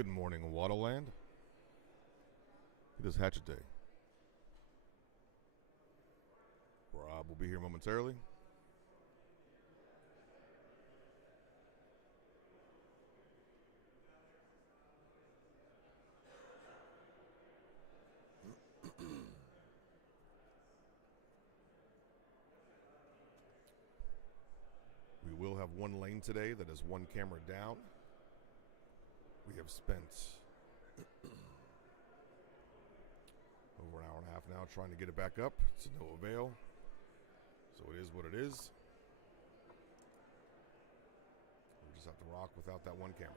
Good morning, WATL land. It is Hatchet Day. Rob will be here momentarily. We will have one lane today that is one camera down. We have spent over an hour and a half now trying to get it back up. To no avail. So it is what it is. We just have to rock without that one camera.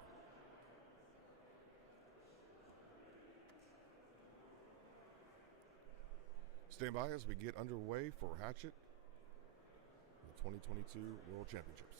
Stand by as we get underway for Hatchet, the 2022 World Championships.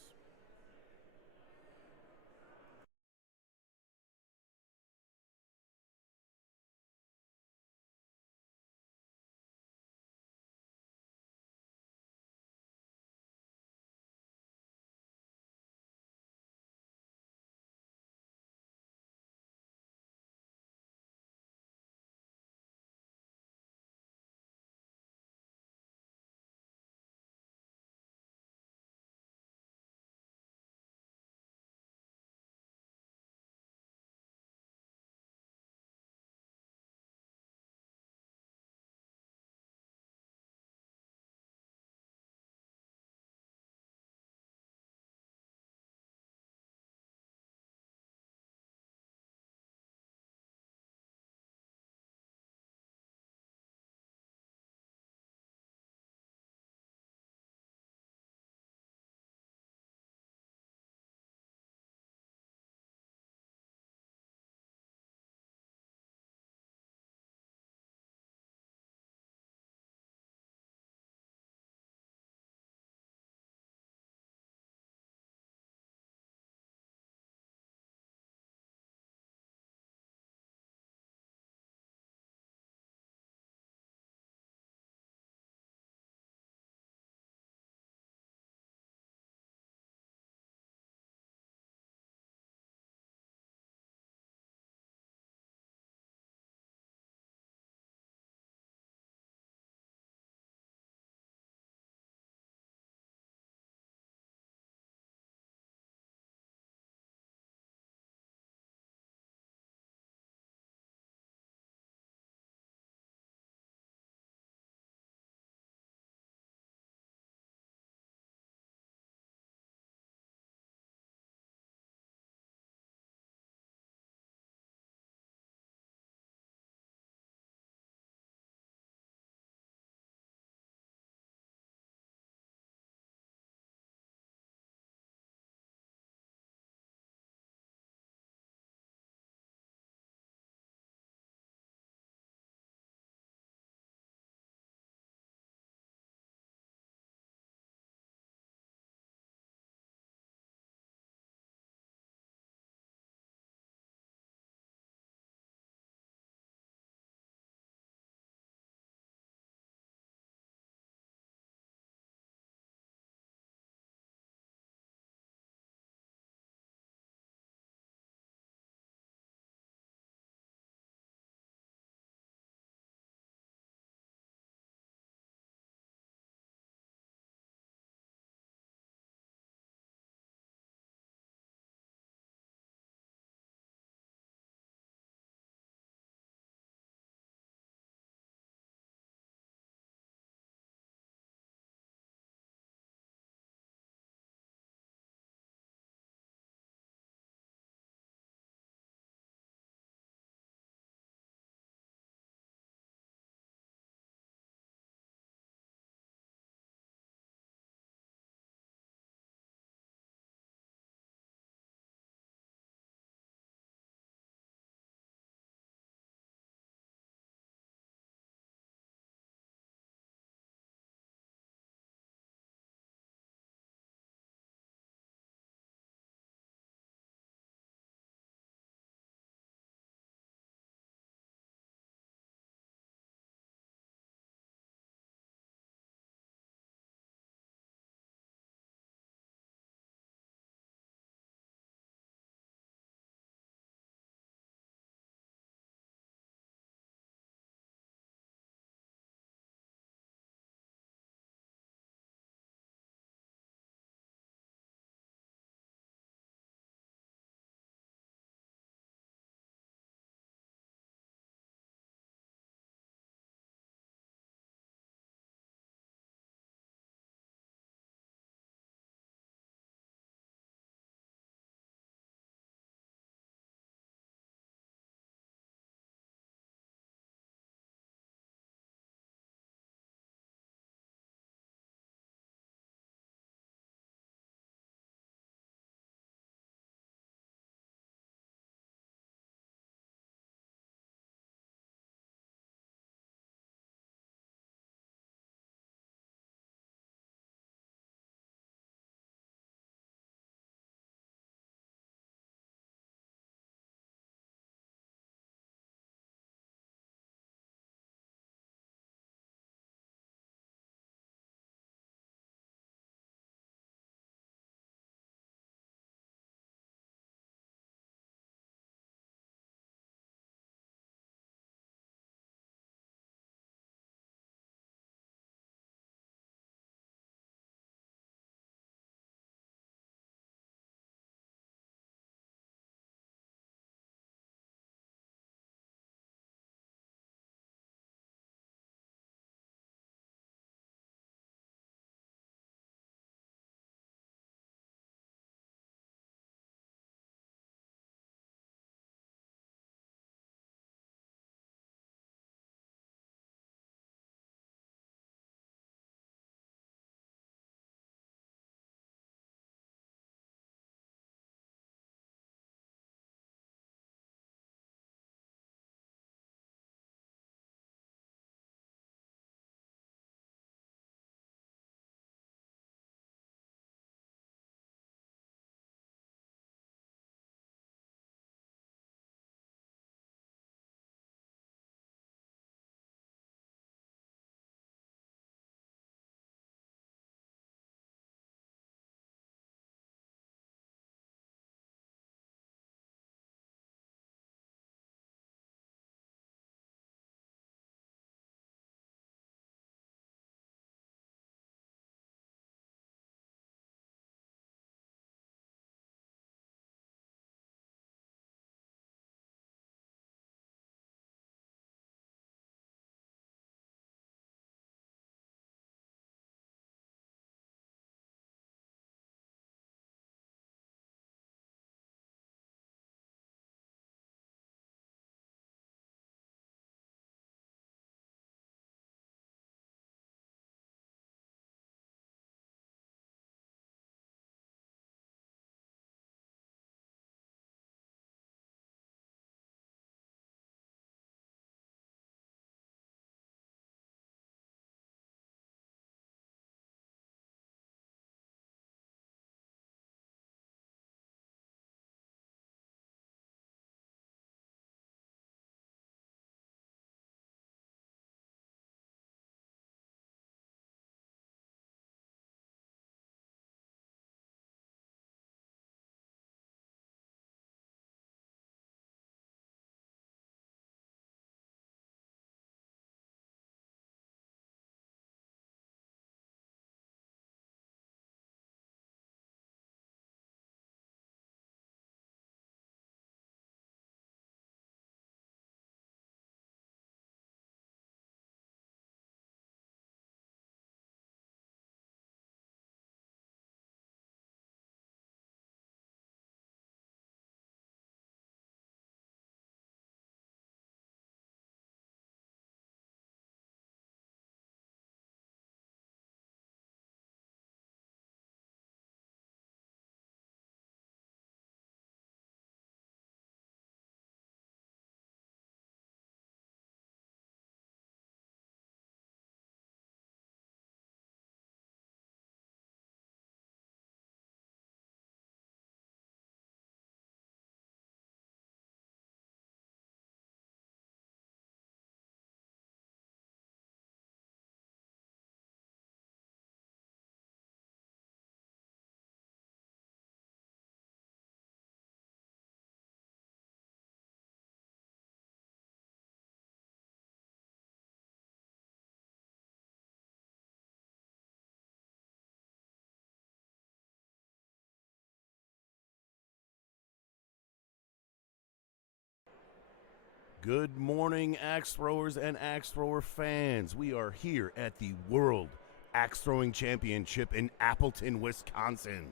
Good morning, axe throwers and axe thrower fans. We are here at the World Axe Throwing Championship in Appleton, Wisconsin.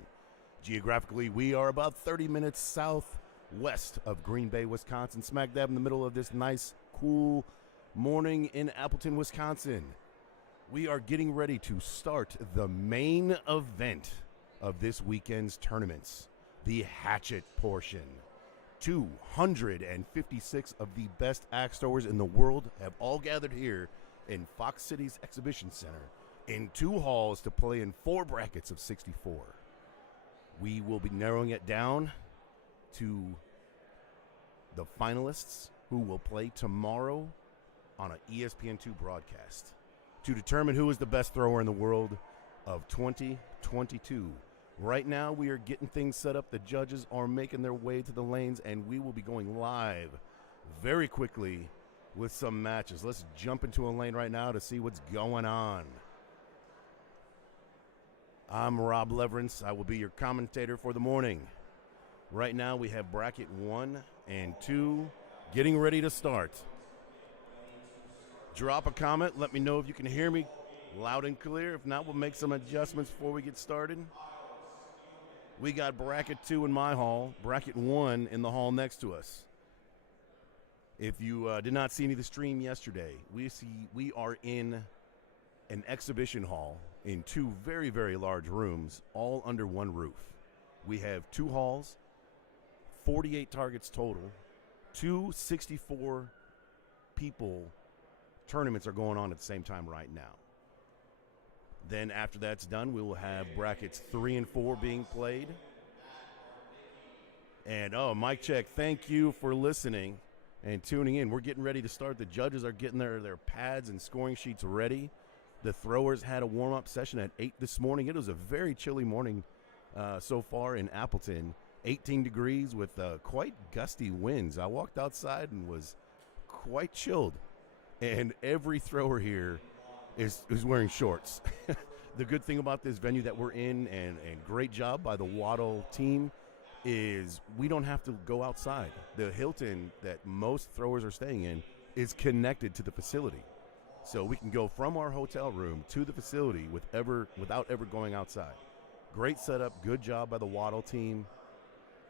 Geographically, we are about 30 minutes southwest of Green Bay, Wisconsin, smack dab in the middle of this nice, cool morning in Appleton, Wisconsin. We are getting ready to start the main event of this weekend's tournaments, the Hatchet portion. 256 of the best axe throwers in the world have all gathered here in Fox City's Exhibition Center in 2 halls to play in 4 brackets of 64. We will be narrowing it down to the finalists who will play tomorrow on an ESPN2 broadcast to determine who is the best thrower in the world of 2022. Right now, we are getting things set up. The judges are making their way to the lanes, and we will be going live very quickly with some matches. Let's jump into a lane right now to see what's going on. I'm Rob Leverance. I will be your commentator for the morning. Right now, we have bracket 1 and 2 getting ready to start. Drop a comment. Let me know if you can hear me loud and clear. If not, we'll make some adjustments before we get started. We got bracket 2 in my hall, bracket 1 in the hall next to us. If you did not see any of the stream yesterday, we are in an exhibition hall in 2 very, very large rooms, all under one roof. We have 2 halls, 48 targets total, 2 64-people tournaments are going on at the same time right now. Then after that's done, we will have brackets 3 and 4 being played. And, mic check, thank you for listening and tuning in. We're getting ready to start. The judges are getting their pads and scoring sheets ready. The throwers had a warm-up session at 8 this morning. It was a very chilly morning so far in Appleton. 18 degrees with quite gusty winds. I walked outside and was quite chilled. And every thrower here is wearing shorts. The good thing about this venue that we're in, and great job by the WATL team, is we don't have to go outside. The Hilton that most throwers are staying in is connected to the facility. So we can go from our hotel room to the facility without ever going outside. Great setup, good job by the WATL team.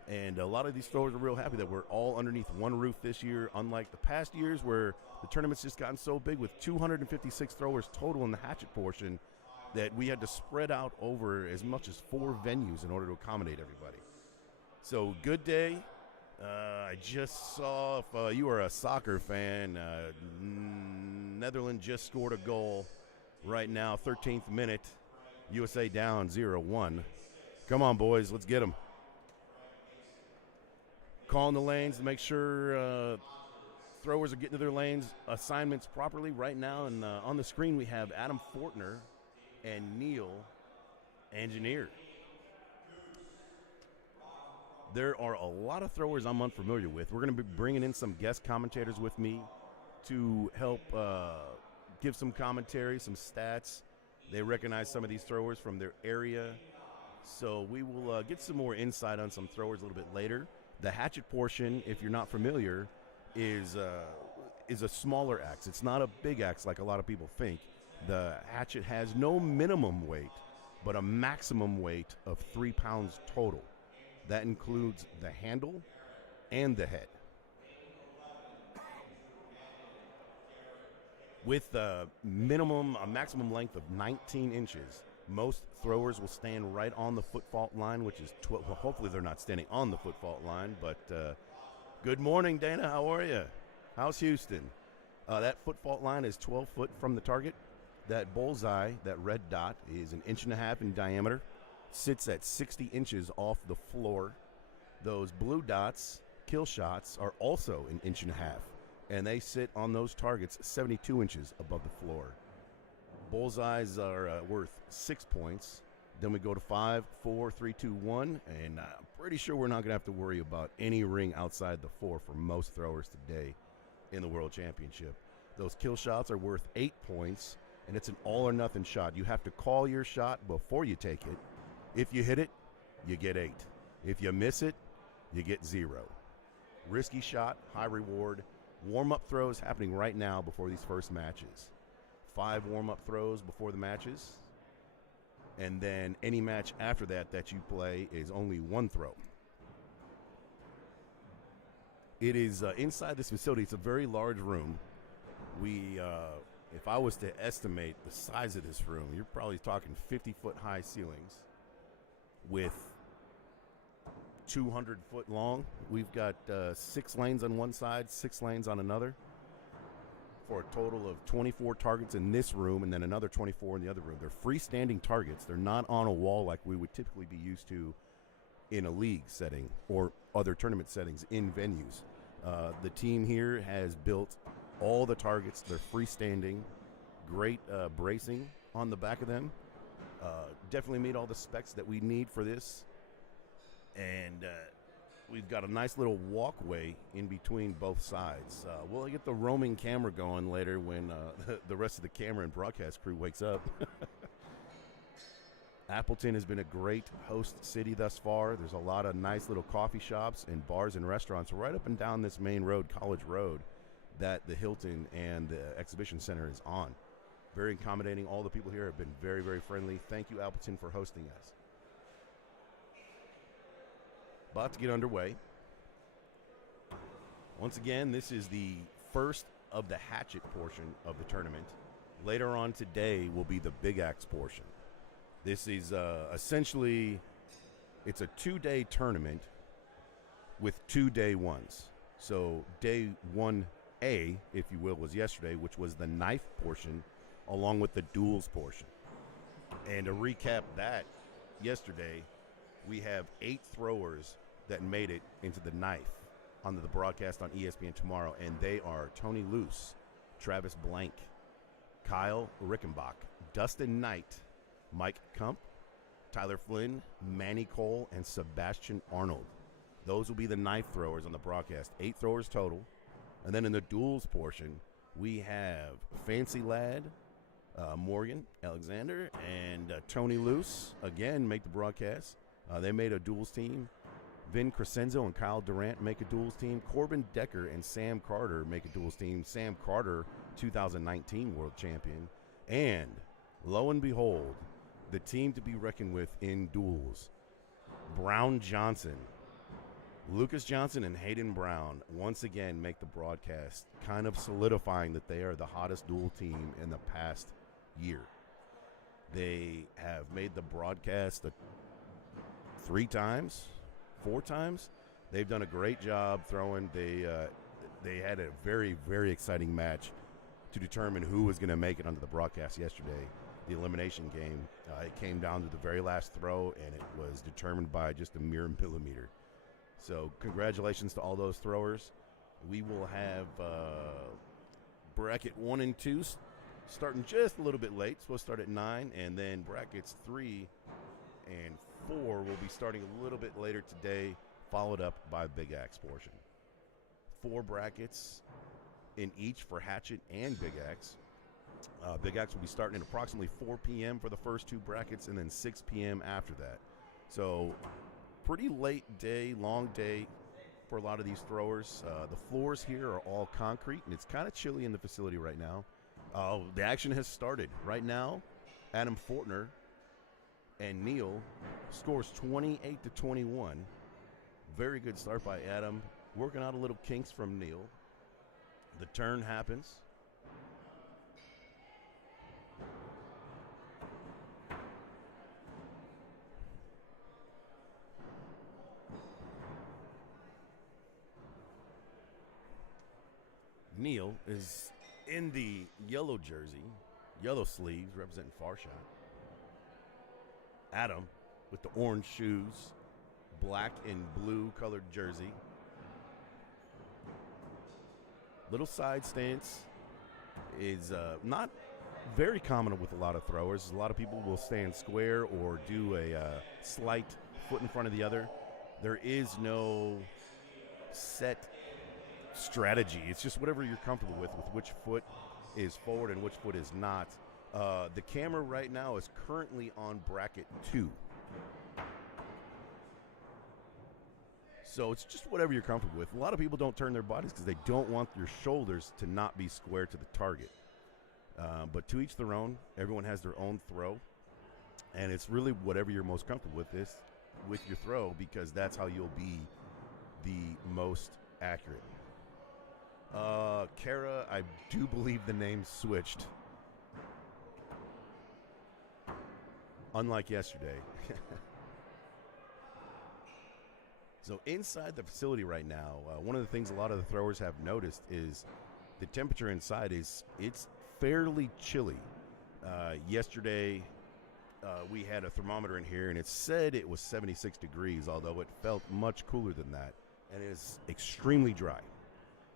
And a lot of these throwers are real happy that we're all underneath one roof this year, unlike the past years where the tournament's just gotten so big with 256 throwers total in the Hatchet portion that we had to spread out over as much as 4 venues in order to accommodate everybody. So good day. I just saw, if you are a soccer fan, Netherlands just scored a goal right now, 13th minute. USA down 0-1. Come on, boys, let's get them. Calling the lanes to make sure throwers are getting to their lanes assignments properly. Right now, and on the screen we have Adam Fortner and Neil Engineer. There are a lot of throwers I'm unfamiliar with. We're going to be bringing in some guest commentators with me to help give some commentary, some stats. They recognize some of these throwers from their area. So we will get some more insight on some throwers a little bit later. The Hatchet portion, if you're not familiar, is a smaller axe. It's not a big axe like a lot of people think. The Hatchet has no minimum weight, but a maximum weight of 3 pounds total. That includes the handle and the head. With a maximum length of 19 inches, most throwers will stand right on the foot fault line, which is 12. Well, hopefully they're not standing on the foot fault line, but good morning, Dana. How are you? How's Houston? That foot fault line is 12 foot from the target. That bullseye, that red dot, is 1.5 inches in diameter, sits at 60 inches off the floor. Those blue dots, kill shots, are also 1.5 inches, and they sit on those targets 72 inches above the floor. Bullseyes are worth 6 points. Then we go to 5, 4, 3, 2, 1, and I'm pretty sure we're not going to have to worry about any ring outside the 4 for most throwers today in the World Championship. Those kill shots are worth 8 points, and it's an all-or-nothing shot. You have to call your shot before you take it. If you hit it, you get 8. If you miss it, you get 0. Risky shot, high reward. Warm-up throws happening right now before these first matches. 5 warm-up throws before the matches. And then any match after that you play is only 1 throw. It is inside this facility. It's a very large room. If I was to estimate the size of this room, you're probably talking 50-foot high ceilings with 200-foot long. We've got 6 lanes on one side, 6 lanes on another, for a total of 24 targets in this room and then another 24 in the other room. They're freestanding targets. They're not on a wall like we would typically be used to in a league setting or other tournament settings in venues. The team here has built all the targets. They're freestanding. Great bracing on the back of them. Definitely meet all the specs that we need for this. And we've got a nice little walkway in between both sides. We'll get the roaming camera going later when the rest of the camera and broadcast crew wakes up. Appleton has been a great host city thus far. There's a lot of nice little coffee shops and bars and restaurants right up and down this main road, College Road, that the Hilton and the Exhibition Center is on. Very accommodating. All the people here have been very, very friendly. Thank you, Appleton, for hosting us. About to get underway. Once again, this is the first of the Hatchet portion of the tournament. Later on today will be the Big Axe portion. This is essentially, it's a 2-day tournament with 2 day ones. So day 1A, if you will, was yesterday, which was the knife portion along with the duels portion. And to recap that, yesterday we have 8 throwers that made it into the knife on the broadcast on ESPN tomorrow, and they are Tony Luce, Travis Blank, Kyle Rickenbach, Dustin Knight, Mike Kump, Tyler Flynn, Manny Cole, and Sebastian Arnold. Those will be the knife throwers on the broadcast. 8 throwers total. And then in the duels portion, we have Fancy Lad, Morgan Alexander, and Tony Luce, again, make the broadcast. They made a duels team. Vin Crescenzo and Kyle Durant make a duels team. Corbin Decker and Sam Carter make a duels team. Sam Carter, 2019 world champion. And lo and behold, the team to be reckoned with in duels, Brown Johnson, Lucas Johnson, and Hayden Brown once again make the broadcast, kind of solidifying that they are the hottest duel team in the past year. They have made the broadcast 3 times, 4 times. They've done a great job throwing. They had a very, very exciting match to determine who was going to make it onto the broadcast yesterday, the elimination game. It came down to the very last throw, and it was determined by just a mere millimeter. So congratulations to all those throwers. We will have bracket 1 and 2 starting just a little bit late. Supposed to start at 9, and then brackets 3 and 4 will be starting a little bit later today, followed up by Big Axe portion. 4 brackets in each for Hatchet and Big Axe. Big Axe will be starting at approximately 4 p.m. for the first 2 brackets, and then 6 p.m. after that. So pretty late day, long day for a lot of these throwers. The floors here are all concrete, and it's kind of chilly in the facility right now. The action has started. Right now, Adam Fortner and Neil scores 28-21. Very good start by Adam. Working out a little kinks from Neil. The turn happens. Neil is in the yellow jersey, yellow sleeves representing Farshot. Adam with the orange shoes, black and blue colored jersey. Little side stance is not very common with a lot of throwers. A lot of people will stand square or do a slight foot in front of the other. There is no set strategy. It's just whatever you're comfortable with which foot is forward and which foot is not. The camera right now is currently on bracket 2. So it's just whatever you're comfortable with. A lot of people don't turn their bodies because they don't want your shoulders to not be square to the target. But to each their own. Everyone has their own throw. And it's really whatever you're most comfortable with your throw, because that's how you'll be the most accurate. Kara, I do believe the name switched. Unlike yesterday. So inside the facility right now, one of the things a lot of the throwers have noticed is the temperature inside it's fairly chilly. Yesterday, we had a thermometer in here, and it said it was 76 degrees, although it felt much cooler than that. And it is extremely dry,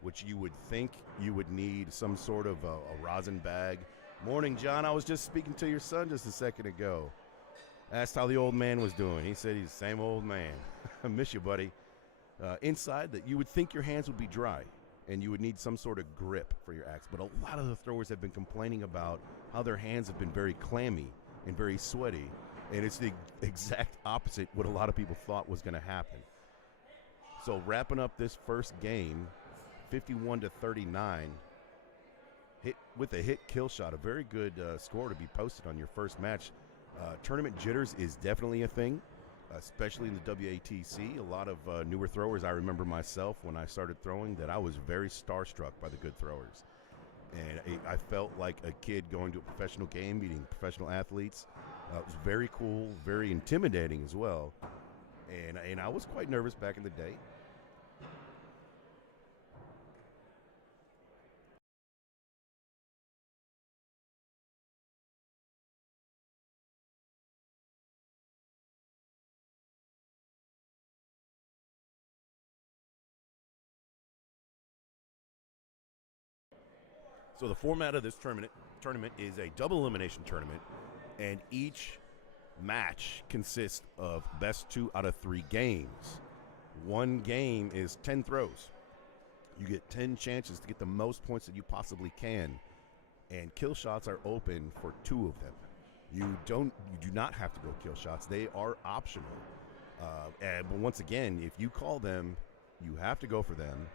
which you would think you would need some sort of a rosin bag. Morning, John. I was just speaking to your son just a second ago. Asked how the old man was doing. He said he's the same old man. I miss you, buddy. Inside, that you would think your hands would be dry, and you would need some sort of grip for your axe. But a lot of the throwers have been complaining about how their hands have been very clammy and very sweaty, and it's the exact opposite what a lot of people thought was going to happen. So wrapping up this first game, 51-39, hit with a hit kill shot, a very good score to be posted on your first match. Tournament jitters is definitely a thing, especially in the WATC. A lot of newer throwers, I remember myself when I started throwing, that I was very starstruck by the good throwers. And I felt like a kid going to a professional game, meeting professional athletes. It was very cool, very intimidating as well. And I was quite nervous back in the day. So the format of this tournament is a double elimination tournament, and each match consists of best 2 out of 3 games. One game is 10 throws. You get 10 chances to get the most points that you possibly can, and kill shots are open for 2 of them. You do not have to go kill shots. They are optional. But once again, if you call them, you have to go for them.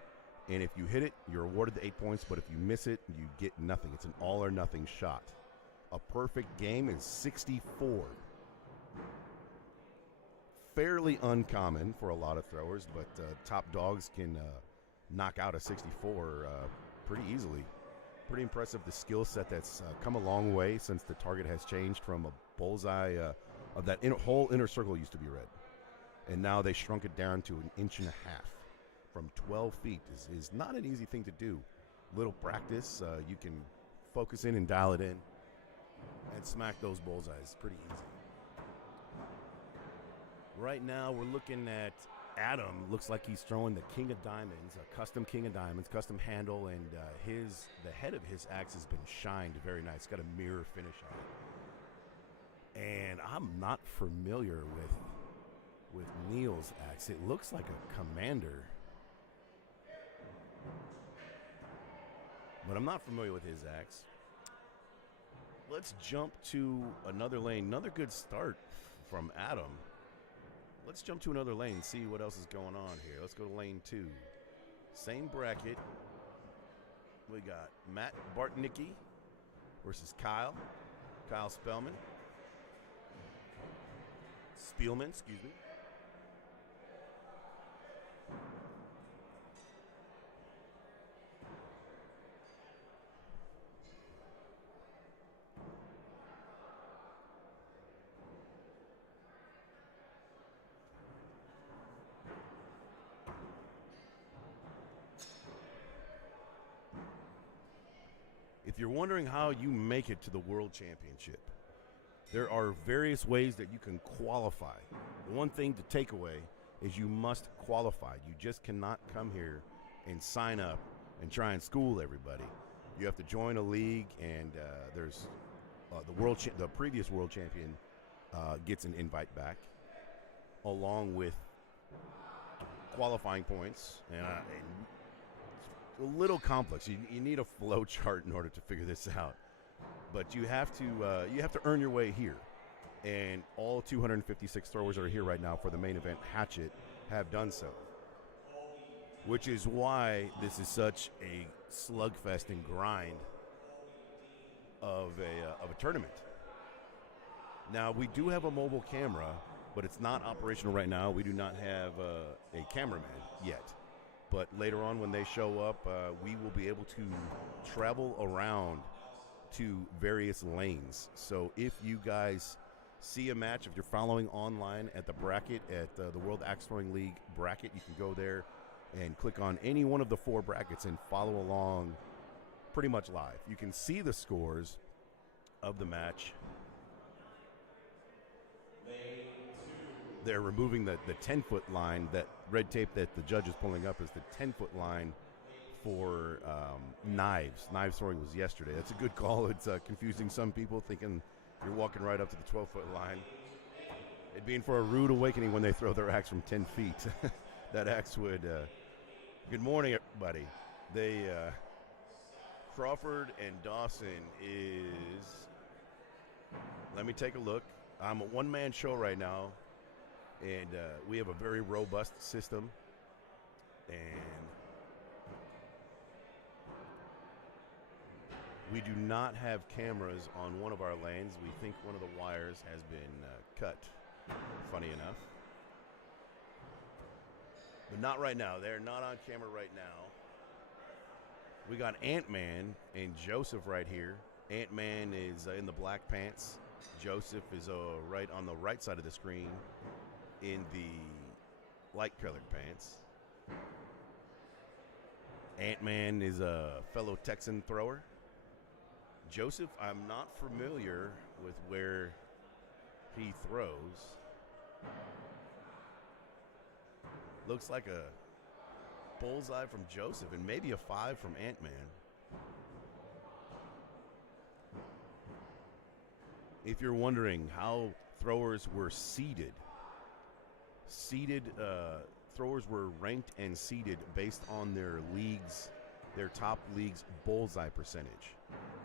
And if you hit it, you're awarded the 8 points. But if you miss it, you get nothing. It's an all or nothing shot. A perfect game is 64. Fairly uncommon for a lot of throwers, but top dogs can knock out a 64 pretty easily. Pretty impressive, the skill set that's come a long way since the target has changed from a bullseye of that whole inner circle used to be red. And now they shrunk it down to 1.5 inches from 12 feet is not an easy thing to do. Little practice, you can focus in and dial it in and smack those bullseyes pretty easy. Right now we're looking at Adam. Looks like he's throwing the King of Diamonds, a custom King of Diamonds, custom handle, and the head of his axe has been shined very nice. It's got a mirror finish on it. And I'm not familiar with Neil's axe. It looks like a commander, but I'm not familiar with his axe. Let's jump to another lane. Another good start from Adam. Let's jump to another lane and see what else is going on here. Let's go to lane 2. Same bracket. We got Matt Bartnicki versus Kyle Spellman. Spielman, excuse me. If you're wondering how you make it to the World Championship, there are various ways that you can qualify. The one thing to take away is you must qualify. You just cannot come here and sign up and try and school everybody. You have to join a league, and there's the previous world champion gets an invite back, along with qualifying points. And a little complex. You need a flow chart in order to figure this out. But you have to earn your way here. And all 256 throwers that are here right now for the main event, Hatchet, have done so. which is why this is such a slugfest and grind of a tournament. Now, we do have a mobile camera, but it's not operational right now. We do not have a cameraman yet. But later on when they show up, we will be able to travel around to various lanes. So if you guys see a match, if you're following online at the bracket, at the World Axe Throwing League bracket, you can go there and click on any one of the 4 brackets and follow along pretty much live. You can see the scores of the match. They're removing the 10-foot line. That red tape that the judge is pulling up is the 10-foot line for knives. Knives throwing was yesterday. That's a good call. It's confusing some people, thinking you're walking right up to the 12-foot line. It'd be in for a rude awakening when they throw their axe from 10 feet. That axe would... good morning, everybody. Crawford and Dawson is... Let me take a look. I'm a one-man show right now. And we have a very robust system. And we do not have cameras on one of our lanes. We think one of the wires has been cut, funny enough. But not right now. They're not on camera right now. We got Ant-Man and Joseph right here. Ant-Man is in the black pants. Joseph is right on the right side of the screen in the light-colored pants. Ant-Man is a fellow Texan thrower. Joseph, I'm not familiar with where he throws. Looks like a bullseye from Joseph and maybe a 5 from Ant-Man. If you're wondering how throwers were seeded, throwers were ranked and seeded based on their leagues, their top league's bullseye percentage.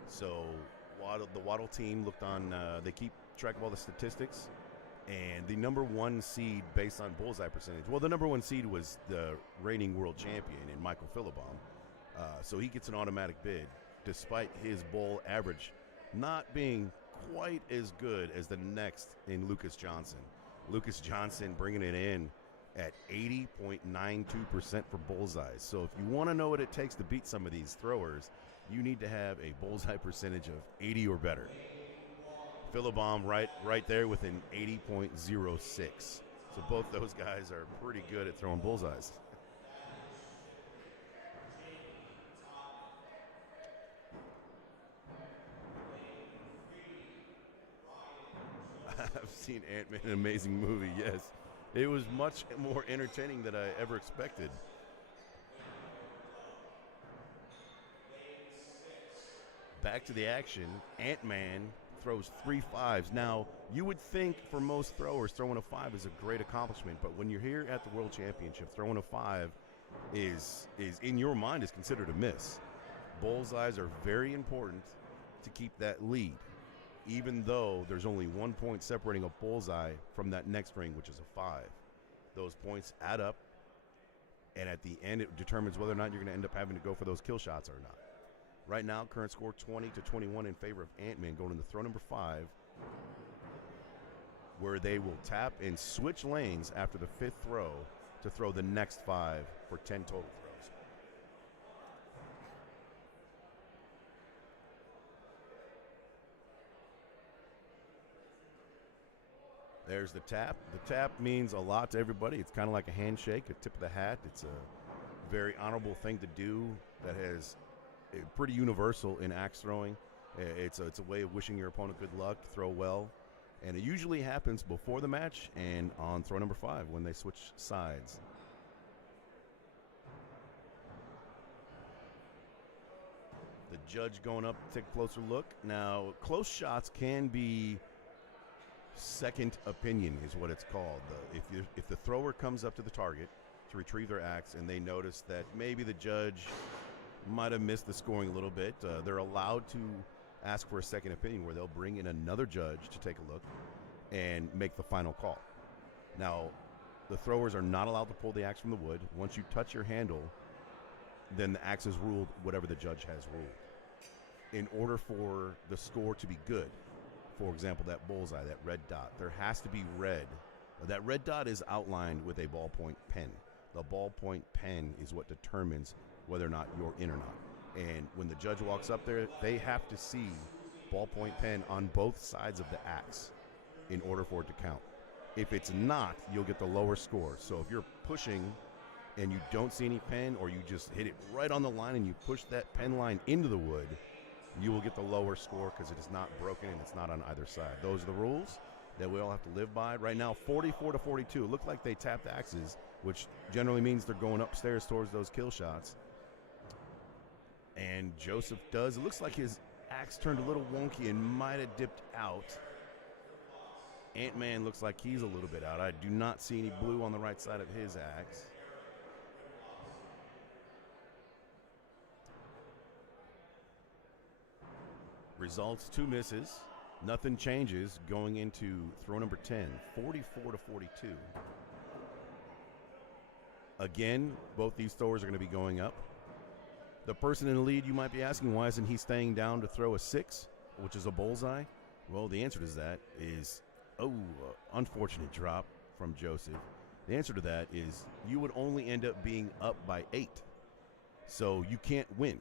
So the WATL team looked on, they keep track of all the statistics, and the number 1 seed based on bullseye percentage, well, the number 1 seed was the reigning world champion in Michael Philibom. So he gets an automatic bid, despite his bowl average not being quite as good as the next in Lucas Johnson. Lucas Johnson bringing it in at 80.92% for bullseyes. So if you want to know what it takes to beat some of these throwers, you need to have a bullseye percentage of 80 or better. Philibom right there with an 80.06. So both those guys are pretty good at throwing bullseyes. I've seen Ant-Man, an amazing movie, yes. It was much more entertaining than I ever expected. Back to the action. Ant-Man throws 3 5s. Now, you would think for most throwers, throwing a 5 is a great accomplishment, but when you're here at the World Championship, throwing a 5 is in your mind is considered a miss. Bullseyes are very important to keep that lead, even though there's only 1 point separating a bullseye from that next ring, which is a 5. Those points add up, and at the end, it determines whether or not you're going to end up having to go for those kill shots or not. Right now, current score 20-21 in favor of Ant-Man, going into throw number 5, where they will tap and switch lanes after the 5th throw to throw the next 5 for 10 total throws. There's the tap. The tap means a lot to everybody. It's kind of like a handshake, a tip of the hat. It's a very honorable thing to do that has pretty universal in axe throwing. It's a way of wishing your opponent good luck, throw well, and it usually happens before the match and on throw number 5 when they switch sides. The judge going up to take a closer look. Now, close shots can be second opinion is what it's called. If the thrower comes up to the target to retrieve their axe and they notice that maybe the judge might have missed the scoring a little bit, they're allowed to ask for a second opinion where they'll bring in another judge to take a look and make the final call. Now, the throwers are not allowed to pull the axe from the wood. Once you touch your handle, then the axe is ruled whatever the judge has ruled. In order for the score to be good, for example, that bullseye, that red dot, there has to be red. That red dot is outlined with a ballpoint pen. The ballpoint pen is what determines whether or not you're in or not. And when the judge walks up there, they have to see ballpoint pen on both sides of the axe in order for it to count. If it's not, you'll get the lower score. So if you're pushing and you don't see any pen, or you just hit it right on the line and you push that pen line into the wood, you will get the lower score because it is not broken and it's not on either side. Those are the rules that we all have to live by. Right now, 44-42. It looked like they tapped axes, which generally means they're going upstairs towards those kill shots. And Joseph does. It looks like his axe turned a little wonky and might have dipped out. Ant-Man looks like he's a little bit out. I do not see any blue on the right side of his axe. Results, 2 misses. Nothing changes going into throw number 10, 44-42. Again, both these throwers are going to be going up. The person in the lead, you might be asking, why isn't he staying down to throw a 6, which is a bullseye? Well, the answer to that is, unfortunate drop from Joseph. The answer to that is you would only end up being up by 8. So you can't win.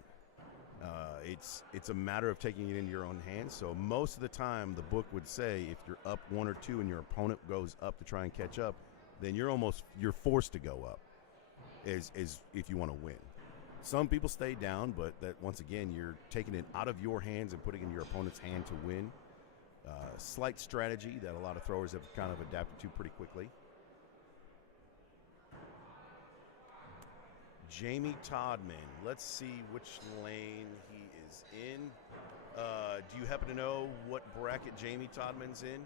It's a matter of taking it into your own hands. So most of the time, the book would say if you're up 1 or 2 and your opponent goes up to try and catch up, then you're forced to go up, as if you want to win. Some people stay down, but that once again, you're taking it out of your hands and putting it in your opponent's hand to win. Slight strategy that a lot of throwers have kind of adapted to pretty quickly. Jamie Todman. Let's see which lane he is in. Do you happen to know what bracket Jamie Todman's in?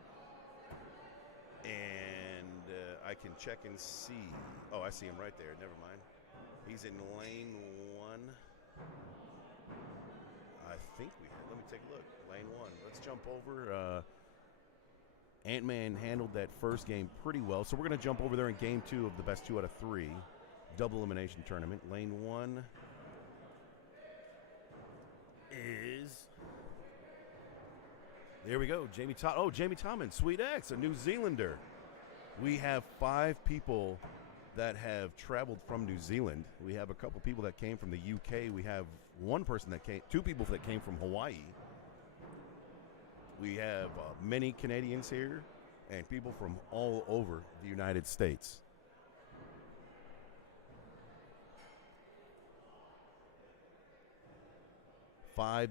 And I can check and see. Oh, I see him right there. Never mind. He's in lane 1. I think let me take a look. Lane 1. Let's jump over. Ant-Man handled that first game pretty well. So we're going to jump over there in game 2 of the best 2 out of 3. Double elimination tournament. Lane 1 is... There we go. Jamie Todman, Sweet X, a New Zealander. We have 5 people that have traveled from New Zealand. We have a couple people that came from the UK. We have 2 people that came from Hawaii. We have many Canadians here and people from all over the United States.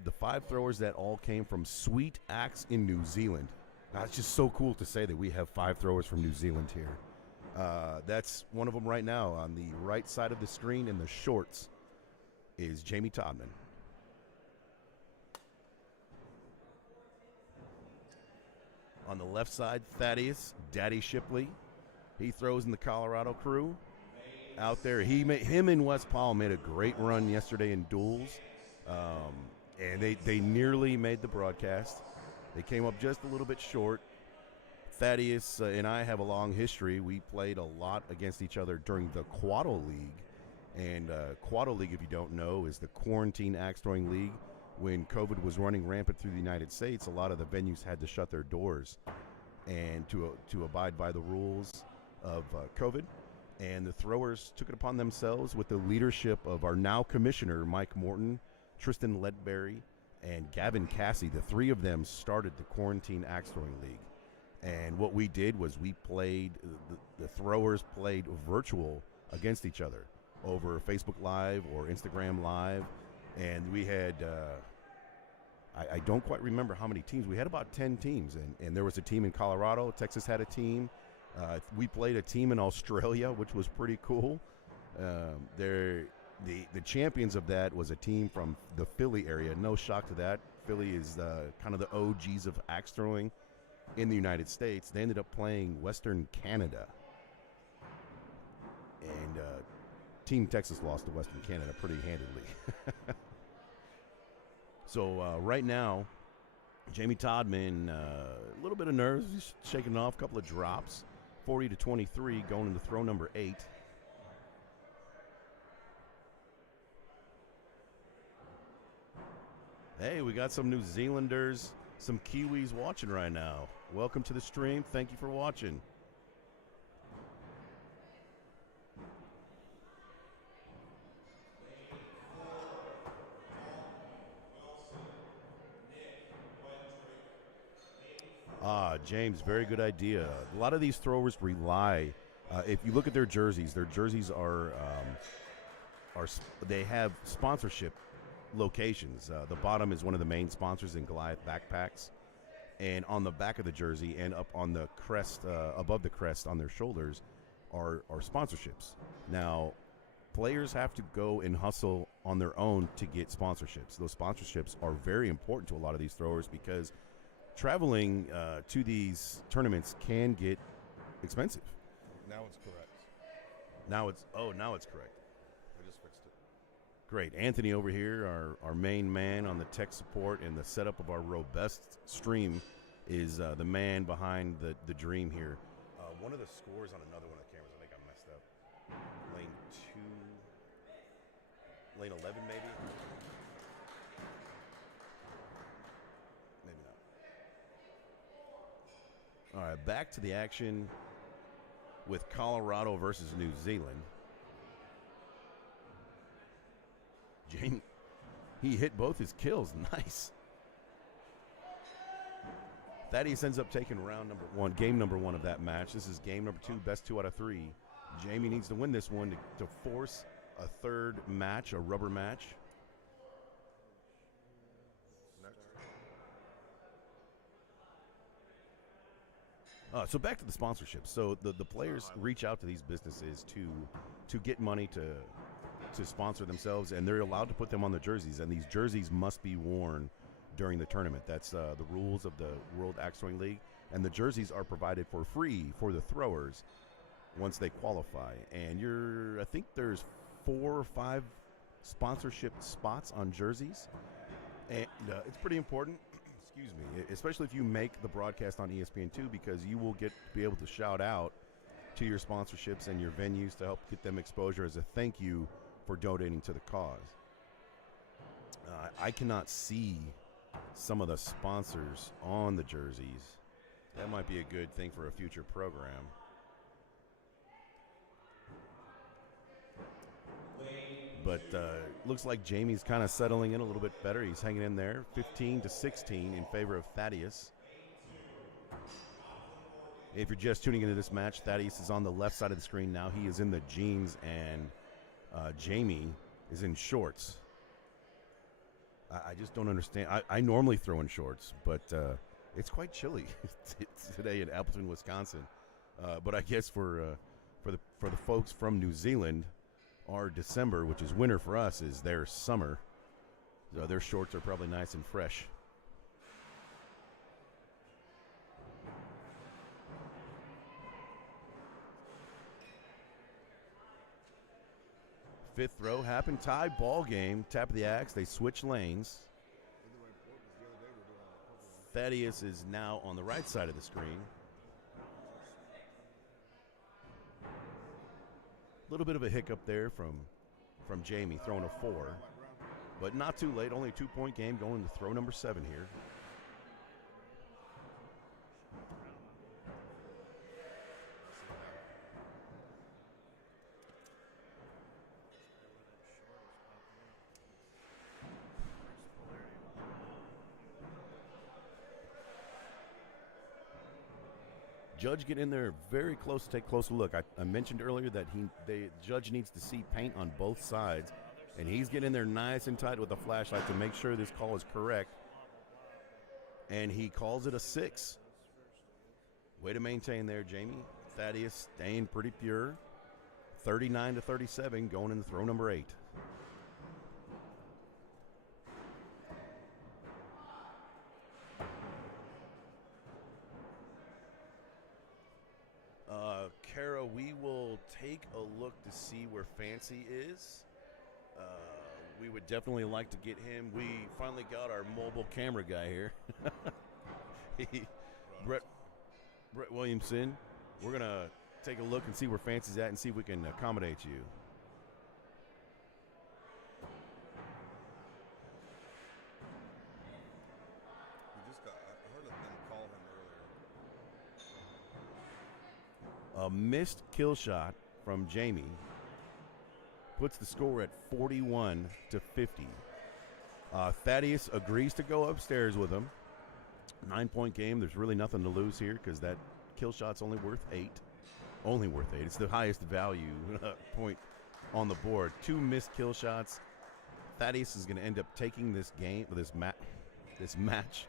The 5 throwers that all came from Sweet Axe in New Zealand. Now, it's just so cool to say that we have 5 throwers from New Zealand here. That's one of them right now. On the right side of the screen in the shorts is Jamie Todman. On the left side, Thaddeus, Daddy Shipley. He throws in the Colorado crew. Out there, him and Wes Powell made a great run yesterday in duels. And they nearly made the broadcast. They came up just a little bit short. Thaddeus and I have a long history. We played a lot against each other during the WATL League. And WATL League, if you don't know, is the Quarantine Axe Throwing League. When COVID was running rampant through the United States, a lot of the venues had to shut their doors and to abide by the rules of COVID. And the throwers took it upon themselves with the leadership of our now commissioner, Mike Morton, Tristan Ledberry, and Gavin Cassie. The 3 of them started the Quarantine Axe Throwing League. And what we did was we played, the throwers played virtual against each other over Facebook Live or Instagram Live. And we had, I don't quite remember how many teams. We had about 10 teams. And there was a team in Colorado. Texas had a team. We played a team in Australia, which was pretty cool. The champions of that was a team from the Philly area. No shock to that. Philly is kind of the OGs of axe throwing in the United States. They ended up playing Western Canada. And Team Texas lost to Western Canada pretty handedly. So right now, Jamie Todman, a little bit of nerves. He's shaking it off, a couple of drops. 40-23 going into throw number 8. Hey, we got some New Zealanders, some Kiwis watching right now. Welcome to the stream. Thank you for watching. James, very good idea. A lot of these throwers rely. If you look at their jerseys are they have sponsorship locations. The bottom is one of the main sponsors in Goliath backpacks, and on the back of the jersey and up on the crest, above the crest on their shoulders, are sponsorships. Now, players have to go and hustle on their own to get sponsorships. Those sponsorships are very important to a lot of these throwers because traveling to these tournaments can get expensive. Now it's correct. Now it's correct. I just fixed it. Great. Anthony over here, our main man on the tech support and the setup of our robust stream, is the man behind the dream here. One of the scores on another one of the cameras, I think I messed up. Lane 11 maybe? Maybe not. All right, back to the action with Colorado versus New Zealand. Jamie, he hit both his kills. Nice. Thaddeus ends up taking game number 1 of that match. This is game number 2, best 2 out of 3. Jamie needs to win this one to force a third match, a rubber match. So back to the sponsorships. So the players reach out to these businesses to get money to sponsor themselves, and they're allowed to put them on the jerseys, and these jerseys must be worn during the tournament. That's the rules of the World Axe Throwing League, and the jerseys are provided for free for the throwers once they qualify. And I think there's 4 or 5 sponsorship spots on jerseys, and it's pretty important. Excuse me, especially if you make the broadcast on ESPN2, because you will be able to shout out to your sponsorships and your venues to help get them exposure as a thank you for donating to the cause. I cannot see some of the sponsors on the jerseys. That might be a good thing for a future program. But looks like Jamie's kind of settling in a little bit better. He's hanging in there, 15-16 in favor of Thaddeus. If you're just tuning into this match, Thaddeus is on the left side of the screen now. He is in the jeans, and Jamie is in shorts. I just don't understand. I normally throw in shorts, but it's quite chilly today in Appleton, Wisconsin. But I guess for the folks from New Zealand, our December, which is winter for us, is their summer. So their shorts are probably nice and fresh. Fifth throw happened. Tie ball game. Tap of the axe. They switch lanes. Thaddeus is now on the right side of the screen. A little bit of a hiccup there from Jamie throwing a 4. But not too late. Only a 2-point game going to throw number 7 here. Judge get in there very close to take a closer look. I mentioned earlier that the judge needs to see paint on both sides, and he's getting in there nice and tight with a flashlight to make sure this call is correct. And he calls it a 6. Way to maintain there, Jamie. Thaddeus staying pretty pure. 39-37 going into throw number 8. Kara, we will take a look to see where Fancy is. We would definitely like to get him. We finally got our mobile camera guy here. Brett Williamson. We're going to take a look and see where Fancy's at and see if we can accommodate you. I heard them call him earlier. A missed kill shot from Jamie puts the score at 41-50. Thaddeus agrees to go upstairs with him. 9-point game. There's really nothing to lose here because that kill shot's only worth 8. Only worth 8. It's the highest value point on the board. 2 missed kill shots. Thaddeus is going to end up taking this game, this match,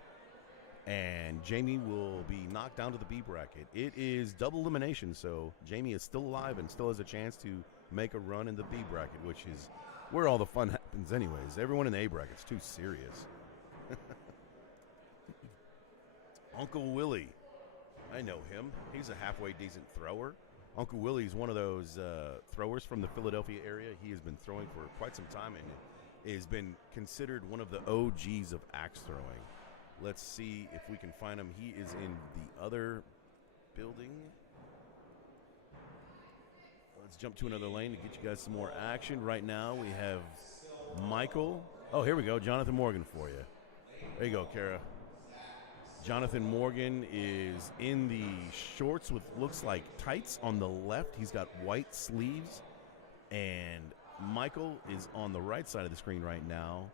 and Jamie will be knocked down to the B bracket. It is double elimination, so Jamie is still alive and still has a chance to make a run in the B bracket, which is where all the fun happens anyways. Everyone in the A bracket's too serious. Uncle Willie. I know him. He's a halfway decent thrower. Uncle Willie's one of those throwers from the Philadelphia area. He has been throwing for quite some time and has been considered one of the OGs of axe throwing. Let's see if we can find him. He is in the other building. Let's jump to another lane to get you guys some more action. Right now we have Michael. Oh, here we go. Jonathan Morgan for you. There you go, Kara. Jonathan Morgan is in the shorts with looks like tights on the left. He's got white sleeves. And Michael is on the right side of the screen right now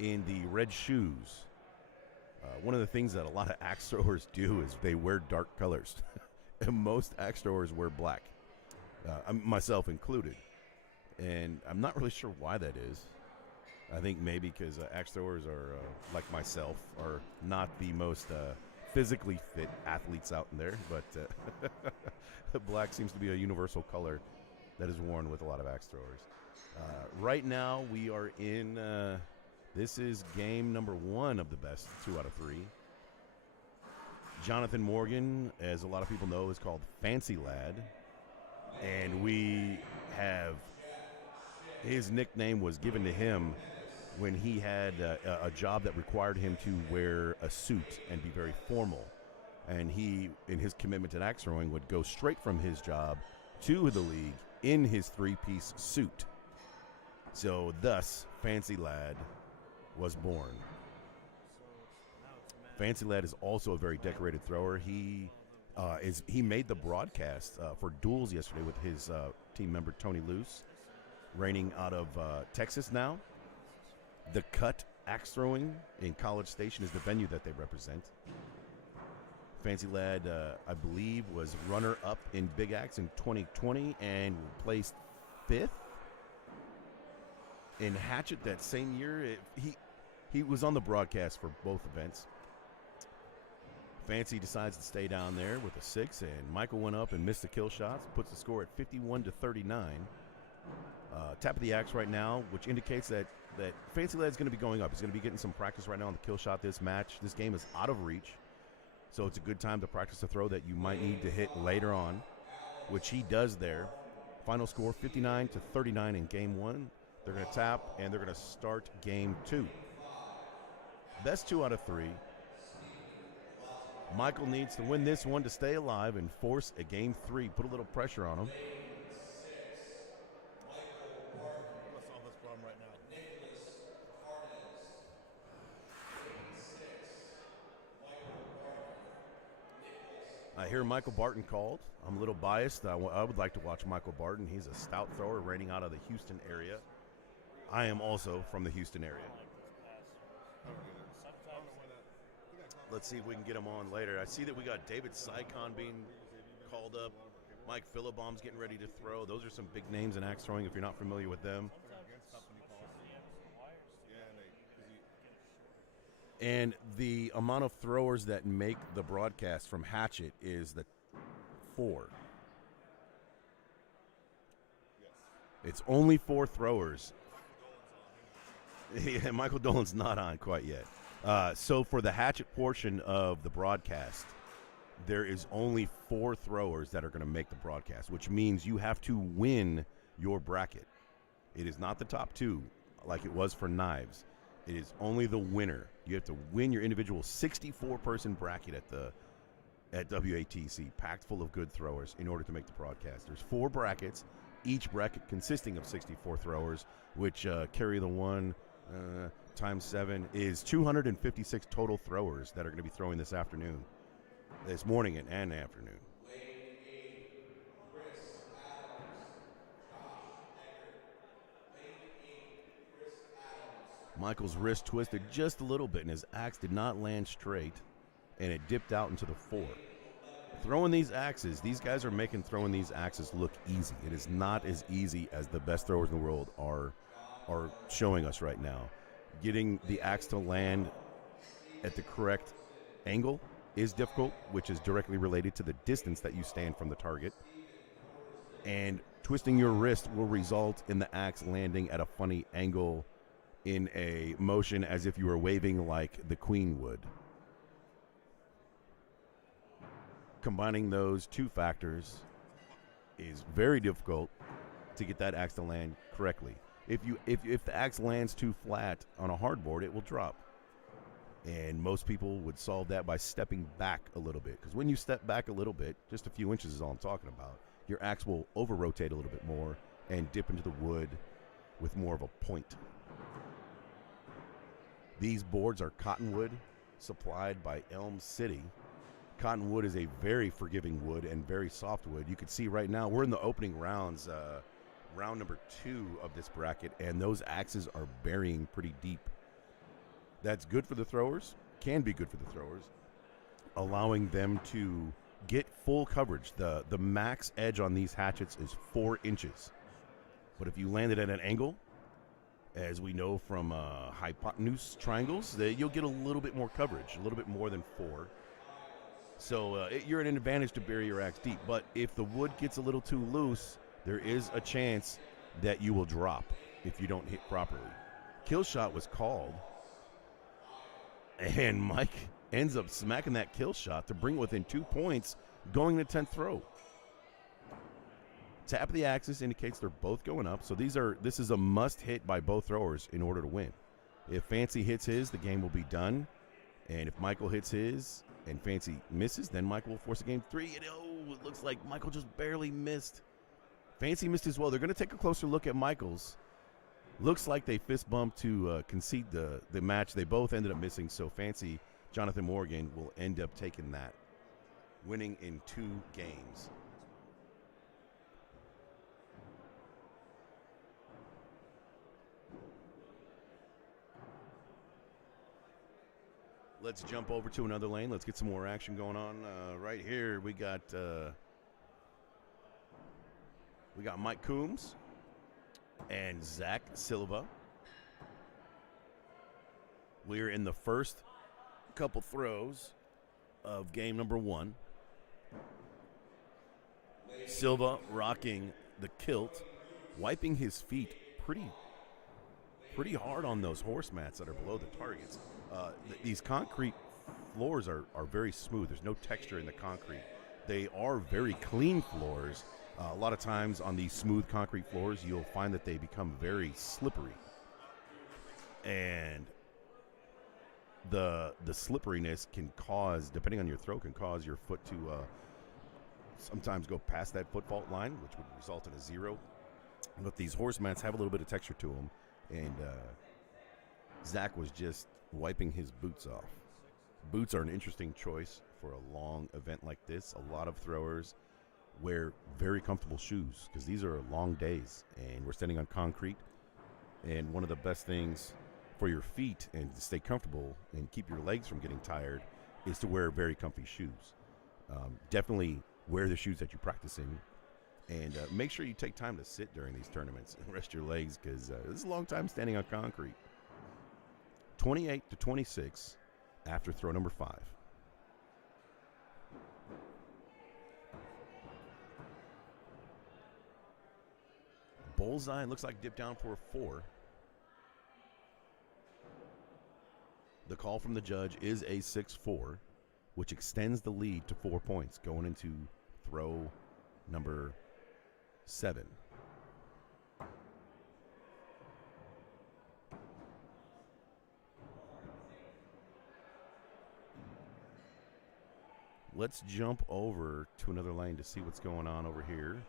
in the red shoes. One of the things that a lot of axe throwers do is they wear dark colors. And most axe throwers wear black, myself included. And I'm not really sure why that is. I think maybe because axe throwers are, like myself, are not the most physically fit athletes out in there. But black seems to be a universal color that is worn with a lot of axe throwers. Right now we are in, this is game number 1 of the best 2 out of 3. Jonathan Morgan, as a lot of people know, is called Fancy Lad. And we have, his nickname was given to him when he had a job that required him to wear a suit and be very formal. And he, in his commitment to axe throwing, would go straight from his job to the league in his 3-piece suit. So thus, Fancy Lad was born. Fancy Lad is also a very decorated thrower. He made the broadcast for duels yesterday with his team member Tony Luce, reigning out of Texas now. The Cut Axe Throwing in College Station is the venue that they represent. Fancy Lad, I believe, was runner-up in Big Axe in 2020 and placed 5th in Hatchet that same year. He was on the broadcast for both events. Fancy decides to stay down there with a 6, and Michael went up and missed the kill shots, puts the score at 51-39. Tap of the axe right now, which indicates that Fancy Lad's going to be going up. He's going to be getting some practice right now on the kill shot this match. This game is out of reach, so it's a good time to practice a throw that you might need to hit later on, which he does there. Final score 59-39 in game 1. They're going to tap, and they're going to start game 2. Best 2 out of 3. Michael needs to win this one to stay alive and force a game 3. Put a little pressure on him. I hear Michael Barton called. I'm a little biased. I would like to watch Michael Barton. He's a stout thrower reigning out of the Houston area. I am also from the Houston area. Let's see if we can get him on later. I see that we got David Sycon being called up. Mike Philibom's getting ready to throw. Those are some big names in axe throwing if you're not familiar with them. And the amount of throwers that make the broadcast from Hatchet is the 4. It's only 4 throwers. Yeah, Michael Dolan's not on quite yet. So for the Hatchet portion of the broadcast, there is only 4 throwers that are going to make the broadcast, which means you have to win your bracket. It is not the top 2 like it was for knives. It is only the winner. You have to win your individual 64-person bracket at WATC, packed full of good throwers in order to make the broadcast. There's 4 brackets, each bracket consisting of 64 throwers, which carry the one times 7 is 256 total throwers that are going to be throwing this morning and afternoon. Michael's wrist twisted just a little bit, and his axe did not land straight, and it dipped out into the 4. Throwing these axes, these guys are making throwing these axes look easy. It is not as easy as the best throwers in the world are showing us right now. Getting the axe to land at the correct angle is difficult, which is directly related to the distance that you stand from the target. And twisting your wrist will result in the axe landing at a funny angle in a motion as if you were waving like the queen would. Combining those 2 factors is very difficult to get that axe to land correctly. If the axe lands too flat on a hardboard, it will drop. And most people would solve that by stepping back a little bit. Because when you step back a little bit, just a few inches is all I'm talking about, your axe will over-rotate a little bit more and dip into the wood with more of a point. These boards are cottonwood, supplied by Elm City. Cottonwood is a very forgiving wood and very soft wood. You can see right now we're in the opening rounds, round number 2 of this bracket, and those axes are burying pretty deep. That's good for the throwers, can be good for the throwers, allowing them to get full coverage. The max edge on these hatchets is 4 inches. But if you land it at an angle, as we know from hypotenuse triangles, you'll get a little bit more coverage, a little bit more than 4. So you're at an advantage to bury your axe deep. But if the wood gets a little too loose, there is a chance that you will drop if you don't hit properly. Kill shot was called, and Mike ends up smacking that kill shot to bring within 2 points going to 10th throw. Tap of the axis indicates they're both going up, so this is a must hit by both throwers in order to win. If Fancy hits his, the game will be done. And if Michael hits his and Fancy misses, then Michael will force a game 3. And it looks like Michael just barely missed. Fancy missed as well. They're going to take a closer look at Michael's. Looks like they fist bumped to concede the match. They both ended up missing, so Fancy, Jonathan Morgan, will end up taking that, winning in 2 games. Let's jump over to another lane. Let's get some more action going on. Right here, we got Mike Coombs and Zach Silva. We're in the first couple throws of game number 1. Silva rocking the kilt, wiping his feet pretty hard on those horse mats that are below the targets. These concrete floors are very smooth. There's no texture in the concrete. They are very clean floors. A lot of times on these smooth concrete floors, you'll find that they become very slippery. And the slipperiness can cause, depending on your throw, can cause your foot to sometimes go past that foot fault line, which would result in a 0. But these horse mats have a little bit of texture to them. And Zach was just wiping his boots off. Boots are an interesting choice for a long event like this. A lot of throwers wear very comfortable shoes because these are long days and we're standing on concrete. And one of the best things for your feet and to stay comfortable and keep your legs from getting tired is to wear very comfy shoes. Definitely wear the shoes that you practice in, and make sure you take time to sit during these tournaments and rest your legs because this is a long time standing on concrete. 28-26 after throw number 5. Bullseye looks like dip down for a 4. The call from the judge is a 6-4, which extends the lead to 4 points going into throw number 7. Let's jump over to another lane to see what's going on over here.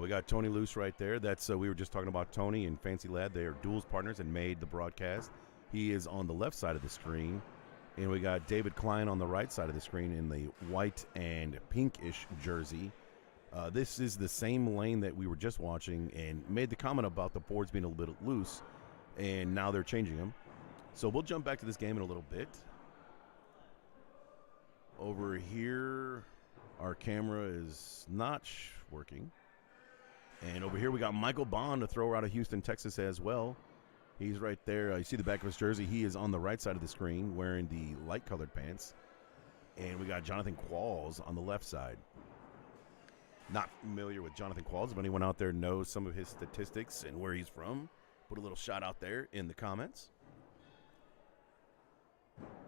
We got Tony Luce right there. That's we were just talking about Tony and Fancy Lad. They are duels partners and made the broadcast. He is on the left side of the screen. And we got David Klein on the right side of the screen in the white and pinkish jersey. This is the same lane that we were just watching and made the comment about the boards being a little bit loose, and now they're changing them. So we'll jump back to this game in a little bit. Over here, our camera is not working. And over here we got Michael Bond, a thrower out of Houston, Texas as well. He's right there. You see the back of his jersey. He is on the right side of the screen wearing the light-colored pants. And we got Jonathan Qualls on the left side. Not familiar with Jonathan Qualls. If anyone out there knows some of his statistics and where he's from, put a little shout out there in the comments.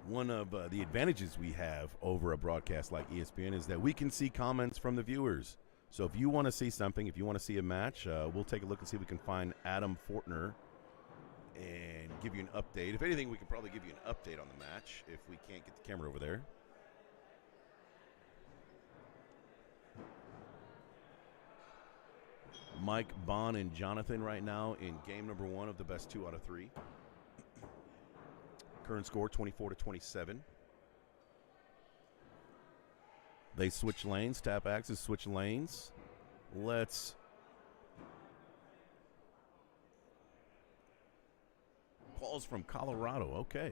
One of the advantages we have over a broadcast like ESPN is that we can see comments from the viewers. So if you want to see something, if you want to see a match, we'll take a look and see if we can find Adam Fortner and give you an update. If anything, we can probably give you an update on the match if we can't get the camera over there. Mike, Bond, and Jonathan right now in game number 1 of the best 2 out of 3. Current score 24-27. They switch lanes. Tap axes, switch lanes. Let's Paul's from Colorado. Okay.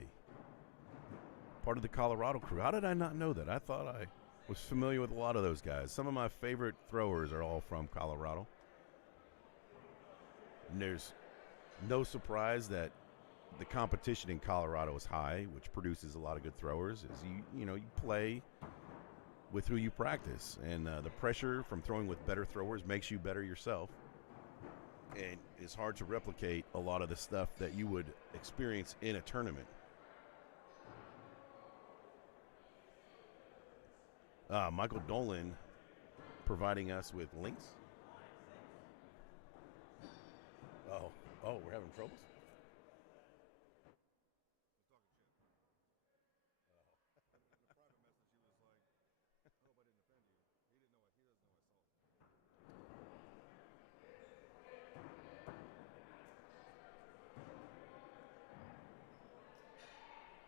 Part of the Colorado crew. How did I not know that? I thought I was familiar with a lot of those guys. Some of my favorite throwers are all from Colorado. And there's no surprise that the competition in Colorado is high, which produces a lot of good throwers. Is you play with who you practice, and the pressure from throwing with better throwers makes you better yourself. And it's hard to replicate a lot of the stuff that you would experience in a tournament. Michael Dolan providing us with links. Oh, we're having troubles?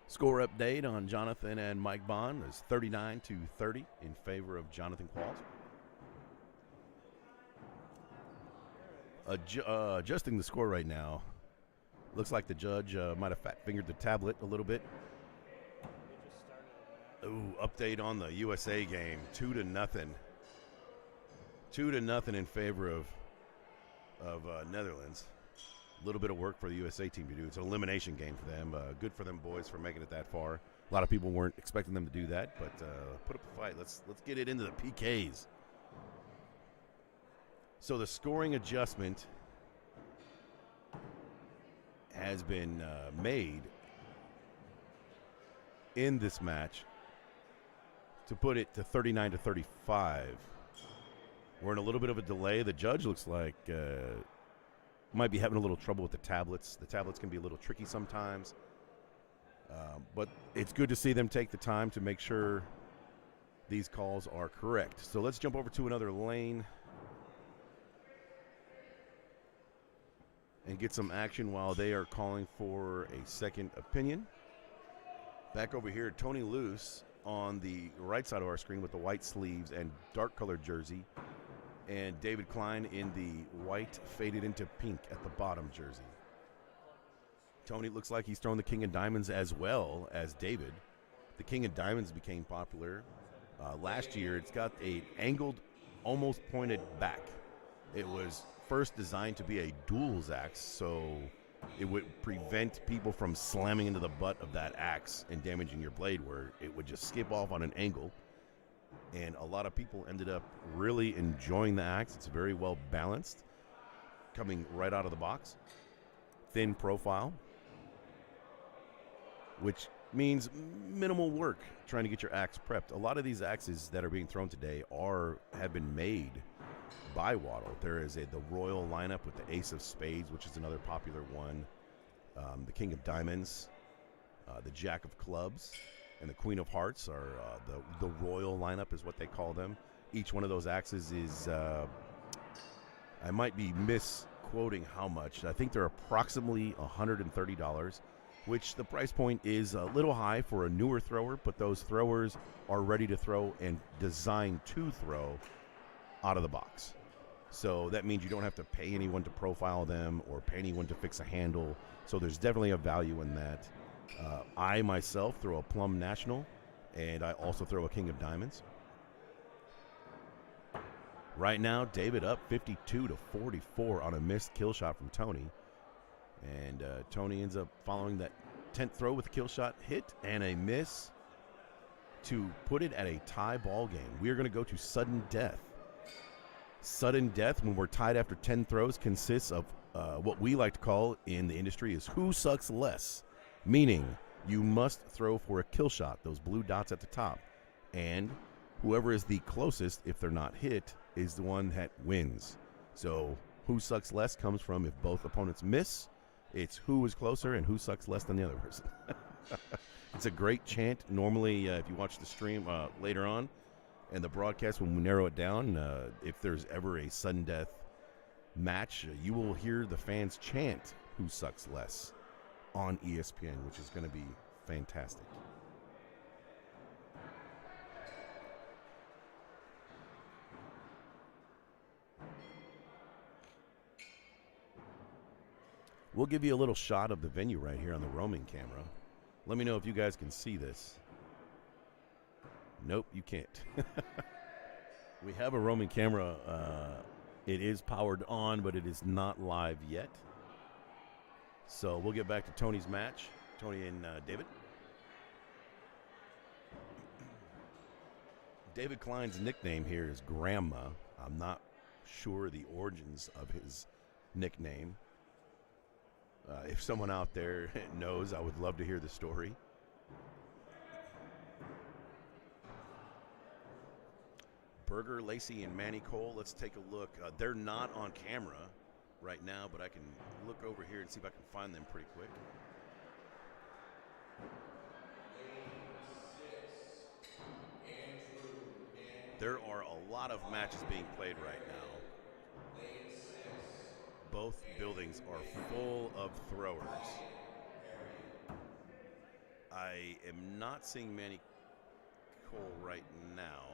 Score update on Jonathan and Mike Bond is 39-30 in favor of Jonathan Qualls. Adjusting the score right now. Looks like the judge might have fat-fingered the tablet a little bit. Ooh, update on the USA game. 2-0. 2-0 in favor of Netherlands. A little bit of work for the USA team to do. It's an elimination game for them. Good for them boys for making it that far. A lot of people weren't expecting them to do that, but put up a fight. Let's get it into the PKs. So the scoring adjustment has been made in this match to put it to 39-35. We're in a little bit of a delay. The judge looks like might be having a little trouble with the tablets. The tablets can be a little tricky sometimes. But it's good to see them take the time to make sure these calls are correct. So let's jump over to another lane and get some action while they are calling for a second opinion. Back over here, Tony Luce on the right side of our screen with the white sleeves and dark colored jersey, and David Klein in the white faded into pink at the bottom jersey. Tony looks like he's throwing the King of Diamonds as well as David. The King of Diamonds became popular last year. It's got a angled, almost pointed back. It was first designed to be a duels axe, so it would prevent people from slamming into the butt of that axe and damaging your blade, where it would just skip off on an angle. And a lot of people ended up really enjoying the axe. It's very well balanced, coming right out of the box. Thin profile, which means minimal work trying to get your axe prepped. A lot of these axes that are being thrown today have been made by WATL. There is the Royal lineup with the Ace of Spades, which is another popular one, the King of Diamonds, the Jack of Clubs. and the Queen of Hearts are the royal lineup is what they call them. Each one of those axes is, I might be misquoting how much. I think they're approximately $130, which the price point is a little high for a newer thrower, but those throwers are ready to throw and designed to throw out of the box. So that means you don't have to pay anyone to profile them or pay anyone to fix a handle. So there's definitely a value in that. I myself throw a Plum National, and I also throw a King of Diamonds. Right now, David up 52-44 on a missed kill shot from Tony. And Tony ends up following that 10th throw with a kill shot hit and a miss to put it at a tie ball game. We are going to go to sudden death. Sudden death, when we're tied after 10 throws, consists of what we like to call in the industry is who sucks less, meaning you must throw for a kill shot, those blue dots at the top, and whoever is the closest, if they're not hit, is the one that wins. So who sucks less comes from if both opponents miss, it's who is closer and who sucks less than the other person. It's a great chant. Normally, if you watch the stream later on, and the broadcast, when we narrow it down, if there's ever a sudden death match, you will hear the fans chant who sucks less on ESPN, which is going to be fantastic. We'll give you a little shot of the venue right here on the roaming camera. Let me know if you guys can see this. Nope, you can't. We have a roaming camera. It is powered on, but it is not live yet. So we'll get back to Tony's match. Tony and David. David Klein's nickname here is Grandma. I'm not sure the origins of his nickname. If someone out there knows, I would love to hear the story. Berger, Lacey, and Manny Cole, let's take a look. They're not on camera right now, but I can look over here and see if I can find them pretty quick. There are a lot of matches being played right now. Both buildings are full of throwers. I am not seeing Manny Cole right now,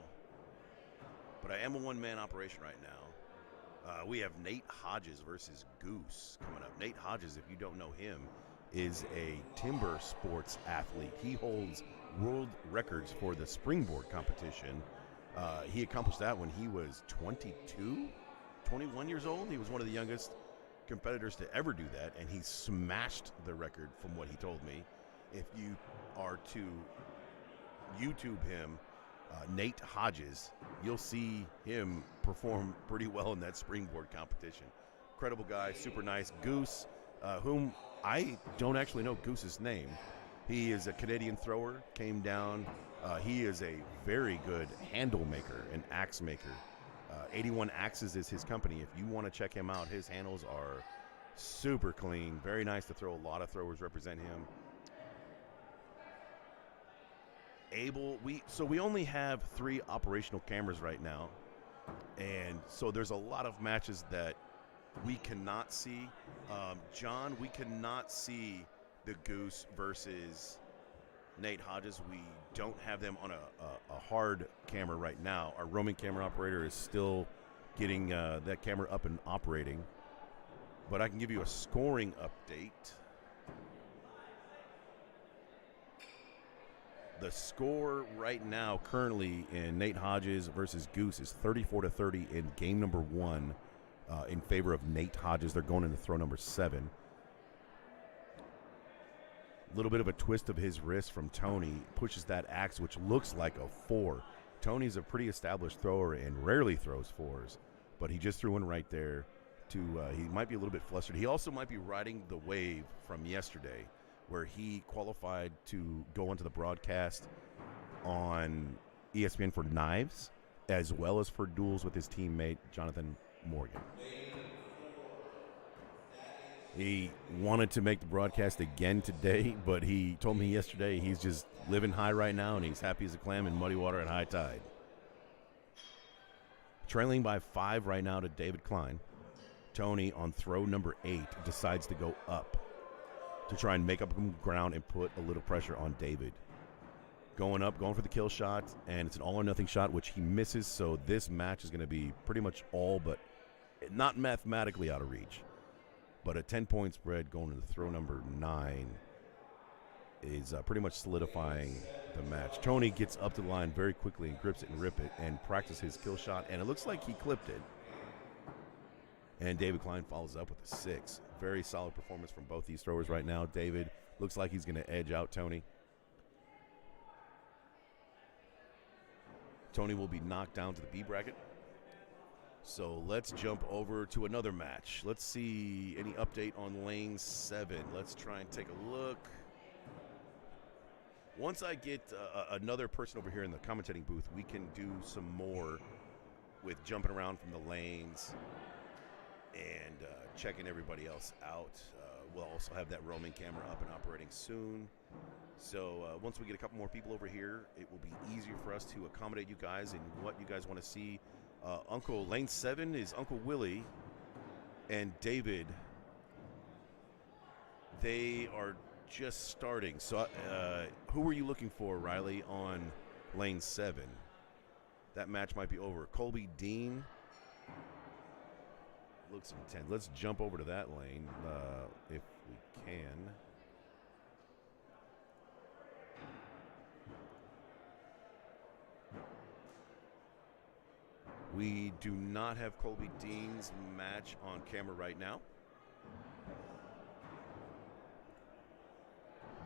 but I am a one-man operation right now. We have Nate Hodges versus Goose coming up. Nate Hodges, if you don't know him, is a timber sports athlete. He holds world records for the springboard competition. He accomplished that when he was 21 years old. He was one of the youngest competitors to ever do that, and he smashed the record from what he told me. If you are to YouTube him, Nate Hodges, you'll see him perform pretty well in that springboard competition. Incredible guy, super nice. Goose, whom I don't actually know Goose's name. He is a Canadian thrower, came down. He is a very good handle maker and axe maker. 81 Axes is his company. If you want to check him out, his handles are super clean. Very nice to throw. A lot of throwers represent him. We only have 3 operational cameras right now, and so there's a lot of matches that we cannot see. John, we cannot see the Goose versus Nate Hodges. We don't have them on a hard camera right now. Our roaming camera operator is still getting that camera up and operating, but I can give you a scoring update. The score right now currently in Nate Hodges versus Goose is 34-30 in game number 1 in favor of Nate Hodges. They're going into throw number 7. A little bit of a twist of his wrist from Tony pushes that axe, which looks like a 4. Tony's a pretty established thrower and rarely throws 4s, but he just threw one right there. He might be a little bit flustered. He also might be riding the wave from yesterday, where he qualified to go onto the broadcast on ESPN for knives, as well as for duels with his teammate, Jonathan Morgan. He wanted to make the broadcast again today, but he told me yesterday he's just living high right now, and he's happy as a clam in muddy water at high tide. Trailing by 5 right now to David Klein. Tony on throw number 8 decides to go up to try and make up ground and put a little pressure on David. Going up, going for the kill shot, and it's an all-or-nothing shot, which he misses, so this match is going to be pretty much all but not mathematically out of reach. But a 10-point spread going to the throw number 9 is pretty much solidifying the match. Tony gets up to the line very quickly and grips it and rip it and practices his kill shot, and it looks like he clipped it. And David Klein follows up with a 6. Very solid performance from both these throwers right now. David looks like he's going to edge out Tony. Tony will be knocked down to the B bracket. So let's jump over to another match. Let's see any update on lane 7. Let's try and take a look. Once I get another person over here in the commentating booth, we can do some more with jumping around from the lanes and checking everybody else out. We'll also have that roaming camera up and operating soon. So once we get a couple more people over here, it will be easier for us to accommodate you guys and what you guys want to see. Lane 7 is Uncle Willie and David. They are just starting. So who were you looking for, Riley, on lane 7? That match might be over. Colby Dean looks intense. Let's jump over to that lane if we can. We do not have Colby Dean's match on camera right now.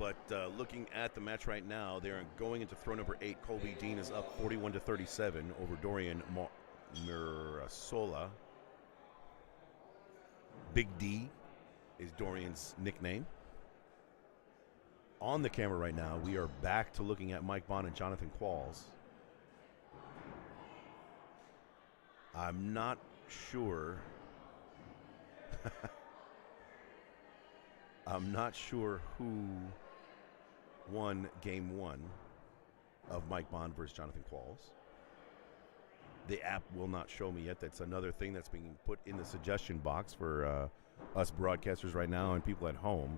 But looking at the match right now, they're going into throw number 8. Colby Dean is up 41-37 over Dorian Mirasola. Big D is Dorian's nickname. On the camera right now, we are back to looking at Mike Bond and Jonathan Qualls. I'm not sure. I'm not sure who won game 1 of Mike Bond versus Jonathan Qualls. The app will not show me yet. That's another thing that's being put in the suggestion box for us broadcasters right now and people at home.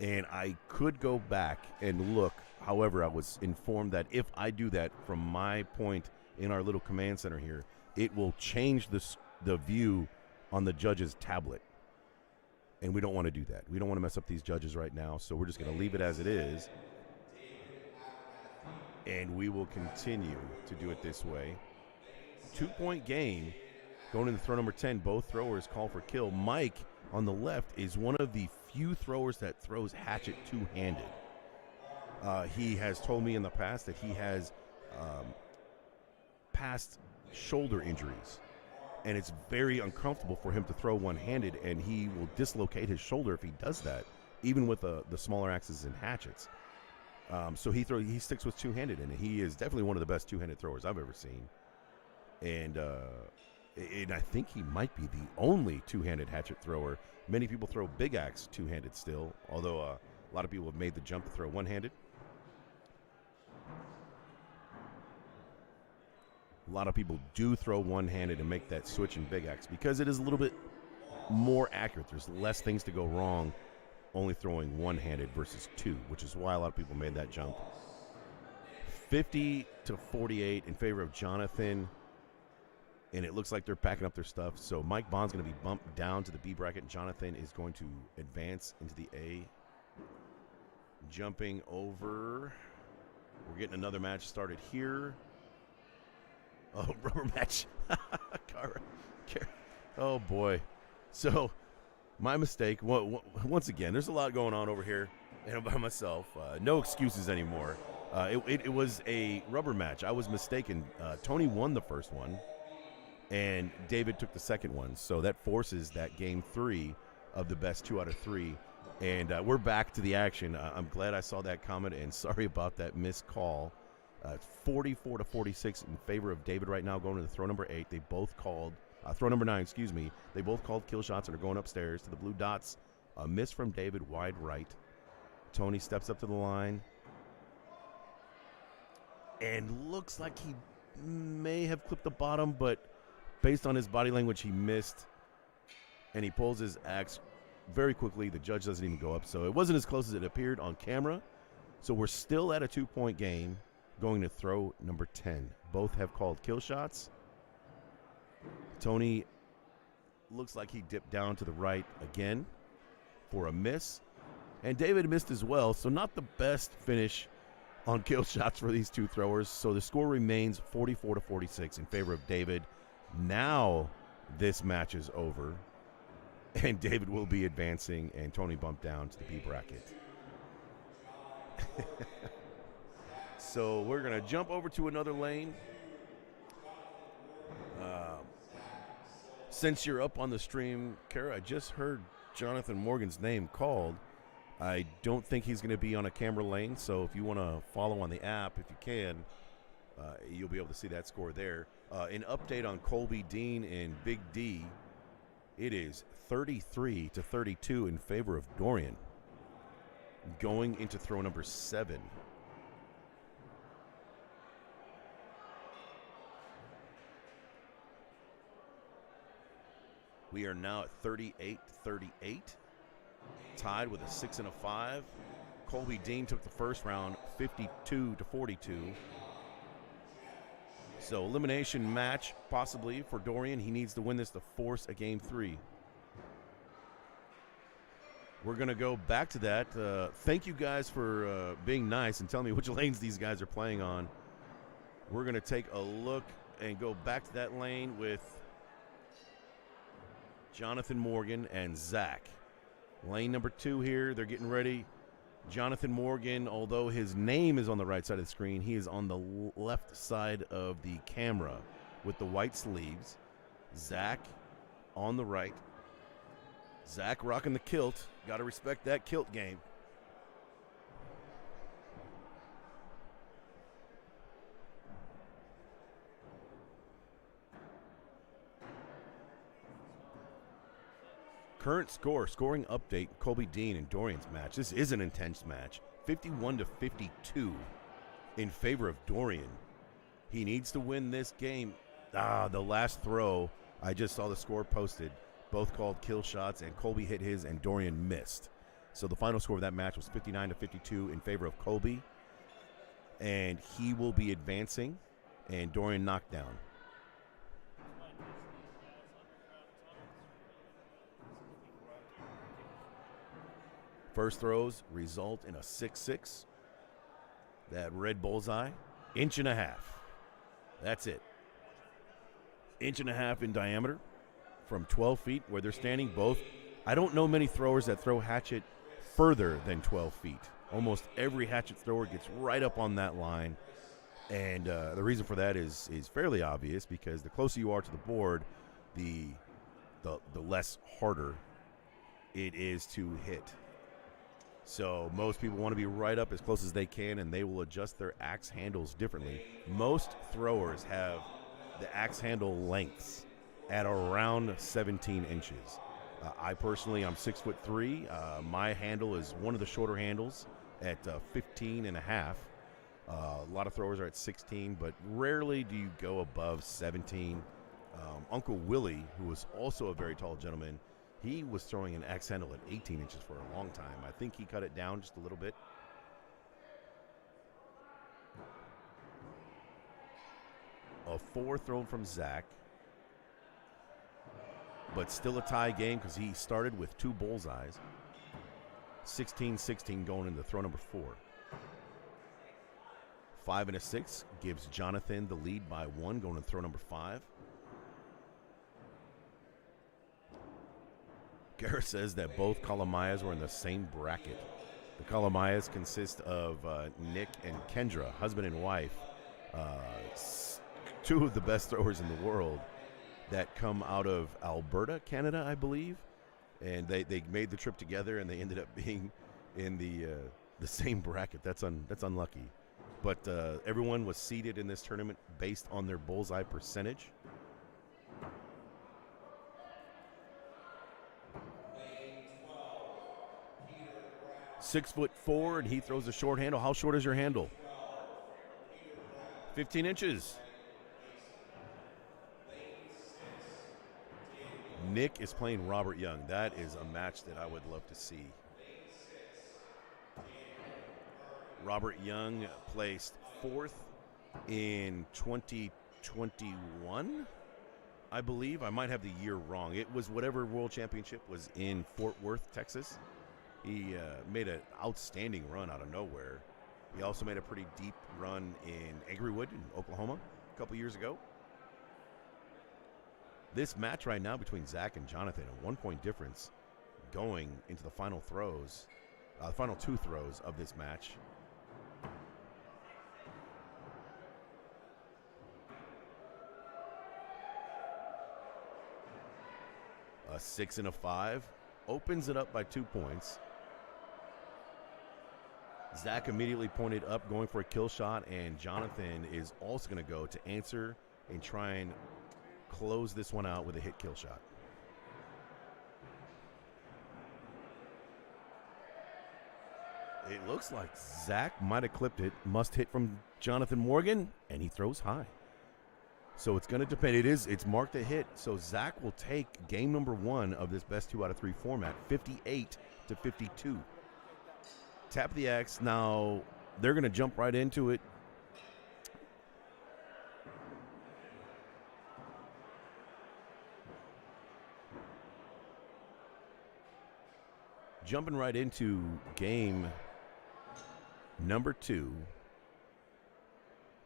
And I could go back and look. However, I was informed that if I do that from my point in our little command center here, it will change the view on the judge's tablet. And we don't want to do that. We don't want to mess up these judges right now, so we're just going to leave it as it is. And we will continue to do it this way. 2-point game going into throw number 10. Both throwers call for kill. Mike on the left is one of the few throwers that throws Hatchet two-handed. He has told me in the past that he has past shoulder injuries, and it's very uncomfortable for him to throw one-handed, and he will dislocate his shoulder if he does that, even with the smaller axes and hatchets. So he sticks with two-handed, and he is definitely one of the best two-handed throwers I've ever seen. And I think he might be the only two-handed hatchet thrower. Many people throw big axe two-handed still, although a lot of people have made the jump to throw one-handed. A lot of people do throw one-handed and make that switch in big axe because it is a little bit more accurate. There's less things to go wrong only throwing one-handed versus two, which is why a lot of people made that jump. 50-48 in favor of Jonathan, and it looks like they're packing up their stuff. So Mike Bond's going to be bumped down to the B bracket, and Jonathan is going to advance into the A. Jumping over. We're getting another match started here. Oh, rubber match. Oh, boy. So, my mistake. Once again, there's a lot going on over here, and I'm by myself. No excuses anymore. It was a rubber match. I was mistaken. Tony won the first one, and David took the second one. So that forces that game 3 of the best 2 out of 3. And we're back to the action. I'm glad I saw that comment, and sorry about that missed call. 44-46 in favor of David right now, going to the throw number 8. They both called throw number 9, excuse me. They both called kill shots and are going upstairs to the blue dots. A miss from David, wide right. Tony steps up to the line and looks like he may have clipped the bottom, but based on his body language, he missed. And he pulls his axe very quickly. The judge doesn't even go up, so it wasn't as close as it appeared on camera. So we're still at a 2-point game, going to throw number 10. Both have called kill shots. Tony looks like he dipped down to the right again for a miss. And David missed as well, so not the best finish on kill shots for these two throwers. So the score remains 44-46 in favor of David. Now this match is over, and David will be advancing, and Tony bumped down to the B bracket. So we're going to jump over to another lane. Since you're up on the stream, Kara, I just heard Jonathan Morgan's name called. I don't think he's going to be on a camera lane, so if you want to follow on the app, if you can, you'll be able to see that score there. An update on Colby Dean and Big D. It is 33-32 in favor of Dorian. Going into throw number 7. We are now at 38-38. Tied with a 6 and a 5. Colby Dean took the first round 52-42. So elimination match possibly for Dorian. He needs to win this to force a game 3. We're going to go back to that. Thank you guys for being nice and telling me which lanes these guys are playing on. We're going to take a look and go back to that lane with Jonathan Morgan and Zach. Lane number 2 here. They're getting ready. Jonathan Morgan, although his name is on the right side of the screen, he is on the left side of the camera with the white sleeves. Zach on the right. Zach rocking the kilt. Got to respect that kilt game. Current score, scoring update, Colby Dean and Dorian's match. This is an intense match. 51-52 in favor of Dorian. He needs to win this game. The last throw, I just saw the score posted. Both called kill shots, and Colby hit his, and Dorian missed. So the final score of that match was 59-52 in favor of Colby. And he will be advancing, and Dorian knocked down. First throws result in a 6-6. That red bullseye, 1.5 inches. That's it. 1.5 inches in diameter from 12 feet where they're standing. Both, I don't know many throwers that throw hatchet further than 12 feet. Almost every hatchet thrower gets right up on that line. And the reason for that is fairly obvious, because the closer you are to the board, the less harder it is to hit. So most people want to be right up as close as they can, and they will adjust their axe handles differently. Most throwers have the axe handle lengths at around 17 inches. I personally, I'm 6'3". My handle is one of the shorter handles at 15 and a half. A lot of throwers are at 16, but rarely do you go above 17. Uncle Willie, who was also a very tall gentleman, he was throwing an axe handle at 18 inches for a long time. I think he cut it down just a little bit. A 4 thrown from Zach, but still a tie game because he started with 2 bullseyes. 16-16 going into throw number 4. 5 and a 6 gives Jonathan the lead by 1 going into throw number 5. Garrett says that both Kalamayas were in the same bracket. The Kalamayas consist of Nick and Kendra, husband and wife, 2 of the best throwers in the world that come out of Alberta, Canada, I believe. And they made the trip together, and they ended up being in the same bracket. That's unlucky. But everyone was seeded in this tournament based on their bullseye percentage. 6'4", and he throws a short handle. How short is your handle? 15 inches. Nick is playing Robert Young. That is a match that I would love to see. Robert Young placed 4th in 2021, I believe. I might have the year wrong. It was whatever World Championship was in Fort Worth, Texas. He made an outstanding run out of nowhere. He also made a pretty deep run in Englewood in Oklahoma a couple years ago. This match right now between Zach and Jonathan, a 1-point difference going into the final throws, final 2 throws of this match. A 6 and a 5 opens it up by 2 points. Zach immediately pointed up, going for a kill shot, and Jonathan is also going to go to answer and try and close this one out with a hit kill shot. It looks like Zach might have clipped it. Must hit from Jonathan Morgan, and he throws high. So it's going to depend. It's marked a hit. So Zach will take game number 1 of this best 2 out of 3 format, 58-52. Tap the X. Now they're going to jump right into it. Jumping right into game number 2.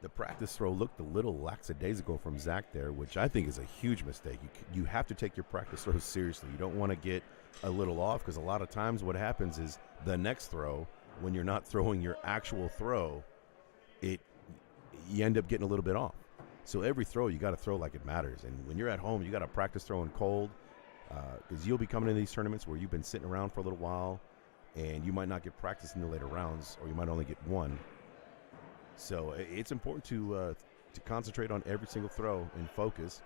The practice throw looked a little lackadaisical from Zach there, which I think is a huge mistake. You have to take your practice throws seriously. You don't want to get a little off, because a lot of times what happens is the next throw, when you're not throwing your actual throw, you end up getting a little bit off. So every throw, you got to throw like it matters. And when you're at home, you got to practice throwing cold, because you'll be coming in these tournaments where you've been sitting around for a little while, and you might not get practice in the later rounds, or you might only get one. So it's important to concentrate on every single throw and focus.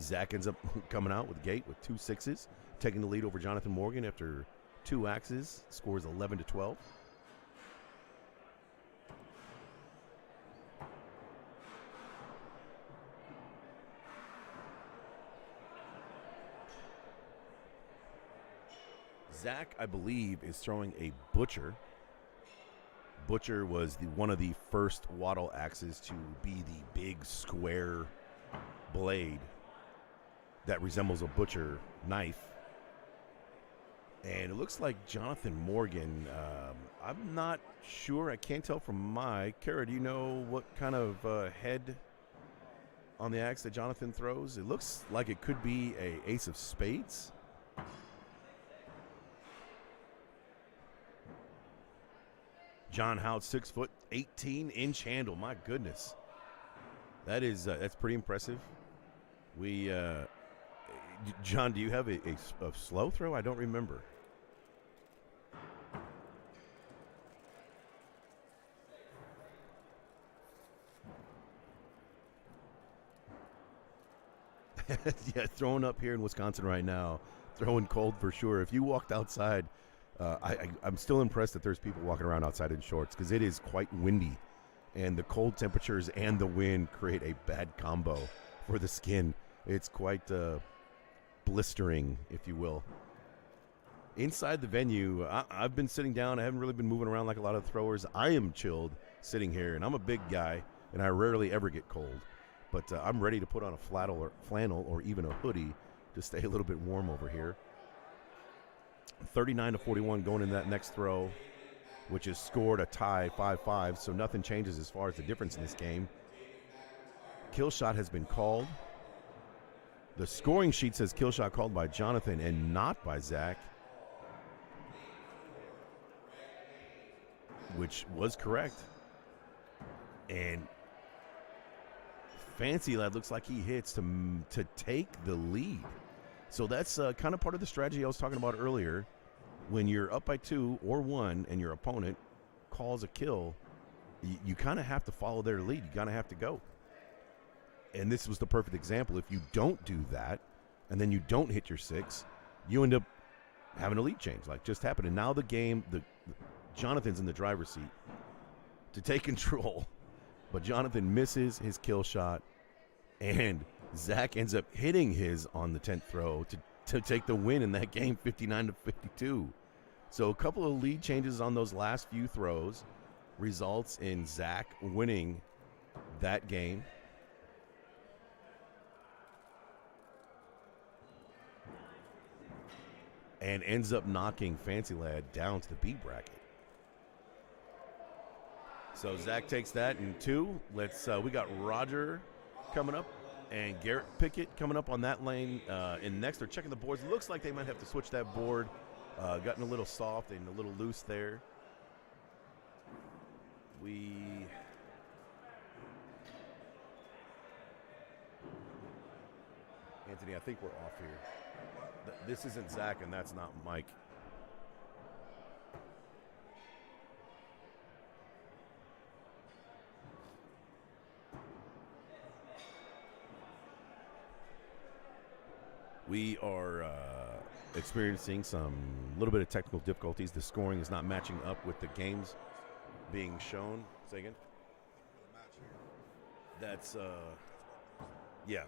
Zach ends up coming out with gate with 2 6s, taking the lead over Jonathan Morgan after 2 axes, scores 11-12. Zach, I believe, is throwing a Butcher. Butcher was one of the first WATL axes to be the big square blade that resembles a butcher knife. And it looks like Jonathan Morgan, I'm not sure. I can't tell from my. Kara, do you know what kind of head on the axe that Jonathan throws? It looks like it could be a ace of spades. John Hout, 6', 18-inch handle. My goodness, that's pretty impressive. John, do you have a slow throw? I don't remember. Yeah, throwing up here in Wisconsin right now, throwing cold for sure. If you walked outside, I'm still impressed that there's people walking around outside in shorts, because it is quite windy, and the cold temperatures and the wind create a bad combo for the skin. It's quite blistering, if you will. Inside the venue, I've been sitting down. I haven't really been moving around like a lot of throwers. I am chilled sitting here, and I'm a big guy, and I rarely ever get cold. But I'm ready to put on a flannel or even a hoodie to stay a little bit warm over here. 39-41 going into that next throw, which has scored a tie 5-5, so nothing changes as far as the difference in this game. Kill shot has been called. The scoring sheet says kill shot called by Jonathan and not by Zach, which was correct. And Fancy Lad looks like he hits to take the lead. So that's kind of part of the strategy I was talking about earlier. When you're up by 2 or 1 and your opponent calls a kill, you kind of have to follow their lead. You kind of have to go. And this was the perfect example. If you don't do that and then you don't hit your 6, you end up having a lead change like just happened. And now the game, Jonathan's in the driver's seat to take control. But Jonathan misses his kill shot, and Zach ends up hitting his on the 10th throw to take the win in that game, 59-52. So a couple of lead changes on those last few throws results in Zach winning that game. And ends up knocking Fancy Lad down to the B bracket. So Zach takes that in 2. We got Roger coming up and Garrett Pickett coming up on that lane. And next they're checking the boards. Looks like they might have to switch that board. Gotten a little soft and a little loose there. Anthony, I think we're off here. This isn't Zach, and that's not Mike. We are experiencing some little bit of technical difficulties. The scoring is not matching up with the games being shown. Say again? That's, yeah.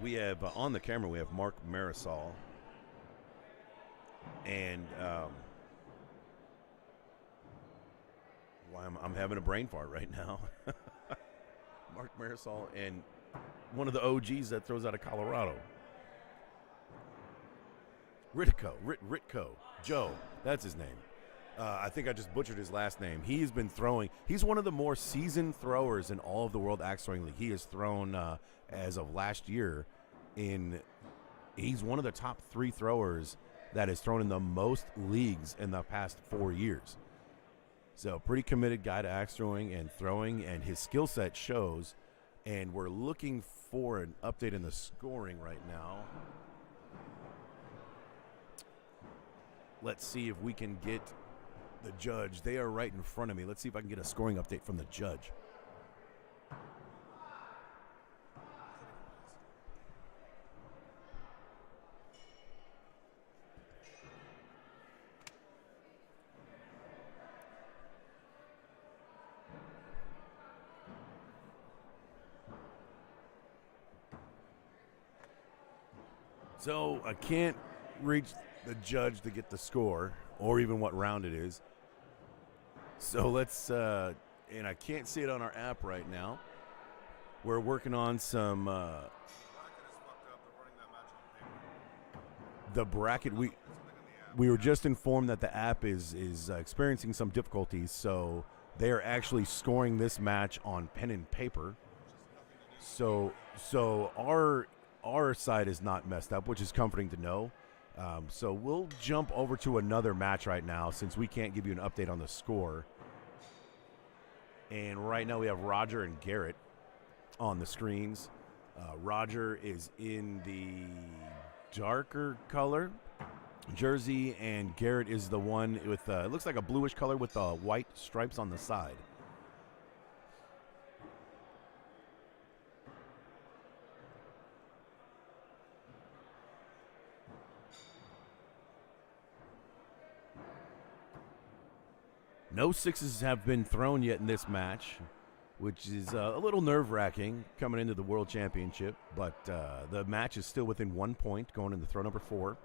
We have, on the camera, we have Mark Marisol. And, I'm having a brain fart right now. Mark Marisol and one of the OGs that throws out of Colorado. Ritko. Joe, that's his name. I think I just butchered his last name. He's been throwing. He's one of the more seasoned throwers in all of the World Axe Throwing League. He has thrown, as of last year, he's one of the top 3 throwers that has thrown in the most leagues in the past 4 years. So pretty committed guy to axe throwing, and his skill set shows. And we're looking for an update in the scoring right now. Let's see if we can get the judge. They are right in front of me. Let's see if I can get a scoring update from the judge. So I can't reach the judge to get the score or even what round it is. So let's, and I can't see it on our app right now. We're working on some, the bracket. We were just informed that the app is experiencing some difficulties, so they are actually scoring this match on pen and paper. So our side is not messed up, which is comforting to know. So we'll jump over to another match right now since we can't give you an update on the score. And right now we have Roger and Garrett on the screens. Roger is in the darker color jersey, and Garrett is the one with, it looks like a bluish color with white stripes on the side. No 6s have been thrown yet in this match, which is a little nerve-wracking coming into the World Championship, but the match is still within 1 point going into throw number 4.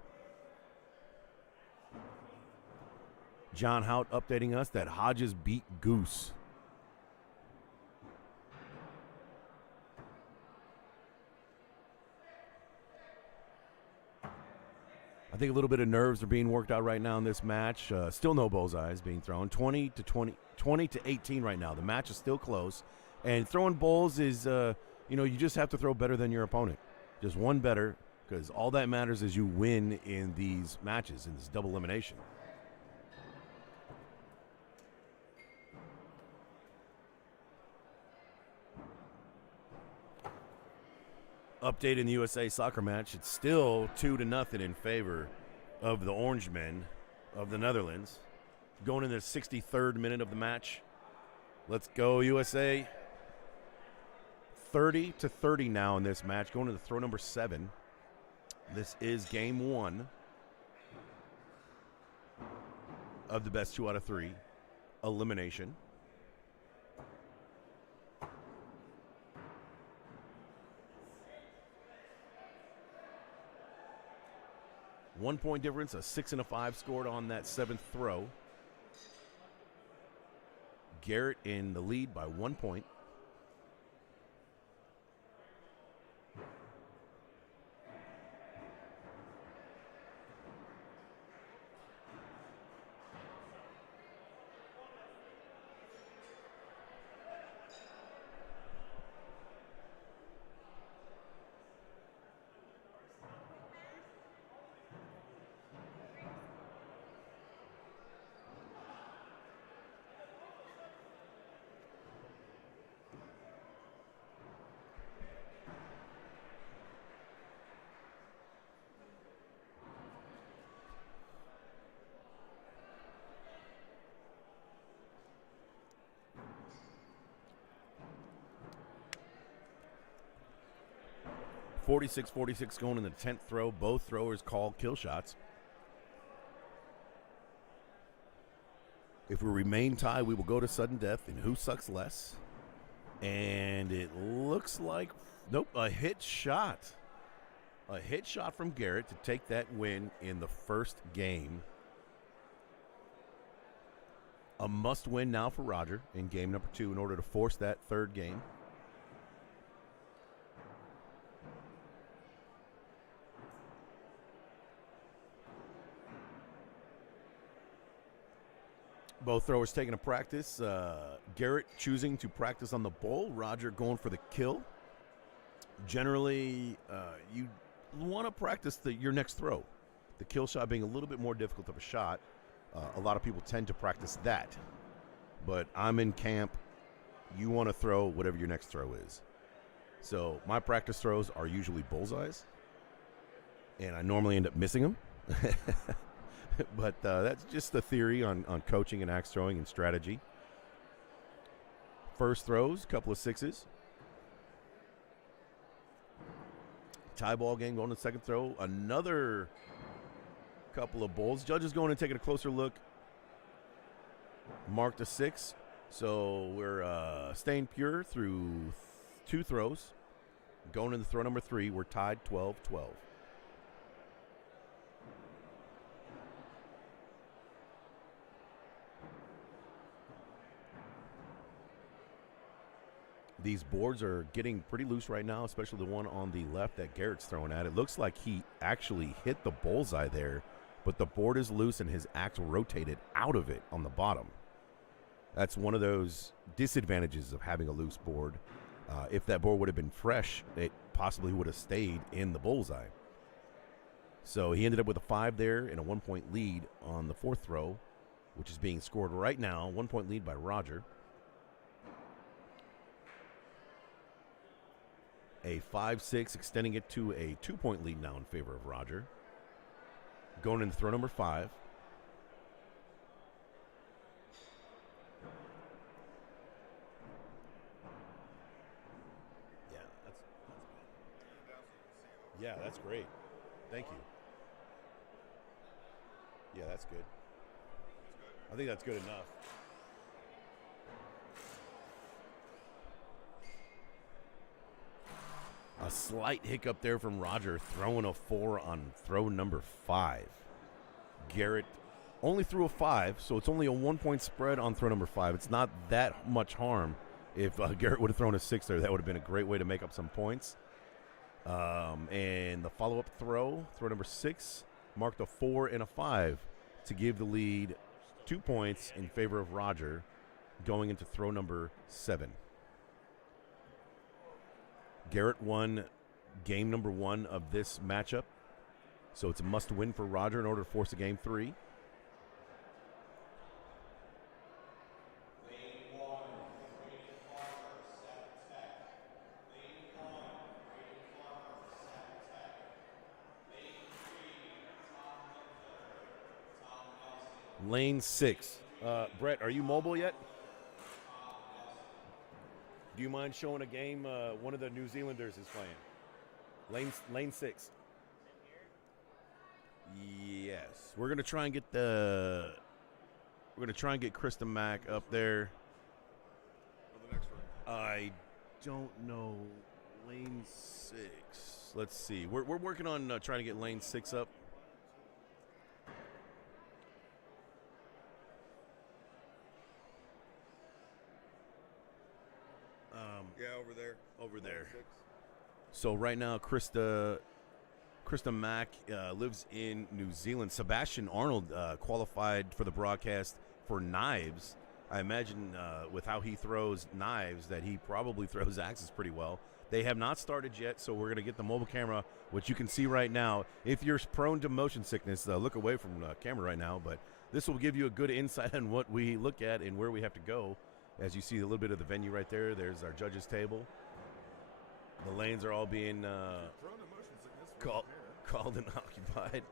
John Hout updating us that Hodges beat Goose. I think a little bit of nerves are being worked out right now in this match. Still no bullseyes being thrown. 20 to 18 right now. The match is still close. And throwing bulls is, you just have to throw better than your opponent. Just one better, because all that matters is you win in these matches, in this double elimination. Update in the USA soccer match. It's still 2-0 in favor of the Orange Men of the Netherlands. Going in the 63rd minute of the match. Let's go, USA. 30-30 now in this match, going to the throw number 7. This is game 1 of the best 2 out of 3 elimination. One-point difference, a 6 and a 5 scored on that 7th throw. Garrett in the lead by 1 point. .46 going in the 10th throw. Both throwers call kill shots. If we remain tied, we will go to sudden death in who sucks less. And it looks like, nope, a hit shot. A hit shot from Garrett to take that win in the first game. A must win now for Roger in game number 2 in order to force that third game. Both throwers taking a practice. Garrett choosing to practice on the bull. Roger going for the kill. Generally, you want to practice your next throw. The kill shot being a little bit more difficult of a shot. A lot of people tend to practice that. But I'm in camp. You want to throw whatever your next throw is. So my practice throws are usually bullseyes. And I normally end up missing them. But that's just the theory on coaching and axe throwing and strategy. First throws, couple of 6s. Tie ball game going to the second throw. Another couple of bulls. Judges going and taking a closer look. Marked a 6. So we're staying pure through 2 throws. Going into throw number 3, we're tied 12-12. These boards are getting pretty loose right now, especially the one on the left that Garrett's throwing at. It looks like he actually hit the bullseye there, but the board is loose and his axe rotated out of it on the bottom. That's one of those disadvantages of having a loose board. If that board would have been fresh, it possibly would have stayed in the bullseye. So he ended up with a 5 there and a 1-point lead on the 4th throw, which is being scored right now. 1-point lead by Roger. A 5-6, extending it to a 2-point lead now in favor of Roger. Going into throw number 5. Yeah, that's great. Thank you. Yeah, that's good. I think that's good enough. A slight hiccup there from Roger, throwing a 4 on throw number 5. Garrett only threw a 5, so it's only a 1-point spread on throw number 5. It's not that much harm. If Garrett would have thrown a 6 there, that would have been a great way to make up some points. And the follow-up throw number 6, marked a 4 and a 5 to give the lead 2 points in favor of Roger going into throw number 7. Garrett won game number 1 of this matchup, so it's a must-win for Roger in order to force a game 3. Lane 6. Brett, are you mobile yet? Do you mind showing a game one of the New Zealanders is playing? Lane 6. Yes. We're gonna try and get Krista Mack up there. For the next one. I don't know. Lane 6. Let's see. We're working on trying to get lane 6 up. Over there. So right now, Krista Mack lives in New Zealand. Sebastian Arnold qualified for the broadcast for knives. I imagine with how he throws knives that he probably throws axes pretty well. They have not started yet, so we're going to get the mobile camera, which you can see right now. If you're prone to motion sickness, look away from the camera right now, but this will give you a good insight on what we look at and where we have to go. As you see a little bit of the venue right there, there's our judges' table. The lanes are all being called and occupied.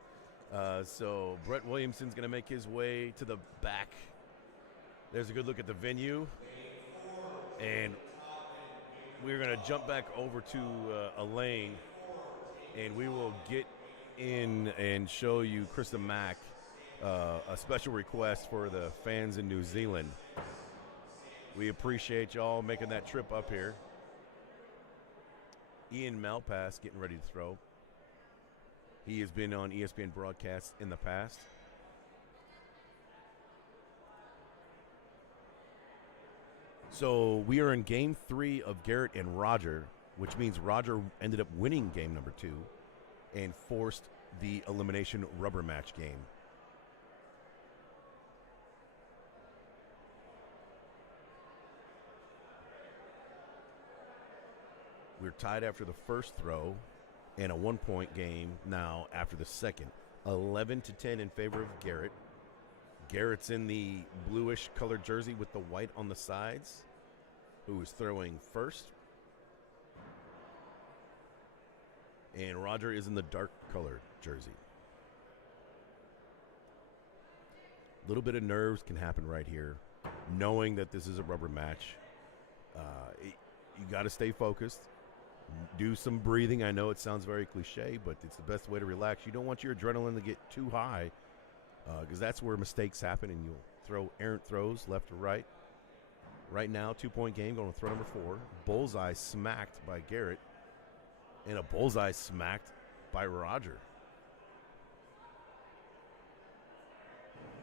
So Brett Williamson's going to make his way to the back. There's a good look at the venue. And we're going to jump back over to a lane, and we will get in and show you Krista Mack, a special request for the fans in New Zealand. We appreciate y'all making that trip up here. Ian Malpass getting ready to throw. He has been on ESPN broadcasts in the past. So we are in game 3 of Garrett and Roger, which means Roger ended up winning game number 2 and forced the elimination rubber match game. We're tied after the first throw and a 1-point game now after the second. 11-10 in favor of Garrett. Garrett's in the bluish colored jersey with the white on the sides, who is throwing first. And Roger is in the dark colored jersey. A little bit of nerves can happen right here, knowing that this is a rubber match. You got to stay focused. Do some breathing. I know it sounds very cliche, but it's the best way to relax. You don't want your adrenaline to get too high, because that's where mistakes happen, and you'll throw errant throws left to right. Right now, 2-point game, going to throw number 4. Bullseye smacked by Garrett, and a bullseye smacked by Roger.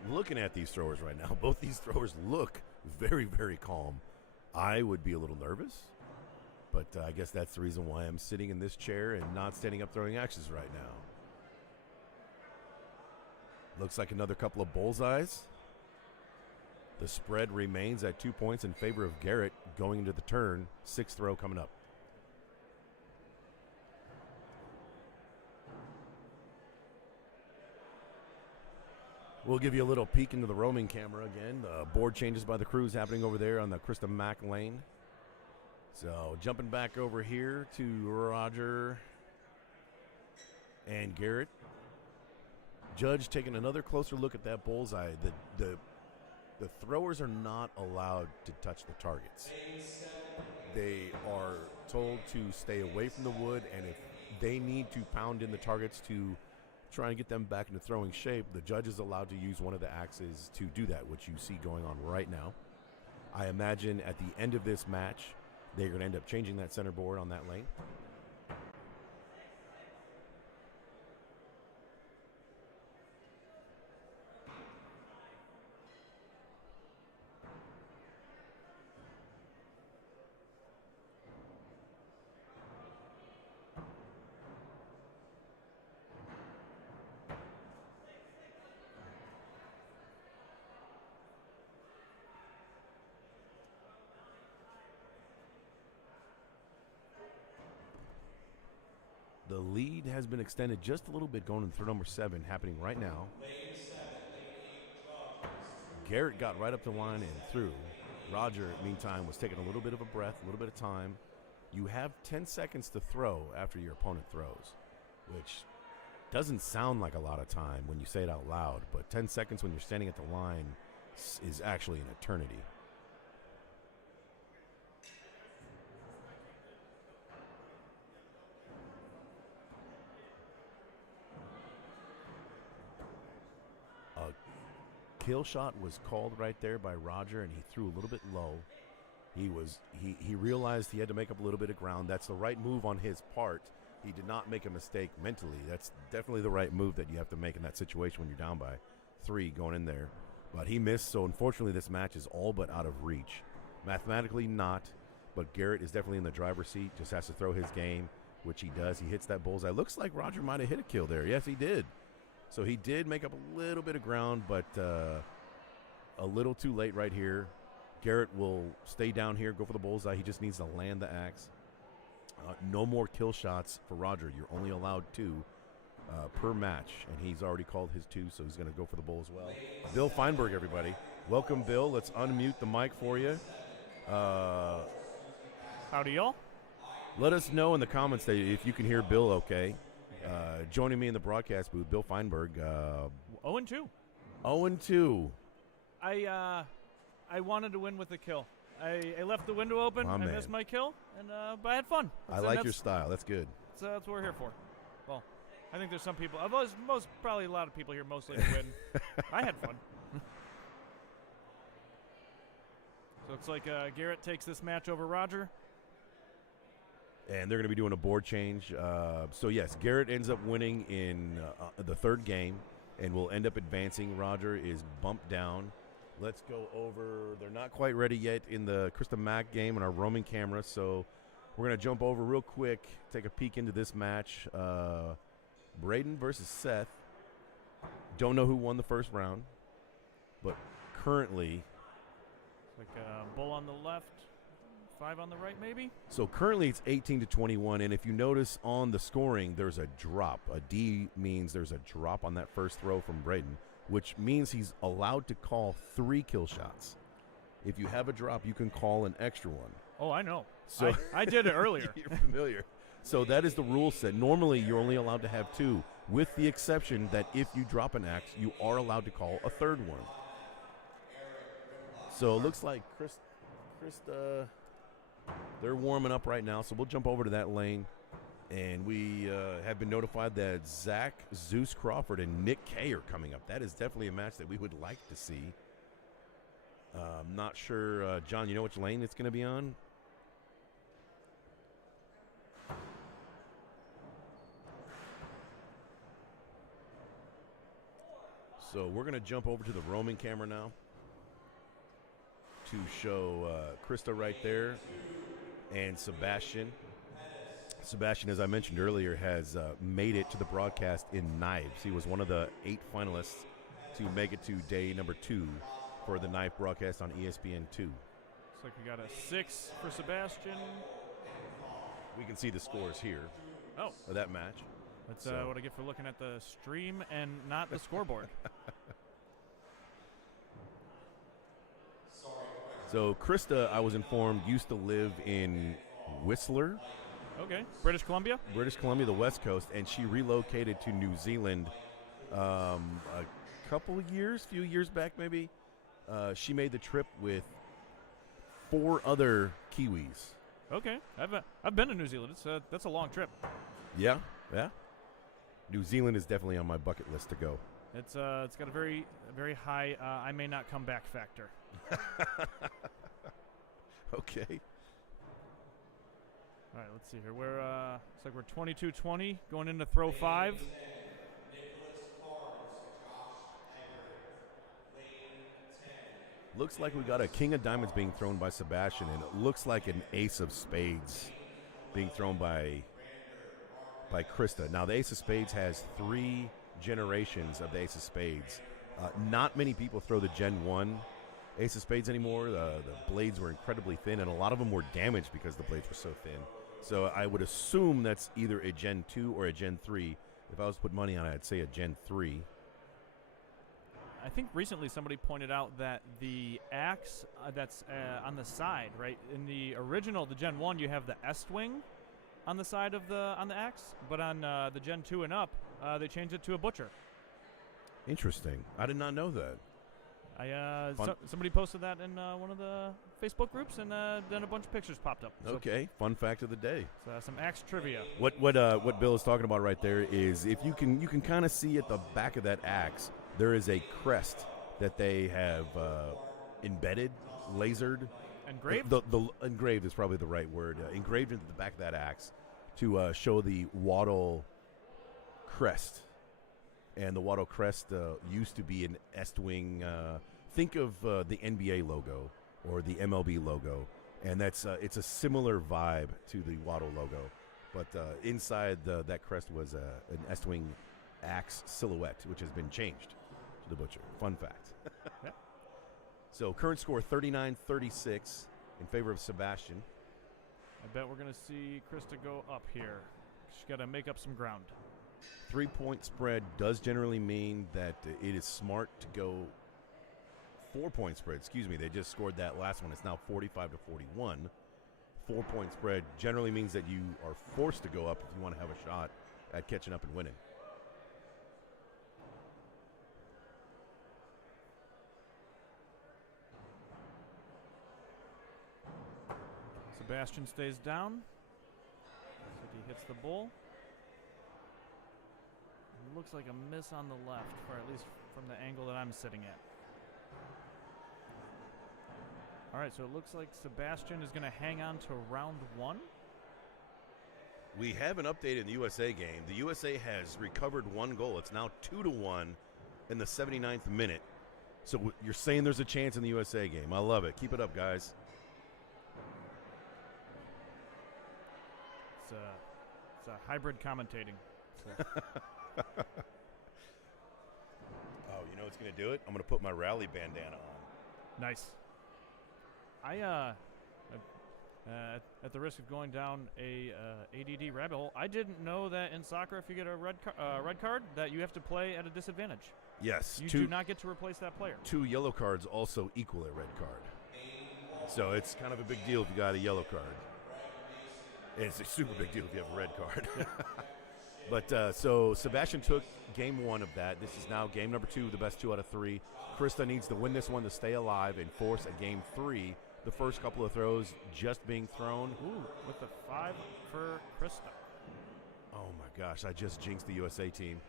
Looking at these throwers right now, both these throwers look very, very calm. I would be a little nervous, but I guess that's the reason why I'm sitting in this chair and not standing up throwing axes right now. Looks like another couple of bullseyes. The spread remains at 2 points in favor of Garrett going into the turn. 6th throw coming up. We'll give you a little peek into the roaming camera again. The board changes by the crews happening over there on the Krista Mack lane. So jumping back over here to Roger and Garrett. Judge taking another closer look at that bullseye. The throwers are not allowed to touch the targets. They are told to stay away from the wood, and if they need to pound in the targets to try and get them back into throwing shape, the judge is allowed to use one of the axes to do that, which you see going on right now. I imagine at the end of this match, they're going to end up changing that center board on that lane. The lead has been extended just a little bit going into throw number 7, happening right now. Garrett got right up the line and threw. Roger, meantime, was taking a little bit of a breath, a little bit of time. You have 10 seconds to throw after your opponent throws, which doesn't sound like a lot of time when you say it out loud, but 10 seconds when you're standing at the line is actually an eternity. kill shot was called right there by Roger, and he threw a little bit low. He realized he had to make up a little bit of ground. That's the right move on his part. He did not make a mistake mentally. That's definitely the right move that you have to make in that situation when you're down by 3 going in there. But he missed, so unfortunately this match is all but out of reach. Mathematically not, but Garrett is definitely in the driver's seat, just has to throw his game, which he does. He hits that bullseye. Looks like Roger might have hit a kill there. Yes, he did. So he did make up a little bit of ground, but a little too late right here. Garrett will stay down here, go for the bullseye. He just needs to land the axe. No more kill shots for Roger. You're only allowed 2 per match, and he's already called his 2, so he's going to go for the bull as well. Bill Feinberg, everybody. Welcome, Bill. Let's unmute the mic for you. Howdy, y'all. Let us know in the comments that if you can hear Bill okay. Joining me in the broadcast booth, Bill Feinberg. 0-2. 0-2. I wanted to win with a kill. I left the window open. I missed my kill, but I had fun. I like your style. That's good. That's what we're here for. Well, I think there's some people. Probably a lot of people here mostly to win. I had fun. So it's like Garrett takes this match over Roger. And they're going to be doing a board change. So, yes, Garrett ends up winning in the 3rd game and will end up advancing. Roger is bumped down. Let's go over. They're not quite ready yet in the Krista Mack game in our roaming camera, so we're going to jump over real quick, take a peek into this match. Braden versus Seth. Don't know who won the first round, but currently. Like Bull on the left, 5 on the right, maybe? So currently it's 18-21, and if you notice on the scoring, there's a drop. A D means there's a drop on that first throw from Braden, which means he's allowed to call 3 kill shots. If you have a drop, you can call an extra one. Oh, I know. So I did it earlier. You're familiar. So that is the rule set. Normally, you're only allowed to have 2, with the exception that if you drop an axe, you are allowed to call a 3rd one. So it looks like Krista, they're warming up right now, so we'll jump over to that lane. And we have been notified that Zach Zeus Crawford and Nick Kay are coming up. That is definitely a match that we would like to see. Not sure, John, you know which lane it's going to be on? So we're going to jump over to the roaming camera now to show Krista right there and Sebastian. Sebastian, as I mentioned earlier, has made it to the broadcast in knives. He was one of the 8 finalists to make it to day number 2 for the knife broadcast on ESPN2. Looks like we got a 6 for Sebastian. We can see the scores here of that match. That's what I get for looking at the stream and not the scoreboard. So Krista, I was informed, used to live in Whistler. Okay. British Columbia, the West Coast, and she relocated to New Zealand a few years back maybe. She made the trip with 4 other Kiwis. Okay. I've been to New Zealand. That's a long trip. Yeah. New Zealand is definitely on my bucket list to go. It's got a very high I may not come back factor. Okay. All right, let's see here. Looks like we're 22-20 going into throw 5. Looks like we got a king of diamonds being thrown by Sebastian, and it looks like an ace of spades being thrown by Krista. Now, the ace of spades has 3 generations of the ace of spades. Not many people throw the Gen 1 ace of spades anymore. The blades were incredibly thin, and a lot of them were damaged because the blades were so thin. So I would assume that's either a Gen 2 or a Gen 3. If I was to put money on it, I'd say a Gen 3. I think recently somebody pointed out that the axe that's on the side, right? In the original, the Gen 1, you have the S-wing on the side of the axe, but on the Gen 2 and up, they changed it to a butcher. Interesting. I did not know that. Somebody posted that in one of the Facebook groups, and then a bunch of pictures popped up. So Okay, fun fact of the day. Some axe trivia. What Bill is talking about right there is if you can kind of see at the back of that axe, there is a crest that they have embedded, lasered. Engraved? The engraved is probably the right word. Engraved into the back of that axe to show the WATL crest. And the WATL crest used to be an Est-wing. Think of the NBA logo or the MLB logo. And it's a similar vibe to the WATL logo. But inside that crest was an Est-wing axe silhouette, which has been changed to the butcher. Fun fact. Yeah. So current score 39-36 in favor of Sebastian. I bet we're going to see Krista go up here. She's got to make up some ground. 3-point spread does generally mean that it is smart to go 4-point spread. Excuse me, they just scored that last one. It's now 45-41. 4-point spread generally means that you are forced to go up if you want to have a shot at catching up and winning. Sebastian stays down. So he hits the bull. Looks like a miss on the left, or at least from the angle that I'm sitting at. All right, so it looks like Sebastian is going to hang on to round one. We have an update in the USA game. The USA has recovered one goal. It's now 2-1 in the 79th minute. So you're saying there's a chance in the USA game. I love it. Keep it up, guys. It's a hybrid commentating. So. Oh, you know what's going to do it? I'm going to put my rally bandana on. Nice. At the risk of going down a ADD rabbit hole, I didn't know that in soccer, if you get a red card, that you have to play at a disadvantage. Yes. You do not get to replace that player. 2 yellow cards also equal a red card. So it's kind of a big deal if you got a yellow card. And it's a super big deal if you have a red card. But so Sebastian took game 1 of that. This is now game number 2, the best 2 out of 3. Krista needs to win this one to stay alive and force a game 3. The first couple of throws just being thrown. Ooh, with the 5 for Krista. Oh my gosh, I just jinxed the USA team.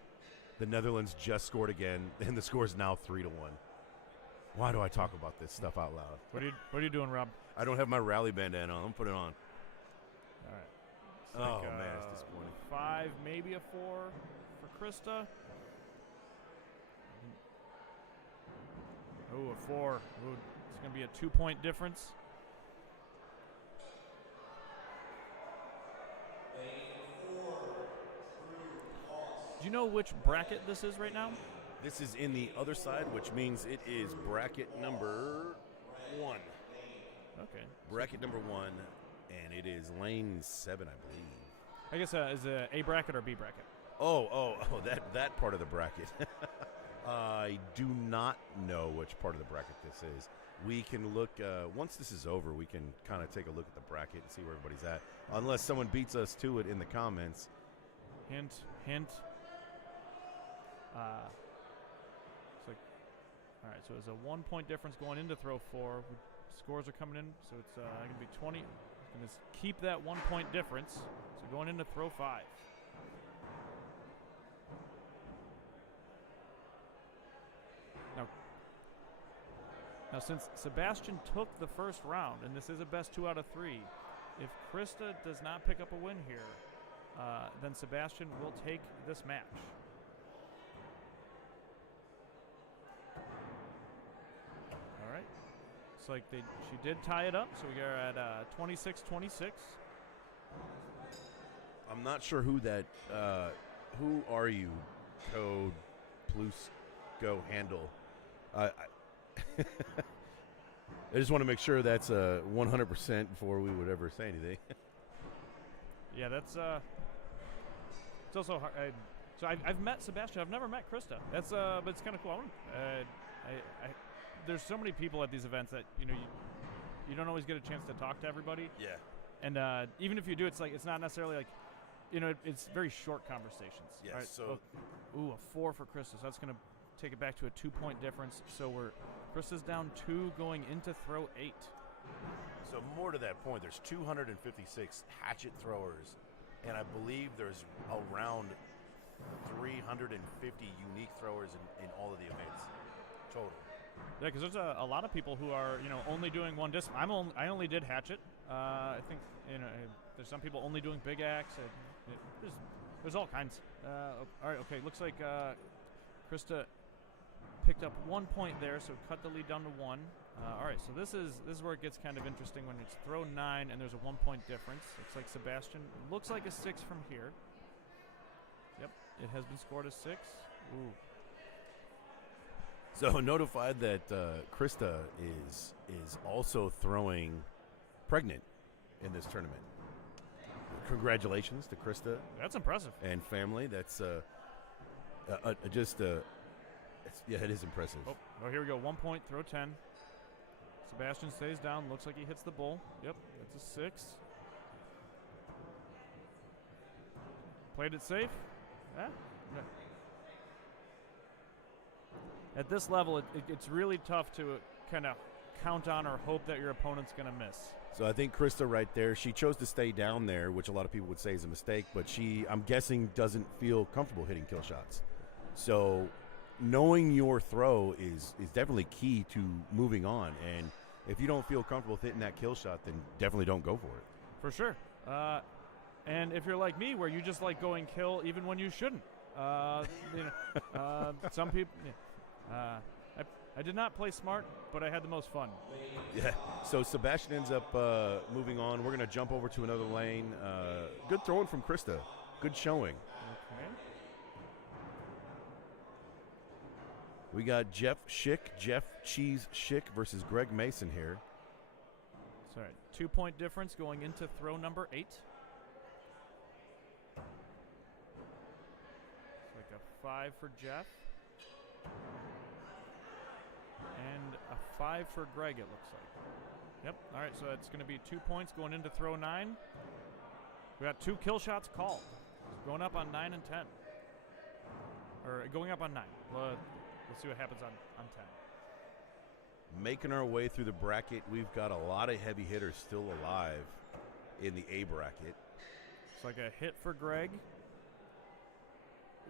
The Netherlands just scored again, and the score is now 3-1. Why do I talk about this stuff out loud? What are you doing, Rob? I don't have my rally bandana on. I'm putting it on. All right. Oh, man, it's disappointing. 5, maybe a 4 for Krista. Oh, a 4. Ooh, it's going to be a 2-point difference. Do you know which bracket this is right now? This is in the other side, which means it is bracket number 1. Okay. Bracket number 1, and it is lane 7, I believe. I guess is it A bracket or B bracket? Oh, that part of the bracket. I do not know which part of the bracket this is. We can look, once this is over, we can kind of take a look at the bracket and see where everybody's at. Unless someone beats us to it in the comments. Hint. It's like, all right, so it's a 1-point difference going into throw 4. Scores are coming in, so it's going to be 20. Going to keep that 1-point difference. So going into throw 5. Now, since Sebastian took the first round, and this is a best 2 out of 3, if Krista does not pick up a win here, then Sebastian will take this match. All right. Looks like she did tie it up, so we are at 26-26. I'm not sure who that, who are you, Code Plus Go Handle? I just want to make sure that's 100% before we would ever say anything. Yeah, that's it's also hard. So I've met Sebastian. I've never met Krista. That's but it's kind of cool. There's so many people at these events that you don't always get a chance to talk to everybody. Yeah. And even if you do, it's not necessarily like, it's very short conversations. Yes. Right? So, a 4 for Krista. So that's gonna take it back to a 2-point difference. So Krista's down 2 going into throw 8. So more to that point, there's 256 hatchet throwers, and I believe there's around 350 unique throwers in all of the events total. Yeah, because there's a lot of people who are only doing one disc. I only did Hatchet. I think there's some people only doing big axe. There's all kinds. All right, okay. Looks like Krista picked up 1 point there, so cut the lead down to 1. All right, so this is where it gets kind of interesting when it's throw 9 and there's a 1 point difference. Looks like Sebastian looks like a 6 from here. Yep, it has been scored a 6. Ooh. So notified that Krista is also throwing pregnant in this tournament. Congratulations to Krista. That's impressive. And family. That's it is impressive. Oh, here we go. 1 point, throw 10. Sebastian stays down. Looks like he hits the bull. Yep, that's a 6. Played it safe. Yeah. At this level, it's really tough to kind of count on or hope that your opponent's going to miss. So I think Krista right there, she chose to stay down there, which a lot of people would say is a mistake, but she, I'm guessing, doesn't feel comfortable hitting kill shots. So knowing your throw is definitely key to moving on. And if you don't feel comfortable hitting that kill shot, then definitely don't go for it. For sure. And if you're like me, where you just like going kill even when you shouldn't. Some people... I did not play smart, but I had the most fun. Yeah. So Sebastian ends up moving on. We're going to jump over to another lane. Good throwing from Krista. Good showing. Okay. We got Jeff Cheese Schick versus Greg Mason here. Sorry, 2 point difference going into throw number 8. It's like a 5 for Jeff. And a 5 for Greg, it looks like. Yep. All right, so that's going to be 2 points going into throw 9. We got 2 kill shots called. Going up on 9 and 10. Or going up on 9. We'll see what happens on 10. Making our way through the bracket, we've got a lot of heavy hitters still alive in the A bracket. It's like a hit for Greg.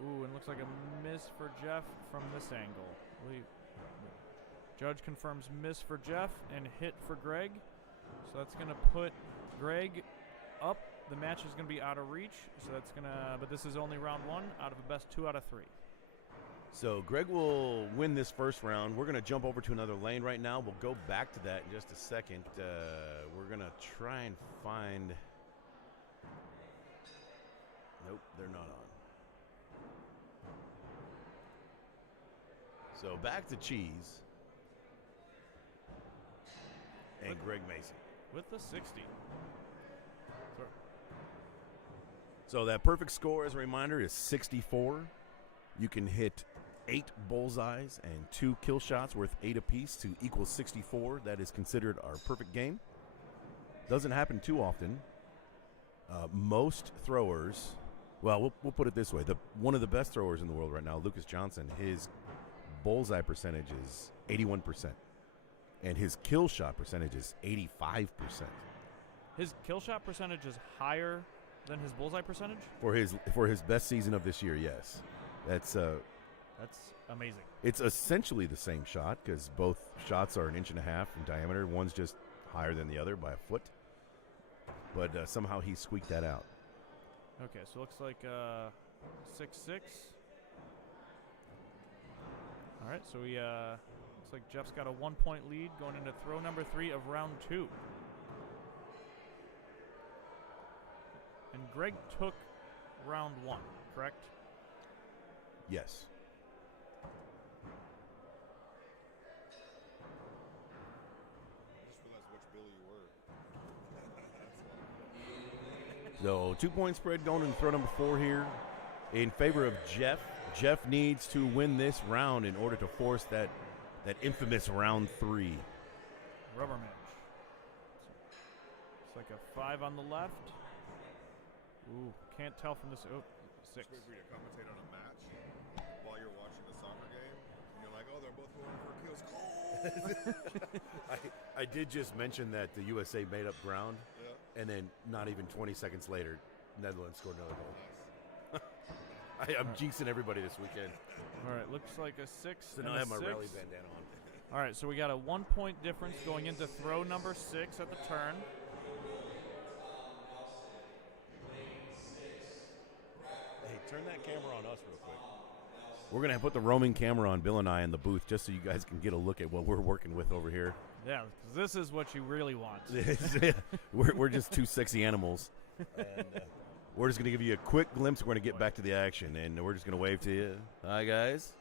Ooh, and looks like a miss for Jeff from this angle. Judge confirms miss for Jeff and hit for Greg. So that's going to put Greg up. The match is going to be out of reach. So that's going to, but this is only round 1 out of a best 2 out of 3. So Greg will win this first round. We're going to jump over to another lane right now. We'll go back to that in just a second. We're going to try and find... Nope, they're not on. So back to Cheese. And Greg Mason. With the 60. Sorry. So that perfect score, as a reminder, is 64. You can hit 8 bullseyes and 2 kill shots worth 8 apiece to equal 64. That is considered our perfect game. Doesn't happen too often. Most throwers, well, we'll put it this way. One of the best throwers in the world right now, Lucas Johnson, his bullseye percentage is 81%. And his kill shot percentage is 85%. His kill shot percentage is higher than his bullseye percentage? For his best season of this year, yes. That's amazing. It's essentially the same shot because both shots are 1.5 inches in diameter. One's just higher than the other by a foot. But somehow he squeaked that out. Okay, so it looks like 6-6. All right, so we looks like Jeff's got a 1 point lead going into throw number 3 of round 2. And Greg took round 1, correct? Yes. So 2 point spread going into throw number 4 here in favor of Jeff. Jeff needs to win this round in order to force that infamous round 3. Rubber match. It's like a 5 on the left. Ooh, can't tell from this. Oh, 6. It's good for you to commentate on a match while you're watching a soccer game, and you're like, oh, they're both going for kills. I did just mention that the USA made up ground, Yeah. and then not even 20 seconds later, Netherlands scored another goal. I'm jinxing everybody this weekend. All right, looks like a 6. So and now a I have my 6. rally bandana on. All right, so we got a 1-point difference going into throw number 6 at the turn. Hey, turn that camera on us real quick. We're going to put the roaming camera on Bill and I in the booth just so you guys can get a look at what we're working with over here. Yeah, because this is what you really want. we're just two sexy animals. And, we're just going to give you a quick glimpse. We're going to get back to the action, and we're just going to wave to you. Hi, guys.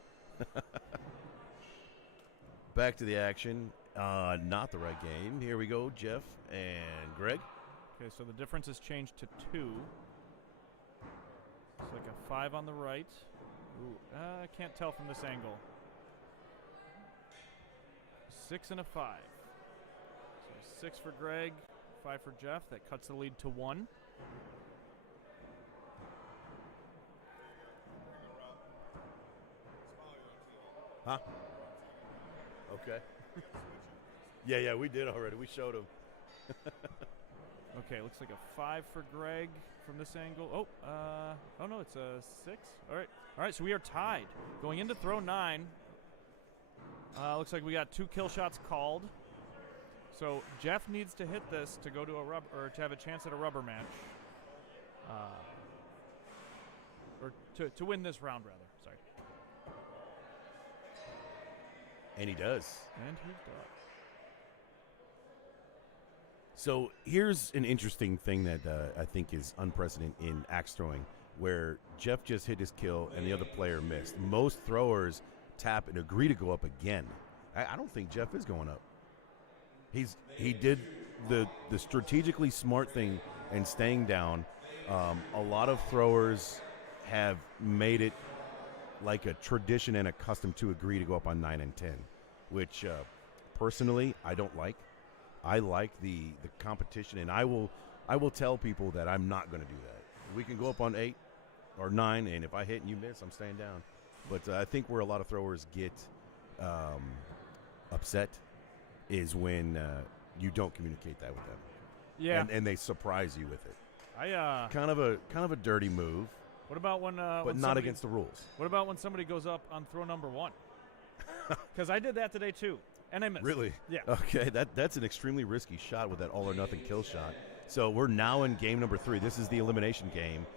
Back to the action. Not the right game. Here we go, Jeff and Greg. Okay, so the difference has changed to 2. It's like a 5 on the right. Ooh, I can't tell from this angle. 6 and a 5. So 6 for Greg, 5 for Jeff. That cuts the lead to 1. Huh? Okay. yeah, we did already. We showed him. Okay, looks like a 5 for Greg from this angle. Oh no, it's a 6. All right, so we are tied. Going into throw 9. Looks like we got 2 kill shots called. So Jeff needs to hit this to go to a rubber, or to have a chance at a rubber match. Or to win this round, rather. Sorry. And he does. And he does. So here's an interesting thing that I think is unprecedented in axe throwing, where Jeff just hit his kill and the other player missed. Most throwers tap and agree to go up again. I don't think Jeff is going up. He did the strategically smart thing and staying down. A lot of throwers have made it like a tradition and a custom to agree to go up on 9 and 10, which personally I don't like. I like the competition, and I will tell people that I'm not going to do that. We can go up on 8 or 9, and if I hit and you miss, I'm staying down. But I think where a lot of throwers get upset is when you don't communicate that with them. Yeah, and they surprise you with it. Kind of a dirty move. What about when? But when not against the rules. What about when somebody goes up on throw number 1? Because I did that today too, and I missed. Really? Yeah. Okay, that's an extremely risky shot with that all or nothing kill shot. So we're now in game number 3. This is the elimination game,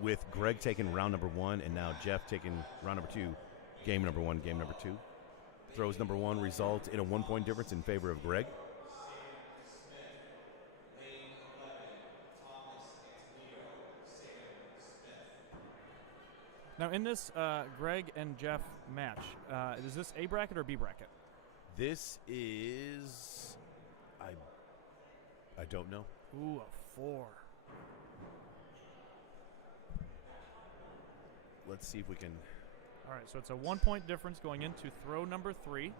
with Greg taking round number 1, and now Jeff taking round number 2. Game number 1, game number 2. Throws number 1 result in a 1-point difference in favor of Greg. Now, in this Greg and Jeff match, is this A bracket or B bracket? This is, I don't know. Ooh, a 4. Let's see if we can. All right, so it's a 1-point difference going into throw number 3.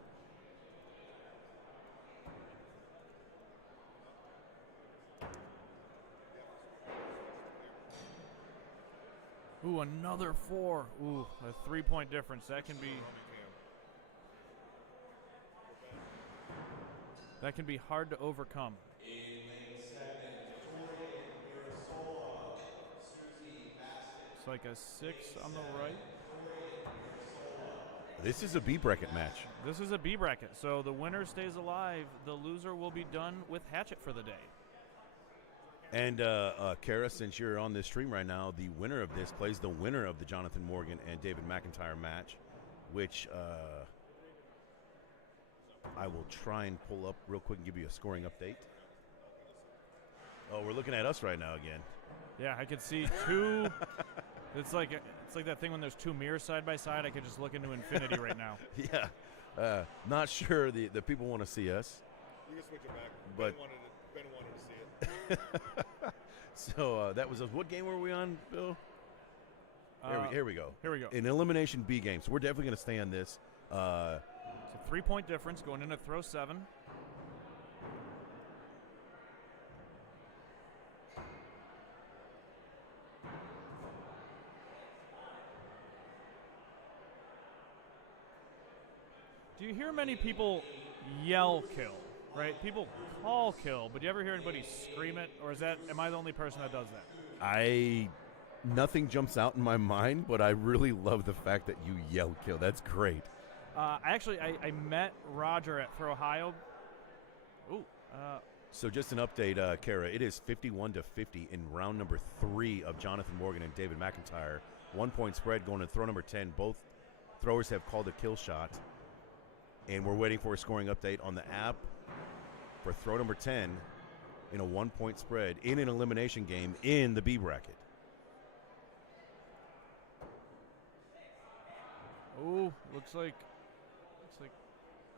Ooh, another 4. Ooh, a 3-point difference. That can be hard to overcome. It's like a 6 on the right. This is a B bracket match. This is a B bracket, so the winner stays alive. The loser will be done with Hatchet for the day. And Kara, since you're on this stream right now, the winner of this plays the winner of the Jonathan Morgan and David McIntyre match, which I will try and pull up real quick and give you a scoring update. Oh, we're looking at us right now again. Yeah, I could see 2. It's like that thing when there's 2 mirrors side by side. I could just look into infinity right now. Yeah, not sure the people want to see us. You can switch it back. But Ben wanted to see it. So that was what game were we on, Bill? Here we go. Here we go. An elimination B game. So we're definitely going to stay on this. It's a 3-point difference going into throw 7. Do you hear many people yell kill, right? People call kill, but do you ever hear anybody scream it? Or am I the only person that does that? Nothing jumps out in my mind, but I really love the fact that you yell kill. That's great. I met Roger at For Ohio. Ooh. So just an update, Kara. It is 51-50 in round number 3 of Jonathan Morgan and David McIntyre. 1 point spread going to throw number 10. Both throwers have called a kill shot. And we're waiting for a scoring update on the app for throw number 10 in a 1 point spread in an elimination game in the B bracket. Oh, looks like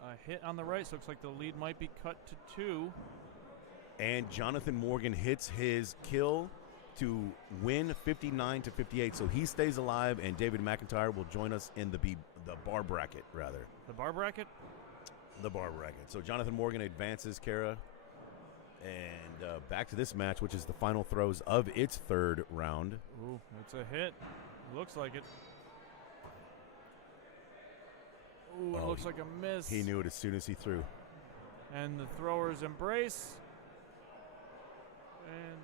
a hit on the right. So looks like the lead might be cut to 2. And Jonathan Morgan hits his kill to win 59-58. So he stays alive, and David McIntyre will join us in the bar bracket, rather. The bar bracket? The bar bracket. So Jonathan Morgan advances, Kara. And back to this match, which is the final throws of its 3rd round. Ooh, it's a hit. Looks like it. Ooh, it looks like a miss. He knew it as soon as he threw. And the throwers embrace. And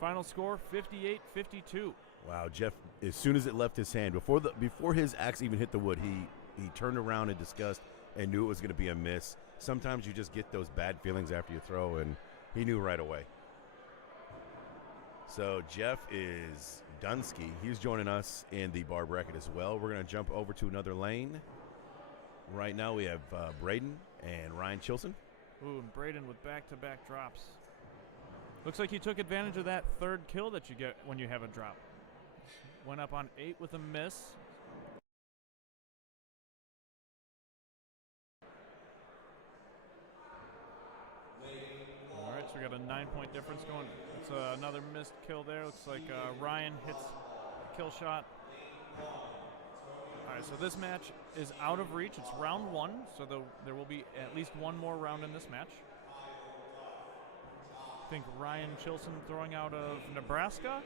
final score, 58-52. Wow, Jeff, as soon as it left his hand, before his axe even hit the wood, he turned around in disgust and knew it was going to be a miss. Sometimes you just get those bad feelings after you throw, and he knew right away. So Jeff is Dunsky. He's joining us in the bar bracket as well. We're going to jump over to another lane. Right now we have Braden and Ryan Chilson. Ooh, and Braden with back-to-back drops. Looks like he took advantage of that 3rd kill that you get when you have a drop. Went up on 8 with a miss. All right, so we got a 9-point difference going. It's another missed kill there. Looks like Ryan hits a kill shot. All right, so this match is out of reach. It's round 1, so there will be at least one more round in this match. I think Ryan Chilson throwing out of Nebraska.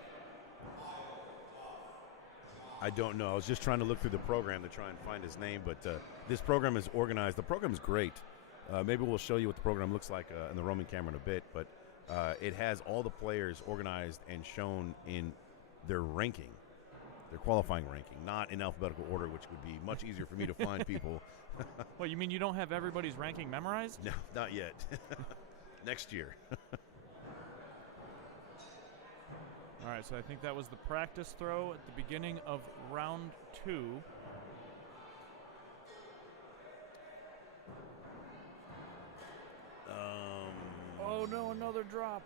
I don't know. I was just trying to look through the program to try and find his name, but this program is organized. The program is great. Maybe we'll show you what the program looks like in the roaming camera in a bit, but it has all the players organized and shown in their ranking, their qualifying ranking, not in alphabetical order, which would be much easier for me to find people. Well, you mean you don't have everybody's ranking memorized? No, not yet. Next year. All right, so I think that was the practice throw at the beginning of round 2. Oh, no, another drop.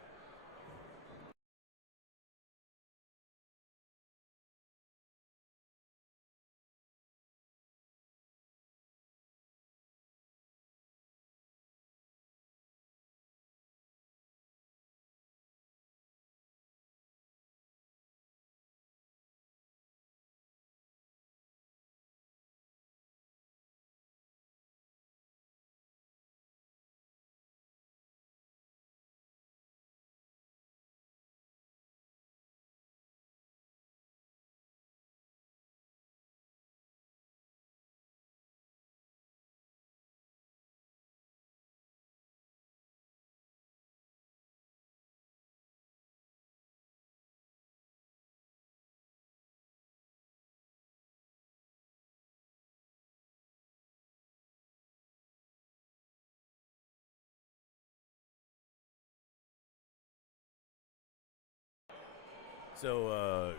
So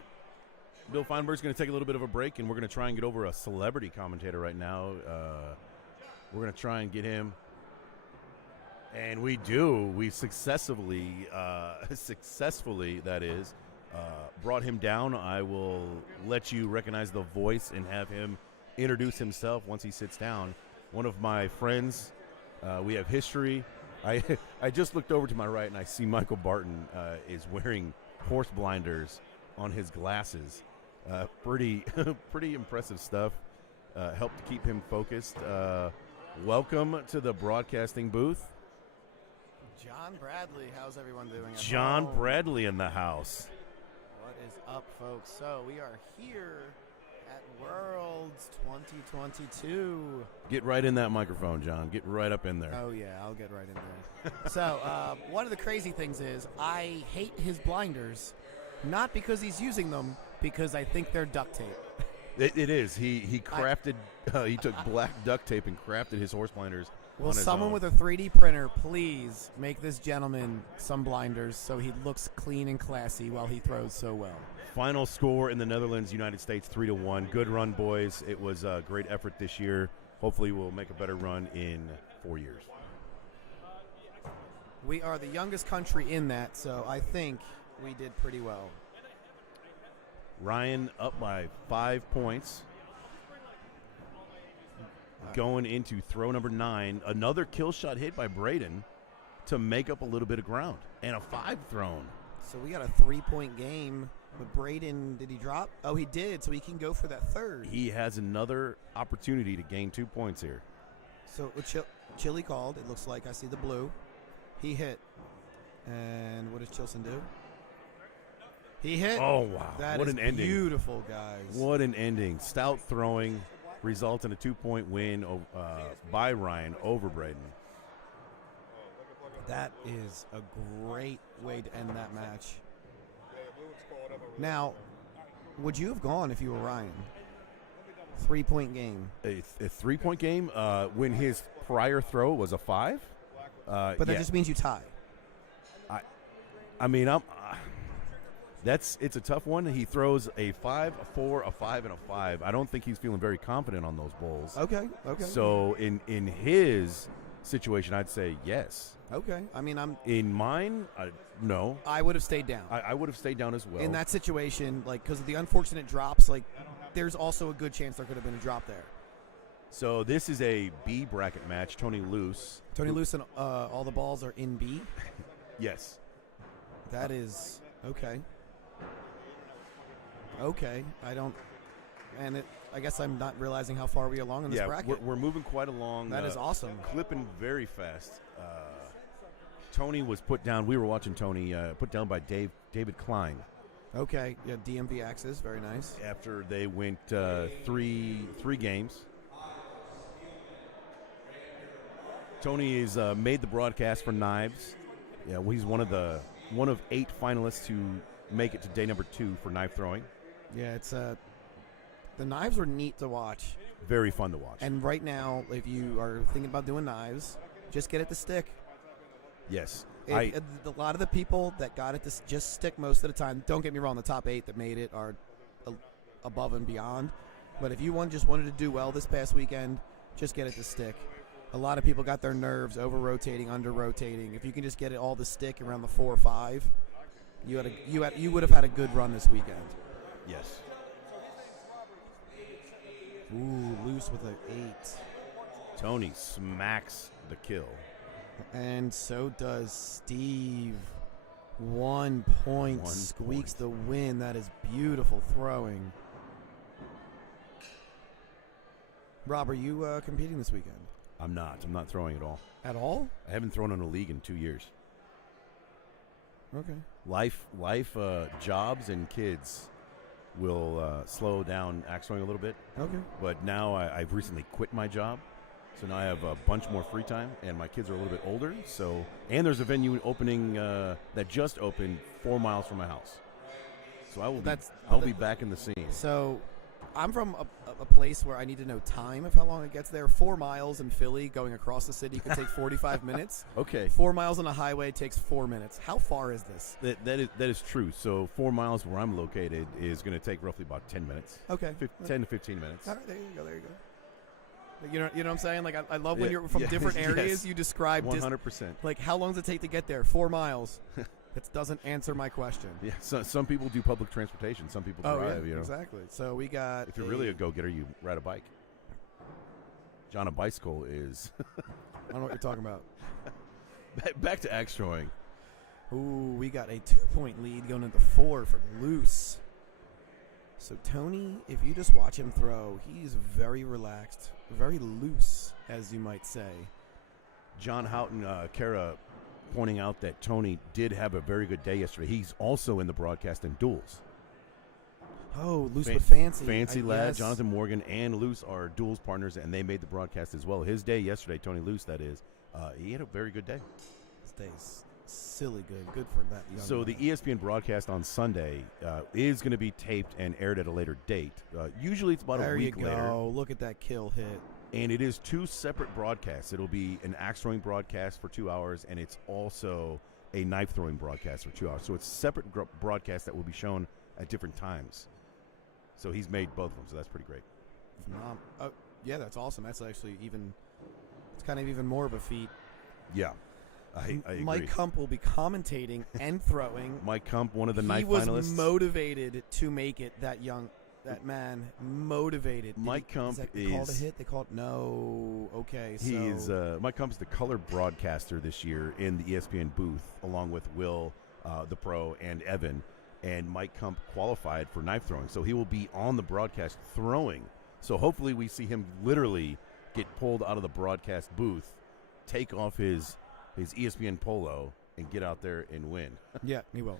Bill Feinberg's going to take a little bit of a break, and we're going to try and get over a celebrity commentator right now. We're going to try and get him. And we do. We successfully, that is, brought him down. I will let you recognize the voice and have him introduce himself once he sits down. One of my friends. We have history. I just looked over to my right, and I see Michael Barton is wearing horse blinders on his glasses. Pretty impressive stuff. Helped to keep him focused. Welcome to the broadcasting booth. John Bradley, how's everyone doing? John Bradley in the house. What is up, folks? So we are here at Worlds 2022. Get right in that microphone, John. Get right up in there. Oh, yeah, I'll get right in there. So one of the crazy things is I hate his blinders, not because he's using them, because I think they're duct tape. It is. He crafted. He took black duct tape and crafted his horse blinders. Will on his someone own. with a 3D printer please make this gentleman some blinders so he looks clean and classy while he throws so well? Final score in the Netherlands, United States 3-1. Good run, boys. It was a great effort this year. Hopefully, we'll make a better run in 4 years. We are the youngest country in that, so I think we did pretty well. Ryan up by 5 points. Going into throw number 9. Another kill shot hit by Braden to make up a little bit of ground. And a 5 thrown. So we got a 3-point game. But Braden, did he drop? Oh, he did, so he can go for that third. He has another opportunity to gain 2 points here. So Chili called. It looks like I see the blue. He hit. And what does Chilson do? He hit. Oh, wow. That what is an ending. Beautiful, guys. What an ending. Stout throwing results in a 2-point win by Ryan over Braden. That is a great way to end that match. Now, would you have gone if you were Ryan? 3-point game. A 3-point game when his prior throw was a 5? But that just means you tie. I mean, it's a tough one. He throws a 5, a 4, a 5, and a 5. I don't think he's feeling very confident on those bowls. Okay. So in his situation, I'd say yes. Okay. I mean, In mine, no. I would have stayed down. I would have stayed down as well. In that situation, like, because of the unfortunate drops, like, there's also a good chance there could have been a drop there. So this is a B bracket match. Tony Luce. Tony Luce and all the balls are in B. Yes. That is okay. Okay. I guess I'm not realizing how far we are along in this bracket. We're moving quite along. That is awesome. Clipping very fast. Tony was put down. We were watching Tony put down by David Klein. Okay. Yeah, DMV Axis. Very nice. After they went three games. Tony has made the broadcast for Knives. Yeah, well, he's one of 8 finalists to make it to day number 2 for knife throwing. Yeah, it's the knives were neat to watch. Very fun to watch. And right now, if you are thinking about doing knives, just get it to stick. Yes. A lot of the people that got it to just stick most of the time, don't get me wrong, the top 8 that made it are above and beyond. But if you just wanted to do well this past weekend, just get it to stick. A lot of people got their nerves over-rotating, under-rotating. If you can just get it all to stick around the 4 or 5, you would have had a good run this weekend. Yes. Ooh, Loose with an 8. Tony smacks the kill. And so does Steve. 1 point. Squeaks the win. That is beautiful throwing. Rob, are you competing this weekend? I'm not. I'm not throwing at all. At all? I haven't thrown in a league in 2 years. Okay. Life, jobs, and kids will slow down axe throwing a little bit. Okay. But now I've recently quit my job, so now I have a bunch more free time, and my kids are a little bit older. So, and there's a venue opening that just opened 4 miles from my house. So I will be back in the scene. So, I'm from a place where I need to know time of how long it gets there. 4 miles in Philly going across the city could take 45 minutes. Okay. 4 miles on a highway takes 4 minutes. How far is this? That is true. So 4 miles where I'm located is going to take roughly about 10 minutes. Okay. 10 to 15 minutes. All right, there you go. You know what I'm saying? Like, I love when you're from different areas, yes. you describe 100%. like, how long does it take to get there? 4 miles. It doesn't answer my question. Yeah, some people do public transportation. Some people drive, yeah, exactly. So we got. If you're really a go-getter, you ride a bike. John, a bicycle is. I don't know what you're talking about. Back to axe throwing. Ooh, we got a 2-point lead going into 4 for Loose. So Tony, if you just watch him throw, he's very relaxed, very loose, as you might say. John Houghton, Kara, pointing out that Tony did have a very good day yesterday. He's also in the broadcast in duels. Oh, Loose with Fancy. Fancy lad, Jonathan Morgan, and Luce are duels partners, and they made the broadcast as well. His day yesterday, Tony Luce, that is, he had a very good day. Stays silly good. Good for that young So the guy. ESPN broadcast on Sunday is going to be taped and aired at a later date. Usually it's about there a week you go. later. Look at that kill hit. And it is 2 separate broadcasts. It'll be an axe throwing broadcast for 2 hours, and it's also a knife throwing broadcast for 2 hours. So it's separate broadcasts that will be shown at different times. So he's made both of them, so that's pretty great. Yeah, that's awesome. That's actually it's kind of even more of a feat. Yeah, I agree. Mike Kump will be commentating and throwing. Mike Kump, one of the knife he was finalists. motivated to make it. That man motivated. Mike Kump they called a hit. They called no. Okay, so he's Mike Kump's the color broadcaster this year in the ESPN booth, along with Will, the pro, and Evan. And Mike Kump qualified for knife throwing, so he will be on the broadcast throwing. So hopefully we see him literally get pulled out of the broadcast booth, take off his ESPN polo, and get out there and win. yeah, he will.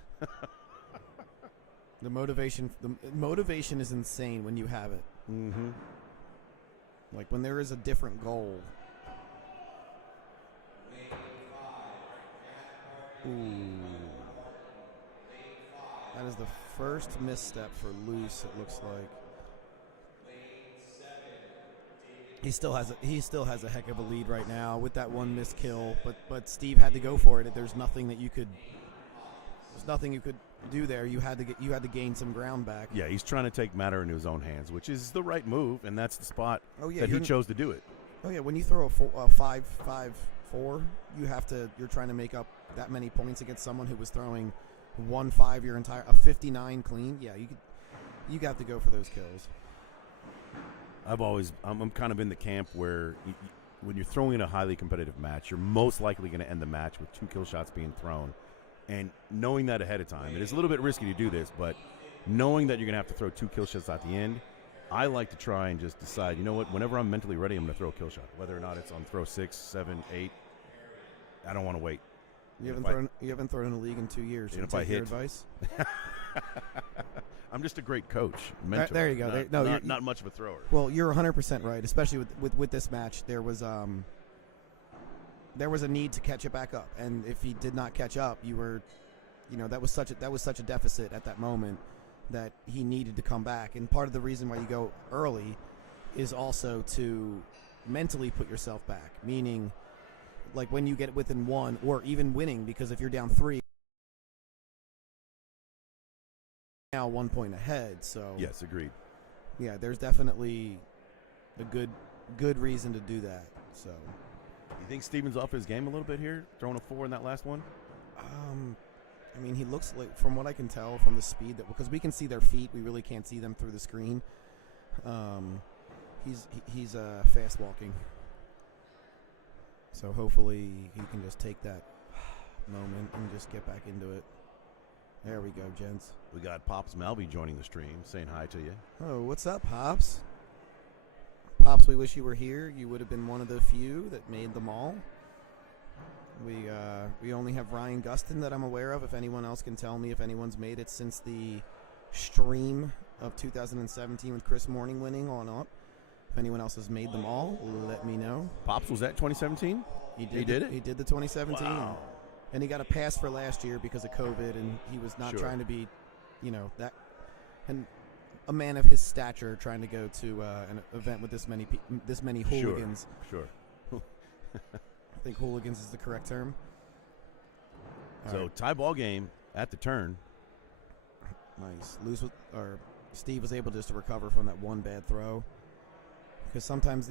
The motivation is insane when you have it. Mm-hmm. Like when there is a different goal. Ooh. That is the first misstep for Luce, it looks like. He still has a heck of a lead right now with that one missed kill, but Steve had to go for it. There's nothing you could do there. You had to gain some ground back. Yeah, he's trying to take matter into his own hands, which is the right move, and that's the spot yeah, that he chose to do it. Oh yeah, when you throw a 5-5-4, you're trying to make up that many points against someone who was throwing 1-5 your entire 59 clean. Yeah, you got to go for those kills. I'm kind of in the camp where when you're throwing a highly competitive match, you're most likely going to end the match with 2 kill shots being thrown. And knowing that ahead of time, it is a little bit risky to do this, but knowing that you're going to have to throw 2 kill shots at the end, I like to try and just decide, you know what, whenever I'm mentally ready, I'm going to throw a kill shot. Whether or not it's on throw 6, 7, 8, I don't want to wait. You haven't thrown in a league in 2 years. And if take I your hit, advice. I'm just a great coach. Mentor. There you go. Not much of a thrower. Well, you're 100% right, especially with this match. There was a need to catch it back up, and if he did not catch up, that was such a deficit at that moment that he needed to come back. And part of the reason why you go early is also to mentally put yourself back, meaning like when you get within 1 or even winning, because if you're down 3, now 1 point ahead. So yes, agreed. Yeah, there's definitely a good reason to do that. So you think Steven's off his game a little bit here, throwing a 4 in that last one? I mean, he looks like, from what I can tell from the speed, because we can see their feet, we really can't see them through the screen. He's fast walking, so hopefully he can just take that moment and just get back into it. There we go, gents. We got Pops Malby joining the stream, saying hi to you. Oh, what's up, Pops? Pops, we wish you were here. You would have been one of the few that made them all. We only have Ryan Gustin that I'm aware of. If anyone else can tell me if anyone's made it since the stream of 2017 with Chris Morning winning on up. If anyone else has made them all, let me know. Pops was that 2017? He did it? He did the 2017. Wow. And he got a pass for last year because of COVID, and he was not trying to be, that. And a man of his stature trying to go to an event with this many hooligans. Sure. I think hooligans is the correct term. So tie ball game at the turn. Nice. Steve was able just to recover from that one bad throw. Because sometimes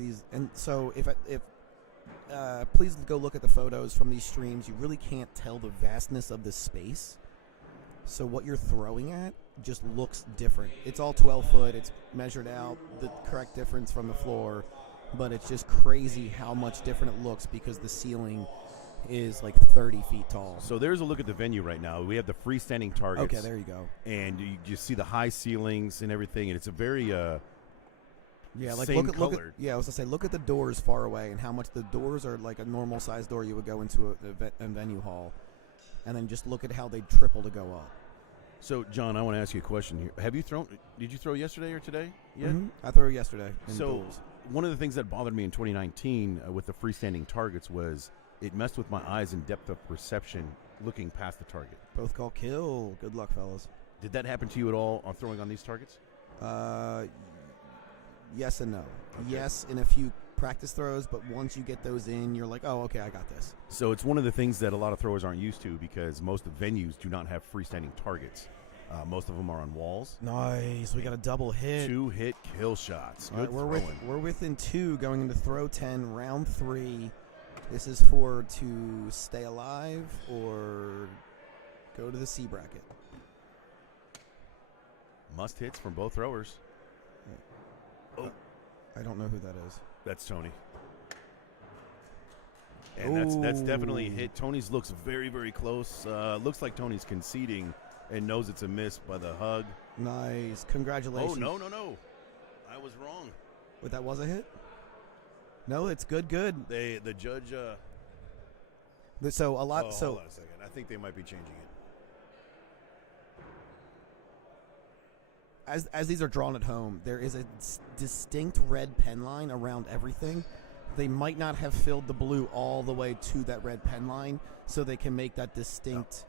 please go look at the photos from these streams. You really can't tell the vastness of the space. So what you're throwing at just looks different. It's all 12 foot. It's measured out, the correct difference from the floor. But it's just crazy how much different it looks because the ceiling is like 30 feet tall. So there's a look at the venue right now. We have the freestanding targets. Okay, there you go. And you see the high ceilings and everything, and it's a very look at the doors far away and how much the doors are like a normal size door you would go into a venue hall, and then just look at how they triple to go up. So, John, I want to ask you a question here. Did you throw yesterday or today? Yeah, mm-hmm. I threw yesterday. So, one of the things that bothered me in 2019 with the freestanding targets was it messed with my eyes and depth of perception looking past the target. Both call kill. Good luck, fellas. Did that happen to you at all on throwing on these targets? Yes and no. Okay. Yes, in a few practice throws, but once you get those in, you're like, oh, okay, I got this. So it's one of the things that a lot of throwers aren't used to because most of the venues do not have freestanding targets. Most of them are on walls. Nice. We got a double hit. 2-hit kill shots. All Good right, throwing. we're within 2 going into throw 10, round 3. This is for to stay alive or go to the C bracket. Must hits from both throwers. Oh, I don't know who that is. that's Tony. And that's definitely a hit. Tony's looks very, very close. Looks like Tony's conceding and knows it's a miss by the hug. Nice. Congratulations. Oh, no. I was wrong. Wait, that was a hit? No, it's good. The judge. So a lot. Hold So on a second. I think they might be changing it. as these are drawn at home, there is a distinct red pen line around everything. They might not have filled the blue all the way to that red pen line, so they can make that distinct.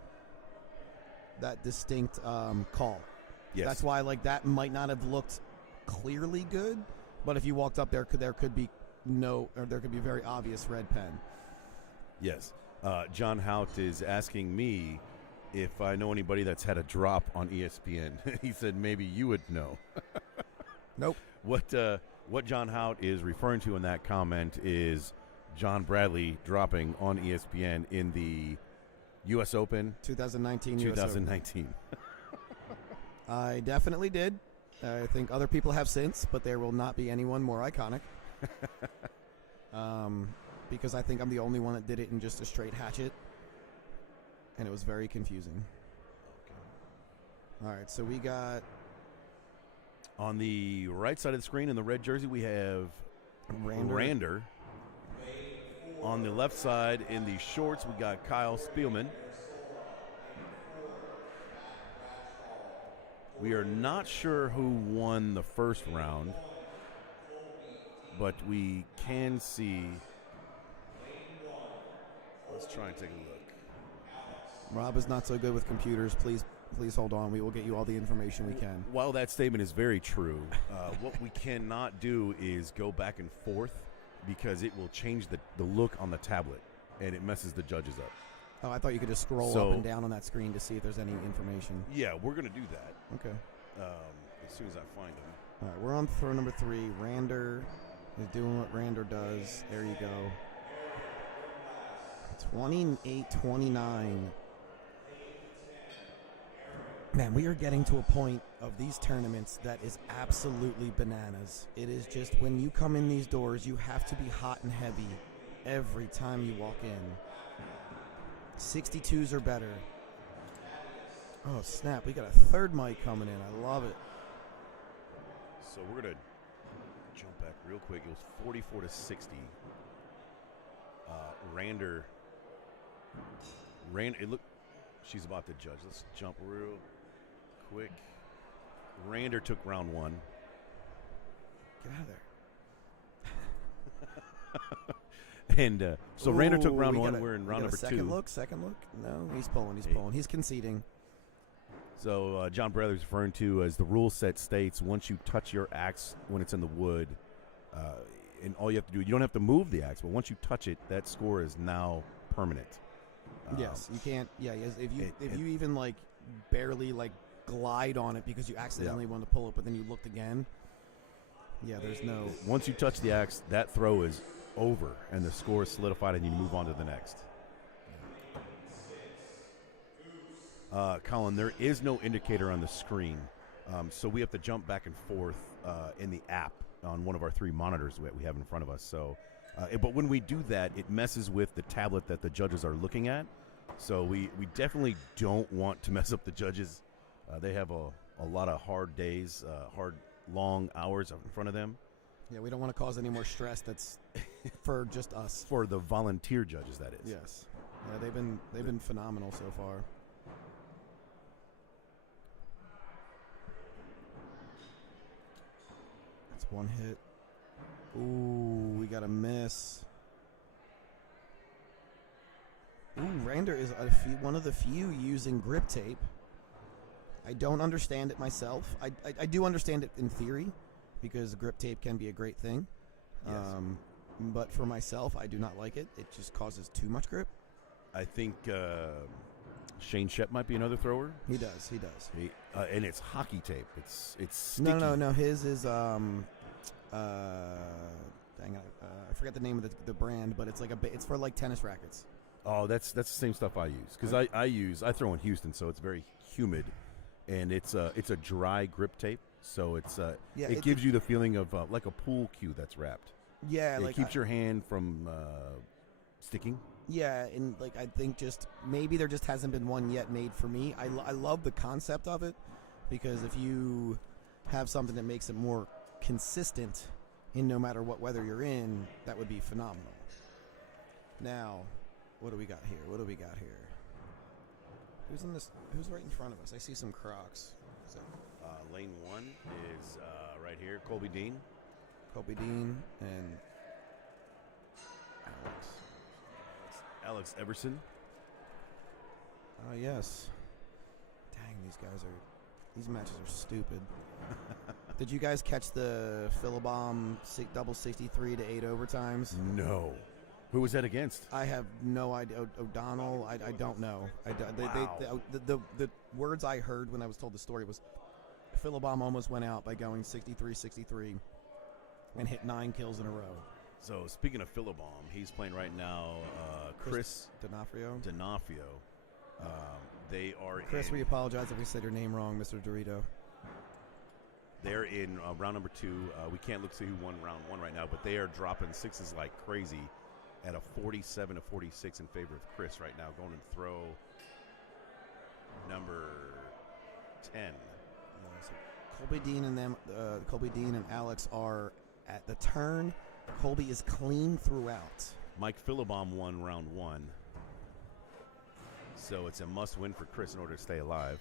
Call. Yes. That's why that might not have looked clearly good, but if you walked up there could be there could be very obvious red pen. Yes. John Hout is asking me if I know anybody that's had a drop on ESPN. He said maybe you would know. Nope. What John Hout is referring to in that comment is John Bradley dropping on ESPN in the U.S. Open 2019. 2019. I definitely did. I think other people have since, but there will not be anyone more iconic. Because I think I'm the only one that did it in just a straight hatchet, and it was very confusing. All right, so we got On the right side of the screen in the red jersey, we have Rander. On the left side in the shorts, we got Kyle Spielman. We are not sure who won the first round, but we can see. Let's try and take a look. Rob is not so good with computers. Please hold on. We will get you all the information we can. While that statement is very true, what we cannot do is go back and forth because it will change the look on the tablet, and it messes the judges up. Oh, I thought you could just scroll up and down on that screen to see if there's any information. Yeah, we're going to do that. Okay. As soon as I find them. All right, we're on throw number 3. Rander is doing what Rander does. There you go. 28-29. Man, we are getting to a point of these tournaments that is absolutely bananas. It is just when you come in these doors, you have to be hot and heavy every time you walk in. 62s or better. Oh, snap. We got a third mic coming in. I love it. So we're going to jump back real quick. It was 44-60. Rander, she's about to judge. Let's jump real quick. Rander took round 1. Get out of there. And so Rander took round 1. We're in round number 2. Second look. No, he's pulling. He's conceding. So John Bradley's referring to as the rule set states once you touch your axe when it's in the wood, and all you have to do, you don't have to move the axe, but once you touch it, that score is now permanent. Yes, you can't. Yeah, if you even barely glide on it because you accidentally want to pull it, but then you looked again. Yeah, there's no. Once you touch the axe, that throw is over, and the score is solidified, and you move on to the next. Colin, there is no indicator on the screen, so we have to jump back and forth in the app on one of our 3 monitors that we have in front of us. So, but when we do that, it messes with the tablet that the judges are looking at. So we definitely don't want to mess up the judges. They have a lot of hard days, long hours in front of them. Yeah, we don't want to cause any more stress. That's for just us. For the volunteer judges, that is. Yes. Yeah, they've been phenomenal so far. That's one hit. Ooh, we got a miss. Ooh, Rander is one of the few using grip tape. I don't understand it myself. I do understand it in theory, because grip tape can be a great thing. Yes. But for myself, I do not like it. It just causes too much grip. I think Shane Shep might be another thrower. He does. And it's hockey tape. It's sticky. No. His is dang it, I forget the name of the brand, but it's like it's for like tennis rackets. Oh, that's the same stuff I use, because I throw in Houston, so it's very humid, and it's a dry grip tape, so it gives you the feeling of like a pool cue that's wrapped. Yeah, it keeps your hand from sticking. Yeah, and like I think just maybe there just hasn't been one yet made for me. I love the concept of it, because if you have something that makes it more consistent in no matter what weather you're in, that would be phenomenal. Now, what do we got here? Who's right in front of us? I see some Crocs. Lane 1 is right here, Colby Dean and Alex Everson. Oh, yes. Dang, these matches are stupid. Did you guys catch the Philibom double 63 to 8 overtimes? No. Who was that against? I have no idea. O'Donnell, I don't know. Wow. The words I heard when I was told the story was Philibom almost went out by going 63-63 and hit 9 kills in a row. So, speaking of Philibom, he's playing right now Chris D'Onofrio. They are Chris, we apologize if we said your name wrong, Mr. Dorito. They're in round number 2. We can't look to see who won round 1 right now, but they are dropping sixes like crazy at a 47-46 in favor of Chris right now. Going to throw number 10. So Colby Dean and Alex are at the turn. Colby is clean throughout. Mike Philibom won round 1. So it's a must-win for Chris in order to stay alive.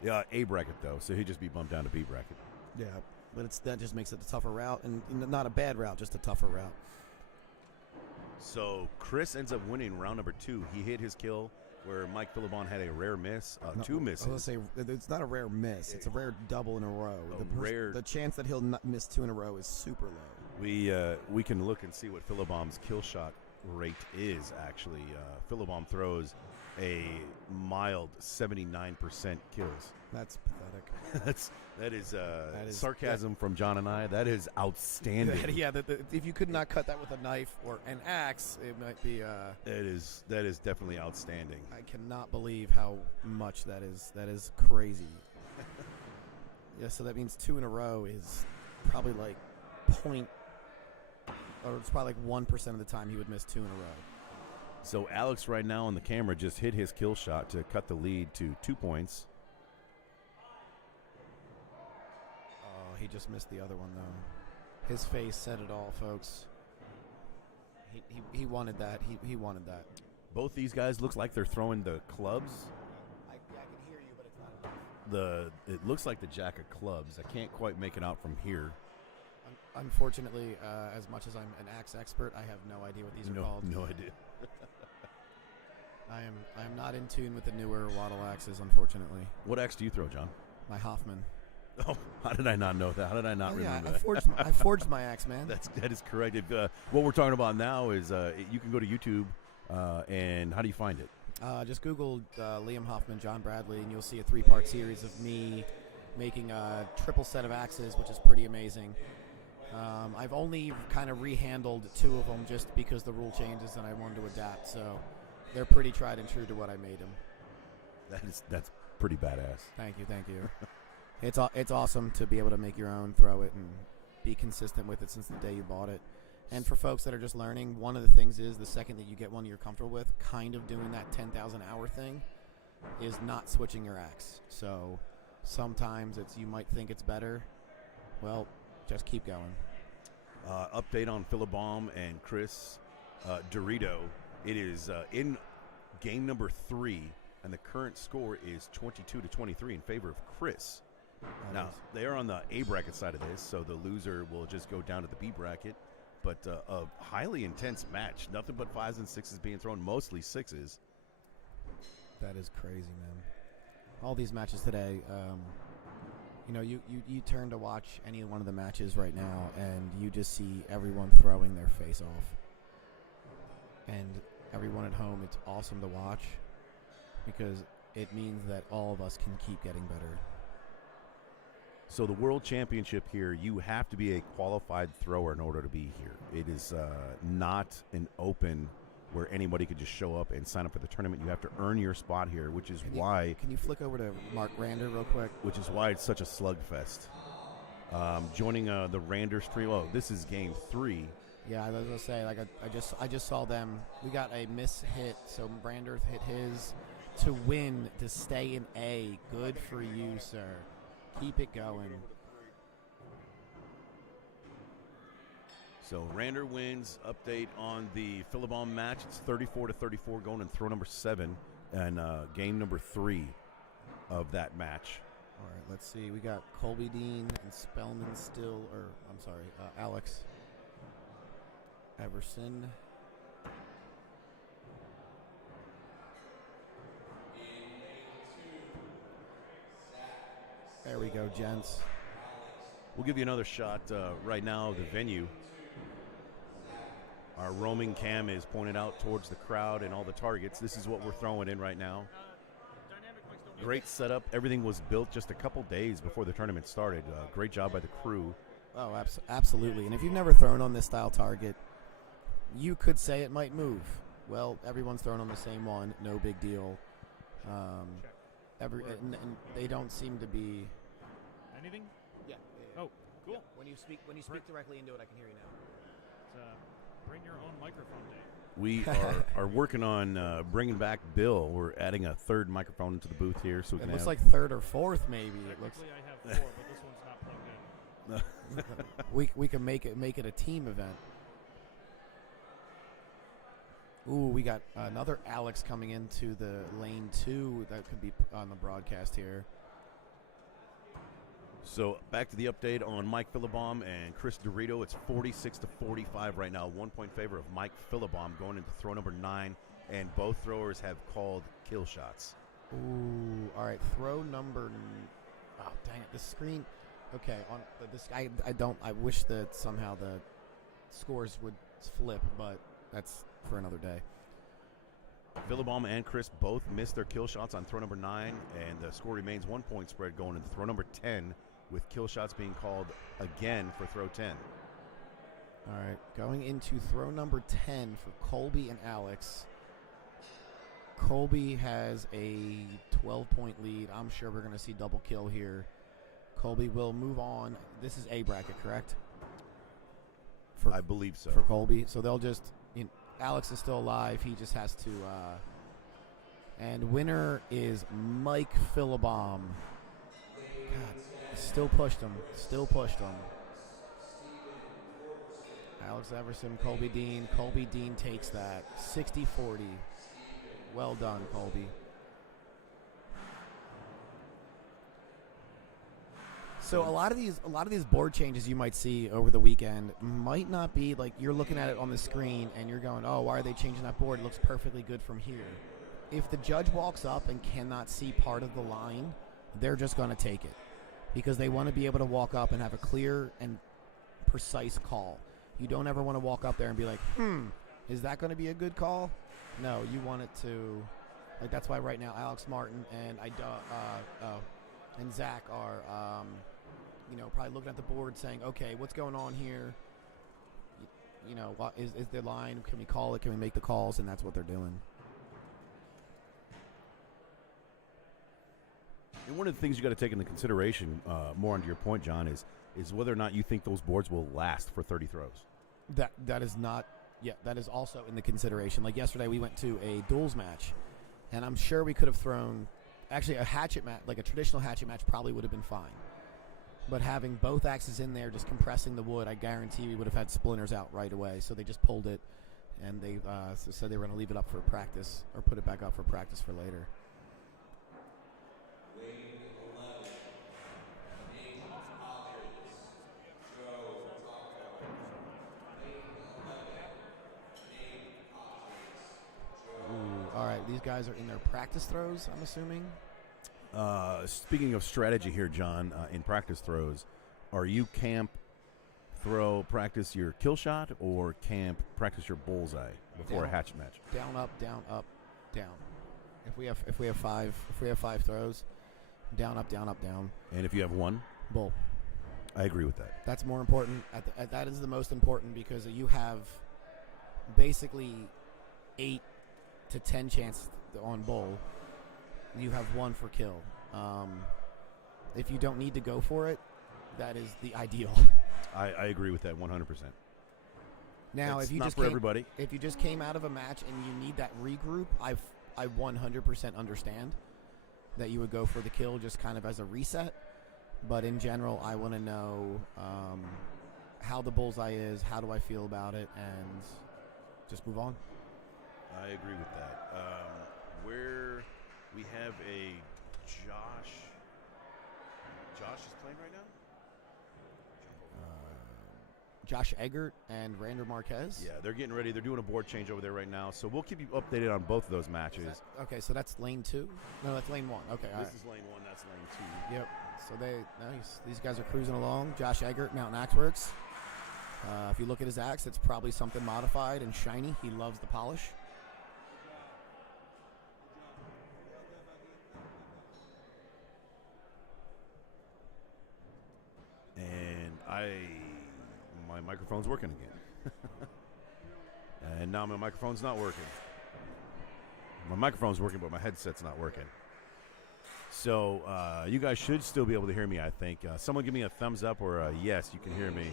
Yeah, A bracket, though, so he'd just be bumped down to B bracket. Yeah, but that just makes it a tougher route, and not a bad route, just a tougher route. So Chris ends up winning round number 2. He hit his kill where Mike Philibon had a rare miss, 2 misses. I was going to say, it's not a rare miss. It's a rare double in a row. The chance that he'll not miss 2 in a row is super low. We can look and see what Philibom's kill shot rate is, actually. Philibom throws a mild 79% kills. That's pathetic. that is sarcasm from John and I. That is outstanding. Yeah, if you could not cut that with a knife or an axe, it might be. That is definitely outstanding. I cannot believe how much that is. That is crazy. Yeah, so that means 2 in a row is probably like it's probably like 1% of the time he would miss 2 in a row. So Alex right now on the camera just hit his kill shot to cut the lead to 2 points. Oh, he just missed the other one, though. His face said it all, folks. He wanted that. He wanted that. Both these guys looks like they're throwing the clubs. I can hear you, but it's not enough. It looks like the jack of clubs. I can't quite make it out from here. Unfortunately, as much as I'm an axe expert, I have no idea what these are called. No idea. I am not in tune with the newer WATL axes, unfortunately. What axe do you throw, John? My Hoffman. Oh, how did I not know that? How did I not remember that? I forged my axe, man. That is correct. What we're talking about now is you can go to YouTube, and how do you find it? Just Google Liam Hoffman, John Bradley, and you'll see a 3-part series of me making a triple set of axes, which is pretty amazing. I've only kind of rehandled 2 of them just because the rule changes and I wanted to adapt. So they're pretty tried and true to what I made them. That's pretty badass. Thank you. It's awesome to be able to make your own, throw it, and be consistent with it since the day you bought it. And for folks that are just learning, one of the things is the second that you get one you're comfortable with, kind of doing that 10,000 hour thing is not switching your axe. So sometimes you might think it's better. Well, just keep going. Update on Philibom and Chris Dorito. It is in game number 3, and the current score is 22-23 in favor of Chris. Now, they are on the A bracket side of this, so the loser will just go down to the B bracket. but a highly intense match. Nothing but 5s and 6s being thrown, mostly 6s. That is crazy, man. All these matches today, you turn to watch any one of the matches right now, and you just see everyone throwing their face off. And everyone at home, it's awesome to watch because it means that all of us can keep getting better. So the World Championship here, you have to be a qualified thrower in order to be here. It is not an open where anybody could just show up and sign up for the tournament. You have to earn your spot here, which is why... Can you flick over to Mark Rander real quick? Which is why it's such a slugfest. Joining the Rander stream. Oh, this is game 3. Yeah, I was going to say, like, I just saw them. We got a miss hit, so Rander hit his to win, to stay in A. Good for you, sir. Keep it going. So Rander wins. Update on the Philibom match. It's 34-34 going in throw number 7 and game number 3 of that match. All right, let's see. We got Colby Dean and Spellman still, Alex Everson. There we go, gents. We'll give you another shot right now of the venue. Our roaming cam is pointed out towards the crowd and all the targets. This is what we're throwing in right now. Great setup. Everything was built just a couple days before the tournament started. Great job by the crew. Oh, absolutely. And if you've never thrown on this style target, you could say it might move. Well, everyone's thrown on the same one. No big deal. And they don't seem to be... Anything? Yeah. Oh, cool. Yeah. When you speak directly into it, I can hear you now. It's bring your own microphone day. We are working on bringing back Bill. We're adding a third microphone into the booth here. So it looks like third or fourth, maybe. It looks. I have 4, but this one's not plugged in. we can make it a team event. Ooh, we got another Alex coming into the lane 2 that could be on the broadcast here. So back to the update on Mike Philibom and Chris Dorito. It's 46-45 right now. 1 point favor of Mike Philibom going into throw number 9, and both throwers have called kill shots. Ooh, all right. Throw number. Oh, dang it! The screen. Okay, on this. I wish that somehow the scores would flip, but that's for another day. Philibom and Chris both missed their kill shots on throw number 9, and the score remains 1 point spread going into throw number 10, with kill shots being called again for throw 10. All right, going into throw number 10 for Colby and Alex. Colby has a 12-point lead. I'm sure we're going to see double kill here. Colby will move on. This is A bracket, correct? I believe so. For Colby. So they'll just... Alex is still alive. He just has to... and winner is Mike Philibom. God, still pushed him. Alex Everson, Colby Dean. Colby Dean takes that. 60-40. Well done, Colby. So a lot of these board changes you might see over the weekend might not be like you're looking at it on the screen and you're going, oh, why are they changing that board? It looks perfectly good from here. If the judge walks up and cannot see part of the line, they're just going to take it because they want to be able to walk up and have a clear and precise call. You don't ever want to walk up there and be like, is that going to be a good call? No, you want it to, like that's why right now Alex Martin and and Zach are, probably looking at the board saying, okay, what's going on here? What is the line? Can we call it? Can we make the calls? And that's what they're doing. And one of the things you got to take into consideration, more onto your point, John, is whether or not you think those boards will last for 30 throws. That is not. Yeah, that is also in the consideration. Like yesterday, we went to a duels match, and I'm sure we could have thrown. Actually, a hatchet match, like a traditional hatchet match, probably would have been fine. But having both axes in there, just compressing the wood, I guarantee we would have had splinters out right away. So they just pulled it, and they said they were going to leave it up for practice or put it back up for practice for later. these guys are in their practice throws, I'm assuming. Speaking of strategy here, John, in practice throws, are you camp practice your kill shot, or camp practice your bullseye before a hatchet match? Down, up, down, up, down. If we have five throws, down, up, down, up, down. And if you have one, bull. I agree with that. That's more important. That is the most important, because you have basically 8 to 10 chance on bull. You have 1 for kill. If you don't need to go for it, that is the ideal. I agree with that 100%. Now, it's if you not just for everybody, if you just came out of a match and you need that regroup, I 100% understand that you would go for the kill just kind of as a reset. But in general, I want to know how the bullseye is, how do I feel about it, and just move on. I agree with that. Where we have a Josh is playing right now? Josh Eggert and Rander Marquez. Yeah, they're getting ready. They're doing a board change over there right now, so we'll keep you updated on both of those matches. Okay, so that's lane 2? No, that's lane 1. Okay, all right. This is lane 1, that's lane 2. Yep. So these guys are cruising along. Josh Eggert, Mountain Axe Works. If you look at his axe, it's probably something modified and shiny. He loves the polish. And my microphone's working again. And now my microphone's not working. My microphone's working, but my headset's not working. So you guys should still be able to hear me, I think. Someone give me a thumbs up or a yes, you can hear me.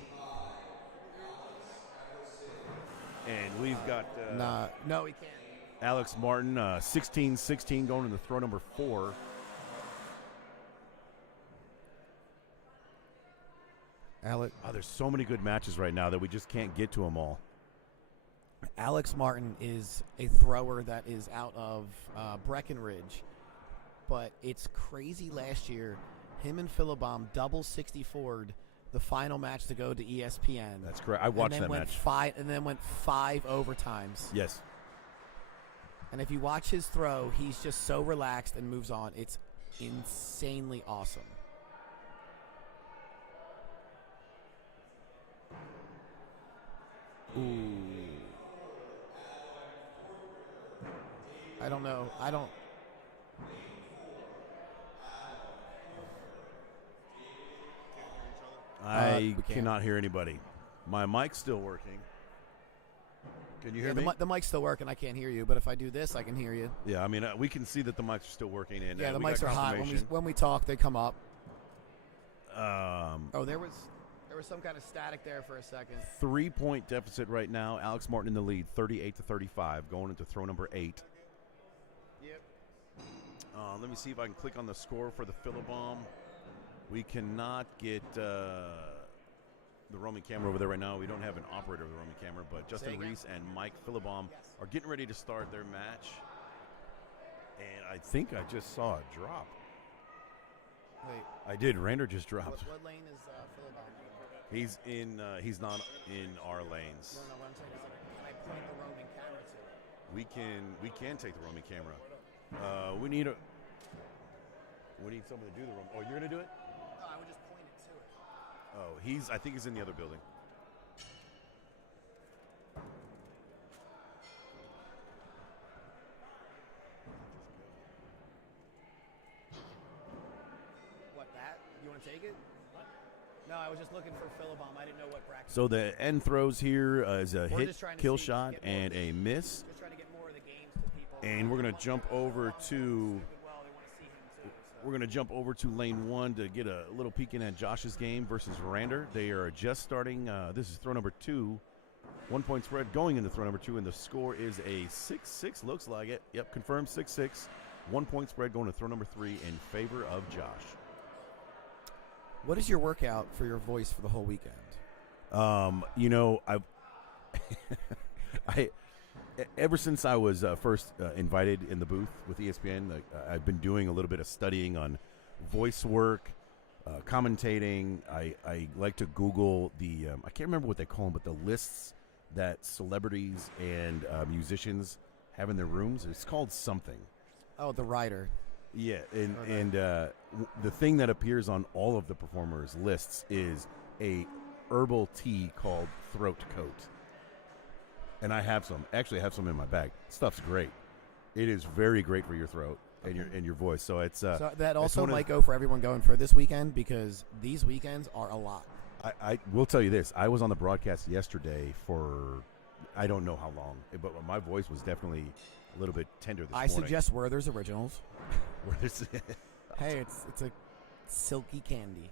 And we've got... no, we can't. Alex Martin, 16-16, going into throw number 4. Alex. Oh, there's so many good matches right now that we just can't get to them all. Alex Martin is a thrower that is out of Breckenridge. But it's crazy last year. Him and Philibom double 64'd the final match to go to ESPN. That's correct. I watched that match. And then went 5 overtimes. Yes. And if you watch his throw, he's just so relaxed and moves on. It's insanely awesome. Ooh. I don't know. I cannot hear anybody. My mic's still working. Can you hear me? The mic's still working. I can't hear you, but if I do this, I can hear you. Yeah, I mean, we can see that the mics are still working. And, the mics are hot. When we talk, they come up. There was some kind of static there for a second. 3-point deficit right now. Alex Martin in the lead, 38-35, going into throw number 8. Yep. Let me see if I can click on the score for the Philibom. We cannot get the roaming camera over there right now. We don't have an operator of the roaming camera, but Justin Reese and Mike Philibom are getting ready to start their match. And I think I just saw a drop. Wait. I did. Rander just dropped. What lane is Philibom? He's in. He's not in our lanes. No, what I'm saying is, can I point the roaming camera to it? We can take the roaming camera. We need someone to do the roam. Oh, you're gonna do it? No, I would just point it to it. Oh, I think he's in the other building. What, that? You want to take it? What? No, I was just looking for Philibom. I didn't know what bracket. So the end throws here is a hit, kill shot, get and a miss. Just trying to get more of the games to people. And we're gonna jump over to. We're going to jump over to lane 1 to get a little peek in at Josh's game versus Rander. They are just starting. This is throw number 2. 1-point spread going into throw number 2, and the score is a 6-6. Looks like it. Yep, confirmed 6-6. 1-point spread going to throw number 3 in favor of Josh. What is your workout for your voice for the whole weekend? Ever since I was first invited in the booth with ESPN, I've been doing a little bit of studying on voice work, commentating. I like to Google the I can't remember what they call them, but the lists that celebrities and musicians have in their rooms. It's called something. Oh, the rider. Yeah, and the thing that appears on all of the performers' lists is a herbal tea called Throat Coat. And I have some. Actually, I have some in my bag. Stuff's great. It is very great for your throat and your voice. So it's so that also might go for everyone going for this weekend, because these weekends are a lot. I will tell you this. I was on the broadcast yesterday for I don't know how long, but my voice was definitely a little bit tender this morning. I suggest Werther's Originals. Hey, it's a silky candy.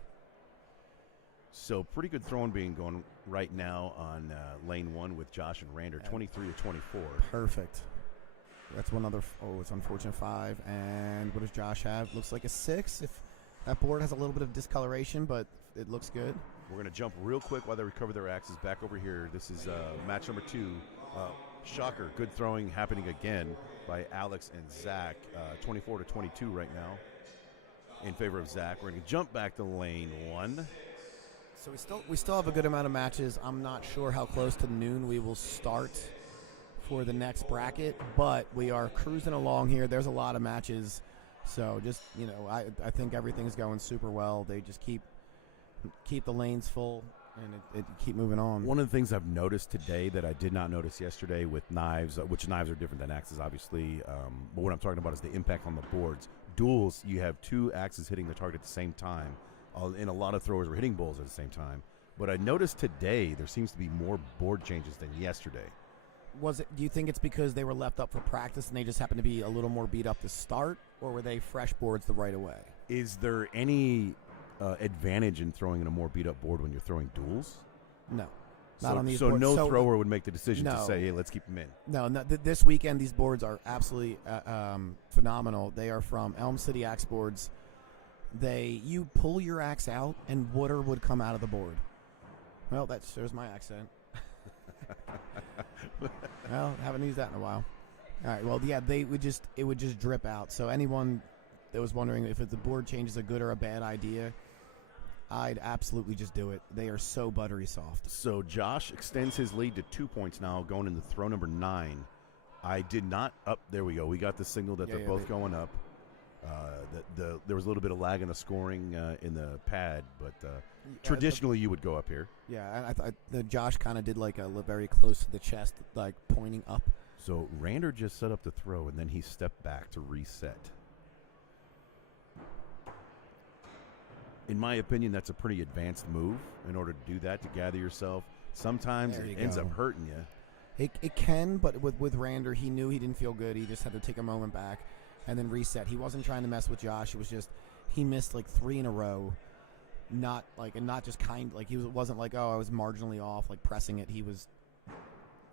So pretty good throwing being going right now on lane 1 with Josh and Rander, 23-24. Perfect. That's one other. It's unfortunate 5. And what does Josh have? Looks like a 6. If that board has a little bit of discoloration, but it looks good. We're going to jump real quick while they recover their axes back over here. This is match number 2. Shocker, good throwing happening again by Alex and Zach, 24-22 right now in favor of Zach. We're going to jump back to lane 1. So we still have a good amount of matches. I'm not sure how close to noon we will start for the next bracket, but we are cruising along here. There's a lot of matches, so just I think everything's going super well. They just keep the lanes full and it keep moving on. One of the things I've noticed today that I did not notice yesterday with knives, which knives are different than axes, obviously, but what I'm talking about is the impact on the boards. Duels, you have 2 axes hitting the target at the same time. And a lot of throwers were hitting bowls at the same time. But I noticed today there seems to be more board changes than yesterday. Do you think it's because they were left up for practice and they just happened to be a little more beat up to start, or were they fresh boards the right away? Is there any advantage in throwing in a more beat up board when you're throwing duels? No. Not on these boards. No thrower would make the decision to say, hey, let's keep them in. No, this weekend these boards are absolutely phenomenal. They are from Elm City Axe Boards. You pull your axe out and water would come out of the board. Well, that shows my accent. Well, haven't used that in a while. All right, well, yeah, it would just drip out. So anyone that was wondering if the board change is a good or a bad idea, I'd absolutely just do it. They are so buttery soft. So Josh extends his lead to 2 points now, going into throw number 9. I did not up. There we go. We got the signal that they're both going up. There was a little bit of lag in the scoring in the pad, but traditionally you would go up here. Yeah, I thought Josh kind of did like a very close to the chest, like pointing up. So Rander just set up the throw, and then he stepped back to reset. In my opinion, that's a pretty advanced move in order to do that, to gather yourself. Sometimes it ends up hurting you. It can, but with Rander, he knew he didn't feel good. He just had to take a moment back and then reset. He wasn't trying to mess with Josh. It was just he missed like 3 in a row. Not just he wasn't like, oh, I was marginally off, like pressing it. He was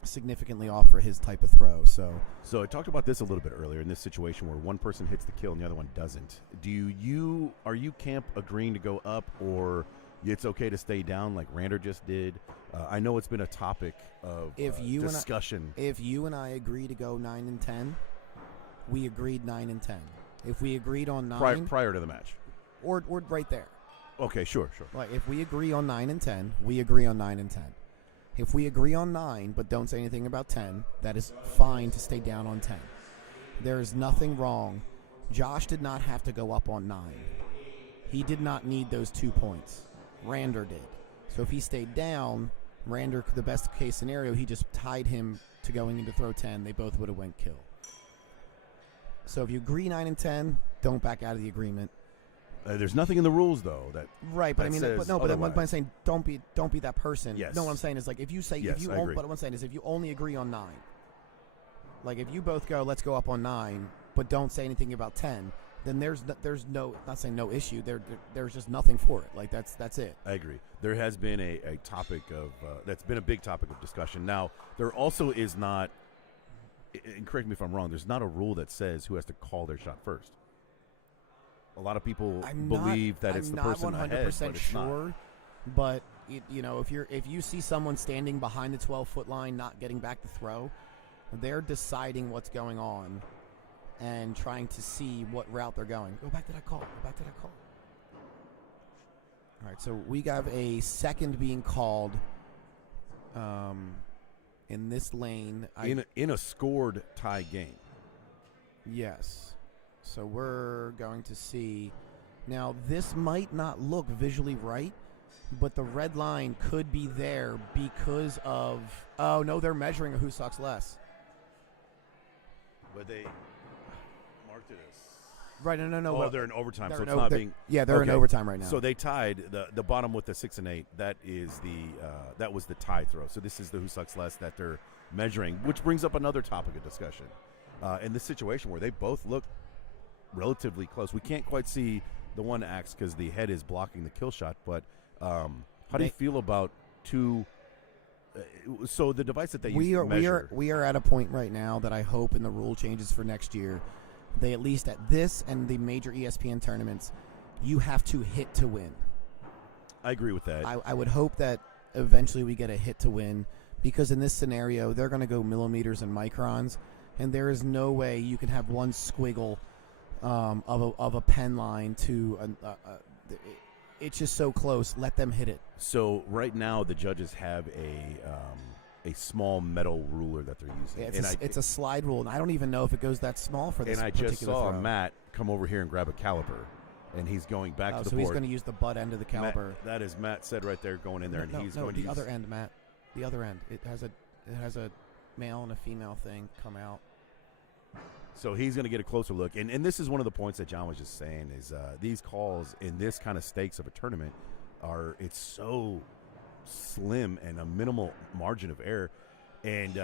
significantly off for his type of throw. So I talked about this a little bit earlier in this situation where one person hits the kill and the other one doesn't. Are you camp agreeing to go up, or it's okay to stay down like Rander just did? I know it's been a topic of discussion. If you and I agree to go 9 and 10, we agreed 9 and 10. If we agreed on 9 prior to the match, or right there. Okay, sure. Like if we agree on 9 and 10, we agree on 9 and 10. If we agree on 9 but don't say anything about 10, that is fine to stay down on 10. There is nothing wrong. Josh did not have to go up on 9. He did not need those 2 points. Rander did. So if he stayed down, Rander, the best case scenario, he just tied him to going into throw 10. They both would have went kill. So if you agree 9 and 10, don't back out of the agreement. There's nothing in the rules though that right, but that I mean, says but I'm saying don't be that person. Yes. No, what I'm saying is like if you say yes, but what I'm saying is if you only agree on 9, like if you both go, let's go up on 9, but don't say anything about 10, then there's no, not saying no issue. There's just nothing for it. Like that's it. I agree. There has been a topic of that's been a big topic of discussion. Now there also is not, and correct me if I'm wrong, there's not a rule that says who has to call their shot first. A lot of people believe that it's the person ahead, but it's not. I'm not 100% sure, but if you see someone standing behind the 12-foot line not getting back the throw, they're deciding what's going on and trying to see what route they're going. Go back to that call. All right, so we have a second being called in this lane. In a scored tie game. Yes. So we're going to see. Now, this might not look visually right, but the red line could be there because of. Oh, no, they're measuring who sucks less. But they marked it as. Right, no. Oh, they're in overtime, so they're it's not being. Yeah, they're in overtime right now. So they tied the bottom with the 6 and 8. That is that was the tie throw. So this is the who sucks less that they're measuring, which brings up another topic of discussion. In this situation where they both look relatively close, we can't quite see the one axe because the head is blocking the kill shot. But how do you feel about two? So the device that they use to measure. We are at a point right now that I hope in the rule changes for next year, they at least at this and the major ESPN tournaments, you have to hit to win. I agree with that. I would hope that eventually we get a hit to win, because in this scenario they're going to go millimeters and microns, and there is no way you can have one squiggle of a pen line to it's just so close. Let them hit it. So right now the judges have a small metal ruler that they're using. Yeah, it's a slide rule, and I don't even know if it goes that small for this particular And I just saw throw. Matt come over here and grab a caliper, and he's going back to the so board. He's going to use the butt end of the caliper. That is Matt said right there, going in there, and he's going to the use other end, Matt. The other end. It has a male and a female thing come out. So he's going to get a closer look. And this is one of the points that John was just saying is these calls in this kind of stakes of a tournament it's so slim and a minimal margin of error. And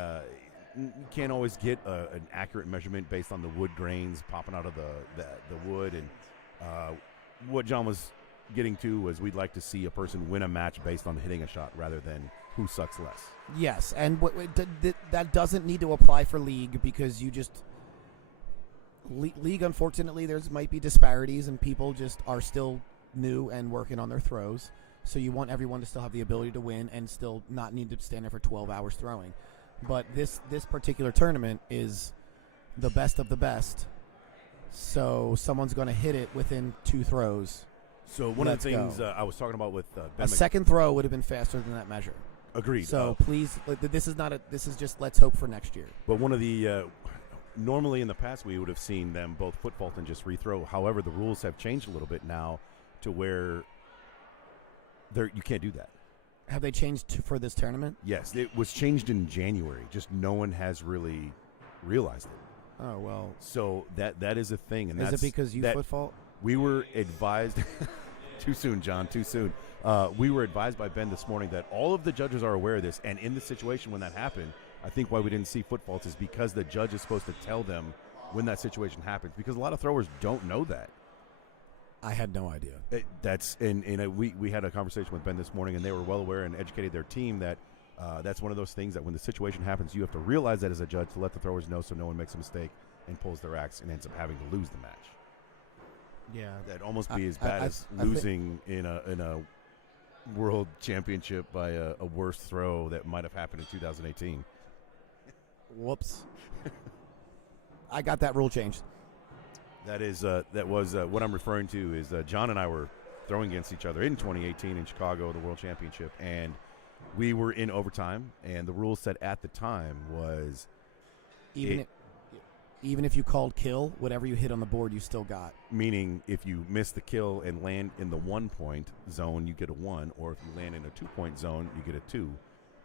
you can't always get an accurate measurement based on the wood grains popping out of the wood. And what John was getting to was we'd like to see a person win a match based on hitting a shot rather than who sucks less. Yes, and that doesn't need to apply for league, because you just league, unfortunately, might be disparities, and people just are still new and working on their throws. So you want everyone to still have the ability to win and still not need to stand there for 12 hours throwing. But this particular tournament is the best of the best. So someone's going to hit it within 2 throws. So one of the things I was talking about with Ben second throw would have been faster than that measure. Agreed. So please, this is just let's hope for next year. But one of the normally in the past we would have seen them both foot fault and just rethrow. However, the rules have changed a little bit now to where you can't do that. Have they changed for this tournament? Yes, it was changed in January. Just no one has really realized it. Oh well. So that is a thing, and is it because you foot fault? We were advised. Too soon, John. Too soon. We were advised by Ben this morning that all of the judges are aware of this, and in the situation when that happened, I think why we didn't see foot faults is because the judge is supposed to tell them when that situation happens, because a lot of throwers don't know that. I had no idea. We had a conversation with Ben this morning, and they were well aware and educated their team that that's one of those things that when the situation happens, you have to realize that as a judge to let the throwers know so no one makes a mistake and pulls their axe and ends up having to lose the match. Yeah, that'd almost be as bad as losing in a world championship by a worse throw that might have happened in 2018. Whoops! I got that rule changed. That was what I'm referring to. Is John and I were throwing against each other in 2018 in Chicago, the World Championship, and we were in overtime. And the rule set at the time was even if you called kill, whatever you hit on the board, you still got. Meaning, if you miss the kill and land in the 1-point zone, you get a 1, or if you land in a 2-point zone, you get a 2.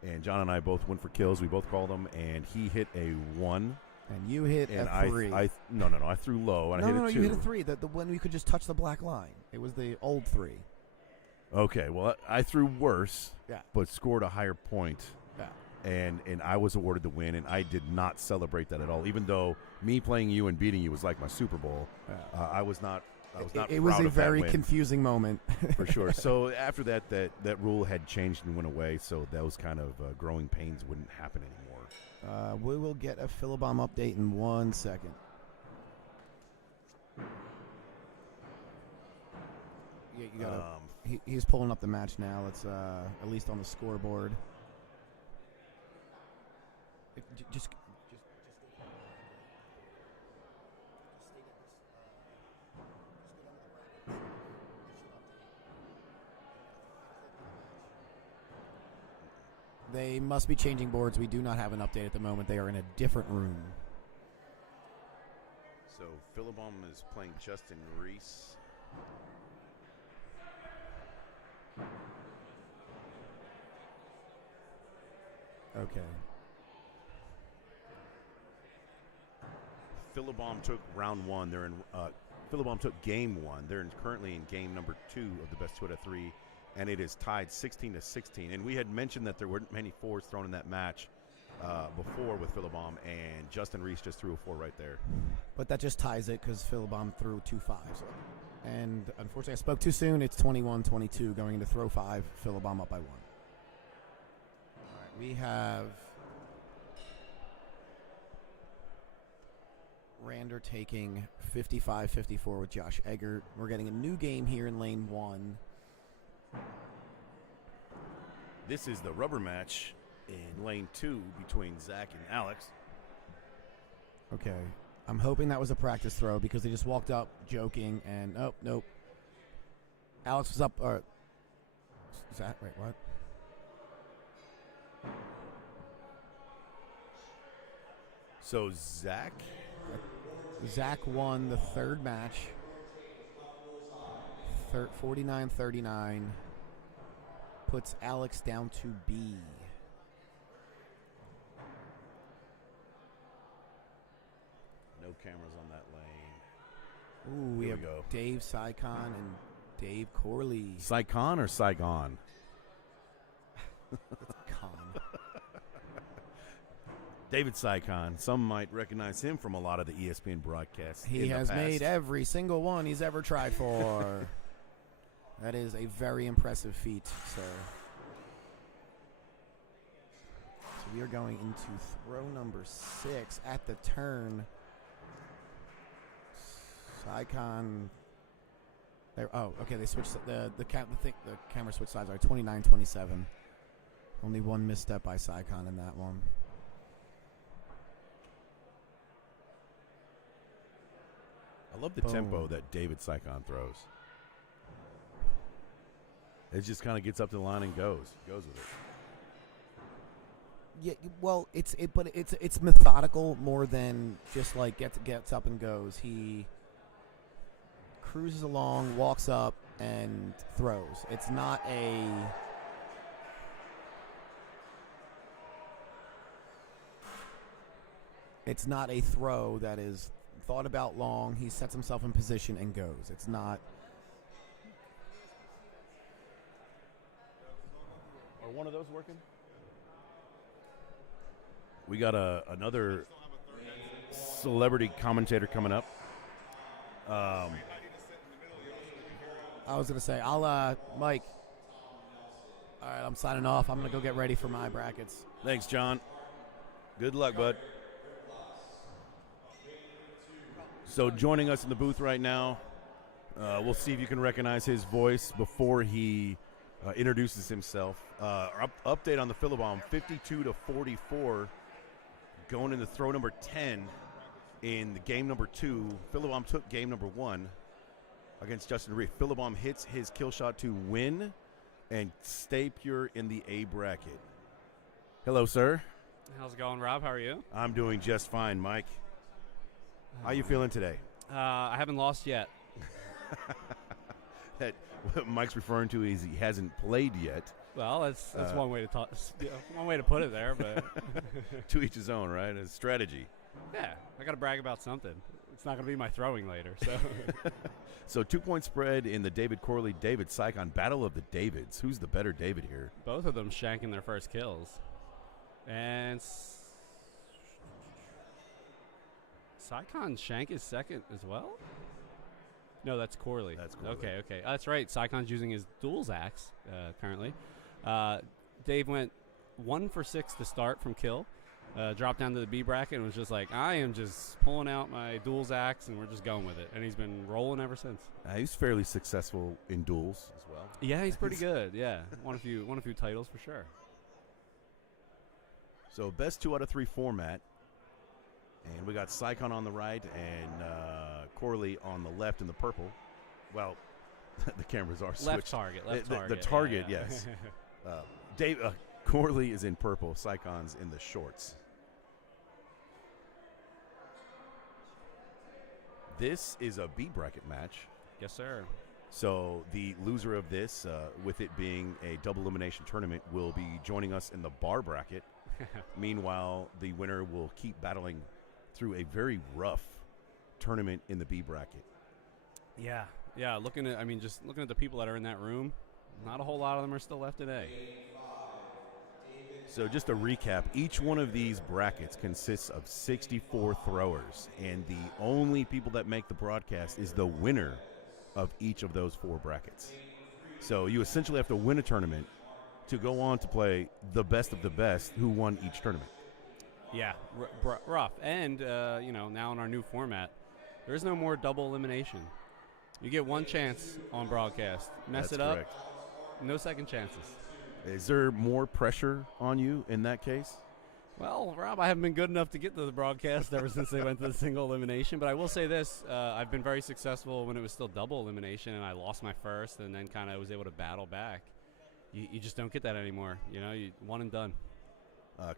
And John and I both went for kills. We both called them, and he hit a 1. And you hit a 3. No. I threw low, and I hit a 2. No, you hit a 3. The one you could just touch the black line. It was the old 3. Okay, well, I threw worse, but scored a higher point. Yeah. And I was awarded the win, and I did not celebrate that at all. Even though me playing you and beating you was like my Super Bowl, I was not. It was a very confusing moment for sure. So after that rule had changed and went away, so those kind of growing pains wouldn't happen anymore. We will get a Philibom update in 1 second. Yeah, you got. He's pulling up the match now. It's at least on the scoreboard. Just They must be changing boards. We do not have an update at the moment. They are in a different room. So Philibom is playing Justin Reese. Okay. Philibom took round one. They're in. Philibom took game one. They're currently in game number 2 of the best 2 out of 3, and it is tied 16-16. And we had mentioned that there weren't many 4s thrown in that match before with Philibom, and Justin Reese just threw a 4 right there. But that just ties it because Philibom threw 2 5s. And unfortunately, I spoke too soon. It's 21-22 going into throw 5. Philibom up by 1. All right, we have Rander taking 55-54 with Josh Eggert. We're getting a new game here in lane 1. This is the rubber match in lane 2 between Zach and Alex. Okay. I'm hoping that was a practice throw because they just walked up joking and oh, nope. Alex was up or Zach, wait, what? So Zach won the third match. 49-39. Puts Alex down to B. No cameras on that lane. Ooh, we Here have we go. Dave Sycon and Dave Corley. Saigon or Saigon? Con. David Saigon. Some might recognize him from a lot of the ESPN broadcasts. He in the has past. made every single one he's ever tried for. That is a very impressive feat, sir. So we are going into throw number 6 at the turn. Sycon. Oh, okay. They switched the camera switched sides. Are 29-27. Only one misstep by Sycon in that one. I love the Boom. tempo that David Sycon throws. It just kind of gets up to the line and goes with it. Yeah, well, it's methodical more than just like gets up and goes. He cruises along, walks up, and throws. It's not a throw that is thought about long. He sets himself in position and goes. It's not. Are one of those working? We got another celebrity commentator coming up. I was gonna say, I'll Mike. All right, I'm signing off. I'm gonna go get ready for my brackets. Thanks, John. Good luck, bud. So joining us in the booth right now, we'll see if you can recognize his voice before he introduces himself. Update on the Philibom, 52-44, going into throw number 10 in the game number 2. Philibom took game number 1 against Justin Reese. Philibom hits his kill shot to win and stay pure in the A bracket. Hello, sir. How's it going, Rob? How are you? I'm doing just fine, Mike. How you feeling today? I haven't lost yet. That what Mike's referring to is he hasn't played yet. Well, that's one way to talk. One way to put it there, but To each his own, right? A strategy. yeah, I got to brag about something. It's not going to be my throwing later. So So 2-point spread in the David Corley, David Sycon battle of the Davids. Who's the better David here? both of them shanking their first kills, and Sycon shank is second as well. No, that's Corley. That's Corley. Okay. That's right. Sycon's using his duals axe currently. Dave went 1 for 6 to start from kill. Dropped down to the B bracket and was just like, I am just pulling out my duals axe and we're just going with it. And he's been rolling ever since. He's fairly successful in duels as well. Yeah, he's pretty good. Yeah, won a few titles for sure. So best 2 out of 3 format. And we got Sycon on the right and Corley on the left in the purple. Well, the cameras are switched. Left target. The target, yeah. yes. Dave, Corley is in purple. Sycon's in the shorts. This is a B bracket match. Yes, sir. So the loser of this, with it being a double elimination tournament, will be joining us in the bar bracket. Meanwhile, the winner will keep battling through a very rough tournament in the B bracket. Yeah. Yeah, just looking at the people that are in that room, not a whole lot of them are still left today. So just to recap, each one of these brackets consists of 64 throwers, and the only people that make the broadcast is the winner of each of those 4 brackets. So you essentially have to win a tournament to go on to play the best of the best who won each tournament. Yeah, rough. And, now in our new format, there is no more double elimination. You get one chance on broadcast. Mess That's it up, correct. no second chances. Is there more pressure on you in that case? Well, Rob, I haven't been good enough to get to the broadcast ever since they went to the single elimination. But I will say this, I've been very successful when it was still double elimination, and I lost my first and then kind of was able to battle back. You just don't get that anymore. You one and done.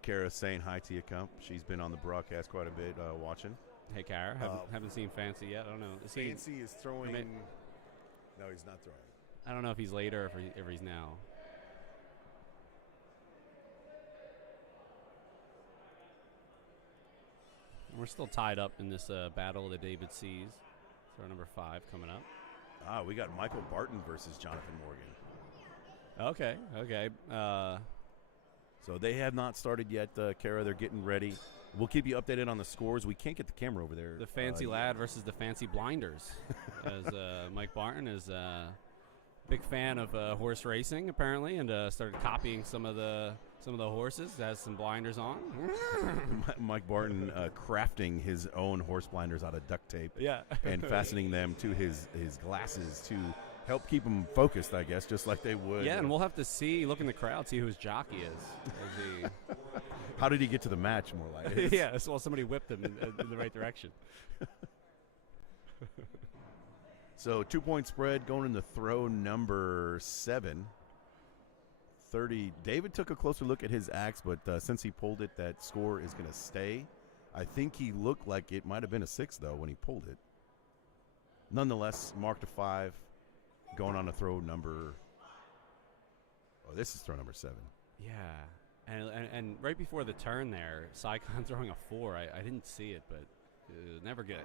Kara's saying hi to you, Kump. She's been on the broadcast quite a bit watching. Hey, Kara, haven't seen Fancy yet. I don't know. Fancy is throwing. No, he's not throwing. I don't know if he's later or if he's now. We're still tied up in this battle that David sees. Throw number 5 coming up. We got Michael Barton versus Jonathan Morgan. Okay. So they have not started yet, Kara. They're getting ready. We'll keep you updated on the scores. We can't get the camera over there. The fancy lad versus the fancy blinders. As Mike Barton is a big fan of horse racing, apparently, and started copying some of the horses. Has some blinders on. Mike Barton crafting his own horse blinders out of duct tape. Yeah. And fastening them to his glasses to help keep him focused, I guess, just like they would. Yeah, and we'll have to look in the crowd, see who his jockey is. How did he get to the match, more like? Yeah, well, somebody whipped him in the right direction. So 2-point spread going into throw number 7. 30. David took a closer look at his axe, but since he pulled it, that score is going to stay. I think he looked like it might have been a 6, though, when he pulled it. Nonetheless, marked a 5. Going on to throw number. Oh, this is throw number 7. Yeah, and right before the turn there, Sycon throwing a 4. I didn't see it, but never good.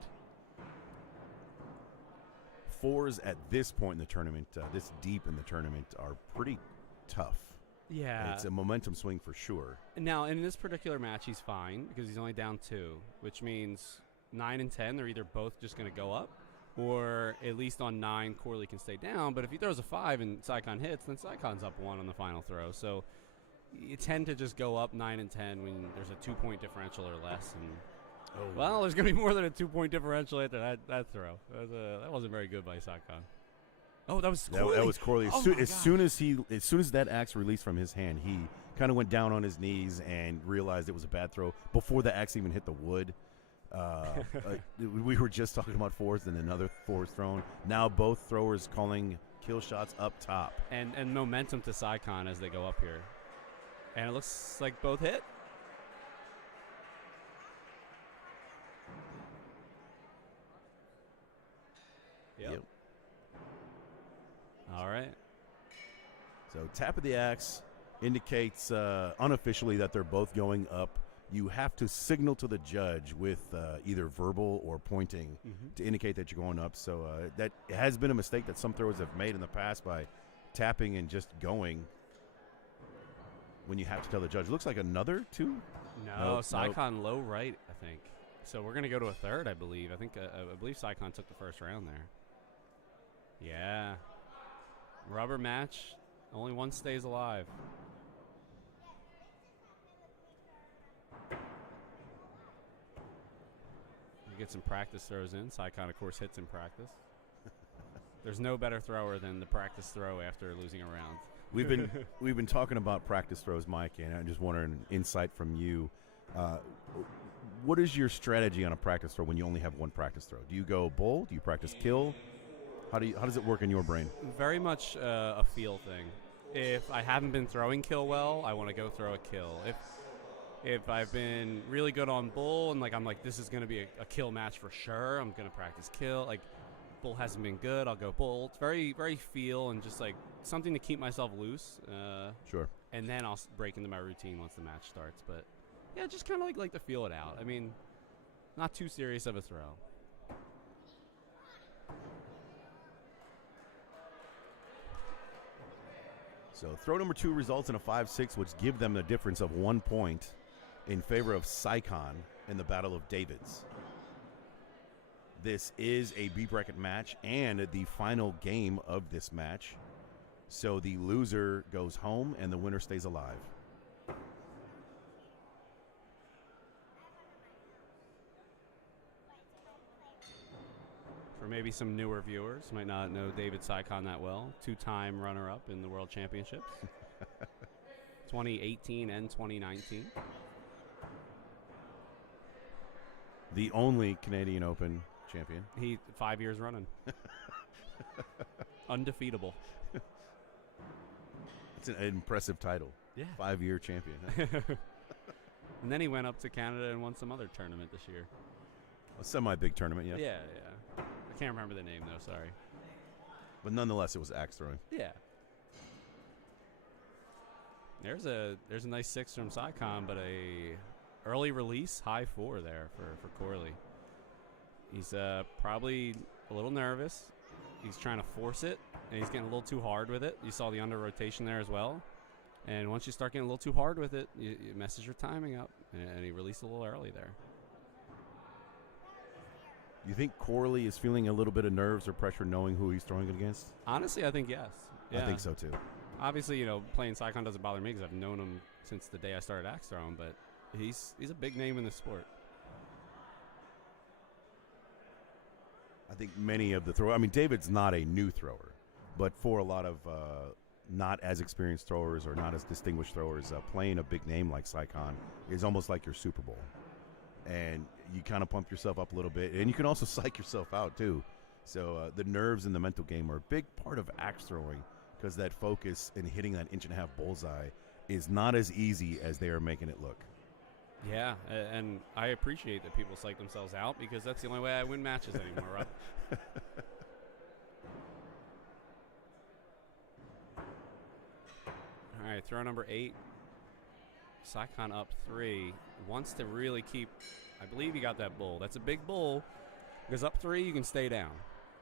4s at this point in the tournament, this deep in the tournament, are pretty tough. Yeah, It's a momentum swing for sure. Now, in this particular match, he's fine because he's only down 2, which means 9 and 10, they're either both just going to go up, or at least on 9, Corley can stay down. But if he throws a 5 and Sycon hits, then Sycon's up 1 on the final throw. So you tend to just go up 9 and 10 when there's a 2-point differential or less. And well, there's going to be more than a 2-point differential after that throw. That wasn't very good by Sycon. Oh, that was Corley. That was Corley. As soon as that axe released from his hand, he kind of went down on his knees and realized it was a bad throw before the axe even hit the wood. We were just talking about 4s and another 4 thrown. Now both throwers calling kill shots up top. And momentum to Sycon as they go up here. And it looks like both hit. Yep. All right. So tap of the axe indicates unofficially that they're both going up. You have to signal to the judge with either verbal or pointing to indicate that you're going up. So that has been a mistake that some throwers have made in the past by tapping and just going when you have to tell the judge. Looks like another 2? No, Nope, Sycon low right, I think. So we're going to go to a 3rd, I believe. I believe Sycon took the first round there. Yeah. Rubber match. Only one stays alive. You get some practice throws in. Sycon, of course, hits in practice. There's no better thrower than the practice throw after losing a round. We've been talking about practice throws, Mike, and I'm just wondering insight from you. What is your strategy on a practice throw when you only have one practice throw? Do you go bull? Do you practice kill? How does it work in your brain? Very much a feel thing. If I haven't been throwing kill well, I want to go throw a kill. If I've been really good on bull and I'm like, this is going to be a kill match for sure, I'm going to practice kill. Like, bull hasn't been good, I'll go bull. It's very, very feel and just something to keep myself loose. Sure. And then I'll break into my routine once the match starts. But yeah, just kind of like to feel it out. I mean, not too serious of a throw. So throw number 2 results in a 5-6, which give them a difference of 1 point in favor of Sycon in the Battle of Davids. This is a B bracket match and the final game of this match. So the loser goes home and the winner stays alive. For maybe some newer viewers, might not know David Sycon that well. 2-time runner-up in the World Championships. 2018 and 2019. The only Canadian Open champion. He 5 years running. Undefeatable. It's an impressive title. Yeah. 5-year champion. Huh? And then he went up to Canada and won some other tournament this year. A semi-big tournament, yeah. Yeah. I can't remember the name, though. Sorry. But nonetheless, it was axe throwing. Yeah. There's a nice 6 from Sycon, but a early release high 4 there for Corley. He's probably a little nervous. He's trying to force it, and he's getting a little too hard with it. You saw the under rotation there as well. And once you start getting a little too hard with it, it messes your timing up, and he released a little early there. You think Corley is feeling a little bit of nerves or pressure knowing who he's throwing it against? Honestly, I think yes. Yeah. I think so, too. Obviously, playing Sycon doesn't bother me because I've known him since the day I started axe throwing, but he's a big name in the sport. I think many of the throwers, I mean, David's not a new thrower, but for a lot of not as experienced throwers or not as distinguished throwers, playing a big name like Sycon is almost like your Super Bowl. And you kind of pump yourself up a little bit, and you can also psych yourself out, too. So the nerves and the mental game are a big part of axe throwing because that focus and hitting that 1.5-inch bullseye is not as easy as they are making it look. Yeah, and I appreciate that people psych themselves out because that's the only way I win matches anymore, Rob. All right, throw number 8. Sycon up 3. Wants to really keep, I believe he got that bull. That's a big bull because up 3 you can stay down.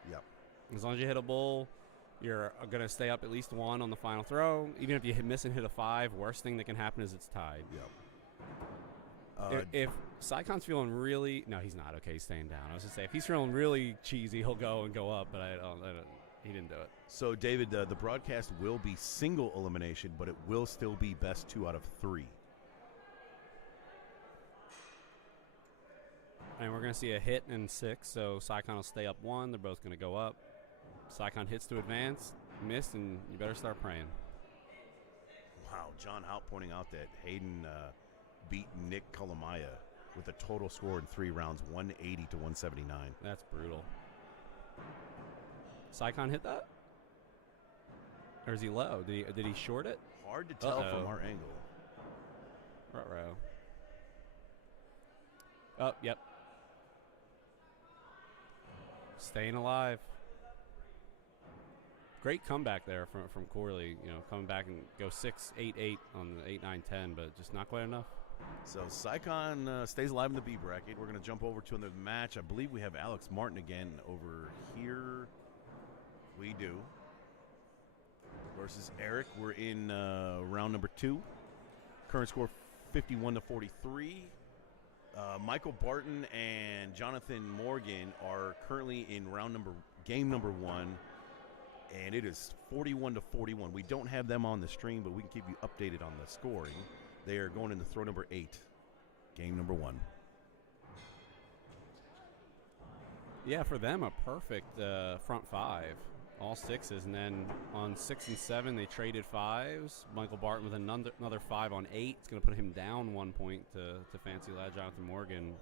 Yep. As long as you hit a bull, you're going to stay up at least 1 on the final throw. Even if you miss and hit a 5, worst thing that can happen is it's tied. Yep. If Sycon's feeling really, no, he's not. Okay, he's staying down. I was going to say, if he's feeling really cheesy, he'll go and go up, but he didn't do it. So, David, the broadcast will be single elimination, but it will still be best 2 out of 3. And we're going to see a hit in 6, so Sycon will stay up 1. They're both going to go up. Sycon hits to advance, missed, and you better start praying. Wow, John Hout pointing out that Hayden beat Nick Kalamaya with a total score in 3 rounds, 180 to 179. That's brutal. Sycon hit that? Or is he low? Did he short it? Hard to tell from our angle. Ruh-roh. Oh, yep. Staying alive. Great comeback there from Corley. Coming back and go 6-8-8 on the 8-9-10, but just not quite enough. So Sycon stays alive in the B bracket. We're going to jump over to another match. I believe we have Alex Martin again over here. We do. Versus Eric. We're in round number 2. Current score 51 to 43. Michael Barton and Jonathan Morgan are currently in game number 1, and it is 41 to 41. We don't have them on the stream, but we can keep you updated on the scoring. They are going into throw number 8, game number 1. Yeah, for them, a perfect front 5. All 6s, and then on 6 and 7, they traded 5s. Michael Barton with another 5 on 8. It's going to put him down 1 point to Fancy Lad Jonathan Morgan.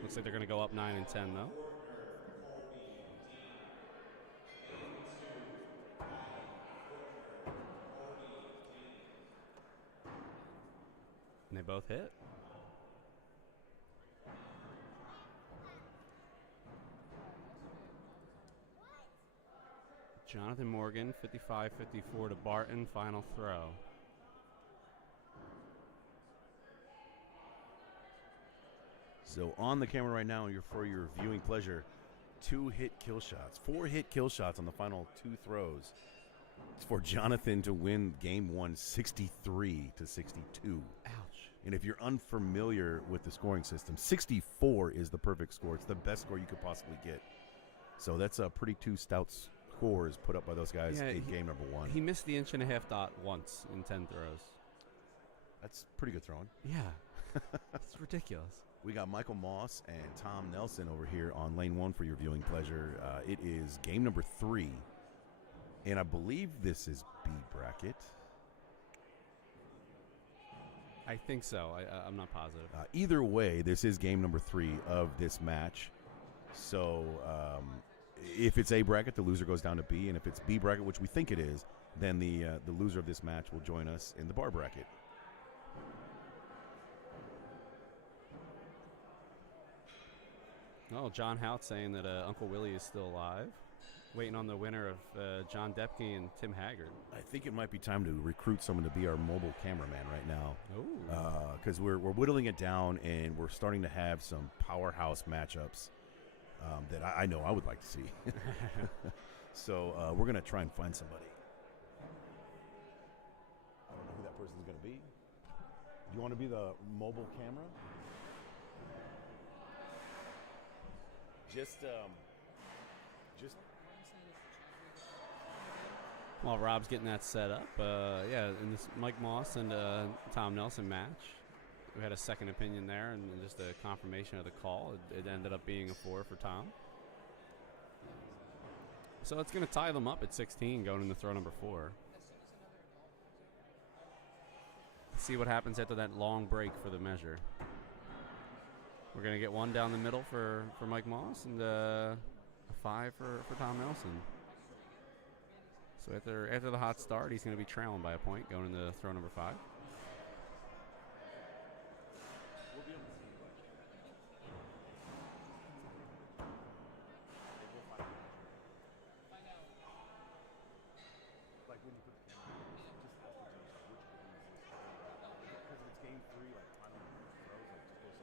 Looks like they're going to go up 9 and 10, though. both hit. Jonathan Morgan, 55-54 to Barton, final throw. So on the camera right now, for your viewing pleasure, 2 hit kill shots, 4 hit kill shots on the final 2 throws. It's for Jonathan to win game 1, 63-62. Ouch. And if you're unfamiliar with the scoring system, 64 is the perfect score. It's the best score you could possibly get. So that's a pretty 2 stout scores put up by those guys in game number 1. He missed the 1.5 dot once in 10 throws. That's pretty good throwing. Yeah. It's ridiculous. We got Michael Moss and Tom Nelson over here on lane 1 for your viewing pleasure. It is game number 3, and I believe this is B bracket. I think so. I'm not positive. Either way, this is game number 3 of this match. So if it's A bracket, the loser goes down to B, and if it's B bracket, which we think it is, then the loser of this match will join us in the bar bracket. Oh, John Hout saying that Uncle Willie is still alive. Waiting on the winner of John Depke and Tim Haggard. I think it might be time to recruit someone to be our mobile cameraman right now. Oh. Because we're whittling it down, and we're starting to have some powerhouse matchups that I know I would like to see. So we're going to try and find somebody. I don't know who that person's going to be. Do you want to be the mobile camera? Just While Rob's getting that set up, in this Mike Moss and Tom Nelson match, we had a second opinion there and just a confirmation of the call. It ended up being a 4 for Tom. So it's going to tie them up at 16 going into throw number 4. Let's see what happens after that long break for the measure. We're going to get 1 down the middle for Mike Moss and a 5 for Tom Nelson. So after the hot start, he's going to be trailing by a point going into throw number 5.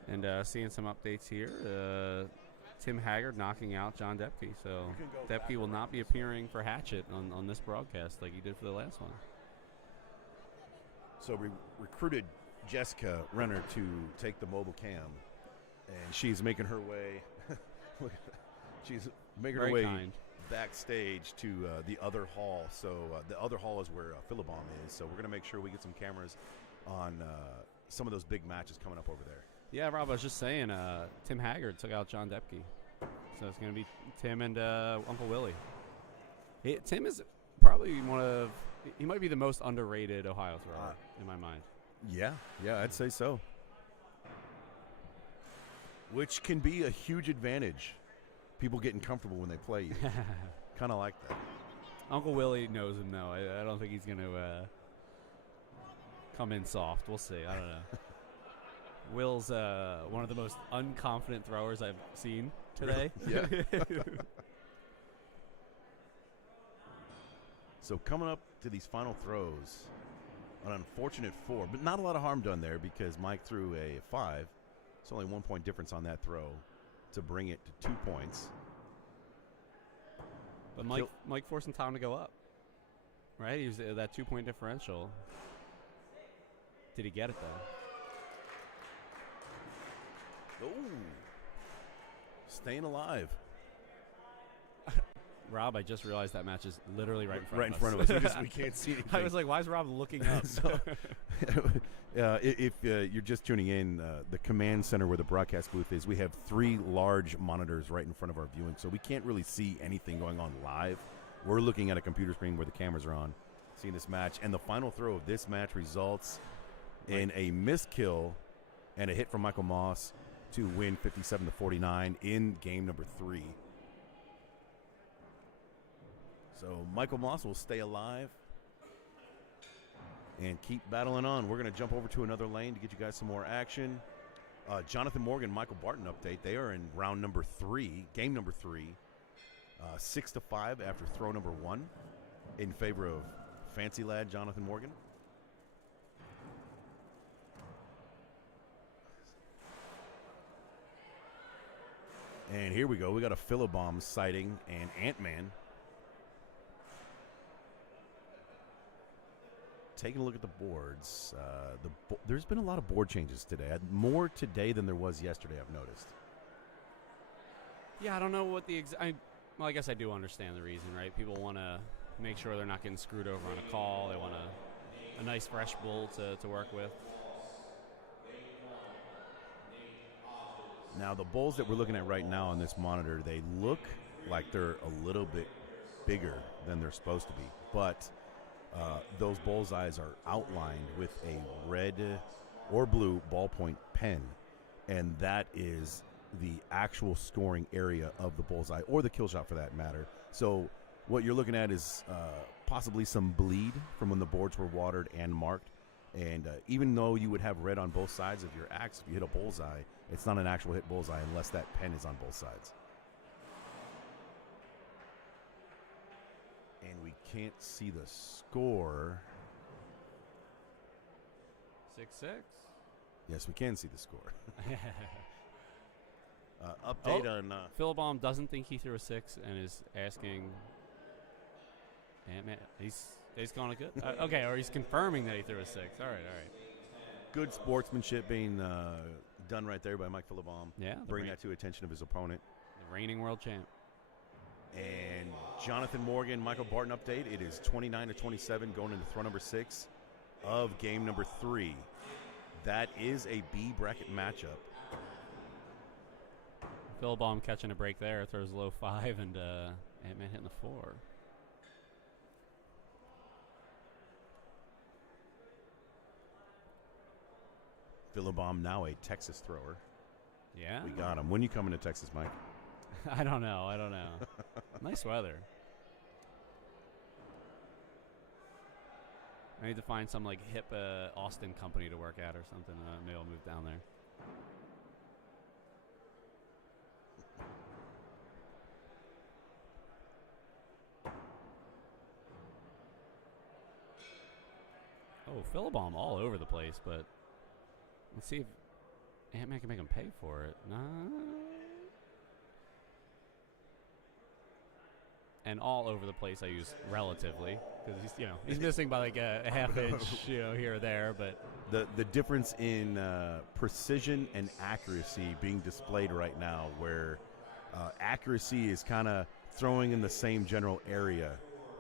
And seeing some updates here. Tim Haggard knocking out John Depke. So Depke will not be appearing for Hatchet on this broadcast like he did for the last one. So we recruited Jessica Renner to take the mobile cam, and she's making her way. Look at that. She's making her way backstage to the other hall. So the other hall is where Philibom is. So we're going to make sure we get some cameras on some of those big matches coming up over there. Yeah, Rob, I was just saying, Tim Haggard took out John Depke. So it's going to be Tim and Uncle Willie. Tim is probably he might be the most underrated Ohio thrower in my mind. Yeah, I'd say so. Which can be a huge advantage. People getting comfortable when they play you. Kind of like that. Uncle Willie knows him, though. I don't think he's going to come in soft. We'll see. I don't know. Will's one of the most unconfident throwers I've seen today. Yeah. So coming up to these final throws, an unfortunate 4, but not a lot of harm done there because Mike threw a 5. It's only 1 point difference on that throw to bring it to 2 points. But Mike forcing Tom to go up, right? He was that 2 point differential. Did he get it though? Oh, staying alive. Rob, I just realized that match is literally right in front right of us. in front of us. We can't see anything. I was like, why is Rob looking up? So, if you're just tuning in, the command center where the broadcast booth is, we have 3 large monitors right in front of our viewing, so we can't really see anything going on live. We're looking at a computer screen where the cameras are on, seeing this match. And the final throw of this match results in a missed kill and a hit from Michael Moss to win 57-49 in game number 3. So Michael Moss will stay alive. and keep battling on. We're going to jump over to another lane to get you guys some more action. Jonathan Morgan, Michael Barton update. They are in round number 3, game number 3, 6-5 after throw number 1 in favor of Fancy Lad Jonathan Morgan. And here we go. We got a Philibomb sighting and Ant-Man. Taking a look at the boards. There's been a lot of board changes today. More today than there was yesterday, I've noticed. Yeah, I don't know what the well, I guess I do understand the reason, right? People want to make sure they're not getting screwed over on a call. They want a nice fresh bull to work with. Now, the bulls that we're looking at right now on this monitor, they look like they're a little bit bigger than they're supposed to be. But those bullseyes are outlined with a red or blue ballpoint pen, and that is the actual scoring area of the bullseye, or the kill shot for that matter. So what you're looking at is possibly some bleed from when the boards were watered and marked. And even though you would have red on both sides of your axe, if you hit a bullseye, it's not an actual hit bullseye unless that pen is on both sides. And we can't see the score. 6-6. Yes, we can see the score. Update on... Philibomb doesn't think he threw a 6 and is asking... Ant-Man, he's going to good. Okay, or he's confirming that he threw a 6. All right. Good sportsmanship being done right there by Mike Philibomb. Yeah. Bring that to attention of his opponent. The reigning world champ. And Jonathan Morgan, Michael Barton update. It is 29-27 going into throw number 6 of game number 3. That is a B bracket matchup. Philibomb catching a break there. Throws low 5 and Ant-Man hitting the 4. Philibomb now a Texas thrower. Yeah. We got him. When you coming to Texas, Mike? I don't know. Nice weather. I need to find some like hip Austin company to work at or something. Maybe I'll move down there. Oh, Philibomb all over the place, but let's see if Ant-Man can make him pay for it. Nah. And all over the place I use relatively because he's missing by like a half inch here or there, but the difference in precision and accuracy being displayed right now, where accuracy is kind of throwing in the same general area,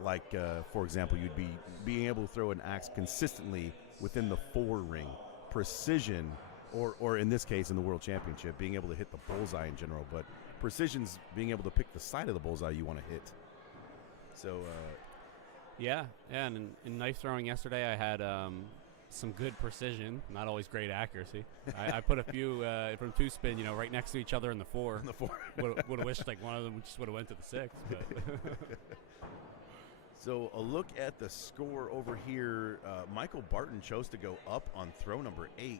like for example, you'd be being able to throw an axe consistently within the 4 ring. Precision, or in this case in the World Championship, being able to hit the bullseye in general, but precision's being able to pick the side of the bullseye you want to hit. So, yeah, and in knife throwing yesterday, I had some good precision, not always great accuracy. I put a few from 2 spin, right next to each other in the 4. the 4 would have wished like one of them just would have went to the 6. But So a look at the score over here. Michael Barton chose to go up on throw number 8,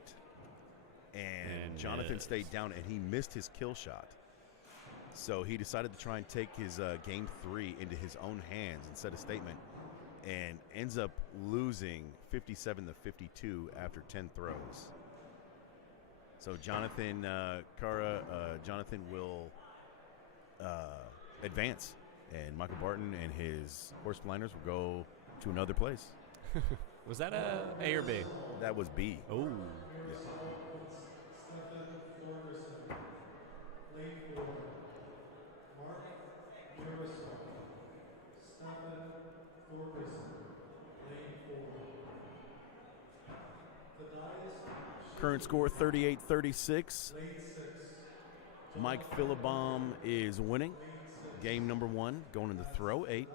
and Jonathan stayed down, and he missed his kill shot. So he decided to try and take his game 3 into his own hands and set a statement, and ends up losing 57-52 after 10 throws. So Jonathan Jonathan will advance, and Michael Barton and his horse blinders will go to another place. Was that A or B? That was B. Oh. Current score 38-36. Mike Philibomb is winning game number 1, going into throw 8.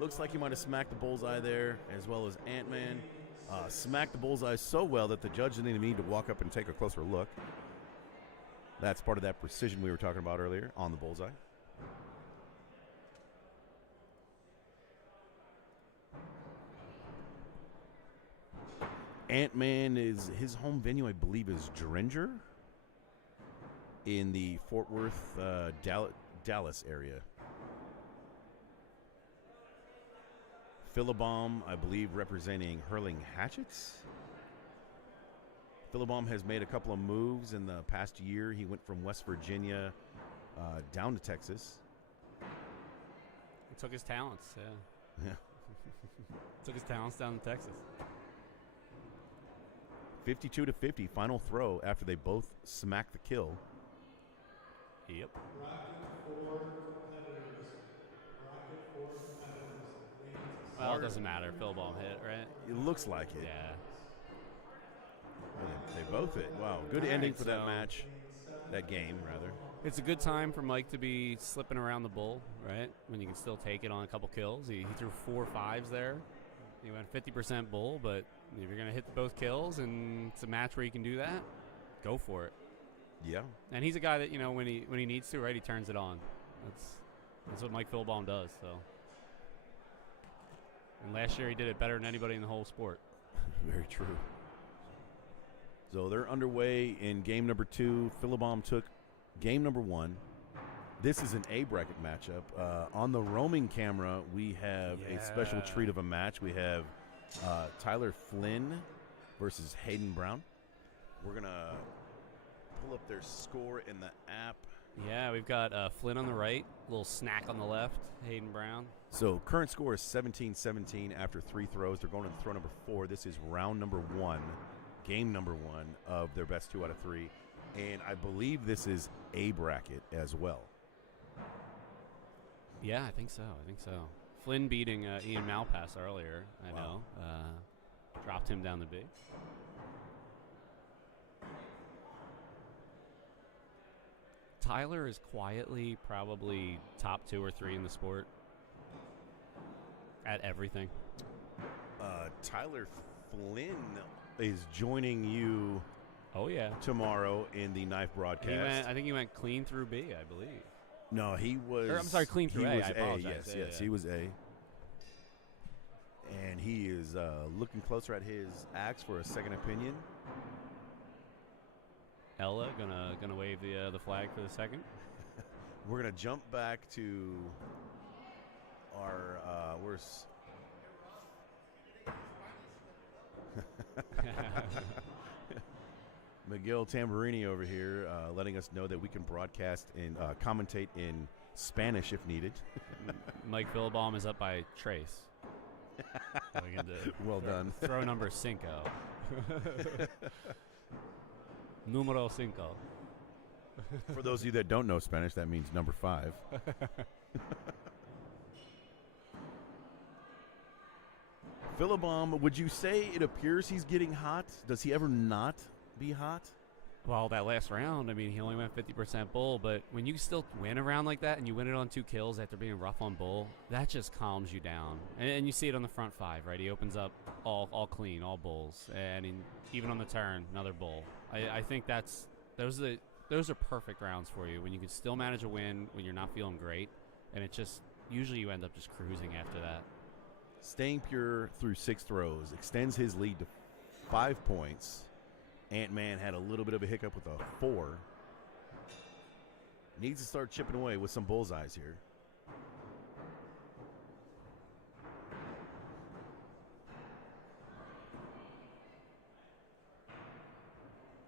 Looks like he might have smacked the bullseye there, as well as Ant-Man. Smacked the bullseye so well that the judge didn't even need to walk up and take a closer look. That's part of that precision we were talking about earlier on the bullseye. Ant-Man his home venue, I believe, is Dringer in the Fort Worth, Dallas area. Philibom, I believe, representing Hurling Hatchets. Philibom has made a couple of moves in the past year. He went from West Virginia down to Texas. He took his talents, yeah. Yeah. Took his talents down to Texas. 52-50, final throw after they both smack the kill. Yep. Well, it doesn't matter. Philibom hit, right? It looks like it. Yeah. Well, they both hit. Wow, good ending for that match. That game, rather. It's a good time for Mike to be slipping around the bull, right? When you can still take it on a couple kills. He threw 4 5s there. He went 50% bull, but if you're going to hit both kills and it's a match where you can do that, go for it. Yeah. And he's a guy that, when he needs to, right, he turns it on. That's what Mike Philibom does, so. And last year he did it better than anybody in the whole sport. Very true. So they're underway in game number 2. Philibom took game number 1. This is an A bracket matchup. On the roaming camera, we have a special treat of a match. We have Tyler Flynn versus Hayden Brown. We're going to pull up their score in the app. Yeah, we've got Flynn on the right, little snack on the left, Hayden Brown. So current score is 17-17 after 3 throws. They're going to throw number 4. This is round number 1, game number 1 of their best 2 out of 3. And I believe this is A bracket as well. Yeah, I think so. Flynn beating Ian Malpass earlier, I know. Dropped him down to B. Tyler is quietly probably top 2 or 3 in the sport at everything. Tyler Flynn is joining you tomorrow in the knife broadcast. I think he went clean through B, I believe. No, he was. I'm sorry, clean through A. I apologize. Yes, he was A. And he is looking closer at his axe for a second opinion. Ella gonna wave the flag for the second. We're gonna jump back to our where's Miguel Tamburini over here, letting us know that we can broadcast and commentate in Spanish if needed. Mike Philibom is up by Trace. Well done. Throw number 5. Numero 5. For those of you that don't know Spanish, that means number 5. Philibom, would you say it appears he's getting hot? Does he ever not be hot? Well, that last round, I mean, he only went 50% bull, but when you still win a round like that and you win it on 2 kills after being rough on bull, that just calms you down. And you see it on the front 5, right? He opens up all clean, all bulls, and even on the turn, another bull. I think those are perfect rounds for you when you can still manage a win when you're not feeling great, and it just usually you end up just cruising after that. Staying pure through 6 throws extends his lead to 5 points. Ant-Man had a little bit of a hiccup with a 4. Needs to start chipping away with some bullseyes here.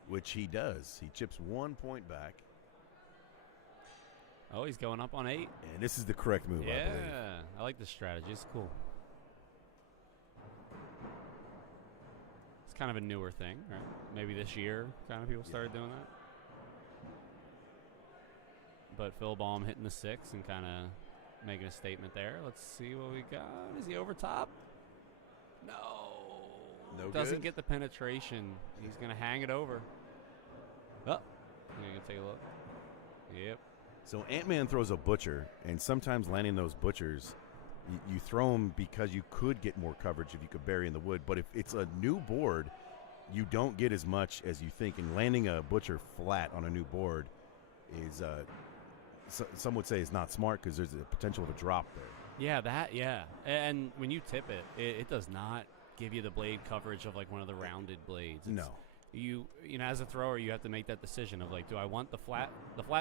Which he does. He chips 1 point back. Oh, he's going up on 8. And this is the correct move, I believe. Yeah, I like this strategy. It's cool. It's kind of a newer thing, right? Maybe this year kind of people started doing that. But Philibom hitting the 6 and kind of making a statement there. Let's see what we got. Is he over top? No. Doesn't get the penetration. He's going to hang it over. Oh, you're going to take a look. Yep. So Ant-Man throws a butcher, and sometimes landing those butchers, you throw them because you could get more coverage if you could bury in the wood. But if it's a new board, you don't get as much as you think. And landing a butcher flat on a new board is, some would say, is not smart because there's a potential of a drop there. Yeah, and when you tip it, it does not give you the blade coverage of like one of the rounded blades. No. You know, as a thrower, you have to make that decision of like, do I want the flat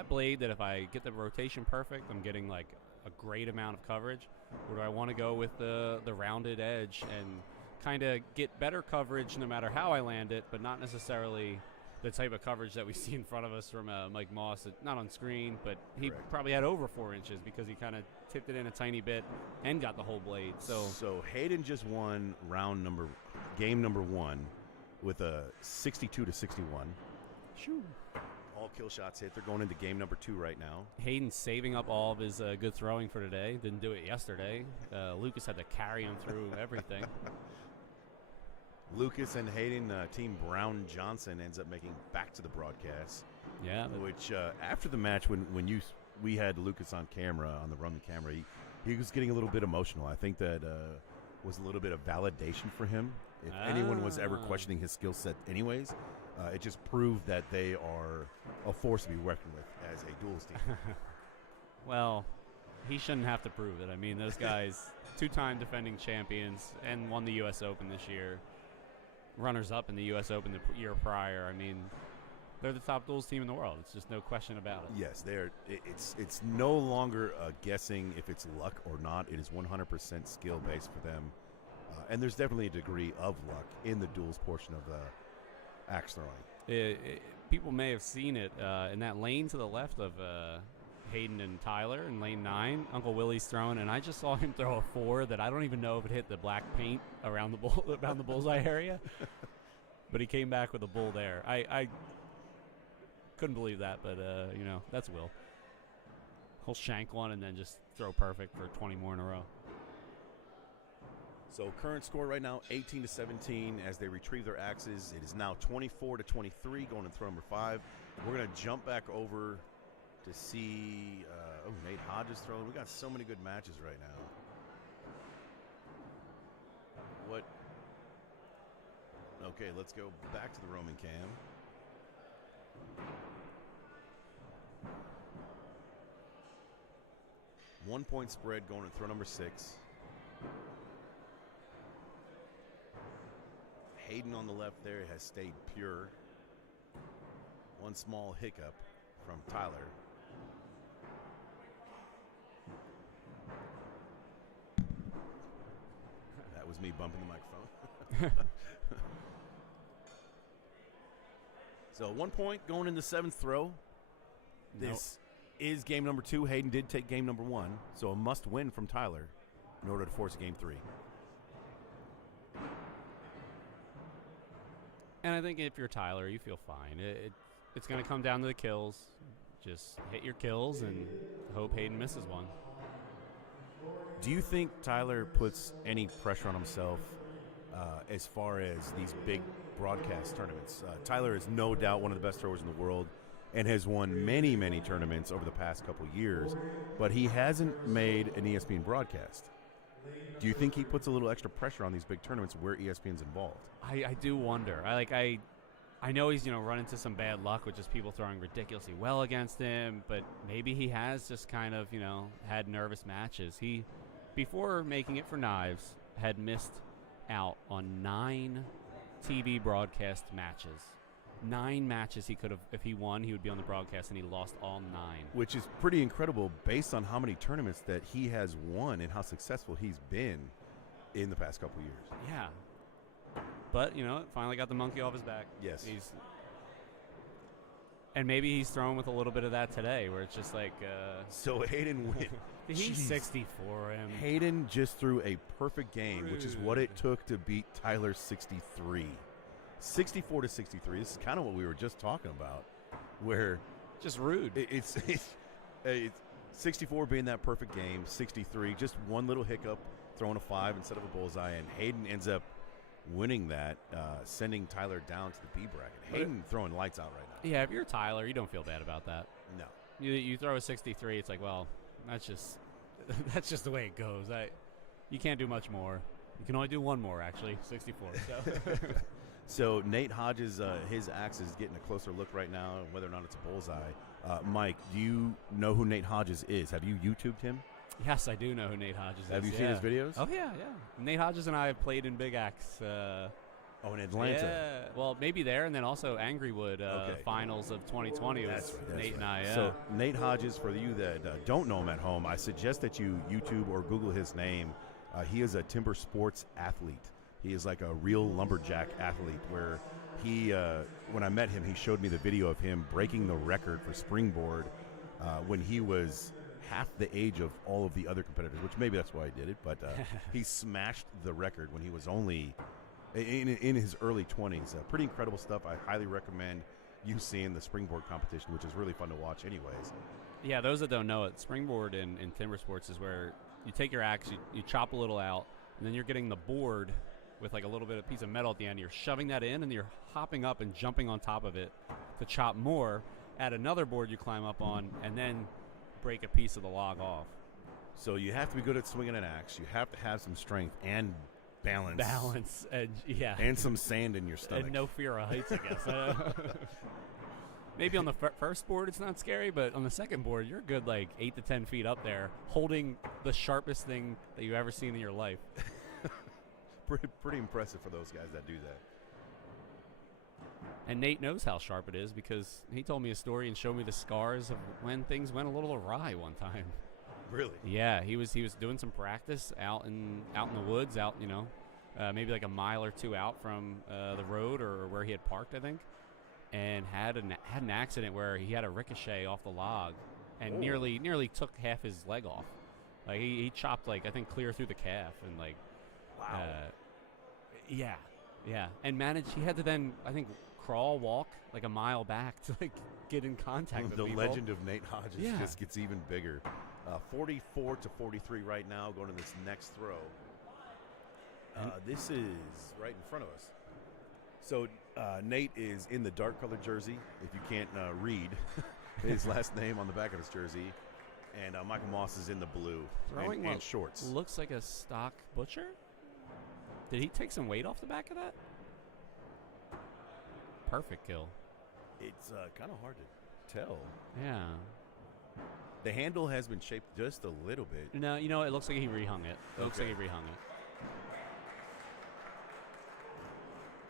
blade that if I get the rotation perfect, I'm getting like a great amount of coverage, or do I want to go with the rounded edge and kind of get better coverage no matter how I land it, but not necessarily the type of coverage that we see in front of us from Mike Moss, not on screen, but he Correct. probably had over 4 inches because he kind of tipped it in a tiny bit and got the whole blade. So Hayden just won game number 1 with a 62-61. Shoo. All kill shots hit. They're going into game number 2 right now. Hayden's saving up all of his good throwing for today. Didn't do it yesterday. Lucas had to carry him through everything. Lucas and Hayden, Team Brown Johnson, ends up making back to the broadcast. Yeah. Which after the match, when we had Lucas on camera, on the Roman camera, he was getting a little bit emotional. I think that was a little bit of validation for him. If anyone was ever questioning his skill set anyways, it just proved that they are a force to be reckoned with as a duels team. Well, he shouldn't have to prove it. I mean, those guys, 2-time defending champions and won the U.S. Open this year. Runners-up in the U.S. Open the year prior. I mean, they're the top duels team in the world. It's just no question about it. Yes, it's no longer guessing if it's luck or not. It is 100% skill-based for them. And there's definitely a degree of luck in the duels portion of the axe throwing. People may have seen it in that lane to the left of Hayden and Tyler in lane 9. Uncle Willie's throwing, and I just saw him throw a 4 that I don't even know if it hit the black paint around the bullseye area. But he came back with a bull there. I couldn't believe that, but that's Will. He'll shank one and then just throw perfect for 20 more in a row. So current score right now, 18-17 as they retrieve their axes. It is now 24-23 going to throw number 5. We're going to jump back over to see Nate Hodges throwing. We got so many good matches right now. Okay, let's go back to the Roman cam. One-point spread going to throw number 6. Hayden on the left there has stayed pure. One small hiccup from Tyler. That was me bumping the microphone. So 1 point going into 7th throw. This is game number 2. Hayden did take game number 1, so a must win from Tyler in order to force game 3. And I think if you're Tyler, you feel fine. It's going to come down to the kills. Just hit your kills and hope Hayden misses one. Do you think Tyler puts any pressure on himself as far as these big broadcast tournaments? Tyler is no doubt one of the best throwers in the world and has won many, many tournaments over the past couple years, but he hasn't made an ESPN broadcast. Do you think he puts a little extra pressure on these big tournaments where ESPN's involved? I do wonder. I know he's run into some bad luck with just people throwing ridiculously well against him, but maybe he has just kind of had nervous matches. He, before making it for Knives, had missed out on 9 TV broadcast matches. 9 matches he could have, if he won, he would be on the broadcast, and he lost all 9. Which is pretty incredible based on how many tournaments that he has won and how successful he's been in the past couple years. Yeah. But, finally got the monkey off his back. Yes. And maybe he's throwing with a little bit of that today, where it's just like... So Hayden went. He's 64. Hayden just threw a perfect game, which is what it took to beat Tyler's 63. 64-63. This is kind of what we were just talking about, where just rude. It's 64 being that perfect game. 63, just one little hiccup, throwing a 5 instead of a bullseye, and Hayden ends up winning that, sending Tyler down to the B bracket. Hayden throwing lights out right now. Yeah, if you're Tyler, you don't feel bad about that. No. You throw a 63, it's like, well, that's just the way it goes. You can't do much more. You can only do one more, actually, 64. So. So Nate Hodges, his axe is getting a closer look right now, whether or not it's a bullseye. Mike, do you know who Nate Hodges is? Have you YouTubed him? Yes, I do know who Nate Hodges is. Have you seen his videos? Oh, yeah. Nate Hodges and I have played in Big Axe. In Atlanta. Yeah. Well, maybe there, and then also Angrywood finals of 2020 That's with right, Nate and I. Yeah. So Nate Hodges, for you that don't know him at home, I suggest that you YouTube or Google his name. He is a timber sports athlete. He is like a real lumberjack athlete where he, when I met him, he showed me the video of him breaking the record for springboard when he was half the age of all of the other competitors, which maybe that's why he did it, but he smashed the record when he was only in his early 20s. Pretty incredible stuff. I highly recommend you seeing the springboard competition, which is really fun to watch anyways. Yeah, those that don't know it, springboard in timber sports is where you take your axe, you chop a little out, and then you're getting the board with like a little bit of piece of metal at the end. You're shoving that in, and you're hopping up and jumping on top of it to chop more. Add another board you climb up on, and then break a piece of the log off. So you have to be good at swinging an axe. You have to have some strength and balance. And and some sand in your stomach. And no fear of heights, I guess. Maybe on the first board it's not scary, but on the second board you're good like 8 to 10 feet up there holding the sharpest thing that you've ever seen in your life. Pretty impressive for those guys that do that. And Nate knows how sharp it is because he told me a story and showed me the scars of when things went a little awry one time. Really? Yeah, he was doing some practice out in the woods, maybe like a mile or two out from the road or where he had parked, I think, and had an accident where he had a ricochet off the log and nearly took half his leg off. Like he chopped I think clear through the calf and wow. Yeah, and he had to then I think walk like a mile back to get in contact with the people. legend of Nate Hodges just gets even bigger. 44 to 43 right now, going to this next throw. This is right in front of us. So Nate is in the dark colored jersey, if you can't read his last name on the back of his jersey. And Michael Moss is in the blue and shorts. Looks like a stock butcher. Did he take some weight off the back of that? Perfect kill. It's kind of hard to tell. Yeah. The handle has been shaped just a little bit. No, it looks like he rehung it. Looks like he rehung it.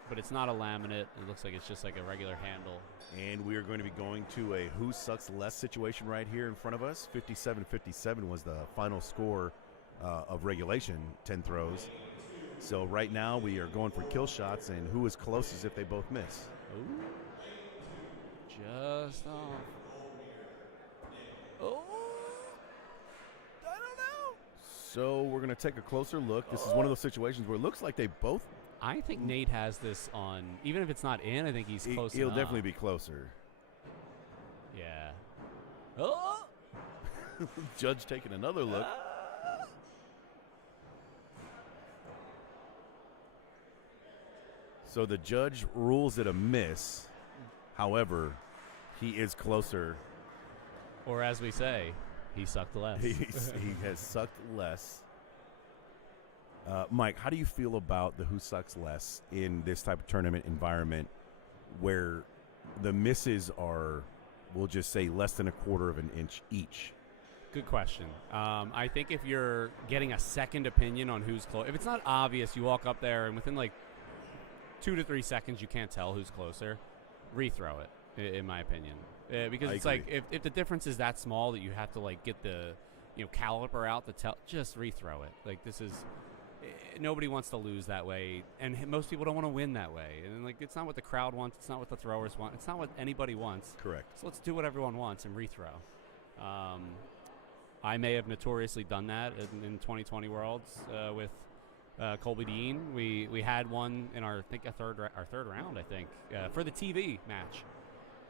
But it's not a laminate. It looks like it's just like a regular handle. And we are going to be going to a who sucks less situation right here in front of us. 57-57 was the final score of regulation, 10 throws. So right now we are going for kill shots, and who is closest if they both miss? Ooh. Just off. Oh. I don't know. So we're going to take a closer look. This is one of those situations where it looks like they both. I think Nate has this on, even if it's not in, I think he's close He'll enough. definitely be closer. Yeah. Oh! Judge taking another look. So the judge rules it a miss. However, he is closer. Or as we say, he sucked less. He has sucked less. Mike, how do you feel about the who sucks less in this type of tournament environment where the misses are, we'll just say, less than a quarter of an inch each? Good question. I think if you're getting a second opinion on who's close, if it's not obvious, you walk up there and within 2 to 3 seconds you can't tell who's closer, rethrow it, in my opinion. Because it's agree. if the difference is that small that you have to get the caliper out to tell, just rethrow it. This is nobody wants to lose that way, and most people don't want to win that way. And it's not what the crowd wants, it's not what the throwers want, it's not what anybody wants. Correct. So let's do what everyone wants and rethrow. I may have notoriously done that in 2020 Worlds with Colby Dean. We had one in our third round, I think, for the TV match.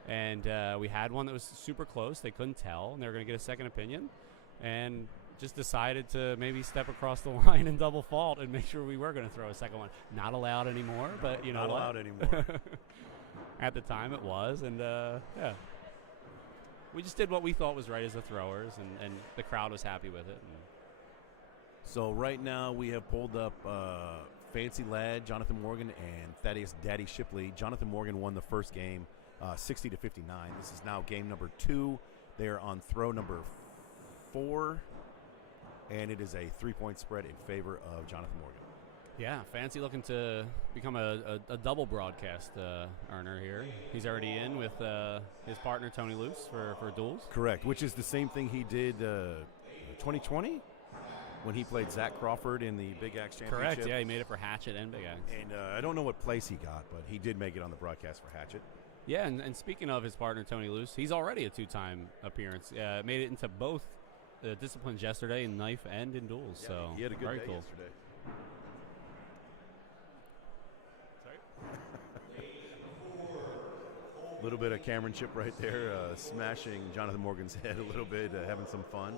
And we had one that was super close. They couldn't tell, and they were going to get a second opinion. And just decided to maybe step across the line and double fault and make sure we were going to throw a second one. Not allowed anymore, but you know Not what? allowed anymore. At the time it was, and yeah. We just did what we thought was right as the throwers, and the crowd was happy with it. So right now we have pulled up Fancy Lad, Jonathan Morgan, and Thaddeus Daddy Shipley. Jonathan Morgan won the first game 60-59. This is now game number 2. They're on throw number 4. and it is a 3-point spread in favor of Jonathan Morgan. Yeah, Fancy looking to become a double broadcast earner here. He's already in with his partner Tony Luce for duels. Correct, which is the same thing he did 2020 when he played Zach Crawford in the Big Axe Championship. Correct, yeah, he made it for Hatchet and Big Axe. And I don't know what place he got, but he did make it on the broadcast for Hatchet. Yeah, and speaking of his partner Tony Luce, he's already a 2-time appearance. Made it into both disciplines yesterday in knife and in duels. Yeah, so he had a good very day cool. yesterday. A little bit of Cameronship right there, smashing Jonathan Morgan's head a little bit, having some fun.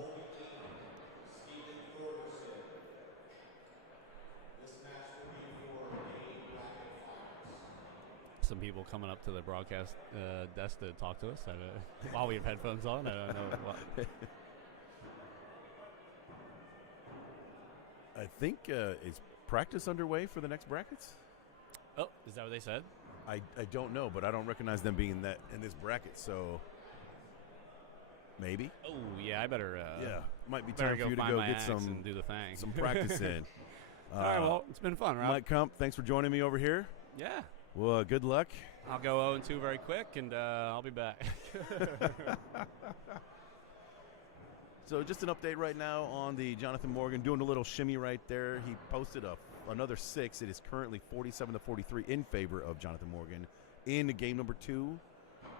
Some people coming up to the broadcast desk to talk to us while we have headphones on. I don't know what. I think is practice underway for the next brackets? Oh, is that what they said? I don't know, but I don't recognize them being that in this bracket, so maybe. Oh, yeah, I better. Might be Better time for you to find go my get axe some and do the thing. some practice in. All right, well, it's been fun, right? Mike Kump, thanks for joining me over here. Yeah. Well, good luck. I'll go 0-2 very quick, and I'll be back. So just an update right now on the Jonathan Morgan doing a little shimmy right there. He posted another 6. It is currently 47-43 in favor of Jonathan Morgan in game number 2,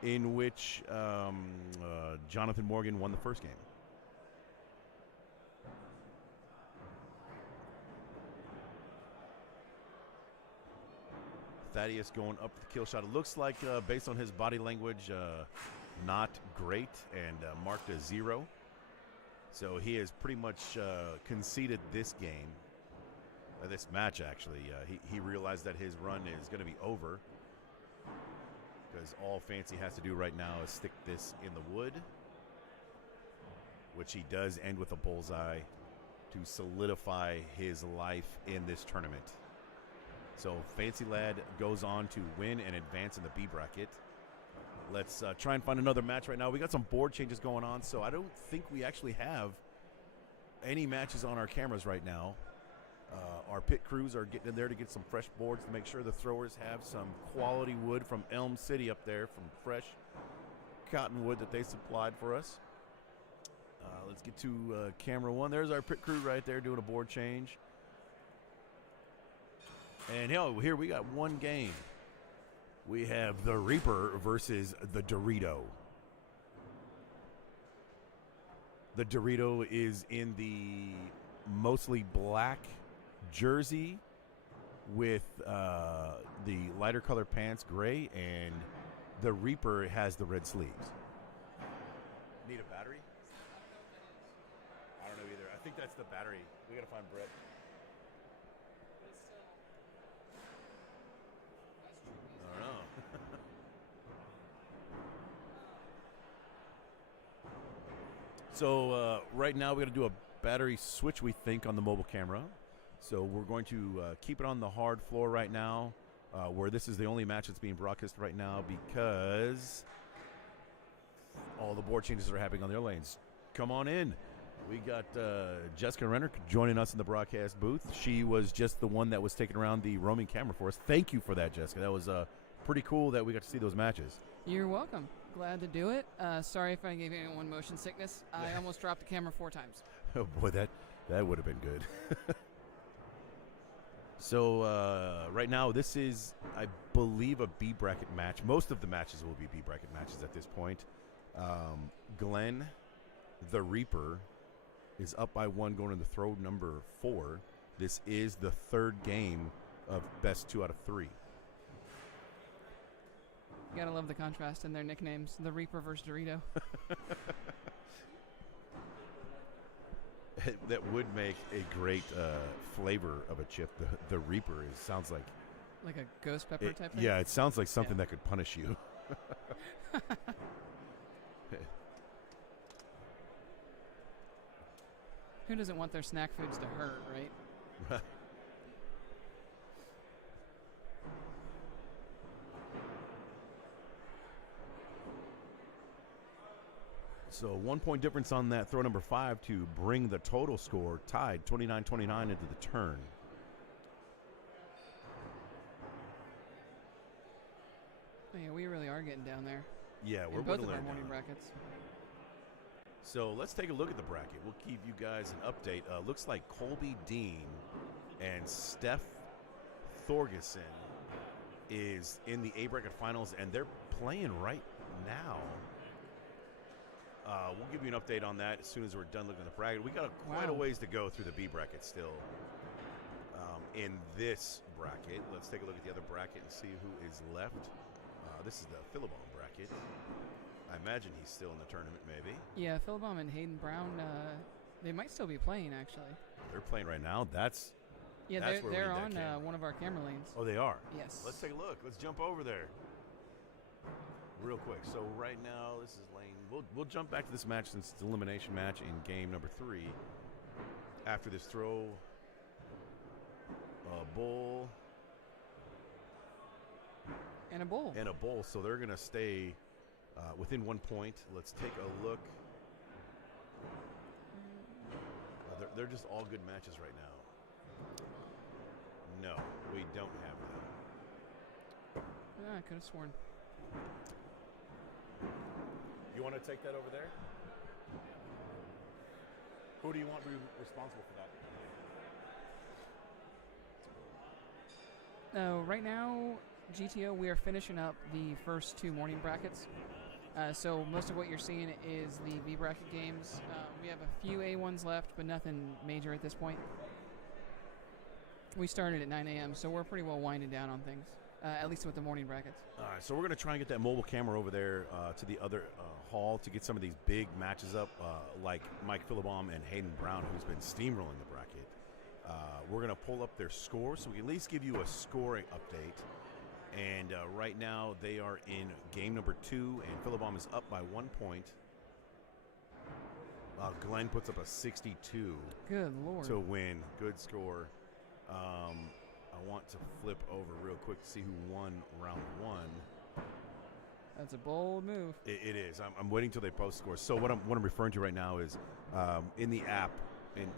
in which Jonathan Morgan won the first game. Thaddeus going up the kill shot. It looks like, based on his body language, not great, and marked a 0. So he has pretty much conceded this game, this match actually. He realized that his run is going to be over because all Fancy has to do right now is stick this in the wood, which he does end with a bullseye to solidify his life in this tournament. So Fancy Lad goes on to win and advance in the B bracket. Let's try and find another match right now. We got some board changes going on, so I don't think we actually have any matches on our cameras right now. Our pit crews are getting in there to get some fresh boards to make sure the throwers have some quality wood from Elm City up there, from fresh cottonwood that they supplied for us. Let's get to camera 1. There's our pit crew right there doing a board change. And here we got one game. We have the Reaper versus the Dorito. The Dorito is in the mostly black jersey with the lighter color pants, gray, and the Reaper has the red sleeves. Need a battery? I don't know either. I think that's the battery. We gotta find Brett. I don't know. So right now we got to do a battery switch, we think, on the mobile camera. So we're going to keep it on the hard floor right now, where this is the only match that's being broadcast right now because all the board changes are happening on their lanes. Come on in. We got Jessica Renner joining us in the broadcast booth. She was just the one that was taking around the roaming camera for us. Thank you for that, Jessica. That was pretty cool that we got to see those matches. You're welcome. Glad to do it. Sorry if I gave anyone motion sickness. I almost dropped the camera 4 times. Oh, boy, that would have been good. So right now, this is, I believe, a B bracket match. Most of the matches will be B bracket matches at this point. Glenn, the Reaper, is up by 1 going into throw number 4. This is the 3rd game of best 2 out of 3. You gotta love the contrast in their nicknames. The Reaper versus Dorito. That would make a great flavor of a chip. The Reaper sounds like a ghost pepper type thing? Yeah, it sounds like something that could punish you. Who doesn't want their snack foods to hurt, right? So 1 point difference on that throw number 5 to bring the total score tied 29-29 into the turn. Oh, yeah, we really are getting down there. Yeah, we're in both of whittling our it morning down. brackets. So let's take a look at the bracket. We'll give you guys an update. Looks like Colby Dean and Steph Thorgeson is in the A bracket finals, and they're playing right now. We'll give you an update on that as soon as we're done looking at the bracket. We got quite a ways to go through the B bracket still. In this bracket, let's take a look at the other bracket and see who is left. This is the Philibon bracket. I imagine he's still in the tournament, maybe. Yeah, Philbaum and Hayden Brown, they might still be playing, actually. They're playing right now. That's Yeah, where we they're need that on camera. one of our camera lanes. Oh, they are. Yes. Let's take a look. Let's jump over there real quick. So right now, this is lane. We'll jump back to this match since it's an elimination match in game number 3. After this throw, a bull And a bull. and a bull, so they're gonna stay within 1 point. Let's take a look. They're just all good matches right now. No, we don't have that. I could have sworn. You want to take that over there? Who do you want to be responsible for that? Right now, GTO, we are finishing up the first 2 morning brackets. So most of what you're seeing is the B bracket games. We have a few A1s left, but nothing major at this point. We started at 9 a.m., so we're pretty well winding down on things, at least with the morning brackets. All right, so we're going to try and get that mobile camera over there to the other hall to get some of these big matches up, like Mike Philibon and Hayden Brown, who's been steamrolling the bracket. We're going to pull up their score so we can at least give you a scoring update. And right now they are in game number 2, and Philibon is up by 1 point. Glenn puts up a 62 Good Lord. to win. Good score. I want to flip over real quick to see who won round 1. That's a bold move. It is. I'm waiting till they post scores. So what I'm referring to right now is in the app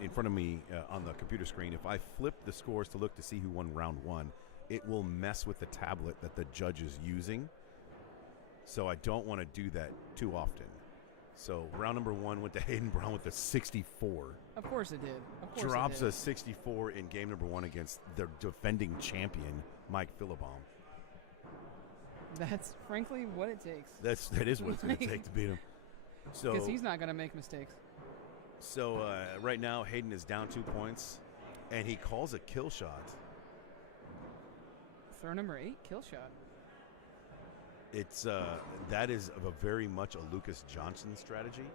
in front of me on the computer screen. If I flip the scores to look to see who won round 1, it will mess with the tablet that the judge is using. So I don't want to do that too often. So round number 1 went to Hayden Brown with a 64. Of course it did. Of course Drops it did. a 64 in game number 1 against the defending champion, Mike Philibon. That's frankly what it takes. That is what it's going to take to beat him. So Because he's not going to make mistakes. So right now, Hayden is down 2 points, and he calls a kill shot. Throw number 8, kill shot. It's that is a very much a Lucas Johnson strategy,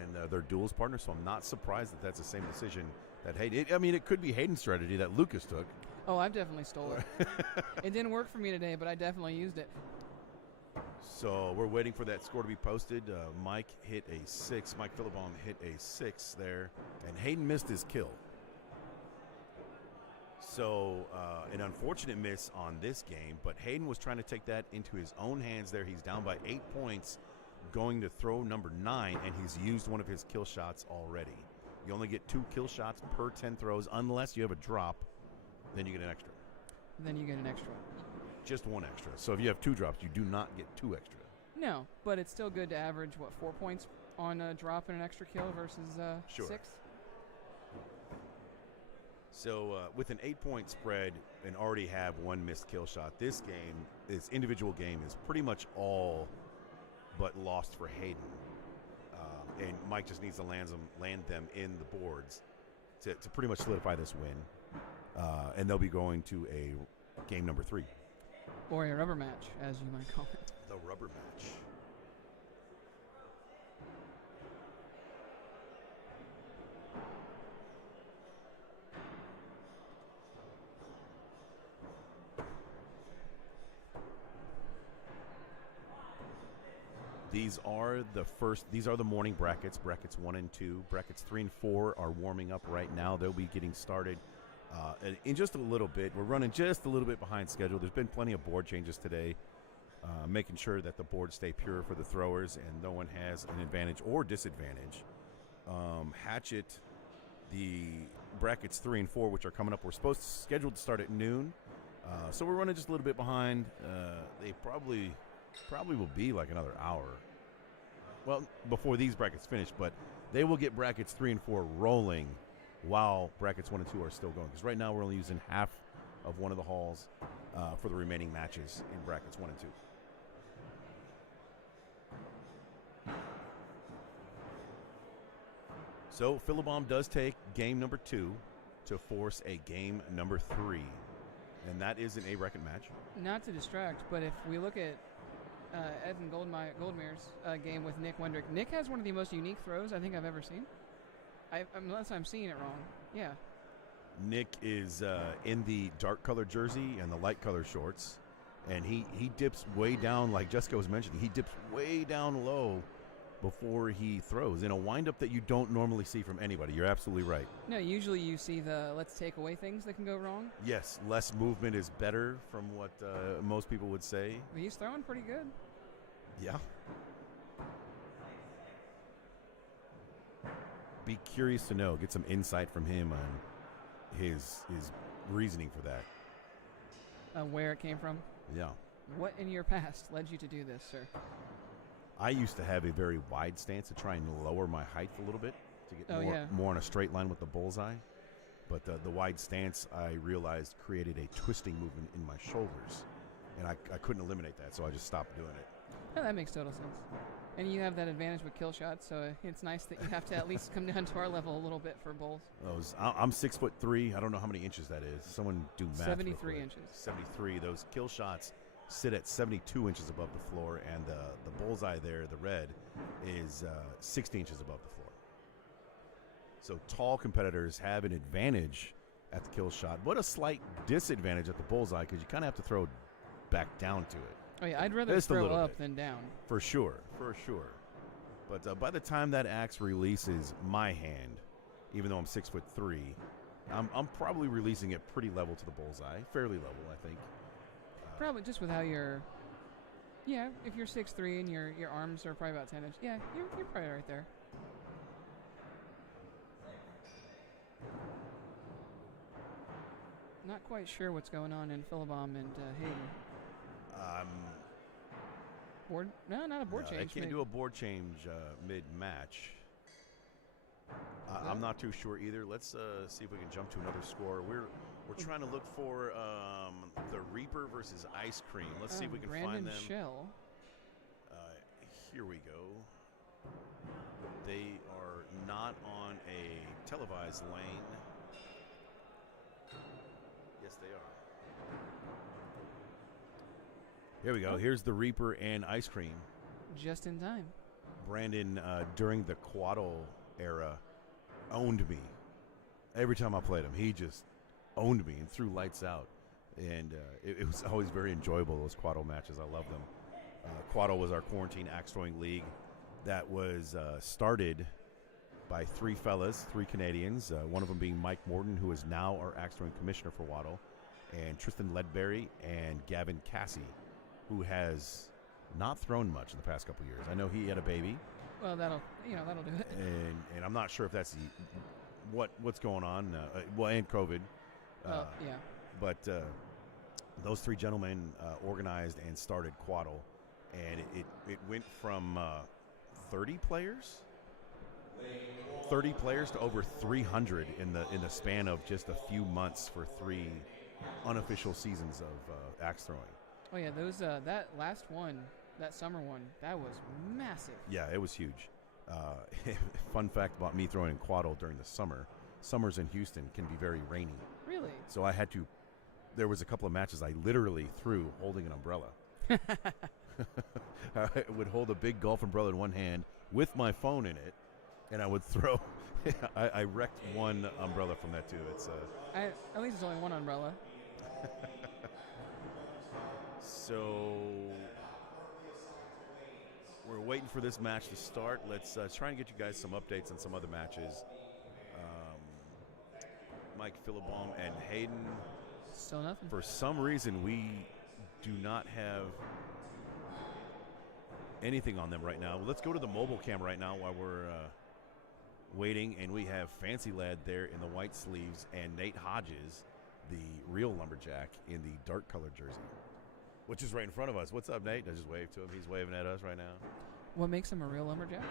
and their duels partner. So I'm not surprised that that's the same decision that Hayden. It could be Hayden's strategy that Lucas took. Oh, I've definitely stole it. It didn't work for me today, but I definitely used it. So we're waiting for that score to be posted. Mike hit a 6. Mike Philibon hit a 6 there, and Hayden missed his kill. So an unfortunate miss on this game, but Hayden was trying to take that into his own hands there. He's down by 8 points, going to throw number 9, and he's used one of his kill shots already. You only get 2 kill shots per 10 throws unless you have a drop, then you get an extra. Then you get an extra. Just 1 extra. So if you have 2 drops, you do not get 2 extra. No, but it's still good to average, 4 points on a drop and an extra kill versus Sure. 6? So with an 8-point spread and already have 1 missed kill shot, this individual game is pretty much all but lost for Hayden. And Mike just needs to land them in the boards to pretty much solidify this win. And they'll be going to a game number 3. Or a rubber match, as you might call it. The rubber match. These are the morning brackets. Brackets 1 and 2. Brackets 3 and 4 are warming up right now. They'll be getting started in just a little bit. We're running just a little bit behind schedule. There's been plenty of board changes today. making sure that the boards stay pure for the throwers and no one has an advantage or disadvantage. Hatchet, the brackets 3 and 4, which are coming up, we're scheduled to start at noon. So we're running just a little bit behind. They probably will be like another hour. Well, before these brackets finish, but they will get brackets 3 and 4 rolling while brackets 1 and 2 are still going. Because right now we're only using half of one of the halls for the remaining matches in brackets 1 and 2. So Philibom does take game number 2 to force a game number 3. And that is an A-bracket match. Not to distract, but if we look at Evan Goldmeier's game with Nick Wendrick, Nick has one of the most unique throws I think I've ever seen. Unless I'm seeing it wrong. Yeah. Nick is in the dark colored jersey and the light colored shorts. And he dips way down, like Jessica was mentioning. He dips way down low before he throws in a windup that you don't normally see from anybody. You're absolutely right. No, usually you see the let's take away things that can go wrong. Yes, less movement is better from what most people would say. But he's throwing pretty good. Yeah. Be curious to know, get some insight from him on his reasoning for that. Where it came from. Yeah. What in your past led you to do this, sir? I used to have a very wide stance to try and lower my height a little bit to get more on a straight line with the bullseye. But the wide stance, I realized, created a twisting movement in my shoulders. And I couldn't eliminate that, so I just stopped doing it. Yeah, that makes total sense. And you have that advantage with kill shots, so it's nice that you have to at least come down to our level a little bit for bowls. I'm 6'3". I don't know how many inches that is. Someone do math. 73 inches. 73. Those kill shots sit at 72 inches above the floor, and the bullseye there, the red, is 60 inches above the floor. So tall competitors have an advantage at the kill shot, but a slight disadvantage at the bullseye because you kind of have to throw back down to it. Oh yeah, I'd rather Just a throw little up bit. than down. For sure. But by the time that axe releases my hand, even though I'm 6'3", I'm probably releasing it pretty level to the bullseye, fairly level, I think. Probably just with how you're. Yeah, if you're 6'3" and your arms are probably about 10 inches, yeah, you're probably right there. Not quite sure what's going on in Philibom and Hayden. Board? No, not a board change. They can't do a board change mid-match. I'm not too sure either. Let's see if we can jump to another score. We're trying to look for the Reaper versus Ice Cream. Let's see if we can Brandon find them. Shell. Here we go. They are not on a televised lane. Yes, they are. Here we go. Here's the Reaper and Ice Cream. Just in time. Brandon, during the Quaddle era, owned me. Every time I played him, he just owned me and threw lights out. And it was always very enjoyable, those Quaddle matches. I love them. Quaddle was our quarantine axe throwing league that was started by three Canadians, one of them being Mike Morton, who is now our axe throwing commissioner for WATL, and Tristan Ledberry and Gavin Cassie, who has not thrown much in the past couple years. I know he had a baby. Well, that'll do it. And I'm not sure if that's what's going on. And COVID. Yeah. But those three gentlemen organized and started Quaddle, and it went from 30 players to over 300 in the span of just a few months for 3 unofficial seasons of axe throwing. Oh yeah, those that last one, that summer one, that was massive. Yeah, it was huge. Fun fact about me throwing in Quaddle during the summer: summers in Houston can be very rainy. Really? So I had to. There was a couple of matches I literally threw holding an umbrella. I would hold a big golf umbrella in one hand with my phone in it, and I would throw. I wrecked one umbrella from that too. It's at least it's only one umbrella. So we're waiting for this match to start. Let's try and get you guys some updates on some other matches. Mike Philibom and Hayden. Still nothing. For some reason, we do not have anything on them right now. Well, let's go to the mobile cam right now while we're waiting, and we have Fancy Lad there in the white sleeves and Nate Hodges, the real lumberjack, in the dark colored jersey, which is right in front of us. What's up, Nate? I just waved to him. He's waving at us right now. What makes him a real lumberjack?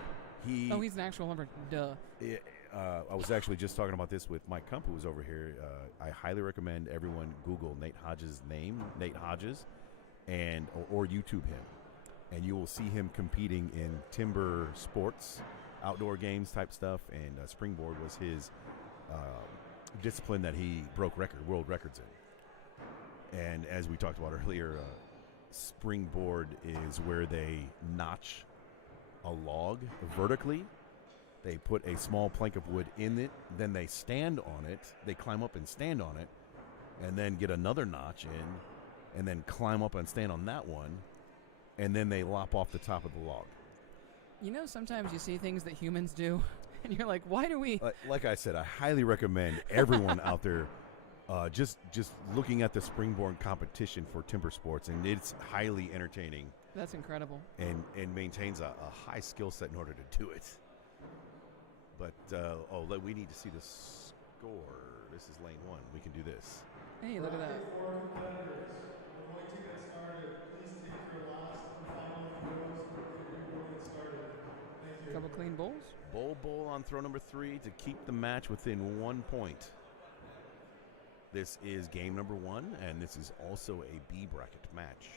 He's an actual lumberjack. Duh. I was actually just talking about this with Mike Kump, who was over here. I highly recommend everyone Google Nate Hodges' name, Nate Hodges, and or YouTube him, and you will see him competing in timber sports, outdoor games type stuff, and springboard was his discipline that he broke world records in. And as we talked about earlier, springboard is where they notch a log vertically. They put a small plank of wood in it, then they stand on it, they climb up and stand on it, and then get another notch in, and then climb up and stand on that one, and then they lop off the top of the log. You know, sometimes you see things that humans do, and you're like, why do we? Like I said, I highly recommend everyone out there just looking at the springboard competition for timber sports, and it's highly entertaining. That's incredible. And maintains a high skill set in order to do it. But, we need to see the score. This is lane 1. We can do this. Hey, look at that. Couple clean bowls. Bowl on throw number 3 to keep the match within 1 point. This is game number 1, and this is also a B bracket match.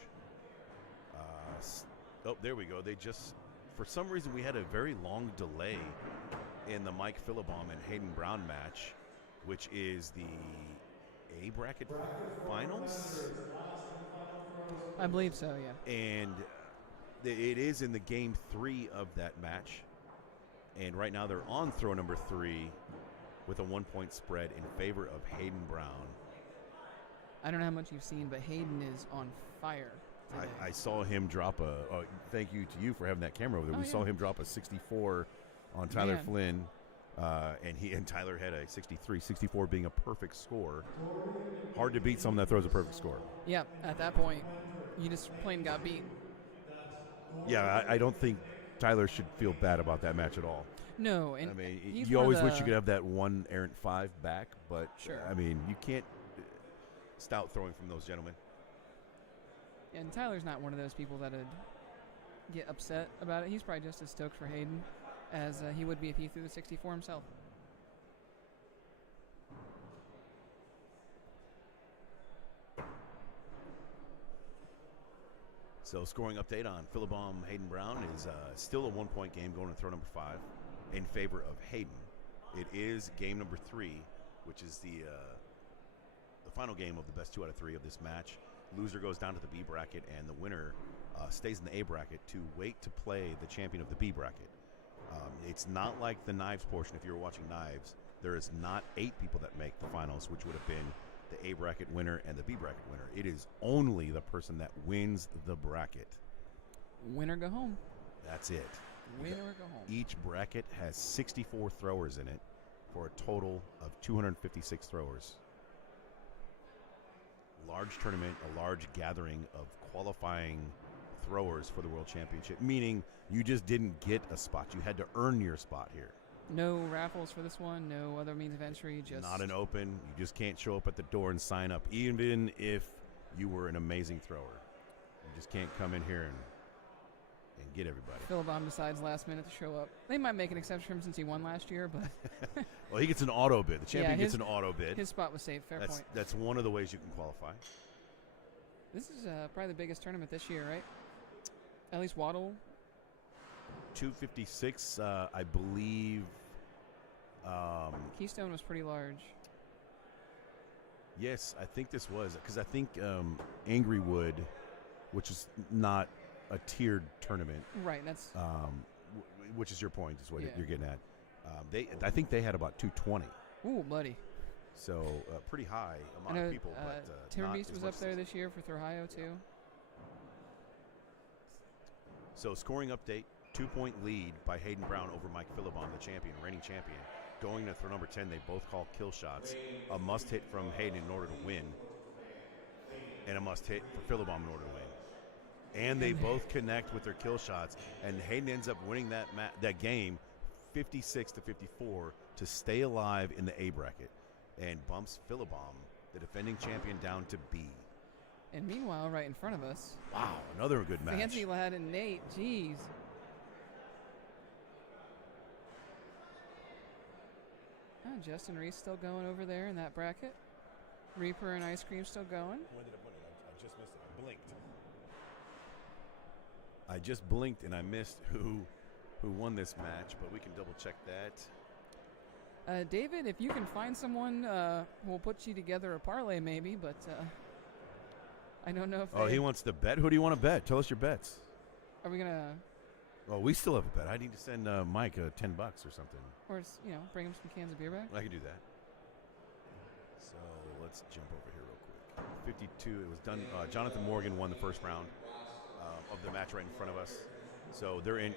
There we go. They just, for some reason, we had a very long delay in the Mike Philibom and Hayden Brown match, which is the A bracket finals. I believe so, yeah. And it is in the game 3 of that match. And right now they're on throw number 3 with a 1-point spread in favor of Hayden Brown. I don't know how much you've seen, but Hayden is on fire today. I saw him drop thank you to you for having that camera over there. We saw him drop a 64 on Tyler Flynn, and Tyler had a 63, 64 being a perfect score. Hard to beat someone that throws a perfect score. Yeah, at that point, you just plain got beat. Yeah, I don't think Tyler should feel bad about that match at all. No, and I mean, he's you always wish you could have that one errant 5 back, but sure. I mean, you can't stout throwing from those gentlemen. And Tyler's not one of those people that'd get upset about it. He's probably just as stoked for Hayden as he would be if he threw the 64 himself. So scoring update on Philibom Hayden Brown is still a 1-point game going to throw number 5 in favor of Hayden. It is game number 3, which is the final game of the best 2 out of 3 of this match. Loser goes down to the B bracket, and the winner stays in the A bracket to wait to play the champion of the B bracket. It's not like the Knives portion. If you were watching Knives, there is not 8 people that make the finals, which would have been the A bracket winner and the B bracket winner. It is only the person that wins the bracket. Win or go home. That's it. Win or go home. Each bracket has 64 throwers in it for a total of 256 throwers. Large tournament, a large gathering of qualifying throwers for the World Championship, meaning you just didn't get a spot. You had to earn your spot here. No raffles for this one, no other means of entry, just not an open. You just can't show up at the door and sign up, even if you were an amazing thrower. You just can't come in here and get everybody. Philibom decides last minute to show up. They might make an exception for him since he won last year, but well, he gets an auto bid. The champion gets an auto bid. His spot was safe. Fair point. That's one of the ways you can qualify. This is probably the biggest tournament this year, right? At least WATL. 256, I believe. Keystone was pretty large. Yes, I think this was, because I think Angrywood, which is not a tiered tournament. Right, that's... which is your point, is what you're getting at. I think they had about 220. Ooh, bloody. So, pretty high amount of people. But Timber Beast was up there this year for Throhio, too. So, scoring update, 2-point lead by Hayden Brown over Mike Philibom, the champion, reigning champion. Going to throw number 10, they both call kill shots. A must hit from Hayden in order to win, and a must hit for Philibom in order to win. and they both connect with their kill shots, and Hayden ends up winning that game 56 to 54 to stay alive in the A bracket and bumps Philibom, the defending champion, down to B. And meanwhile, right in front of us, Wow, another good match. Fancy Lad and Nate. Jeez. Oh, Justin Reese still going over there in that bracket. Reaper and Ice Cream still going. When did I put it? I just missed it. I blinked. I just blinked and I missed who won this match, but we can double check that. David, if you can find someone, we'll put you together a parlay maybe, but I don't know if Oh, he wants to bet? Who do you want to bet? Tell us your bets. Are we going to... Well, we still have a bet. I need to send Mike $10 or something. Or, bring him some cans of beer back? I can do that. So let's jump over here real quick. 52, it was done. Jonathan Morgan won the first round of the match right in front of us. So they're in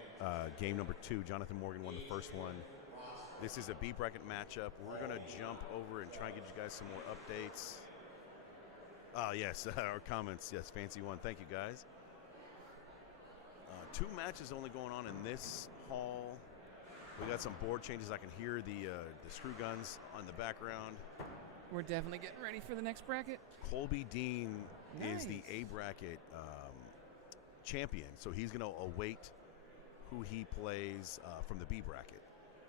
game number 2. Jonathan Morgan won the first one. This is a B bracket matchup. We're going to jump over and try and get you guys some more updates. Yes, our comments. Yes, Fancy one. Thank you, guys. 2 matches only going on in this hall. We got some board changes. I can hear the screw guns on the background. We're definitely getting ready for the next bracket. Colby Dean is the Nice. A bracket champion, so he's going to await who he plays from the B bracket.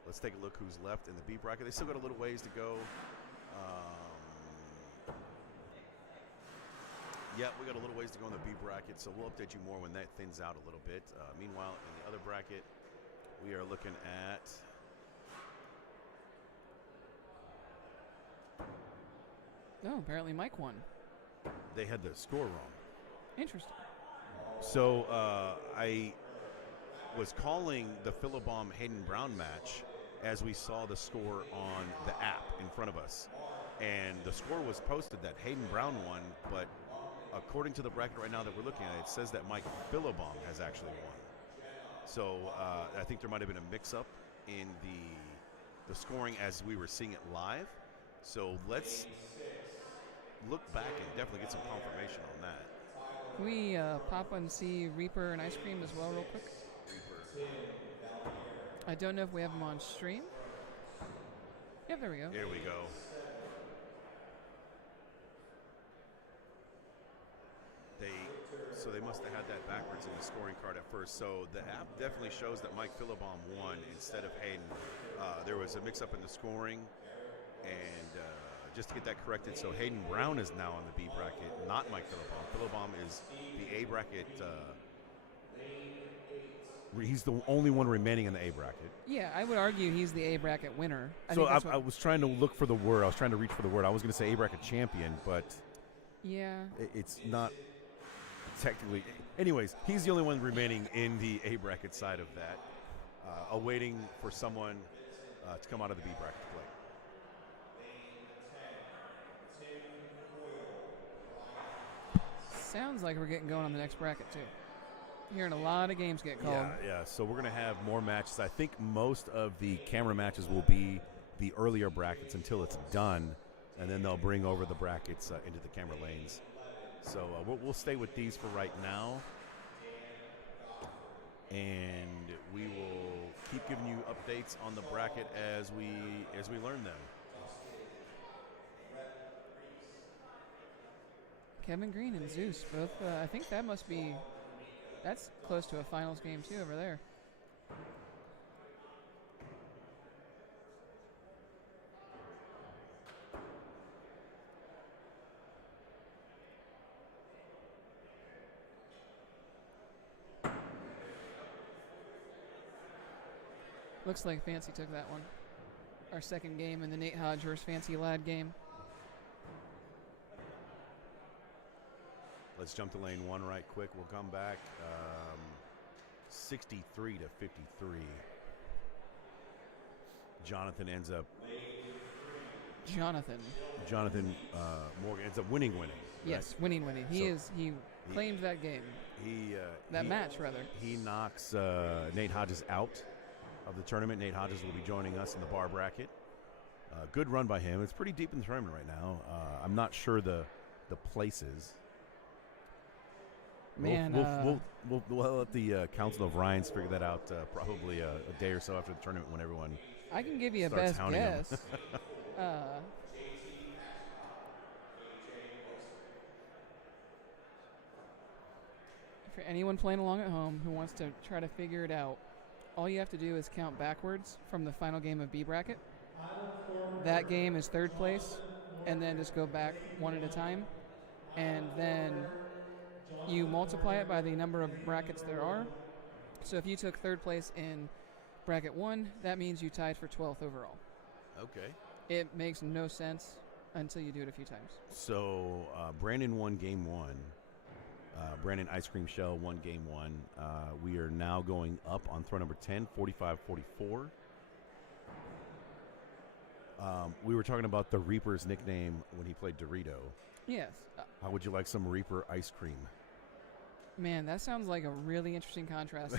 Let's take a look who's left in the B bracket. They still got a little ways to go. Yeah, we got a little ways to go in the B bracket, so we'll update you more when that thins out a little bit. Meanwhile, in the other bracket, we are looking at Oh, apparently Mike won. they had the score wrong. Interesting. So I was calling the Philibom Hayden Brown match as we saw the score on the app in front of us. And the score was posted that Hayden Brown won, but according to the bracket right now that we're looking at, it says that Mike Philibom has actually won. So I think there might have been a mix-up in the scoring as we were seeing it live. So let's look back and definitely get some confirmation on that. Can we pop and see Reaper and Ice Cream as well real quick? I don't know if we have them on stream. Yep, there we go. Here we go. So they must have had that backwards in the scoring card at first. So the app definitely shows that Mike Philibom won instead of Hayden. There was a mix-up in the scoring, and just to get that corrected, so Hayden Brown is now on the B bracket, not Mike Philibom. Philibom is the A bracket. He's the only one remaining in the A bracket. Yeah, I would argue he's the A bracket winner. So I was trying to look for the word. I was trying to reach for the word. I was going to say A bracket champion, but yeah, it's not technically. Anyways, he's the only one remaining in the A bracket side of that, awaiting for someone to come out of the B bracket to play. sounds like we're getting going on the next bracket too. Hearing a lot of games get called. Yeah. So we're going to have more matches. I think most of the camera matches will be the earlier brackets until it's done, and then they'll bring over the brackets into the camera lanes. So we'll stay with these for right now, and we will keep giving you updates on the bracket as we learn them. Kevin Green and Zeus both. I think that's close to a finals game too over there. Looks like Fancy took that one. Our second game in the Nate Hodge versus Fancy Lad game. Let's jump to lane 1 right quick. We'll come back 63 to 53. Jonathan Morgan ends up winning. Yes, winning. He claimed that game. Match rather. He knocks Nate Hodges out of the tournament. Nate Hodges will be joining us in the bar bracket. Good run by him. It's pretty deep in the tournament right now. I'm not sure the places. Man, We'll let the Council of Ryans figure that out probably a day or so after the tournament when everyone. I can give you a starts best hounding 'em. guess. For anyone playing along at home who wants to try to figure it out, all you have to do is count backwards from the final game of B bracket. That game is third place, and then just go back one at a time, and then you multiply it by the number of brackets there are. So if you took third place in bracket 1, that means you tied for 12th overall. Okay. It makes no sense until you do it a few times. So Brandon won game 1. Brandon Ice Cream Shell won game 1. We are now going up on throw number 10, 45-44. We were talking about the Reaper's nickname when he played Dorito. Yes. How would you like some Reaper ice cream? Man, that sounds like a really interesting contrast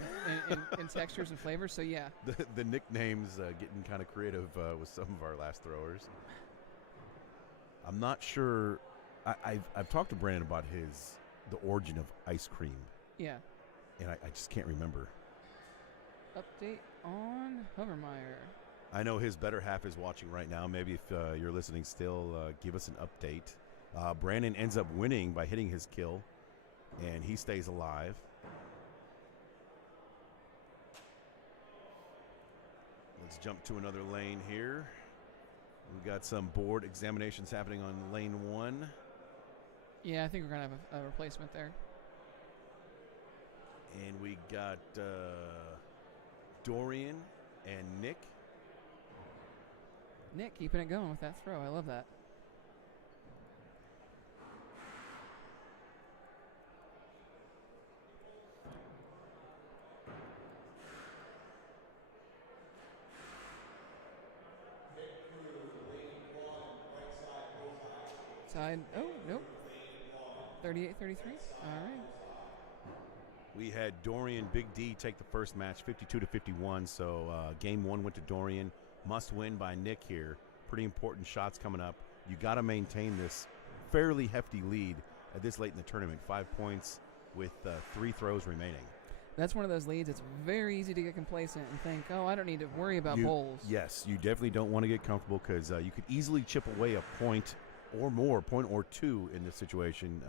in textures and flavors. So, yeah. The nicknames getting kind of creative with some of our last throwers. I'm not sure. I've talked to Brandon about the origin of ice cream. Yeah. And I just can't remember. Update on Hovermeyer. I know his better half is watching right now. Maybe if you're listening still, give us an update. Brandon ends up winning by hitting his kill, and he stays alive. Let's jump to another lane here. We've got some board examinations happening on lane 1. Yeah, I think we're going to have a replacement there. And we got Dorian and Nick. Nick keeping it going with that throw. I love that. Tied. Oh, nope. 38-33. All right. We had Dorian Big D take the first match, 52-51. So game 1 went to Dorian. Must win by Nick here. Pretty important shots coming up. You got to maintain this fairly hefty lead at this late in the tournament. 5 points with 3 throws remaining. That's one of those leads. It's very easy to get complacent and think, oh, I don't need to worry about bowls. Yes, you definitely don't want to get comfortable because you could easily chip away a point or more, point or 2 in this situation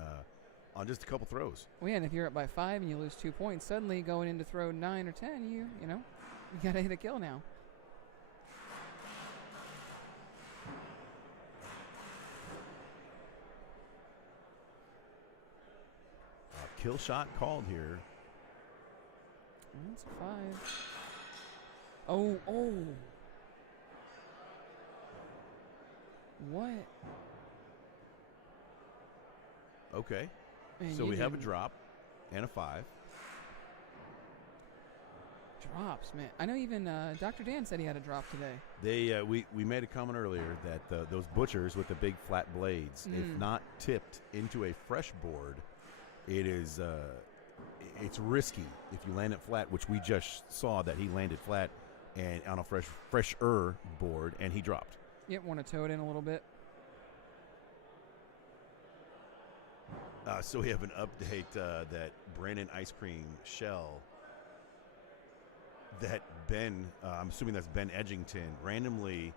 on just a couple throws. Well, yeah, and if you're up by 5 and you lose 2 points, suddenly going into throw 9 or 10, you got to hit a kill now. Kill shot called here. That's a 5. Oh. What? Okay. Man, so we have a drop and a 5. Drops, man. I know even Dr. Dan said he had a drop today. We made a comment earlier that those butchers with the big flat blades, if not tipped into a fresh board, it is it's risky if you land it flat, which we just saw that he landed flat and on a fresher board, and he dropped. Yep, want to tow it in a little bit. So we have an update that Brandon Ice Cream Shell, that Ben, I'm assuming that's Ben Edgington, randomly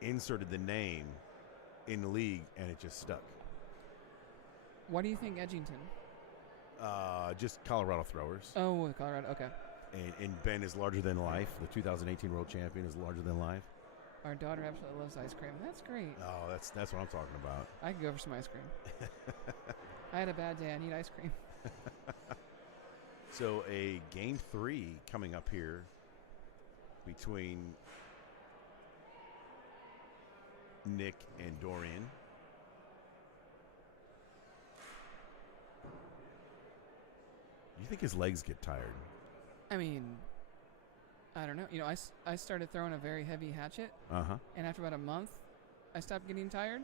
inserted the name in the league, and it just stuck. What do you think, Edgington? Just Colorado throwers. Oh, Colorado, okay. And Ben is larger than life. The 2018 world champion is larger than life. Our daughter absolutely loves ice cream. That's great. Oh, that's what I'm talking about. I could go for some ice cream. I had a bad day. I need ice cream. So a game 3 coming up here between Nick and Dorian. Do you think his legs get tired? I mean, I don't know. I started throwing a very heavy hatchet. And after about a month, I stopped getting tired.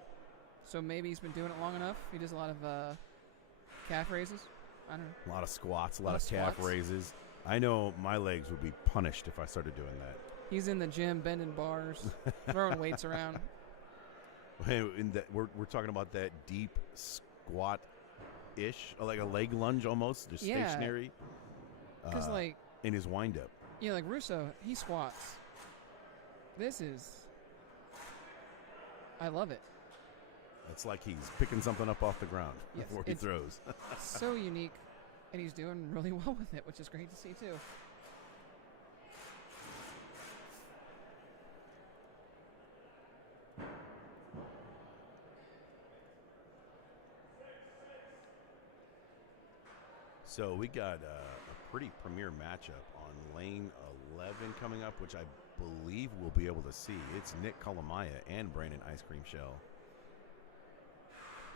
So maybe he's been doing it long enough. He does a lot of calf raises. I don't know. A lot of squats, a lot of calf raises. I know my legs would be punished if I started doing that. He's in the gym bending bars, throwing weights around. We're talking about that deep squat ish, like a leg lunge almost, just Yeah. stationary. Because In his windup. like Russo, he squats. This is, I love it. It's like he's picking something up off the ground Yes, before he throws. So unique, and he's doing really well with it, which is great to see too. So we got a pretty premier matchup on lane 11 coming up, which I believe we'll be able to see. It's Nick Kalamaya and Brandon Ice Cream Shell.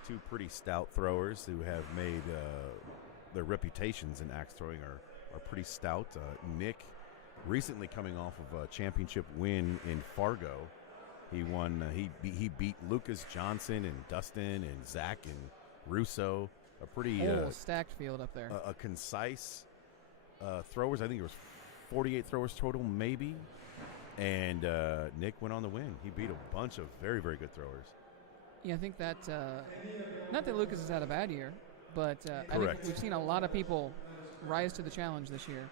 Two pretty stout throwers who have made their reputations in axe throwing are pretty stout. Nick recently coming off of a championship win in Fargo. He won. He beat Lucas Johnson and Dustin and Zach and Russo. A pretty Whole stacked field up there. a concise throwers. I think it was 48 throwers total, maybe. And Nick went on the win. He beat a bunch of very, very good throwers. Yeah, I think that, not that Lucas has had a bad year, but I think Correct. we've seen a lot of people rise to the challenge this year.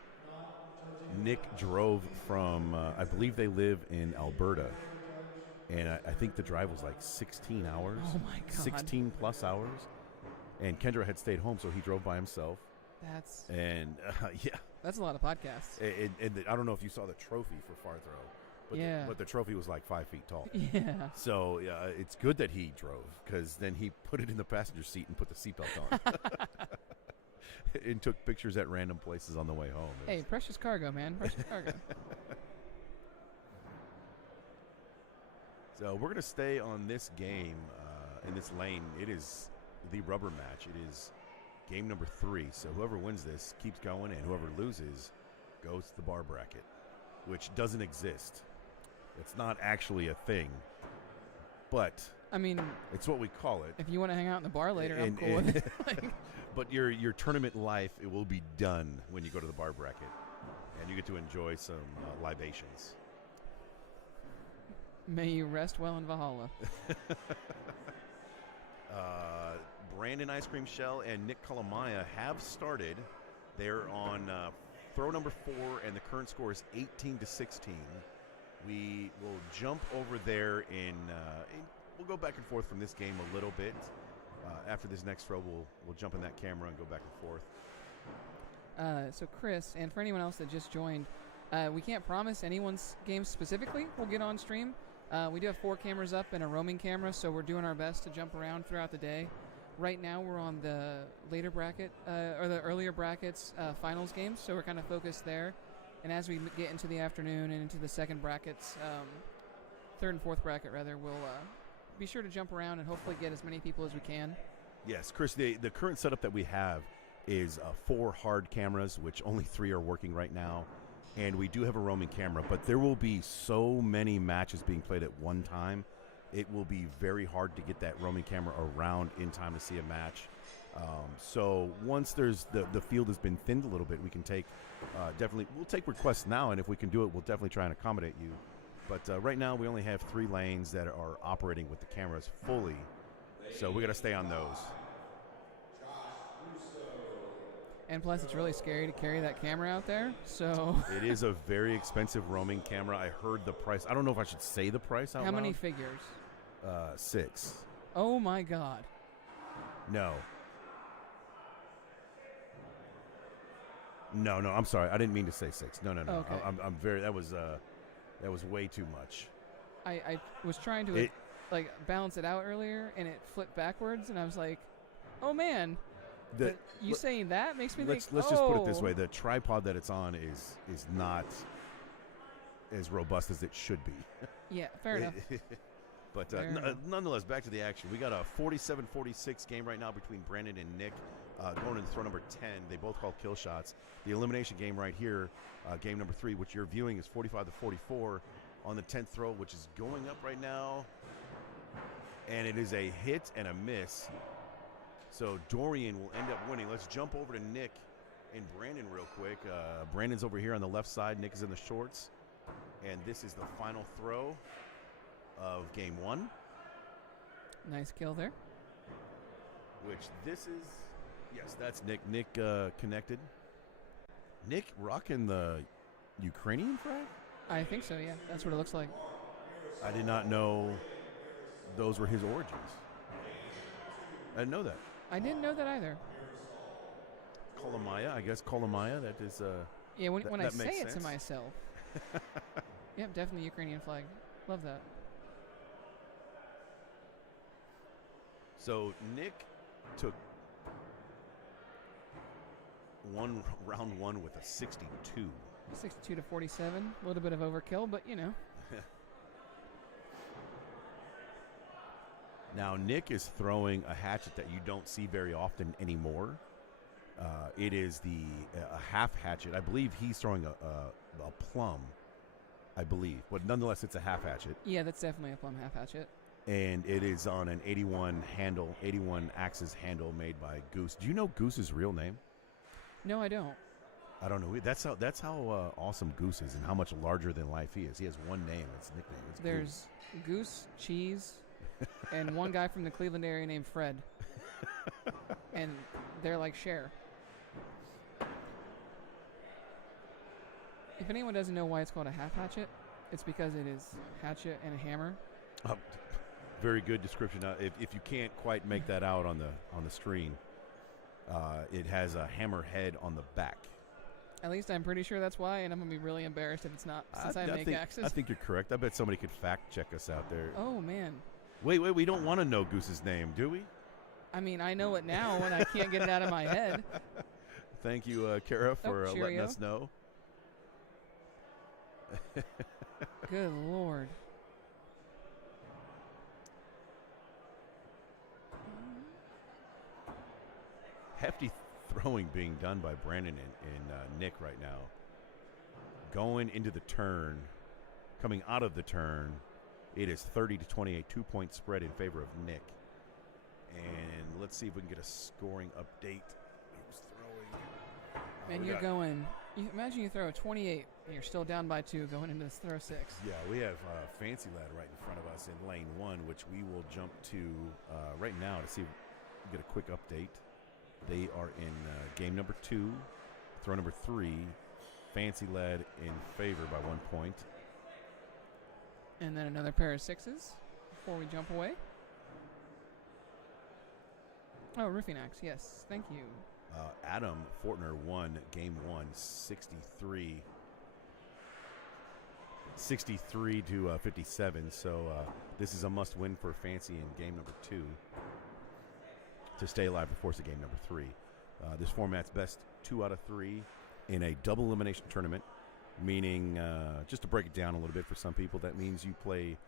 Nick drove from, I believe they live in Alberta. And I think the drive was like 16 hours. Oh, my God. 16 plus hours. And Kendra had stayed home, so he drove by himself. And yeah. That's a lot of podcasts. And I don't know if you saw the trophy for far throw. But Yeah. but the trophy was like 5 feet tall. Yeah. So yeah, it's good that he drove, because then he put it in the passenger seat and put the seatbelt on. And took pictures at random places on the way home. Hey, precious cargo, man. Precious cargo. So we're going to stay on this game in this lane. It is the rubber match. It is game number 3. So whoever wins this keeps going, and whoever loses goes to the bar bracket, which doesn't exist. It's not actually a thing, but I mean, it's what we call it. if you want to hang out in the bar later, I'm cool with it. Like, But your tournament life, it will be done when you go to the bar bracket, and you get to enjoy some libations. may you rest well in Valhalla. Brandon Ice Cream Shell and Nick Kalamaya have started. They're on throw number 4, and the current score is 18-16. We will jump over there we'll go back and forth from this game a little bit. After this next throw, we'll jump in that camera and go back and forth. So Chris, and for anyone else that just joined, we can't promise anyone's game specifically will get on stream. We do have 4 cameras up and a roaming camera, so we're doing our best to jump around throughout the day. Right now we're on the later bracket, or the earlier brackets finals games, so we're kind of focused there. And as we get into the afternoon and into the second brackets, third and fourth bracket rather, we'll be sure to jump around and hopefully get as many people as we can. Yes, Chris, the current setup that we have is 4 hard cameras, which only 3 are working right now. And we do have a roaming camera, but there will be so many matches being played at one time. It will be very hard to get that roaming camera around in time to see a match. So once there's the field has been thinned a little bit, we can take we'll take requests now, and if we can do it, we'll definitely try and accommodate you. But right now we only have 3 lanes that are operating with the cameras fully, so we got to stay on those. And plus, it's really scary to carry that camera out there. So It is a very expensive roaming camera. I heard the price. I don't know if I should say the price out how loud. many figures? 6. Oh my God! No. No, I'm sorry. I didn't mean to say 6. No. Okay. I'm very. That was way too much. I was trying to balance it out earlier, and it flipped backwards, and I was like, "Oh man!" But you saying that makes me think. Let's just put it this way: the tripod that it's on is not as robust as it should be. Yeah, fair enough. But Fair enough. nonetheless, back to the action. We got a 47-46 game right now between Brandon and Nick, going into throw number 10. They both call kill shots. The elimination game right here, game number 3, which you're viewing, is 45-44 on the 10th throw, which is going up right now. And it is a hit and a miss. So Dorian will end up winning. Let's jump over to Nick and Brandon real quick. Brandon's over here on the left side. Nick is in the shorts. And this is the final throw of game 1. Nice kill there. Which this is Yes, that's Nick. Nick connected. Nick rocking the Ukrainian flag? I think so, yeah. That's what it looks like. I did not know those were his origins. I didn't know that. I didn't know that either. Kolomaya, I guess Kolomaya, that is... Yeah, when I that say makes it to sense. myself. Yep, definitely Ukrainian flag. Love that. So Nick took round one with a 62. 62 to 47. A little bit of overkill, but you know. Now Nick is throwing a hatchet that you don't see very often anymore. It is a half hatchet. I believe he's throwing a plum, I believe. But nonetheless, it's a half hatchet. Yeah, that's definitely a plum half hatchet. And it is on an 81 axis handle made by Goose. Do you know Goose's real name? No, I don't. I don't know. That's how awesome Goose is and how much larger than life he is. He has one name. It's nickname. It's There's Goose, Cheese, and one guy from the Cleveland area named Fred. And they're like Cher. If anyone doesn't know why it's called a half hatchet, it's because it is hatchet and a hammer. Very good description. If you can't quite make that out on the screen, it has a hammer head on the back. At least I'm pretty sure that's why, and I'm going to be really embarrassed if it's not, since I make axes. I think you're correct. I bet somebody could fact check us out there. Oh, man. Wait, we don't want to know Goose's name, do we? I mean, I know it now, and I can't get it out of my head. Thank you, Kara, for letting cheerio. us know. Good Lord. Hefty throwing being done by Brandon and Nick right now. Going into the turn, coming out of the turn, it is 30 to 28, 2-point spread in favor of Nick. And let's see if we can get a scoring update. Who's throwing? Man, you're going. Imagine you throw a 28 and you're still down by 2 going into this throw 6. Yeah, we have Fancy Lad right in front of us in lane 1, which we will jump to right now to see if we get a quick update. They are in game number 2, throw number 3. Fancy Lad in favor by 1 point. And then another pair of 6s before we jump away. Oh, roofing axe. Yes, thank you. Adam Fortner won game 1, 63 to 57. So this is a must-win for Fancy in game number 2 to stay alive for force of game number 3. This format's best 2 out of 3 in a double elimination tournament, meaning just to break it down a little bit for some people, that means you play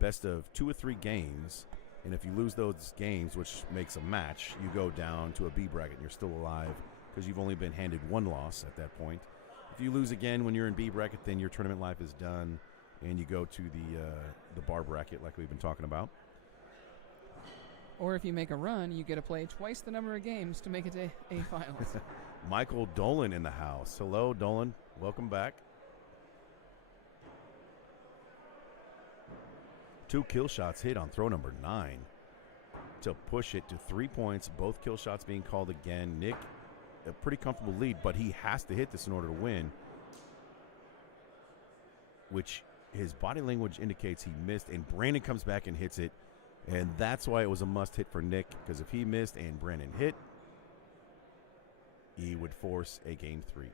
best of 2 or 3 games. And if you lose those games, which makes a match, you go down to a B bracket and you're still alive because you've only been handed 1 loss at that point. If you lose again when you're in B bracket, then your tournament life is done and you go to the bar bracket like we've been talking about. Or if you make a run, you get to play twice the number of games to make it to A finals. Michael Dolan in the house. Hello, Dolan. Welcome back. 2 kill shots hit on throw number 9 to push it to 3 points. Both kill shots being called again. Nick, a pretty comfortable lead, but he has to hit this in order to win, which his body language indicates he missed, and Brandon comes back and hits it, and that's why it was a must hit for Nick, because if he missed and Brandon hit, he would force a game 3.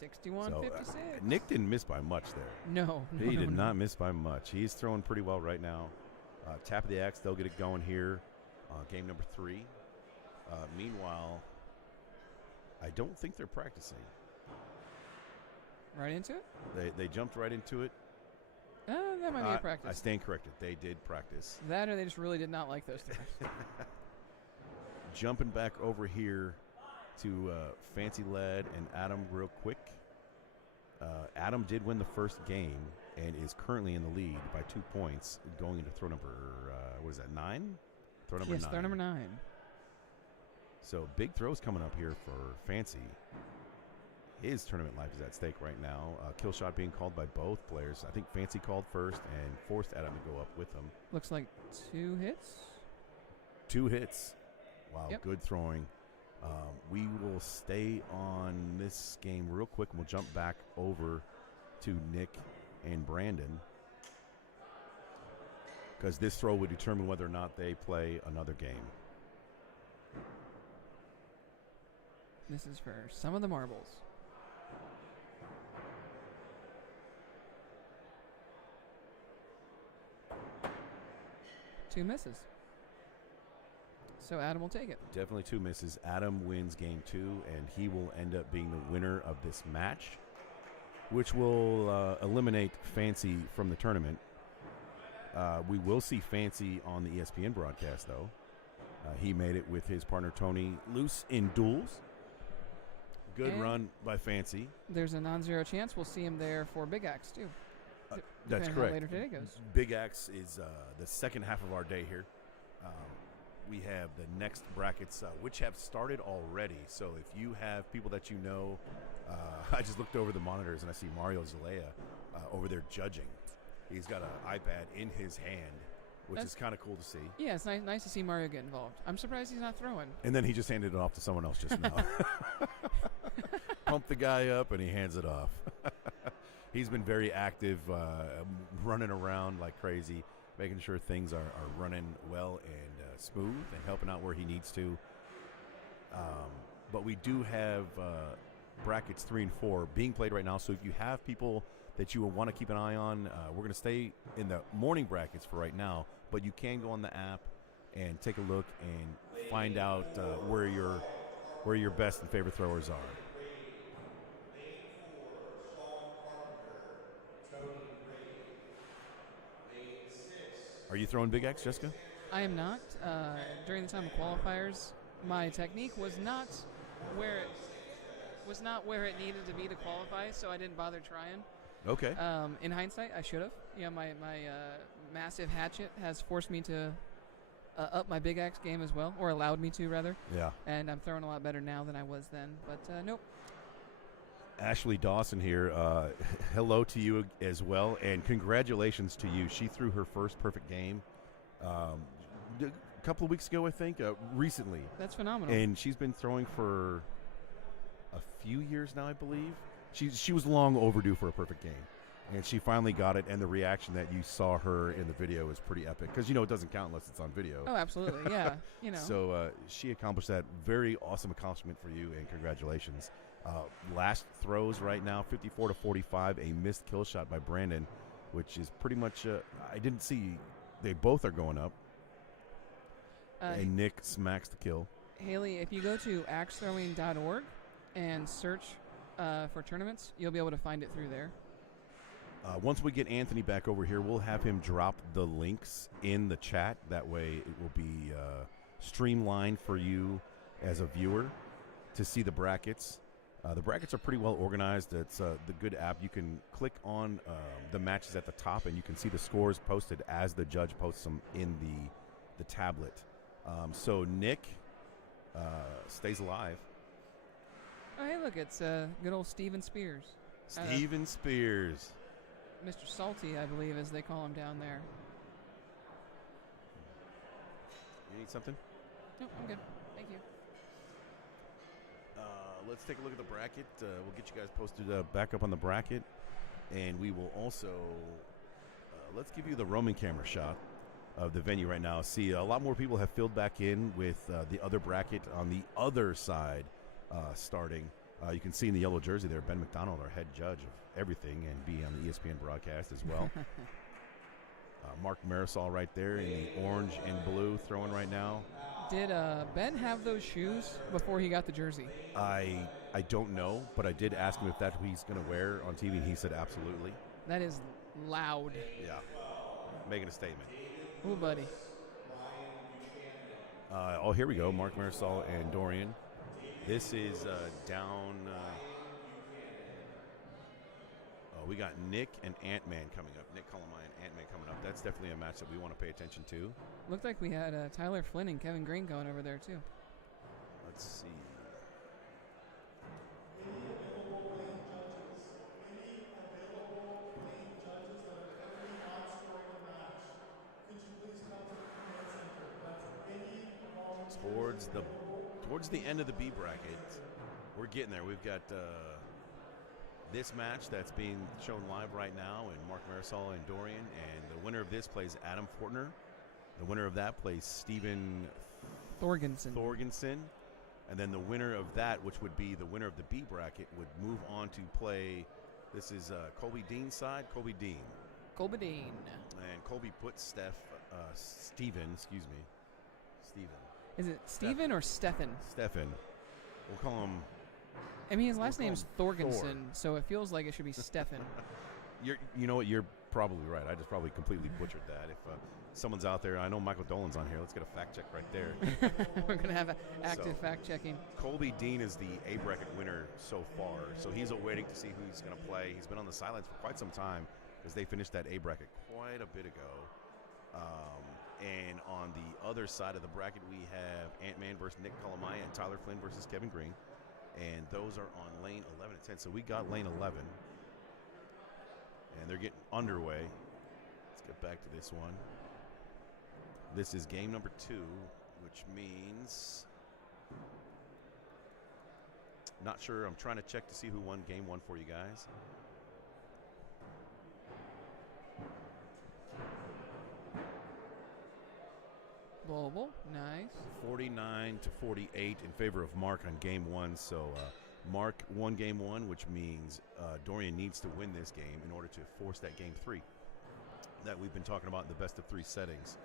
61-56. Nick didn't miss by much there. No. He did not miss by much. He's throwing pretty well right now. Tap of the axe, they'll get it going here. Game number 3. Meanwhile, I don't think they're practicing. Right into it? They jumped right into it. That might be a practice. I stand corrected. They did practice. That or they just really did not like those things. Jumping back over here to Fancy Lad and Adam real quick. Adam did win the first game and is currently in the lead by 2 points going into throw number, 9? Throw number 9. Yes, throw number 9. So big throws coming up here for Fancy. His tournament life is at stake right now. Kill shot being called by both players. I think Fancy called first and forced Adam to go up with him. Looks like 2 hits. 2 hits. Wow, Yep. Good throwing. We will stay on this game real quick, and we'll jump back over to Nick and Brandon, because this throw would determine whether or not they play another game. This is for some of the marbles. Two misses. So Adam will take it. Definitely two misses. Adam wins game 2, and he will end up being the winner of this match, which will eliminate Fancy from the tournament. We will see Fancy on the ESPN broadcast, though. He made it with his partner Tony loose in duels. Good And run by Fancy. There's a non-zero chance we'll see him there for Big Axe, too. That's Depending correct. How later today goes. Big Axe is the second half of our day here. We have the next brackets, which have started already. So if you have people that you know, I just looked over the monitors and I see Mario Zelaya over there judging. He's got an iPad in his hand, which is kind of cool to see. Yeah, it's nice to see Mario get involved. I'm surprised he's not throwing. And then he just handed it off to someone else just now. Pumped the guy up and he hands it off. He's been very active, running around like crazy, making sure things are running well and smooth and helping out where he needs to. But we do have brackets 3 and 4 being played right now. So if you have people that you want to keep an eye on, we're going to stay in the morning brackets for right now. But you can go on the app and take a look and find out where your best and favorite throwers are. Are you throwing Big X, Jessica? I am not. During the time of qualifiers, my technique was not where it needed to be to qualify, so I didn't bother trying. Okay. In hindsight, I should have. Yeah, my massive hatchet has forced me to up my Big Axe game as well, or allowed me to, rather. Yeah. And I'm throwing a lot better now than I was then. But nope. Ashley Dawson here. Hello to you as well, and congratulations to you. She threw her first perfect game a couple of weeks ago, I think, recently. That's phenomenal. And she's been throwing for a few years now, I believe. She was long overdue for a perfect game, and she finally got it, and the reaction that you saw her in the video is pretty epic, because, it doesn't count unless it's on video. Oh, absolutely, yeah. So she accomplished that. Very awesome accomplishment for you, and congratulations. Last throws right now, 54-45, a missed kill shot by Brandon, which is pretty much, I didn't see, they both are going up. And Nick smacks the kill. Haley, if you go to axethrowing.org and search for tournaments, you'll be able to find it through there. Once we get Anthony back over here, we'll have him drop the links in the chat. That way it will be streamlined for you as a viewer to see the brackets. The brackets are pretty well organized. It's the good app. You can click on the matches at the top, and you can see the scores posted as the judge posts them in the tablet. So Nick stays alive. Oh, hey, look, it's good old Steven Spears. Steven Spears. Mr. Salty, I believe, as they call him down there. You need something? Nope, I'm good. Thank you. Let's take a look at the bracket. We'll get you guys posted back up on the bracket. And we will also, let's give you the roaming camera shot of the venue right now. See, a lot more people have filled back in with the other bracket on the other side starting. You can see in the yellow jersey there, Ben McDonald, our head judge of everything, and be on the ESPN broadcast as well. Mark Marisol right there in the orange and blue throwing right now. Did Ben have those shoes before he got the jersey? I don't know, but I did ask him if that's what he's going to wear on TV, and he said absolutely. That is loud. Yeah, making a statement. Ooh, buddy. Here we go. Mark Marisol and Dorian. This is down. We got Nick and Ant-Man coming up. Nick Colomai and Ant-Man coming up. That's definitely a match that we want to pay attention to. Looked like we had Tyler Flynn and Kevin Green going over there, too. Let's see. towards the end of the B bracket, we're getting there. We've got this match that's being shown live right now, and Mark Marisol and Dorian, and the winner of this plays Adam Fortner. The winner of that plays Stephen Thorgensen. And then the winner of that, which would be the winner of the B bracket, would move on to play. This is Colby Dean's side. Colby Dean. And Colby put Steven. Is it Steven or Stefan? Stefan. We'll call him. I mean, his last We'll call name's him Thorgensen, Thor. so it feels like it should be Stefan. You know what? You're probably right. I just probably completely butchered that. If someone's out there, I know Michael Dolan's on here. Let's get a fact check right there. We're going to have active fact-checking. Colby Dean is the A bracket winner so far, so he's awaiting to see who he's going to play. He's been on the sidelines for quite some time because they finished that A bracket quite a bit ago. And on the other side of the bracket, we have Ant-Man versus Nick Calamaya and Tyler Flynn versus Kevin Green. And those are on lane 11 and 10. So we got lane 11. And they're getting underway. Let's get back to this one. This is game number 2, which means... Not sure. I'm trying to check to see who won game 1 for you guys. Global, nice. 49 to 48 in favor of Mark on game 1. So Mark won game 1, which means Dorian needs to win this game in order to force that game 3 that we've been talking about in the best of 3 settings.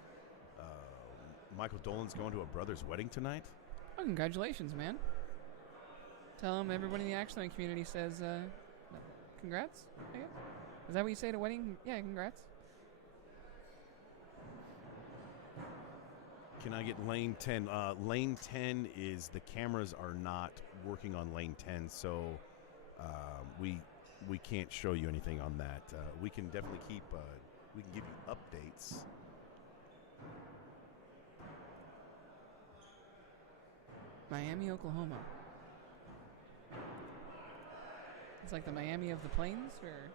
Michael Dolan's going to a brother's wedding tonight. Oh, congratulations, man. Tell him everybody in the Axeline community says congrats, I guess. Is that what you say at a wedding? Yeah, congrats. Can I get lane 10? Lane 10 is the cameras are not working on lane 10, so we can't show you anything on that. We can definitely we can give you updates. Miami, Oklahoma. It's like the Miami of the Plains, or...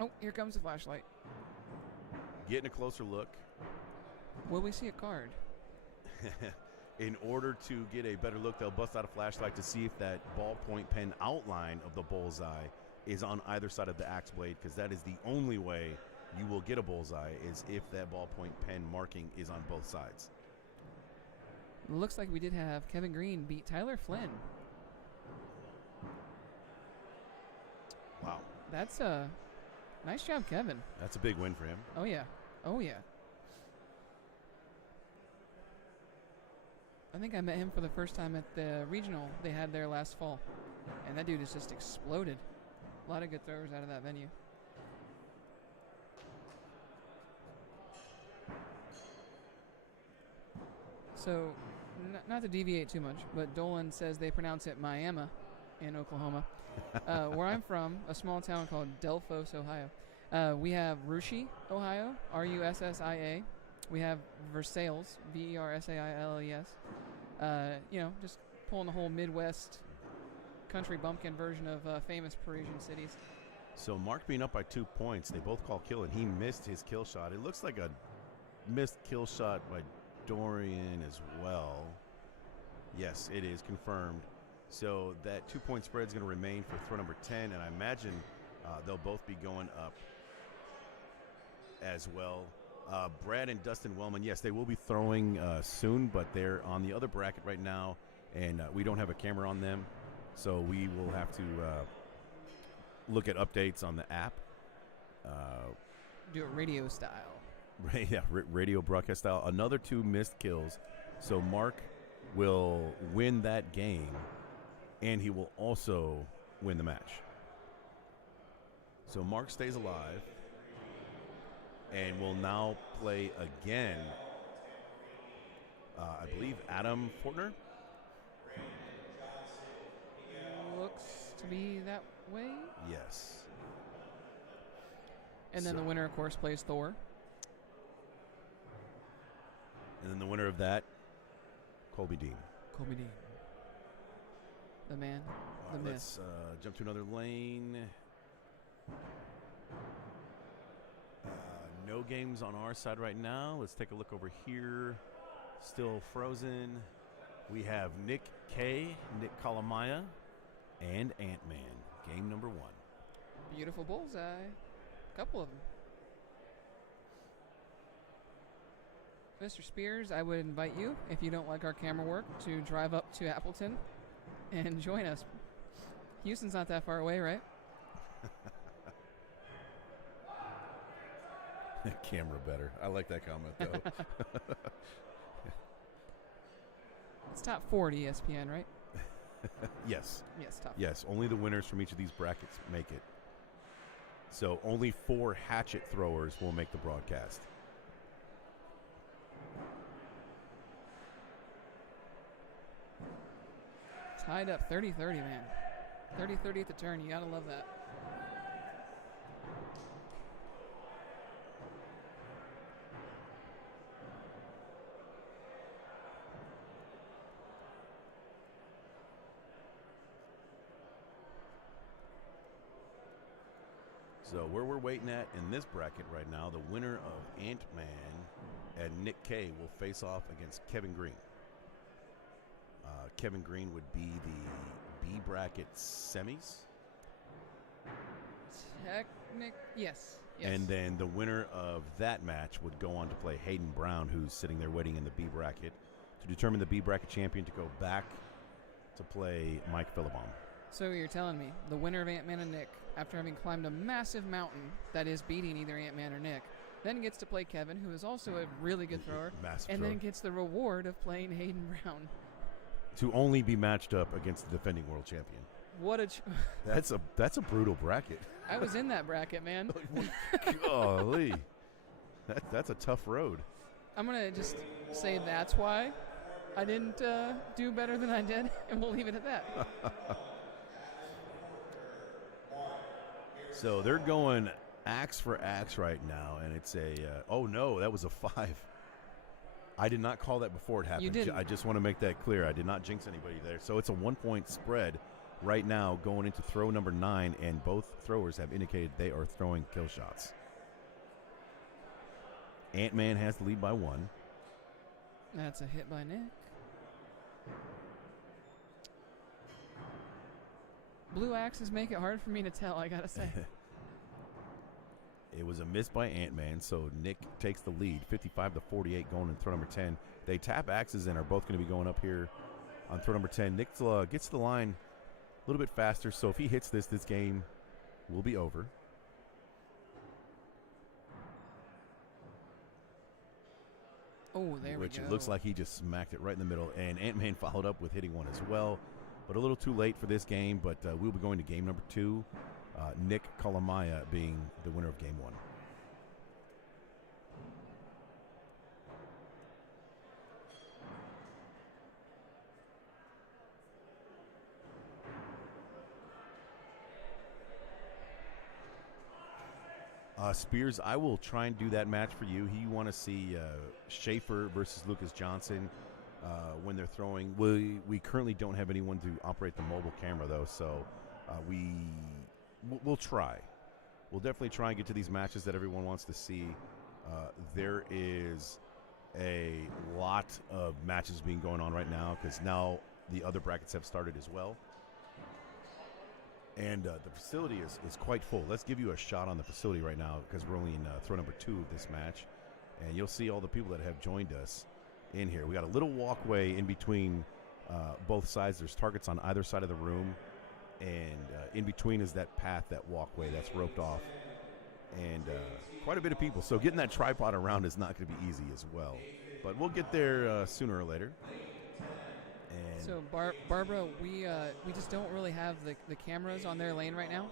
Oh, here comes the flashlight. Getting a closer look. Will we see a card? In order to get a better look, they'll bust out a flashlight to see if that ballpoint pen outline of the bullseye is on either side of the axe blade, because that is the only way you will get a bullseye, is if that ballpoint pen marking is on both sides. Looks like we did have Kevin Green beat Tyler Flynn. Wow. That's a nice job, Kevin. That's a big win for him. Oh, yeah. Oh, yeah. I think I met him for the first time at the regional they had there last fall. And that dude has just exploded. A lot of good throwers out of that venue. So, not to deviate too much, but Dolan says they pronounce it Miami in Oklahoma. Where I'm from, a small town called Delphos, Ohio. We have Rushi, Ohio, Russia. We have Versailles, Versailles. Just pulling the whole Midwest country bumpkin version of famous Parisian cities. So Mark being up by 2 points, they both call kill, and he missed his kill shot. It looks like a missed kill shot by Dorian as well. Yes, it is confirmed. So that 2-point spread is going to remain for throw number 10, and I imagine they'll both be going up as well. Brad and Dustin Wellman, yes, they will be throwing soon, but they're on the other bracket right now, and we don't have a camera on them, so we will have to look at updates on the app. Do it radio style. Yeah, radio broadcast style. Another 2 missed kills, so Mark will win that game, and he will also win the match. So Mark stays alive and will now play again. I believe Adam Fortner. Looks to be that way. Yes. And then the winner, of course, plays Thor. And then the winner of that, Colby Dean. Colby Dean. the man, the myth. Let's jump to another lane. No games on our side right now. Let's take a look over here. Still frozen. We have Nick K, Nick Kalamaya, and Ant-Man. Game number 1. Beautiful bullseye. Couple of them. Mr. Spears, I would invite you, if you don't like our camera work, to drive up to Appleton and join us. Houston's not that far away, right? Camera better. I like that comment, though. It's top 40 ESPN, right? Yes. Yes, top. Yes, only the winners from each of these brackets make it. So only 4 hatchet throwers will make the broadcast. Tied up 30-30, man. 30-30 at the turn. You gotta love that. So where we're waiting at in this bracket right now, the winner of Ant-Man and Nick K will face off against Kevin Green. Kevin Green would be the B bracket semis. Yes. And then the winner of that match would go on to play Hayden Brown, who's sitting there waiting in the B bracket to determine the B bracket champion to go back to play Mike Philibon. So you're telling me the winner of Ant-Man and Nick, after having climbed a massive mountain that is beating either Ant-Man or Nick, then gets to play Kevin, who is also a really good thrower, and then gets the reward of playing Hayden Brown. To only be matched up against the defending world champion. What a... That's a brutal bracket. I was in that bracket, man. Golly. That's a tough road. I'm going to just say that's why I didn't do better than I did, and we'll leave it at that. So they're going axe for axe right now, and it's a oh no, that was a 5. I did not call that before it happened. You didn't. I just want to make that clear. I did not jinx anybody there. So it's a 1-point spread right now going into throw number 9, and both throwers have indicated they are throwing kill shots. Ant-Man has the lead by 1. That's a hit by Nick. Blue axes make it hard for me to tell, I gotta say. It was a miss by Ant-Man, so Nick takes the lead, 55-48 going in throw number 10. They tap axes and are both going to be going up here on throw number 10. Nick gets to the line a little bit faster, so if he hits this game will be over. Oh, there we go. Which it looks like he just smacked it right in the middle, and Ant-Man followed up with hitting one as well. But a little too late for this game, but we'll be going to game number 2. Nick Kalamaya being the winner of game 1. Spears, I will try and do that match for you. You want to see Schaefer versus Lucas Johnson when they're throwing. We currently don't have anyone to operate the mobile camera, though, so we'll try. We'll definitely try and get to these matches that everyone wants to see. There is a lot of matches being going on right now because now the other brackets have started as well. And the facility is quite full. Let's give you a shot on the facility right now because we're only in throw number 2 of this match. And you'll see all the people that have joined us in here. We got a little walkway in between both sides. There's targets on either side of the room. And in between is that path, that walkway that's roped off. And quite a bit of people. So getting that tripod around is not going to be easy as well. But we'll get there sooner or later. And so, Barbara, we just don't really have the cameras on their lane right now.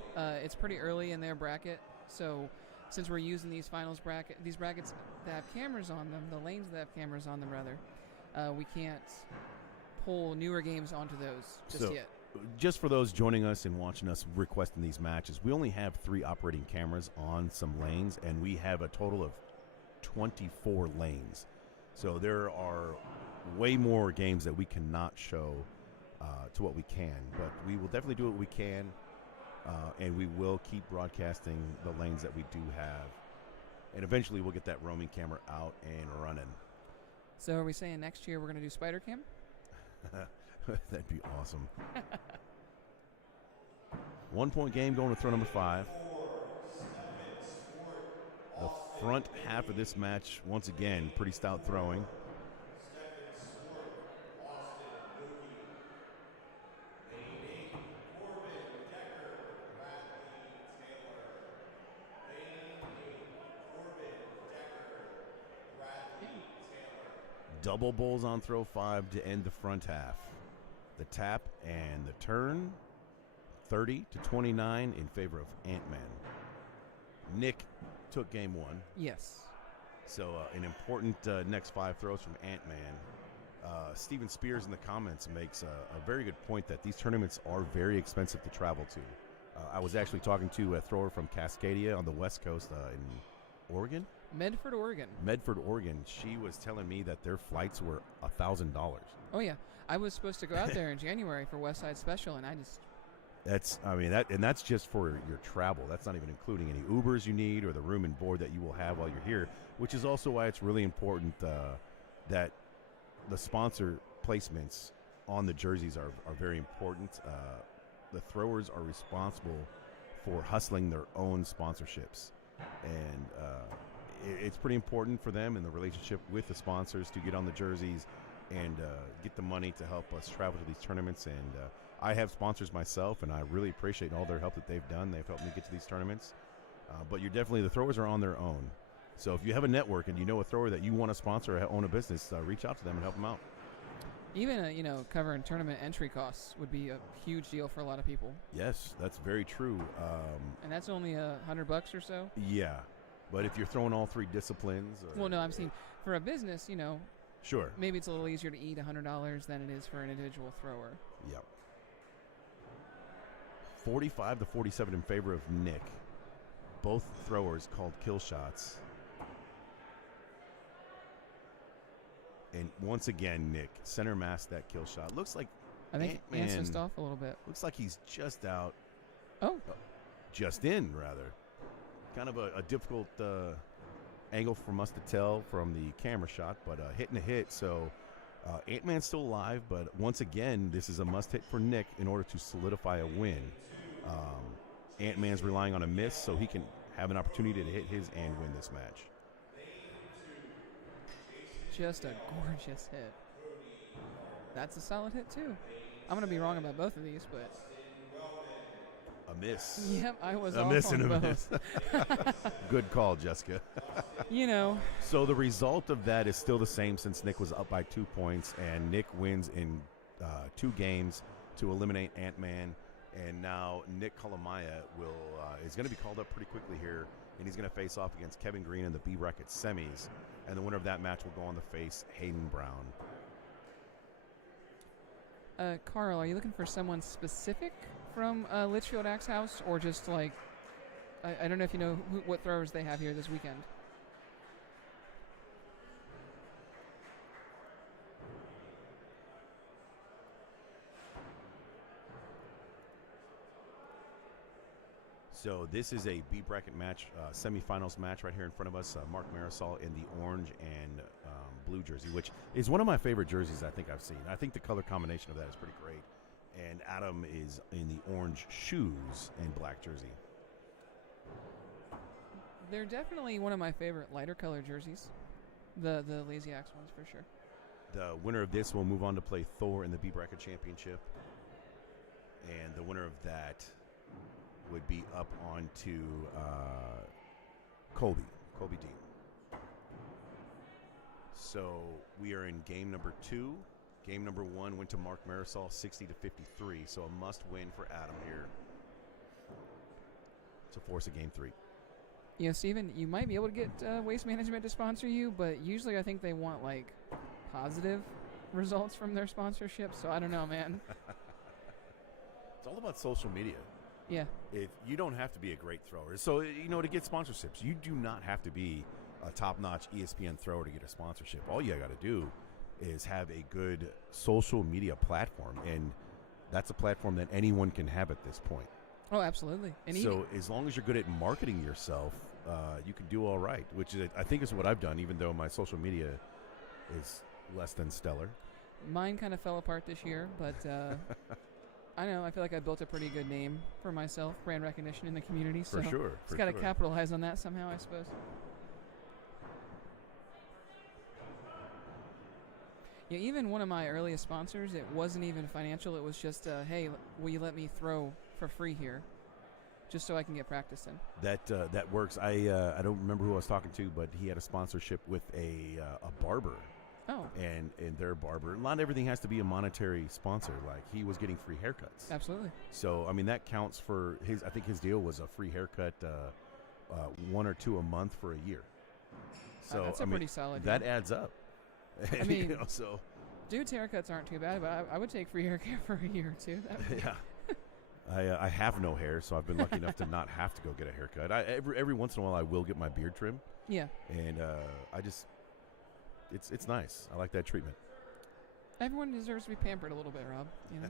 It's pretty early in their bracket. So since we're using these these brackets that have cameras on them, the lanes that have cameras on them, rather, we can't pull newer games onto those just yet. Just for those joining us and watching us requesting these matches, we only have 3 operating cameras on some lanes, and we have a total of 24 lanes. So there are way more games that we cannot show to what we can. But we will definitely do what we can, and we will keep broadcasting the lanes that we do have. And eventually we'll get that roaming camera out and running. So are we saying next year we're going to do Spider Cam? That'd be awesome. 1 point game going to throw number 5. The front half of this match, once again, pretty stout throwing. Double bulls on throw 5 to end the front half. The tap and the turn, 30-29 in favor of Ant-Man. Nick took game 1. Yes. So an important next 5 throws from Ant-Man. Steven Spears in the comments makes a very good point that these tournaments are very expensive to travel to. I was actually talking to a thrower from Cascadia on the West Coast in Oregon. Medford, Oregon. She was telling me that their flights were $1,000. Oh, yeah. I was supposed to go out there in January for West Side Special, and I just... That's just for your travel. That's not even including any Ubers you need or the room and board that you will have while you're here, which is also why it's really important that the sponsor placements on the jerseys are very important. The throwers are responsible for hustling their own sponsorships, and it's pretty important for them in the relationship with the sponsors to get on the jerseys and get the money to help us travel to these tournaments. And I have sponsors myself, and I really appreciate all their help that they've done. They've helped me get to these tournaments. But the throwers are on their own. So if you have a network and you know a thrower that you want to sponsor or own a business, reach out to them and help them out. Even covering tournament entry costs would be a huge deal for a lot of people. Yes, that's very true. And that's only $100 or so. Yeah, but if you're throwing all 3 disciplines, well, no, I'm saying for a business, sure, maybe it's a little easier to eat $100 than it is for an individual thrower. Yep. 45-47 in favor of Nick. Both throwers called kill shots. And once again, Nick center masked that kill shot. Looks like I think Ant-Man Answers off a little bit. Looks like he's just out. Oh. Just in, rather. Kind of a difficult angle from us to tell from the camera shot, but hitting a hit. So Ant-Man's still alive, but once again, this is a must hit for Nick in order to solidify a win. Ant-Man's relying on a miss so he can have an opportunity to hit his and win this match. Just a gorgeous hit. That's a solid hit, too. I'm going to be wrong about both of these, but... A miss. Yep, I was a off miss on and a both. miss. Good call, Jessica. So the result of that is still the same since Nick was up by 2 points, and Nick wins in 2 games to eliminate Ant-Man. And now Nick Kalamaya is going to be called up pretty quickly here, and he's going to face off against Kevin Green in the B bracket semis. And the winner of that match will go on to face Hayden Brown. Carl, are you looking for someone specific from Litchfield Axe House, or just like, I don't know if you know what throwers they have here this weekend? So this is a B bracket match, semifinals match right here in front of us. Mark Marisol in the orange and blue jersey, which is one of my favorite jerseys I think I've seen. I think the color combination of that is pretty great. And Adam is in the orange shoes and black jersey. They're definitely one of my favorite lighter color jerseys. The Lazy Axe ones for sure. The winner of this will move on to play Thor in the B bracket championship. And the winner of that would be up onto Colby Dean. So we are in game number 2. Game number 1 went to Mark Marisol 60-53. So a must win for Adam here to force a game 3. Yeah, Steven, you might be able to get Waste Management to sponsor you, but usually I think they want like positive results from their sponsorship. So I don't know, man. It's all about social media. Yeah. If you don't have to be a great thrower. So, to get sponsorships, you do not have to be a top-notch ESPN thrower to get a sponsorship. All you got to do is have a good social media platform. And that's a platform that anyone can have at this point. Oh, absolutely. And So as long as you're good at marketing yourself, you can do all right, which I think is what I've done, even though my social media is less than stellar. mine kind of fell apart this year, but I don't know. I feel like I built a pretty good name for myself, brand recognition in the community. For So sure. just got to capitalize on that somehow, I suppose. Yeah, even one of my earliest sponsors, it wasn't even financial. It was just, hey, will you let me throw for free here, just so I can get practice in. That works. I don't remember who I was talking to, but he had a sponsorship with a barber. Oh, And their barber. Not everything has to be a monetary sponsor. Like, he was getting free haircuts. absolutely. So, I mean, that counts for his. I think his deal was a free haircut, 1 or 2 a month for a year. So, That's I a mean, pretty solid that deal. adds up. I mean, so Dude's haircuts aren't too bad, but I would take free haircare for a year or two. That would be- yeah. I have no hair, so I've been lucky enough to not have to go get a haircut. Every once in a while, I will get my beard trimmed, yeah. and it's nice. I like that treatment. Everyone deserves to be pampered a little bit, Rob. You know.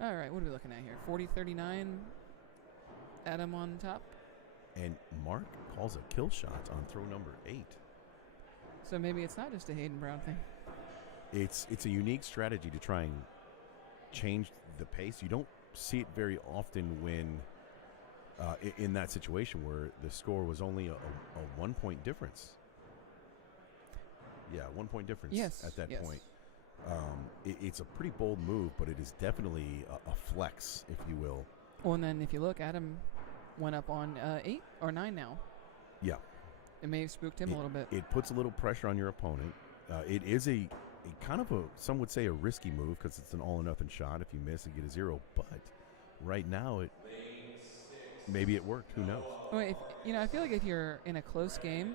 All right, what are we looking at here? 40-39. Adam on top. And Mark calls a kill shot on throw number 8. So maybe it's not just a Hayden Brown thing. It's a unique strategy to try and change the pace. You don't see it very often when in that situation where the score was only a 1 point difference. Yeah, 1 point difference Yes, at that yes. point. It's a pretty bold move, but it is definitely a flex, if you will. Well, and then if you look, Adam went up on 8 or 9 now. Yeah. It may have spooked him a little bit. It puts a little pressure on your opponent. It is a kind of some would say a risky move because it's an all-or-nothing shot. If you miss, you get a 0. But right now, maybe it worked. Who knows? Well, I feel like if you're in a close game,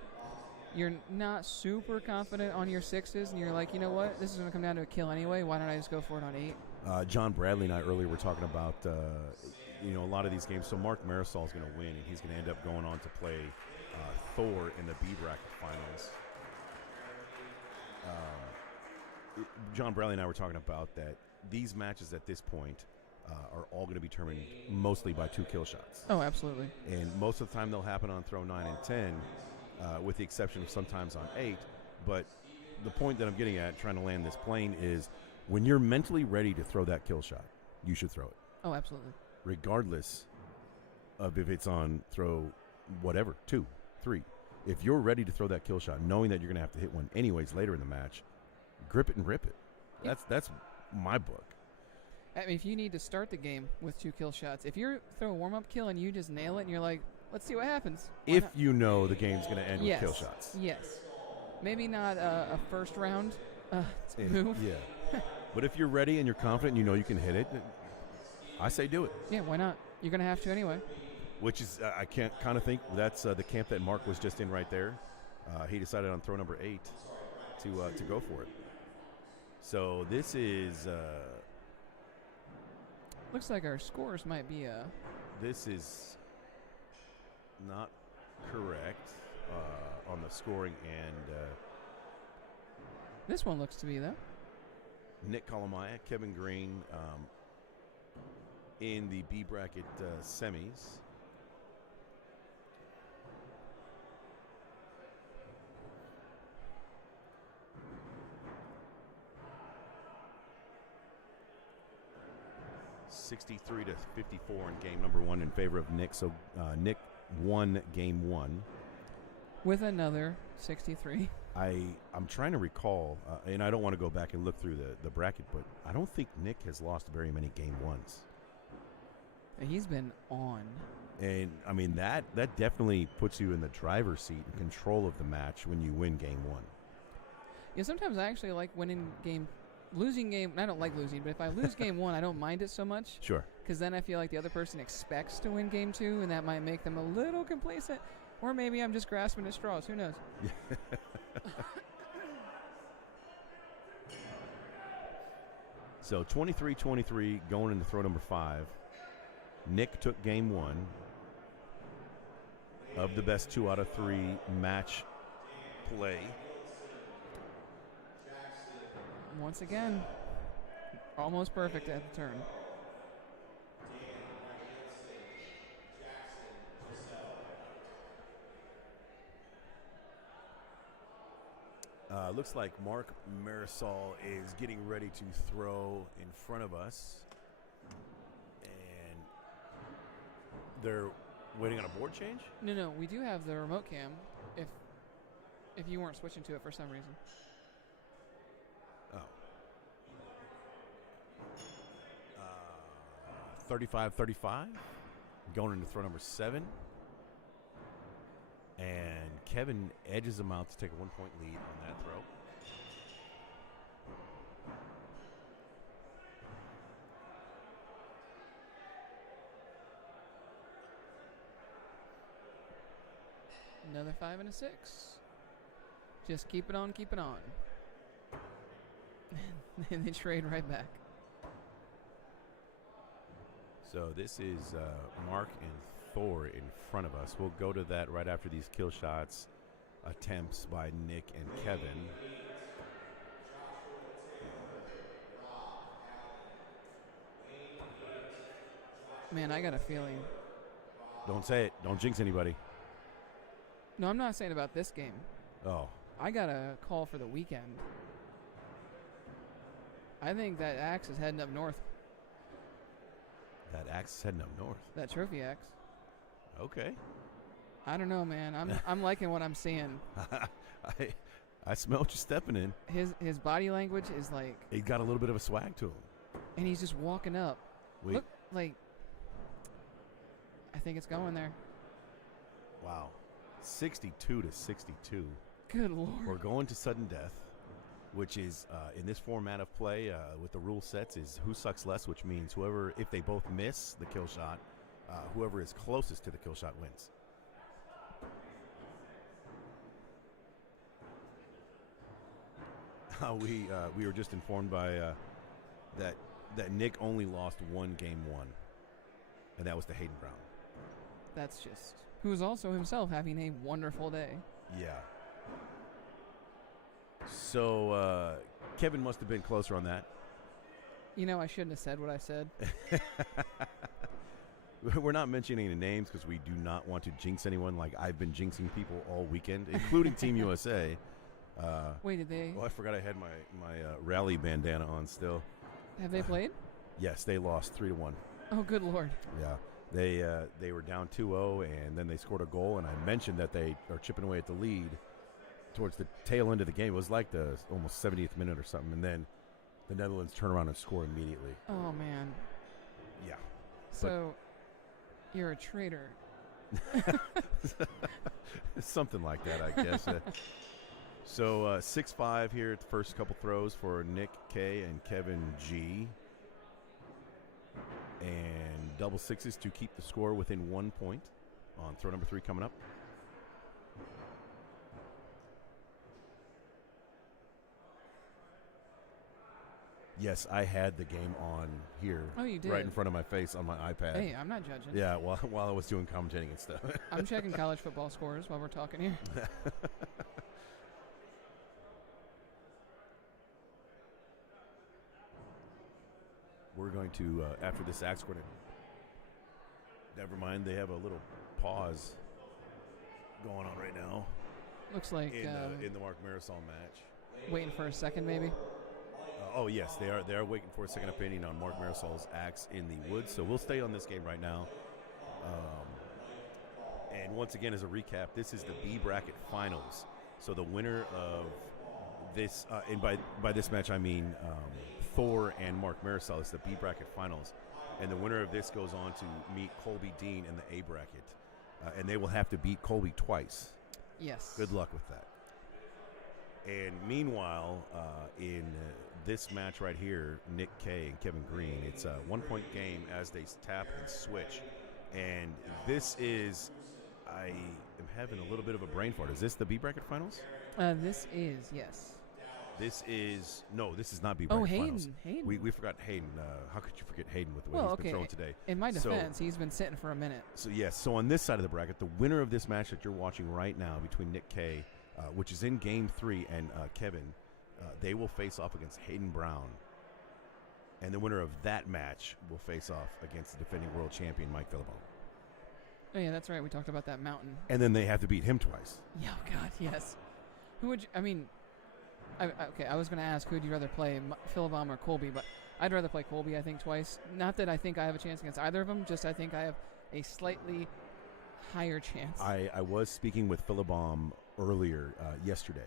you're not super confident on your 6s, and you're like, you know what, this is going to come down to a kill anyway. Why don't I just go for it on 8? John Bradley and I earlier were talking about a lot of these games. So Mark Marisol is going to win, and he's going to end up going on to play Thor in the B bracket finals. John Bradley and I were talking about that these matches at this point are all going to be determined mostly by 2 kill shots. Oh, absolutely. And most of the time they'll happen on throw 9 and 10, with the exception of sometimes on 8. But the point that I'm getting at, trying to land this plane, is when you're mentally ready to throw that kill shot, you should throw it. Oh, absolutely. Regardless of if it's on throw whatever, 2, 3. If you're ready to throw that kill shot, knowing that you're going to have to hit one anyways later in the match, grip it and rip it. Yeah. That's my book. I mean, if you need to start the game with 2 kill shots, if you throw a warm-up kill and you just nail it and you're like, let's see what happens. Why If not? you know the game's going to end Yes. with kill shots. Yes. Maybe not a first round move. Yeah. But if you're ready and you're confident and you know you can hit it, I say do it. Yeah, why not? You're going to have to anyway. Which is, I can't kind of think that's the camp that Mark was just in right there. He decided on throw number 8 to go for it. So this is Looks like our scores might be this is not correct on the scoring, and this one looks to be, though. Nick Colomaya, Kevin Green in the B bracket semis. $63 to 54 in game number 1 in favor of Nick. So Nick won game 1. With another 63. I'm trying to recall, and I don't want to go back and look through the bracket, but I don't think Nick has lost very many game 1s. He's been on. And, I mean, that definitely puts you in the driver's seat and control of the match when you win game 1. Yeah, sometimes I actually like losing game. I don't like losing, but if I lose game 1, I don't mind it so much. Sure. Because then I feel like the other person expects to win game 2, and that might make them a little complacent. Or maybe I'm just grasping at straws. Who knows? So 23-23 going into throw number 5. Nick took game 1 of the best 2 out of 3 match play. Once again, Almost perfect at the turn. Looks like Mark Marisol is getting ready to throw in front of us. And they're waiting on a board change? No, we do have the remote cam if you weren't switching to it for some reason. Oh. 35-35. Going into throw number 7. And Kevin edges him out to take a 1-point lead on that throw. Another 5 and a 6. Just keep it on, keep it on. And they trade right back. So this is Mark and Thor in front of us. We'll go to that right after these kill shots attempts by Nick and Kevin. Man, I got a feeling. Don't say it. Don't jinx anybody. No, I'm not saying about this game. Oh. I got a call for the weekend. I think that axe is heading up north. That axe is heading up north. That trophy axe. Okay. I don't know, man. I'm liking what I'm seeing. I smell what you're stepping in. His body language is like. He got a little bit of a swag to him. And he's just walking up. Wait. Look, like. I think it's going there. Wow. 62-62. Good Lord. We're going to sudden death, which is in this format of play with the rule sets is who sucks less, which means whoever, if they both miss the kill shot, whoever is closest to the kill shot wins. We were just informed by that Nick only lost one game one, and that was to Hayden Brown. That's just. Who is also himself having a wonderful day. Yeah. So Kevin must have been closer on that. You know, I shouldn't have said what I said. We're not mentioning any names because we do not want to jinx anyone like I've been jinxing people all weekend, including Team USA. Wait, did they? Well, I forgot I had my rally bandana on still. Have they played? Yes, they lost 3-1. Oh, good Lord. Yeah. They were down 2-0, and then they scored a goal, and I mentioned that they are chipping away at the lead towards the tail end of the game. It was like the almost 70th minute or something, and then the Netherlands turn around and score immediately. Oh, man. Yeah. So, you're a traitor. Something like that, I guess. So 6-5 here at the first couple throws for Nick K and Kevin G. And double sixes to keep the score within 1 point on throw number 3 coming up. Yes, I had the game on here. Oh, you did? Right in front of my face on my iPad. Hey, I'm not judging. Yeah, while I was doing commentating and stuff. I'm checking college football scores while we're talking here. We're going to, after this axe, we're going to, never mind, they have a little pause going on right now. Looks like in the Mark Marisol match. Waiting for a second, maybe. Oh yes, they are waiting for a second opinion on Mark Marisol's axe in the woods. So we'll stay on this game right now. And once again, as a recap, this is the B bracket finals. So the winner of this, and by this match I mean Thor and Mark Marisol, is the B bracket finals, and the winner of this goes on to meet Colby Dean in the A bracket, and they will have to beat Colby twice. Yes. Good luck with that. And meanwhile, in this match right here, Nick K and Kevin Green, it's a 1 point game as they tap and switch. And this is, I am having a little bit of a brain fart. Is this the B bracket finals? This is, yes. This is not B bracket finals. Hayden. We forgot Hayden. How could you forget Hayden with the way he's been thrown today? In my defense, he's been sitting for a minute. So yes, so on this side of the bracket, the winner of this match that you're watching right now between Nick K, which is in game 3, and Kevin, they will face off against Hayden Brown. And the winner of that match will face off against the defending world champion, Mike Philippon. Oh, yeah, that's right. We talked about that mountain. And then they have to beat him twice. Yeah, oh, God, yes. Who would you, I mean, I was going to ask who would you rather play, Philippon or Colby, but I'd rather play Colby, I think, twice. Not that I think I have a chance against either of them, just I think I have a slightly higher chance. I was speaking with Philippon earlier yesterday,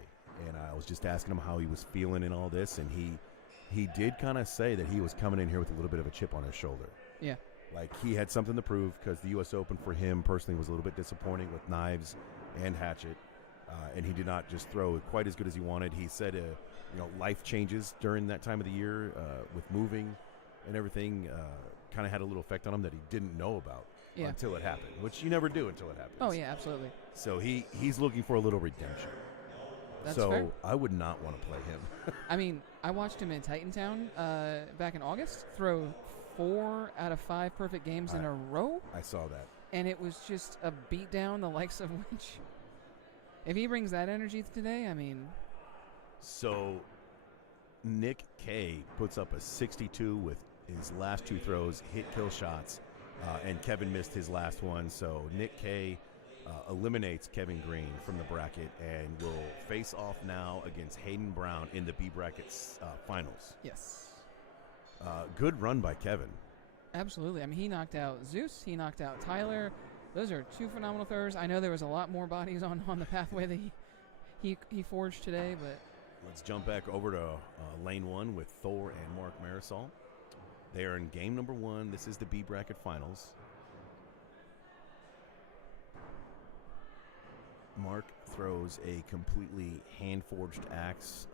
and I was just asking him how he was feeling in all this, and he did kind of say that he was coming in here with a little bit of a chip on his shoulder. Yeah. Like he had something to prove because the U.S. Open for him personally was a little bit disappointing with Knives and Hatchet, and he did not just throw quite as good as he wanted. He said, life changes during that time of the year with moving and everything kind of had a little effect on him that he didn't know about until it happened, which you never do until it happens. Oh, yeah, absolutely. So he's looking for a little redemption. That's so fair. I would not want to play him. I mean, I watched him in Titantown back in August throw 4 out of 5 perfect games in a row. I saw that. And it was just a beatdown, the likes of which, if he brings that energy today, I mean. So Nick K puts up a 62 with his last 2 throws, hit kill shots, and Kevin missed his last one. So Nick K eliminates Kevin Green from the bracket and will face off now against Hayden Brown in the B brackets finals. Yes. Good run by Kevin. Absolutely. I mean, he knocked out Zeus. He knocked out Tyler. Those are 2 phenomenal throwers. I know there was a lot more bodies on the pathway that he forged today, but. Let's jump back over to lane 1 with Thor and Mark Marisol. They are in game number 1. This is the B bracket finals. Mark throws a completely hand-forged axe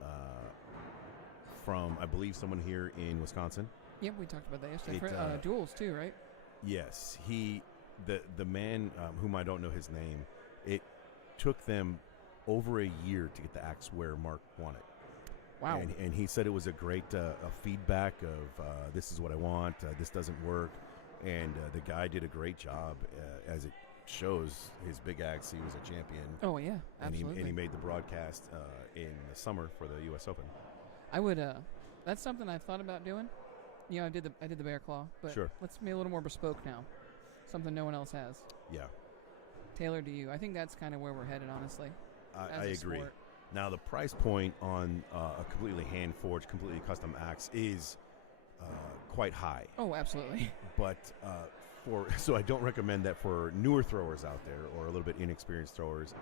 from, I believe, someone here in Wisconsin. Yep, we talked about that yesterday. Duels, too, right? Yes. The man, whom I don't know his name, it took them over a year to get the axe where Mark wanted. Wow. And he said it was a great feedback of this is what I want, this doesn't work. And the guy did a great job as it shows his big axe. He was a champion. Oh, yeah, absolutely. And he made the broadcast in the summer for the U.S. Open. I would, that's something I've thought about doing. You know, I did the bear claw, but sure. Let's be a little more bespoke now. Something no one else has. Yeah. Tailored to you. I think that's kind of where we're headed, honestly. I agree. Sport. Now, the price point on a completely hand-forged, completely custom axe is quite high. Oh, absolutely. But so I don't recommend that for newer throwers out there or a little bit inexperienced throwers.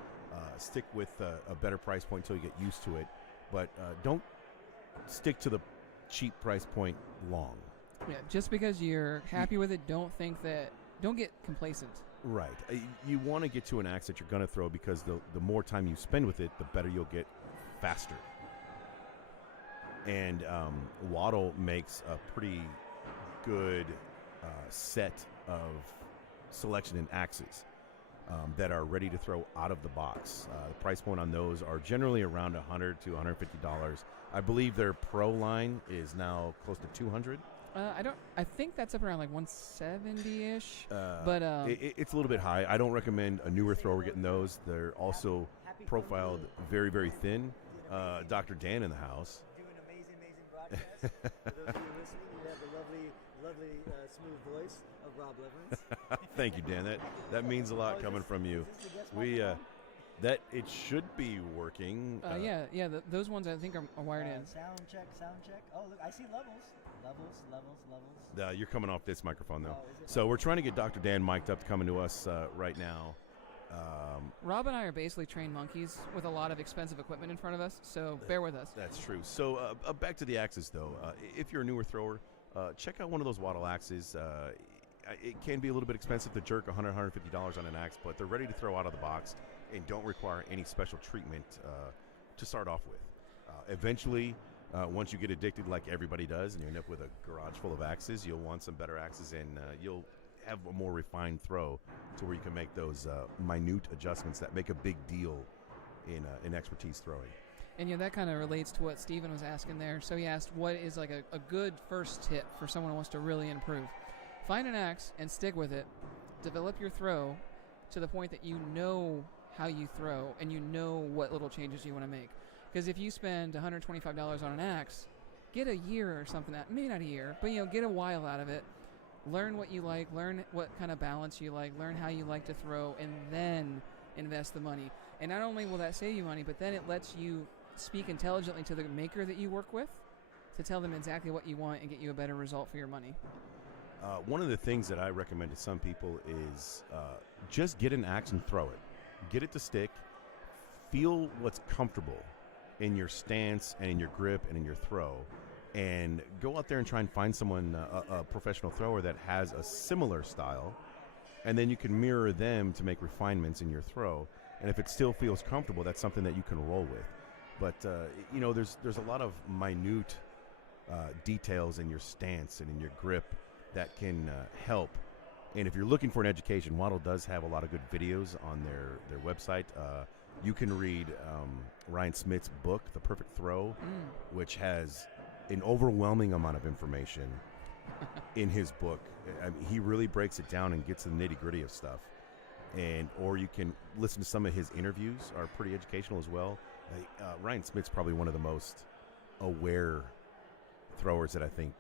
Stick with a better price point until you get used to it. But don't stick to the cheap price point long. Yeah, just because you're happy with it, don't get complacent. Right. You want to get to an axe that you're going to throw because the more time you spend with it, the better you'll get faster. And WATL makes a pretty good set of selection in axes that are ready to throw out of the box. The price point on those are generally around $100 to $150. I believe their Pro line is now close to $200. I think that's up around like 170-ish. But it's a little bit high. I don't recommend a newer thrower getting those. They're also profiled very, very thin. Dr. Dan in the house. Doing amazing broadcast. For those of you listening, you have the lovely, smooth voice of Rob Leverance. Thank you, Dan. That means a lot coming from you. That it should be working. Those ones I think are wired in. Sound check. Oh, look, I see levels. You're coming off this microphone, though. Oh, so we're trying to get Dr. Dan mic'd up to coming to us right now. Rob and I are basically trained monkeys with a lot of expensive equipment in front of us, so bear with us. That's true. So back to the axes, though. If you're a newer thrower, check out one of those WATL axes. It can be a little bit expensive to jerk $100, $150 on an axe, but they're ready to throw out of the box and don't require any special treatment to start off with. Eventually, once you get addicted like everybody does and you end up with a garage full of axes, you'll want some better axes and you'll have a more refined throw to where you can make those minute adjustments that make a big deal in expertise throwing. And that kind of relates to what Steven was asking there. So he asked, what is like a good first tip for someone who wants to really improve? Find an axe and stick with it. Develop your throw to the point that you know how you throw and you know what little changes you want to make. Because if you spend $125 on an axe get a year or something out. Maybe not a year, but get a while out of it. Learn what you like. Learn what kind of balance you like. Learn how you like to throw, and then invest the money. And not only will that save you money, but then it lets you speak intelligently to the maker that you work with to tell them exactly what you want and get you a better result for your money. One of the things that I recommend to some people is just get an axe and throw it. Get it to stick. Feel what's comfortable in your stance and in your grip and in your throw. And go out there and try and find someone, a professional thrower that has a similar style. And then you can mirror them to make refinements in your throw. And if it still feels comfortable, that's something that you can roll with. But, there's a lot of minute details in your stance and in your grip that can help. And if you're looking for an education, WATL does have a lot of good videos on their website. You can read Ryan Smith's book, The Perfect Throw, which has an overwhelming amount of information in his book. I mean, he really breaks it down and gets to the nitty-gritty of stuff. Or you can listen to some of his interviews, are pretty educational as well. Ryan Smith's probably one of the most aware throwers that I think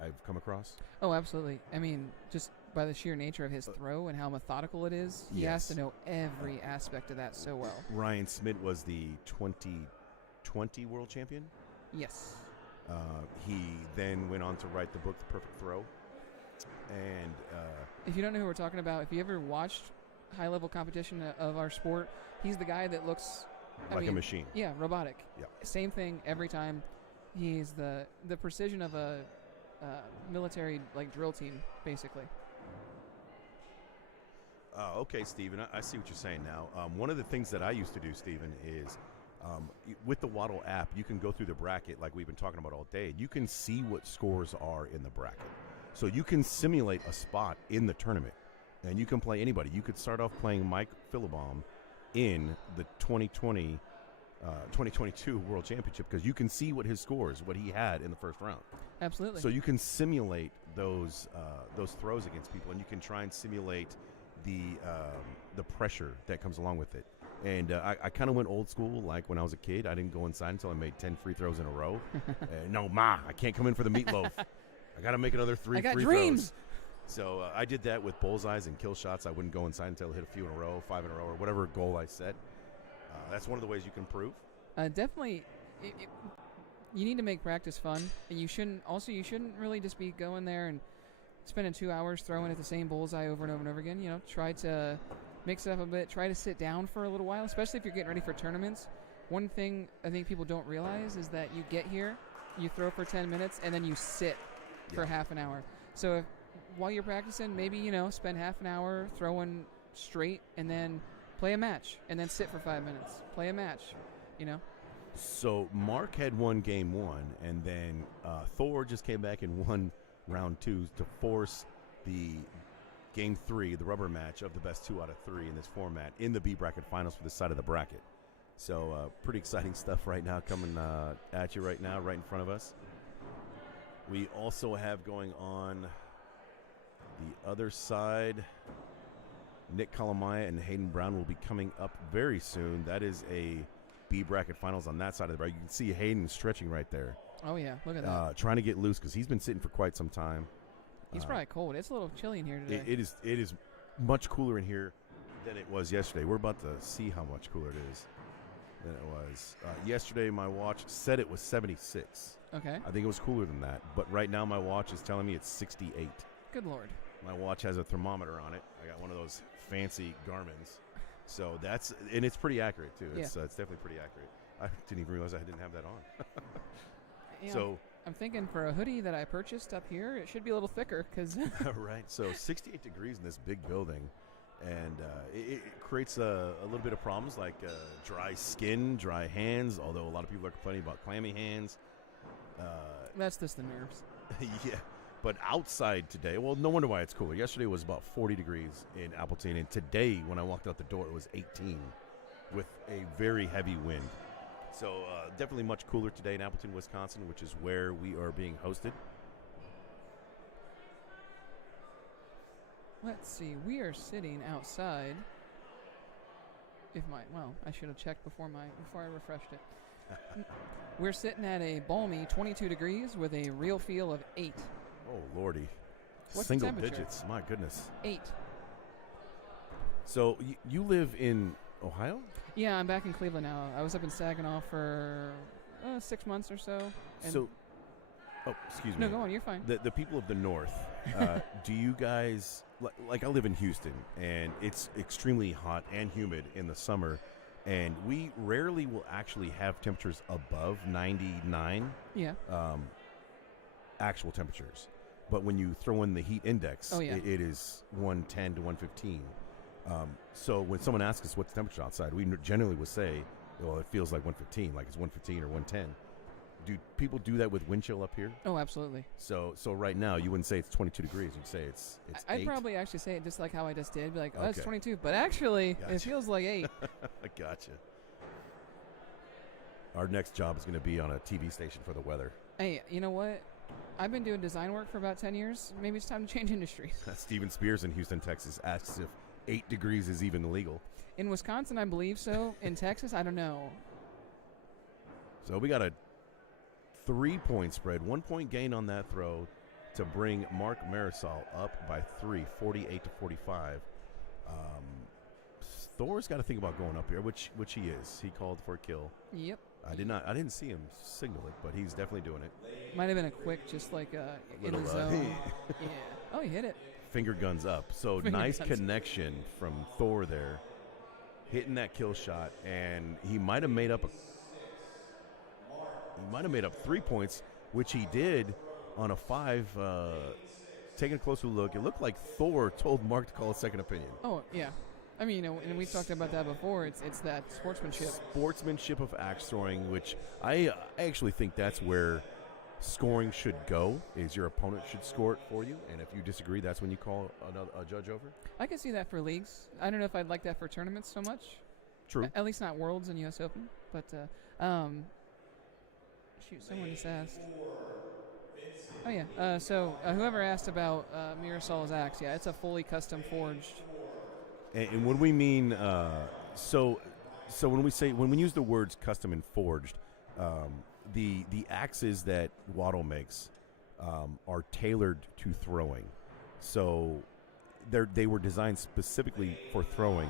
I've come across. Oh, absolutely. I mean, just by the sheer nature of his throw and how methodical it is, he has to know every aspect of that so well. Ryan Smith was the 2020 world champion. Yes. He then went on to write the book, The Perfect Throw. And if you don't know who we're talking about, if you ever watched high-level competition of our sport, he's the guy that looks like a machine. Yeah, robotic. Yep. Same thing every time. He's the precision of a military drill team, basically. Okay, Stephen, I see what you're saying now. One of the things that I used to do, Stephen, is with the WATL app, you can go through the bracket like we've been talking about all day. You can see what scores are in the bracket. So you can simulate a spot in the tournament, and you can play anybody. You could start off playing Mike Philibom in the 2022 World Championship because you can see what his scores, what he had in the first round. Absolutely. So you can simulate those throws against people, and you can try and simulate the pressure that comes along with it. And I kind of went old school, like when I was a kid. I didn't go inside until I made 10 free throws in a row. No, Ma, I can't come in for the meatloaf. I got to make another 3 free dreams. throws. So I did that with bullseyes and kill shots. I wouldn't go inside until I hit a few in a row, 5 in a row, or whatever goal I set. That's one of the ways you can improve. Definitely, you need to make practice fun, and you shouldn't really just be going there and spending 2 hours throwing at the same bullseye over and over and over again. Try to mix it up a bit. Try to sit down for a little while, especially if you're getting ready for tournaments. One thing I think people don't realize is that you get here, you throw for 10 minutes, and then you sit for half an hour. So while you're practicing, maybe, spend half an hour throwing straight and then play a match and then sit for 5 minutes. Play a match, So Mark had won game 1, and then Thor just came back and won round 2 to force the game 3, the rubber match of the best 2 out of 3 in this format in the B bracket finals for this side of the bracket. So pretty exciting stuff right now coming at you right now, right in front of us. We also have going on the other side, Nick Kalamaya and Hayden Brown will be coming up very soon. That is a B bracket finals on that side of the bracket. You can see Hayden stretching right there. Oh, yeah. Look at that. Trying to get loose because he's been sitting for quite some time. He's probably cold. It's a little chilly in here today. It is much cooler in here than it was yesterday. We're about to see how much cooler it is than it was. Yesterday, my watch said it was 76. Okay. I think it was cooler than that. But right now, my watch is telling me it's 68. Good Lord. My watch has a thermometer on it. I got one of those fancy Garmin's. So and it's pretty accurate, too. It's definitely pretty accurate. I didn't even realize I didn't have that on. So I'm thinking for a hoodie that I purchased up here, it should be a little thicker because. Right. So 68 degrees in this big building, and it creates a little bit of problems like dry skin, dry hands. Although a lot of people are complaining about clammy hands. That's just the nerves. Yeah. But outside today, well, no wonder why it's cooler. Yesterday was about 40 degrees in Appleton, and today when I walked out the door, it was 18 with a very heavy wind. So definitely much cooler today in Appleton, Wisconsin, which is where we are being hosted. Let's see. We are sitting outside. I should have checked before I refreshed it. We're sitting at a balmy 22 degrees with a real feel of 8. Oh, Lordy. What's the Single temperature? digits. My goodness. 8. So you live in Ohio? Yeah, I'm back in Cleveland now. I was up in Saginaw for 6 months or so. And So, excuse me. no, go on. You're fine. The people of the North, do you guys, like I live in Houston, and it's extremely hot and humid in the summer, and we rarely will actually have temperatures above 99 Yeah. actual temperatures. But when you throw in the heat index, Oh, yeah. it is 110 to 115. So when someone asks us what's the temperature outside, we generally would say, well, it feels like 115, like it's 115 or 110. Do people do that with wind chill up here? Oh, absolutely. So right now, you wouldn't say it's 22 degrees. You'd say it's I'd 8. probably actually say it just like how I just did. Be like, oh, it's Okay. 22. But actually, Gotcha. it feels like 8. I gotcha. Our next job is going to be on a TV station for the weather. Hey, you know what? I've been doing design work for about 10 years. Maybe it's time to change industries. Steven Spears in Houston, Texas asks if 8 degrees is even legal. In Wisconsin, I believe so. In Texas, I don't know. So we got a 3-point spread, 1 point gain on that throw to bring Mark Marisol up by 3, 48 to 45. Thor's got to think about going up here, which he is. He called for a kill. Yep. I didn't see him signal it, but he's definitely doing it. Might have been a quick, just like in Little, the zone. Yeah. Oh, he hit it. Finger guns up. So Finger nice guns. connection from Thor there, hitting that kill shot, and he might have made up 3 points, which he did on a 5. Taking a closer look, it looked like Thor told Mark to call a second opinion. Oh, yeah. I mean, and we've talked about that before. It's that sportsmanship. Sportsmanship of axe throwing, which I actually think that's where scoring should go, is your opponent should score it for you, and if you disagree, that's when you call a judge over. I can see that for leagues. I don't know if I'd like that for tournaments so much. True. At least not Worlds and U.S. Open. But, shoot, someone just asked. Oh, yeah. So whoever asked about Mirasol's axe, yeah, it's a fully custom forged. And when we mean, so when we use the words custom and forged, the axes that WATL makes are tailored to throwing. So they were designed specifically for throwing.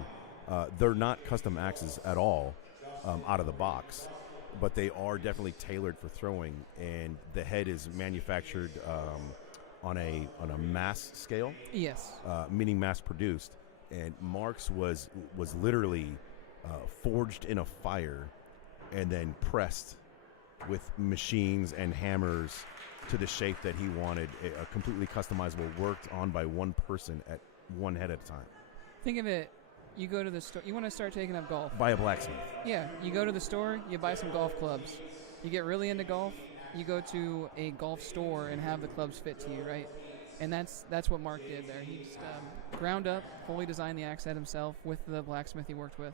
They're not custom axes at all out of the box, but they are definitely tailored for throwing. And the head is manufactured on a mass scale. Yes. Meaning mass produced. And Mark's was literally forged in a fire and then pressed with machines and hammers to the shape that he wanted, a completely customizable, worked on by one person at one head at a time. Think of it. You go to the store. You want to start taking up golf. By a blacksmith. Yeah. You go to the store. You buy some golf clubs. You get really into golf. You go to a golf store and have the clubs fit to you, right? And that's what Mark did there. He just ground up, fully designed the axe head himself with the blacksmith he worked with.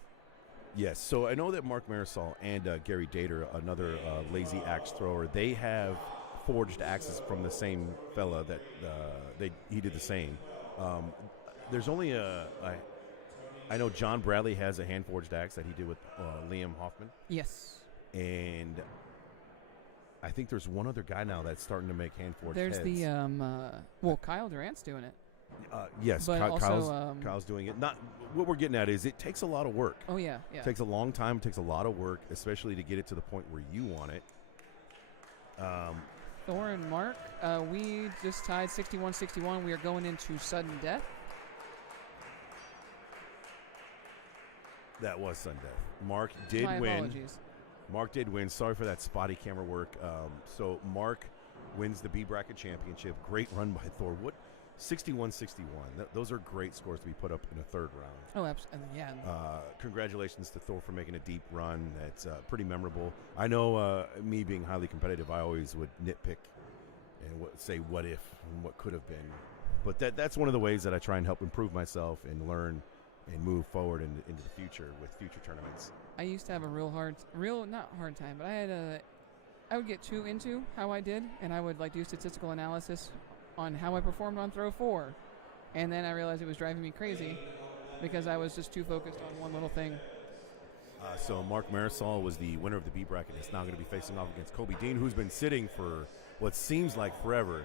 Yes. So I know that Mark Marisol and Gary Dater, another lazy axe thrower, they have forged axes from the same fella that he did the same. There's only I know John Bradley has a hand forged axe that he did with Liam Hoffman. Yes. And I think there's one other guy now that's starting to make hand forged There's heads. the Kyle Durant's doing it. Yes, But also, Kyle's doing it. Not what we're getting at is it takes a lot of work. Oh yeah, yeah. It takes a long time. It takes a lot of work, especially to get it to the point where you want it. Thor and Mark, we just tied 61-61. We are going into sudden death. That was sudden death. Mark did My win. apologies. Mark did win. Sorry for that spotty camera work. So Mark wins the B bracket championship. Great run by Thor. What? 61-61. Those are great scores to be put up in a third round. Oh, absolutely. Yeah. Congratulations to Thor for making a deep run. That's pretty memorable. I know me being highly competitive, I always would nitpick and say what if and what could have been. But that's one of the ways that I try and help improve myself and learn and move forward into the future with future tournaments. I used to have a not hard time, but I would get too into how I did, and I would do statistical analysis on how I performed on throw 4. And then I realized it was driving me crazy because I was just too focused on one little thing. So Mark Marisol was the winner of the B bracket. It's now going to be facing off against Colby Dean, who's been sitting for what seems like forever.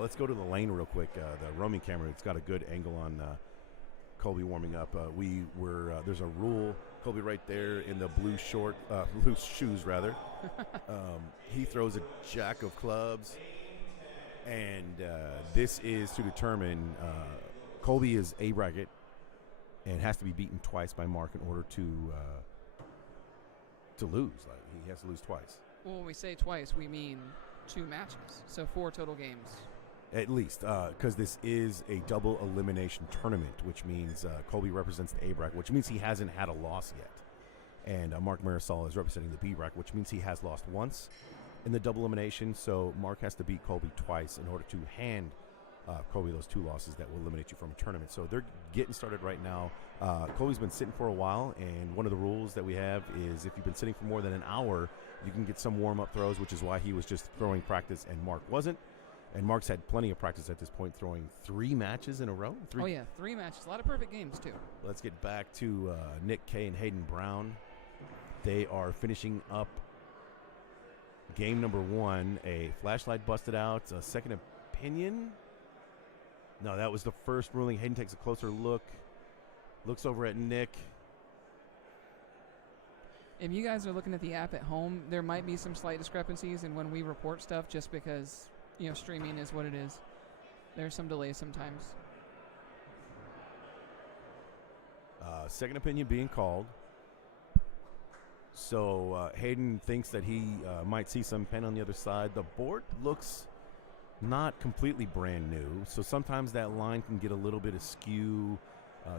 Let's go to the lane real quick. The roaming camera, it's got a good angle on Colby warming up. There's a rule. Colby right there in the blue shoes rather. He throws a jack of clubs, and this is to determine Colby is A bracket and has to be beaten twice by Mark in order to lose. Like, he has to lose twice. Well, when we say twice, we mean 2 matches, so 4 total games. At least, because this is a double elimination tournament, which means Colby represents the A bracket, which means he hasn't had a loss yet. And Mark Marisol is representing the B bracket, which means he has lost once in the double elimination. So Mark has to beat Colby twice in order to hand Colby those 2 losses that will eliminate you from a tournament. So they're getting started right now. Colby's been sitting for a while, and one of the rules that we have is if you've been sitting for more than an hour, you can get some warm-up throws, which is why he was just throwing practice and Mark wasn't. And Mark's had plenty of practice at this point, throwing 3 matches in a row. 3. Oh, yeah, 3 matches. A lot of perfect games, too. Let's get back to Nick Kay and Hayden Brown. They are finishing up game number 1. A flashlight busted out. A second opinion. No, that was the first ruling. Hayden takes a closer look. Looks over at Nick. If you guys are looking at the app at home, there might be some slight discrepancies in when we report stuff just because, streaming is what it is. There's some delays sometimes. Second opinion being called. So Hayden thinks that he might see some pen on the other side. The board looks not completely brand new, so sometimes that line can get a little bit askew.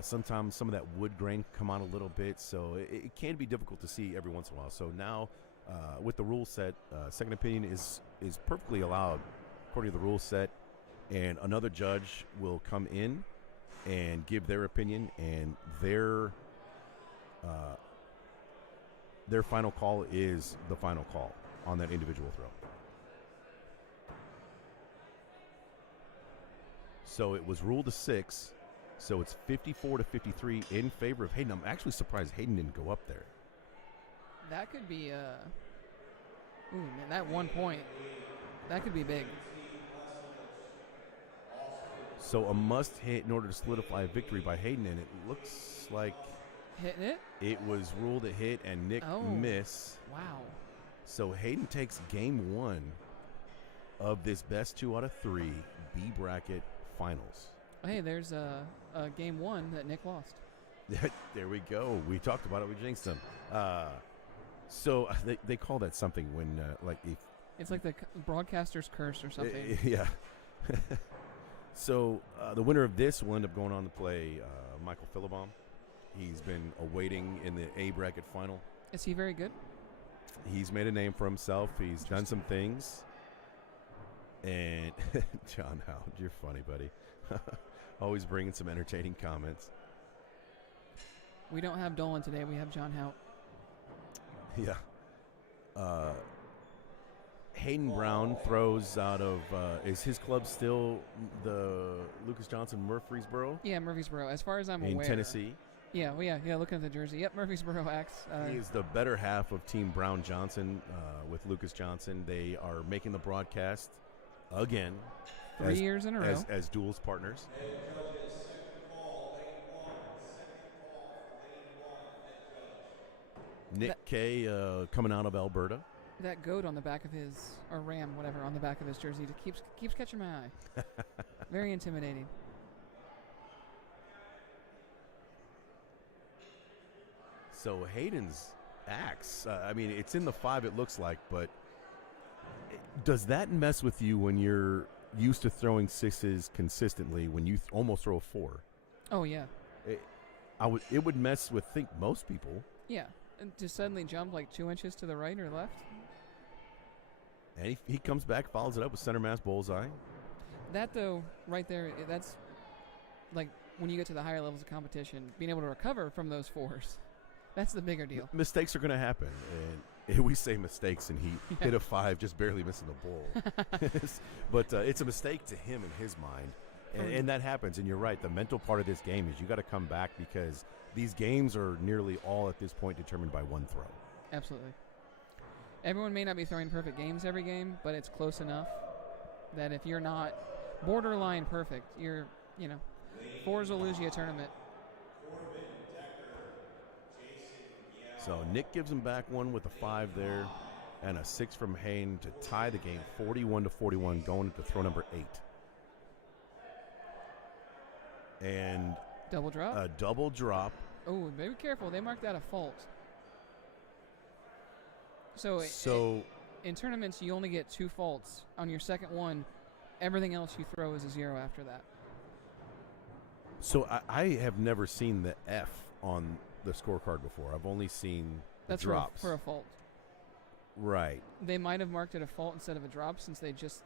Sometimes some of that wood grain can come out a little bit, so it can be difficult to see every once in a while. So now, with the rule set, second opinion is perfectly allowed according to the rule set, and another judge will come in and give their opinion, and their final call is the final call on that individual throw. So it was ruled a 6. So it's 54-53 in favor of Hayden. I'm actually surprised Hayden didn't go up there. That could be ooh, man, that 1 point. That could be big. So a must hit in order to solidify a victory by Hayden, and it looks like Hitting it? it was ruled a hit and Nick miss. Wow. So Hayden takes game 1 of this best 2 out of 3 B bracket finals. Hey, there's a game 1 that Nick lost. There we go. We talked about it. We jinxed him. So they call that something when if It's like the broadcaster's curse or something. yeah. So the winner of this will end up going on to play Michael Philibom. He's been awaiting in the A bracket final. Is he very good? He's made a name for himself. He's done some things. And John Howard, you're funny, buddy. Always bringing some entertaining comments. We don't have Dolan today. We have John Hout. Yeah. Hayden Brown throws out of, is his club still the Lucas Johnson Murfreesboro? Yeah, Murfreesboro. As far as I'm aware. In Tennessee? Yeah, looking at the jersey. Yep, Murfreesboro Axe. He is the better half of Team Brown Johnson with Lucas Johnson. They are making the broadcast again. 3 years in a row. As duels partners. Nick Kay coming out of Alberta. That goat on the back of his, or ram, whatever, on the back of his jersey keeps catching my eye. Very intimidating. So Hayden's axe, it's in the 5 it looks like, but does that mess with you when you're used to throwing 6s consistently when you almost throw a 4? Oh, yeah. It would mess with, most people. Yeah. And to suddenly jump like 2 inches to the right or left. And he comes back, follows it up with center mass bullseye. That, though, right there, that's like when you get to the higher levels of competition, being able to recover from those 4s. That's the bigger deal. Mistakes are going to happen. And we say mistakes, and he hit a 5, just barely missing the bull. But it's a mistake to him in his mind. And that happens. And you're right. The mental part of this game is you got to come back because these games are nearly all at this point determined by one throw. Absolutely. Everyone may not be throwing perfect games every game, but it's close enough that if you're not borderline perfect, you're, fours will lose you a tournament. So Nick gives him back one with a 5 there and a 6 from Hayden to tie the game 41-41 going into throw number 8. And Double drop? a double drop. Oh, be careful. They marked that a fault. So in tournaments, you only get 2 faults. On your second one, everything else you throw is a 0 after that. So I have never seen the F on the scorecard before. I've only seen the That's drops. for a fault. Right. They might have marked it a fault instead of a drop since they just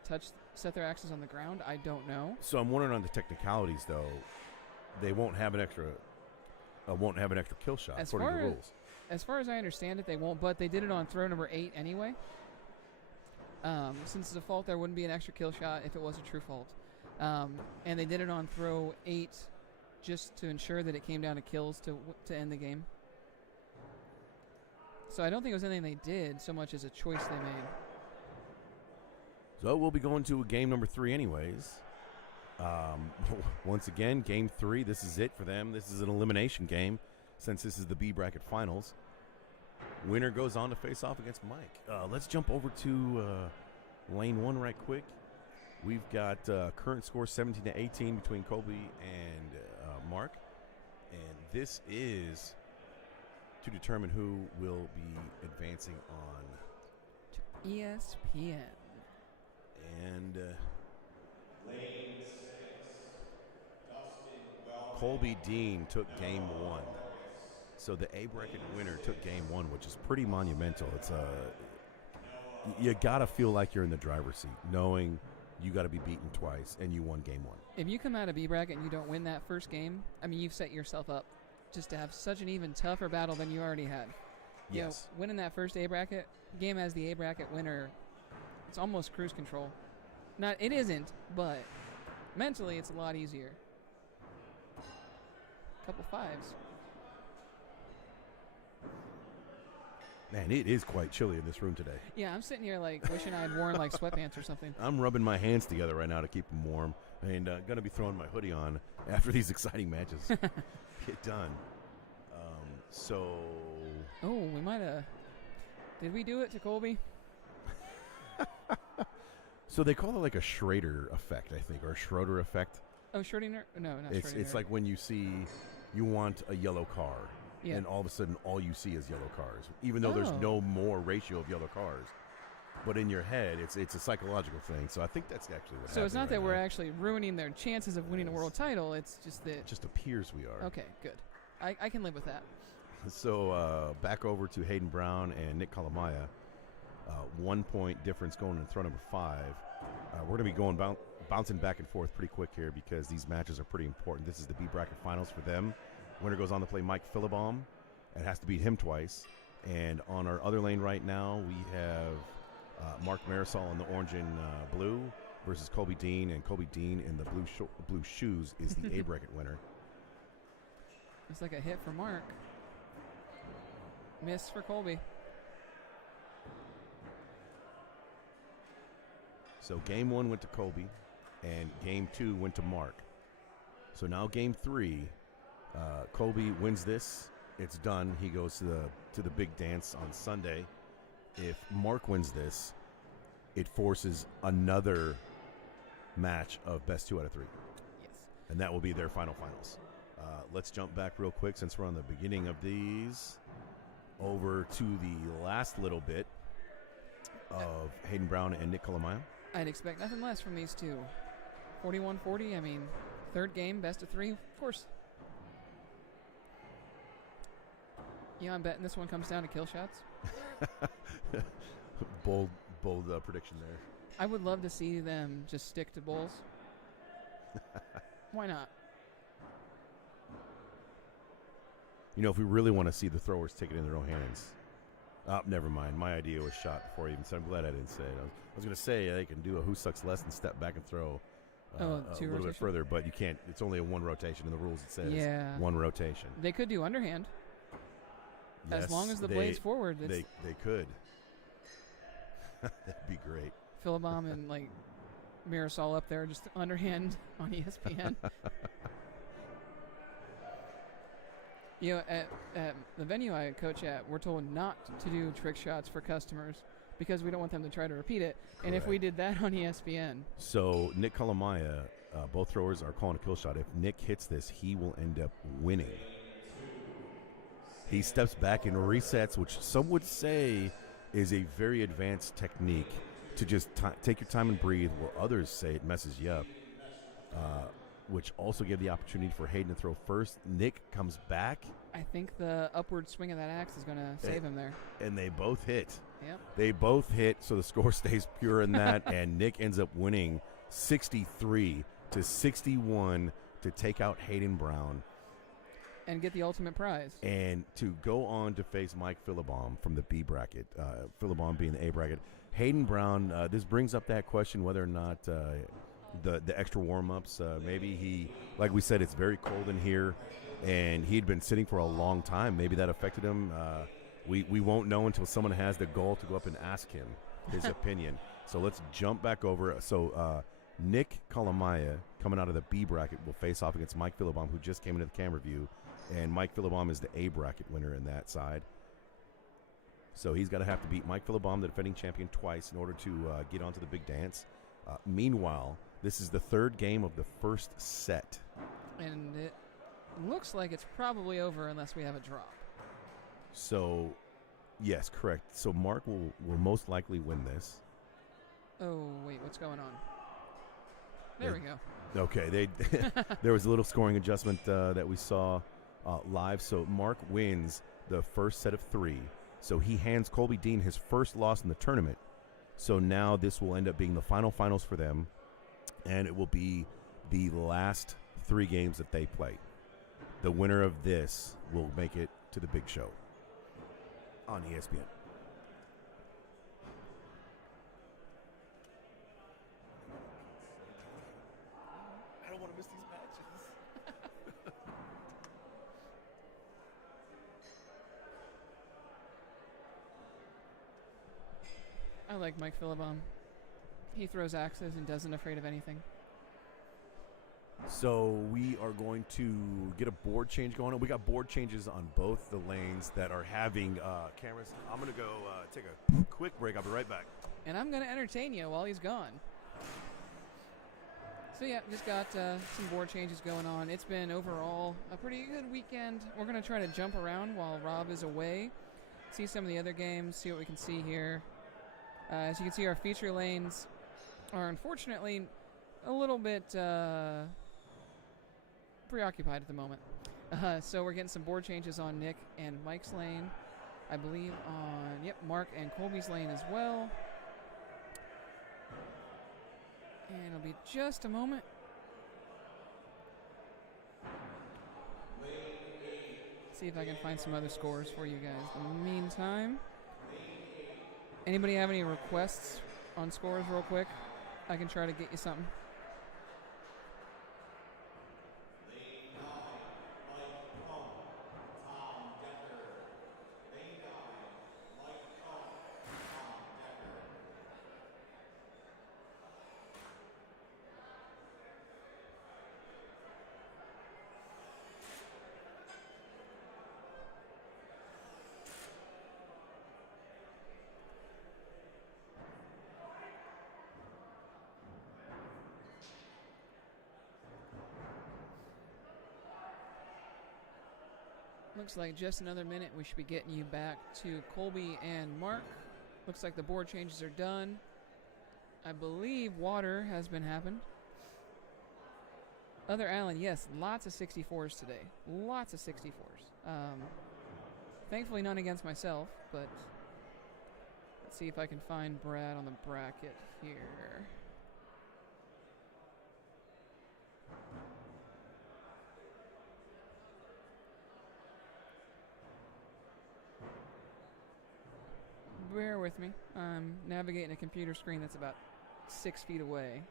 set their axes on the ground. I don't know. So I'm wondering on the technicalities though, they won't have an extra kill shot according to the rules. As far as I understand it, they won't, but they did it on throw number 8 anyway. Since it's a fault, there wouldn't be an extra kill shot if it was a true fault. And they did it on throw 8 just to ensure that it came down to kills to end the game. So I don't think it was anything they did so much as a choice they made. So we'll be going to game number 3 anyways. Once again, game 3, this is it for them. This is an elimination game since this is the B bracket finals. Winner goes on to face off against Mike. Let's jump over to lane 1 right quick. We've got current score 17-18 between Colby and Mark. And this is to determine who will be advancing on ESPN. And Colby Dean took game 1. So the A bracket winner took game 1, which is pretty monumental. It's you gotta feel like you're in the driver's seat, knowing you got to be beaten twice and you won game 1. If you come out of B bracket and you don't win that first game, I mean, you've set yourself up just to have such an even tougher battle than you already had. You know, winning that first A bracket game as the A bracket winner, it's almost cruise control. It isn't, but mentally it's a lot easier. Couple 5s. Man, it is quite chilly in this room today. Yeah, I'm sitting here wishing I'd worn sweatpants or something. I'm rubbing my hands together right now to keep them warm, and going to be throwing my hoodie on after these exciting matches get done. Oh, we might have. Did we do it to Colby? So they call it like a Schrader effect, I think, or a Schroeder effect. Oh, Schrodinger? No, not Schrodinger. It's like when you want a yellow car. Yeah. And all of a sudden, all you see is yellow cars, even though there's no more ratio of yellow cars. But in your head, it's a psychological thing. So I think that's actually what happened. So it's not right that now. we're actually ruining their chances of winning a world title. It's just that. It just appears we are. Okay, good. I can live with that. So back over to Hayden Brown and Nick Kalamaya. 1 point difference going in throw number 5. We're going to be going bouncing back and forth pretty quick here because these matches are pretty important. This is the B bracket finals for them. Winner goes on to play Mike Philibom and has to beat him twice. And on our other lane right now, we have Mark Marisol in the orange and blue versus Colby Dean. And Colby Dean in the blue shoes is the A bracket winner. It's like a hit for Mark. Miss for Colby. So game 1 went to Colby, and game 2 went to Mark. So now game 3, Colby wins this. It's done. He goes to the big dance on Sunday. If Mark wins this, it forces another match of best 2 out of 3. Yes. And that will be their finals. Let's jump back real quick since we're on the beginning of these over to the last little bit of Hayden Brown and Nick Kalamaya. I'd expect nothing less from these two. 41-40, I mean, third game, best of 3, of course. Yeah, I'm betting this one comes down to kill shots. bold prediction there. I would love to see them just stick to bowls. Why not? You know, if we really want to see the throwers take it in their own hands. Never mind. My idea was shot before I even said. I'm glad I didn't say it. I was going to say they can do a who sucks less and step back and throw. Two a little bit rotation? further, but you can't. It's only a one rotation. In the rules, it says Yeah. one rotation. They could do underhand. As long Yes, as the blade's forward. They could. That'd be great. Philibom and like Marisol up there just underhand on ESPN. You know, at the venue I coach at, we're told not to do trick shots for customers because we don't want them to try to repeat it. And if Correct. we did that on ESPN, So Nick Kalamaya, both throwers are calling a kill shot. If Nick hits this, he will end up winning. He steps back and resets, which some would say is a very advanced technique to just take your time and breathe, while others say it messes you up, which also gave the opportunity for Hayden to throw first. Nick comes back, I think the upward swing of that axe is going to save him there. and they both hit. Yep. They both hit, so the score stays pure in that, and Nick ends up winning 63-61 to take out Hayden Brown And get the ultimate prize. and to go on to face Mike Philibom from the B bracket, Philibom being the A bracket. Hayden Brown, this brings up that question whether or not the extra warm-ups, maybe he, like we said, it's very cold in here, and he'd been sitting for a long time. Maybe that affected him. We won't know until someone has the goal to go up and ask him his opinion. So let's jump back over. So Nick Kalamaya, coming out of the B bracket, will face off against Mike Philibom, who just came into the camera view, and Mike Philibom is the A bracket winner in that side. So he's got to have to beat Mike Philibom, the defending champion, twice in order to get onto the big dance. Meanwhile, this is the third game of the first set. And it looks like it's probably over unless we have a drop. So, yes, correct. So Mark will most likely win this. Oh, wait, what's going on? There we go. Okay, there was a little scoring adjustment that we saw live. So Mark wins the first set of 3. So he hands Colby Dean his first loss in the tournament. So now this will end up being the finals for them, and it will be the last 3 games that they play. The winner of this will make it to the big show on ESPN. I don't want to miss these matches. I like Mike Philibom. He throws axes and doesn't afraid of anything. So we are going to get a board change going on. We got board changes on both the lanes that are having cameras. I'm going to go take a quick break. I'll be right back. And I'm going to entertain you while he's gone. So yeah, just got some board changes going on. It's been overall a pretty good weekend. We're going to try to jump around while Rob is away. See some of the other games, see what we can see here. As you can see, our feature lanes are unfortunately a little bit preoccupied at the moment. So we're getting some board changes on Nick and Mike's lane. I believe on, Mark and Colby's lane as well. And it'll be just a moment. See if I can find some other scores for you guys. In the meantime, anybody have any requests on scores real quick? I can try to get you something. Looks like just another minute. We should be getting you back to Colby and Mark. Looks like the board changes are done. I believe water has been happened. Other Allen, yes, lots of 64s today. Lots of 64s. Thankfully none against myself, but let's see if I can find Brad on the bracket here. Bear with me. I'm navigating a computer screen that's about 6 feet away.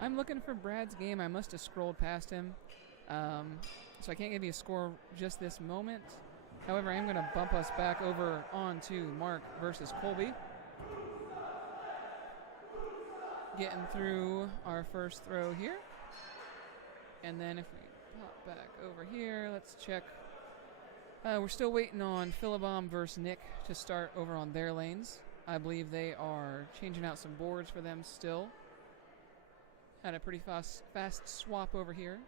I'm looking for Brad's game. I must have scrolled past him. So I can't give you a score just this moment. However, I am going to bump us back over onto Mark versus Colby. Getting through our first throw here. And then if we pop back over here, let's check. We're still waiting on Philibom versus Nick to start over on their lanes. I believe they are changing out some boards for them still. Had a pretty fast swap over here.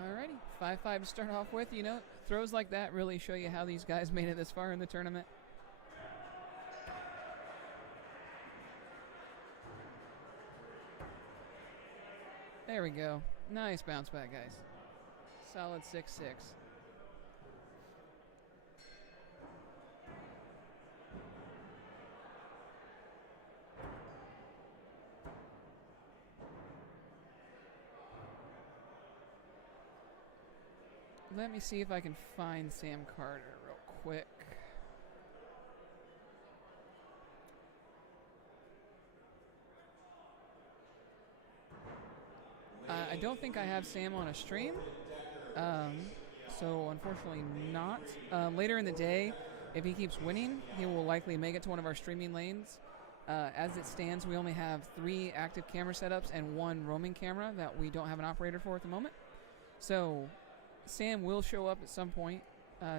Alrighty, 5-5 to start off with. You know, throws like that really show you how these guys made it this far in the tournament. There we go. Nice bounce back, guys. Solid 6-6. Let me see if I can find Sam Carter real quick. I don't think I have Sam on a stream, so unfortunately not. Later in the day, if he keeps winning, he will likely make it to one of our streaming lanes. As it stands, we only have 3 active camera setups and 1 roaming camera that we don't have an operator for at the moment. So Sam will show up at some point.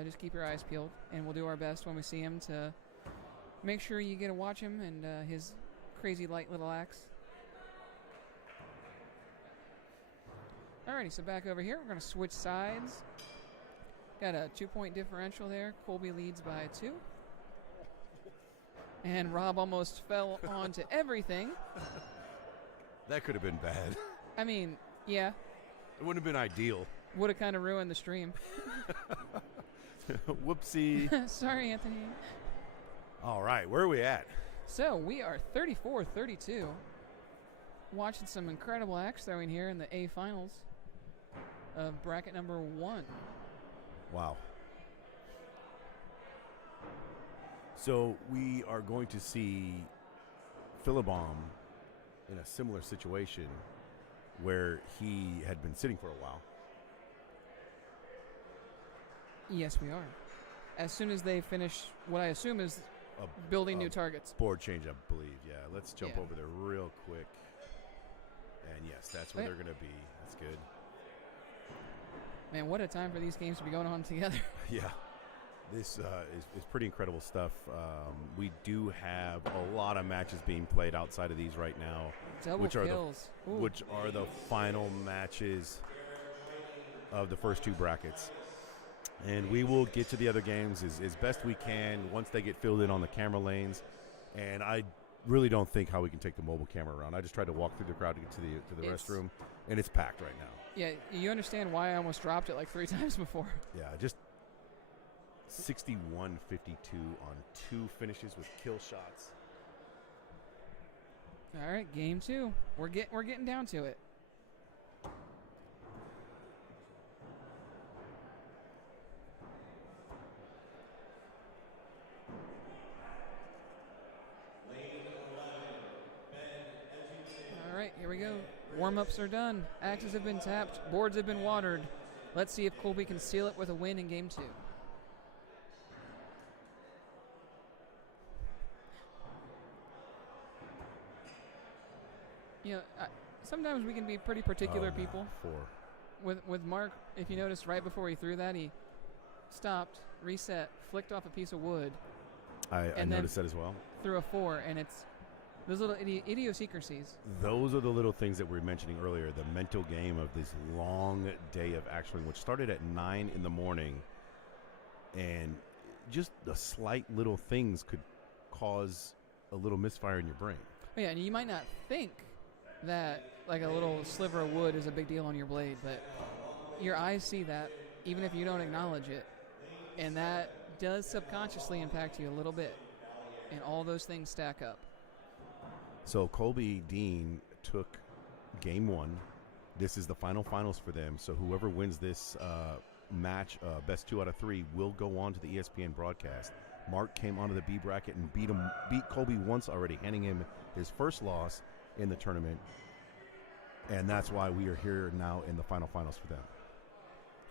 Just keep your eyes peeled, and we'll do our best when we see him to make sure you get to watch him and his crazy light little axe. Alrighty, so back over here, we're going to switch sides. Got a 2-point differential there. Colby leads by 2. And Rob almost fell onto everything. That could have been bad. I mean, yeah. It wouldn't have been ideal. Would have kind of ruined the stream. Whoopsie. Sorry, Anthony. All right, where are we at? So we are 34-32. Watching some incredible axe throwing here in the A finals of bracket number 1. Wow. So we are going to see Philibom in a similar situation where he had been sitting for a while. Yes, we are. As soon as they finish what I assume is building new targets. Board change, I believe. Yeah, let's jump Yeah. over there real quick. And yes, that's where they're going to be. That's good. Man, what a time for these games to be going on together. Yeah. This is pretty incredible stuff. We do have a lot of matches being played outside of these right now. Double kills. Which are the final matches of the first 2 brackets. And we will get to the other games as best we can once they get filled in on the camera lanes. And I really don't think how we can take the mobile camera around. I just tried to walk through the crowd to get to the restroom, and it's packed right now. Yeah, you understand why I almost dropped it like 3 times before. Yeah, just 61-52 on 2 finishes with kill shots. All right, game 2. We're getting down to it. All right, here we go. Warm-ups are done. Axes have been tapped. Boards have been watered. Let's see if Colby can seal it with a win in game 2. You know, sometimes we can be pretty particular people. 4. With Mark, if you noticed right before he threw that, he stopped, reset, flicked off a piece of wood. I noticed that as well. Threw a 4, and it's those little idiosyncrasies. Those are the little things that we were mentioning earlier, the mental game of this long day of action, which started at 9 in the morning, and just the slight little things could cause a little misfire in your brain. Yeah, and you might not think that like a little sliver of wood is a big deal on your blade, but your eyes see that even if you don't acknowledge it, and that does subconsciously impact you a little bit, and all those things stack up. So Colby Dean took game 1. This is the finals for them. So whoever wins this match, best 2 out of 3, will go on to the ESPN broadcast. Mark came onto the B bracket and beat Colby once already, handing him his first loss in the tournament. And that's why we are here now in the finals for them.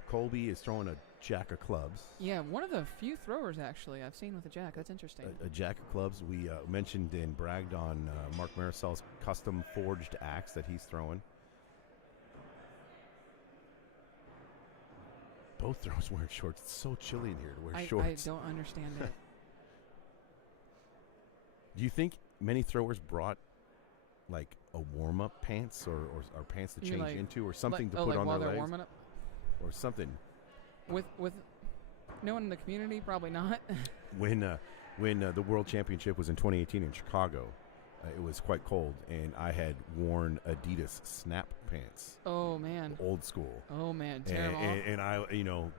Colby is throwing a jack of clubs. Yeah, one of the few throwers, actually, I've seen with a jack. That's interesting. A jack of clubs. We mentioned and bragged on Mark Marisol's custom forged axe that he's throwing. Both throwers wearing shorts. It's so chilly in here to wear shorts. I don't understand it. Do you think many throwers brought like a warm-up pants or pants to You mean change like- into or something to like, put on while their they're legs warming up? or something? With no one in the community, probably not. When the World Championship was in 2018 in Chicago, it was quite cold, and I had worn Adidas Snap pants, Oh man. old school. Oh man. Tear 'em off. And I,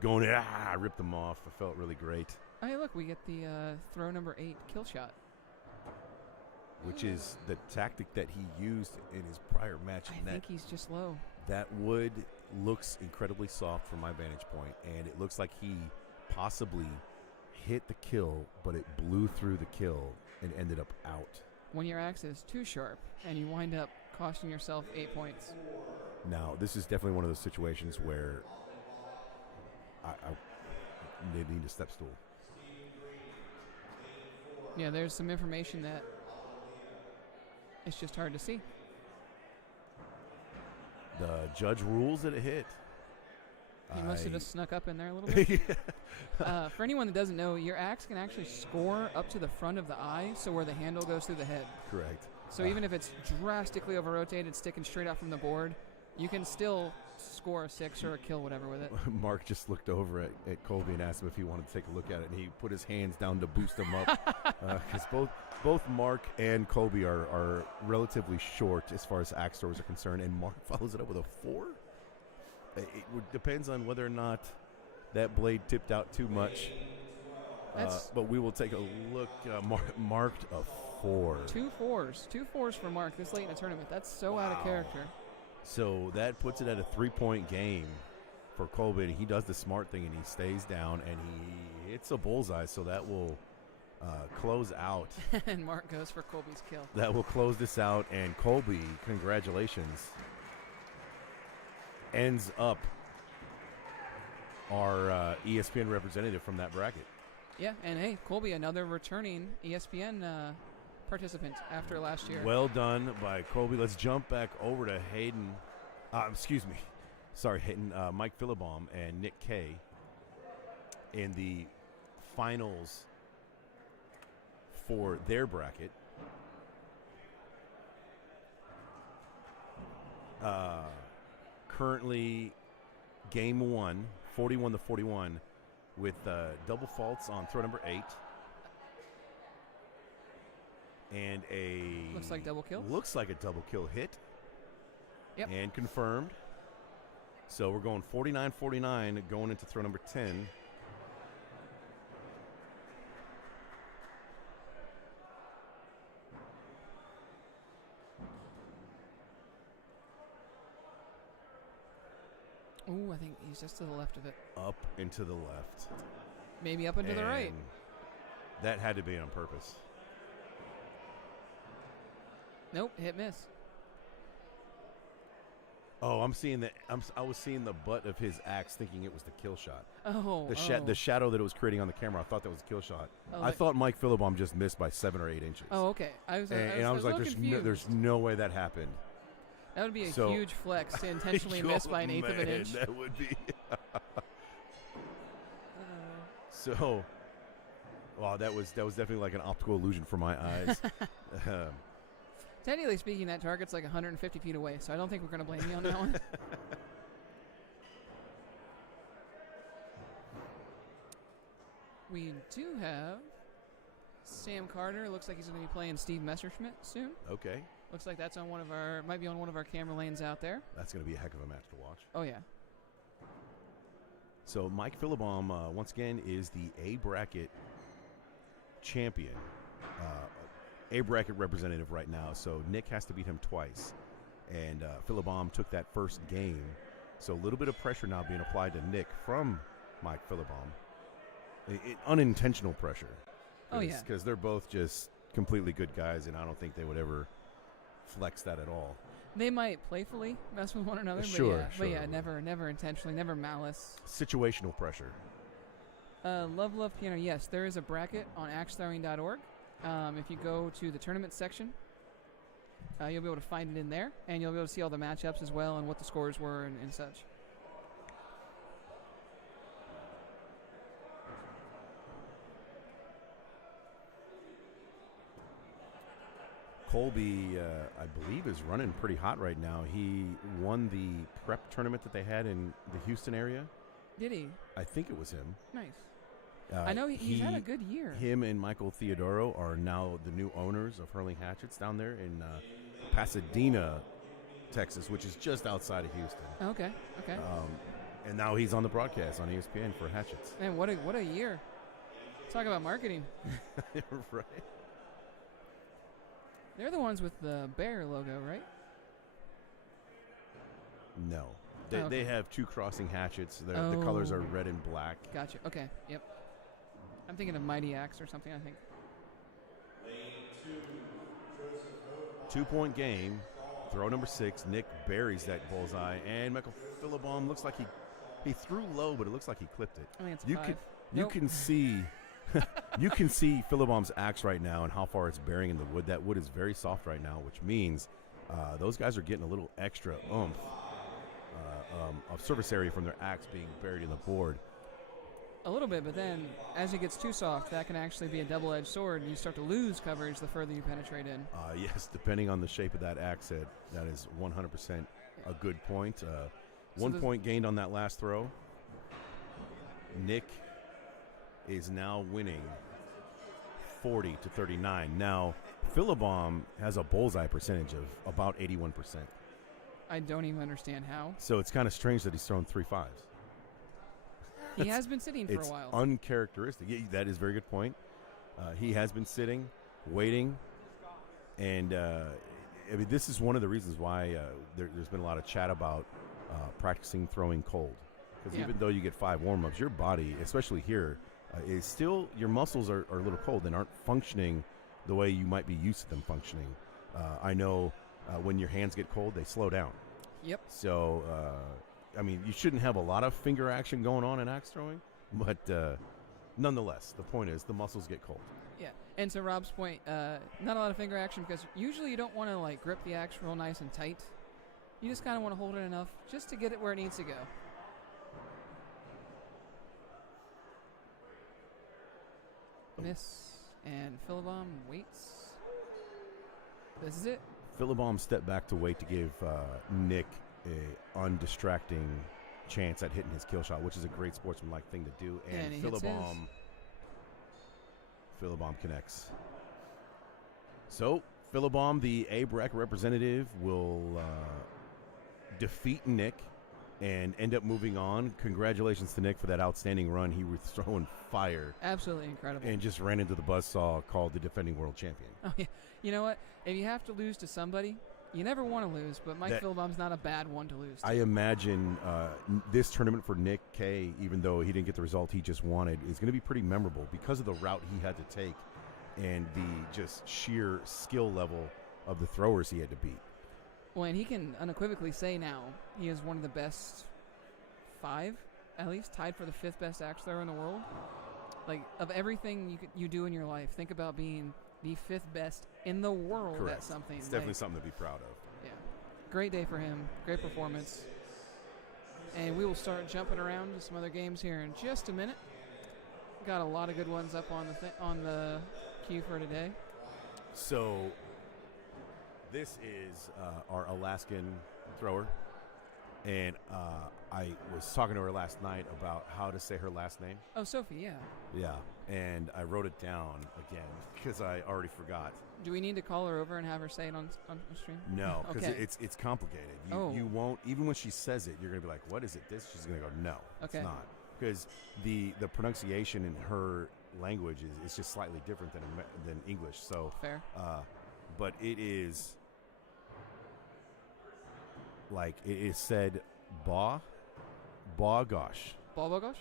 going in, I ripped them off. I felt really great, Hey, look, we get the throw number 8 kill shot. which is the tactic that he used in his prior match. I And think he's just low. that wood looks incredibly soft from my vantage point, and it looks like he possibly hit the kill, but it blew through the kill and ended up out. When your axe is too sharp and you wind up costing yourself 8 points. Now, this is definitely one of those situations where they need a step stool. Yeah, there's some information that it's just hard to see. The judge rules that it hit. He must have just snuck up in there a little bit. For anyone that doesn't know, your axe can actually score up to the front of the eye, so where the handle goes through the head. Correct. So even if it's drastically over-rotated, sticking straight out from the board, you can still score a 6 or a kill, whatever, with it. Mark just looked over at Colby and asked him if he wanted to take a look at it, and he put his hands down to boost him up. Because both Mark and Colby are relatively short as far as axe throwers are concerned, and Mark follows it up with a 4? It depends on whether or not that blade tipped out too much. But we will take a look. Marked a 4. 2 4s. 2 4s for Mark this late in the tournament. That's so out of character. So that puts it at a 3-point game for Colby. He does the smart thing, and he stays down, and he hits a bullseye, so that will close out. And Mark goes for Colby's kill. That will close this out, and Colby, congratulations, ends up our ESPN representative from that bracket. Yeah, and hey, Colby, another returning ESPN participant after last year. Well done by Colby. Let's jump back over to Hayden. Hayden. Mike Philibom and Nick Kay in the finals for their bracket. Currently, game 1, 41-41, with double faults on throw number 8. And Looks like double kill. Looks like a double kill hit. Yep. And confirmed. So we're going 49-49 going into throw number 10. Ooh, I think he's just to the left of it. Up and to the left. Maybe up and to the right. And that had to be on purpose. Nope, hit miss. Oh, I'm seeing that. I was seeing the butt of his axe, thinking it was the kill shot. Oh, The shadow that it was creating on the camera. I thought that was a kill shot. Oh, I thought Mike Philibom just missed by 7 or 8 inches. Oh, okay. I was like, confused. there's no way that happened. That would be a huge flex to intentionally miss by an eighth of an inch. That would be. So, wow, that was definitely like an optical illusion for my eyes. Technically speaking, that target's like 150 feet away, so I don't think we're going to blame you on that one. We do have Sam Carter. Looks like he's going to be playing Steve Messerschmidt soon. Okay. Looks like that's on might be on one of our camera lanes out there. That's going to be a heck of a match to watch. Oh, yeah. So Mike Philibom, once again, is the A bracket champion. A bracket representative right now. So Nick has to beat him twice. And Philibom took that first game. So a little bit of pressure now being applied to Nick from Mike Philibom. Unintentional pressure. Oh, yeah. Because they're both just completely good guys, and I don't think they would ever flex that at all. They might playfully mess with one another, Sure. but yeah, never intentionally, never malice. Situational pressure. Love Piano. Yes, there is a bracket on axethrowing.org. If you go to the tournament section, you'll be able to find it in there, and you'll be able to see all the matchups as well and what the scores were and such. Colby, I believe, is running pretty hot right now. He won the prep tournament that they had in the Houston area. Did he? I think it was him. Nice. I know he's had a good year. Him and Michael Theodoro are now the new owners of Hurling Hatchets down there in Pasadena, Texas, which is just outside of Houston. Okay. And now he's on the broadcast on ESPN for Hatchets. Man, what a year. Talk about marketing. Right. They're the ones with the bear logo, right? No. Okay. They have two crossing hatchets. The colors are red and black. Gotcha. Okay. Yep. I'm thinking of Mighty Axe or something, I think. 2-point game. Throw number 6. Nick buries that bullseye. And Michael Philibom looks like he threw low, but it looks like he clipped it. I think it's You 5. can you can see you can see Philibom's axe right now and how far it's bearing in the wood. That wood is very soft right now, which means those guys are getting a little extra oomph of surface area from their axe being buried in the board. A little bit, but then as it gets too soft, that can actually be a double-edged sword, and you start to lose coverage the further you penetrate in. Yes, depending on the shape of that axe head, that is 100% a good point. 1 point gained on that last throw. Nick is now winning 40-39. Now, Philibom has a bullseye percentage of about 81%. I don't even understand how. So it's kind of strange that he's thrown 3 5s. He has been sitting for a while. It's uncharacteristic. Yeah, that is a very good point. He has been sitting, waiting, and I mean, this is one of the reasons why there's been a lot of chat about practicing throwing cold. Because even though you get 5 warm-ups, your body, especially here, is still, your muscles are a little cold and aren't functioning the way you might be used to them functioning. I know when your hands get cold, they slow down. Yep. So, I mean, you shouldn't have a lot of finger action going on in axe throwing, but nonetheless, the point is the muscles get cold. Yeah, and to Rob's point, not a lot of finger action because usually you don't want to like grip the axe real nice and tight. You just kind of want to hold it enough just to get it where it needs to go. Miss, and Philibom waits. This is it. Philibom stepped back to wait to give Nick a undistracting chance at hitting his kill shot, which is a great sportsmanlike thing to do. And Philibom connects. So Philibom, the A-Brack representative, will defeat Nick and end up moving on. Congratulations to Nick for that outstanding run. He was throwing fire. Absolutely incredible. And just ran into the buzzsaw called the defending world champion. Oh, yeah. You know what? If you have to lose to somebody, you never want to lose, but Mike Philibom's not a bad one to lose to. I imagine this tournament for Nick K, even though he didn't get the result he just wanted, is going to be pretty memorable because of the route he had to take and the just sheer skill level of the throwers he had to beat. Well, and he can unequivocally say now he is one of the best 5, at least, tied for the 5th best axe thrower in the world. Like, of everything you do in your life, think about being the 5th best in the world Correct. at something. It's definitely something to be proud of. Yeah. Great day for him. Great performance. And we will start jumping around to some other games here in just a minute. Got a lot of good ones up on the queue for today. So this is our Alaskan thrower, and I was talking to her last night about how to say her last name. Oh, Sophie, yeah. Yeah, and I wrote it down again because I already forgot. Do we need to call her over and have her say it on stream? No, because Okay. it's complicated. Oh. You won't, even when she says it, you're going to be like, what is it, this? She's going to go, no, Okay. it's not. Because the pronunciation in her language is just slightly different than English. So Fair. But it is like it is said ba, Bogosh. Bogosh?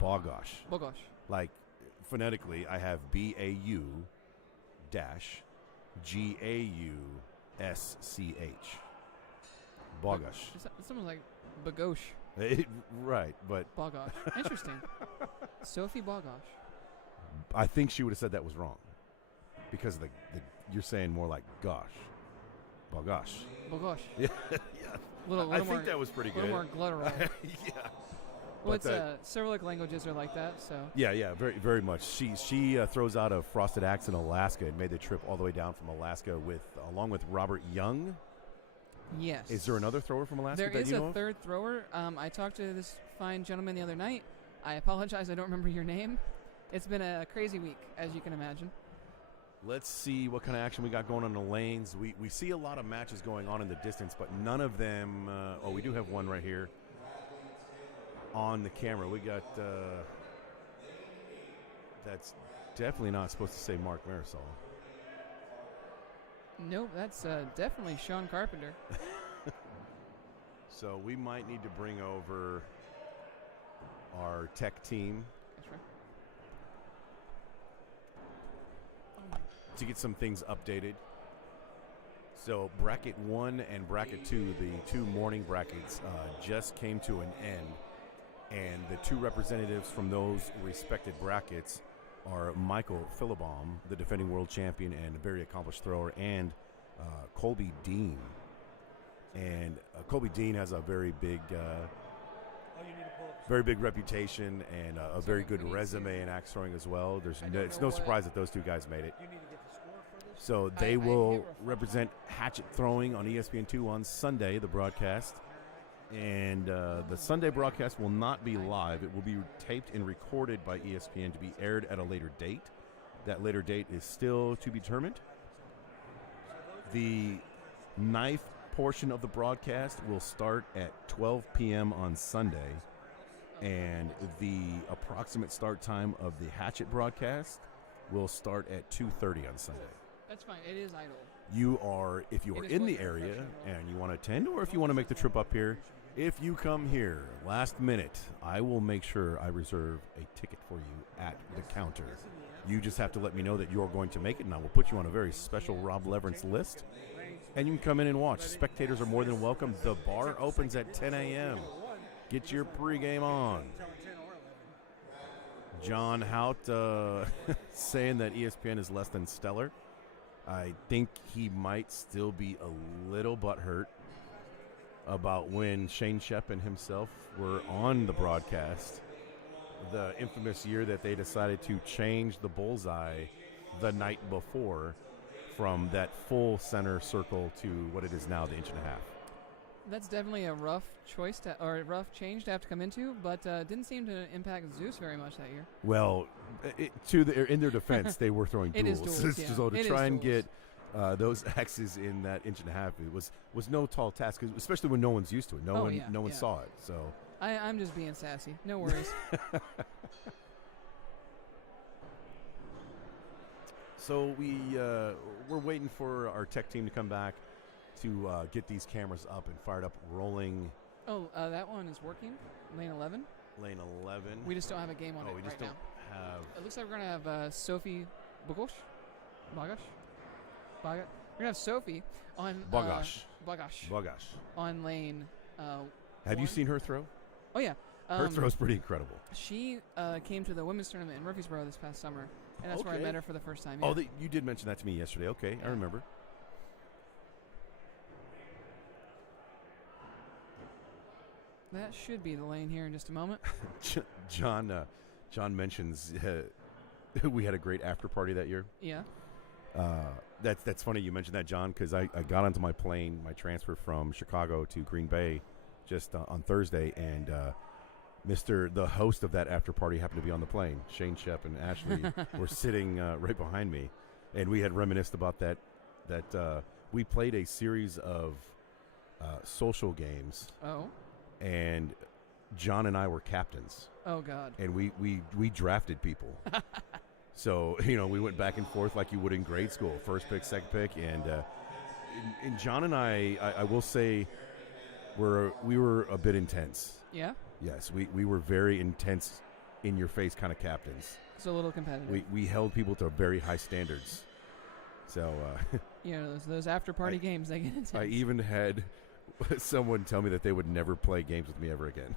Bogosh. Bogosh. Like, phonetically, I have BAU dash GAUSCH. Bogosh. It sounds like Bagosh. Right, but Bogosh. Interesting. Sophie Bogosh. I think she would have said that was wrong. Because you're saying more like gosh. Bogosh. Bogosh. Yeah. Little I more, think that was pretty a good. little more guttural. Yeah. Well, But it's Cyrillic languages are like that, so. Yeah, very, very much. She throws out a Frosted Axe in Alaska and made the trip all the way down from Alaska along with Robert Young. Yes. Is there another thrower from Alaska There that is you know a of? third thrower. I talked to this fine gentleman the other night. I apologize, I don't remember your name. It's been a crazy week, as you can imagine. Let's see what kind of action we got going on the lanes. We see a lot of matches going on in the distance, but none of them. We do have one right here on the camera. We got. That's definitely not supposed to say Mark Marisol. Nope, that's definitely Sean Carpenter. So we might need to bring over our tech team That's right. to get some things updated. So bracket 1 and bracket 2, the two morning brackets, just came to an end. And the two representatives from those respected brackets are Michael Philibom, the defending world champion and a very accomplished thrower, and Colby Dean. And Colby Dean has a very big reputation and a very good resume in axe throwing as well. It's no surprise that those two guys made it. You need to get the score for this? So they will represent Hatchet throwing on ESPN2 on Sunday, the broadcast. And the Sunday broadcast will not be live. It will be taped and recorded by ESPN to be aired at a later date. That later date is still to be determined. The knife portion of the broadcast will start at 12 p.m. on Sunday. And the approximate start time of the Hatchet broadcast will start at 2:30 on Sunday. That's fine. It is idle. If you are It is in the what area refreshing roll. and you want to attend, or if you want to make the trip up here, if you come here last minute, I will make sure I reserve a ticket for you at the counter. You just have to let me know that you're going to make it, and I will put you on a very special Rob Leverance list. And you can come in and watch. Spectators are more than welcome. The bar opens at 10 a.m. Get your pregame on. John Hout saying that ESPN is less than stellar. I think he might still be a little butthurt about when Shane Shep and himself were on the broadcast. The infamous year that they decided to change the bullseye the night before from that full center circle to what it is now, the 1.5 inches. That's definitely a rough choice or a rough change to have to come into, but didn't seem to impact Zeus very much that year. Well, in their defense, they were throwing It is duels. duels, yeah. So to It try is and duels. get those axes in that 1.5 inches, it was no tall task, especially when no one's used to it. No one saw it. So I'm just being sassy. No worries. So we're waiting for our tech team to come back to get these cameras up and fired up, rolling. Oh, that one is working. Lane 11. Lane 11. We just don't have a game on it we just right don't now. have. It looks like we're going to have Sophie Bogosh. We're going to have Sophie on Bogosh. Bogosh on lane Have you 1. seen her throw? Oh, yeah. Her throw's pretty incredible. She came to the women's tournament in Murfreesboro this past summer, and that's where I Okay. met her for the first time. Oh, yeah. you did mention that to me yesterday. Okay, I Yeah. remember. That should be the lane here in just a moment. John mentions we had a great after party that year. Yeah. That's funny you mentioned that, John, because I got onto my plane, my transfer from Chicago to Green Bay just on Thursday, and the host of that after party happened to be on the plane. Shane Shep and Ashley were sitting right behind me, and we had reminisced about that we played a series of social games, and John and I were captains. Oh, God. And we drafted people. So, we went back and forth like you would in grade school. First pick, second pick. And John and I will say, we were a bit intense. Yeah? Yes, we were very intense, in-your-face kind of captains. It's a little competitive. We held people to very high standards. So, you know, those after-party games, they get intense. I even had someone tell me that they would never play games with me ever again.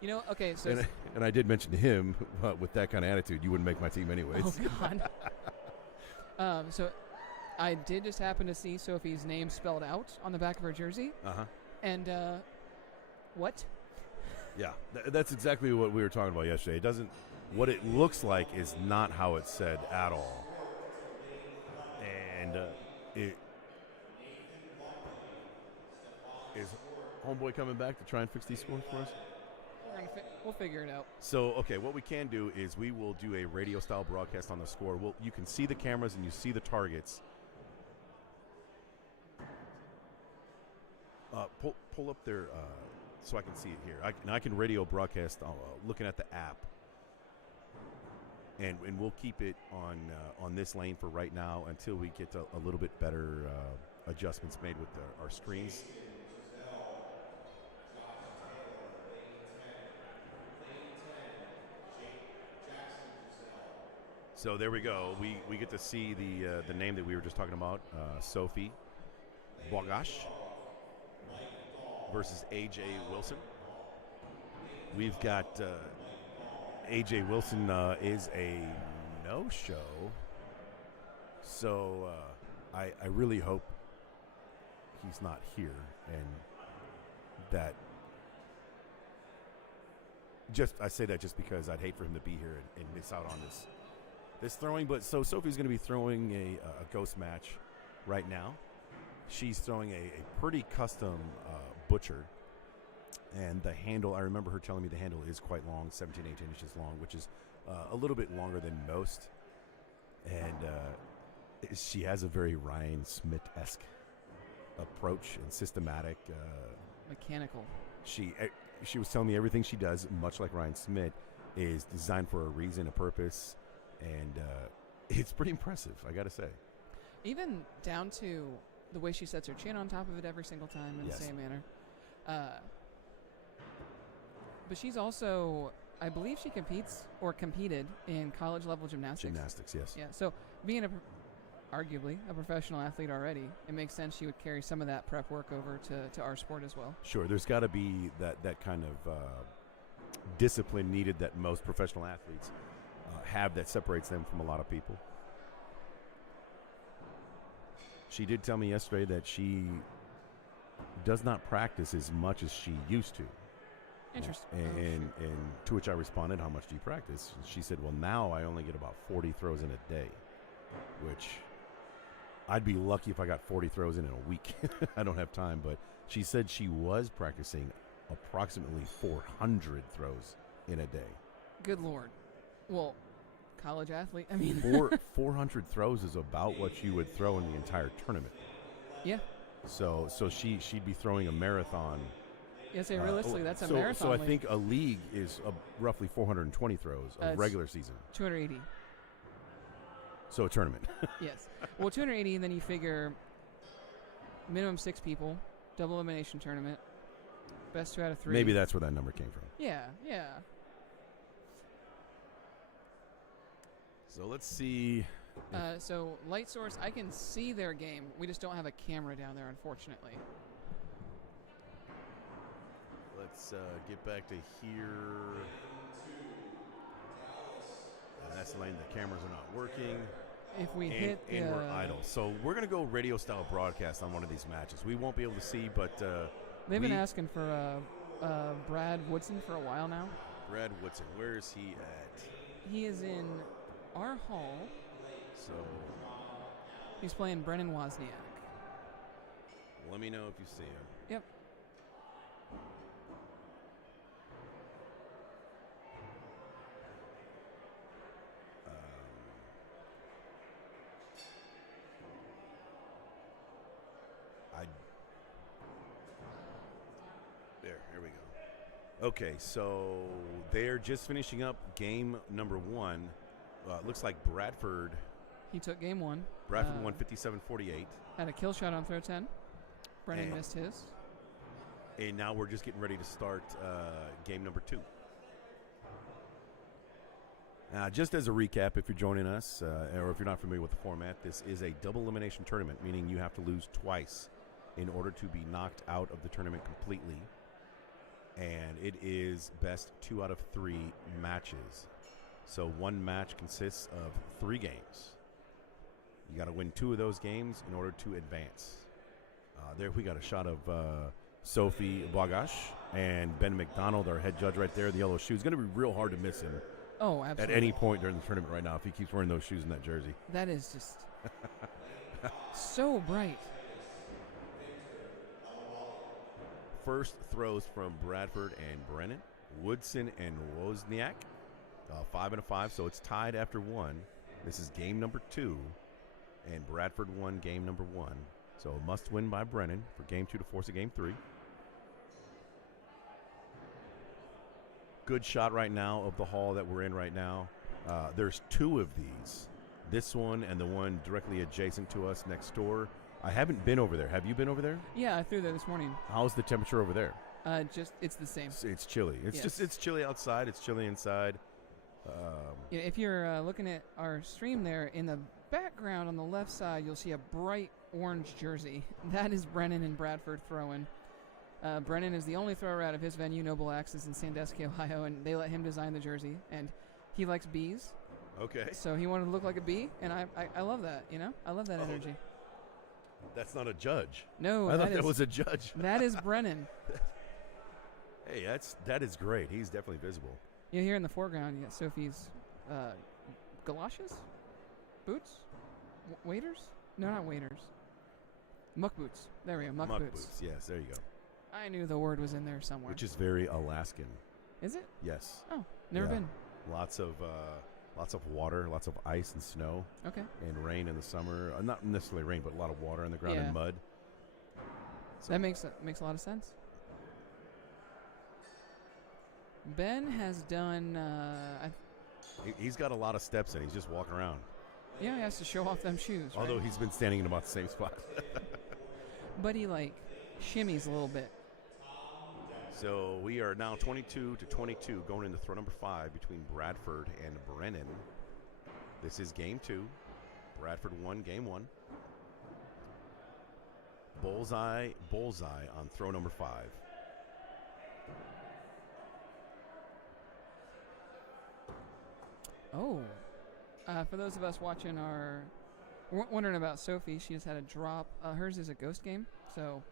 You know, okay, so... And I did mention to him, with that kind of attitude, you wouldn't make my team anyways. Oh, God. So I did just happen to see Sophie's name spelled out on the back of her jersey. Uh-huh. And, what? Yeah, that's exactly what we were talking about yesterday. It doesn't... What it looks like is not how it's said at all. And it... Is Homeboy coming back to try and fix these scores for us? We'll figure it out. So, okay, what we can do is we will do a radio-style broadcast on the score. You can see the cameras and you see the targets. Pull up there so I can see it here. I can radio broadcast looking at the app. And we'll keep it on this lane for right now until we get a little bit better adjustments made with our screens. So there we go. We get to see the name that we were just talking about, Sophie Bogash versus A.J. Wilson. We've got A.J. Wilson is a no-show. So I really hope he's not here and that I say that just because I'd hate for him to be here and miss out on this throwing. But so Sophie's going to be throwing a ghost match right now. She's throwing a pretty custom butcher. And the handle, I remember her telling me the handle is quite long, 17, 18 inches long, which is a little bit longer than most. And she has a very Ryan Smith-esque approach and systematic. Mechanical. She was telling me everything she does, much like Ryan Smith, is designed for a reason, a purpose. And it's pretty impressive, I got to say. Even down to the way she sets her chin on top of it every single time in the same manner. But she's also, I believe she competed in college-level gymnastics. Gymnastics, yes. Yeah, so being arguably a professional athlete already, it makes sense she would carry some of that prep work over to our sport as well. Sure, there's got to be that kind of discipline needed that most professional athletes have that separates them from a lot of people. She did tell me yesterday that she does not practice as much as she used to. Interesting. And to which I responded, how much do you practice? She said, well, now I only get about 40 throws in a day, which I'd be lucky if I got 40 throws in a week. I don't have time, but she said she was practicing approximately 400 throws in a day. Good Lord. Well, college athlete, I mean. 400 throws is about what you would throw in the entire tournament. Yeah. So she'd be throwing a marathon. Yeah, say realistically, that's a marathon. So I think a league is roughly 420 throws of regular season. 280. So a tournament. Yes. Well, 280, and then you figure minimum 6 people, double elimination tournament, best 2 out of 3. Maybe that's where that number came from. Yeah. So let's see. So Light Source, I can see their game. We just don't have a camera down there, unfortunately. Let's get back to here. That's the lane. The cameras are not working. If we and we're idle. So we're going to go radio style broadcast on one of these matches. We won't be able to see, but they've been asking for Brad Woodson for a while now. Brad Woodson, where is he at? He is in our hall. So he's playing Brennan Wozniak. Let me know if you see him. Yep. Here we go. Okay, so they're just finishing up game number 1. Looks like Bradford. He took game 1. Bradford won 57-48. Had a kill shot on throw 10. Brennan missed his. And now we're just getting ready to start game number 2. Just as a recap, if you're joining us, or if you're not familiar with the format, this is a double elimination tournament, meaning you have to lose twice in order to be knocked out of the tournament completely. And it is best 2 out of 3 matches. So one match consists of 3 games. You got to win 2 of those games in order to advance. There we got a shot of Sophie Bogash and Ben McDonald, our head judge right there in the yellow shoes. It's going to be real hard to miss him. Oh, absolutely. At any point during the tournament right now if he keeps wearing those shoes and that jersey. That is just so bright. First throws from Bradford and Brennan. Woodson and Wozniak. 5 and a 5, so it's tied after 1. This is game number 2. And Bradford won game number 1. So a must win by Brennan for game 2 to force a game 3. Good shot right now of the hall that we're in right now. There's 2 of these. This one and the one directly adjacent to us next door. I haven't been over there. Have you been over there? Yeah, I threw there this morning. How's the temperature over there? It's the same. It's chilly. It's chilly outside. It's chilly inside. If you're looking at our stream there, in the background on the left side, you'll see a bright orange jersey. That is Brennan and Bradford throwing. Brennan is the only thrower out of his venue, Noble Axes in Sandusky, Ohio, and they let him design the jersey. And he likes bees. Okay. So he wanted to look like a bee, and I love that, I love that energy. That's not a judge. No, I thought that was a judge. That is Brennan. Hey, that is great. He's definitely visible. Yeah, here in the foreground, you got Sophie's galoshes? Boots? Waders? No, not waders. Muck boots. There we go, muck boots. Yes, there you go. I knew the word was in there somewhere. Which is very Alaskan. Is it? Yes. Oh, never been. Lots of water, lots of ice and snow. Okay. And rain in the summer. Not necessarily rain, but a lot of water on the ground Yeah. and mud. So That makes a lot of sense. Ben has done. he's got a lot of steps in. He's just walking around. Yeah, he has to show off them shoes. Right? Although he's been standing in about the same spot. But he shimmies a little bit. So we are now 22 to 22 going into throw number 5 between Bradford and Brennan. This is game 2. Bradford won game 1. Bullseye on throw number 5. Oh. For those of us watching wondering about Sophie, she just had a drop. Hers is a ghost game, so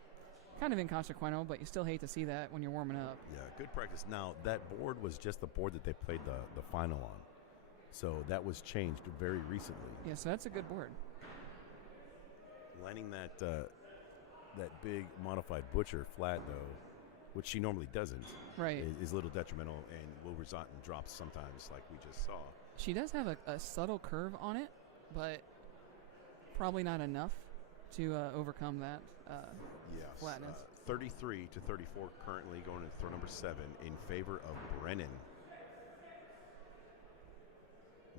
kind of inconsequential, but you still hate to see that when you're warming up. Yeah, good practice. Now, that board was just the board that they played the final on. So that was changed very recently. Yeah, so that's a good board. Landing that big modified butcher flat, though, which she normally doesn't, right, is a little detrimental and will result in drops sometimes like we just saw. She does have a subtle curve on it, but probably not enough to overcome that flatness. 33 to 34 currently going into throw number 7 in favor of Brennan.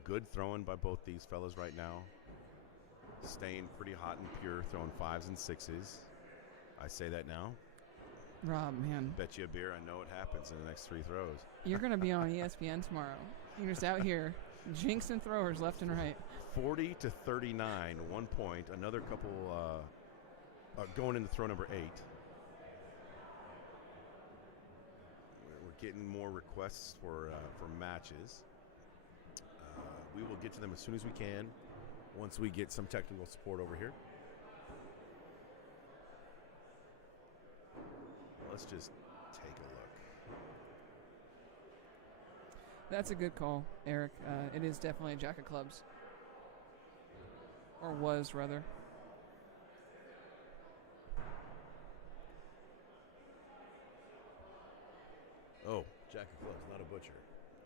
Good throwing by both these fellas right now. Staying pretty hot and pure, throwing 5s and 6s. I say that now. Rob, man. Bet you a beer I know what happens in the next 3 throws. You're going to be on ESPN tomorrow. You're just out here jinxing throwers left and right. 40 to 39, 1 point. Another couple going into throw number 8. We're getting more requests for matches. We will get to them as soon as we can once we get some technical support over here. Let's just take a look. That's a good call, Eric. It is definitely a jack of clubs. Or was, rather. Oh, jack of clubs, not a butcher.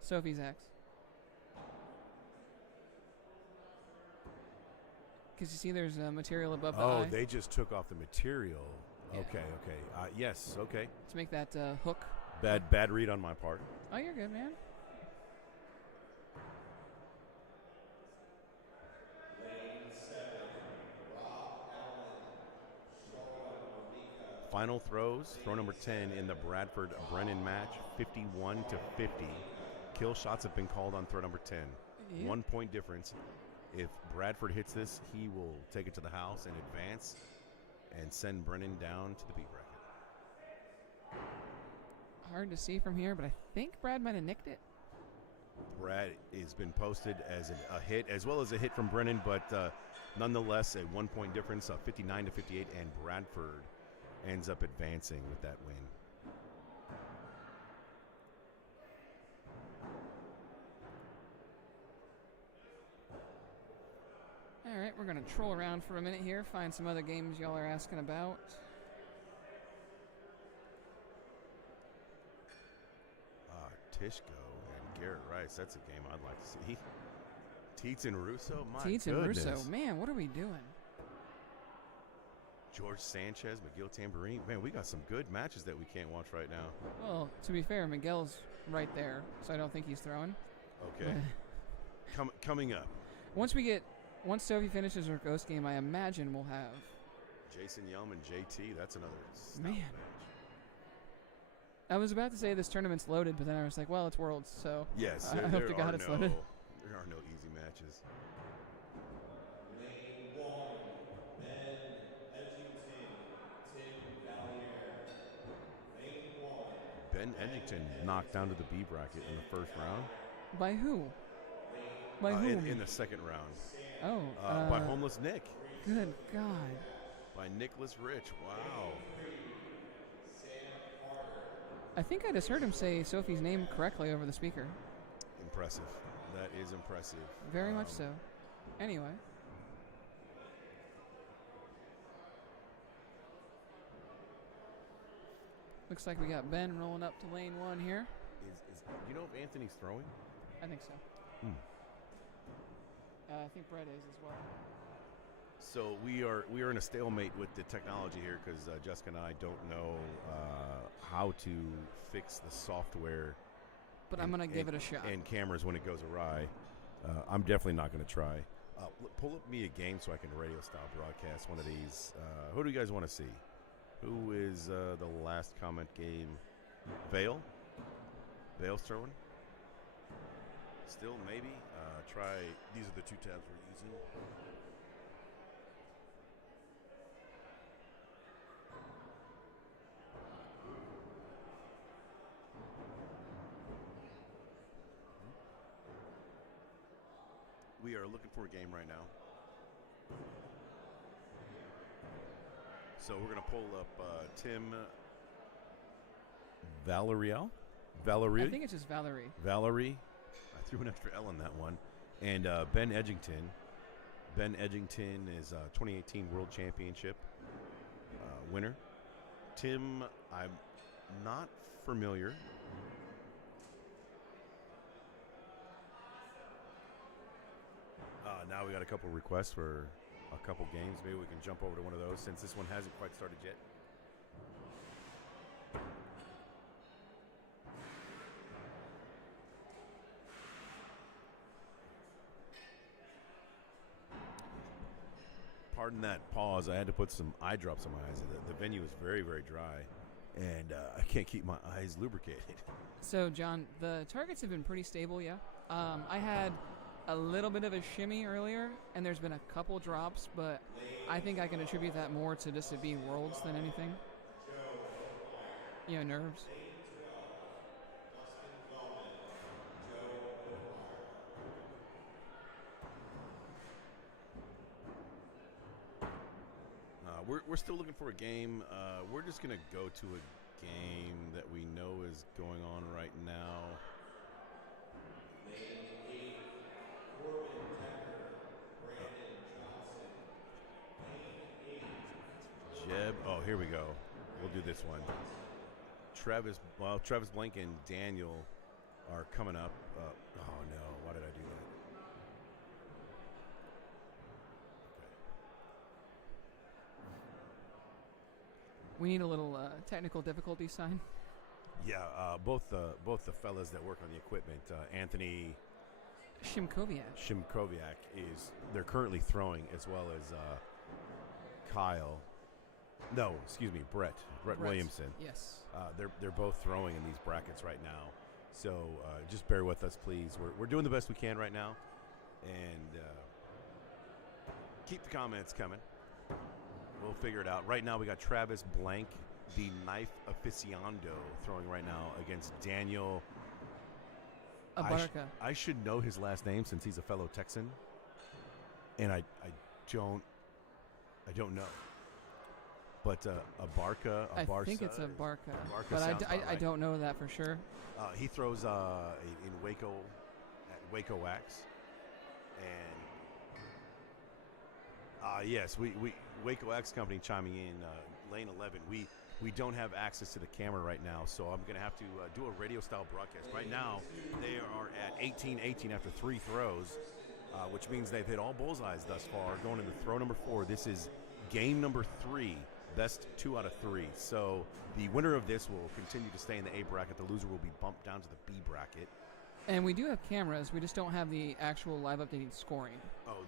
Sophie's axe. Because you see there's material above the eye. Oh, they just took off the material. Yeah. Okay. Yes, okay. To make that hook. Bad read on my part. Oh, you're good, man. Final throws, throw number 10 in the Bradford-Brennan match, 51-50. Kill shots have been called on throw number 10. Yep. 1 point difference. If Bradford hits this, he will take it to the house and advance and send Brennan down to the B bracket. Hard to see from here, but I think Brad might have nicked it. Brad has been posted as a hit, as well as a hit from Brennan, but nonetheless, a 1 point difference of 59-58, and Bradford ends up advancing with that win. All right, we're going to troll around for a minute here, find some other games y'all are asking about. Tishko and Garrett Rice, that's a game I'd like to see. Teets and Russo, my Teets goodness. and Russo, man, what are we doing? George Sanchez, McGill Tambourine. Man, we got some good matches that we can't watch right now. Well, to be fair, Miguel's right there, so I don't think he's throwing. Okay. Coming up. Once Sophie finishes her ghost game, I imagine we'll have Jason Yelm and JT, that's another stout Man. match. I was about to say this tournament's loaded, but then I was like, well, it's Worlds, so Yes, I hope to God it's loaded. There are no easy matches. Ben Edgington knocked down to the B bracket in the first round. By who? By whom? In the second round. Oh. By Homeless Nick. Good God. By Nicholas Rich. Wow. I think I just heard him say Sophie's name correctly over the speaker. Impressive. That is impressive. Very much so. Anyway. Looks like we got Ben rolling up to lane 1 here. You know if Anthony's throwing? I think so. I think Brett is as well. So we are in a stalemate with the technology here because Jessica and I don't know how to fix the software. But I'm going to give it a shot. And cameras when it goes awry. I'm definitely not going to try. Pull up me a game so I can radio style broadcast one of these. Who do you guys want to see? Who is the last comment game? Vale? Vale's throwing? Still, maybe. Try. These are the two tabs we're using. We are looking for a game right now. So we're going to pull up Tim Valerie? I think it's just Valerie. Valerie. I threw an extra L on that one. And Ben Edgington. Ben Edgington is 2018 World Championship winner. Tim, I'm not familiar. Now we got a couple requests for a couple games. Maybe we can jump over to one of those since this one hasn't quite started yet. Pardon that pause. I had to put some eye drops on my eyes. The venue is very, very dry, and I can't keep my eyes lubricated. So, John, the targets have been pretty stable, yeah. I had a little bit of a shimmy earlier, and there's been a couple drops, but I think I can attribute that more to just it being Worlds than anything. You know, nerves. We're still looking for a game. We're just going to go to a game that we know is going on right now. Jeb. Oh, here we go. We'll do this one. Travis Blank and Daniel are coming up. Oh, no. Why did I do that? We need a little technical difficulty sign. Yeah, both the fellas that work on the equipment, Anthony Shimkoviak. they're currently throwing, as well as Kyle. No, excuse me, Brett Williamson. Yes. They're both throwing in these brackets right now. So just bear with us, please. We're doing the best we can right now. And keep the comments coming. We'll figure it out. Right now we got Travis Blank, the knife aficionado, throwing right now against Daniel Abarca. I should know his last name since he's a fellow Texan. And I don't know. But Abarca, I think it's Abarca, but I don't know that for sure. He throws in Waco at Waco Wax, and yes, we Waco Wax Company chiming in lane 11. We don't have access to the camera right now, so I'm going to have to do a radio style broadcast. Right now, they are at 18-18 after 3 throws, which means they've hit all bullseyes thus far. Going into throw number 4. This is game number 3. Best 2 out of 3. So the winner of this will continue to stay in the A bracket. The loser will be bumped down to the B bracket. And we do have cameras. We just don't have the actual live updated scoring. Oh,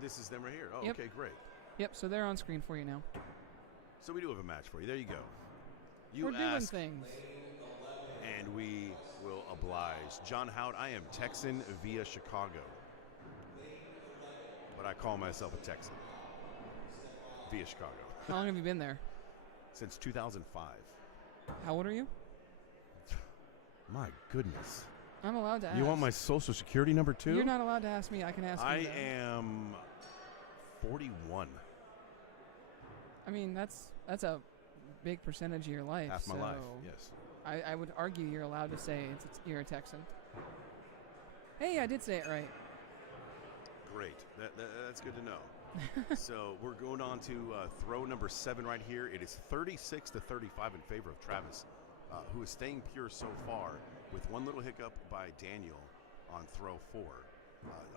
this is them right here. Oh, Yep. Okay, great. Yep, so they're on screen for you now. So we do have a match for you. There you go. We're doing things. And we will oblige. John Howard, I am Texan via Chicago. But I call myself a Texan via Chicago. How long have you been there? Since 2005. How old are you? My goodness. I'm allowed to ask. You want my social security number too? You're not allowed to ask me. I can ask you. I that. am 41. I mean, that's a big percentage of your life. Half my so life, yes. I would argue you're allowed to say you're a Texan. Hey, I did say it right. Great. That's good to know. So we're going on to throw number 7 right here. It is 36-35 in favor of Travis, who is staying pure so far with one little hiccup by Daniel on throw 4.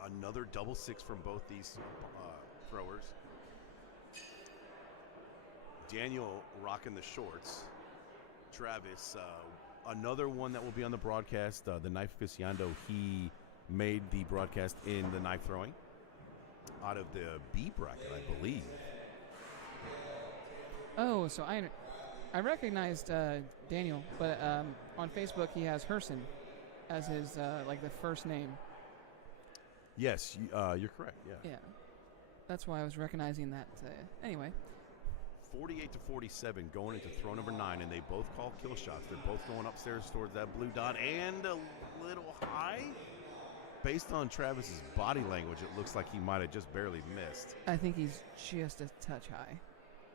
Another double 6 from both these throwers. Daniel rocking the shorts. Travis, another one that will be on the broadcast, the knife aficionado, he made the broadcast in the knife throwing out of the B bracket, I believe. Oh, so I recognized Daniel, but on Facebook he has Herson as his like the first name. Yes, you're correct. Yeah. Yeah, that's why I was recognizing that. Anyway. 48-47 going into throw number 9, and they both call kill shots. They're both going upstairs towards that blue dot and a little high. Based on Travis's body language, it looks like he might have just barely missed. I think he's just a touch high.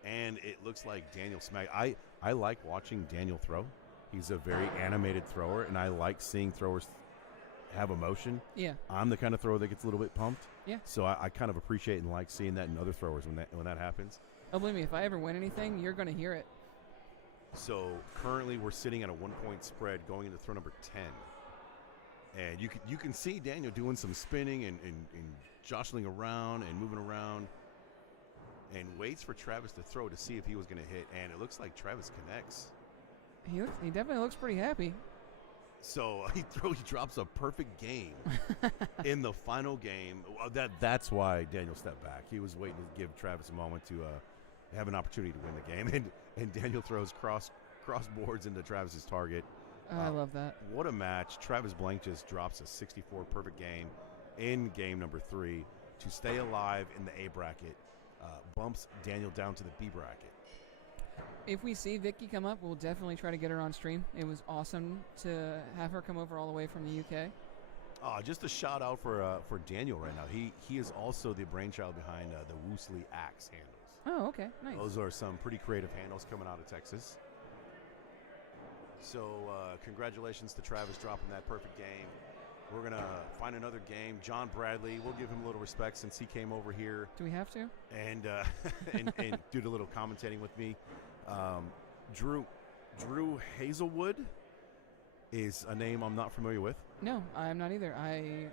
And it looks like Daniel smacked. I like watching Daniel throw. He's a very animated thrower, and I like seeing throwers have emotion. Yeah. I'm the kind of thrower that gets a little bit pumped. Yeah. So I kind of appreciate and like seeing that in other throwers when that happens. Oh, believe me, if I ever win anything, you're going to hear it. So currently we're sitting at a 1-point spread going into throw number 10. And you can see Daniel doing some spinning and jostling around and moving around and waits for Travis to throw to see if he was going to hit. And it looks like Travis connects. He definitely looks pretty happy. So he drops a perfect game in the final game. That's why Daniel stepped back. He was waiting to give Travis a moment to have an opportunity to win the game. And Daniel throws cross boards into Travis's target. I love that. What a match. Travis Blank just drops a 64 perfect game in game number 3 to stay alive in the A bracket. Bumps Daniel down to the B bracket. If we see Vicky come up, we'll definitely try to get her on stream. It was awesome to have her come over all the way from the UK. Just a shout out for Daniel right now. He is also the brainchild behind the Woosley Axe handles. Oh, okay. Nice. Those are some pretty creative handles coming out of Texas. So congratulations to Travis dropping that perfect game. We're going to find another game. John Bradley, we'll give him a little respect since he came over here. Do we have to? And and did a little commentating with me. Drew Hazelwood is a name I'm not familiar with. No, I'm not either. I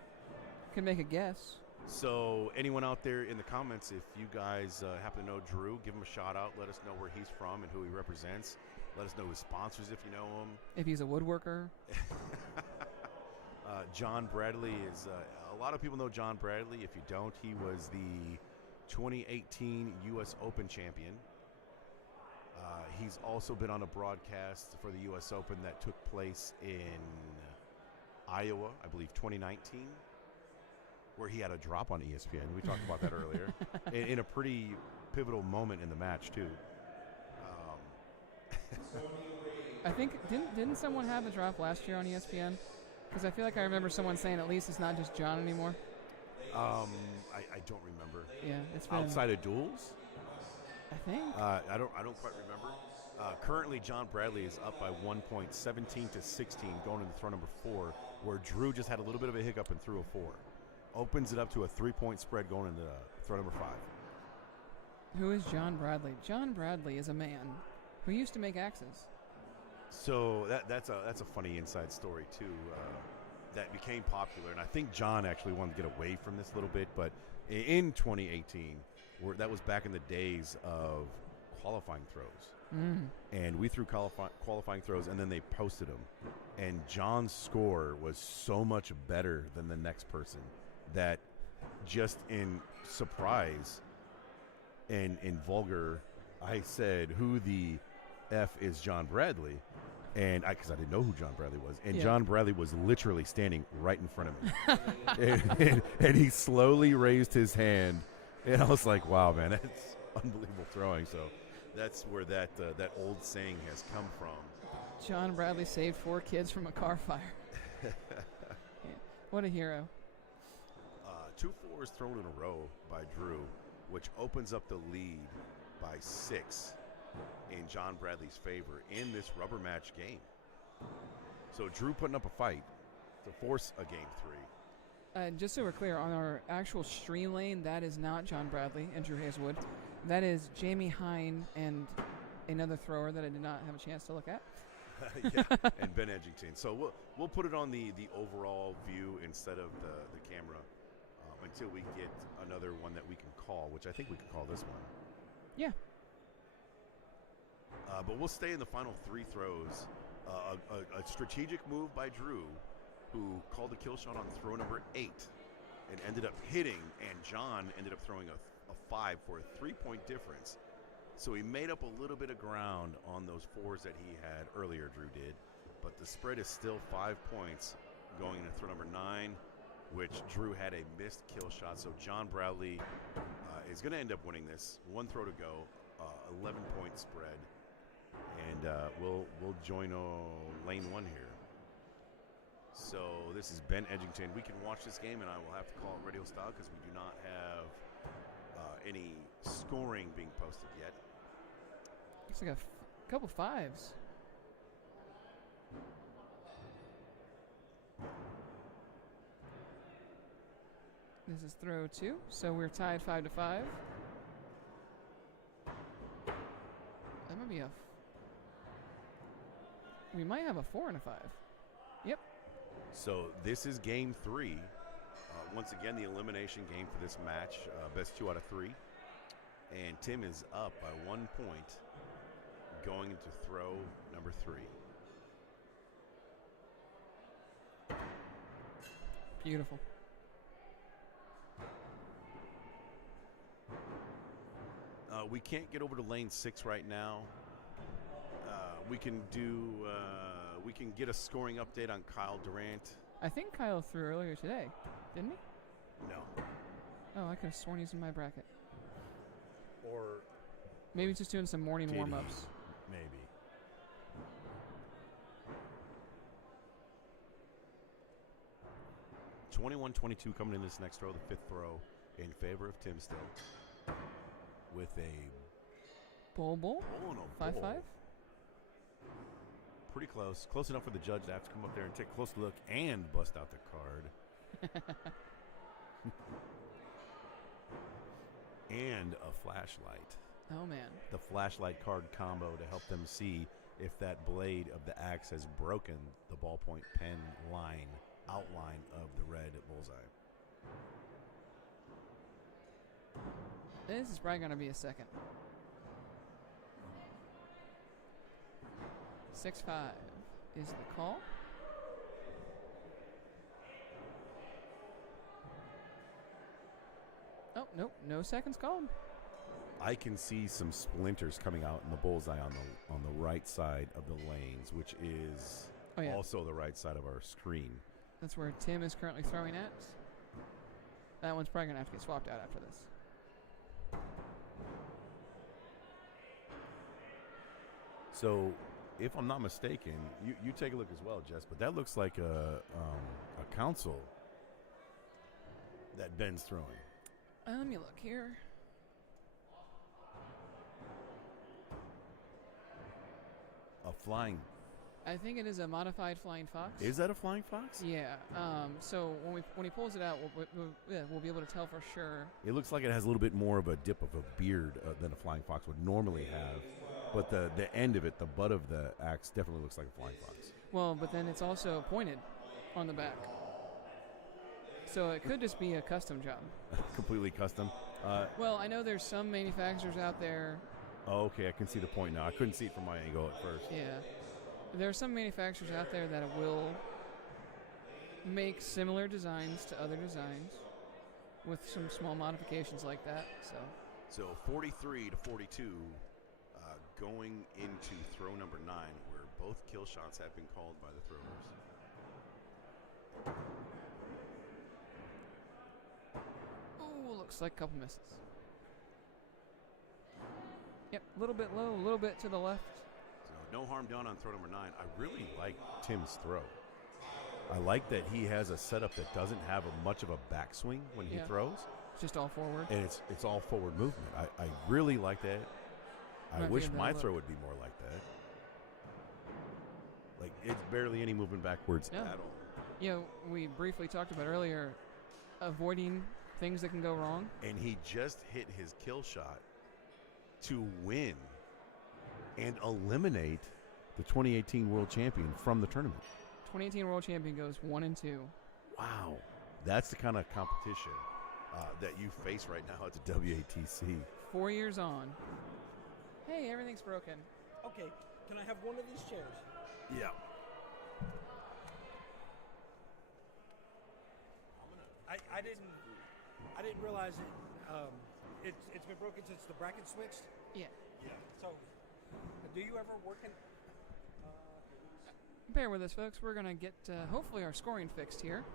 can make a guess. So anyone out there in the comments, if you guys happen to know Drew, give him a shout out. Let us know where he's from and who he represents. Let us know his sponsors if you know him. If he's a woodworker. John Bradley is a lot of people know John Bradley. If you don't, he was the 2018 U.S. Open champion. He's also been on a broadcast for the U.S. Open that took place in Iowa, I believe 2019, where he had a drop on ESPN. We talked about that earlier. In a pretty pivotal moment in the match, too. I think didn't someone have a drop last year on ESPN? Because I feel like I remember someone saying at least it's not just John anymore. I don't remember. Yeah, it's been Outside of duels, I think. I don't quite remember. Currently, John Bradley is up by 1 point, 17 to 16, going into throw number 4, where Drew just had a little bit of a hiccup and threw a 4. Opens it up to a 3-point spread going into throw number 5. Who is John Bradley? John Bradley is a man who used to make axes. So that's a funny inside story too. That became popular, and I think John actually wanted to get away from this a little bit. But in 2018, that was back in the days of qualifying throws, and we threw qualifying throws, and then they posted them. And John's score was so much better than the next person that, just in surprise and in vulgar, I said, "Who the F is John Bradley?" And because I didn't know who John Bradley was, and John Bradley was literally standing right in front of me, and he slowly raised his hand, and I was like, "Wow, man, that's unbelievable throwing." So that's where that old saying has come from. John Bradley saved 4 kids from a car fire. Yeah. What a hero! 2 4s thrown in a row by Drew, which opens up the lead by 6. In John Bradley's favor in this rubber match game. So Drew putting up a fight to force a game 3. Just so we're clear, on our actual stream lane, that is not John Bradley and Drew Hazelwood. That is Jamie Hine and another thrower that I did not have a chance to look at. Yeah, and Ben Edgington. So we'll put it on the overall view instead of the camera until we get another one that we can call, which I think we can call this one. Yeah. But we'll stay in the final 3 throws. A strategic move by Drew, who called a kill shot on throw number 8 and ended up hitting, and John ended up throwing a 5 for a 3-point difference. So he made up a little bit of ground on those 4s that he had earlier, Drew did. But the spread is still 5 points going into throw number 9, which Drew had a missed kill shot. So John Bradley is going to end up winning this. 1 throw to go, 11-point spread. And we'll join lane 1 here. So this is Ben Edgington. We can watch this game, and I will have to call it radio style because we do not have any scoring being posted yet. Looks like a couple 5s. This is throw 2, so we're tied 5 to 5. That might be a. We might have a 4 and a 5. Yep. So this is game 3. Once again, the elimination game for this match. Best 2 out of 3. And Tim is up by 1 point going into throw number 3. Beautiful. We can't get over to lane 6 right now. We can get a scoring update on Kyle Durant. I think Kyle threw earlier today, didn't he? No. Oh, I could have sworn he's in my bracket. Or maybe he's just doing some morning did warm-ups. Maybe. (21-22) coming in this next throw, the 5th throw in favor of Tim still. With a Bull? and a 5-5? Pretty close. Close enough for the judge to have to come up there and take a close look and bust out the card. And a flashlight. Oh, man. The flashlight card combo to help them see if that blade of the axe has broken the ballpoint pen outline of the red bullseye. This is probably going to be a second. 6-5 is the call. Oh, nope. No seconds called. I can see some splinters coming out in the bullseye on the right side of the lanes, which is also the right side of our screen. That's where Tim is currently throwing at. That one's probably going to have to get swapped out after this. So, if I'm not mistaken, you take a look as well, Jess, but that looks like a console that Ben's throwing. Let me look here. A flying. I think it is a modified Flying Fox. Is that a flying fox? Yeah. So when he pulls it out, we'll be able to tell for sure. It looks like it has a little bit more of a dip of a beard than a flying fox would normally have. But the end of it, the butt of the axe, definitely looks like a flying fox. Well, but then it's also pointed on the back. So it could just be a custom job. Completely custom. Well, I know there's some manufacturers out there. Oh, okay, I can see the point now. I couldn't see it from my angle at first. Yeah. There are some manufacturers out there that will make similar designs to other designs with some small modifications like that. So 43 to 42 going into throw number 9, where both kill shots have been called by the throwers. Oh, looks like a couple misses. Yep, a little bit low, a little bit to the left. So no harm done on throw number 9. I really like Tim's throw. I like that he has a setup that doesn't have much of a backswing when he throws. It's just all forward. And it's all forward movement. I really like that. I wish my throw would be more like that. Like, it's barely any movement backwards at all. You know, we briefly talked about earlier avoiding things that can go wrong. And he just hit his kill shot to win and eliminate the 2018 world champion from the tournament. 2018 world champion goes 1-2. Wow. That's the kind of competition that you face right now at the WATC. 4 years on. Hey, everything's broken. Okay, can I have one of these chairs? Yeah. I didn't realize it's been broken since the bracket switched. Yeah. So, do you ever work in? Bear with us, folks. We're going to get, hopefully, our scoring fixed here.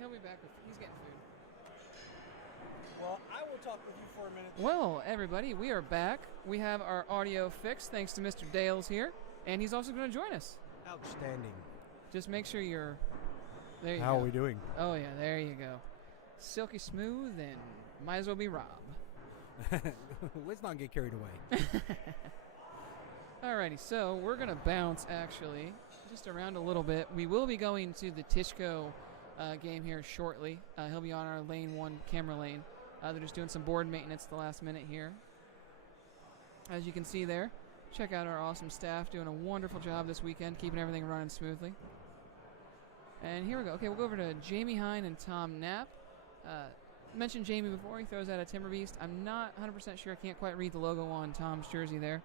He'll be back with. He's getting food. Well, I will talk with you for a minute. Well, everybody, we are back. We have our audio fixed thanks to Mr. Dales here, and he's also going to join us. Outstanding. Just make sure you're. There you How go. are we doing? Oh yeah, there you go. Silky smooth and might as well be Rob. Let's not get carried away. Alrighty, so we're gonna bounce actually just around a little bit. We will be going to the Tishko game here shortly. He'll be on our lane 1 camera lane. They're just doing some board maintenance the last minute here. As you can see there, check out our awesome staff doing a wonderful job this weekend, keeping everything running smoothly. And here we go. Okay, we'll go over to Jamie Hine and Tom Knapp. Mentioned Jamie before. He throws out a Timber Beast. I'm not 100% sure. I can't quite read the logo on Tom's jersey there.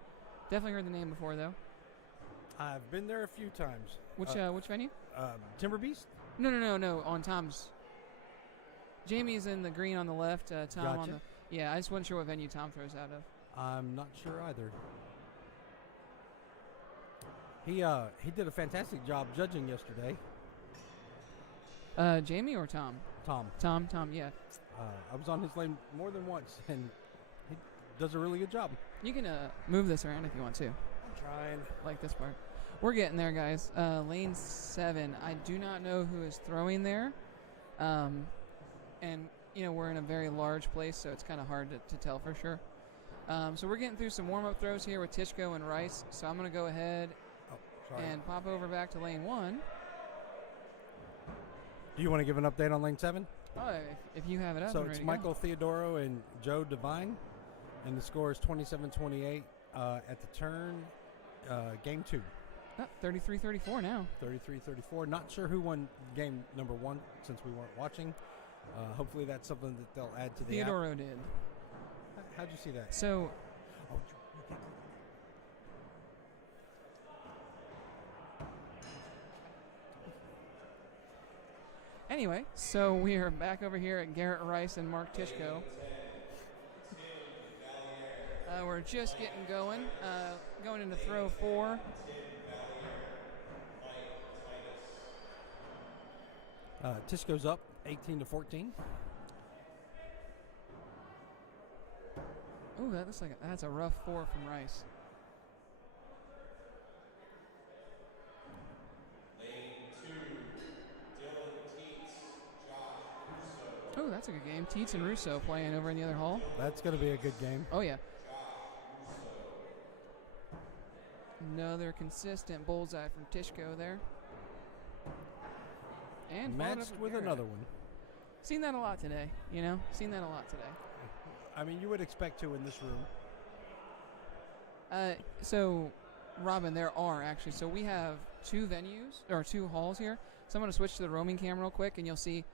Definitely heard the name before, though. I've been there a few times. Which venue? Timber Beast? No. On Tom's. Jamie's in the green on the left. Tom on Gotcha. the. Yeah, I just wasn't sure what venue Tom throws out of. I'm not sure either. He did a fantastic job judging yesterday. Jamie or Tom? Tom. Tom, yeah. I was on his lane more than once, and he does a really good job. You can move this around if you want to. I'm trying. Like this part. We're getting there, guys. Lane 7. I do not know who is throwing there. And, we're in a very large place, so it's kind of hard to tell for sure. So we're getting through some warm-up throws here with Tishko and Rice. So I'm going to go ahead and pop over back to lane 1. Do you want to give an update on lane 7? Oh, if you have it up. So and it's ready to Michael Theodoro and Joe Devine, and the score is 27-28 at the turn, game 2. go. 33-34 now. 33-34. Not sure who won game number 1 since we weren't watching. Hopefully that's something that they'll add to the app. Theodoro did. How'd you see that? So, Oh, you can't do anyway, so we are back over here at Garrett Rice and Mark Tishko. We're just getting going. Going into throw 4. Tishko's up 18-14. Ooh, that looks like that's a rough 4 from Rice. Oh, that's a good game. Teets and Russo playing over in the other hall. That's going to be a good game. Oh, yeah. Another consistent bullseye from Tishko there. And followed up Matched with Garrett. another one. Seen that a lot today, Seen that a lot today. I mean, you would expect to in this room. So, Robin, there are actually. So we have 2 venues, or 2 halls here. So I'm going to switch to the roaming camera real quick, and you'll see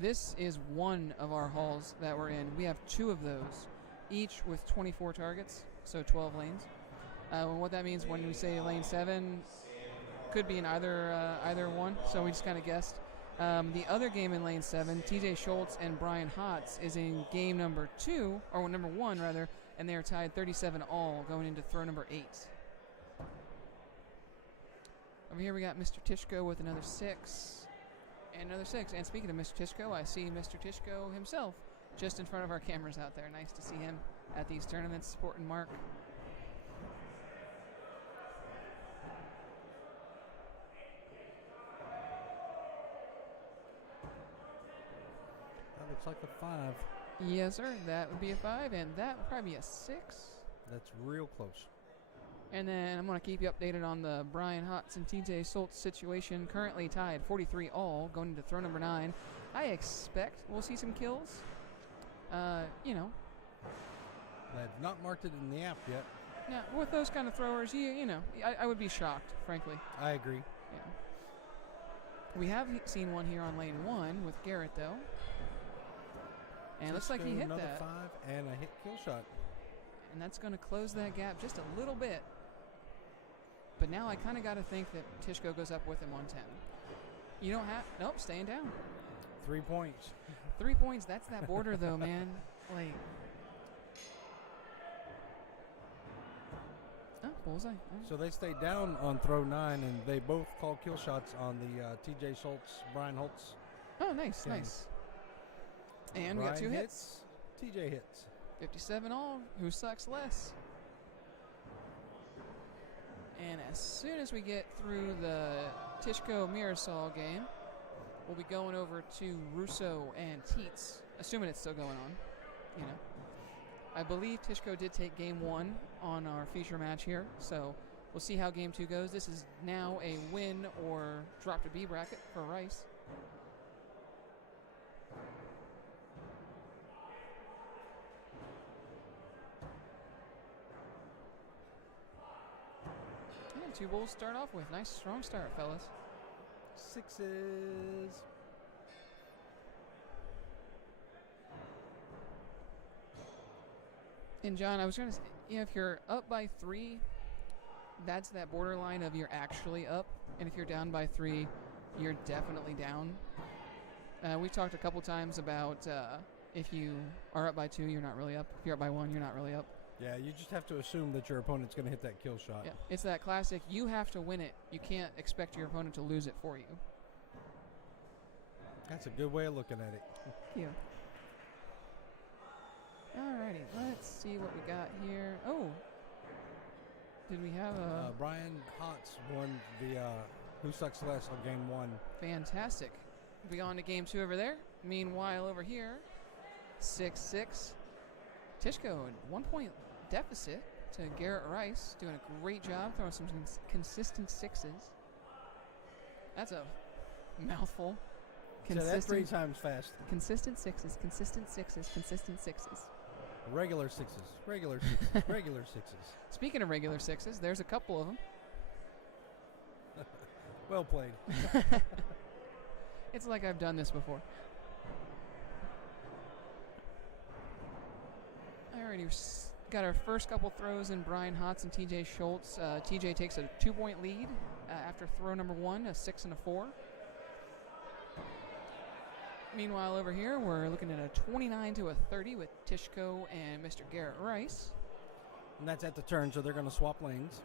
this is one of our halls that we're in. We have 2 of those, each with 24 targets, so 12 lanes. What that means when we say lane 7, could be in either one, so we just kind of guessed. The other game in lane 7, TJ Schultz and Brian Hotz, is in game number 2, or number 1 rather, and they are tied 37 all going into throw number 8. Over here we got Mr. Tishko with another 6, and another 6. And speaking of Mr. Tishko, I see Mr. Tishko himself just in front of our cameras out there. Nice to see him at these tournaments supporting Mark. That looks like a 5. Yes, sir. That would be a 5, and that would probably be a 6. That's real close. And then I'm going to keep you updated on the Brian Hotz and TJ Schultz situation. Currently tied 43 all, going into throw number 9. I expect we'll see some kills. They've not marked it in the app yet. Now, with those kind of throwers, I would be shocked, frankly. I agree. Yeah. We have seen one here on lane 1 with Garrett, though. And it looks like he hit another that. 5 and a hit kill shot. And that's going to close that gap just a little bit. But now I kind of got to think that Tishko goes up with him on 10. You don't have... Nope, staying down. 3 points. 3 points. That's that border, though, man. Like... Oh, bullseye. So they stayed down on throw 9, and they both called kill shots on the TJ Schultz, Brian Holtz Oh, nice, Okay. nice. And we got Brian 2 hits. TJ hits. 57 all. Who sucks less? And as soon as we get through the Tishko Mirasol game, we'll be going over to Russo and Teets, assuming it's still going on. You know, I believe Tishko did take game 1 on our feature match here, so we'll see how game 2 goes. This is now a win or drop to B bracket for Rice. And 2 bulls start off with. Nice, strong start, fellas. 6s. And John, I was going to say, if you're up by 3, that's that borderline of you're actually up. And if you're down by 3, you're definitely down. We've talked a couple times about if you are up by 2, you're not really up. If you're up by 1, you're not really up. Yeah, you just have to assume that your opponent's going to hit that kill shot. Yeah, it's that classic, you have to win it. You can't expect your opponent to lose it for you. That's a good way of looking at it. Thank you. Alrighty, let's see what we got here. Oh, did we have a Brian Hotz won the Who Sucks Less on game 1. fantastic? We on to game 2 over there. Meanwhile, over here, 6-6. Tishko, 1 point deficit to Garrett Rice, doing a great job throwing some consistent 6s. That's a mouthful. So that's 3 times fast. Consistent 6s, consistent 6s, consistent 6s. Regular 6s, regular 6s, regular 6s. Speaking of regular 6s, there's a couple of them. Well played. It's like I've done this before. Alrighty, we've got our first couple throws in Brian Hotz and TJ Schultz. TJ takes a 2-point lead after throw number 1, a 6 and a 4. Meanwhile, over here, we're looking at a 29 to a 30 with Tishko and Mr. Garrett Rice. And that's at the turn, so they're going to swap lanes.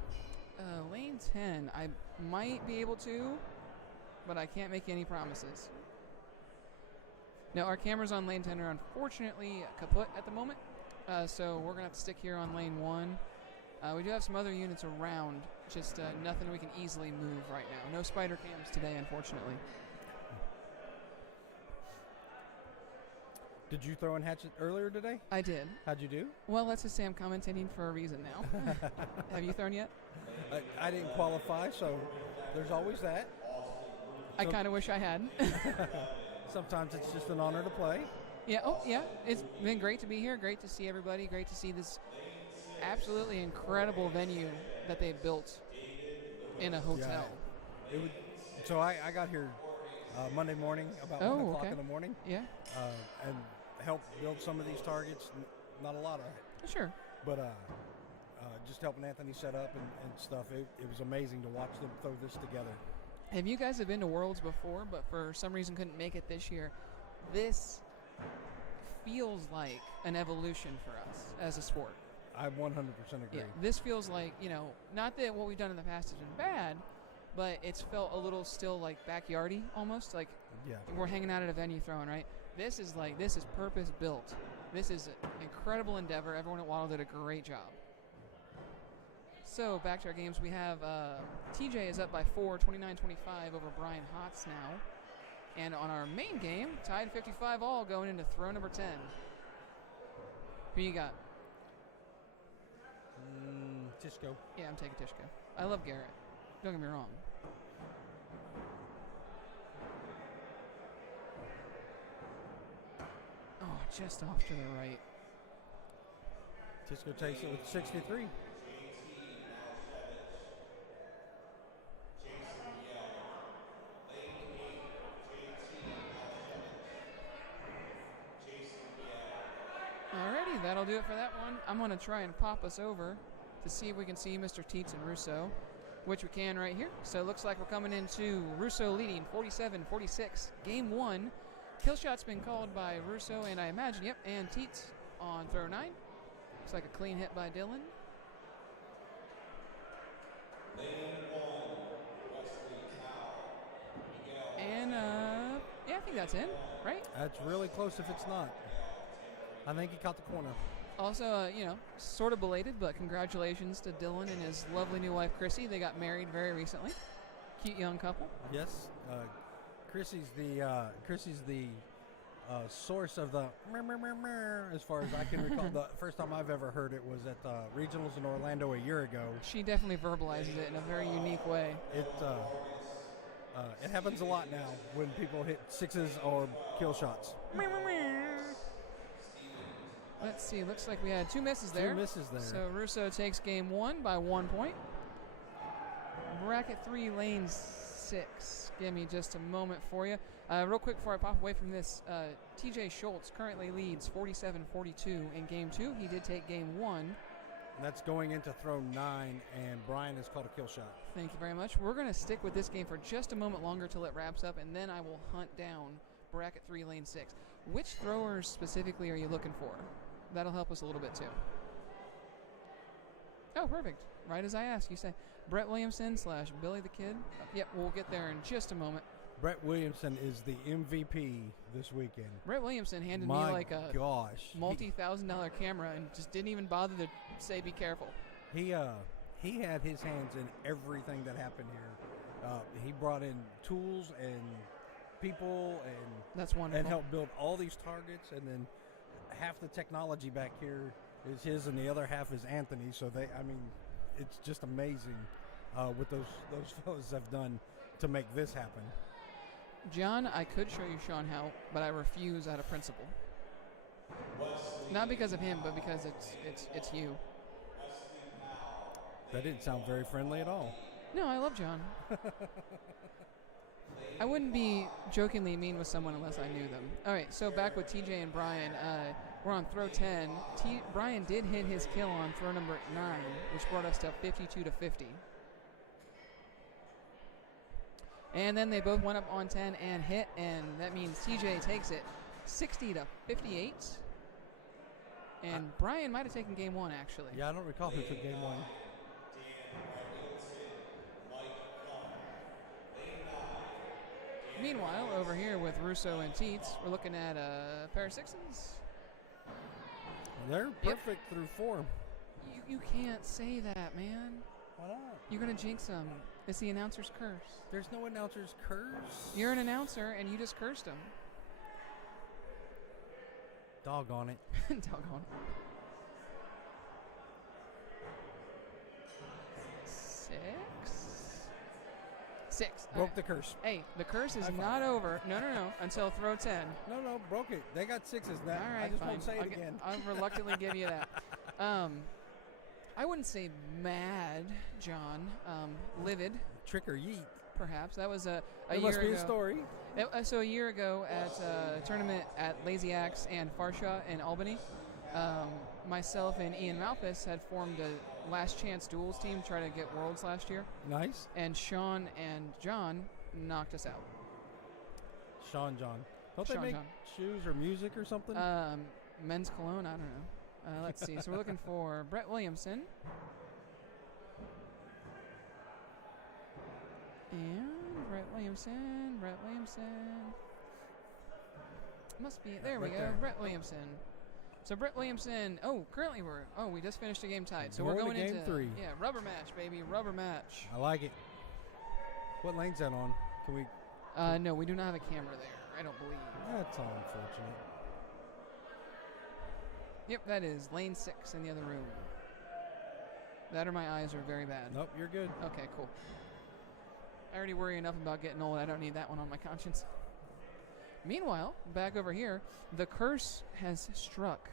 Lane 10, I might be able to, but I can't make any promises. Now, our cameras on lane 10 are unfortunately kaput at the moment, so we're going to have to stick here on lane 1. We do have some other units around, just nothing we can easily move right now. No spider cams today, unfortunately. Did you throw in Hatchet earlier today? I did. How'd you do? Well, let's just say I'm commentating for a reason now. Have you thrown yet? I didn't qualify, so there's always that. I kind of wish I had. Sometimes it's just an honor to play. Yeah, oh, yeah. It's been great to be here. Great to see everybody. Great to see this absolutely incredible venue that they've built in a hotel. Yeah, so I got here Monday morning, about 1 o'clock in the morning. Yeah. And helped build some of these targets. Not a lot of it. Sure. But just helping Anthony set up and stuff. It was amazing to watch them throw this together. Have you guys been to Worlds before, but for some reason couldn't make it this year? This feels like an evolution for us as a sport. I 100% agree. Yeah, this feels like, not that what we've done in the past has been bad, but it's felt a little still like backyardy almost. Like we're hanging out at a venue throwing, right? This is purpose built. This is an incredible endeavor. Everyone at WATL did a great job. So back to our games. We have TJ is up by 4, 29-25 over Brian Hotz now. And on our main game, tied 55 all going into throw number 10. Who you got? Tishko. Yeah, I'm taking Tishko. I love Garrett. Don't get me wrong. Oh, just off to the right. Tishko takes it with 63. Alrighty, that'll do it for that one. I'm going to try and pop us over to see if we can see Mr. Teets and Russo, which we can right here. So it looks like we're coming into Russo leading 47-46. Game 1. Kill shot's been called by Russo and I imagine, and Teets on throw 9. Looks like a clean hit by Dylan. And, think that's in, right? That's really close if it's not. I think he caught the corner. Also, sort of belated, but congratulations to Dylan and his lovely new wife, Chrissy. They got married very recently. Cute young couple. Yes. Chrissy's the source of the as far as I can recall. The first time I've ever heard it was at regionals in Orlando a year ago. She definitely verbalizes it in a very unique way. It happens a lot now when people hit sixes or kill shots. Let's see. Looks like we had 2 misses there. 2 misses there. So Russo takes game 1 by 1 point. Bracket 3, lane 6. Give me just a moment for you. Real quick before I pop away from this, TJ Schultz currently leads 47-42 in game 2. He did take game 1. That's going into throw 9, and Brian has called a kill shot. Thank you very much. We're going to stick with this game for just a moment longer till it wraps up, and then I will hunt down bracket 3, lane 6. Which throwers specifically are you looking for? That'll help us a little bit too. Oh, perfect. Right as I asked, you say Brett Williamson / Billy the Kid. Yep, we'll get there in just a moment. Brett Williamson is the MVP this weekend. Brett Williamson handed me like a multi-$1,000 camera and just didn't even bother to say be careful. He had his hands in everything that happened here. He brought in tools and people that's wonderful. And helped build all these targets, and then half the technology back here is his and the other half is Anthony. So it's just amazing what those fellows have done to make this happen. John, I could show you Sean Howe, but I refuse out of principle. Not because of him, but because it's you. That didn't sound very friendly at all. No, I love John. I wouldn't be jokingly mean with someone unless I knew them. All right, so back with TJ and Brian. We're on throw 10. Brian did hit his kill on throw number 9, which brought us to 52-50. And then they both went up on 10 and hit, and that means TJ takes it 60-58. And Brian might have taken game 1, actually. Yeah, I don't recall who took game 1. Meanwhile, over here with Russo and Teets, we're looking at a pair of 6s. They're perfect through 4. You can't say that, man. Why not? You're going to jinx them. It's the announcer's curse. There's no announcer's curse. You're an announcer, and you just cursed him. Doggone it. Doggone. 6. Broke the curse. Hey, the curse is not over. No, until throw 10. No, broke it. They got 6s now. All right, I just fine. won't say it again. I'll reluctantly give you that. I wouldn't say mad, John. Livid. Trick or yeet. Perhaps. That was a there year must be ago. a story. So a year ago at a tournament at Lazy Axe and Farshaw in Albany, myself and Ian Malphus had formed a last chance duels team to try to get Worlds last year. Nice. And Sean and John knocked us out. John. Don't they make shoes or music or something? Men's cologne, I don't know. Let's see. So we're looking for Brett Williamson. And Brett Williamson. Must be, there we go, there. Brett Williamson. So Brett Williamson, currently we just finished a game tied. So we're going game into 3. Yeah, rubber match, baby, rubber match. I like it. What lane's that on? Can we? No, we do not have a camera there, I don't believe. That's all unfortunate. Yep, that is lane 6 in the other room. That or my eyes are very bad. Nope, you're good. Okay, cool. I already worry enough about getting old. I don't need that one on my conscience. Meanwhile, back over here, the curse has struck,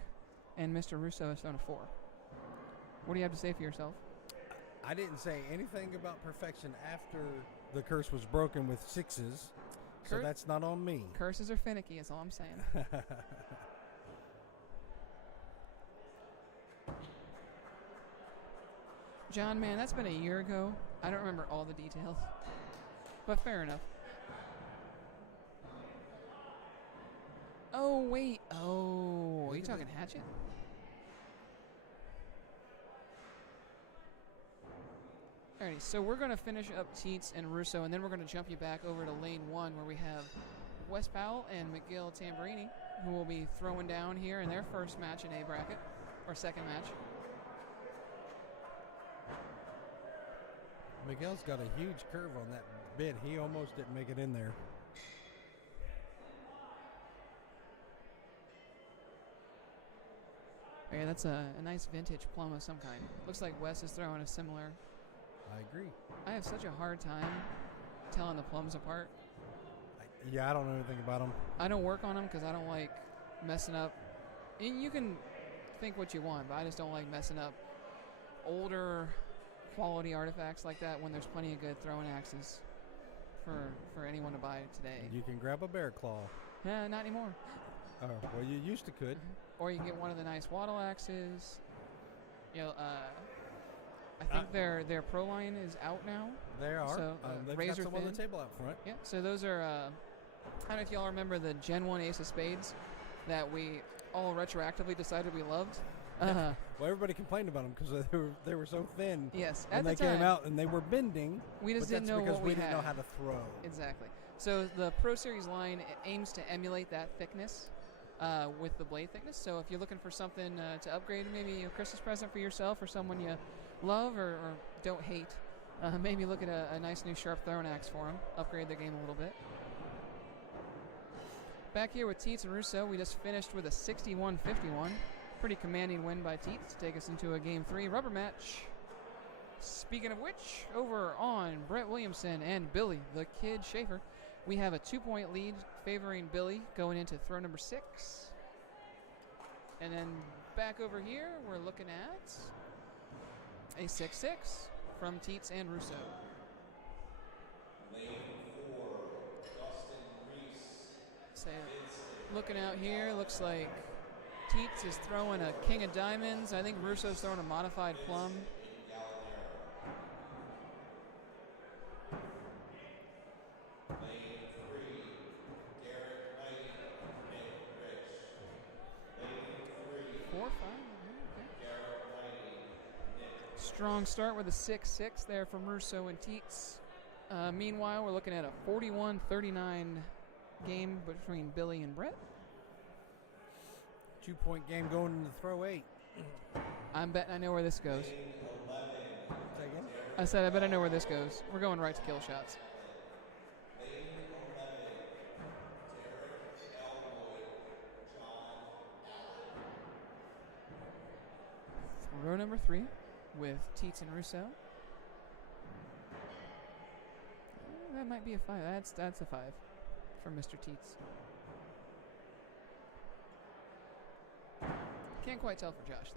and Mr. Russo has thrown a 4. What do you have to say for yourself? I didn't say anything about perfection after the curse was broken with 6s, so that's not on me. Curses are finicky, is all I'm saying. John, man, that's been a year ago. I don't remember all the details, but fair enough. Oh, wait. Oh, are you talking Hatchet? Alrighty, so we're going to finish up Teets and Russo, and then we're going to jump you back over to lane 1 where we have Wes Powell and McGill Tamburini, who will be throwing down here in their first match in A bracket, or second match. Miguel's got a huge curve on that bid. He almost didn't make it in there. Yeah, that's a nice vintage plum of some kind. Looks like Wes is throwing a similar. I agree. I have such a hard time telling the plums apart. I don't know anything about them. I don't work on them because I don't like messing up. And you can think what you want, but I just don't like messing up older quality artifacts like that when there's plenty of good throwing axes for anyone to buy today. You can grab a bear claw. Not anymore. Oh, well, you used to could. Or you can get one of the nice WATL axes. You know, I think their Pro line is out now. They are. So, They've razor got some on thin. the table out front. Yeah, so those are, I don't know if y'all remember the Gen 1 Ace of Spades that we all retroactively decided we loved. Well, everybody complained about them because they were so thin. Yes, when at they the time, came out and they were bending. we just but didn't that's know because what we we didn't had. know how to throw. Exactly. So the Pro Series line aims to emulate that thickness with the blade thickness. So if you're looking for something to upgrade, maybe a Christmas present for yourself or someone you love or don't hate, maybe look at a nice new sharp throwing axe for them. Upgrade their game a little bit. Back here with Teets and Russo, we just finished with a 61-51. Pretty commanding win by Teets to take us into a Game 3 rubber match. Speaking of which, over on Brett Williamson and Billy the Kid Schaefer, we have a 2-point lead favoring Billy going into throw number 6. And then back over here, we're looking at a 6-6 from Teets and Russo. So looking out here, looks like Teets is throwing a King of Diamonds. I think Russo's throwing a modified plum. Strong start with a 6-6 there from Russo and Teets. Meanwhile, we're looking at a 41-39 game between Billy and Brett. 2-point game going into throw 8. I'm betting I know where this goes. Say again? I said I bet I know where this goes. We're going right to kill shots. Row number 3 with Teets and Russo. That might be a 5. That's a 5 for Mr. Teets. Can't quite tell for Josh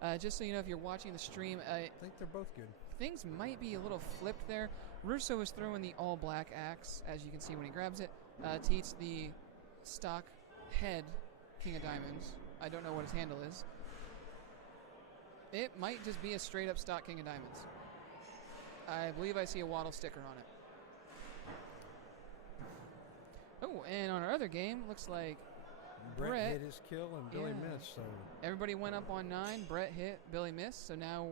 there. Just so you know, if you're watching the stream, I think they're both good. Things might be a little flipped there. Russo is throwing the all-black axe, as you can see when he grabs it. Teets the stock head King of Diamonds. I don't know what his handle is. It might just be a straight-up stock King of Diamonds. I believe I see a WATL sticker on it. Oh, and on our other game, looks like Brett hit his kill and Billy missed. So everybody went up on 9. Brett hit, Billy missed. So now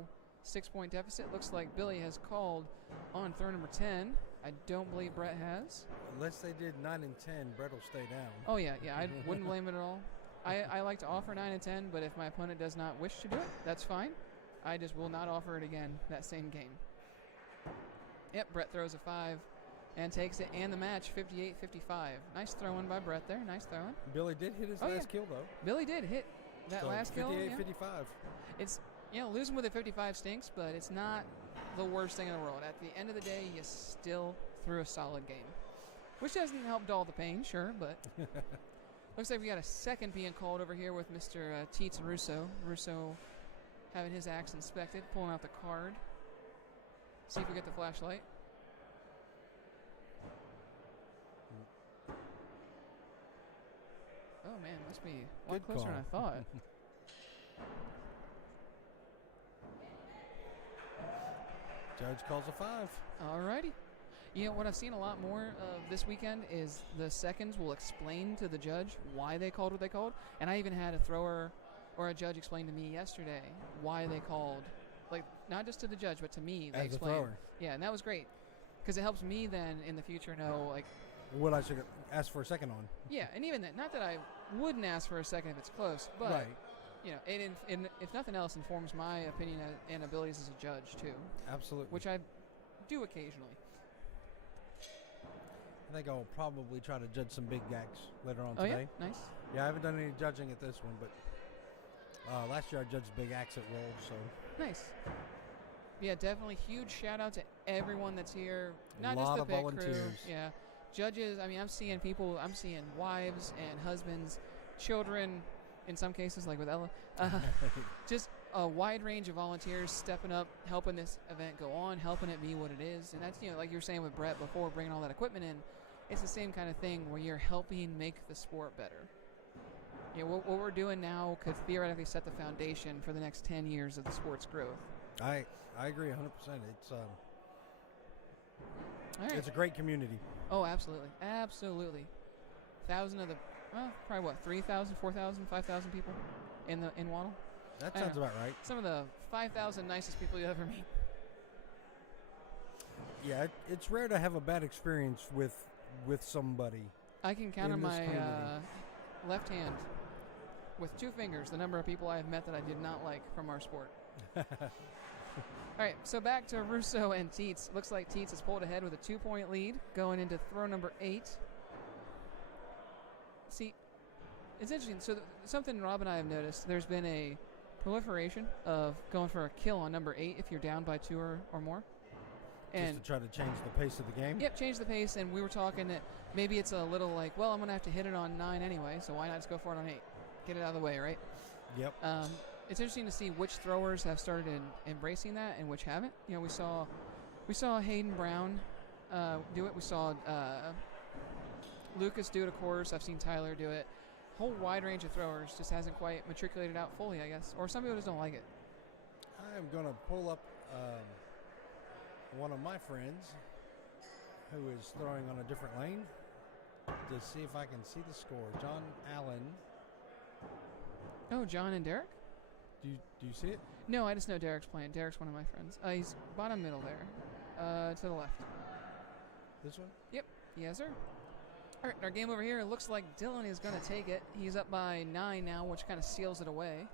6-point deficit. Looks like Billy has called on throw number 10. I don't believe Brett has. Unless they did 9 and 10, Brett will stay down. Oh, yeah. I wouldn't blame it at all. I like to offer 9 and 10, but if my opponent does not wish to do it, that's fine. I just will not offer it again that same game. Yep, Brett throws a 5 and takes it and the match 58-55. Nice throwing by Brett there. Nice throwing. Billy did hit his last kill, though. Billy did hit that so last kill. 58-55. It's, losing with a 55 stinks, but it's not the worst thing in the world. At the end of the day, you still threw a solid game, which doesn't help dull the pain, sure, but looks like we got a second being called over here with Mr. Teets and Russo. Russo having his axe inspected, pulling out the card. See if we get the flashlight. Oh man, must be a lot closer than I thought. Judge calls a 5. Alrighty. What I've seen a lot more of this weekend is the seconds will explain to the judge why they called what they called. And I even had a thrower or a judge explain to me yesterday why they called. Like, not just to the judge, but to me. They As a explained. thrower. Yeah, and that was great. Because it helps me then in the future know, like, what I should ask for a second on. Yeah, and even that, not that I wouldn't ask for a second if it's close, but Right. you know, it if nothing else informs my opinion and abilities as a judge too, Absolutely. which I do occasionally. I think I'll probably try to judge some big acts later on Oh today. yeah, nice. Yeah, I haven't done any judging at this one, but last year I judged big acts at World, so Nice. Yeah, definitely huge shout out to everyone that's here. Not Lot just the of pit volunteers. crew. Yeah. Judges, I mean, I'm seeing wives and husbands, children, in some cases, like with Ella. Just a wide range of volunteers stepping up, helping this event go on, helping it be what it is. And that's, you know, like you were saying with Brett before, bringing all that equipment in, it's the same kind of thing where you're helping make the sport better. You know, what we're doing now could theoretically set the foundation for the next 10 years of the sport's growth. I agree 100%. It's All right. it's a great community. Oh, absolutely. Absolutely. 1,000 of the, probably what, 3,000, 4,000, 5,000 people in WATL? That I sounds know. about right. Some of the 5,000 nicest people you'll ever meet. Yeah, it's rare to have a bad experience with somebody. I can count In on this my community. left hand with 2 fingers the number of people I have met that I did not like from our sport. All right, so back to Russo and Teets. Looks like Teets has pulled ahead with a 2-point lead going into throw number 8. See, it's interesting. So something Rob and I have noticed, there's been a proliferation of going for a kill on number 8 if you're down by 2 or more. And Just to try to change the pace of the game. yep, change the pace, and we were talking that maybe it's a little like, well, I'm going to have to hit it on 9 anyway, so why not just go for it on 8? Get it out of the way, right? Yep. It's interesting to see which throwers have started embracing that and which haven't. You know, we saw Hayden Brown do it. We saw Lucas do it, of course. I've seen Tyler do it. Whole wide range of throwers just hasn't quite matriculated out fully, I guess. Or some people just don't like it. I am going to pull up one of my friends who is throwing on a different lane to see if I can see the score. John Allen. Oh, John and Derek? Do you see it? No, I just know Derek's playing. Derek's one of my friends. He's bottom middle there, to the left. This one? Yes, sir. All right, our game over here, it looks like Dylan is going to take it. He's up by 9 now, which kind of seals it away.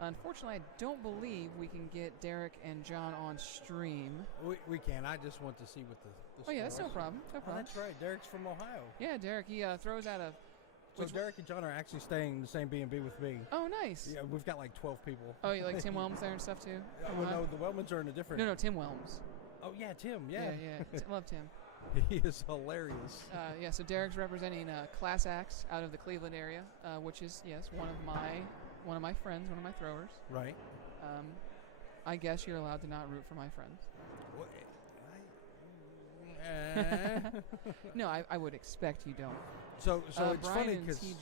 Unfortunately, I don't believe we can get Derek and John on stream. We can. I just want to see what the Oh, yeah, that's no score is. problem. No Oh, problem. that's right. Derek's from Ohio. Yeah, Derek, he throws out of... So Derek and John are actually staying in the same B&B with me. Oh, nice. Yeah, we've got like 12 people. Oh, you like Tim Whelms there and stuff, too? Well, no, the Wellmans are in a different... No, Tim Whelms. Oh, yeah, Tim, yeah. Yeah. Love Tim. He is hilarious. Yeah, so Derek's representing Class Acts out of the Cleveland area, which is, yes, one of my friends, one of my throwers. Right. I guess you're allowed to not root for my friends. No, I would expect you don't. So it's Brian funny and because TJ.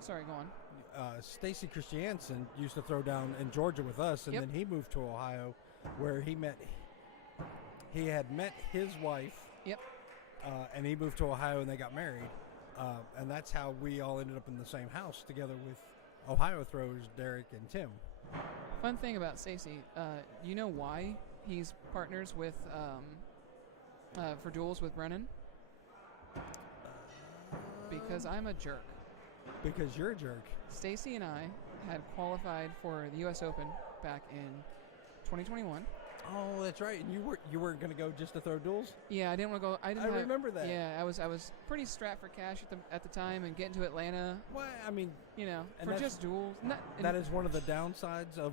Sorry, go on. Stacy Christiansen used to throw down in Georgia with us, and Yep. then he moved to Ohio, where he had met his wife. Yep. And he moved to Ohio, and they got married, and that's how we all ended up in the same house together with Ohio throwers Derek and Tim. Fun thing about Stacy, you know why he's partners with for duels with Brennan? Because I'm a jerk. Because you're a jerk. Stacy and I had qualified for the U.S. Open back in 2021. Oh, that's right. And you weren't going to go just to throw duels? Yeah, I didn't want to go. I remember that. Yeah, I was pretty strapped for cash at the time, and getting to Atlanta, Well, I mean, you know, And for that's- just duels. that is one of the downsides of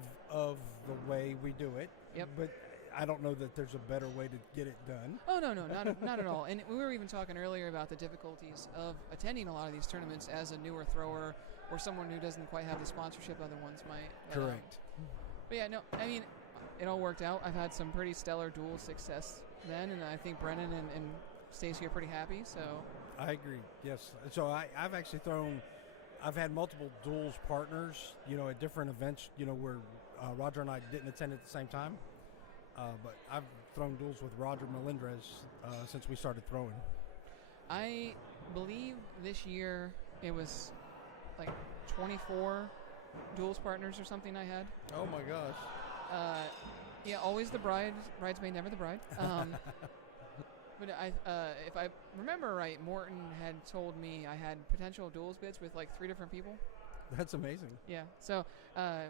the way we do it. Yep. But I don't know that there's a better way to get it done. Oh no, not at all. And we were even talking earlier about the difficulties of attending a lot of these tournaments as a newer thrower or someone who doesn't quite have the sponsorship other ones might. Correct. But yeah, no, I mean, it all worked out. I've had some pretty stellar dual success then, and I think Brennan and Stacey are pretty happy. So I agree. Yes. So I've actually I've had multiple duels partners, at different events, where Roger and I didn't attend at the same time. But I've thrown duels with Roger Melendrez since we started throwing. I believe this year it was like 24 duels partners or something I had. Oh my gosh. Yeah, always the bridesmaid, never the bride. But if I remember right, Morton had told me I had potential duels bids with like 3 different people. That's amazing. Yeah. So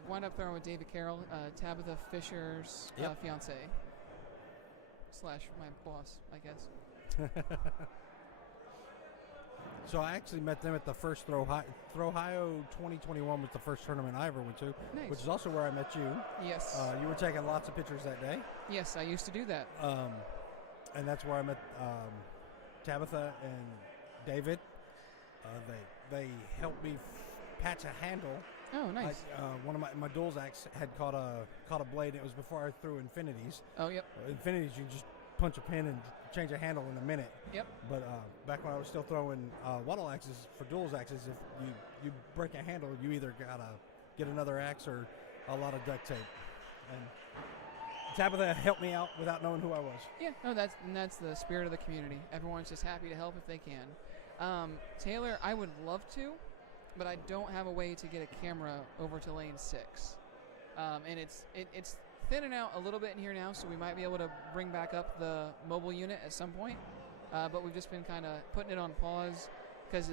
wound up throwing with David Carroll, Tabitha Fisher's fiance / my boss, I guess. So I actually met them at the first Throw-Hio 2021 was the first tournament I ever went to, Nice. which is also where I met you. Yes. You were taking lots of pictures that day. Yes, I used to do that. And that's where I met Tabitha and David. They helped me patch a handle. Oh, nice. One of my duels axe had caught a blade. It was before I threw infinities. Oh, yep. Infinities, you just punch a pin and change a handle in a minute. Yep. But back when I was still throwing WATL axes for duels axes, if you break a handle, you either gotta get another axe or a lot of duct tape. And Tabitha helped me out without knowing who I was. Yeah, no, that's the spirit of the community. Everyone's just happy to help if they can. Taylor, I would love to, but I don't have a way to get a camera over to lane 6. And it's thinning out a little bit in here now, so we might be able to bring back up the mobile unit at some point. But we've just been kind of putting it on pause because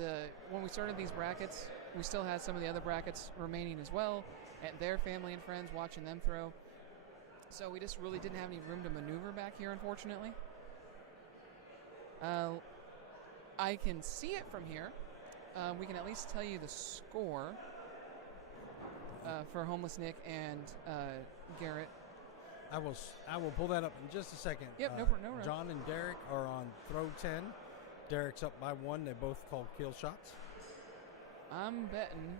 when we started these brackets, we still had some of the other brackets remaining as well, and their family and friends watching them throw. So we just really didn't have any room to maneuver back here, unfortunately. I can see it from here. We can at least tell you the score for Homeless Nick and Garrett. I will pull that up in just a second. Yep, no rush. John and Derek are on throw 10. Derek's up by 1. They both called kill shots. I'm betting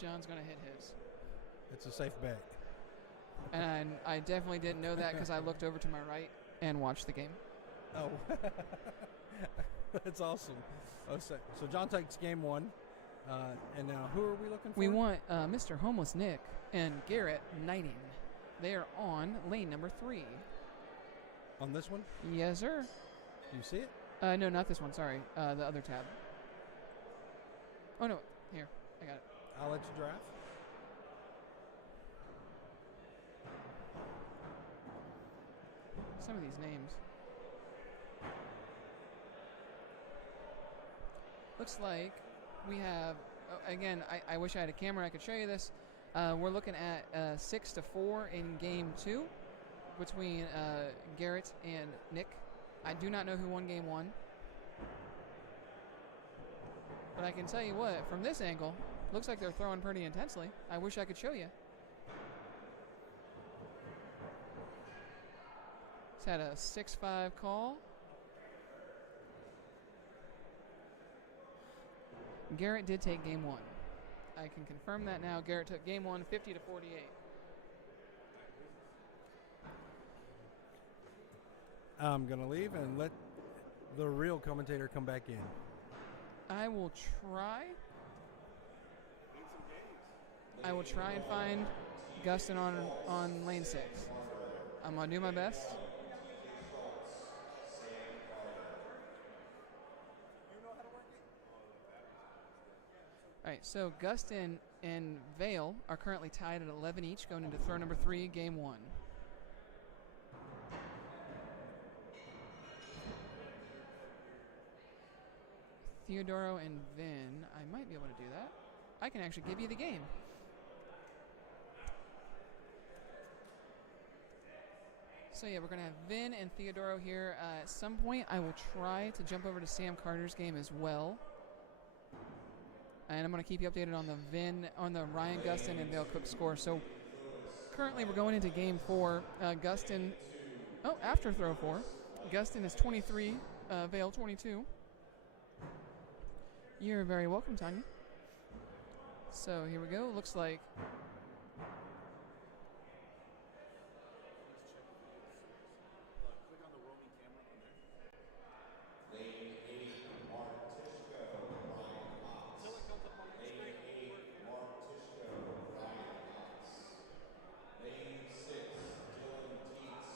John's going to hit his. It's a safe bet. And I definitely didn't know that because I looked over to my right and watched the game. Oh, that's awesome. Oh, so John takes game 1. And now who are we looking for? We want Mr. Homeless Nick and Garrett Knighting. They are on lane number 3. On this one? Yes, sir. Do you see it? No, not this one. Sorry. The other tab. Oh, no. Here. I got it. I'll let you draft. Some of these names. Looks like we have, again, I wish I had a camera I could show you this. We're looking at 6-4 in game 2 between Garrett and Nick. I do not know who won game 1. But I can tell you what, from this angle, looks like they're throwing pretty intensely. I wish I could show you. It's had a 6-5 call. Garrett did take game 1. I can confirm that now. Garrett took game 1, 50-48. I'm going to leave and let the real commentator come back in. I will try. I will try and find Gustin on lane 6. I'm going to do my best. All right, so Gustin and Vale are currently tied at 11 each, going into throw number 3, game 1. Theodoro and Vin, I might be able to do that. I can actually give you the game. So yeah, we're going to have Vin and Theodoro here. At some point, I will try to jump over to Sam Carter's game as well. And I'm going to keep you updated on the Ryan Gustin and Vale Cook score. So currently we're going into game 4. Gustin, after throw 4. Gustin is 23, Vale 22. You're very welcome, Tanya. So here we go. Looks like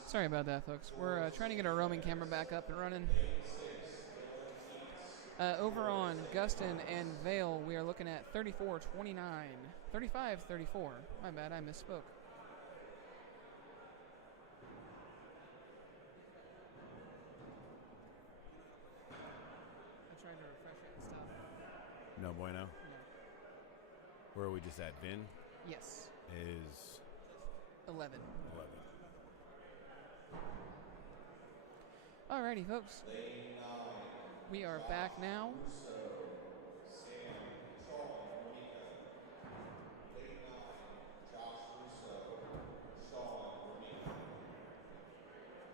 sorry about that, folks. We're trying to get our roaming camera back up and running. Over on Gustin and Vale, we are looking at 34-29. 35-34. My bad, I misspoke. that, Vin? Yes. Is 11. 11. Alrighty, folks. We are back now.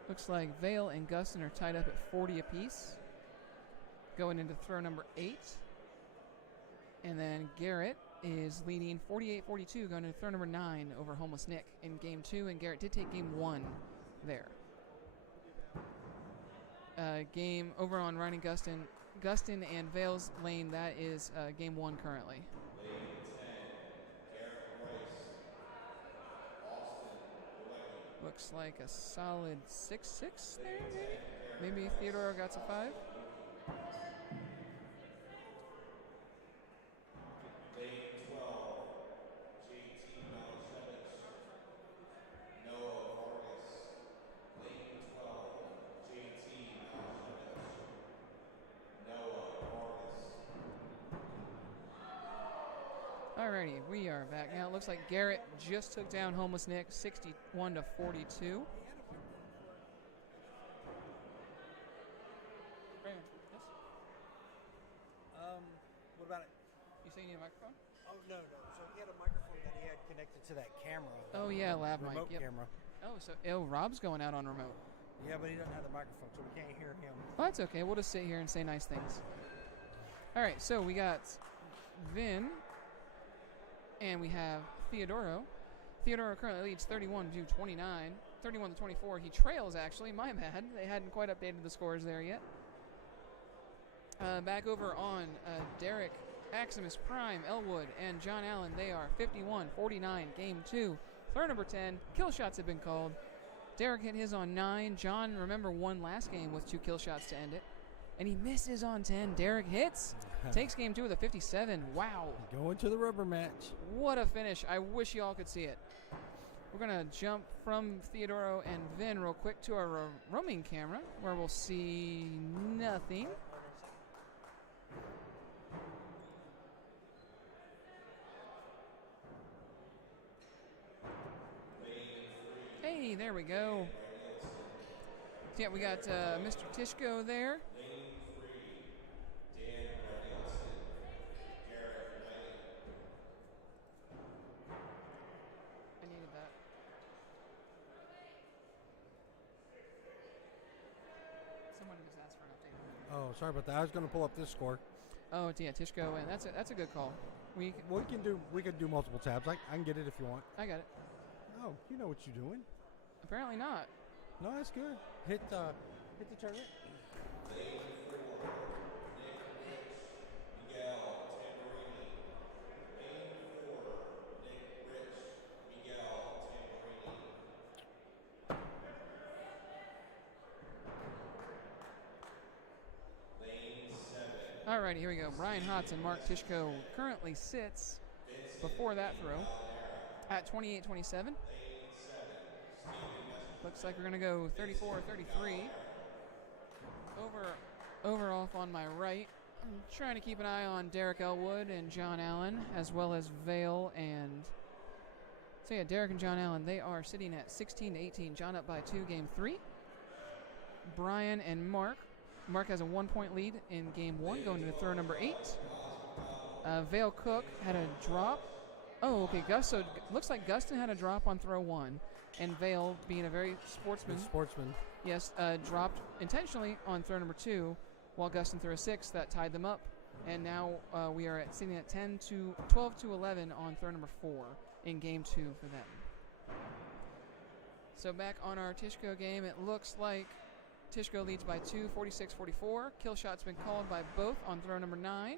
Looks like Vale and Gustin are tied up at 40 apiece. Going into throw number 8. And then Garrett is leading 48-42 going into throw number 9 over Homeless Nick in game 2. And Garrett did take game 1 there. Game over on Ryan and Gustin and Vale's lane, that is game 1 currently. Looks like a solid 6-6 there, maybe? Maybe Theodore got to 5. Alrighty, we are back now. It looks like Garrett just took down Homeless Nick 61-42. Brandon, yes? What about it? You say you need a microphone? Oh, no. So he had a microphone that he had connected to that camera. Oh, yeah, lab mic. Remote Yep. camera. Rob's going out on remote. Yeah, but he doesn't have the microphone, so we can't hear him. Well, that's okay. We'll just sit here and say nice things. Alright, so we got Vin. And we have Theodoro. Theodoro currently leads 31-29. 31-24. He trails, actually. My bad. They hadn't quite updated the scores there yet. Back over on Derek, Aximus Prime, Elwood, and John Allen. They are 51-49. Game 2. Throw number 10. Kill shots have been called. Derek hit his on 9. John, remember, won last game with 2 kill shots to end it. And he misses on 10. Derek hits. Takes game 2 with a 57. Wow. Going to the rubber match. What a finish. I wish y'all could see it. We're going to jump from Theodoro and Vin real quick to our roaming camera where we'll see nothing. Hey, there we go. So yeah, we got Mr. Tishko there. I needed that. Someone just asked for an update. Oh, sorry about that. I was going to pull up this score. Oh, yeah, Tishko, and that's a good call. We can do multiple tabs. I can get it if you want. I got it. Oh, you know what you're doing. Apparently not. No, that's good. Hit the tournament. Alrighty, here we go. Brian Hotz and Mark Tishko currently sits before that throw at 28-27. Looks like we're going to go 34-33. Over off on my right. I'm trying to keep an eye on Derek Elwood and John Allen, as well as Vale and... So yeah, Derek and John Allen, they are sitting at 16-18. John up by 2, game 3. Brian and Mark. Mark has a 1-point lead in game 1, going into throw number 8. Vale Cook had a drop. Oh, okay. So looks like Gustin had a drop on throw 1. And Vale, being a very sportsman, yes, dropped intentionally on throw number 2, while Gustin threw a 6 that tied them up, and now we are sitting at 12-11 on throw number 4 in game 2 for them. So back on our Tishko game, it looks like Tishko leads by 2, 46-44. Kill shot's been called by both on throw number 9.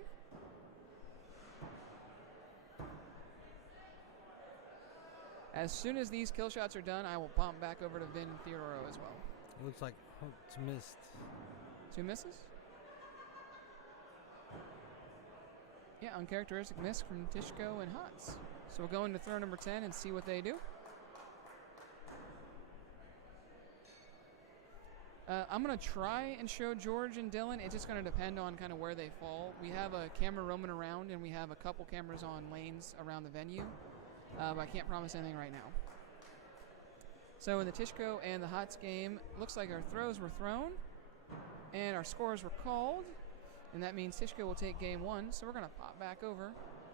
As soon as these kill shots are done, I will bump back over to Vin and Theodoro as well. It looks like it's missed. 2 misses? Yeah, uncharacteristic miss from Tishko and Hutz. So we'll go into throw number 10 and see what they do. I'm going to try and show George and Dylan. It's just going to depend on kind of where they fall. We have a camera roaming around, and we have a couple cameras on lanes around the venue. But I can't promise anything right now. So in the Tishko and the Hots game, looks like our throws were thrown, and our scores were called. And that means Tishko will take game 1. So we're going to pop back over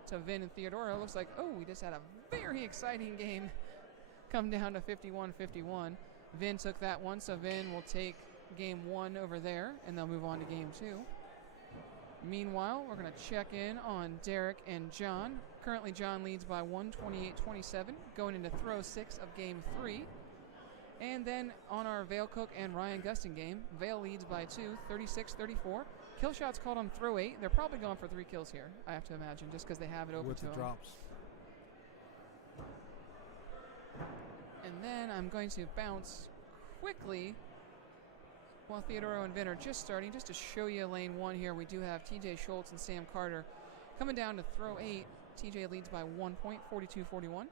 to Vin and Theodora. Looks like, we just had a very exciting game come down to 51-51. Vin took that one, so Vin will take game 1 over there, and they'll move on to game 2. Meanwhile, we're going to check in on Derek and John. Currently, John leads by 128-27, going into throw 6 of game 3. And then on our Vale Cook and Ryan Gustin game, Vale leads by 2, 36-34. Kill shots called on throw 8. They're probably going for 3 kills here, I have to imagine, just because they have it open with to the them. drops. And then I'm going to bounce quickly while Theodoro and Vin are just starting, just to show you lane 1 here. We do have TJ Schultz and Sam Carter coming down to throw 8. TJ leads by 1 point, 42-41.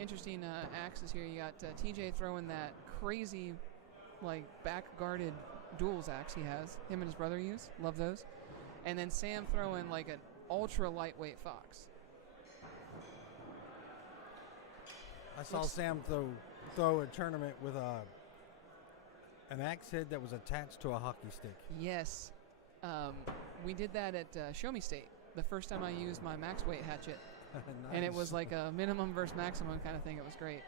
Interesting axes here. You got TJ throwing that crazy, back-guarded duels axe he has. Him and his brother use. Love those. And then Sam throwing like an ultra-lightweight fox. I saw Sam throw a tournament with an axe head that was attached to a hockey stick. Yes. We did that at Show Me State, the first time I used my max weight hatchet. Nice. And it was like a minimum versus maximum kind of thing. It was great.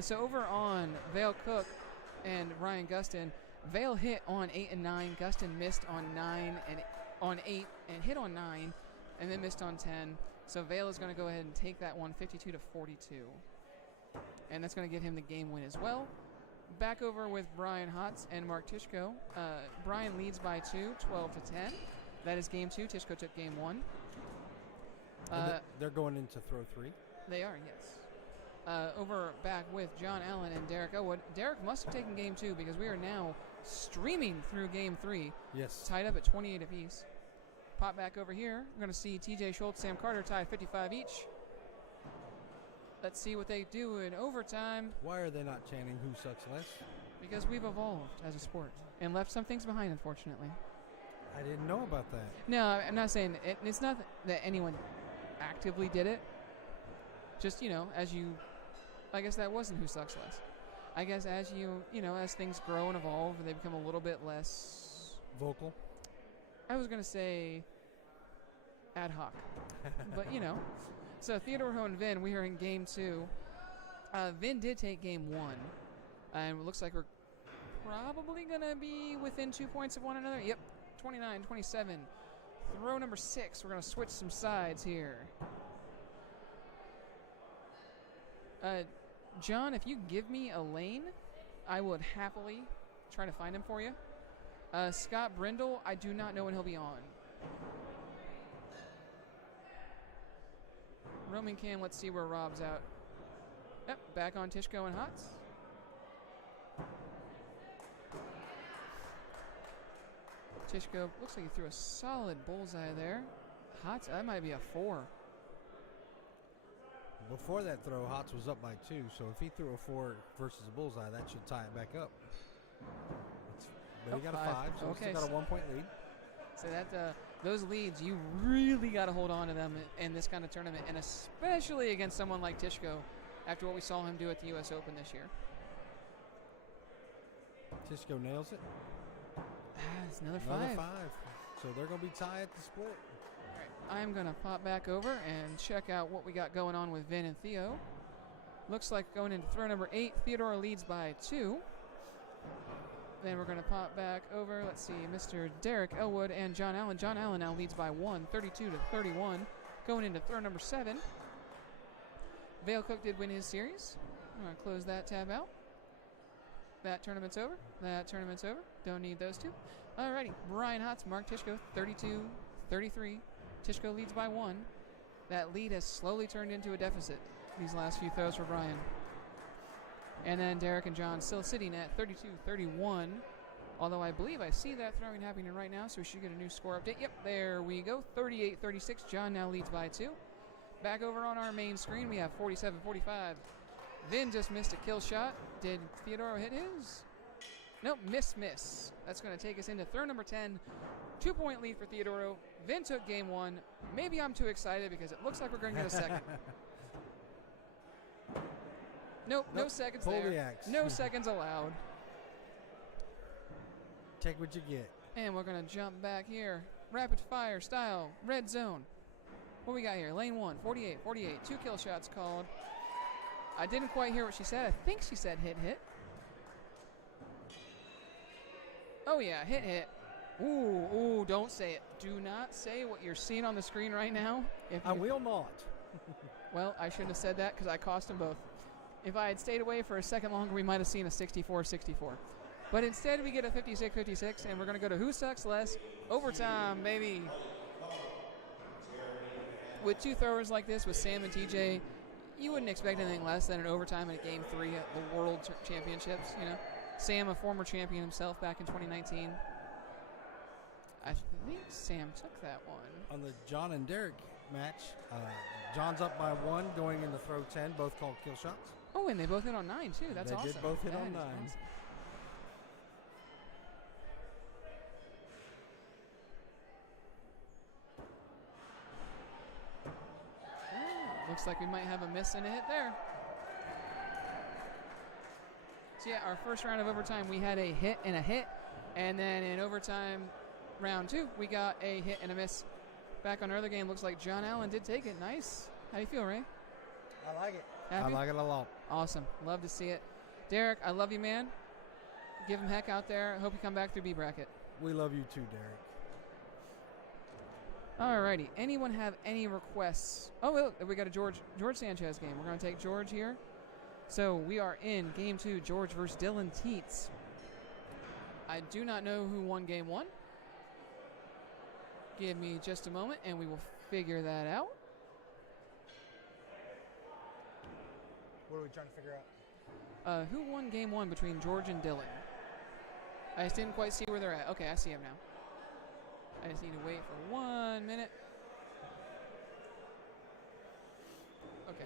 So over on Vale Cook and Ryan Gustin, Vale hit on 8 and 9. Gustin missed on 9 and on 8 and hit on 9, and then missed on 10. So Vale is going to go ahead and take that one, 52-42. And that's going to give him the game win as well. Back over with Brian Hotz and Mark Tishko. Brian leads by 2, 12-10. That is game 2. Tishko took game 1. They're going into throw 3. They are, yes. Over back with John Allen and Derek Elwood. Derek must have taken game 2 because we are now streaming through game 3. Yes. Tied up at 28 apiece. Pop back over here. We're going to see TJ Schultz, Sam Carter tie 55 each. Let's see what they do in overtime. Why are they not chanting "Who sucks less"? Because we've evolved as a sport and left some things behind, unfortunately. I didn't know about that. No, I'm not saying it. It's not that anyone actively did it. Just, I guess that wasn't Who Sucks Less. I guess as as things grow and evolve, they become a little bit less vocal. I was going to say ad hoc. But, So Theodore and Vin, we are in game 2. Vin did take game 1. And it looks like we're probably going to be within 2 points of one another. Yep, 29-27. Throw number 6. We're going to switch some sides here. John, if you give me a lane, I would happily try to find him for you. Scott Brindle, I do not know when he'll be on. Roman Cam, let's see where Rob's out. Yep, back on Tishko and Hotz. Tishko, looks like he threw a solid bullseye there. Hotz, that might be a 4. Before that throw, Hotz was up by 2, so if he threw a 4 versus a bullseye, that should tie it back up. But he got a 5, so okay, he still got a 1-point lead. So that those leads, you really got to hold on to them in this kind of tournament, and especially against someone like Tishko after what we saw him do at the U.S. Open this year. Tishko nails it. It's another 5. Another 5. So they're going to be tied at the split. All right, I'm going to pop back over and check out what we got going on with Vin and Theo. Looks like going into throw number 8, Theodora leads by 2. Then we're going to pop back over. Let's see, Mr. Derek Elwood and John Allen. John Allen now leads by 1, 32-31. Going into throw number 7. Vale Cook did win his series. I'm going to close that tab out. That tournament's over. That tournament's over. Don't need those two. Alrighty, Brian Hotz, Mark Tishko, 32-33. Tishko leads by 1. That lead has slowly turned into a deficit these last few throws for Brian. And then Derek and John still sitting at 32-31. Although I believe I see that throwing happening right now, so we should get a new score update. Yep, there we go. 38-36. John now leads by 2. Back over on our main screen, we have 47-45. Vin just missed a kill shot. Did Theodoro hit his? Nope, miss. That's going to take us into throw number 10. 2-point lead for Theodoro. Vin took game 1. Maybe I'm too excited because it looks like we're going to get a second. Nope, no seconds Pull there. the axe. No seconds allowed. Take what you get. And we're going to jump back here. Rapid fire style, red zone. What we got here? Lane 1, 48. 2 kill shots called. I didn't quite hear what she said. I think she said hit. Oh, yeah, hit. Ooh, don't say it. Do not say what you're seeing on the screen right now. I will not. Well, I shouldn't have said that because I cost them both. If I had stayed away for a second longer, we might have seen a 64-64. But instead, we get a 56-56, and we're going to go to who sucks less. Overtime, baby. With 2 throwers like this, with Sam and TJ, you wouldn't expect anything less than an overtime in a Game 3 at the World Championships, you know. Sam, a former champion himself back in 2019. I think Sam took that one. On the John and Derek match, John's up by 1 going into throw 10. Both called kill shots. Oh, and they both hit on 9, too. That's awesome. They did both hit That on is 9. awesome. Looks like we might have a miss and a hit there. So yeah, our first round of overtime, we had a hit, and then in overtime, round 2, we got a hit and a miss. Back on our other game, looks like John Allen did take it. Nice. How do you feel, Ray? I like it. Happy? I like it a lot. Awesome. Love to see it. Derek, I love you, man. Give him heck out there. Hope you come back through B bracket. We love you too, Derek. Alrighty. Anyone have any requests? Oh, well, we got a George Sanchez game. We're going to take George here. So we are in game 2, George versus Dylan Teets. I do not know who won game 1. Give me just a moment and we will figure that out. What are we trying to figure out? Who won game 1 between George and Dylan? I just didn't quite see where they're at. Okay, I see him now. I just need to wait for 1 minute. Okay.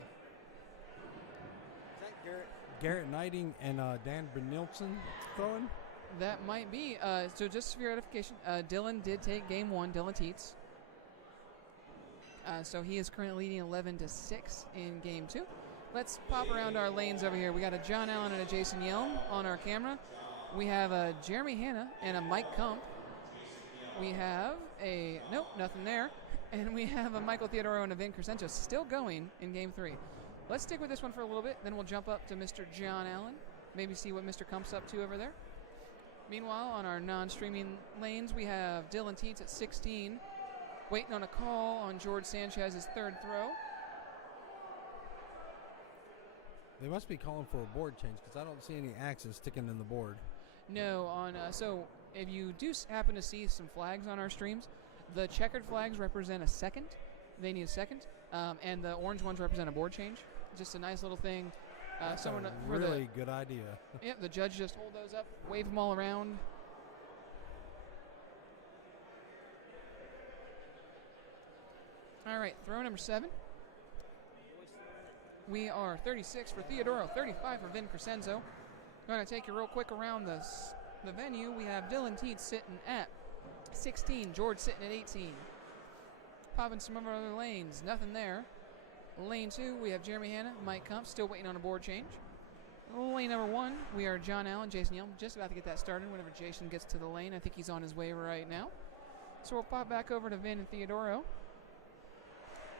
Is that Garrett? Garrett Knighting and Dan Benilson throwing. That might be. So just for your edification, Dylan did take game 1, Dylan Teets. So he is currently leading 11-6 in game 2. Let's pop around our lanes over here. We got a John Allen and a Jason Yelm on our camera. We have a Jeremy Hanna and a Mike Kump. We have a, nope, nothing there. And we have a Michael Theodoro and a Vin Crescencio still going in game 3. Let's stick with this one for a little bit, then we'll jump up to Mr. John Allen. Maybe see what Mr. Kump's up to over there. Meanwhile, on our non-streaming lanes, we have Dylan Teets at 16, waiting on a call on George Sanchez's 3rd throw. They must be calling for a board change because I don't see any axes sticking in the board. No, on so if you do happen to see some flags on our streams, the checkered flags represent a second. They need a second, and the orange ones represent a board change. Just a nice little thing. That's someone a for really good idea. Yep, the judge just hold those up, wave them all around. All right, throw number 7. We are 36 for Theodoro, 35 for Vin Crescenzo. Going to take you real quick around the venue. We have Dylan Teets sitting at 16, George sitting at 18. Popping some of our other lanes, nothing there. Lane 2, we have Jeremy Hanna, Mike Kump, still waiting on a board change. Lane number 1, we are John Allen, Jason Yelm, just about to get that started whenever Jason gets to the lane. I think he's on his way right now. So we'll pop back over to Vin and Theodoro.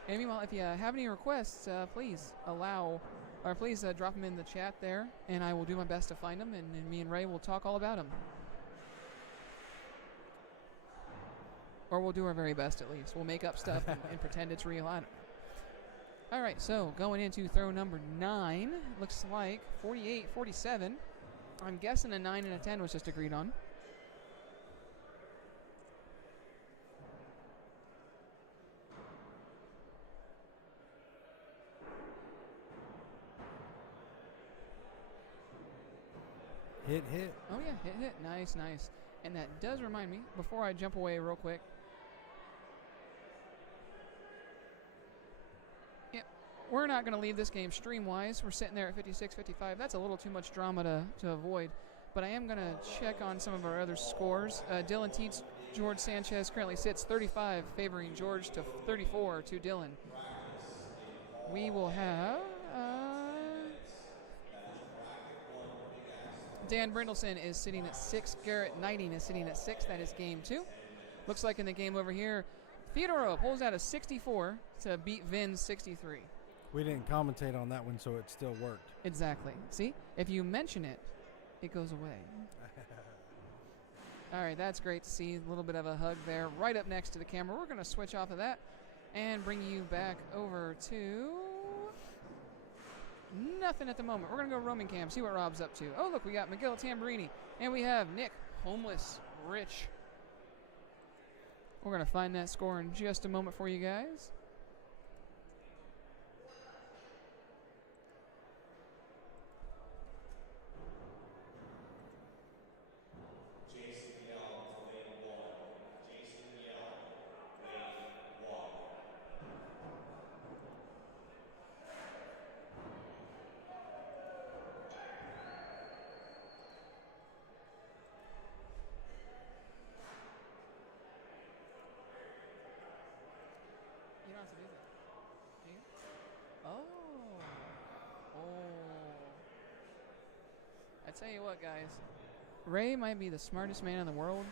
And meanwhile, if you have any requests, please drop them in the chat there, and I will do my best to find them, and me and Ray will talk all about them. Or we'll do our very best, at least. We'll make up stuff and pretend it's real. I don't know. All right, so going into throw number 9, looks like 48-47. I'm guessing a 9 and a 10 was just agreed on. Hit. Oh, yeah, hit. Nice. And that does remind me, before I jump away real quick. Yep, we're not going to leave this game stream-wise. We're sitting there at 56-55. That's a little too much drama to avoid. but I am going to check on some of our other scores. Dylan Teets, George Sanchez currently sits 35, favoring George to 34 to Dylan. We will have Dan Brindleson is sitting at 6. Garrett Knighting is sitting at 6. That is game 2. Looks like in the game over here, Theodoro pulls out a 64 to beat Vin's 63. We didn't commentate on that one, so it still worked. Exactly. See, if you mention it, it goes away. All right, that's great to see. A little bit of a hug there. Right up next to the camera. We're going to switch off of that and bring you back over to nothing at the moment. We're going to go roaming cam, see what Rob's up to. Oh, look, we got Miguel Tamburini, and we have Nick Homeless Rich. We're going to find that score in just a moment for you guys. You don't have to do that. Do you? Oh. I tell you what, guys. Ray might be the smartest man in the world.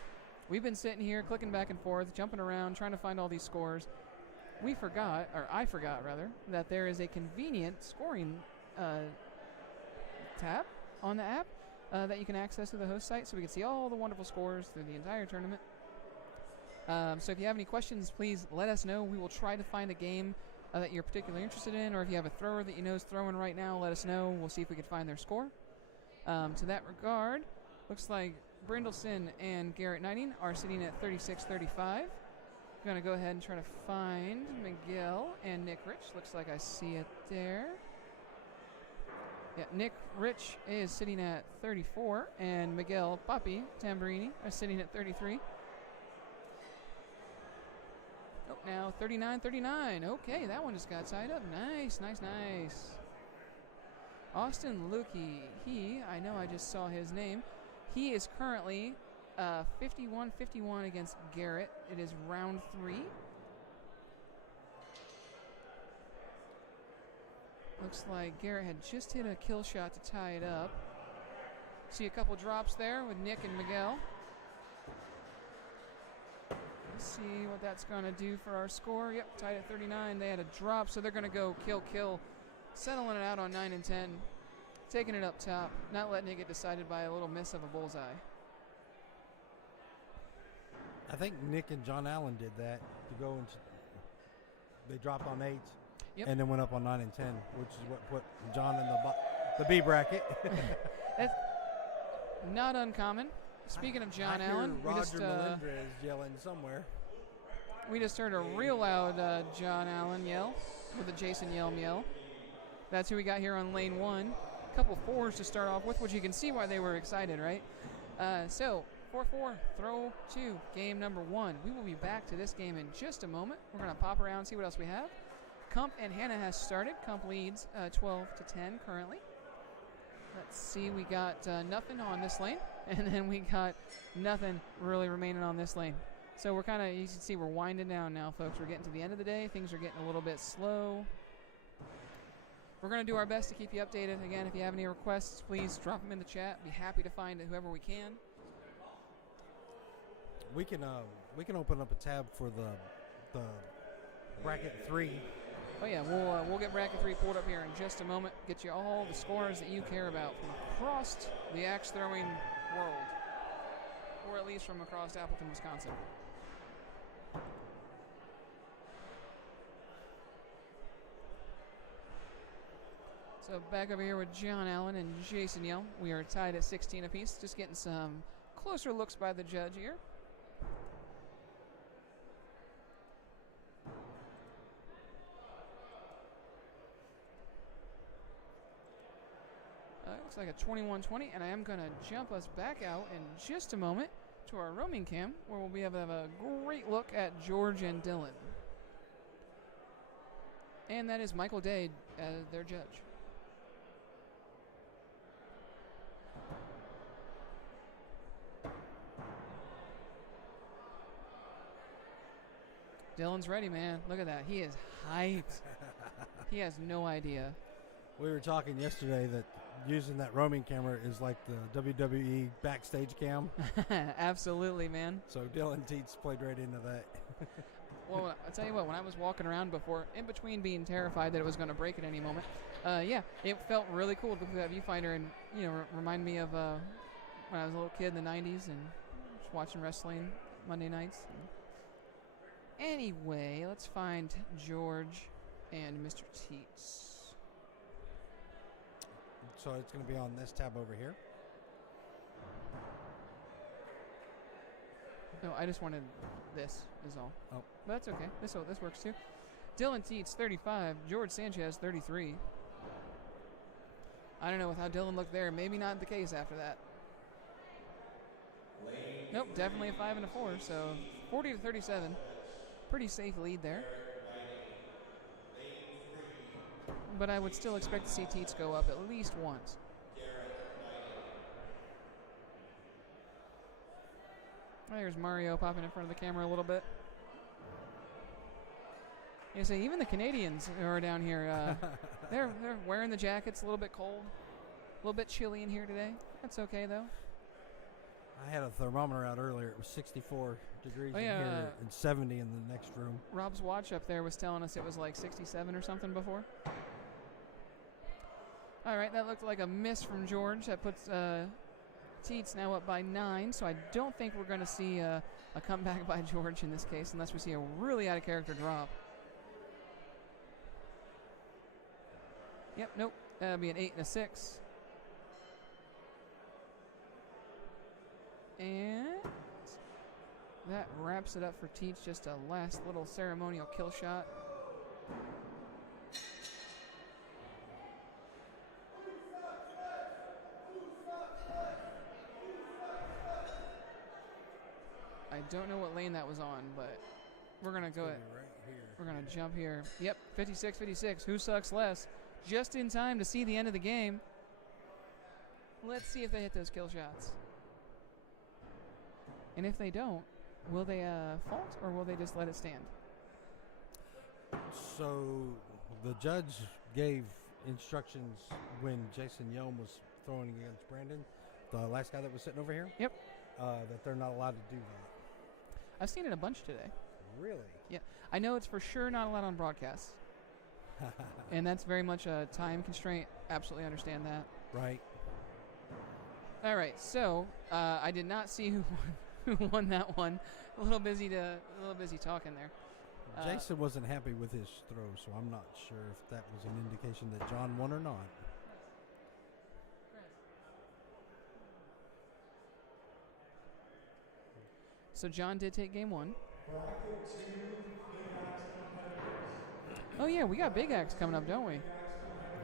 We've been sitting here clicking back and forth, jumping around, trying to find all these scores. We forgot, or I forgot rather, that there is a convenient scoring tab on the app that you can access through the host site, so we can see all the wonderful scores through the entire tournament. So if you have any questions, please let us know. We will try to find a game that you're particularly interested in, or if you have a thrower that you know is throwing right now, let us know. We'll see if we can find their score. To that regard, looks like Brindleson and Garrett Knighting are sitting at 36-35. I'm going to go ahead and try to find Miguel and Nick Rich. Looks like I see it there. Yeah, Nick Rich is sitting at 34, and Miguel Papi Tamburini are sitting at 33. Oh, now 39-39. Okay, that one just got tied up. Nice. Austin Lukey, I know I just saw his name. He is currently 51-51 against Garrett. It is round 3. Looks like Garrett had just hit a kill shot to tie it up. See a couple drops there with Nick and Miguel. Let's see what that's going to do for our score. Yep, tied at 39. They had a drop, so they're going to go kill. Settling it out on 9 and 10. Taking it up top. Not letting it get decided by a little miss of a bullseye. I think Nick and John Allen did that to go into. They dropped on 8s. Yep. And then went up on 9 and 10, which is what put John in the B bracket. That's not uncommon. Speaking of John Allen, Roger Melendrez yelling somewhere. We just heard a real loud John Allen yell with a Jason Yelm yell. That's who we got here on lane 1. A couple 4s to start off with, which you can see why they were excited, right? So 4-4, throw 2, game number 1. We will be back to this game in just a moment. We're going to pop around and see what else we have. Kump and Hannah has started. Kump leads 12-10 currently. Let's see, we got nothing on this lane, and then we got nothing really remaining on this lane. So we're kind of, you can see we're winding down now, folks. We're getting to the end of the day. Things are getting a little bit slow. We're going to do our best to keep you updated. Again, if you have any requests, please drop them in the chat. Be happy to find whoever we can. We can open up a tab for the bracket 3. Oh yeah, we'll get bracket 3 pulled up here in just a moment. Get you all the scores that you care about from across the axe throwing world, or at least from across Appleton, Wisconsin. So back over here with John Allen and Jason Yelm. We are tied at 16 apiece. Just getting some closer looks by the judge here. Looks like a 21-20, and I am going to jump us back out in just a moment to our roaming cam, where we'll be able to have a great look at George and Dylan. And that is Michael Day as their judge. Dylan's ready, man. Look at that. He is hyped. He has no idea. We were talking yesterday that using that roaming camera is like the WWE backstage cam. Absolutely, man. So Dylan Teets played right into that. Well, I'll tell you what, when I was walking around before, in between being terrified that it was going to break at any moment, yeah, it felt really cool to look at that viewfinder and, remind me of when I was a little kid in the 90s and just watching wrestling Monday nights. Anyway, let's find George and Mr. Teets. So it's going to be on this tab over here. No, I just wanted this is all. Oh. But that's okay. This works too. Dylan Teets, 35. George Sanchez, 33. I don't know with how Dylan looked there. Maybe not the case after that. Nope, definitely a 5 and a 4. So 40 to 37. Pretty safe lead there. But I would still expect to see Teets go up at least once. There's Mario popping in front of the camera a little bit. You say even the Canadians who are down here, they're wearing the jackets. A little bit cold, a little bit chilly in here today. That's okay though. I had a thermometer out earlier. It was 64 degrees in yeah, here and 70 in the next room. Rob's watch up there was telling us it was like 67 or something before. All right, that looked like a miss from George. That puts Teets now up by 9, so I don't think we're going to see a comeback by George in this case unless we see a really out-of-character drop. Yep, nope. That'll be an 8 and a 6. And that wraps it up for Teets. Just a last little ceremonial kill shot. I don't know what lane that was on, but we're going to go Right here. We're going to jump here. Yep, 56-56. Who sucks less? Just in time to see the end of the game. Let's see if they hit those kill shots. And if they don't, will they fault or will they just let it stand? So the judge gave instructions when Jason Yelm was throwing against Brandon, the last guy that was sitting over here. Yep. That they're not allowed to do that. I've seen it a bunch today. Really? Yeah. I know it's for sure not allowed on broadcast. And that's very much a time constraint. Absolutely understand that. Right. All right. So I did not see who won that one. A little busy talking there. Jason wasn't happy with his throw, so I'm not sure if that was an indication that John won or not. So John did take game 1. Oh yeah, we got Big Axe coming up, don't we?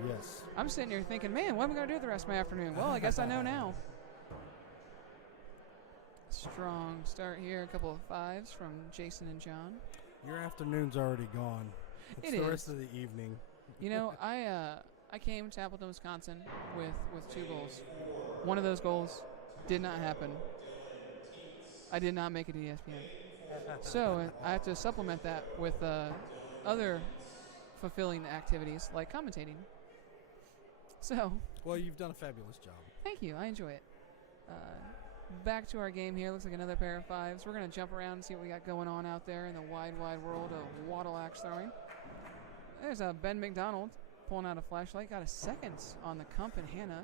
Yes. I'm sitting here thinking, man, what am I going to do the rest of my afternoon? Well, I guess I know now. Strong start here. A couple of 5s from Jason and John. Your afternoon's already gone. It's It the is. rest of the evening. You know, I came to Appleton, Wisconsin with 2 goals. One of those goals did not happen. I did not make it to ESPN. So I have to supplement that with other fulfilling activities like commentating. So, Well, you've done a fabulous job. thank you. I enjoy it. Back to our game here. Looks like another pair of 5s. We're going to jump around and see what we got going on out there in the wide, wide world of WATL axe throwing. There's Ben McDonald pulling out a flashlight. Got a second on the Kump and Hannah.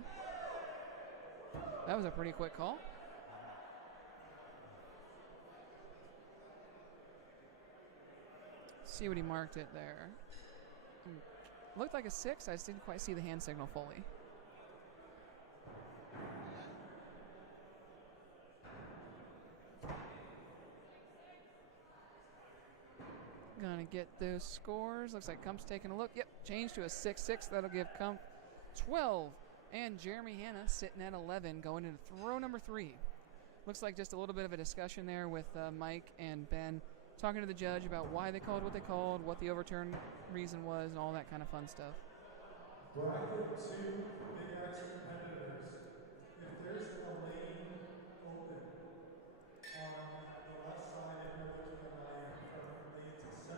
That was a pretty quick call. See what he marked it there. Looked like a 6. I just didn't quite see the hand signal fully. Gonna get those scores. Looks like Kump's taking a look. Yep, changed to a 6-6. That'll give Kump 12. And Jeremy Hanna sitting at 11 going into throw number 3. Looks like just a little bit of a discussion there with Mike and Ben talking to the judge about why they called what they called, what the overturn reason was, and all that kind of fun stuff. Bracket 2 Big Axe competitors. If there's a lane open on the left side in order to from lane to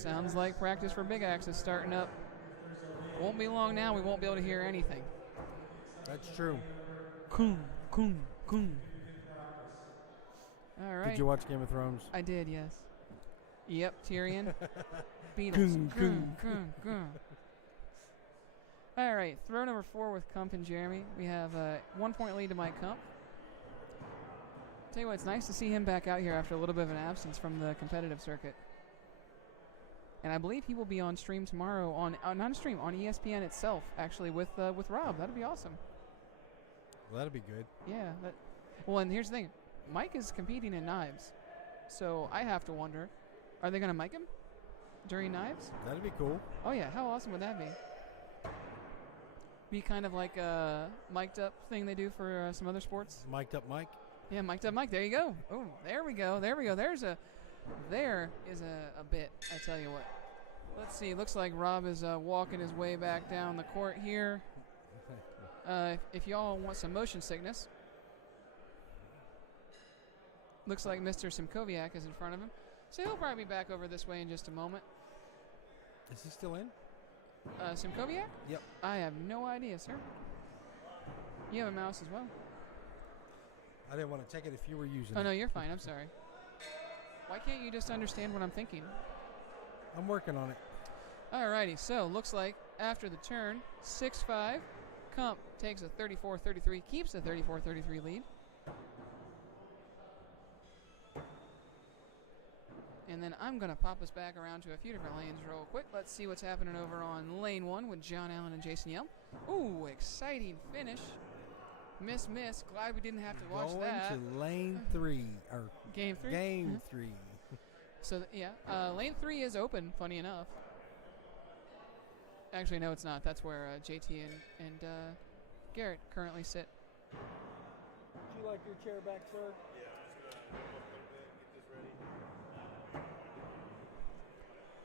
Sounds like practice for Big Axe is starting up. Won't be long now. We won't be able to hear anything. That's true. Coon, coon, coon. All right. Did you watch Game of Thrones? I did, yes. Yep, Tyrion. Beatles. Goon, goon. All right, throw number 4 with Kump and Jeremy. We have a 1-point lead to Mike Kump. Tell you what, it's nice to see him back out here after a little bit of an absence from the competitive circuit. And I believe he will be on stream tomorrow on not on stream, on ESPN itself, actually, with Rob. That'd be awesome. Well, that'd be good. Yeah. Well, and here's the thing. Mike is competing in knives. So I have to wonder, are they going to mic him during knives? That'd be cool. Oh, yeah. How awesome would that be? Be kind of like a mic'd up thing they do for some other sports. Mic'd up Mike. Yeah, mic'd up Mike. There you go. Oh, there we go. There we go. There is a bit, I tell you what. Let's see. Looks like Rob is walking his way back down the court here. If y'all want some motion sickness, looks like Mr. Simkoviak is in front of him. So he'll probably be back over this way in just a moment. Is he still in? Simkoviak? Yep. I have no idea, sir. You have a mouse as well. I didn't want to take it if you were using Oh, it. no, you're fine. I'm sorry. Why can't you just understand what I'm thinking? I'm working on it. Alrighty, so looks like after the turn, 6-5, Kump takes a 34-33, keeps a 34-33 lead. And then I'm going to pop us back around to a few different lanes real quick. Let's see what's happening over on lane 1 with John Allen and Jason Yelm. Ooh, exciting finish. Miss. Glad we didn't have to watch that. Going to lane 3. Or Game 3? Game 3. So, lane 3 is open, funny enough. Actually, no, it's not. That's where JT and Garrett currently sit. Would you like your chair back, sir?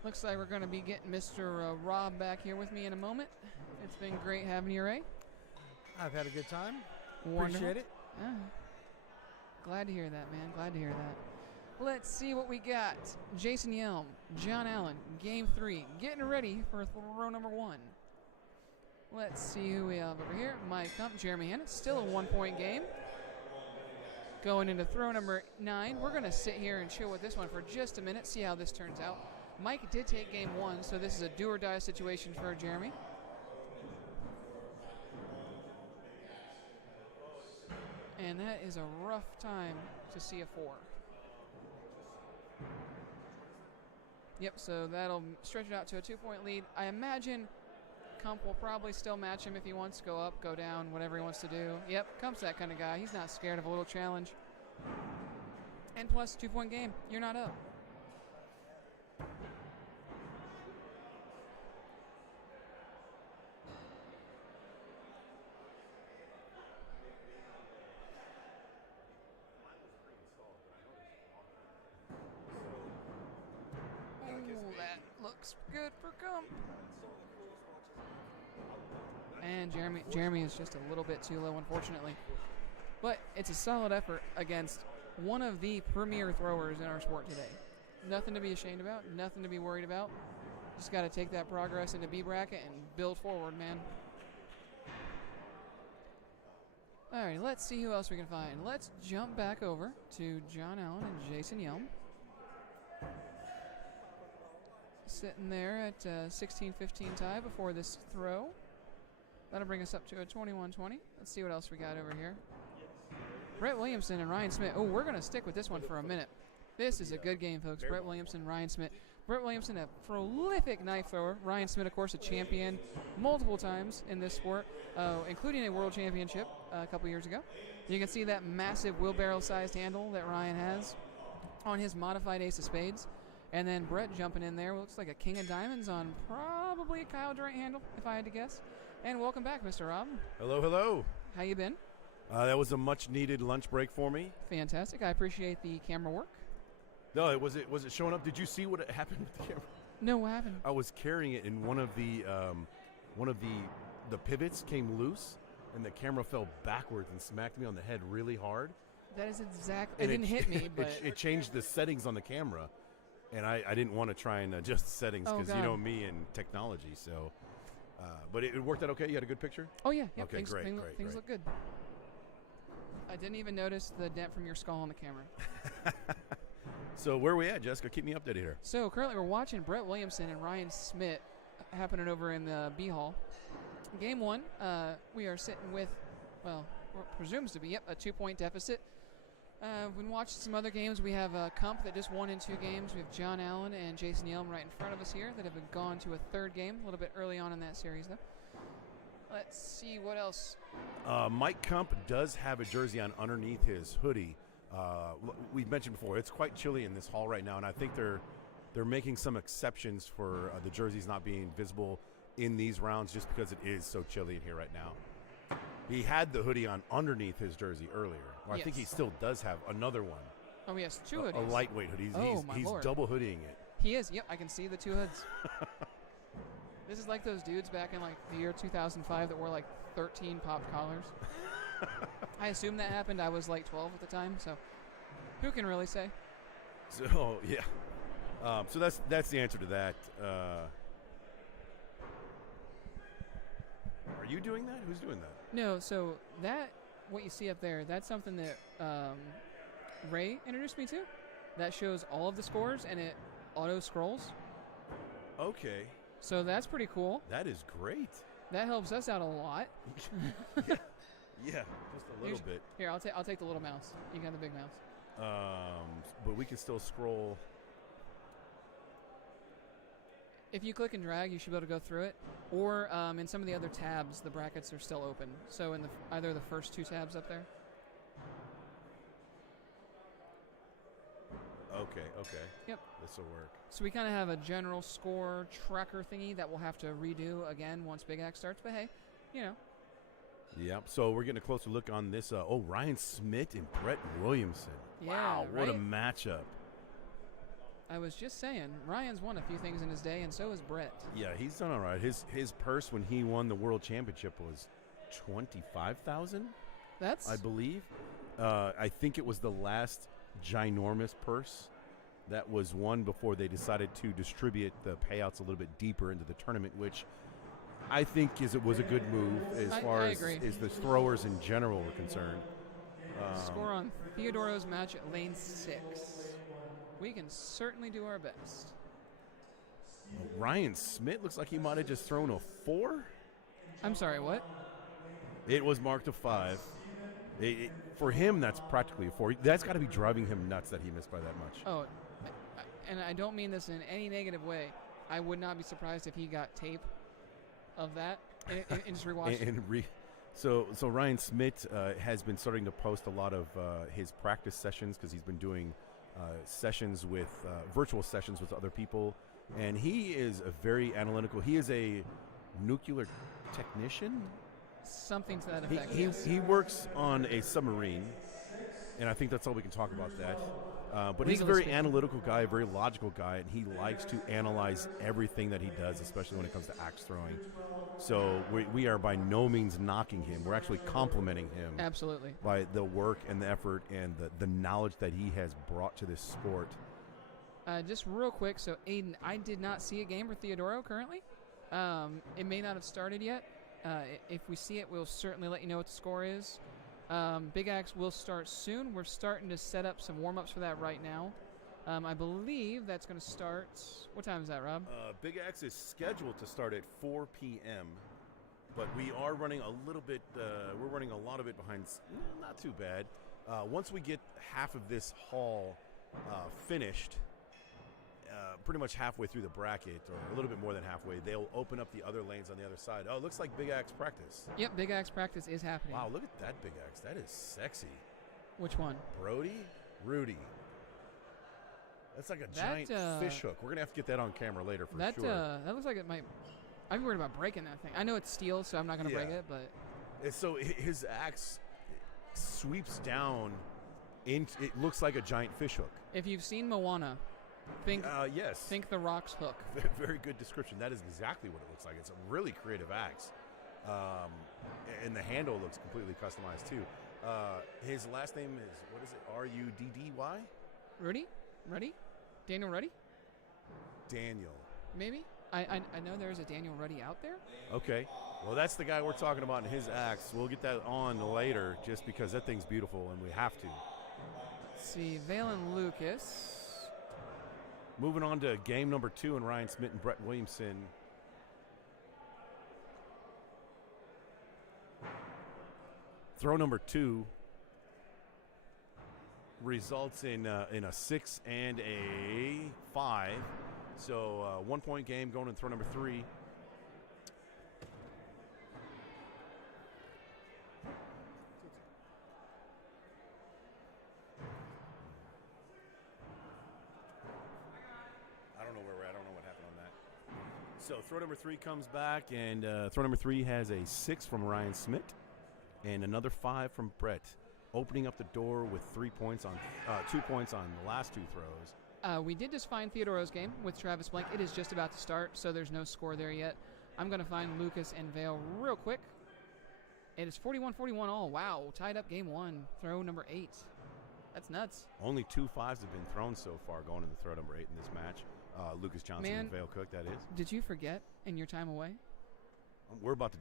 Looks like we're going to be getting Mr. Rob back here with me in a moment. It's been great having you, Ray. I've had a good time. Wonderful. Appreciate it. Yeah. Glad to hear that, man. Glad to hear that. Let's see what we got. Jason Yelm, John Allen, game 3, getting ready for throw number 1. Let's see who we have over here. Mike Kump, Jeremy Hanna, still a 1-point game. Going into throw number 9. We're going to sit here and chill with this one for just a minute, see how this turns out. Mike did take game 1, so this is a do or die situation for Jeremy. And that is a rough time to see a 4. Yep, so that'll stretch it out to a 2-point lead. I imagine Kump will probably still match him if he wants to go up, go down, whatever he wants to do. Yep, Kump's that kind of guy. He's not scared of a little challenge. And plus, 2-point game. You're not up. Looks good for Kump. And Jeremy is just a little bit too low, unfortunately. But it's a solid effort against one of the premier throwers in our sport today. Nothing to be ashamed about, nothing to be worried about. Just got to take that progress into B bracket and build forward, man. All right, let's see who else we can find. Let's jump back over to John Allen and Jason Yelm. Sitting there at 16-15 tie before this throw. That'll bring us up to a 21-20. Let's see what else we got over here. Brett Williamson and Ryan Smith. Oh, we're going to stick with this one for a minute. This is a good game, folks. Brett Williamson, Ryan Smith. Brett Williamson, a prolific knife thrower. Ryan Smith, of course, a champion multiple times in this sport, including a world championship a couple years ago. You can see that massive wheelbarrow-sized handle that Ryan has on his modified Ace of Spades. And then Brett jumping in there. Looks like a King of Diamonds on probably a Kyle Durant handle, if I had to guess. And welcome back, Mr. Rob. Hello. How you been? That was a much-needed lunch break for me. Fantastic. I appreciate the camera work. No, was it showing up? Did you see what happened with the camera? No, what happened? I was carrying it, and one of the pivots came loose, and the camera fell backwards and smacked me on the head really hard. That is exactly. It didn't hit me, but it changed the settings on the camera. And I didn't want to try and adjust the settings Oh, because you know God. me and technology. So, but it worked out okay. You had a good picture. Oh yeah, yep, Okay, things, great, things, great, things great. look good. I didn't even notice the dent from your skull on the camera. So where are we at, Jessica? Keep me updated here. So currently we're watching Brett Williamson and Ryan Smith happening over in the B Hall. Game 1, we are sitting with, well, what presumes to be, a 2-point deficit. We've been watching some other games. We have Kump that just won in 2 games. We have John Allen and Jason Yelm right in front of us here that have gone to a 3rd game, a little bit early on in that series, though. Let's see what else. Mike Kump does have a jersey on underneath his hoodie. We've mentioned before, it's quite chilly in this hall right now, and I think they're making some exceptions for the jerseys not being visible in these rounds just because it is so chilly in here right now. He had the hoodie on underneath his jersey earlier. Well, I think he Yes. still does have another one. Oh, yes, 2 A hoodies. lightweight hoodie. Oh, my He's Lord. double hoodieing it. He is. Yep, I can see the 2 hoods. This is like those dudes back in like the year 2005 that wore like 13 popped collars. I assume that happened. I was like 12 at the time, so who can really say? So yeah. So that's the answer to that. Are you doing that? Who's doing that? No, so that, what you see up there, that's something that Ray introduced me to. That shows all of the scores and it auto scrolls. Okay. So that's pretty cool. That is great. That helps us out a lot. Yeah, just a little bit. Here, I'll take the little mouse. You got the big mouse. But we can still scroll. If you click and drag, you should be able to go through it. Or in some of the other tabs, the brackets are still open. So in either the first 2 tabs up there. Okay. Yep. This will work. So we kind of have a general score tracker thingy that we'll have to redo again once Big Axe starts. But hey, you know. Yep. So we're getting a closer look on this. Ryan Smith and Brett Williamson. Yeah, wow, what a right? matchup. I was just saying, Ryan's won a few things in his day, and so has Brett. Yeah, he's done all right. His purse when he won the world championship was $25,000, That's I believe. I think it was the last ginormous purse that was won before they decided to distribute the payouts a little bit deeper into the tournament, which I think was a good move as far I as agree. the throwers in general were concerned. score on Theodoro's match at lane 6. We can certainly do our best. Ryan Smith looks like he might have just thrown a 4. I'm sorry, what? It was marked a 5. For him, that's practically a 4. That's got to be driving him nuts that he missed by that much. Oh, and I don't mean this in any negative way. I would not be surprised if he got tape of that and just rewatched. So Ryan Smith has been starting to post a lot of his practice sessions because he's been doing sessions with virtual sessions with other people, and he is a very analytical. He is a nuclear technician. Something to that effect. He works on a submarine, and I think that's all we can talk about that. But he's a very analytical guy, a very logical guy, and he likes to analyze everything that he does, especially when it comes to axe throwing. So we are by no means knocking him. We're actually complimenting him. Absolutely. By the work and the effort and the knowledge that he has brought to this sport. Just real quick, so Aiden, I did not see a game for Theodoro currently. It may not have started yet. If we see it, we'll certainly let you know what the score is. Big Axe will start soon. We're starting to set up some warm-ups for that right now. I believe that's going to start. What time is that, Rob? Big Axe is scheduled to start at 4 p.m., but we are running a little bit. We're running a lot of it behind. Not too bad. Once we get half of this hall finished, pretty much halfway through the bracket, or a little bit more than halfway, they'll open up the other lanes on the other side. Oh, it looks like Big Axe practice. Yep, Big Axe practice is happening. Wow, look at that Big Axe. That is sexy. Which one? Rudy. That's like a giant fish hook. We're going to have to get that on camera later for sure. That looks like it might. I'm worried about breaking that thing. I know it's steel, so I'm not going to break it, but. So his axe sweeps down. It looks like a giant fish hook. If you've seen Moana, think the Rock's hook. Very good description. That is exactly what it looks like. It's a really creative axe. And the handle looks completely customized too. His last name is, what is it? Ruddy? Rudy? Ruddy? Daniel Ruddy? Daniel. Maybe. I know there's a Daniel Ruddy out there. Okay. Well, that's the guy we're talking about in his axe. We'll get that on later just because that thing's beautiful and we have to. Let's see, Valen Lucas. Moving on to game number 2, and Ryan Smith and Brett Williamson. Throw number 2 results in a 6 and a 5. So 1 point game going in throw number 3. I don't know where we're at. I don't know what happened on that. So throw number 3 comes back, and throw number 3 has a 6 from Ryan Smith and another 5 from Brett, opening up the door with 3 points on 2 points on the last 2 throws. We did just find Theodoro's game with Travis Blank. It is just about to start, so there's no score there yet. I'm going to find Lucas and Vale real quick. It is 41-41 all. Wow, tied up game 1. Throw number 8. That's nuts. Only 2 5s have been thrown so far going into throw number 8 in this match. Lucas Johnson and Vale Cook, that is. Did you forget in your time away? We're about to.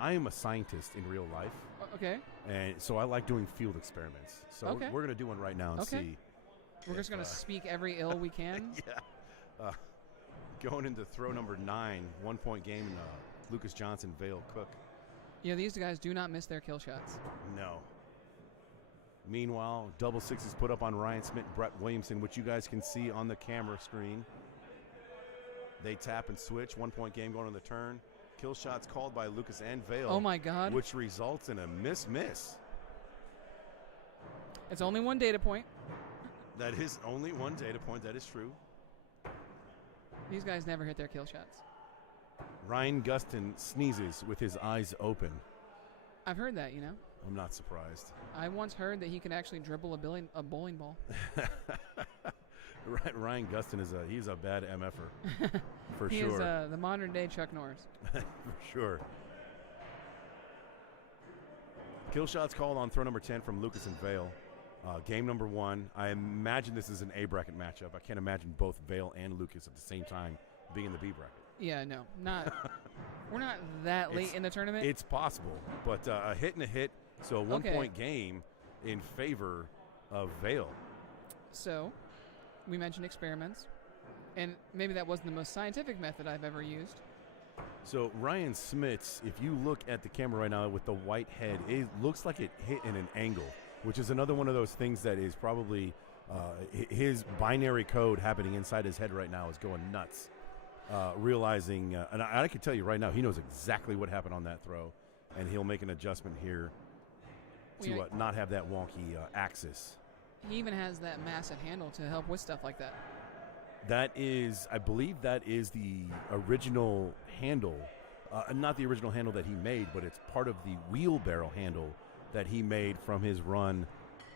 I am a scientist in real life. Okay. And so I like doing field experiments. So Okay. we're going to do one right now and see. We're just going to speak every ill we can. Yeah. Going into throw number 9, 1 point game, Lucas Johnson, Vale Cook. Yeah, these guys do not miss their kill shots. No. Meanwhile, double 6s put up on Ryan Smith and Brett Williamson, which you guys can see on the camera screen. They tap and switch. 1 point game going on the turn. Kill shots called by Lucas and Vale. Oh, my God. Which results in a miss. It's only one data point. That is only one data point. That is true. These guys never hit their kill shots. Ryan Gustin sneezes with his eyes open. I've heard that, you know. I'm not surprised. I once heard that he can actually dribble a bowling ball. Ryan Gustin he's a bad MFer. For he sure. He is the modern day Chuck Norris. For sure. Kill shots called on throw number 10 from Lucas and Vale. Game number 1. I imagine this is an A bracket matchup. I can't imagine both Vale and Lucas at the same time being in the B bracket. Yeah, no, not. We're not that late in the tournament. It's possible, but a hit and a hit, so a 1 point game in favor of Vale. So, we mentioned experiments, and maybe that wasn't the most scientific method I've ever used. So Ryan Smith's, if you look at the camera right now with the white head, it looks like it hit in an angle, which is another one of those things that is probably his binary code happening inside his head right now is going nuts. Realizing, and I can tell you right now, he knows exactly what happened on that throw, and he'll make an adjustment here to not have that wonky axis. He even has that massive handle to help with stuff like that. That is, I believe that is the original handle, not the original handle that he made, but it's part of the wheelbarrow handle that he made from his run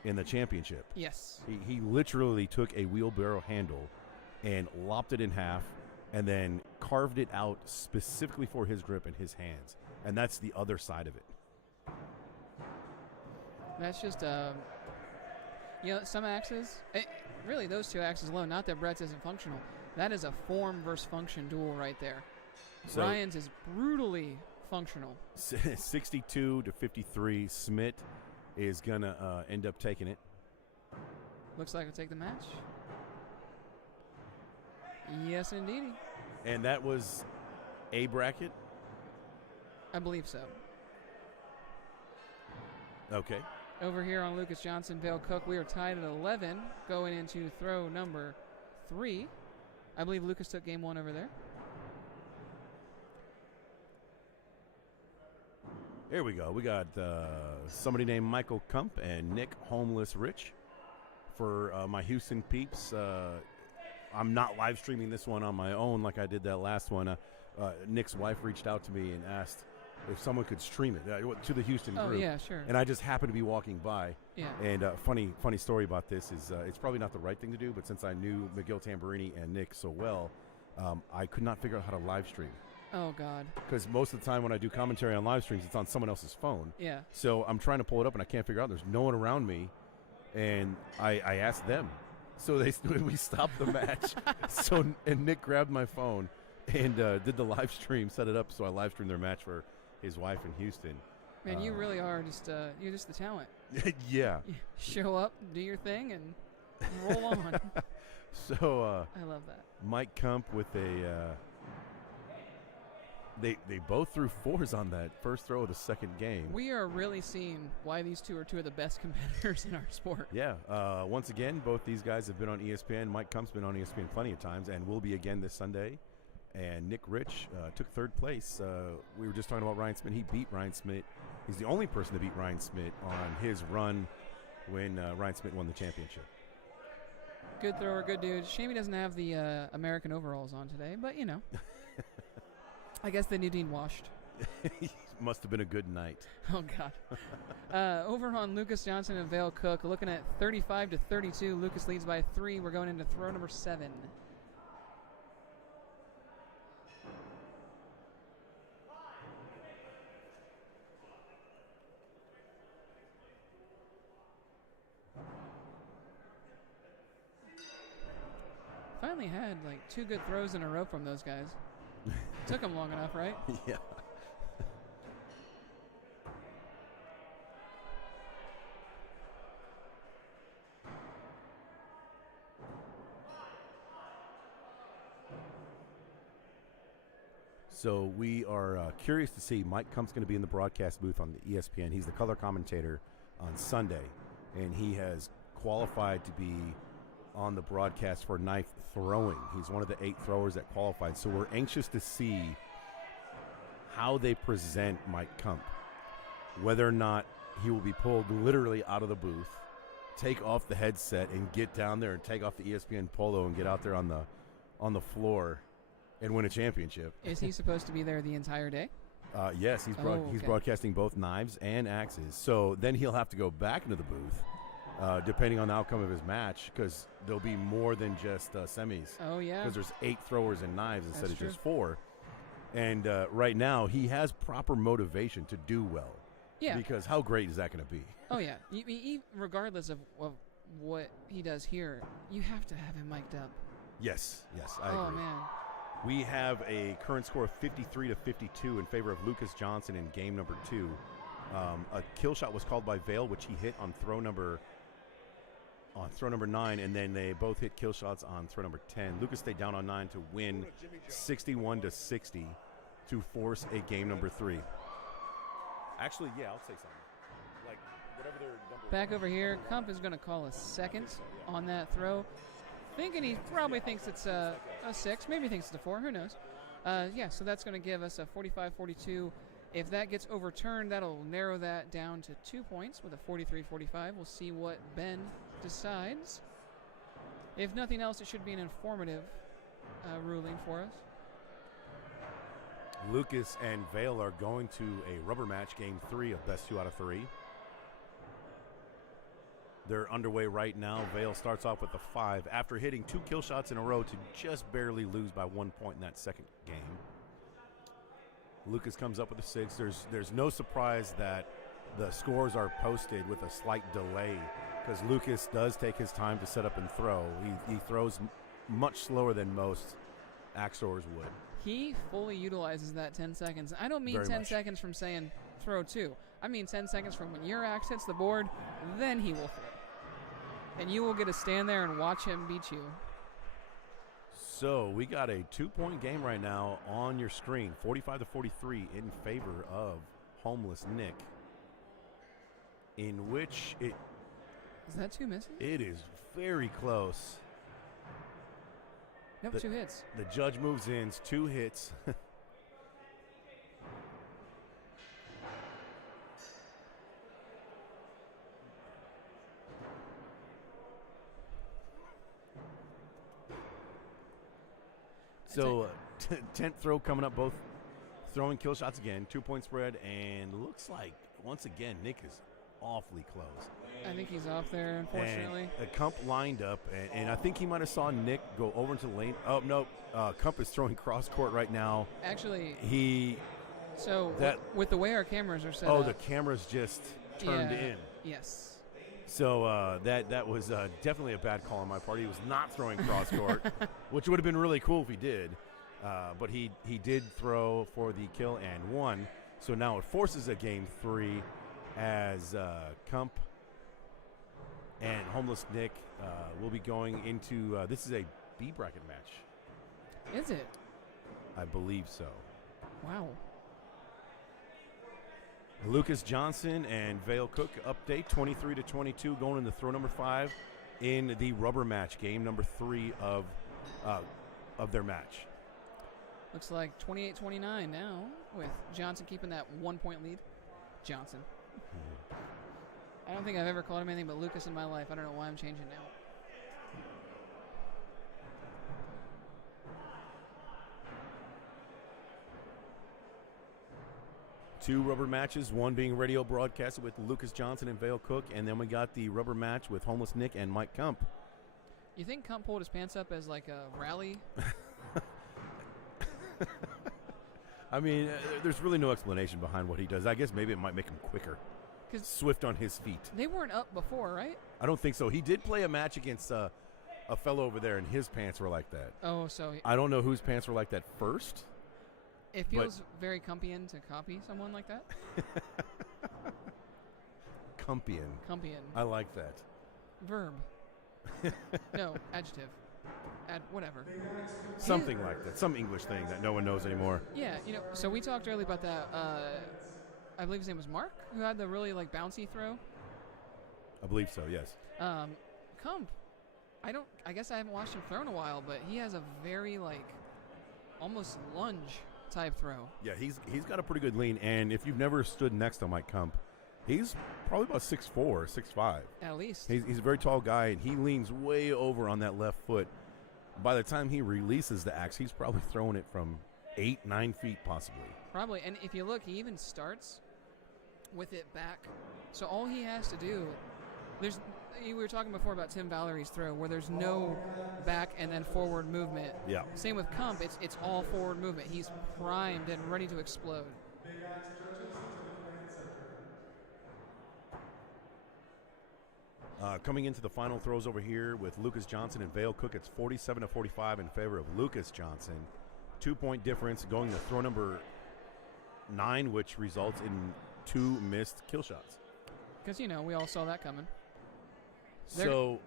in the championship. Yes. He literally took a wheelbarrow handle and lopped it in half and then carved it out specifically for his grip and his hands. And that's the other side of it. That's just, some axes, really those 2 axes alone, not that Brett's isn't functional. That is a form versus function duel right there. So Ryan's is brutally functional. 62-53, Smith is going to end up taking it. Looks like he'll take the match. Yes, indeedy. And that was A bracket? I believe so. Okay. Over here on Lucas Johnson, Vale Cook, we are tied at 11 going into throw number 3. I believe Lucas took game 1 over there. Here we go. We got somebody named Michael Kump and Nick Homeless Rich. For my Houston peeps, I'm not live streaming this one on my own like I did that last one. Nick's wife reached out to me and asked if someone could stream it to the Houston group. Oh, yeah, sure. And I just happened to be walking by. Yeah. And funny story about this is it's probably not the right thing to do, but since I knew Miguel Tamburini and Nick so well, I could not figure out how to live stream. Oh, God. Because most of the time when I do commentary on live streams, it's on someone else's phone. Yeah. So I'm trying to pull it up, and I can't figure out. There's no one around me. And I asked them, So we stopped the match. And Nick grabbed my phone and did the live stream, set it up so I live streamed their match for his wife in Houston. Man, you really are just you're just the talent. Yeah. You show up, do your thing, and roll on. So I love that. Mike Kump with a they both threw 4s on that first throw of the second game. We are really seeing why these two are two of the best competitors in our sport. Yeah. Once again, both these guys have been on ESPN. Mike Kump's been on ESPN plenty of times and will be again this Sunday. And Nick Rich took 3rd place. We were just talking about Ryan Smith. He beat Ryan Smith. He's the only person to beat Ryan Smith on his run when Ryan Smith won the championship. Good thrower, good dude. Shame he doesn't have the American overalls on today, but you know. I guess they need to be washed. Must have been a good night. Oh, God. Over on Lucas Johnson and Vale Cook, looking at 35-32. Lucas leads by 3. We're going into throw number 7. Finally had like 2 good throws in a row from those guys. Took them long enough, right? Yeah. So we are curious to see. Mike Kump's going to be in the broadcast booth on the ESPN. He's the color commentator on Sunday, and he has qualified to be on the broadcast for knife throwing. He's one of the 8 throwers that qualified. So we're anxious to see how they present Mike Kump, whether or not he will be pulled literally out of the booth, take off the headset, and get down there and take off the ESPN polo and get out there on the floor and win a championship. Is he supposed to be there the entire day? Yes, he's broadcasting both knives and axes. So then he'll have to go back into the booth, depending on the outcome of his match, because there'll be more than just semis. Oh, yeah. Because there's 8 throwers and knives instead of true. just 4. And right now, he has proper motivation to do well. Yeah. Because how great is that going to be? Oh, yeah. Regardless of what he does here, you have to have him mic'd up. Yes, I agree. Oh, man. We have a current score of 53-52 in favor of Lucas Johnson in game number 2. A kill shot was called by Vale, which he hit on throw number 9, and then they both hit kill shots on throw number 10. Lucas stayed down on 9 to win 61-60 to force a game number 3. Actually, yeah, I'll say something. Like whatever their number. Back over here, Kump is going to call a second on that throw. He probably thinks it's a 6, maybe thinks it's a 4, who knows. Yeah, so that's going to give us a 45-42. If that gets overturned, that'll narrow that down to 2 points with a 43-45. We'll see what Ben decides. If nothing else, it should be an informative ruling for us. Lucas and Vale are going to a rubber match, game 3 of best 2 out of 3. They're underway right now. Vale starts off with a 5 after hitting 2 kill shots in a row to just barely lose by 1 point in that second game. Lucas comes up with a 6. There's no surprise that the scores are posted with a slight delay because Lucas does take his time to set up and throw. He throws much slower than most axe throwers would. He fully utilizes that 10 seconds. I don't mean Very 10 much. seconds from saying throw 2. I mean 10 seconds from when your axe hits the board, then he will throw. And you will get to stand there and watch him beat you. So we got a 2-point game right now on your screen, 45-43 in favor of homeless Nick, in which Is that 2 misses? it is very close. Nope, 2 hits. The judge moves in, 2 hits. So 10th throw coming up, both throwing kill shots again, 2-point spread, and looks like, once again, Nick is awfully close. I think he's off there, unfortunately. And Kump lined up, and I think he might have saw Nick go over into the lane. Oh, no, Kump is throwing cross court right now. Actually, that with the way our cameras are set Oh, up. the camera's just turned in. Yes. So that was definitely a bad call on my part. He was not throwing cross court, which would have been really cool if he did. But he did throw for the kill and won. So now it forces a game 3 as Kump and Homeless Nick will be going into this is a B bracket match. Is it? I believe so. Wow. Lucas Johnson and Vale Cook update 23-22 going into throw number 5 in the rubber match, game number 3 of their match. Looks like 28-29 now with Johnson keeping that 1-point lead. Johnson. I don't think I've ever called him anything but Lucas in my life. I don't know why I'm changing now. Two rubber matches, one being radio broadcasted with Lucas Johnson and Vale Cook, and then we got the rubber match with Homeless Nick and Mike Kump. You think Kump pulled his pants up as like a rally? I mean, there's really no explanation behind what he does. I guess maybe it might make him quicker. 'Cause swift on his feet. They weren't up before, right? I don't think so. He did play a match against a fellow over there, and his pants were like that. Oh, so I don't know whose pants were like that first. it feels very Kumpian to copy someone like that. Kumpian. Kumpian. I like that. Verb. No, adjective. Whatever. Something like that. Some English thing that no one knows anymore. Yeah, so we talked earlier about that. I believe his name was Mark, who had the really like bouncy throw. I believe so, yes. Kump. I guess I haven't watched him throw in a while, but he has a very like almost lunge type throw. Yeah, he's got a pretty good lean, and if you've never stood next to Mike Kump, he's probably about 6'4", 6'5". At least. He's a very tall guy, and he leans way over on that left foot. By the time he releases the axe, he's probably throwing it from 8-9 feet possibly. Probably, and if you look, he even starts with it back. So all he has to do, we were talking before about Tim Valerie's throw, where there's no back and then forward movement. Yeah. Same with Kump, it's all forward movement. He's primed and ready to explode. Coming into the final throws over here with Lucas Johnson and Vale Cook, it's 47-45 in favor of Lucas Johnson. 2-point difference going to throw number 9, which results in 2 missed kill shots. Because, we all saw that coming. So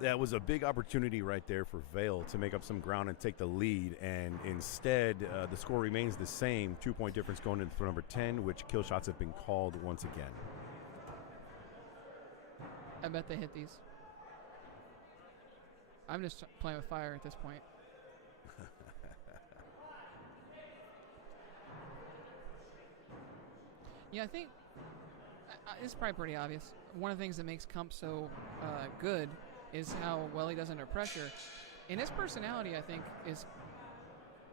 that was a big opportunity right there for Vale to make up some ground and take the lead. And instead, the score remains the same. 2-point difference going into throw number 10, which kill shots have been called once again. I bet they hit these. I'm just playing with fire at this point. Yeah, I think it's probably pretty obvious. One of the things that makes Kump so good is how well he does under pressure. And his personality, I think, is...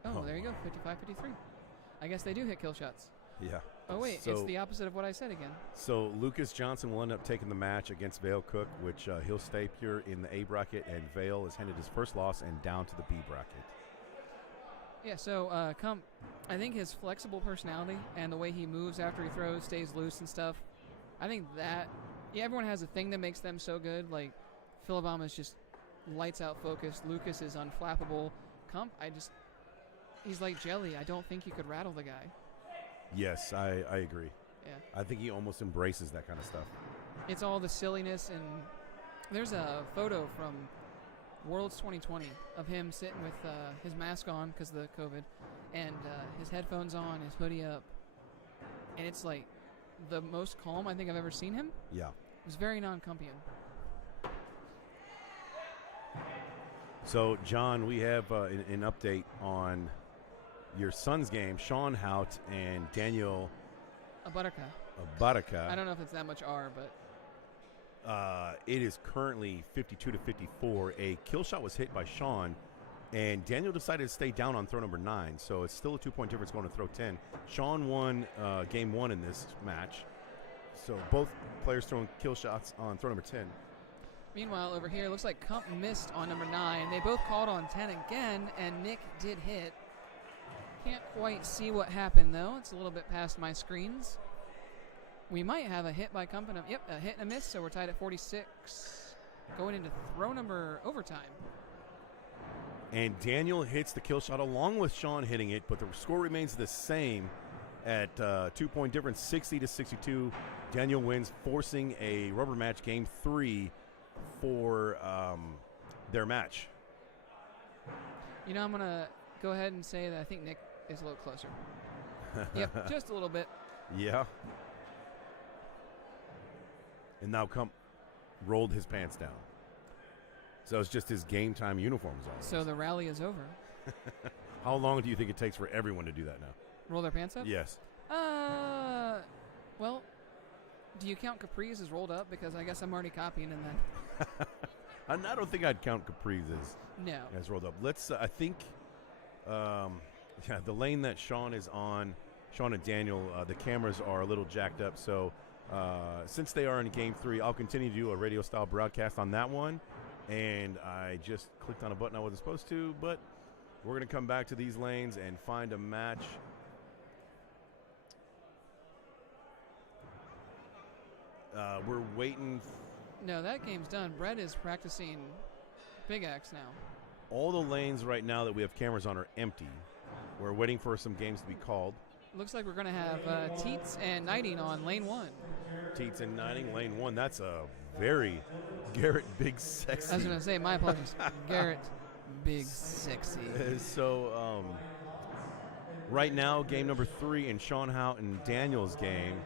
Oh, there you go, 55-53. I guess they do hit kill shots. Yeah. Oh, wait, it's the opposite of what I said again. So Lucas Johnson will end up taking the match against Vale Cook, which he'll stay pure in the A bracket, and Vale is handed his first loss and down to the B bracket. Yeah, so Kump, I think his flexible personality and the way he moves after he throws, stays loose and stuff, I think that, everyone has a thing that makes them so good. Like, Philobama's just lights out focused. Lucas is unflappable. Kump, he's like jelly. I don't think you could rattle the guy. Yes, I agree. Yeah. I think he almost embraces that kind of stuff. It's all the silliness, and there's a photo from Worlds 2020 of him sitting with his mask on because of the COVID, and his headphones on, his hoodie up, and it's like the most calm I think I've ever seen him. Yeah. It was very non-Kumpian. So, John, we have an update on your son's game, Sean Hout and Daniel Abaraka. I don't know if it's that much R, but it is currently 52-54. A kill shot was hit by Sean, and Daniel decided to stay down on throw number 9, so it's still a 2-point difference going to throw 10. Sean won game 1 in this match, so both players throwing kill shots on throw number 10. Meanwhile, over here, it looks like Kump missed on number 9. They both called on 10 again, and Nick did hit. Can't quite see what happened, though. It's a little bit past my screens. We might have a hit by Company. Yep, a hit and a miss, so we're tied at 46. Going into throw number overtime. And Daniel hits the kill shot along with Sean hitting it, but the score remains the same at 2-point difference, 60-62. Daniel wins, forcing a rubber match game 3 for their match. You know, I'm going to go ahead and say that I think Nick is a little closer. Yep, just a little bit. Yeah. And now rolled his pants down. So it's just his game time uniforms on. So the rally is over. How long do you think it takes for everyone to do that now? Roll their pants up? Yes. Well, do you count Capri's as rolled up? Because I guess I'm already copying in that. I don't think I'd count Capri's No. as rolled up. Let's, I think, the lane that Sean is on, Sean and Daniel, the cameras are a little jacked up. So since they are in game 3, I'll continue to do a radio style broadcast on that one. And I just clicked on a button I wasn't supposed to, but we're going to come back to these lanes and find a match. We're waiting. No, that game's done. Brett is practicing Big Axe now. All the lanes right now that we have cameras on are empty. We're waiting for some games to be called. Looks like we're going to have Teats and Knighting on lane 1. Teats and Knighting, lane 1. That's a very Garrett Big Sexy. I was going to say, my apologies. Garrett Big Sexy. So right now, game number 3 in Sean Houghton Daniel's game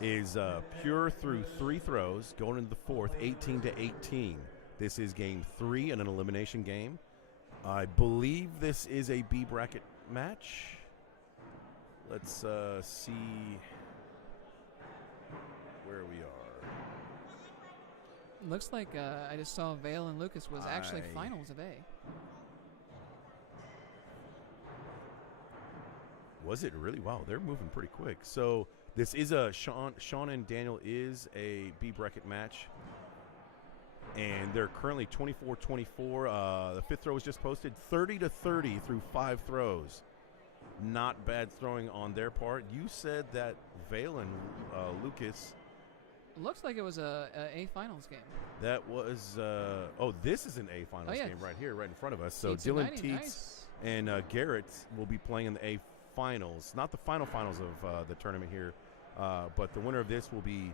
is pure through 3 throws, going into the 4th, 18-18. This is game 3 in an elimination game. I believe this is a B bracket match. Let's see where we are. Looks like I just saw Vale and Lucas was actually finals of A. Was it really? Wow, they're moving pretty quick. So this is a Sean and Daniel is a B bracket match. And they're currently 24-24. The 5th throw was just posted, 30-30 through 5 throws. Not bad throwing on their part. You said that Vale and Lucas. Looks like it was a finals game. That was this is an A finals game right here, right in front of us. So Teats Dylan and Knighting, Teats and Garrett will be playing in the A finals, not the finals of the tournament here, but the winner of this will be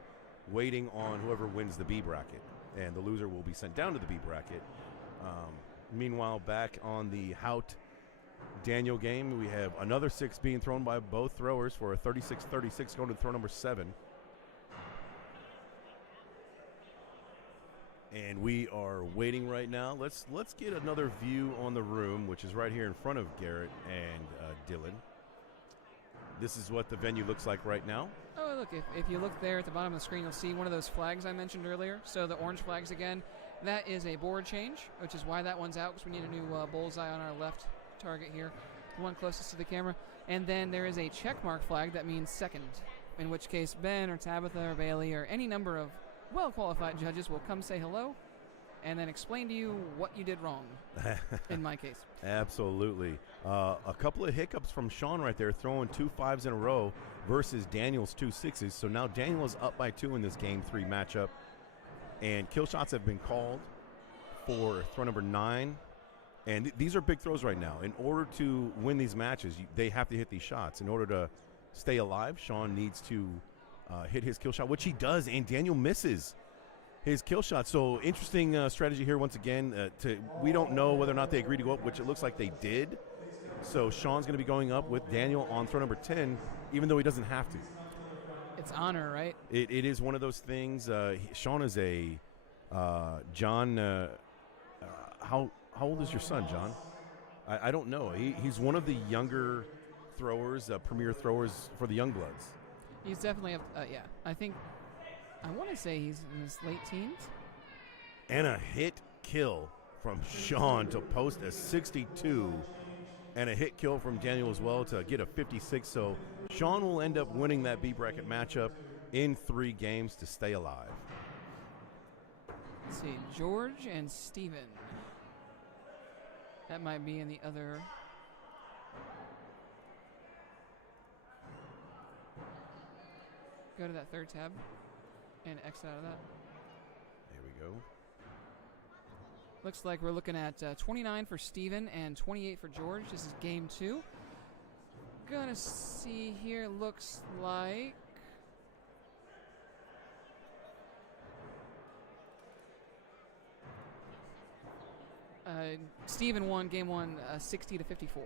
waiting on whoever wins the B bracket, and the loser will be sent down to the B bracket. Meanwhile, back on the Hout Daniel game, we have another 6 being thrown by both throwers for a 36-36 going to throw number 7. And we are waiting right now. Let's get another view on the room, which is right here in front of Garrett and Dylan. This is what the venue looks like right now. Oh, look, if you look there at the bottom of the screen, you'll see one of those flags I mentioned earlier. So the orange flags again, that is a board change, which is why that one's out, because we need a new bullseye on our left target here, the one closest to the camera. And then there is a check mark flag that means second, in which case Ben or Tabitha or Bailey or any number of well-qualified judges will come say hello and then explain to you what you did wrong, in my case. Absolutely. A couple of hiccups from Sean right there, throwing 2 5s in a row versus Daniel's 2 6s. So now Daniel is up by 2 in this Game 3 matchup. And kill shots have been called for throw number 9. And these are big throws right now. In order to win these matches, they have to hit these shots. In order to stay alive, Sean needs to hit his kill shot, which he does, and Daniel misses his kill shot. So interesting strategy here once again. We don't know whether or not they agreed to go up, which it looks like they did. So Sean's going to be going up with Daniel on throw number 10, even though he doesn't have to. It's honor, right? It is one of those things. Sean is a John. How old is your son, John? I don't know. He's one of the younger throwers, premier throwers for the Youngbloods. He's definitely, I want to say he's in his late teens. And a hit kill from Sean to post a 62, and a hit kill from Daniel as well to get a 56. So Sean will end up winning that B bracket matchup in 3 games to stay alive. Let's see, George and Steven. That might be in the other. go to that third tab and exit out of that. There we go. Looks like we're looking at 29 for Steven and 28 for George. This is game 2. Gonna see here, looks like... Steven won game 1 60 to 54.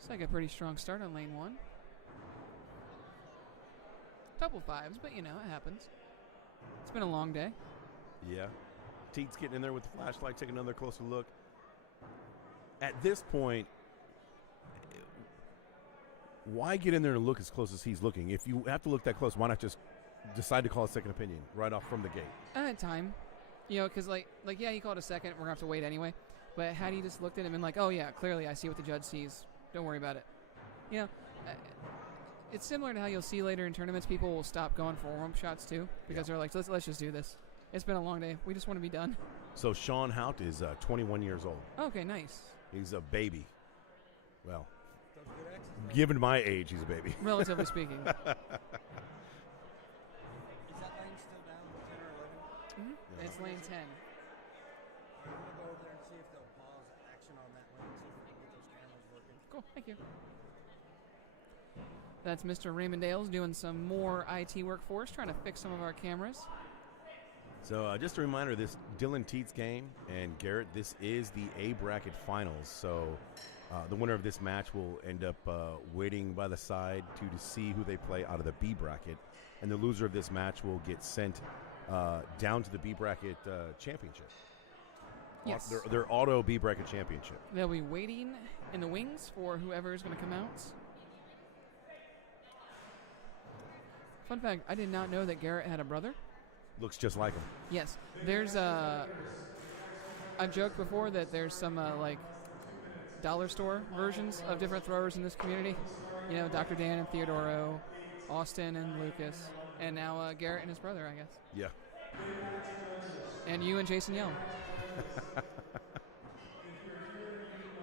It's like a pretty strong start on lane 1. Couple fives, but you know, it happens. It's been a long day. Yeah. Teet's getting in there with the flashlight, taking another closer look. At this point, why get in there and look as close as he's looking? If you have to look that close, why not just decide to call a second opinion right off from the gate? Time. You know, because, yeah, he called a second. We're going to have to wait anyway. But had he just looked at him and like, oh, yeah, clearly I see what the judge sees. Don't worry about it. You know, it's similar to how you'll see later in tournaments, people will stop going for warm-up shots too because they're like, let's just do this. It's been a long day. We just want to be done. So Sean Hout is 21 years old. Okay, nice. He's a baby. Well, given my age, he's a baby. Relatively speaking. Is that lane still down, 10 or 11? Mm-hmm. Yeah. It's lane 10. I'm going to go over there and see if they'll pause action on that lane, see if we can get those cameras working. Cool, thank you. That's Mr. Raymond Dales doing some more IT work for us, trying to fix some of our cameras. So just a reminder, this Dylan Teets game and Garrett, this is the A bracket finals. So the winner of this match will end up waiting by the side to see who they play out of the B bracket. And the loser of this match will get sent down to the B bracket championship. Yes. Their auto B bracket championship. They'll be waiting in the wings for whoever is going to come out. Fun fact, I did not know that Garrett had a brother. Looks just like him. Yes. There's I've joked before that there's some like dollar store versions of different throwers in this community. You know, Dr. Dan and Theodoro, Austin and Lucas, and now Garrett and his brother, I guess. Yeah. And you and Jason Young.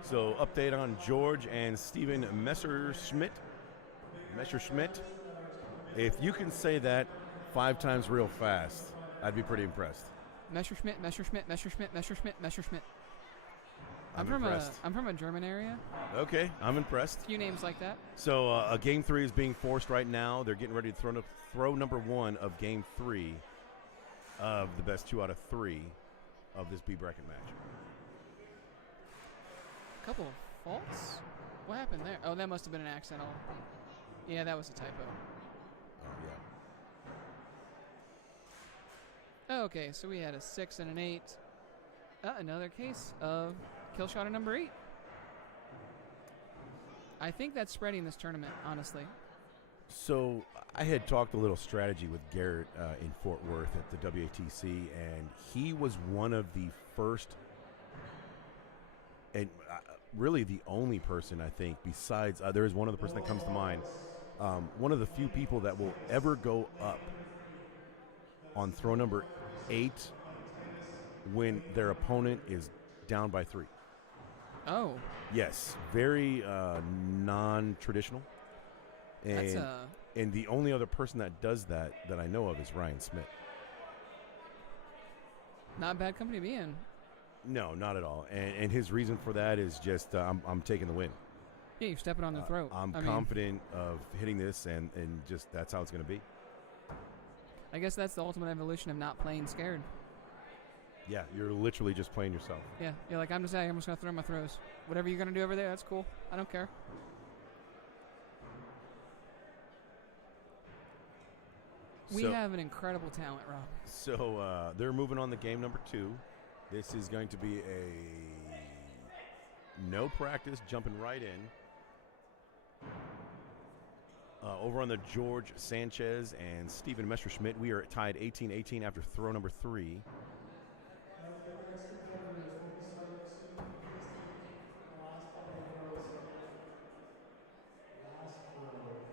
So update on George and Steven Messerschmidt. If you can say that 5 times real fast, I'd be pretty impressed. Messerschmidt. I'm impressed. I'm from a German area. Okay, I'm impressed. A few names like that. So game 3 is being forced right now. They're getting ready to throw number 1 of game 3 of the best 2 out of 3 of this B bracket match. Couple of faults? What happened there? Oh, that must have been an accidental. Yeah, that was a typo. Oh, yeah. Okay, so we had a 6 and an 8. Another case of kill shot at number 8. I think that's spreading this tournament, honestly. So I had talked a little strategy with Garrett in Fort Worth at the WATC, and he was one of the first and really the only person, I think, besides there is one other person that comes to mind, one of the few people that will ever go up on throw number 8 when their opponent is down by 3. Oh. Yes, very non-traditional. And, and the only other person that does that I know of is Ryan Smith. Not bad company to be in. No, not at all. And his reason for that is just I'm taking the win. Yeah, you're stepping on the throat. I'm confident of hitting this, and just that's how it's going to be. I guess that's the ultimate evolution of not playing scared. Yeah, you're literally just playing yourself. Yeah, you're like, I'm just going to throw my throws. Whatever you're going to do over there, that's cool. I don't care. We have an incredible talent, Rob. So they're moving on to game number 2. This is going to be a no practice, jumping right in. Over on the George Sanchez and Steven Messerschmidt, we are tied 18-18 after throw number 3.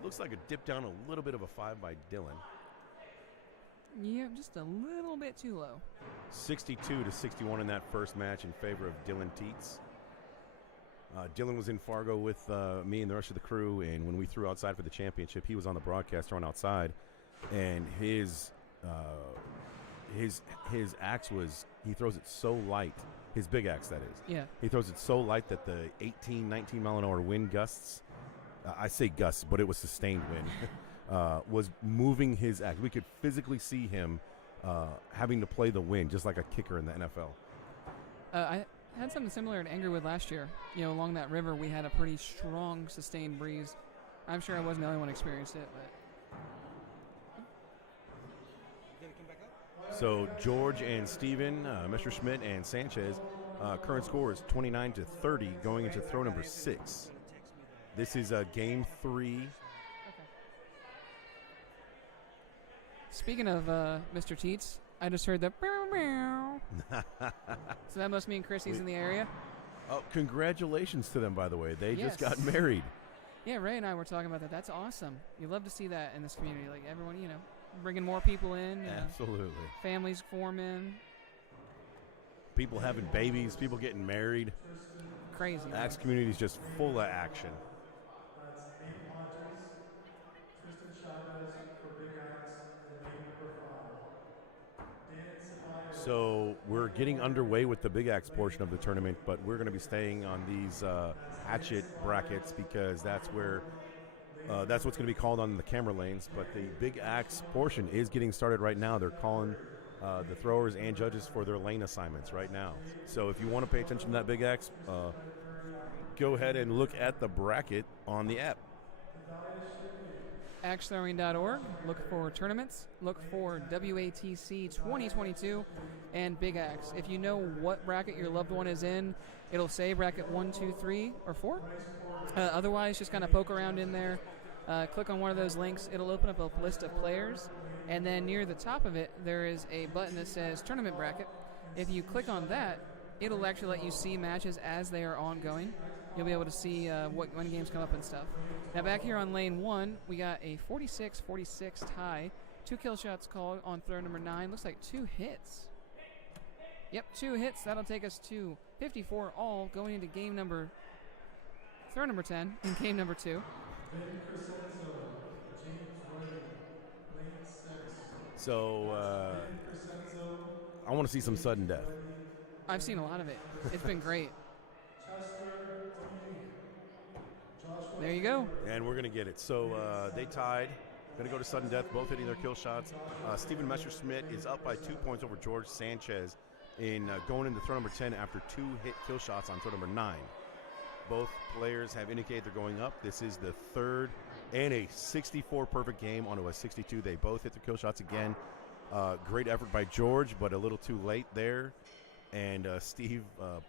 Looks like a dip down, a little bit of a 5 by Dylan. Yeah, just a little bit too low. 62-61 in that first match in favor of Dylan Teets. Dylan was in Fargo with me and the rest of the crew, and when we threw outside for the championship, he was on the broadcast throwing outside, and his axe was, he throws it so light, his big axe that is. Yeah. He throws it so light that the 18, 19 mile an hour wind gusts, I say gusts, but it was sustained wind, was moving his axe. We could physically see him having to play the wind, just like a kicker in the NFL. I had something similar at Angrywood last year. You know, along that river, we had a pretty strong, sustained breeze. I'm sure I wasn't the only one who experienced it, but So George and Steven, Messerschmitt and Sanchez, current score is 29-30 going into throw number 6. This is game 3. okay. Speaking of Mr. Teets, I just heard the meow, meow. So that must mean Chrissy's in the area. Oh, congratulations to them, by the way. They just got Yes. married. Yeah, Ray and I were talking about that. That's awesome. You love to see that in this community. Like everyone, you know, bringing more people in. Absolutely. Families forming. People having babies, people getting married. Crazy. Axe community is just full of action. That's 8 Hunters, Tristan Chavez for Big Axe, and game number 5. Dan Ceballos. So we're getting underway with the Big Axe portion of the tournament, but we're going to be staying on these Hatchet brackets because that's where that's what's going to be called on the camera lanes. But the Big Axe portion is getting started right now. They're calling the throwers and judges for their lane assignments right now. So if you want to pay attention to that Big Axe, go ahead and look at the bracket on the app. AxeThrowing.org. Look for tournaments. Look for WATC 2022 and Big Axe. If you know what bracket your loved one is in, it'll say bracket 1, 2, 3, or 4. Otherwise, just kind of poke around in there. Click on one of those links. It'll open up a list of players. And then near the top of it, there is a button that says Tournament Bracket. If you click on that, it'll actually let you see matches as they are ongoing. You'll be able to see when games come up and stuff. Now back here on lane 1, we got a 46-46 tie. 2 kill shots called on throw number 9. Looks like 2 hits. Yep, 2 hits. That'll take us to 54 all going into throw number 10 in game number 2. So I want to see some sudden death. I've seen a lot of it. It's been great. There you go. And we're going to get it. So they tied. Going to go to sudden death, both hitting their kill shots. Stephen Messerschmitt is up by 2 points over George Sanchez in going into throw number 10 after 2 hit kill shots on throw number 9. Both players have indicated they're going up. This is the third and a 64 perfect game onto a 62. They both hit the kill shots again. Great effort by George, but a little too late there. And Steve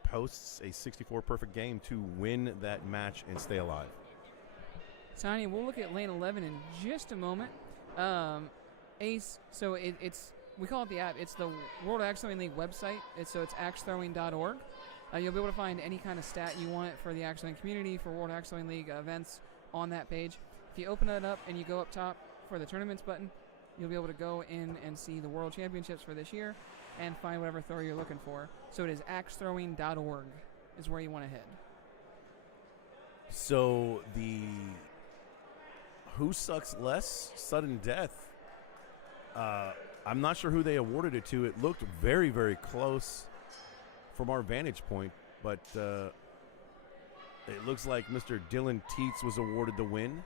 posts a 64 perfect game to win that match and stay alive. Tiny, we'll look at lane 11 in just a moment. Ace, so it's we call it the app. It's the World Axe Throwing League website. So it's axethrowing.org. You'll be able to find any kind of stat you want for the Axe Throwing community, for World Axe Throwing League events on that page. If you open it up and you go up top for the tournaments button, you'll be able to go in and see the World Championships for this year and find whatever thrower you're looking for. So it is axethrowing.org is where you want to head. So the who sucks less sudden death, I'm not sure who they awarded it to. It looked very, very close from our vantage point, but it looks like Mr. Dylan Teets was awarded the win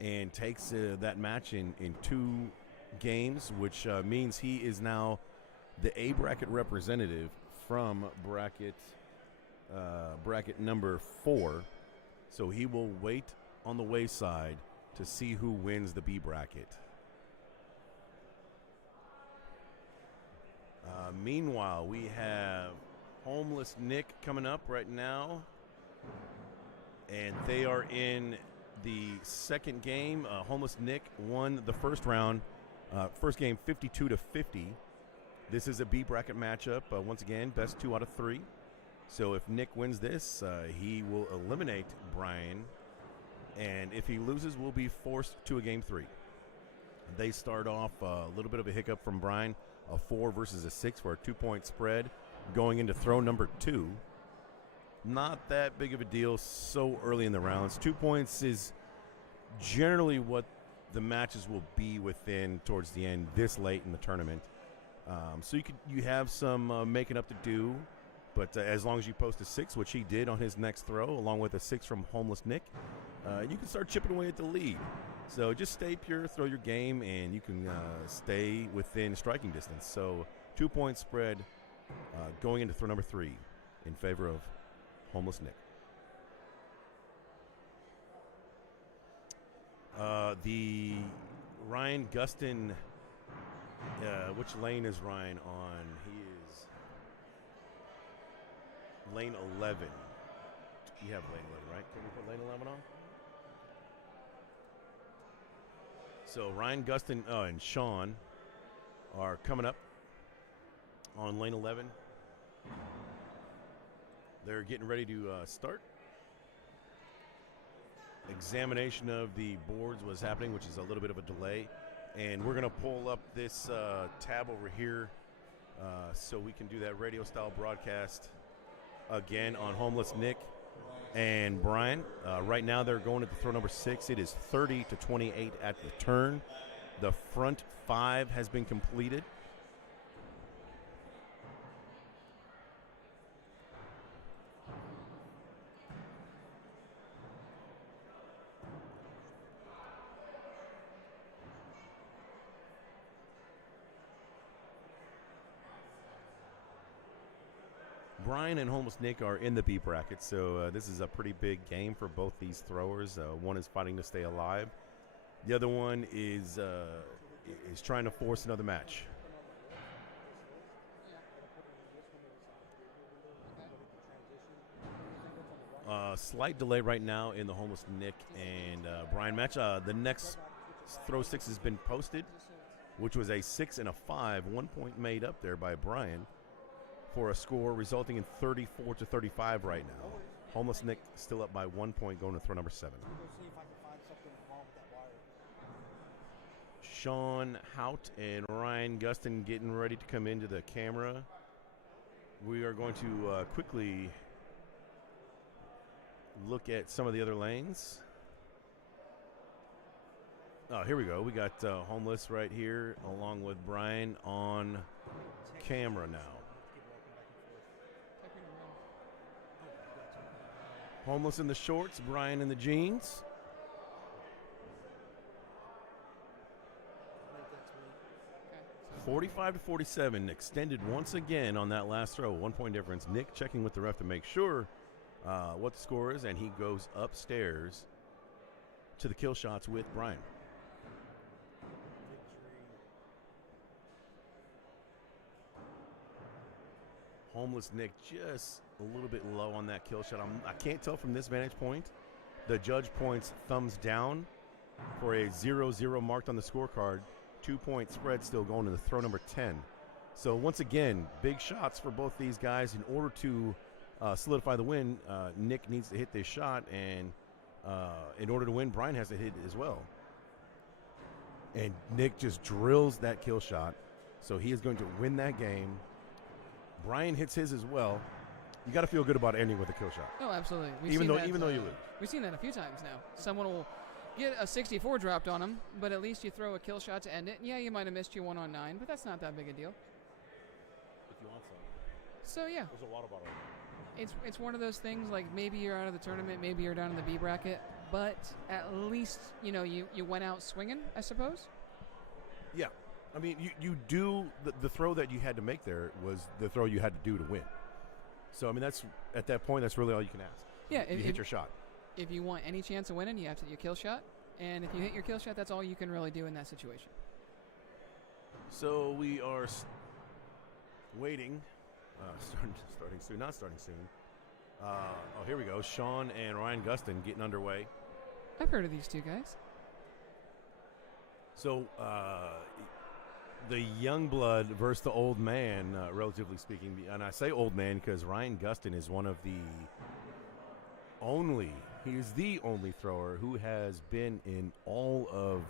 and takes that match in 2 games, which means he is now the A bracket representative from bracket number 4. So he will wait on the wayside to see who wins the B bracket. Meanwhile, we have Homeless Nick coming up right now, and they are in the second game. Homeless Nick won the first round, first game 52-50. This is a B bracket matchup. Once again, best 2 out of 3. So if Nick wins this, he will eliminate Brian, and if he loses, will be forced to a game 3. They start off a little bit of a hiccup from Brian, a 4 versus a 6 for a 2-point spread going into throw number 2. Not that big of a deal so early in the rounds. 2 points is generally what the matches will be within towards the end this late in the tournament. So you have some making up to do, but as long as you post a 6, which he did on his next throw, along with a 6 from Homeless Nick, you can start chipping away at the lead. So just stay pure, throw your game, and you can stay within striking distance. So 2-point spread going into throw number 3 in favor of Homeless Nick. The Ryan Gustin, which lane is Ryan on? He is lane 11. You have lane 11, right? Can we put lane 11 on? So Ryan Gustin and Sean are coming up on lane 11. They're getting ready to start. Examination of the boards was happening, which is a little bit of a delay. And we're going to pull up this tab over here so we can do that radio-style broadcast again on Homeless Nick and Brian. Right now they're going to throw number 6. It is 30-28 at the turn. The front 5 has been completed. Brian and Homeless Nick are in the B bracket, so this is a pretty big game for both these throwers. One is fighting to stay alive. The other one is trying to force another match. Slight delay right now in the Homeless Nick and Brian match. The next throw 6 has been posted, which was a 6 and a 5. 1 point made up there by Brian, for a score resulting in 34-35 right now. Homeless Nick still up by 1 point going to throw number 7. Sean Hout and Ryan Gustin getting ready to come into the camera. We are going to quickly look at some of the other lanes. Oh, here we go. We got Homeless right here along with Brian on camera now. Homeless in the shorts, Brian in the jeans. Okay. 45-47, extended once again on that last throw. 1 point difference. Nick checking with the ref to make sure what the score is, and he goes upstairs to the kill shots with Brian. Homeless Nick just a little bit low on that kill shot. I can't tell from this vantage point. The judge points thumbs down for a 0-0 marked on the scorecard. 2 point spread still going to the throw number 10. So once again, big shots for both these guys. In order to solidify the win, Nick needs to hit this shot, and in order to win, Brian has to hit as well. And Nick just drills that kill shot, so he is going to win that game. Brian hits his as well. You got to feel good about ending with a kill shot. Oh, absolutely. Even though you lose. We've seen that a few times now. Someone will get a 64 dropped on them, but at least you throw a kill shot to end it. Yeah, you might have missed your 1-on-9, but that's not that big a deal. If you want some. So yeah, There's a water bottle. it's one of those things, like maybe you're out of the tournament, maybe you're down in the B bracket, but at least you went out swinging, I suppose. Yeah. I mean, you do the throw that you had to make there was the throw you had to do to win. So I mean, that's at that point, that's really all you can ask. Yeah, you hit your shot. If you want any chance of winning, you have to hit your kill shot, and if you hit your kill shot, that's all you can really do in that situation. So we are waiting. Starting soon. Not starting soon. Here we go. Sean and Ryan Gustin getting underway. I've heard of these two guys. So the young blood versus the old man, relatively speaking. And I say old man because Ryan Gustin is one of the only thrower who has been in all of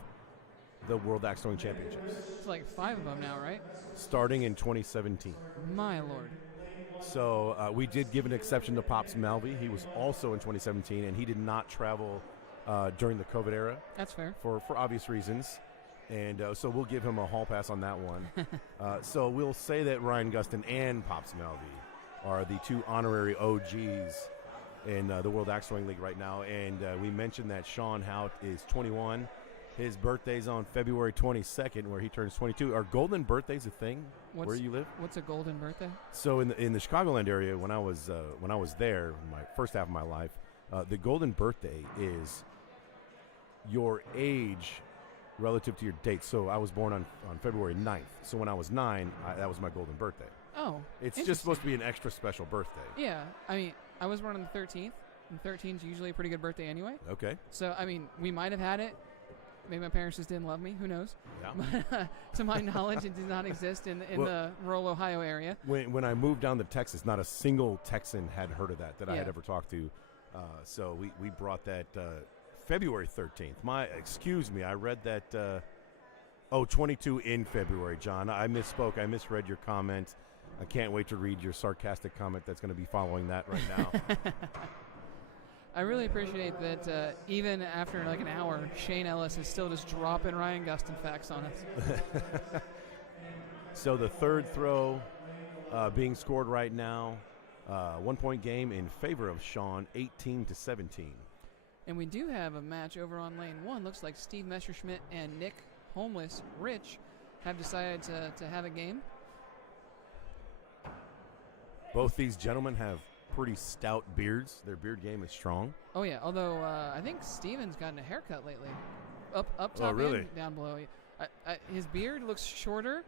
the World Axe Throwing Championships, It's like 5 of them now, right? starting in 2017. My lord. So we did give an exception to Pops Malvey. He was also in 2017, and he did not travel during the COVID era That's fair. for obvious reasons. And so we'll give him a hall pass on that one. So we'll say that Ryan Gustin and Pops Malvey are the 2 honorary OGs in the World Axe Throwing League right now. And we mentioned that Sean Hout is 21. His birthday's on February 22nd, where he turns 22. Are golden birthdays a thing where you live? What's a golden birthday? So in the Chicagoland area, when I was there, in my first half of my life, the golden birthday is your age relative to your date. So I was born on February 9th. So when I was 9, that was my golden birthday. Oh, It's just supposed to be an extra special birthday. Yeah, I mean, I was born on the 13th, and 13 is usually a pretty good birthday anyway. Okay. So, I mean, we might have had it. Maybe my parents just didn't love me. Who knows? Yeah. But to my knowledge, it did not exist in Well, the rural Ohio area. When I moved down to Texas, not a single Texan had heard of that I had Yeah. ever talked to. So we brought that February 13th. Excuse me, I read that 22 in February, John. I misspoke. I misread your comment. I can't wait to read your sarcastic comment that's going to be following that right now. I really appreciate that even after like an hour, Shane Ellis is still just dropping Ryan Gustin facts on us. So the third throw being scored right now, 1-point game in favor of Sean, 18-17. And we do have a match over on lane 1. Looks like Steve Messerschmidt and Nick Homeless Rich have decided to have a game. Both these gentlemen have pretty stout beards. Their beard game is strong. Oh yeah, although I think Steven's gotten a haircut lately. Up top Oh, really? and down below. His beard looks shorter,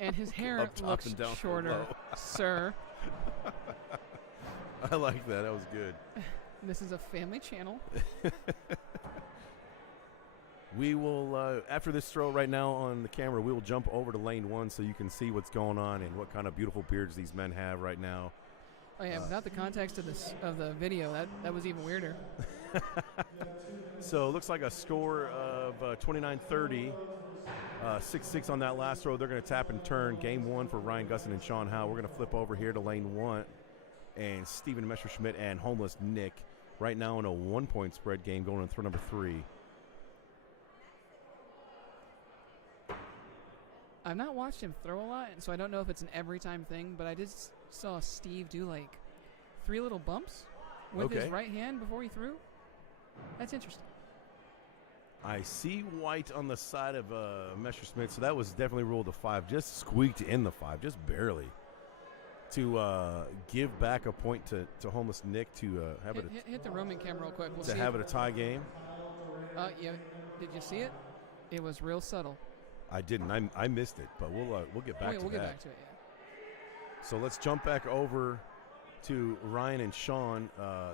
and his hair Up top looks and down shorter, below. sir. I like that. That was good. This is a family channel. We will, after this throw right now on the camera, we will jump over to lane 1 so you can see what's going on and what kind of beautiful beards these men have right now. Oh yeah, without the context of the video, that was even weirder. So it looks like a score of 29-30, 6-6 on that last throw. They're going to tap and turn. Game 1 for Ryan Gustin and Sean Howe. We're going to flip over here to lane 1, and Steven Messerschmidt and Homeless Nick right now in a 1-point spread game going on throw number 3. I've not watched him throw a lot, so I don't know if it's an every time thing, but I did saw Steve do like 3 little bumps with his right hand before he threw. That's interesting. I see white on the side of Messerschmidt, so that was definitely ruled a 5. Just squeaked in the 5, just barely, to give back a point to Homeless Nick to have hit the roaming camera real quick. We'll to see have it a tie game. Yeah, did you see it? It was real subtle. I didn't. I missed it, but we'll get back to We'll that. get back to it. Yeah. So let's jump back over to Ryan and Sean.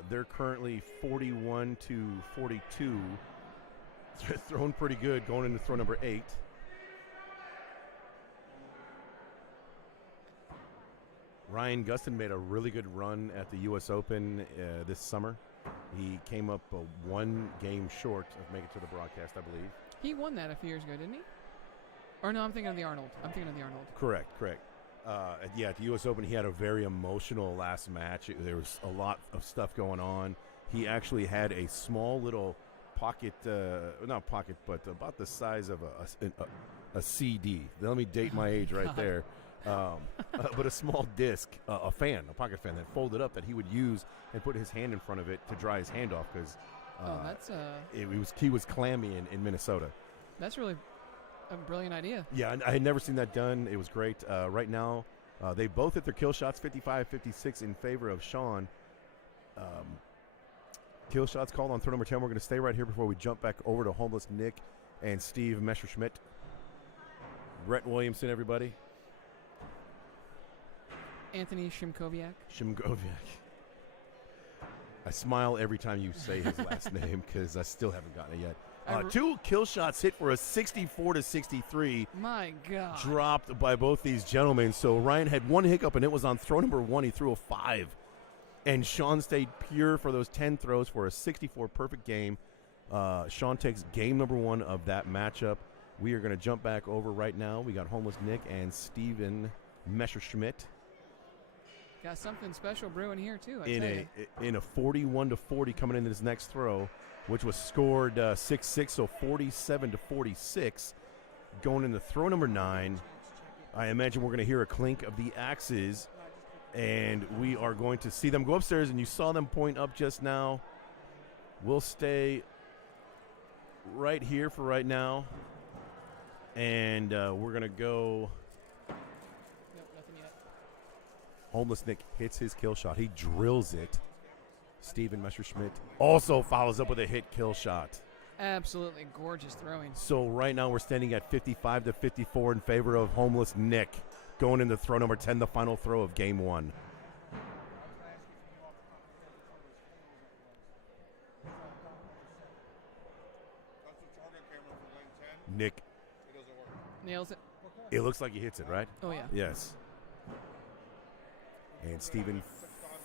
They're currently 41-42. They're throwing pretty good going into throw number 8. Ryan Gustin made a really good run at the U.S. Open this summer. He came up 1 game short of making it to the broadcast, I believe. He won that a few years ago, didn't he? Or no, I'm thinking of the Arnold. Correct. Yeah, at the U.S. Open, he had a very emotional last match. There was a lot of stuff going on. He actually had a small little pocket, not pocket, but about the size of a CD. Let me date my age right there. But a small disc, a pocket fan that folded up that he would use and put his hand in front of it to dry his hand off because he was clammy in Minnesota. That's really a brilliant idea. Yeah, I had never seen that done. It was great. Right now, they both hit their kill shots, 55-56 in favor of Sean. Kill shots called on throw number 10. We're going to stay right here before we jump back over to Homeless Nick and Steve Messerschmidt. Brett Williamson, everybody. Anthony Shimkoviak. I smile every time you say his last name because I still haven't gotten it yet. 2 kill shots hit for a 64-63. My God. Dropped by both these gentlemen. So Ryan had 1 hiccup, and it was on throw number 1. He threw a 5. And Sean stayed pure for those 10 throws for a 64 perfect game. Sean takes game number 1 of that matchup. We are going to jump back over right now. We got Homeless Nick and Steven Messerschmidt Got something special brewing here too. in a 41-40 coming into this next throw, which was scored 6-6, so 47-46. Going into throw number 9, I imagine we're going to hear a clink of the axes, and we are going to see them go upstairs. And you saw them point up just now. We'll stay right here for right now, and we're going to go. Nope, nothing yet. Homeless Nick hits his kill shot. He drills it. Steven Messerschmidt also follows up with a hit kill shot. Absolutely gorgeous throwing. So right now we're standing at 55-54 in favor of Homeless Nick. Going into throw number 10, the final throw of game 1. Nick, Nails it. it looks like he hits it, right? Oh, yeah. Yes. And Steven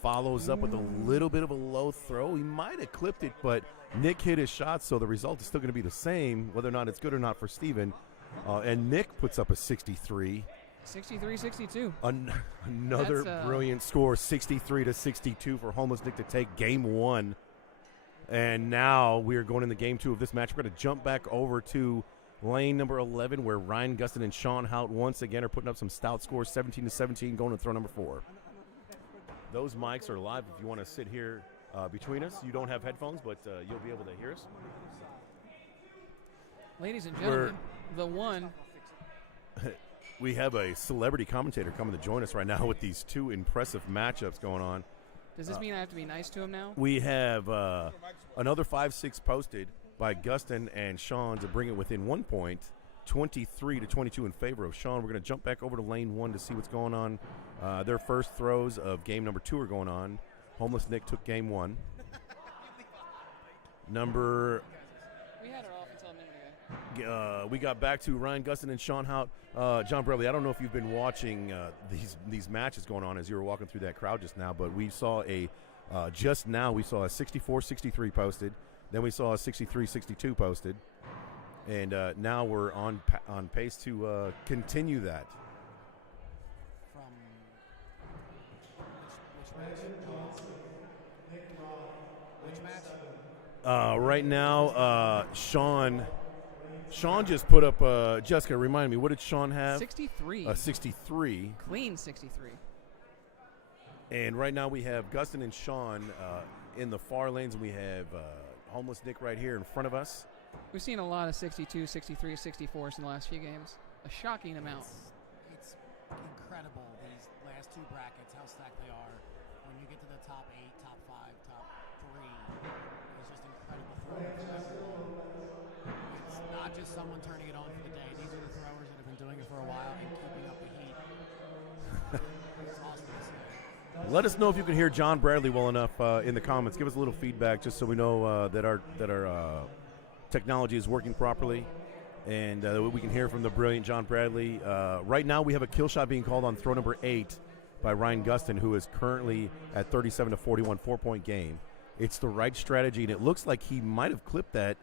follows up with a little bit of a low throw. He might have clipped it, but Nick hit his shot, so the result is still going to be the same, whether or not it's good or not for Steven. And Nick puts up a 63. 63-62. Another brilliant score, 63-62 for Homeless Nick to take game 1. And now we are going into game 2 of this match. We're going to jump back over to lane number 11, where Ryan Gustin and Sean Hout once again are putting up some stout scores, 17-17, going to throw number 4. Those mics are live if you want to sit here between us. You don't have headphones, but you'll be able to hear us. Ladies and gentlemen, the one. We have a celebrity commentator coming to join us right now with these 2 impressive matchups going on. Does this mean I have to be nice to him now? We have another 5-6 posted by Gustin and Sean to bring it within 1 point, 23-22 in favor of Sean. We're going to jump back over to lane 1 to see what's going on. Their first throws of game number 2 are going on. Homeless Nick took game 1. We had her off until a minute ago. We got back to Ryan Gustin and Sean Hout. John Bradley, I don't know if you've been watching these matches going on as you were walking through that crowd just now, but we saw just now we saw a 64-63 posted. Then we saw a 63-62 posted. And now we're on pace to continue that. Right now, Sean just put up, Jessica, remind me, what did Sean have? 63. 63. Clean 63. And right now we have Gustin and Sean in the far lanes, and we have Homeless Nick right here in front of us. We've seen a lot of 62, 63, 64s in the last few games. A shocking amount. It's incredible, these last 2 brackets, how stacked they are. When you get to the top 8, top 5, top 3, it's just incredible throwers. It's not just someone turning it on for the day. These are the throwers that have been doing it for a while and keeping up the heat. It's awesome to see. Let us know if you can hear John Bradley well enough in the comments. Give us a little feedback just so we know that our technology is working properly, and we can hear from the brilliant John Bradley. Right now we have a kill shot being called on throw number 8 by Ryan Gustin, who is currently at 37-41, 4-point game. It's the right strategy, and it looks like he might have clipped that.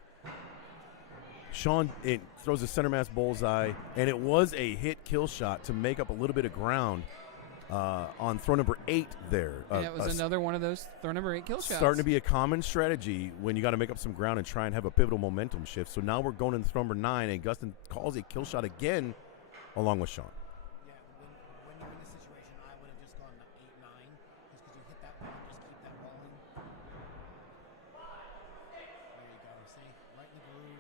Sean throws a center mass bullseye, and it was a hit kill shot to make up a little bit of ground on throw number 8 there. And it was another one of those throw number 8 kill shots. Starting to be a common strategy when you got to make up some ground and try and have a pivotal momentum shift. So now we're going into throw number 9, and Gustin calls a kill shot again along with Sean. Yeah, when you're in this situation, I would have just gone to 8-9, just because you hit that one, just keep that rolling. There you go, see? Right in the groove.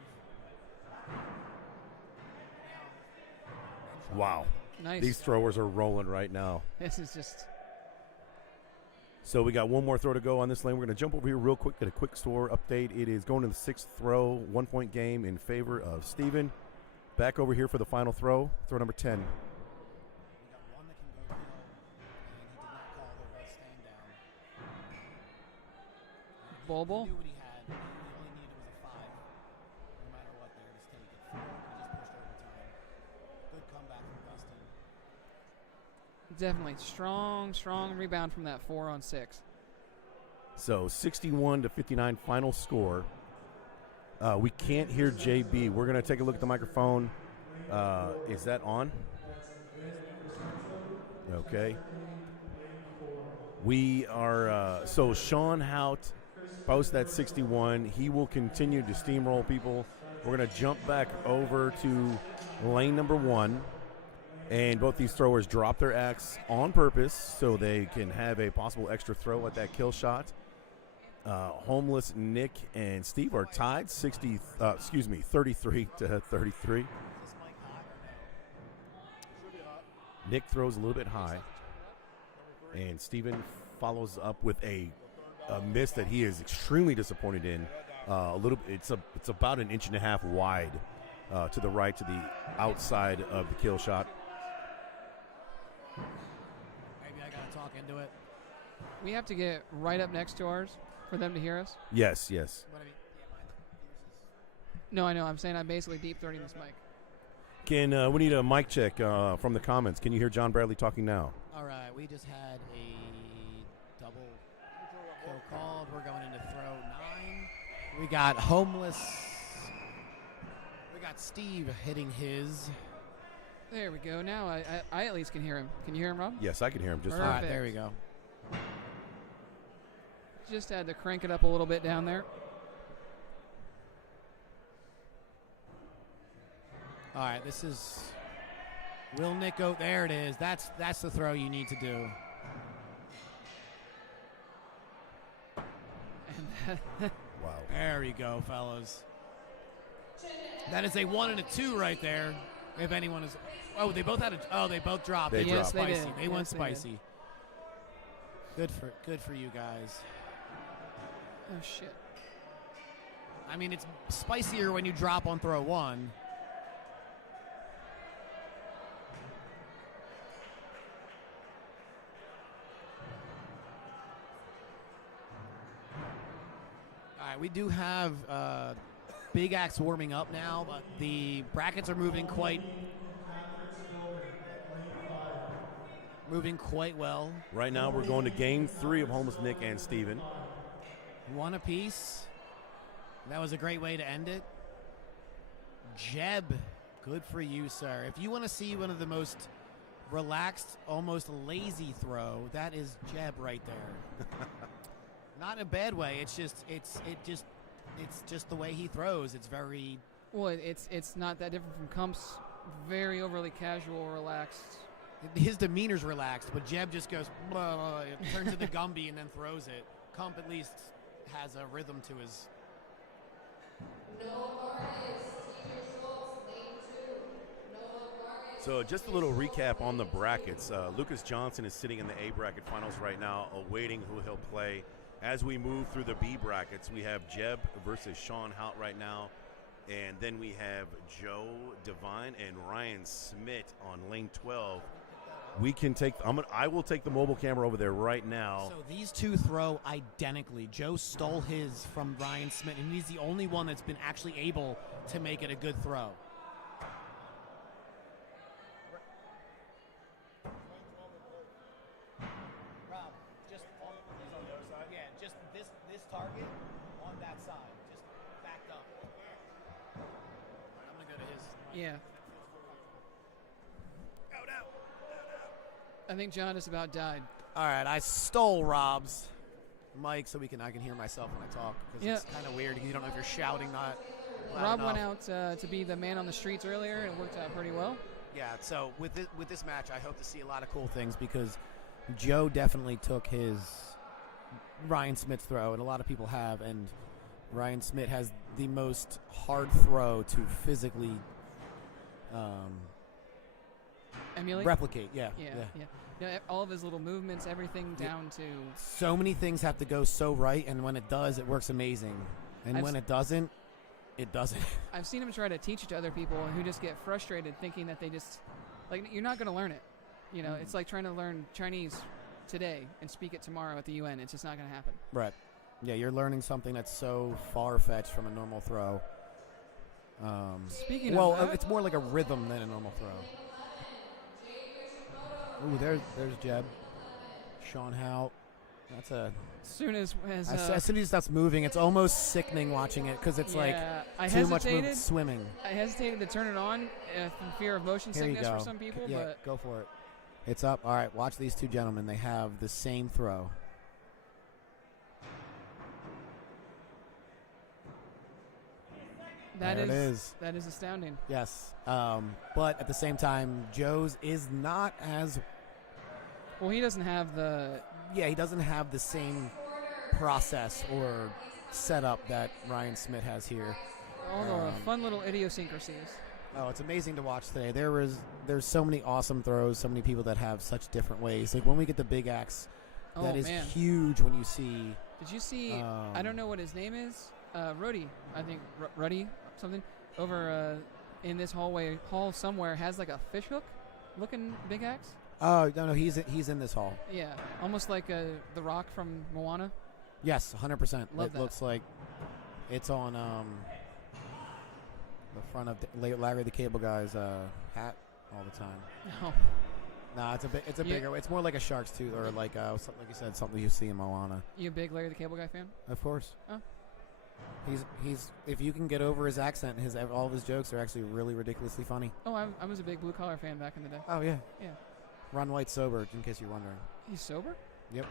Wow. Nice. These throwers are rolling right now. This is just. So we got one more throw to go on this lane. We're going to jump over here real quick, get a quick score update. It is going to the 6th throw, 1-point game in favor of Steven. Back over here for the final throw, throw number 10. We got one that can go kill, and he did not call. They're both staying down. Bulbul. He knew what he had. He only needed was a 5. No matter what, there, just take it. 4, and he just pushed overtime. Good comeback from Gustin. Definitely strong rebound from that 4 on 6. So 61-59 final score. We can't hear JB. We're going to take a look at the microphone Is that on? Okay. We are, so Sean Hout posts that 61. He will continue to steamroll people. We're going to jump back over to lane number 1. And both these throwers drop their axe on purpose so they can have a possible extra throw at that kill shot. Homeless Nick and Steve are tied 33 to 33. Nick throws a little bit high, and Steven follows up with a miss that he is extremely disappointed in. It's about an inch and a half wide to the right, to the outside of the kill shot. Maybe I gotta talk into it. We have to get right up next to ours for them to hear us. Yes. What I mean, No, I know. I'm saying I'm basically deep throating this mic. We need a mic check from the comments. Can you hear John Bradley talking now? all right, we just had a double kill called. We're going into throw 9. We got homeless. We got Steve hitting his. There we go. Now I at least can hear him. Can you hear him, Rob? Yes, I can hear him just All fine. right, there we go. Just had to crank it up a little bit down there. All right, this is. Will Nick go? There it is. That's the throw you need to do. Wow. There you go, fellas. That is a 1 and a 2 right there. If anyone is. Oh, they both had a. Oh, they both dropped. They went dropped. spicy. They did. They went Yes, they did. spicy. Good for you guys. Oh shit. I mean, it's spicier when you drop on throw 1. All right, we do have Big Axe warming up now, but the brackets are moving quite well. Right now, we're going to game 3 of Homeless Nick and Steven. 1 apiece. That was a great way to end it. Jeb, good for you, sir. If you want to see one of the most relaxed, almost lazy throw, that is Jeb right there. Not in a bad way. It's just the way he throws. It's very. Well, it's not that different from Kump's. Very overly casual, relaxed. His demeanor's relaxed, but Jeb just goes, blah, blah, blah, turns to the Gumby and then throws it. Kump at least has a rhythm to his. So just a little recap on the brackets. Lucas Johnson is sitting in the A bracket finals right now, awaiting who he'll play. As we move through the B brackets, we have Jeb versus Sean Hout right now. And then we have Joe Devine and Ryan Smith on lane 12. We can take. I will take the mobile camera over there right now. So these two throw identically. Joe stole his from Ryan Smith, and he's the only one that's been actually able to make it a good throw. Rob, just on the other side. Yeah, just this target on that side, just backed up. I'm gonna go to his. Yeah. I think John just about died. All right, I stole Rob's mic so I can hear myself when I talk because it's kind of weird because you don't know if you're shouting not. Rob went out to be the man on the streets earlier, and it worked out pretty well. Yeah, so with this match, I hope to see a lot of cool things because Joe definitely took his Ryan Smith's throw, and a lot of people have, and Ryan Smith has the most hard throw to physically emulate, replicate. Yeah. Yeah, all of his little movements, everything down to. So many things have to go so right, and when it does, it works amazing. And when it doesn't, it doesn't. I've seen him try to teach it to other people who just get frustrated thinking that they just, like, you're not going to learn it. You know, it's like trying to learn Chinese today and speak it tomorrow at the UN. It's just not going to happen. Right. Yeah, you're learning something that's so far-fetched from a normal throw. Speaking of that, it's more like a rhythm than a normal throw. Ooh, there's Jeb. Sean Hout. That's a. As soon as As soon as it stops moving, it's almost sickening watching it because it's like I too much hesitated. swimming. I hesitated to turn it on from fear of motion Here you sickness go. for some people, Yeah, but go for it. It's up. All right, watch these two gentlemen. They have the same throw. that There it is. that is astounding. Yes. But at the same time, Joe's is not as. Well, he doesn't have the. Yeah, he doesn't have the same process or setup that Ryan Smith has here. All the fun little idiosyncrasies. Oh, it's amazing to watch today. There's so many awesome throws, so many people that have such different ways. Like when we get the big axe, that is man. huge when you see. Did you see? I don't know what his name is. Ruddy, I think Ruddy something over in this hall somewhere has like a fishhook looking big axe. Oh no, he's in this hall. Yeah, almost like the Rock from Moana. Yes, 100%. Love It that. looks like it's on the front of Larry the Cable Guy's hat all the time. No. No, it's a bigger. It's more like a shark's tooth, or like something like you said, something you see in Moana. You a big Larry the Cable Guy fan? Of course. Oh. He's if you can get over his accent, all of his jokes are actually really ridiculously funny. Oh, I was a big Blue Collar fan back in the day. Oh yeah. Yeah. Ron White's sober, in case you're wondering. He's sober? Yep.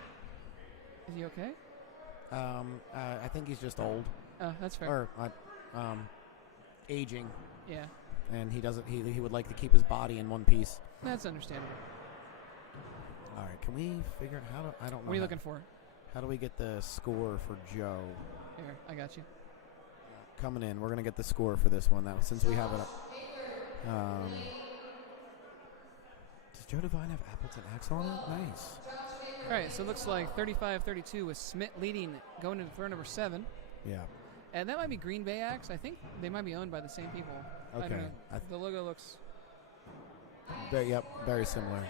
Is he okay? I think he's just old. Oh, that's fair. Or aging. Yeah. And he doesn't. He would like to keep his body in one piece. That's understandable. All right, can we figure out how to? I don't know. What are you looking for? How do we get the score for Joe? Here, I got you. Coming in, we're gonna get the score for this one. Since we have it up. Does Joe Devine have Appleton Axe on it? Nice. All right, so it looks like 35-32 with Smith leading going into throw number 7. Yeah. And that might be Green Bay Axe. I think they might be owned by the same people. I Okay. don't know. The logo looks. Very similar.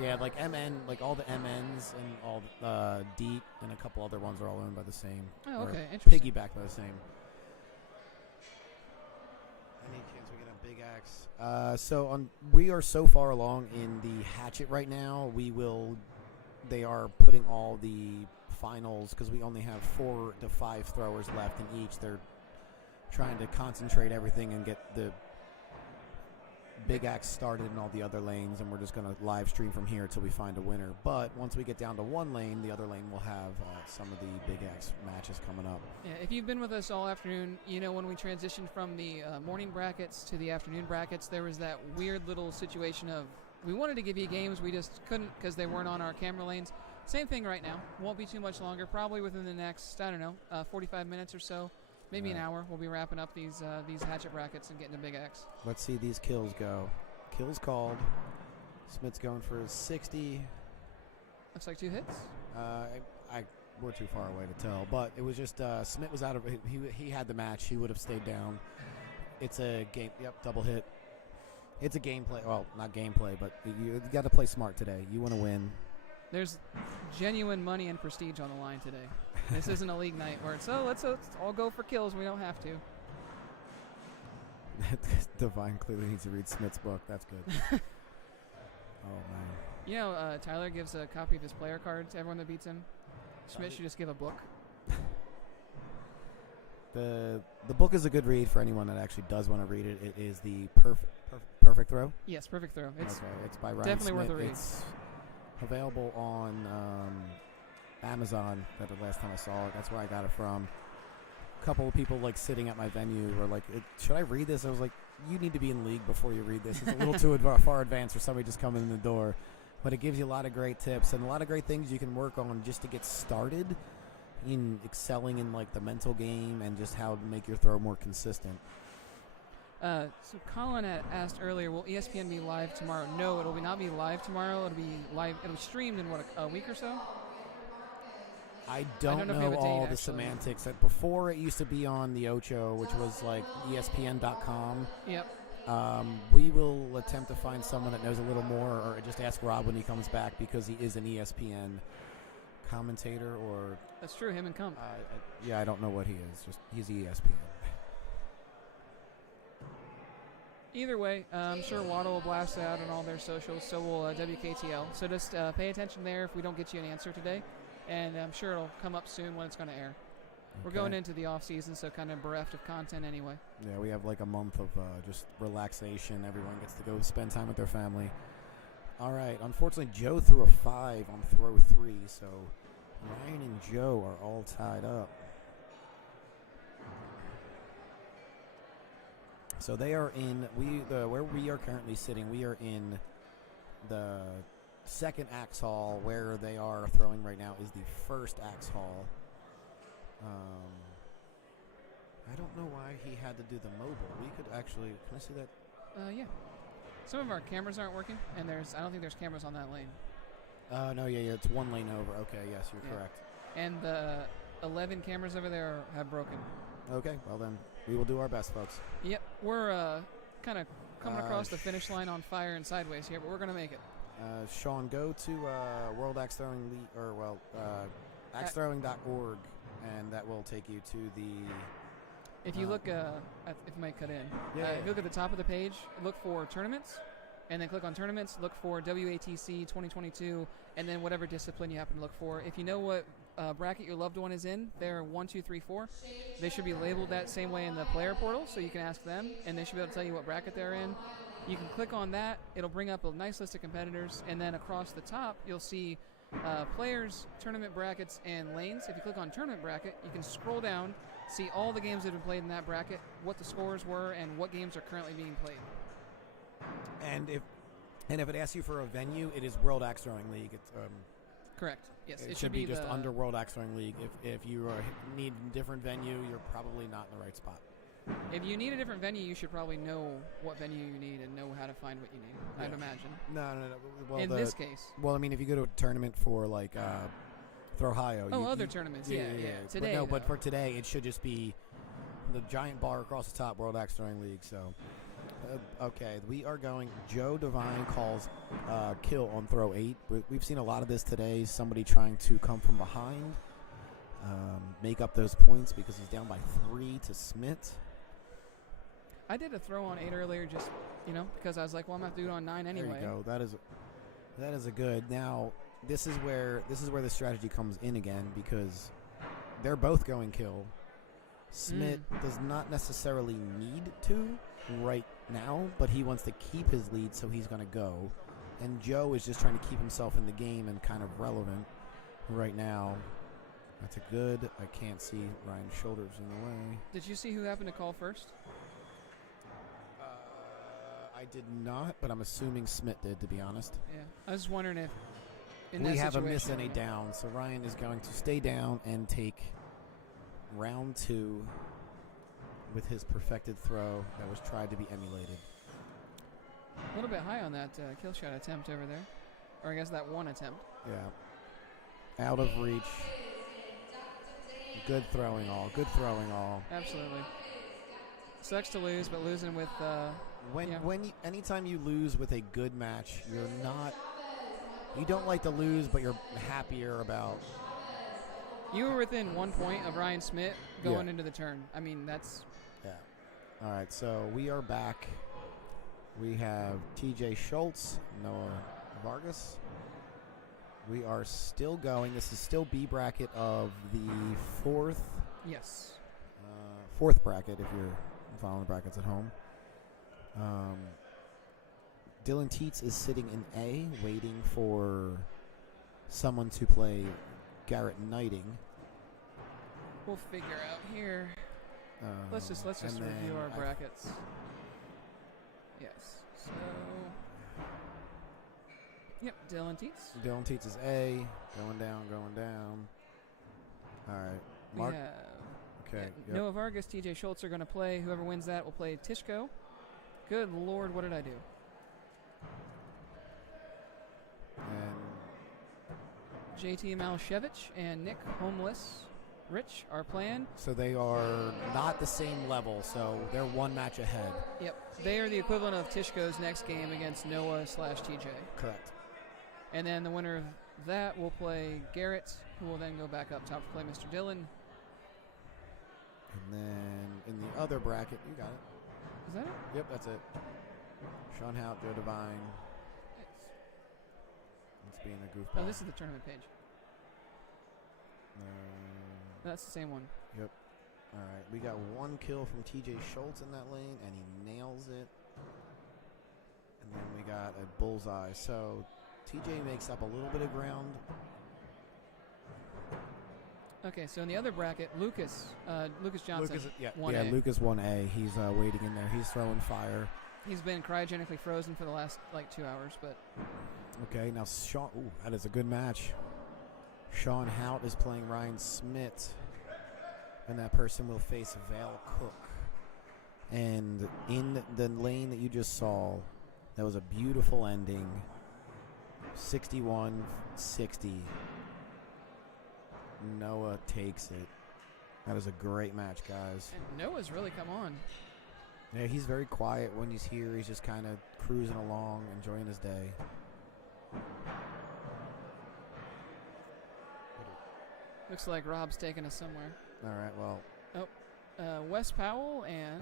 Yeah, like MN, like all the MNs and all Deet and a couple other ones are all owned by the same. Oh, or okay, interesting. Piggybacked by the same. Any chance we get a big axe? We are so far along in the Hatchet right now. They are putting all the finals because we only have 4 to 5 throwers left in each. They're trying to concentrate everything and get the big axe started in all the other lanes, and we're just going to live stream from here until we find a winner. But once we get down to one lane, the other lane will have some of the big axe matches coming up. Yeah, if you've been with us all afternoon, you know when we transitioned from the morning brackets to the afternoon brackets, there was that weird little situation of we wanted to give you games, we just couldn't because they weren't on our camera lanes. Same thing right now. Won't be too much longer. Probably within the next, 45 minutes or so. Maybe an hour. We'll be wrapping up these Hatchet brackets and getting to Big X. Let's see these kills go. Kills called. Smith's going for his 60. Looks like 2 hits. We're too far away to tell, but it was just Smith was out of. He had the match. He would have stayed down. It's a game. Yep, double hit. It's a gameplay. Well, not gameplay, but you got to play smart today. You want to win. There's genuine money and prestige on the line today. This isn't a league night where it's, let's all go for kills. We don't have to. Divine clearly needs to read Smith's book. That's good. Oh, man. You know, Tyler gives a copy of his player card to everyone that beats him. Smith should just give a book. The book is a good read for anyone that actually does want to read it. It is the perfect throw. Yes, perfect throw. It's by Ryan definitely Smith. worth a read. It's available on Amazon. That the last time I saw it, that's where I got it from. A couple of people sitting at my venue were like, "Should I read this?" I was like, "You need to be in league before you read this. It's a little too far advanced for somebody just coming in the door." But it gives you a lot of great tips and a lot of great things you can work on just to get started in excelling in the mental game and just how to make your throw more consistent. So Colin asked earlier, will ESPN be live tomorrow? No, it will not be live tomorrow. It'll be live. It'll be streamed in a week or so. I don't know if we have know a date, all the actually. semantics. Before it used to be on the Ocho, which was ESPN.com. Yep. We will attempt to find someone that knows a little more, or just ask Rob when he comes back because he is an ESPN commentator. Or That's true. Him and Kump. I don't know what he is. Just he's ESPN. Either way, I'm sure WATL will blast it out on all their socials, so will WKTL. So just pay attention there if we don't get you an answer today, and I'm sure it'll come up soon when it's going to air. We're going into the off season, so kind of bereft of content anyway. Yeah, we have like a month of just relaxation. Everyone gets to go spend time with their family. All right. Unfortunately, Joe threw a 5 on throw 3, so Ryan and Joe are all tied up. So they are in where we are currently sitting. We are in the second axe hall. Where they are throwing right now is the first axe hall. I don't know why he had to do the mobile. We could actually. Can I see that? Yeah. Some of our cameras aren't working, and I don't think there's cameras on that lane. No, yeah, it's one lane over. Okay, yes, you're correct. And the 11 cameras over there have broken. Okay, well then, we will do our best, folks. Yep, we're kind of coming across the finish line on fire and sideways here, but we're going to make it. Sean, go to World Axe Throwing axethrowing.org, and that will take you to the... If you look, if I might cut in, if you look at the top of the page, look for tournaments, and then click on tournaments, look for WATC 2022, and then whatever discipline you happen to look for. If you know what bracket your loved one is in, they're 1, 2, 3, 4. They should be labeled that same way in the player portal, so you can ask them, and they should be able to tell you what bracket they're in. You can click on that. It'll bring up a nice list of competitors, and then across the top, you'll see players, tournament brackets, and lanes. If you click on tournament bracket, you can scroll down, see all the games that have been played in that bracket, what the scores were, and what games are currently being played. And if it asks you for a venue, it is World Axe Throwing League. It's, correct. Yes, it should be just under World Axe Throwing League. If you need a different venue, you're probably not in the right spot. If you need a different venue, you should probably know what venue you need and know how to find what you need, I'd imagine. No. Well, in this case. Well, I mean, if you go to a tournament for, like, Throw-Ohio. Other tournaments, yeah. Today, but for today, it should just be the giant bar across the top, World Axe Throwing League. So, okay, we are going. Joe Devine calls kill on throw 8. We've seen a lot of this today. Somebody trying to come from behind, make up those points because he's down by 3 to Smith. I did a throw on 8 earlier, just because I was like, well, I'm gonna have to do it on 9 anyway. There you go. That is a good. Now this is where the strategy comes in again because they're both going kill. Smith does not necessarily need to right now, but he wants to keep his lead, so he's going to go. And Joe is just trying to keep himself in the game and kind of relevant right now. That's a good. I can't see Ryan's shoulders in the way. Did you see who happened to call first? I did not, but I'm assuming Smith did, to be honest. Yeah, I was just wondering if we have a miss and a down, so Ryan is going to stay down and take round 2 with his perfected throw that was tried to be emulated. A little bit high on that kill shot attempt over there, or I guess that one attempt. Yeah, out of reach. Good throwing all. Absolutely. Sucks to lose, but losing with anytime you lose with a good match, you don't like to lose, but you're happier about. You were within 1 point of Ryan Smith going into the turn. I mean, that's. Yeah. All right, so we are back. We have TJ Schultz, Noah Vargas. We are still going. This is still B bracket of the 4th. Yes. 4th bracket if you're following the brackets at home. Dylan Teets is sitting in A, waiting for someone to play Garrett Knighting. We'll figure out here. Let's just review our brackets. Yes. So. Yep, Dylan Teets. Dylan Teets is A, going down. All right, Mark. Okay. Yep. Noah Vargas, TJ Schultz are going to play. Whoever wins that will play Tishko. Good Lord, what did I do? And JT Malshevich and Nick Homeless Rich are playing. So they are not the same level, so they're one match ahead. Yep. They are the equivalent of Tishko's next game against Noah/TJ. Correct. And then the winner of that will play Garrett, who will then go back up top to play Mr. Dillon. And then in the other bracket, you got it. Is that it? Yep, that's it. Sean Hout, Joe Devine. It's being a goofball. Oh, this is the tournament page. That's the same one. Yep. All right, we got one kill from TJ Schultz in that lane, and he nails it. And then we got a bullseye. So TJ makes up a little bit of ground. Okay, so in the other bracket, Lucas Johnson. Lucas 1A. He's waiting in there. He's throwing fire. He's been cryogenically frozen for the last 2 hours, but okay. Now Sean, that is a good match. Sean Hout is playing Ryan Smith, and that person will face Val Cook. And in the lane that you just saw, that was a beautiful ending. 61-60. Noah takes it. That was a great match, guys. and Noah's really come on. Yeah, he's very quiet when he's here. He's just kind of cruising along, enjoying his day. Looks like Rob's taking us somewhere. All right, well. Wes Powell and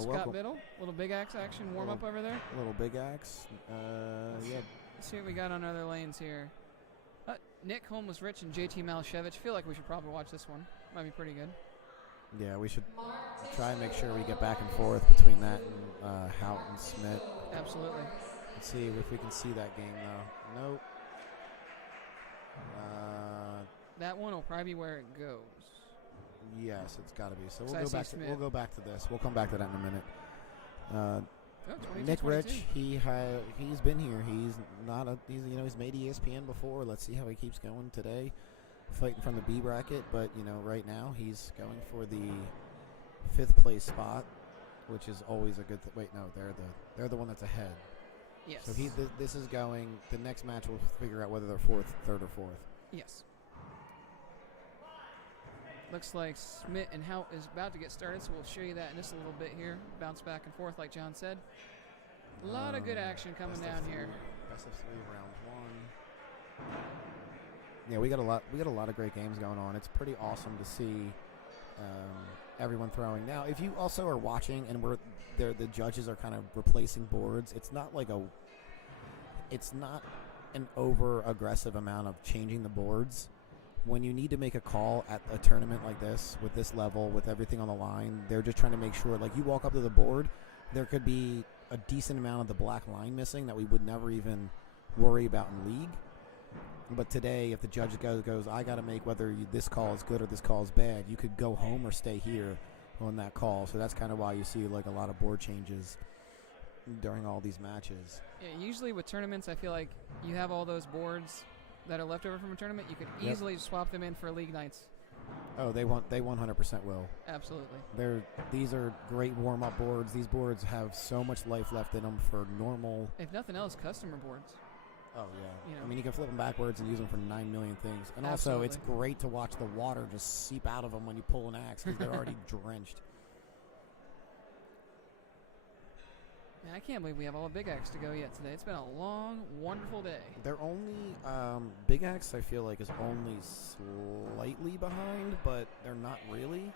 Scott Biddle. Little big axe action warm up over there. A little big axe. Yeah. Let's see what we got on other lanes here. Nick Holmes Rich and JT Malashevich. Feel like we should probably watch this one. Might be pretty good. Yeah, we should try and make sure we get back and forth between that and Hout and Smith. Absolutely. Let's see if we can see that game, though. Nope. That one will probably be where it goes. Yes, it's got to be. So So we'll I go see back. Smith. We'll go back to this. We'll come back to that in a minute. 22, Nick 22. Rich, he's been here. He's made ESPN before. Let's see how he keeps going today, fighting from the B bracket. But right now he's going for the 5th place spot, which is always a good. Wait, no, they're the one that's ahead. Yes. So this is going. The next match we'll figure out whether they're 4th, 3rd, or 4th. Yes. Looks like Smith and Hout is about to get started, so we'll show you that in just a little bit here. Bounce back and forth, like John said. A lot of good action coming down here. Best of 3, round 1. Yeah, we got a lot of great games going on. It's pretty awesome to see everyone throwing. Now, if you also are watching and the judges are kind of replacing boards, it's not an over aggressive amount of changing the boards. When you need to make a call at a tournament like this, with this level, with everything on the line, they're just trying to make sure, like, you walk up to the board, there could be a decent amount of the black line missing that we would never even worry about in league. But today, if the judge goes, I got to make whether this call is good or this call is bad, you could go home or stay here on that call. So that's kind of why you see, like, a lot of board changes during all these matches. Yeah, usually with tournaments, I feel like you have all those boards that are left over from a tournament. You could easily swap them in for league nights. Oh, they 100% will. Absolutely. These are great warm-up boards. These boards have so much life left in them for normal. If nothing else, customer boards. Oh, yeah. I mean, you can flip them backwards and use them for 9 million things. And also, it's great to watch the water just seep out of them when you pull an axe because they're already drenched. Man, I can't believe we have all the big axe to go yet today. It's been a long, wonderful day. They're only Big Axe, I feel like, is only slightly behind, but they're not really.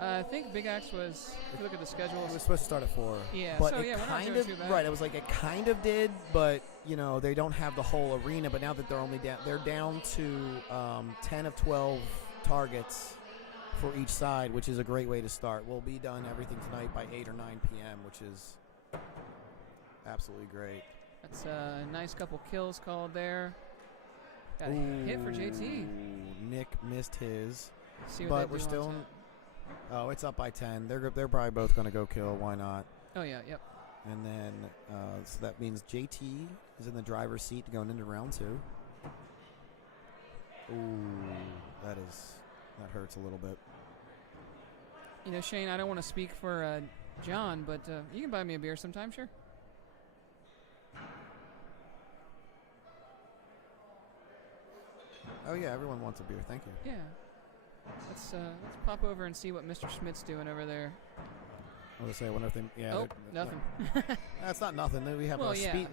I think Big Axe was, if you look at the schedule, It was supposed to start at 4. Yeah, but so it yeah, we're not kind doing of too bad. right. It was like it kind of did, but they don't have the whole arena. But now that they're only down, they're down to 10 of 12 targets for each side, which is a great way to start. We'll be done everything tonight by 8 or 9 p.m., which is absolutely great. That's a nice couple kills called there. Got a hit for JT. Nick missed his. See what but they we're do on still. top. Oh, it's up by 10. They're probably both going to go kill. Why not? Oh yeah, yep. And then so that means JT is in the driver's seat going into round 2. Ooh, that hurts a little bit. Shane, I don't want to speak for John, but you can buy me a beer sometime, sure. Oh yeah, everyone wants a beer. Thank you. Yeah. Let's pop over and see what Mr. Schmidt's doing over there. I was say, I wonder if they. Yeah. Oh, nothing. That's not nothing. We have speed.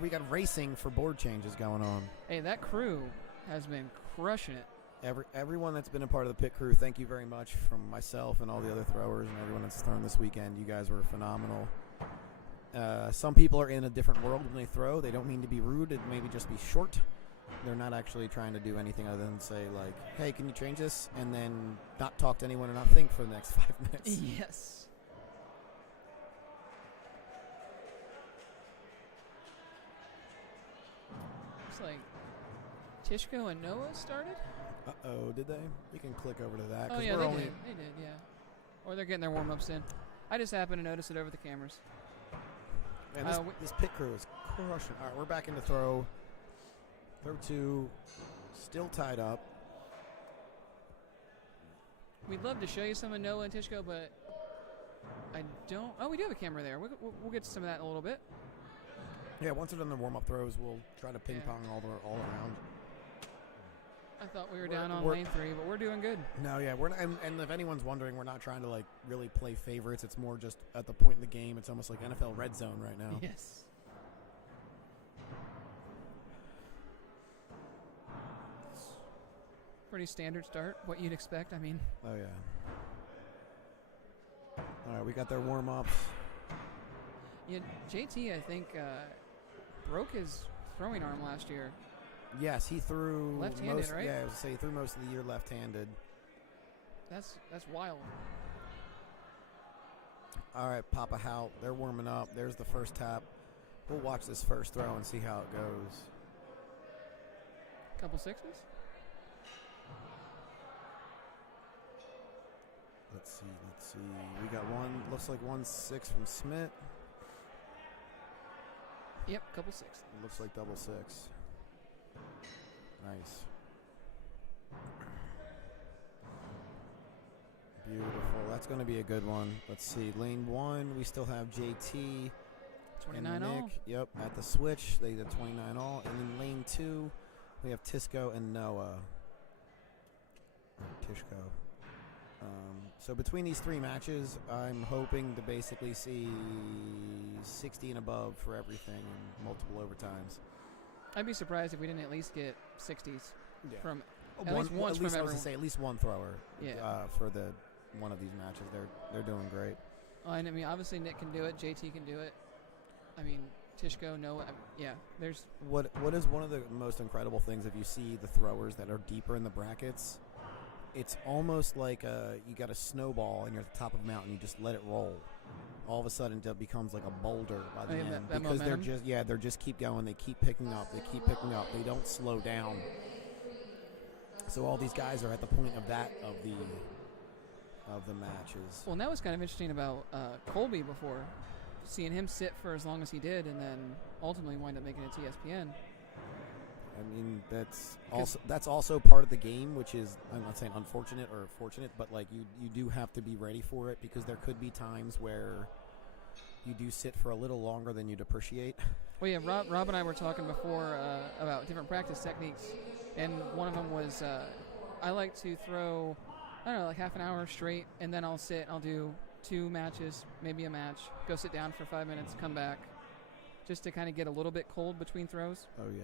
We got racing for board changes going on. Hey, that crew has been crushing it. Everyone that's been a part of the pit crew, thank you very much from myself and all the other throwers and everyone that's thrown this weekend. You guys were phenomenal. Some people are in a different world when they throw. They don't mean to be rude. It maybe just be short. They're not actually trying to do anything other than say, like, hey, can you change this? And then not talk to anyone or not think for the next 5 minutes. Yes. Looks like Tishko and Noah started. Uh-oh, did they? We can click over to that. Oh, 'cause yeah, we're they only did. They did, yeah. Or they're getting their warm-ups in. I just happened to notice it over the cameras. Man, this pit crew is crushing. All right, we're back into throw. Throw 2, still tied up. We'd love to show you some of Noah and Tishko, but I don't. Oh, we do have a camera there. We'll get to some of that in a little bit. Yeah, once they're done their warm-up throws, we'll try to ping-pong all around. I thought we were down on lane 3, but we're doing good. No, yeah, we're not, and if anyone's wondering, we're not trying to like really play favorites. It's more just at the point in the game. It's almost like NFL red zone right now. Yes. Pretty standard start. What you'd expect. I mean. Oh yeah. All right, we got their warm-ups. Yeah, JT, I think, broke his throwing arm last year. Yes, he threw left-handed, right? Yeah, I was gonna say he threw most of the year left-handed. That's wild. All right, Papa Hout, they're warming up. There's the first tap. We'll watch this first throw and see how it goes. Couple sixes. Let's see. We got one. Looks like 1-6 from Smith. Yep, couple sixes. Looks like double 6. Nice. Beautiful. That's going to be a good one. Let's see. Lane 1, we still have JT 29 and all. Nick. Yep, at the switch. They did 29 all. And then lane 2, we have Tisco and Noah. Tishko. So between these 3 matches, I'm hoping to basically see 60 and above for everything and multiple overtimes. I'd be surprised if we didn't at least get 60s from At least once I from was everyone. to say at least one thrower. Yeah. For the one of these matches, they're doing great. And I mean, obviously Nick can do it. JT can do it. I mean, Tishko, Noah. Yeah, there's. What is one of the most incredible things if you see the throwers that are deeper in the brackets? It's almost like you got a snowball and you're at the top of a mountain. You just let it roll. All of a sudden, it becomes like a boulder by the end that because momentum? they're just keep going. They keep picking up. They keep picking up. They don't slow down. So all these guys are at the point of the matches. Well, and that was kind of interesting about Colby before, seeing him sit for as long as he did, and then ultimately wind up making it to ESPN. I mean, that's also part of the game, which is, I'm not saying unfortunate or fortunate, but like you do have to be ready for it because there could be times where you do sit for a little longer than you'd appreciate. Well, yeah, Rob and I were talking before about different practice techniques, and one of them was I like to throw, I don't know, like half an hour straight, and then I'll sit, I'll do 2 matches, maybe a match, go sit down for 5 minutes, come back, just to kind of get a little bit cold between throws. Oh, yeah.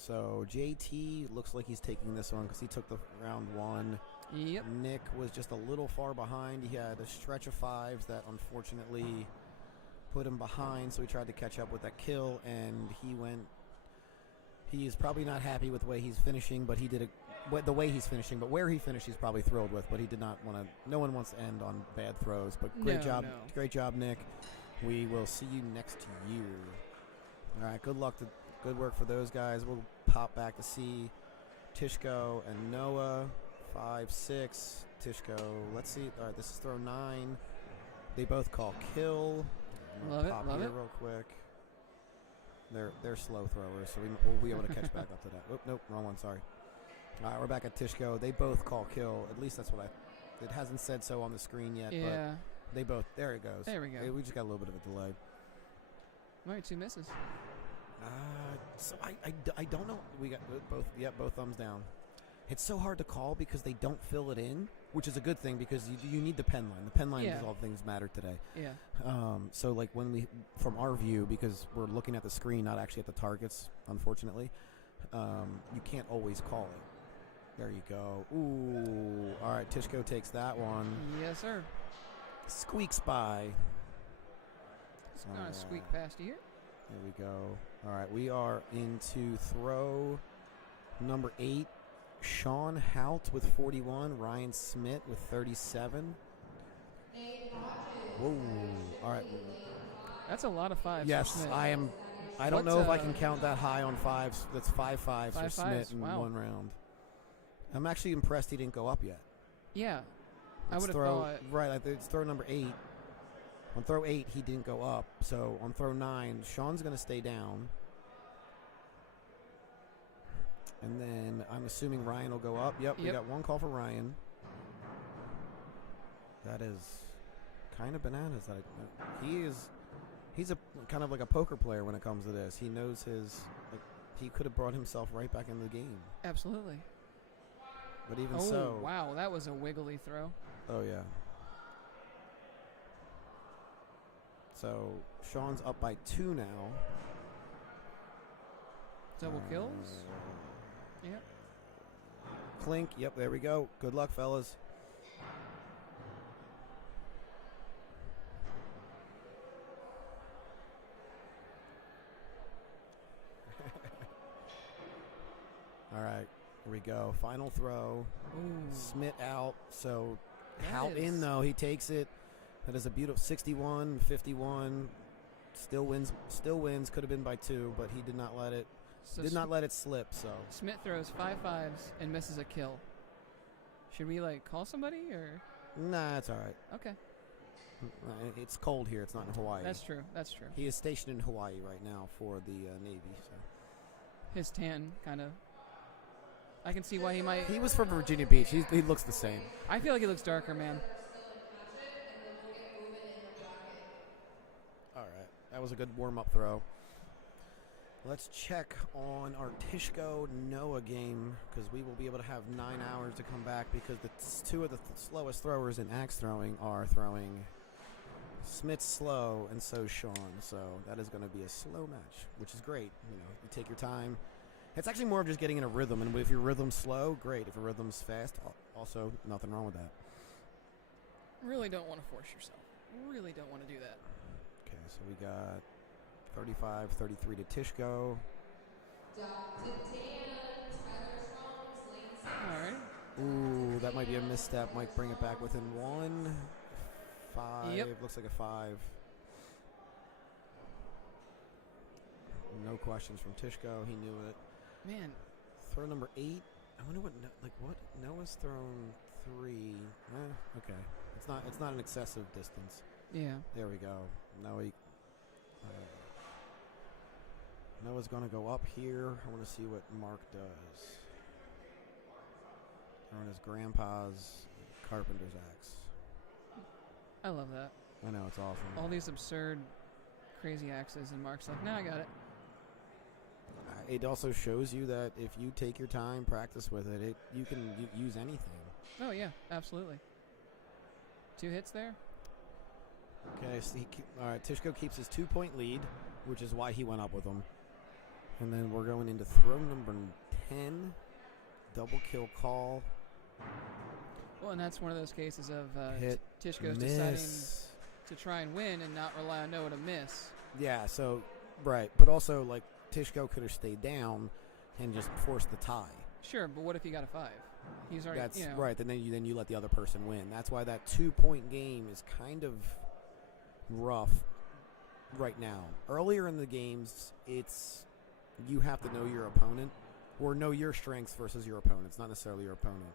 So JT looks like he's taking this one because he took the round 1. Yep. Nick was just a little far behind. He had a stretch of 5s that unfortunately put him behind, so he tried to catch up with that kill, and he is probably not happy with the way he's finishing, but he did the way he's finishing, but where he finished he's probably thrilled with, but he did not want to, no one wants to end on bad throws, but great job, Nick. We will see you next year. All right, good work for those guys. We'll pop back to see Tishko and Noah. 5-6. Tishko, let's see. All right, this is throw 9. They both call kill. Love it. Real quick. They're slow throwers, so we'll be able to catch back up to that. Oh, nope, wrong one. Sorry. All right, we're back at Tishko. They both call kill. At least that's what it hasn't said so on the screen yet. Yeah. But they both. There it goes. There we go. We just got a little bit of a delay. All right, 2 misses. So I don't know. We got both thumbs down. It's so hard to call because they don't fill it in, which is a good thing because you need the pen line. The pen line is all things matter today. Yeah. So like from our view, because we're looking at the screen, not actually at the targets, unfortunately, you can't always call it. There you go. Ooh. All right, Tishko takes that one. Yes, sir. Squeaks by. So, Gonna squeak past here. There we go. All right, we are into throw number 8. Sean Hout with 41. Ryan Smith with 37. Whoa. All right. That's a lot of fives. for Yes, Smith. I am. I don't What, know if I can count that high on fives. That's 5 fives for Five Smith fives, in wow. one round. I'm actually impressed he didn't go up yet. Yeah, I It's would have throw- thought. Right, like it's throw number 8. On throw 8, he didn't go up. So on throw 9, Sean's going to stay down. And then I'm assuming Ryan will go up. Yep, we Yep. got one call for Ryan. That is kind of bananas. That he's a kind of like a poker player when it comes to this. He knows his. Like, he could have brought himself right back into the game. Absolutely. But even Oh, so. wow, that was a wiggly throw. Oh, yeah. So Sean's up by 2 now. Double kills. Yep. Clink. Yep, there we go. Good luck, fellas. All right, here we go. Final throw. Ooh. Smith out. So That Hout in, is- though. He takes it. That is a beautiful 61, 51. Still wins. Still wins. Could have been by 2, but he did not let it. So Did not let it slip. So Smith throws 5 fives and misses a kill. Should we call somebody or? nah, it's all right. Okay, It's cold here. It's not in Hawaii. that's true. That's true. He is stationed in Hawaii right now for the Navy. So His tan kind of. I can see why he might. he was from Virginia Beach. He looks the same. I feel like he looks darker, man. All right, that was a good warm-up throw. Let's check on our Tishko Noah game because we will be able to have 9 hours to come back because the two of the slowest throwers in axe throwing are throwing. Smith's slow and so Sean. So that is going to be a slow match, which is great. You take your time. It's actually more of just getting in a rhythm, and if your rhythm's slow, great. If your rhythm's fast, also nothing wrong with that. Really don't want to force yourself. Really don't want to do that. Okay, so we got 35, 33 to Tishko. All right. Ooh, that might be a misstep. Might bring it back within 1. 5. Yep. Looks like a 5. No questions from Tishko. He knew it. Man, Throw number 8. I wonder what Noah's thrown 3. Okay. It's not an excessive distance. yeah. There we go. Noah's going to go up here. I want to see what Mark does. Throwing his grandpa's carpenter's axe. I love that. I know, it's awesome. All these absurd, crazy axes, and Mark's like, "No, I got it." It also shows you that if you take your time, practice with it, you can use anything. Oh yeah, absolutely. 2 hits there. Okay, so all right, Tishko keeps his 2-point lead, which is why he went up with him. And then we're going into throw number 10, double kill call. Well, and that's one of those cases of Hit, Tishko's deciding to try and win and not rely on Noah to miss. Yeah, so, right. But also, Tishko could have stayed down and just forced the tie. Sure, but what if he got a 5? He's already, That's right. Then you let the other person win. That's why that 2-point game is kind of rough right now. Earlier in the games, you have to know your opponent or know your strengths versus your opponents, not necessarily your opponent.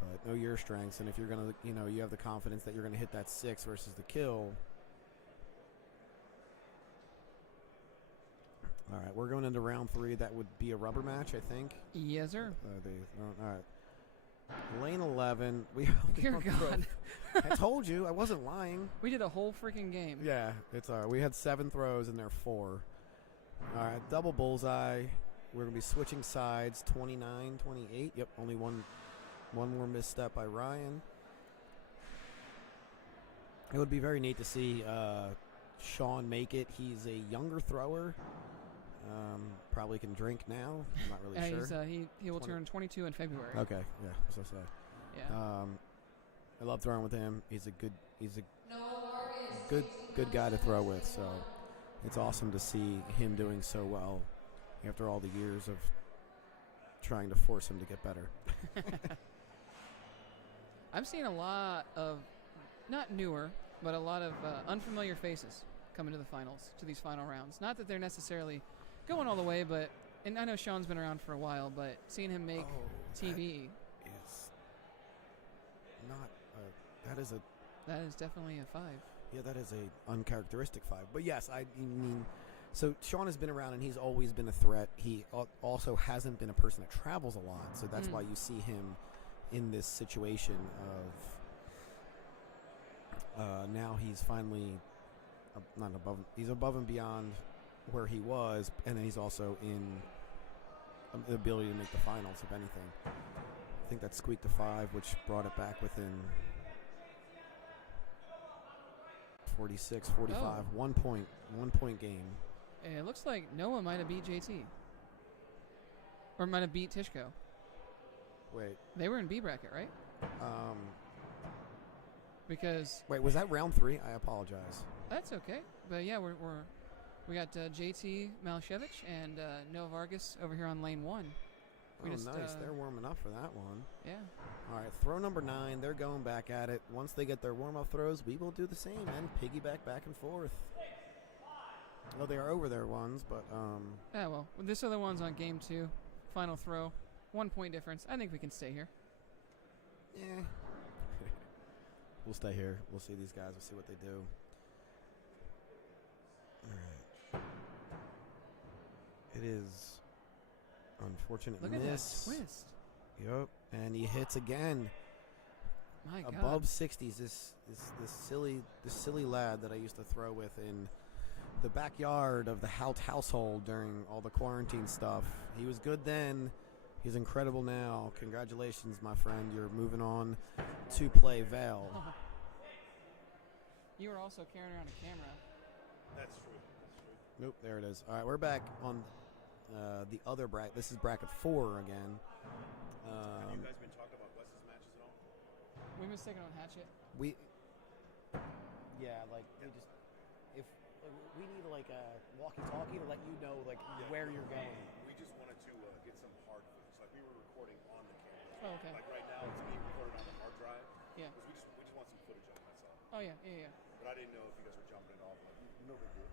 But know your strengths, and if you're going to, you have the confidence that you're going to hit that 6 versus the kill. All right, we're going into round 3. That would be a rubber match, I think. Yes, sir. All right. Lane 11. Dear God. I told you. I wasn't lying. We did a whole freaking game. Yeah, it's all right. We had 7 throws, and there are 4. All right, double bullseye. We're going to be switching sides, 29, 28. Yep, only one more misstep by Ryan. It would be very neat to see Sean make it. He's a younger thrower. Probably can drink now. I'm not really sure. He will turn 22 in February. Okay, yeah, that's what I say. Yeah. I love throwing with him. He's a good guy to throw with. So it's awesome to see him doing so well after all the years of trying to force him to get better. I'm seeing a lot of, not newer, but a lot of unfamiliar faces coming to the finals, to these final rounds. Not that they're necessarily going all the way, but, and I know Sean's been around for a while, but seeing him make TV. That is definitely a 5. Yeah, that is a uncharacteristic 5. But yes, I mean, so Sean has been around and he's always been a threat. He also hasn't been a person that travels a lot, so that's why you see him in this situation of now he's finally not above. He's above and beyond where he was, and then he's also in the ability to make the finals, if anything. I think that squeaked to 5, which brought it back within 46, 45, 1 point game. It looks like Noah might have beat JT. Or might have beat Tishko. Wait. They were in B bracket, right? Because wait, was that round 3? I apologize. That's okay. But yeah, we got JT Malashevich and Noah Vargas over here on lane 1. Nice. They're warming up for that one. Yeah. All right, throw number 9. They're going back at it. Once they get their warm-up throws, we will do the same and piggyback back and forth. Well, they are over their ones, but yeah, well, this other one's on game 2. Final throw. 1 point difference. I think we can stay here. Yeah. We'll stay here. We'll see these guys. We'll see what they do. All right. It is unfortunate Look miss. At that twist. Yep. And he hits again. My God. Above 60s. This silly lad that I used to throw with in the backyard of the Hout household during all the quarantine stuff. He was good then. He's incredible now. Congratulations, my friend. You're moving on to play Vale. You were also carrying around a camera. That's true. Nope, there it is. All right, we're back on the other bracket. This is bracket 4 again. Have you guys been talking about Wes's matches at all? We've been sticking on Hatchet. We need like a walkie-talkie to let you know where you're going. We just wanted to get some hard footage. Like we were recording on the camera. Oh, okay. Like right now, it's being recorded on the hard drive. Yeah. We just want some footage of it. That's all. Oh yeah. But I didn't know if you guys were jumping it off. Like, no big deal.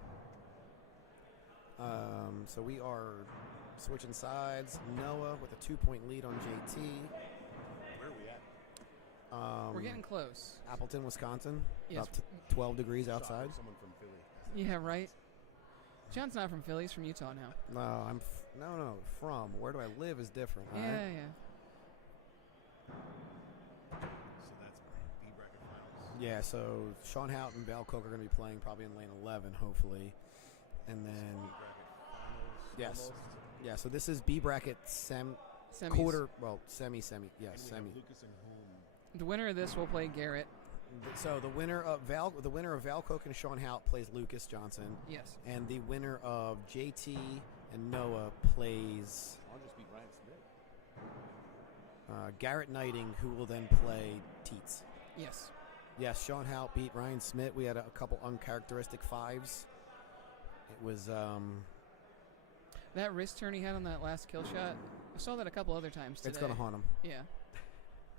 So we are switching sides. Noah with a 2-point lead on JT. Where are we at? We're getting close. Appleton, Wisconsin. Yes. About 12 degrees outside. Someone from Philly. Yeah, right. John's not from Philly. He's from Utah now. No, no. From where do I live is different. Yeah, right? yeah. So that's B bracket finals. Yeah, so Sean Hout and Val Cook are going to be playing probably in lane 11, hopefully. And then, yes. Almost. Yeah, so this is B bracket Semis. quarter, well, semi. Yes, And we semi. have Lucas and home. The winner of this will play Garrett. So the winner of Val Cook and Sean Hout plays Lucas Johnson. Yes. And the winner of JT and Noah plays I'll just beat Ryan Smith. Garrett Knighting, who will then play Teets. Yes. Yes, Sean Hout beat Ryan Smith. We had a couple uncharacteristic 5s. It was that wrist turn he had on that last kill shot. I saw that a couple other times today. it's going to haunt him. Yeah.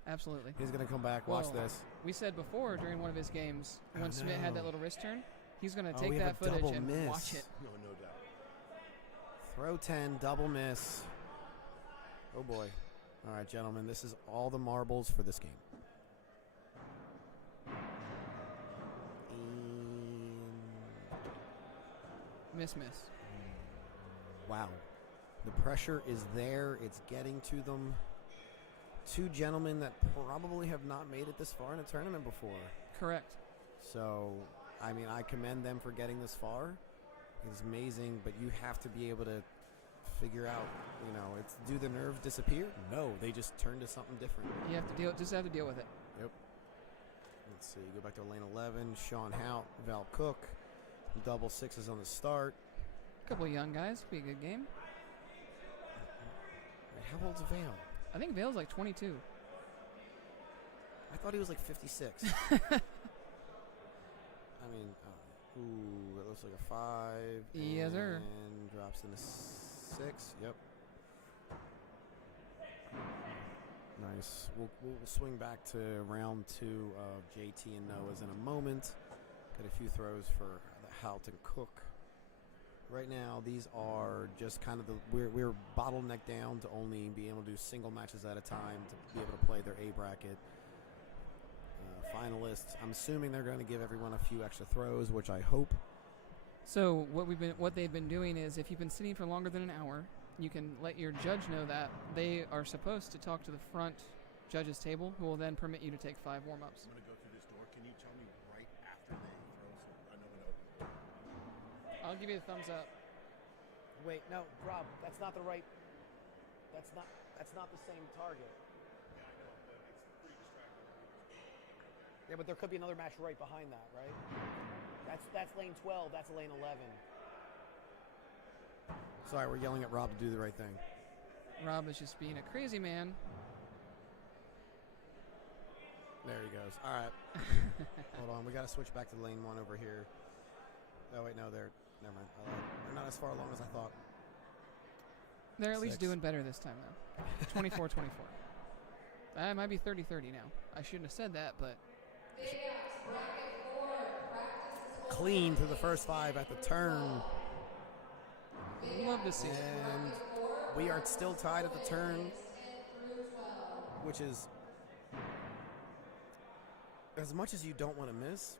Absolutely. He's going to come back. Watch Well, this. We said before during one of his games when Smith had that little wrist turn, he's going to we take have that a double footage and miss. watch it. No doubt. Throw 10, double miss. Oh boy. All right, gentlemen, this is all the marbles for this game. Miss. Wow. The pressure is there. It's getting to them. 2 gentlemen that probably have not made it this far in a tournament before. Correct. So, I mean, I commend them for getting this far. It's amazing, but you have to be able to figure out, do the nerves disappear? No, they just turn to something different. You have to deal with it. Yep. Let's see. Go back to lane 11. Sean Hout, Val Cook. Double 6s on the start. A couple of young guys. Be a good game. Wait, how old's Vale? I think Vale's like 22. I thought he was like 56. I mean, ooh, that looks like a 5. Yes, sir. And drops in a 6. Yep. Nice. We'll swing back to round 2 of JT and Noah's in a moment. Got a few throws for the Halton Cook. Right now, these are just kind of we're bottlenecked down to only be able to do single matches at a time to be able to play their A bracket. Finalists, I'm assuming they're going to give everyone a few extra throws, which I hope. So what they've been doing is, if you've been sitting for longer than an hour, you can let your judge know that they are supposed to talk to the front judges table, who will then permit you to take 5 warm-ups. I'm going to go through this door. Can you tell me right after they throw so I know when to open it? I'll give you the thumbs up. Wait, no, Rob, that's not the right. That's not the same target. Yeah, but there could be another match right behind that, right? That's lane 12. That's lane 11. Sorry, we're yelling at Rob to do the right thing. Rob is just being a crazy man. There he goes. All right. Hold on. We got to switch back to lane 1 over here. Oh, wait, no, never mind. They're not as far along as I thought. They're at 6. least doing better this time, though. 24-24. That might be 30-30 now. I shouldn't have said that, but... Clean through the first 5 at the turn. Love to see it. And we are still tied at the turn, which is, as much as you don't want to miss,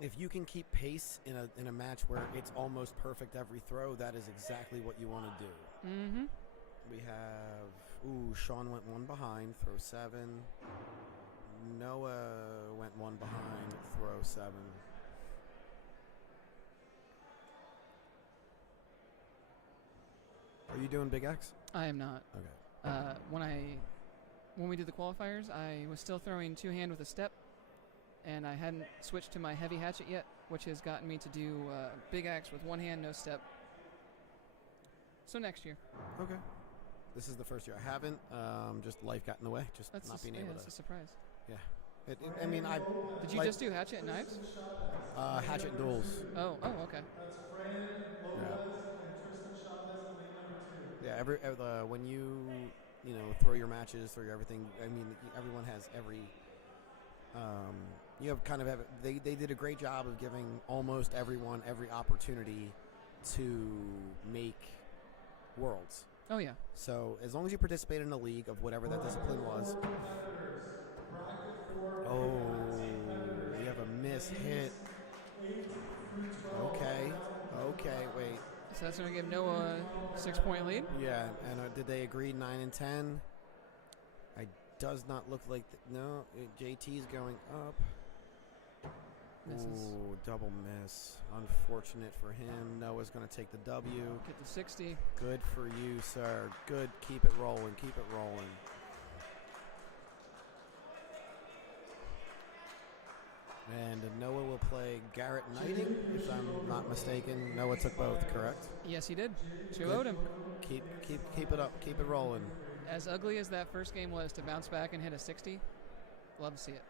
if you can keep pace in a match where it's almost perfect every throw, that is exactly what you want to do. Mm-hmm. We have, Sean went 1 behind, throw 7. Noah went 1 behind, throw 7. Are you doing Big X? I am not. Okay. When we did the qualifiers, I was still throwing 2-hand with a step, and I hadn't switched to my heavy hatchet yet, which has gotten me to do Big Axe with 1 hand, no step. So next year. Okay. This is the first year I haven't. Just life got in the way. Just not being able to. That's a surprise. Yeah. I mean, I. Did you just do hatchet and knives? Hatchet and duels. Oh, okay. Yeah. When you throw your matches, throw your everything. I mean, everyone has every. You have kind of they did a great job of giving almost everyone every opportunity to make worlds. Oh yeah. So as long as you participate in a league of whatever that discipline was. Oh, we have a miss hit. Okay, wait. So that's going to give Noah a 6-point lead? Yeah, and did they agree 9 and 10? Does not look like... No, JT's going up. Misses. Ooh, double miss. Unfortunate for him. Noah's going to take the W. Get to 60. Good for you, sir. Good. Keep it rolling. Keep it rolling. And Noah will play Garrett Knighting, if I'm not mistaken. Noah took both, correct? Yes, he did. 2-0'd him. Keep it up. Keep it rolling. As ugly as that first game was, to bounce back and hit a 60, love to see it.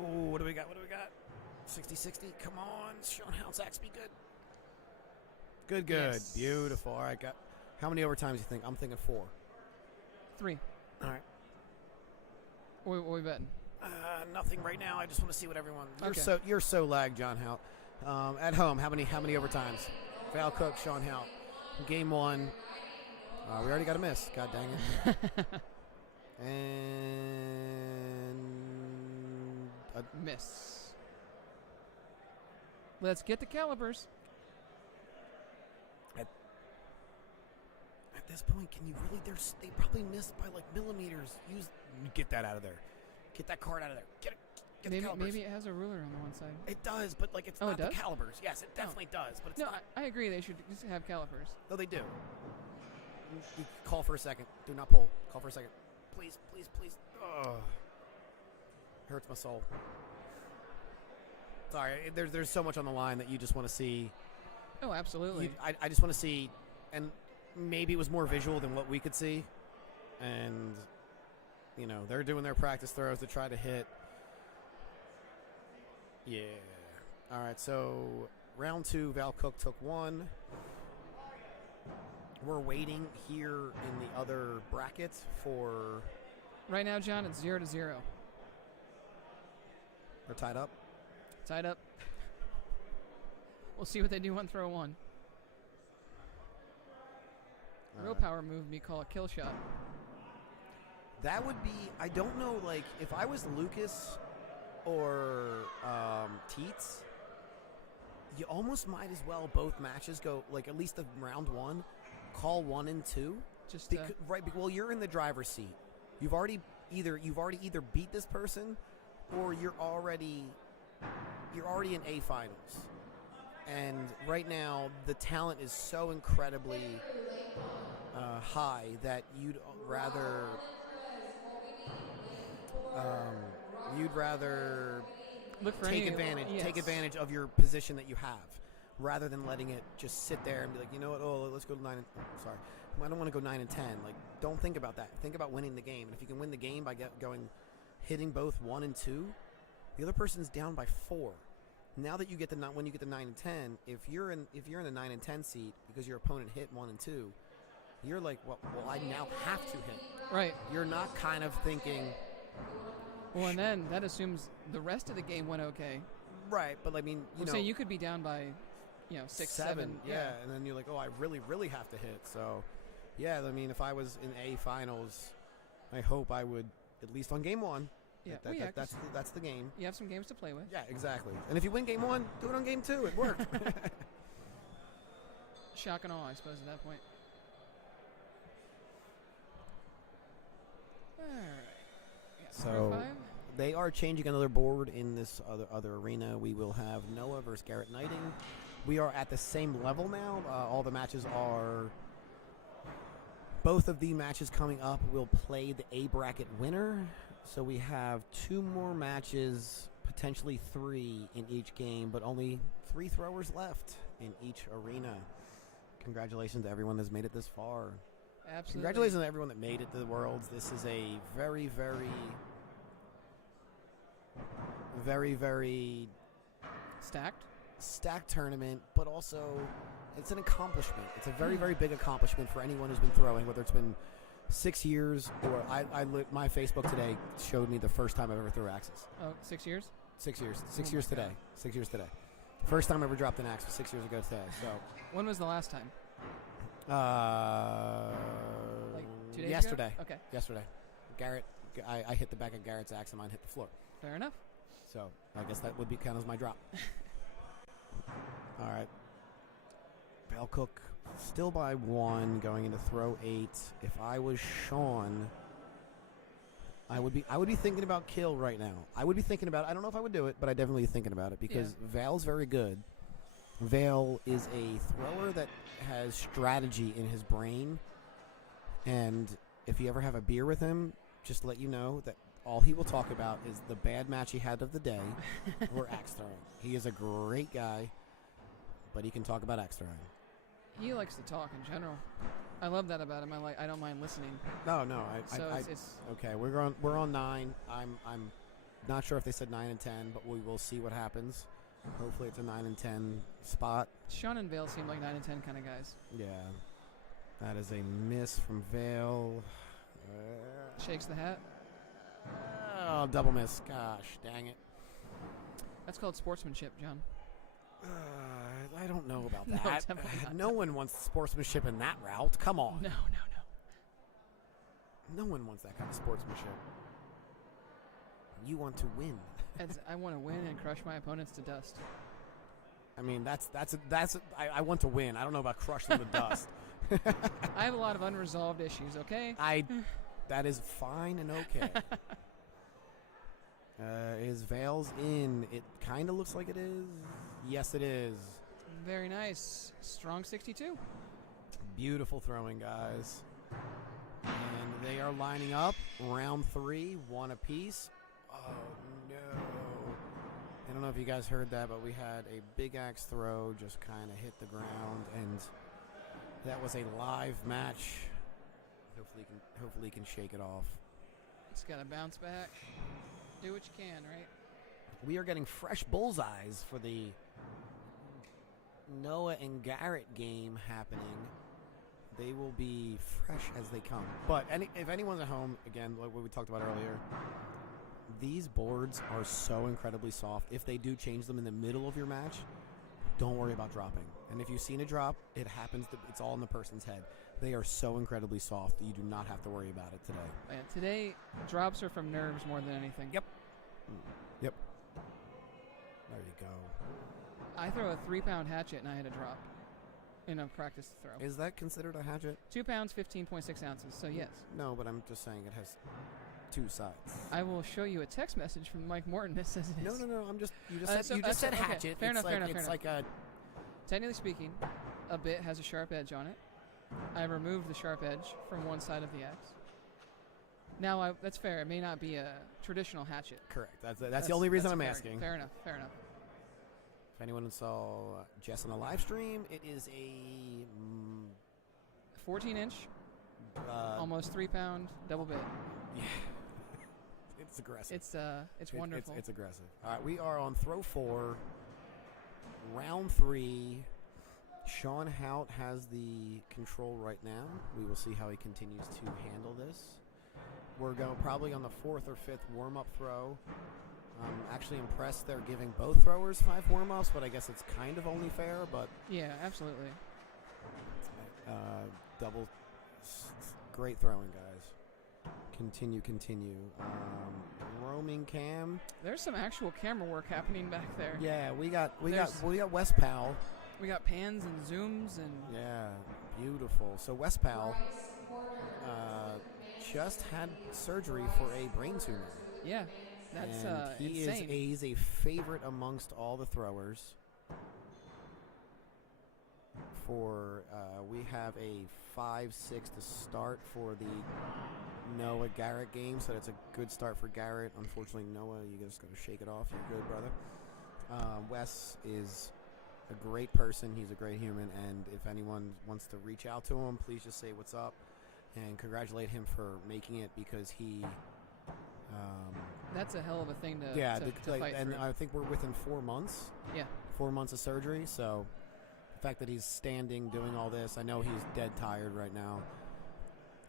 Ooh, what do we got? 60-60. Come on, Sean Halsax, be good. Good. Yes. Beautiful. All right, how many overtimes do you think? I'm thinking 4. 3. All right. What are we betting? Nothing right now. I just want to see what everyone. Okay. You're so lagged, John Hout. At home, how many overtimes? Val Cook, Sean Hout. Game 1. We already got a miss. God dang it. And a miss. Let's get the calibers. At this point, can you really? They probably missed by like millimeters. Get that out of there. Get that card out of there. Get the calibers. Maybe it has a ruler on the one side. It does, but like it's not the calibers. Yes, it definitely does, but it's not. I agree. They should just have calipers. No, they do. You call for a second. Do not pull. Call for a second. Please. Ugh. Hurts my soul. Sorry, there's so much on the line that you just want to see. Oh, absolutely. I just want to see, and maybe it was more visual than what we could see. And, they're doing their practice throws to try to hit. Yeah. All right, so round 2, Val Cook took 1. We're waiting here in the other bracket for... Right now, John, it's 0-0. They're tied up. Tied up. We'll see what they do on throw 1. Real power move would be called a kill shot. That would be, I don't know, like, if I was Lucas or Teets, you almost might as well both matches go, like, at least the round 1, call 1 and 2. Just right, well, you're in the driver's seat. You've already either beat this person, or you're already in A finals. And right now, the talent is so incredibly high that you'd rather look for take advantage of your position that you have, rather than letting it just sit there and be like, you know what? Oh, let's go to 9. Sorry, I don't want to go 9 and 10. Like, don't think about that. Think about winning the game. And if you can win the game by hitting both 1 and 2, the other person's down by 4. Now that you get when you get the 9 and 10, if you're in the 9 and 10 seat because your opponent hit 1 and 2, you're like, well, I now have to hit. Right. You're not kind of thinking. Well, and then that assumes the rest of the game went okay. Right, but I mean, I'm saying you could be down by, 6, 7. Yeah, and then you're like, oh, I really, really have to hit. So, yeah, I mean, if I was in A finals, I hope I would, at least on game 1. Yeah, that's the game. You have some games to play with. Yeah, exactly. And if you win game 1, do it on game 2. It worked. Shock and awe, I suppose, at that point. All right. So they are changing another board in this other arena. We will have Noah versus Garrett Knighting. We are at the same level now. All the matches are... Both of the matches coming up will play the A bracket winner. So we have 2 more matches, potentially 3 in each game, but only 3 throwers left in each arena. Congratulations to everyone that's made it this far. Absolutely. Congratulations to everyone that made it to the Worlds. This is a very, very, very, very stacked tournament, but also it's an accomplishment. It's a very, very big accomplishment for anyone who's been throwing, whether it's been 6 years or my Facebook today showed me the first time I've ever threw axes. Oh, 6 years? 6 years. 6 years today. 6 years today. First time I ever dropped an axe was 6 years ago today. So when was the last time? Like 2 days yesterday. ago? Okay. Yesterday. Garrett, I hit the back of Garrett's axe and mine hit the floor. Fair enough. So I guess that would be count as my drop. All right. Bell Cook still by 1 going into throw 8. If I was Sean, I would be thinking about kill right now. I would be thinking about, I don't know if I would do it, but I definitely be thinking about it because Val's very good. Val is a thrower that has strategy in his brain, and if you ever have a beer with him, just let you know that all he will talk about is the bad match he had of the day or axe throwing. He is a great guy, but he can talk about axe throwing. He likes to talk in general. I love that about him. I don't mind listening. No. It's okay. We're on 9. I'm not sure if they said 9 and 10, but we will see what happens. Hopefully it's a 9 and 10 spot. Sean and Vale seem like 9 and 10 kind of guys. Yeah. That is a miss from Vale. Shakes the hat. Oh, double miss. Gosh, dang it. That's called sportsmanship, John. I don't know about No, that. definitely not. No one wants sportsmanship in that route. Come on. No. No one wants that kind of sportsmanship. You want to win. I want to win and crush my opponents to dust. I mean, I want to win. I don't know about crush them to dust. I have a lot of unresolved issues, okay? That is fine and okay. Is Vale's in? It kind of looks like it is. Yes, it is. Very nice. Strong 62. Beautiful throwing, guys. And they are lining up. Round 3, 1 apiece. Oh, no. I don't know if you guys heard that, but we had a big axe throw just kind of hit the ground, and that was a live match. Hopefully he can shake it off. It's got to bounce back. Do what you can, right? we are getting fresh bullseyes for the Noah and Garrett game happening. They will be fresh as they come. But if anyone's at home, again, like what we talked about earlier, these boards are so incredibly soft. If they do change them in the middle of your match, don't worry about dropping. And if you've seen a drop, it happens. It's all in the person's head. They are so incredibly soft that you do not have to worry about it today. And today, drops are from nerves more than anything. Yep. Yep. There you go. I throw a 3-pound hatchet and I had a drop in a practice throw. Is that considered a hatchet? 2 pounds, 15.6 ounces. So yes. No, but I'm just saying it has 2 sides. I will show you a text message from Mike Morton that says it is. No. You just said okay. hatchet. Fair enough. It's like a. Technically speaking, a bit has a sharp edge on it. I removed the sharp edge from one side of the axe. Now, that's fair. It may not be a traditional hatchet. Correct. That's the only reason I'm asking. Fair enough. If anyone saw Jess on the live stream, it is a 14-inch, almost 3-pound double bit. Yeah, it's aggressive. It's wonderful. It's aggressive. All right, we are on throw 4, round 3. Sean Hout has the control right now. We will see how he continues to handle this. We're going probably on the 4th or 5th warm-up throw. I'm actually impressed they're giving both throwers 5 warm-ups, but I guess it's kind of only fair. But yeah, absolutely. Great throwing, guys. Continue. Roaming cam. There's some actual camera work happening back there. Yeah, we got West Powell. We got pans and zooms and. Yeah, beautiful. So West Powell just had surgery for a brain tumor. Yeah, that's insane. He's a favorite amongst all the throwers. We have a 5-6 to start for the Noah Garrett game, so that's a good start for Garrett. Unfortunately, Noah, you just got to shake it off. You're good, brother. Wes is a great person. He's a great human, and if anyone wants to reach out to him, please just say what's up and congratulate him for making it, because he that's a hell of a thing to fight and through. I think we're within 4 months. Yeah, 4 months of surgery. So the fact that he's standing doing all this, I know he's dead tired right now.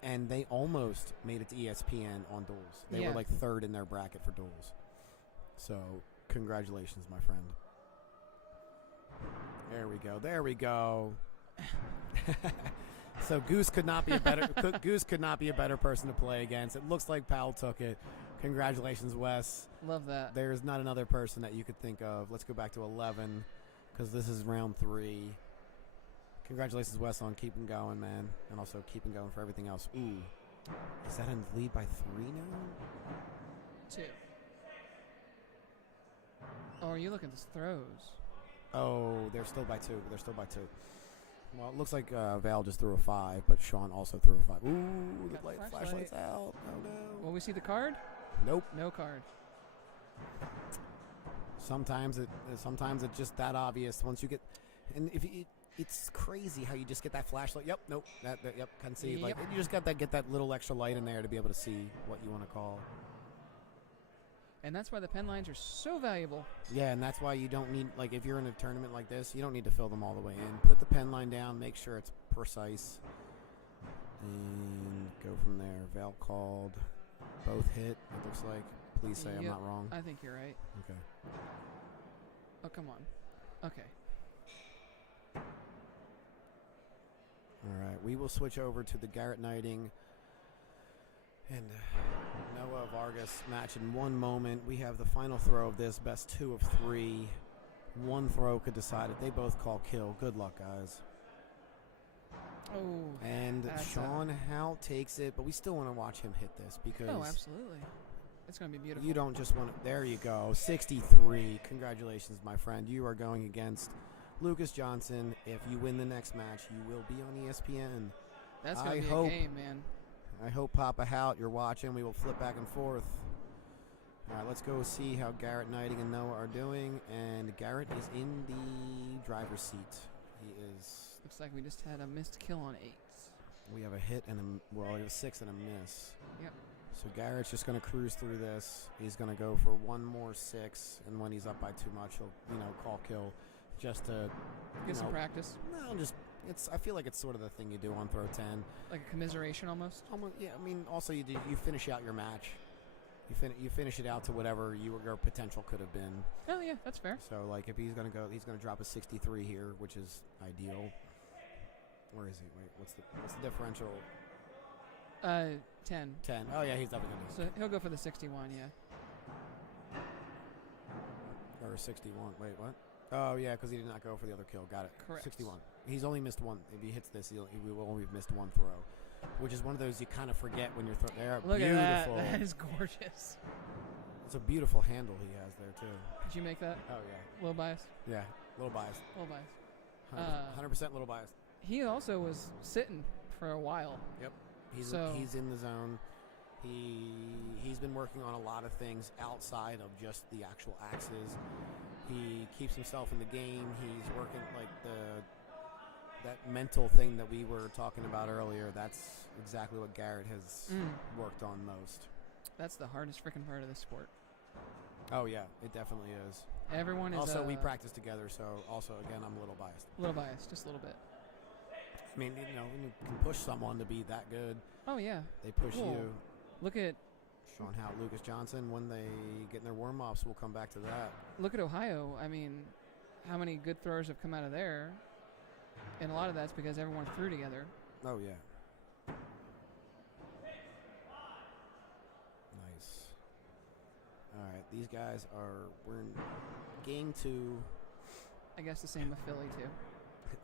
And they almost made it to ESPN on duels. They were like 3rd in their bracket for duels. So congratulations, my friend. There we go. So Goose could not be a better person to play against. It looks like Powell took it. Congratulations, Wes. Love that. There's not another person that you could think of. Let's go back to 11 because this is round 3. Congratulations, Wes, on keeping going, man, and also keeping going for everything else. Ooh, is that in the lead by 3 now? 2. Oh, are you looking at the throws? Oh, they're still by 2. Well, it looks like Val just threw a 5, but Sean also threw a 5. Ooh, the flashlight's out. Oh, no. Will we see the card? Nope. No card. Sometimes it's just that obvious. Once you get, and it's crazy how you just get that flashlight. Yep, nope. Yep, can see. Yep. Like you just got to get that little extra light in there to be able to see what you want to call. And that's why the pen lines are so valuable. Yeah, and that's why you don't need, like, if you're in a tournament like this, you don't need to fill them all the way in. Put the pen line down, make sure it's precise, and go from there. Val called. Both hit, it looks like. Please say I'm not wrong. I think you're right. Okay. Oh, come on. Okay. All right, we will switch over to the Garrett Knighting and Noah Vargas match in one moment. We have the final throw of this, best 2 of 3. One throw could decide it. They both call kill. Good luck, guys. Oh. And Sean Hout takes it, but we still want to watch him hit this because. Oh, absolutely. It's going to be beautiful. You don't just want to. There you go. 63. Congratulations, my friend. You are going against Lucas Johnson. If you win the next match, you will be on ESPN. That's going to be a game, man. I hope, Papa Hout, you're watching. We will flip back and forth. All right, let's go see how Garrett Knighting and Noah are doing. And Garrett is in the driver's seat. He is. Looks like we just had a missed kill on 8s. We have a hit and a 6 and a miss. Yep. So Garrett's just going to cruise through this. He's going to go for one more 6, and when he's up by too much, he'll call kill, just to Get some practice. No, just I feel like it's sort of the thing you do on throw 10. Like a commiseration almost. Yeah. I mean, also you finish out your match. You finish it out to whatever your potential could have been. Oh yeah, that's fair. So like if he's gonna drop a 63 here, which is ideal. Where is he? Wait, what's the differential? 10. 10. Oh yeah, he's definitely gonna do So he'll go for the 61. Yeah. Or 61. Wait, what? Oh yeah, because he did not go for the other kill. Got it. Correct. 61. He's only missed one. If he hits this, he will only have missed one throw, which is one of those you kind of forget when you're throwing. They're Look beautiful. at that. That is gorgeous. It's a beautiful handle he has there too. Did you make that? Oh yeah. A little biased. Yeah, a little biased. A little biased. 100% little biased. He also was sitting for a while. Yep. He's in the zone. He's been working on a lot of things outside of just the actual axes. He keeps himself in the game. He's working like that mental thing that we were talking about earlier. That's exactly what Garrett has worked on most. That's the hardest freaking part of this sport. Oh yeah, it definitely is. Everyone is. Also, we practice together, so also again, I'm a little biased. A little biased, just a little bit. I mean, when you can push someone to be that good. Oh yeah. They push you. Look at Sean Howe, Lucas Johnson. When they get in their warm-ups, we'll come back to that. Look at Ohio. I mean, how many good throwers have come out of there? And a lot of that's because everyone threw together. Oh yeah. Nice. All right, these guys we're in game 2. I guess the same with Philly too.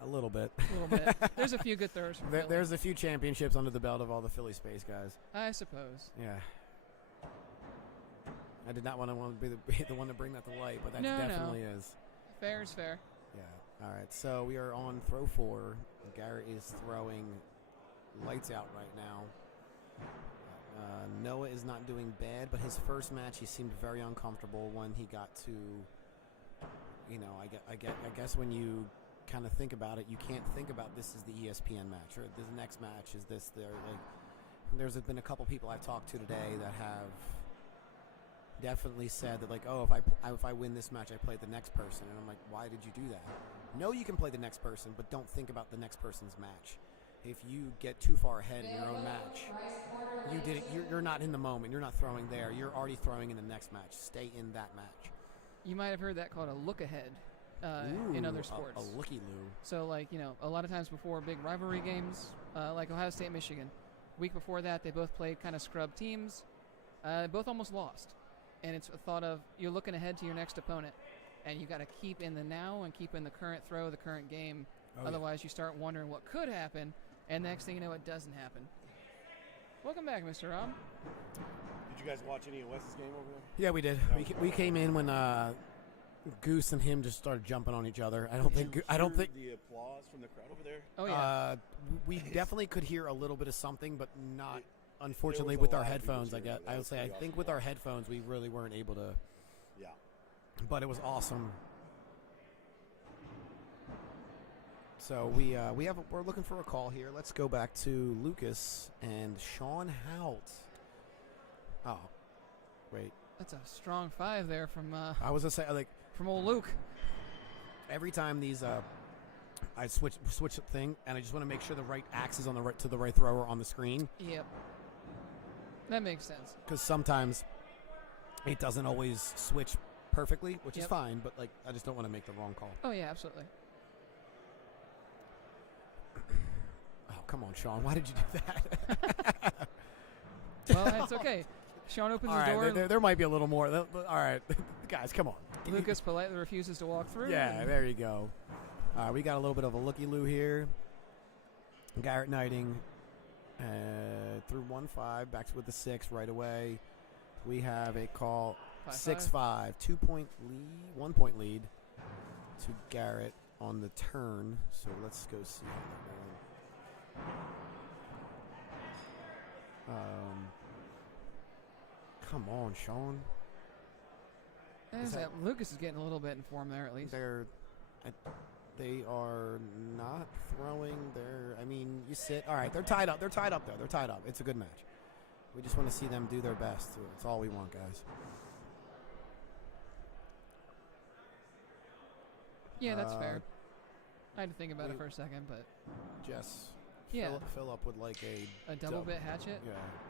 A little bit. A little bit. There's a few good throwers from Philly. There's a few championships under the belt of all the Philly Space guys. I suppose. Yeah. I did not want to be the one to bring that to light, but that definitely is. Fair is fair. Yeah. All right. So we are on throw 4. Garrett is throwing lights out right now. Noah is not doing bad, but his first match he seemed very uncomfortable when he got to. I guess when you kind of think about it, you can't think about this is the ESPN match or the next match is this there. Like, there's been a couple people I've talked to today that have definitely said that, like, oh, if I win this match, I play the next person, and I'm like, why did you do that? No, you can play the next person, but don't think about the next person's match. If you get too far ahead in your own match, you did it. You're not in the moment. You're not throwing there. You're already throwing in the next match. Stay in that match. You might have heard that called a look ahead in other sports. A looky-loo. So, like, a lot of times before big rivalry games, like Ohio State, Michigan, week before that, they both played kind of scrub teams. Both almost lost. And it's a thought of you're looking ahead to your next opponent, and you got to keep in the now and keep in the current throw, the current game. Otherwise, you start wondering what could happen, and next thing you know, it doesn't happen. Welcome back, Mr. Rob. Did you guys watch any of Wes's game over there? Yeah, we did. We came in when Goose and him just started jumping on each other. I don't think the applause from the crowd over there. Oh yeah. We definitely could hear a little bit of something, but not. Unfortunately, there was with a our lot of people headphones, I cheering. would say I think with our headphones, we really weren't able to. Yeah. But it was awesome. So we're looking for a call here. Let's go back to Lucas and Sean Hout. Oh, wait. That's a strong 5 there from. I was gonna say from old Luke. Every time these I switch the thing, and I just want to make sure the right axe is on the right thrower on the screen. Yep. That makes sense. Because sometimes it doesn't always switch perfectly, which is fine, but I just don't want to make the wrong call. Oh yeah, absolutely. Oh, come on, Sean. Why did you do that? Well, it's okay. Sean opens the door. There might be a little more. All right. Guys, come on. Lucas politely refuses to walk through. Yeah, there you go. We got a little bit of a looky-loo here. Garrett Knighting through 1-5, back with the 6 right away. We have a call 6-5, 2-point lead, 1-point lead to Garrett on the turn. So let's go see how that going. Come on, Sean. Lucas is getting a little bit in form there, at least. They are not throwing their. I mean, you sit. All right, they're tied up. They're tied up, though. They're tied up. It's a good match. We just want to see them do their best. That's all we want, guys. Yeah, that's fair. I had to think about it for a second, but Jess, yeah, Philip would like a double bit hatchet.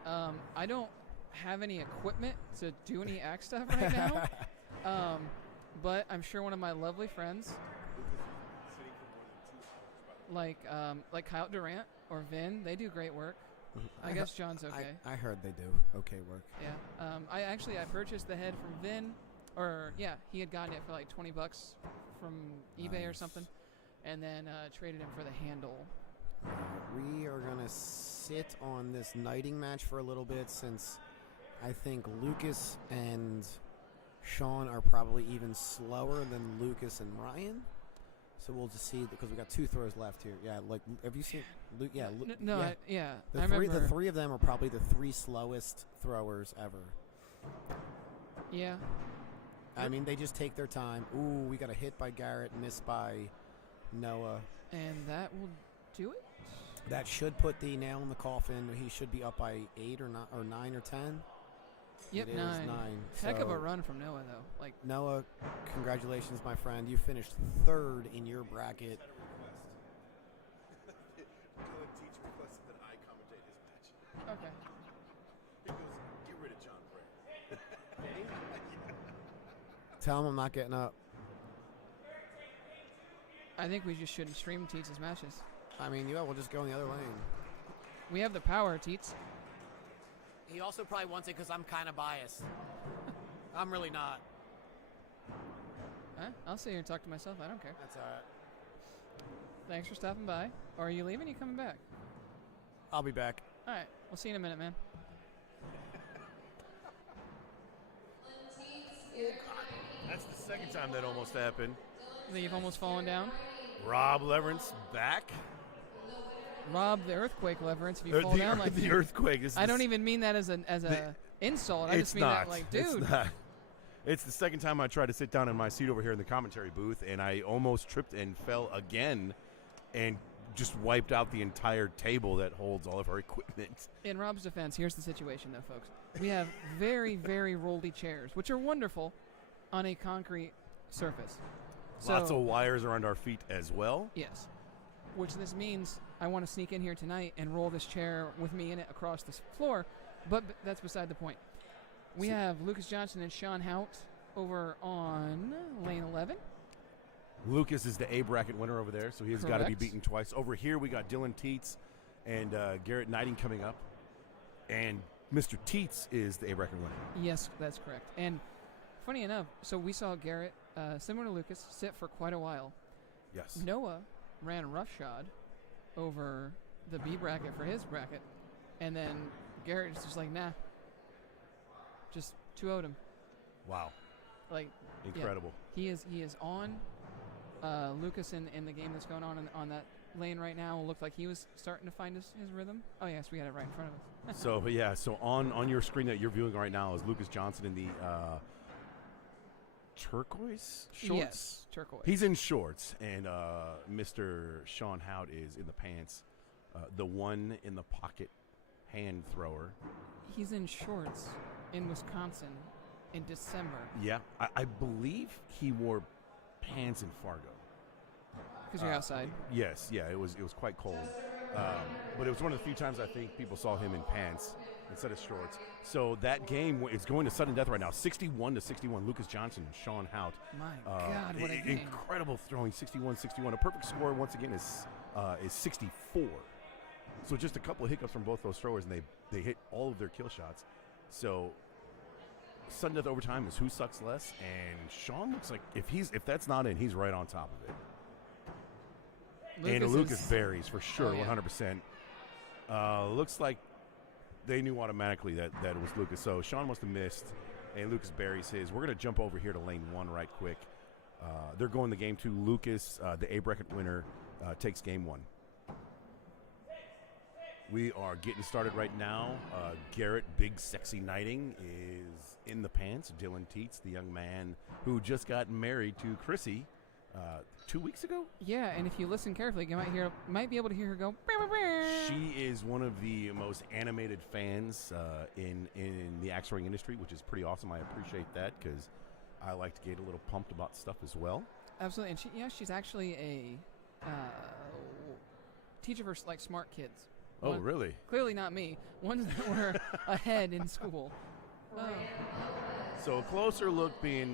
Yeah. I don't have any equipment to do any axe stuff right now, but I'm sure one of my lovely friends, like Kyle Durant or Vin, they do great work. I guess John's okay. I heard they do okay work. Yeah. I purchased the head from Vin, or yeah, he had gotten it for like $20 from eBay or something, and then traded him for the handle. We are gonna sit on this knighting match for a little bit, since I think Lucas and Sean are probably even slower than Lucas and Ryan. So we'll just see, because we got 2 throws left here. Yeah, like, have you seen? Yeah, yeah. The three of them are probably the 3 slowest throwers ever. Yeah. I mean, they just take their time. Ooh, we got a hit by Garrett, missed by Noah. And that will do it? That should put the nail in the coffin. He should be up by 8 or 9 or 10. Yep, it 9. Is 9. Heck of a run from Noah, though. Like Noah, congratulations, my friend. You finished 3rd in your bracket. Okay. He goes, get rid of John Bray. Tell him I'm not getting up. I think we just shouldn't stream Teets' matches. I mean, yeah, we'll just go in the other lane. We have the power, Teets. He also probably wants it because I'm kind of biased. I'm really not. Huh? I'll sit here and talk to myself. I don't care. That's all right. Thanks for stopping by. Or are you leaving? Are you coming back? I'll be back. All right. We'll see you in a minute, man. That's the second time that almost happened. That you've almost fallen down? Rob Leverance back. Rob the Earthquake Leverance, if you fall down like the Earthquake. I don't even mean that as an insult. I just mean that like, dude. It's not. It's the second time I tried to sit down in my seat over here in the commentary booth, and I almost tripped and fell again and just wiped out the entire table that holds all of our equipment. In Rob's defense, here's the situation, though, folks. We have very, very rolly chairs, which are wonderful on a concrete surface. Lots of wires around our feet as well. Yes. Which this means I want to sneak in here tonight and roll this chair with me in it across this floor, but that's beside the point. We have Lucas Johnson and Sean Hout over on lane 11. Lucas is the A bracket winner over there, so he's got to be beaten twice. Over here, we got Dylan Teets and Garrett Knighting coming up, and Mr. Teets is the A bracket winner. Yes, that's correct. And funny enough, so we saw Garrett, similar to Lucas, sit for quite a while. Yes. Noah ran roughshod over the B bracket for his bracket, and then Garrett was just like, nah, just 2-0'd him. Wow. Like, incredible. Yeah, he is on. Lucas in the game that's going on that lane right now looked like he was starting to find his rhythm. Oh yes, we got it right in front of us. So on your screen that you're viewing right now is Lucas Johnson in the turquoise shorts. Yes, turquoise. He's in shorts, and Mr. Sean Hout is in the pants. The one in the pocket hand thrower. He's in shorts in Wisconsin in December. Yeah, I believe he wore pants in Fargo. Because you're outside. Yes, yeah, it was quite cold. But it was one of the few times I think people saw him in pants instead of shorts. So that game is going to sudden death right now. 61-61. Lucas Johnson and Sean Hout. My God, what a game. Incredible throwing, 61-61. A perfect score once again is 64. So just a couple of hiccups from both those throwers, and they hit all of their kill shots. So sudden death overtime is who sucks less, and Sean looks like if that's not in, he's right on top of it. Lucas buries for sure, 100%. Looks like they knew automatically that it was Lucas. So Sean must have missed, and Lucas buries his. We're going to jump over here to lane 1 right quick. They're going the game 2. Lucas, the A bracket winner, takes game 1. We are getting started right now. Garrett, big sexy knighting, is in the pants. Dylan Teets, the young man who just got married to Chrissy, 2 weeks ago. Yeah, and if you listen carefully, you might be able to hear her go. "Meow, meow, meow." She is one of the most animated fans in the axe throwing industry, which is pretty awesome. I appreciate that because I like to get a little pumped about stuff as well. Absolutely, and she's actually a teacher for like smart kids. Oh, really? Clearly not me. Ones that were ahead in school. So a closer look being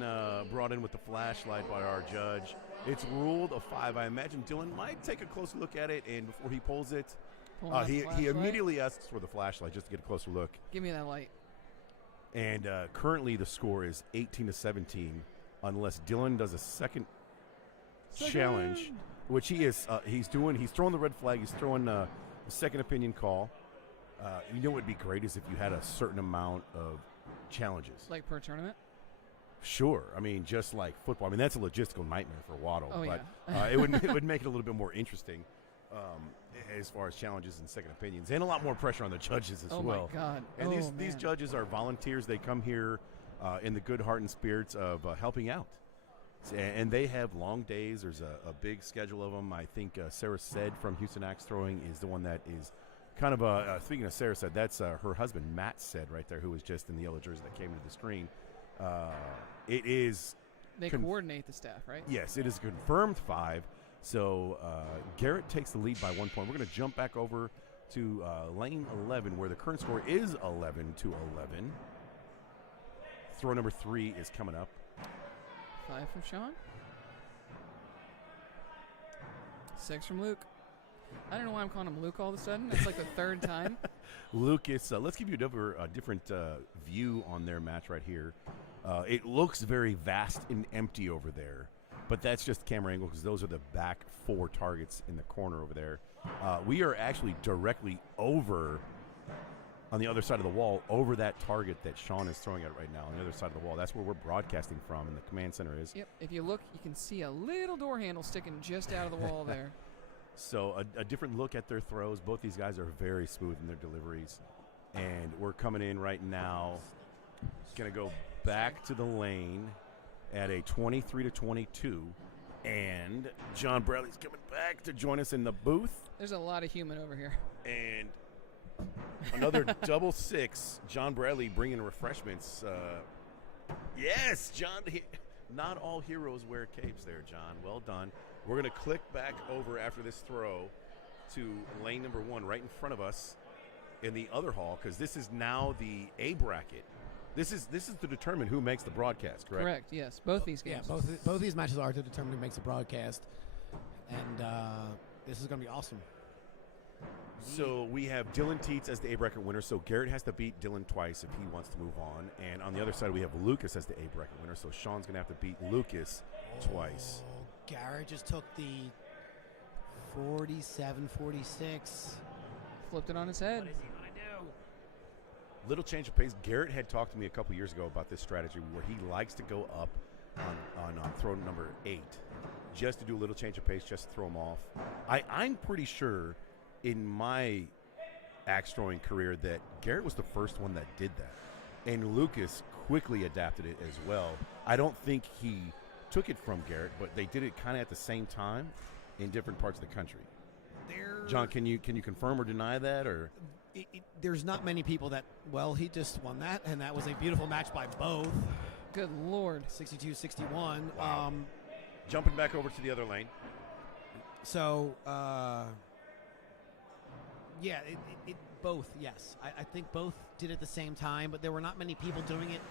brought in with the flashlight by our judge. It's ruled a 5. I imagine Dylan might take a closer look at it, and before he pulls it, he immediately asks for the flashlight just to get a closer look. Give me that light. And currently the score is 18-17, unless Dylan does a second challenge, which he is. He's throwing the red flag. He's throwing a second opinion call. You know what would be great is if you had a certain amount of challenges. Like per tournament? Sure. I mean, just like football. I mean, that's a logistical nightmare for WATL. Oh, but yeah. it would make it a little bit more interesting as far as challenges and second opinions, and a lot more pressure on the judges as well. Oh, my God. And these judges are volunteers. They come here in the good heart and spirits of helping out. And they have long days. There's a big schedule of them. I think Sarah Said from Houston Axe Throwing is the one that is kind of speaking of Sarah Said, that's her husband, Matt Said, right there, who was just in the yellow jersey that came into the screen. It is... They coordinate the staff, right? Yes, it is a confirmed 5. So Garrett takes the lead by 1 point. We're going to jump back over to lane 11, where the current score is 11-11. Throw number 3 is coming up. 5 from Sean. 6 from Luke. I don't know why I'm calling him Luke all of a sudden. It's like the third time. Lucas, let's give you a different view on their match right here. It looks very vast and empty over there, but that's just camera angle because those are the back 4 targets in the corner over there. We are actually directly over, on the other side of the wall, over that target that Sean is throwing at right now, on the other side of the wall. That's where we're broadcasting from, and the command center is. Yep. If you look, you can see a little door handle sticking just out of the wall there. So a different look at their throws. Both these guys are very smooth in their deliveries. And we're coming in right now. Going to go back to the lane at a 23-22. And John Bradley's coming back to join us in the booth. There's a lot of human over here. And another double 6. John Bradley bringing refreshments. Yes, John. Not all heroes wear capes there, John. Well done. We're going to click back over after this throw to lane number 1 right in front of us in the other hall, because this is now the A bracket. This is to determine who makes the broadcast, correct? Correct, yes. Both these games. Yeah, both these matches are to determine who makes the broadcast. And this is going to be awesome. So we have Dylan Teets as the A bracket winner. So Garrett has to beat Dylan twice if he wants to move on. And on the other side, we have Lucas as the A bracket winner. So Sean's going to have to beat Lucas twice. Garrett just took the 47-46. Flipped it on his head. What is he going to do? Little change of pace. Garrett had talked to me a couple years ago about this strategy where he likes to go up on throw number 8 just to do a little change of pace, just to throw him off. I'm pretty sure in my axe throwing career that Garrett was the first one that did that. And Lucas quickly adapted it as well. I don't think he took it from Garrett, but they did it kind of at the same time in different parts of the country. John, can you confirm or deny that? Or there's not many people that, well, he just won that, and that was a beautiful match by both. Good Lord. 62-61. Wow. Jumping back over to the other lane. So, yeah, both, yes. I think both did it at the same time, but there were not many people doing it.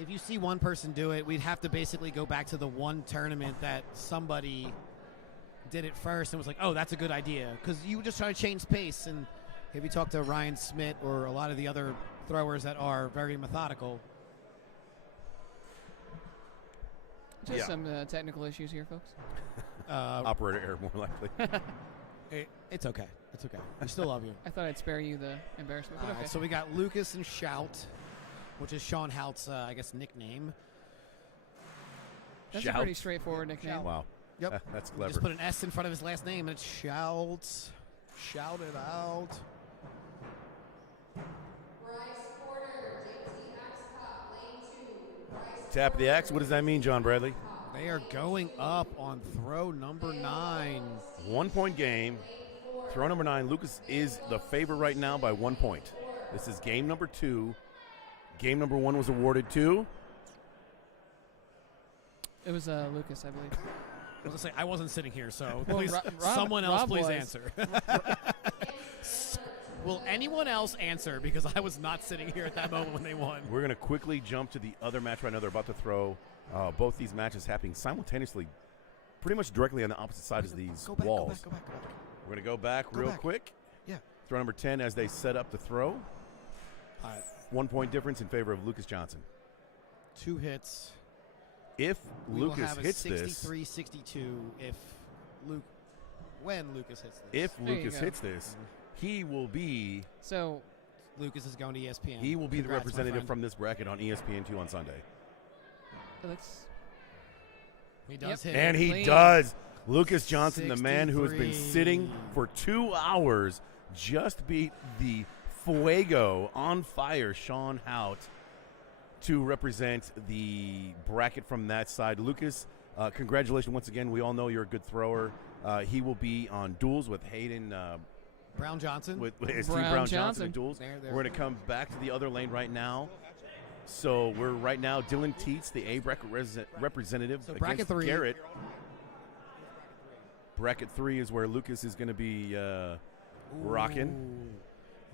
If you see one person do it, we'd have to basically go back to the one tournament that somebody did it first and was like, oh, that's a good idea. Because you were just trying to change pace. And if you talk to Ryan Smith or a lot of the other throwers that are very methodical. Just some technical issues here, folks. Operator error, more likely. It's okay. It's okay. We still love you. I thought I'd spare you the embarrassment, but okay. So we got Lucas and Shout, which is Sean Hout's, I guess, nickname. That's a pretty straightforward nickname. Shout. Wow. Yep. That's clever. Just put an S in front of his last name, and it's Shout. Shout it out. Tap the axe. What does that mean, John Bradley? They are going up on throw number 9. 1 point game. Throw number 9. Lucas is the favorite right now by 1 point. This is game number 2. Game number 1 was awarded to. It was Lucas, I believe. I was going to say, I wasn't sitting here, so Well, please, Rob- someone else Rob please was. answer. Will anyone else answer? Because I was not sitting here at that moment when they won. We're going to quickly jump to the other match right now. They're about to throw both these matches happening simultaneously, pretty much directly on the opposite side of these walls. Go back. We're going to go back real quick. Yeah. Throw number 10 as they set up the throw. All right. 1 point difference in favor of Lucas Johnson. 2 hits. If We will Lucas have a hits this, 63-62 when Lucas hits this. if There you Lucas go. hits this, he will be So Lucas is going to ESPN. he will be the Congrats, my representative friend. from this bracket on ESPN2 on Sunday. let's. He does Yep. hit. And he Clean. does. Lucas Johnson, the man who has been 63. sitting for 2 hours, just beat the Fuego on fire Sean Hout to represent the bracket from that side. Lucas, congratulations once again. We all know you're a good thrower. He will be on duels with Hayden Brown Johnson. with Steve Brown Brown Johnson Johnson. in duels. There. We're going to come back to the other lane right now. So we're right now Dylan Teets, the A bracket representative, So bracket against 3. Garrett. Bracket 3 is where Lucas is going to be rocking.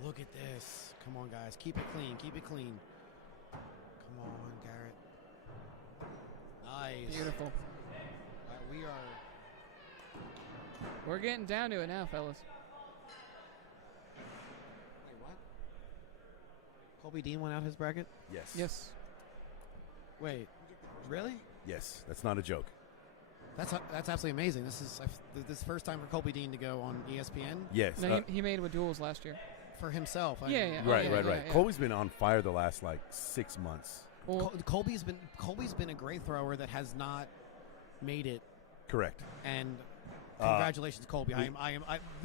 Ooh, look at this. Come on, guys. Keep it clean. Keep it clean. Come on, Garrett. Nice. Beautiful. All right, we are. We're getting down to it now, fellas. Wait, what? Colby Dean went out his bracket? Yes. Yes. Wait, really? Yes. That's not a joke. That's absolutely amazing. This is the first time for Colby Dean to go on ESPN Yes. No, he made with duels last year. for himself. Yeah. Right. yeah. Colby's been on fire the last 6 months. Well, Colby's been a great thrower that has not made it. Correct. And congratulations, Colby.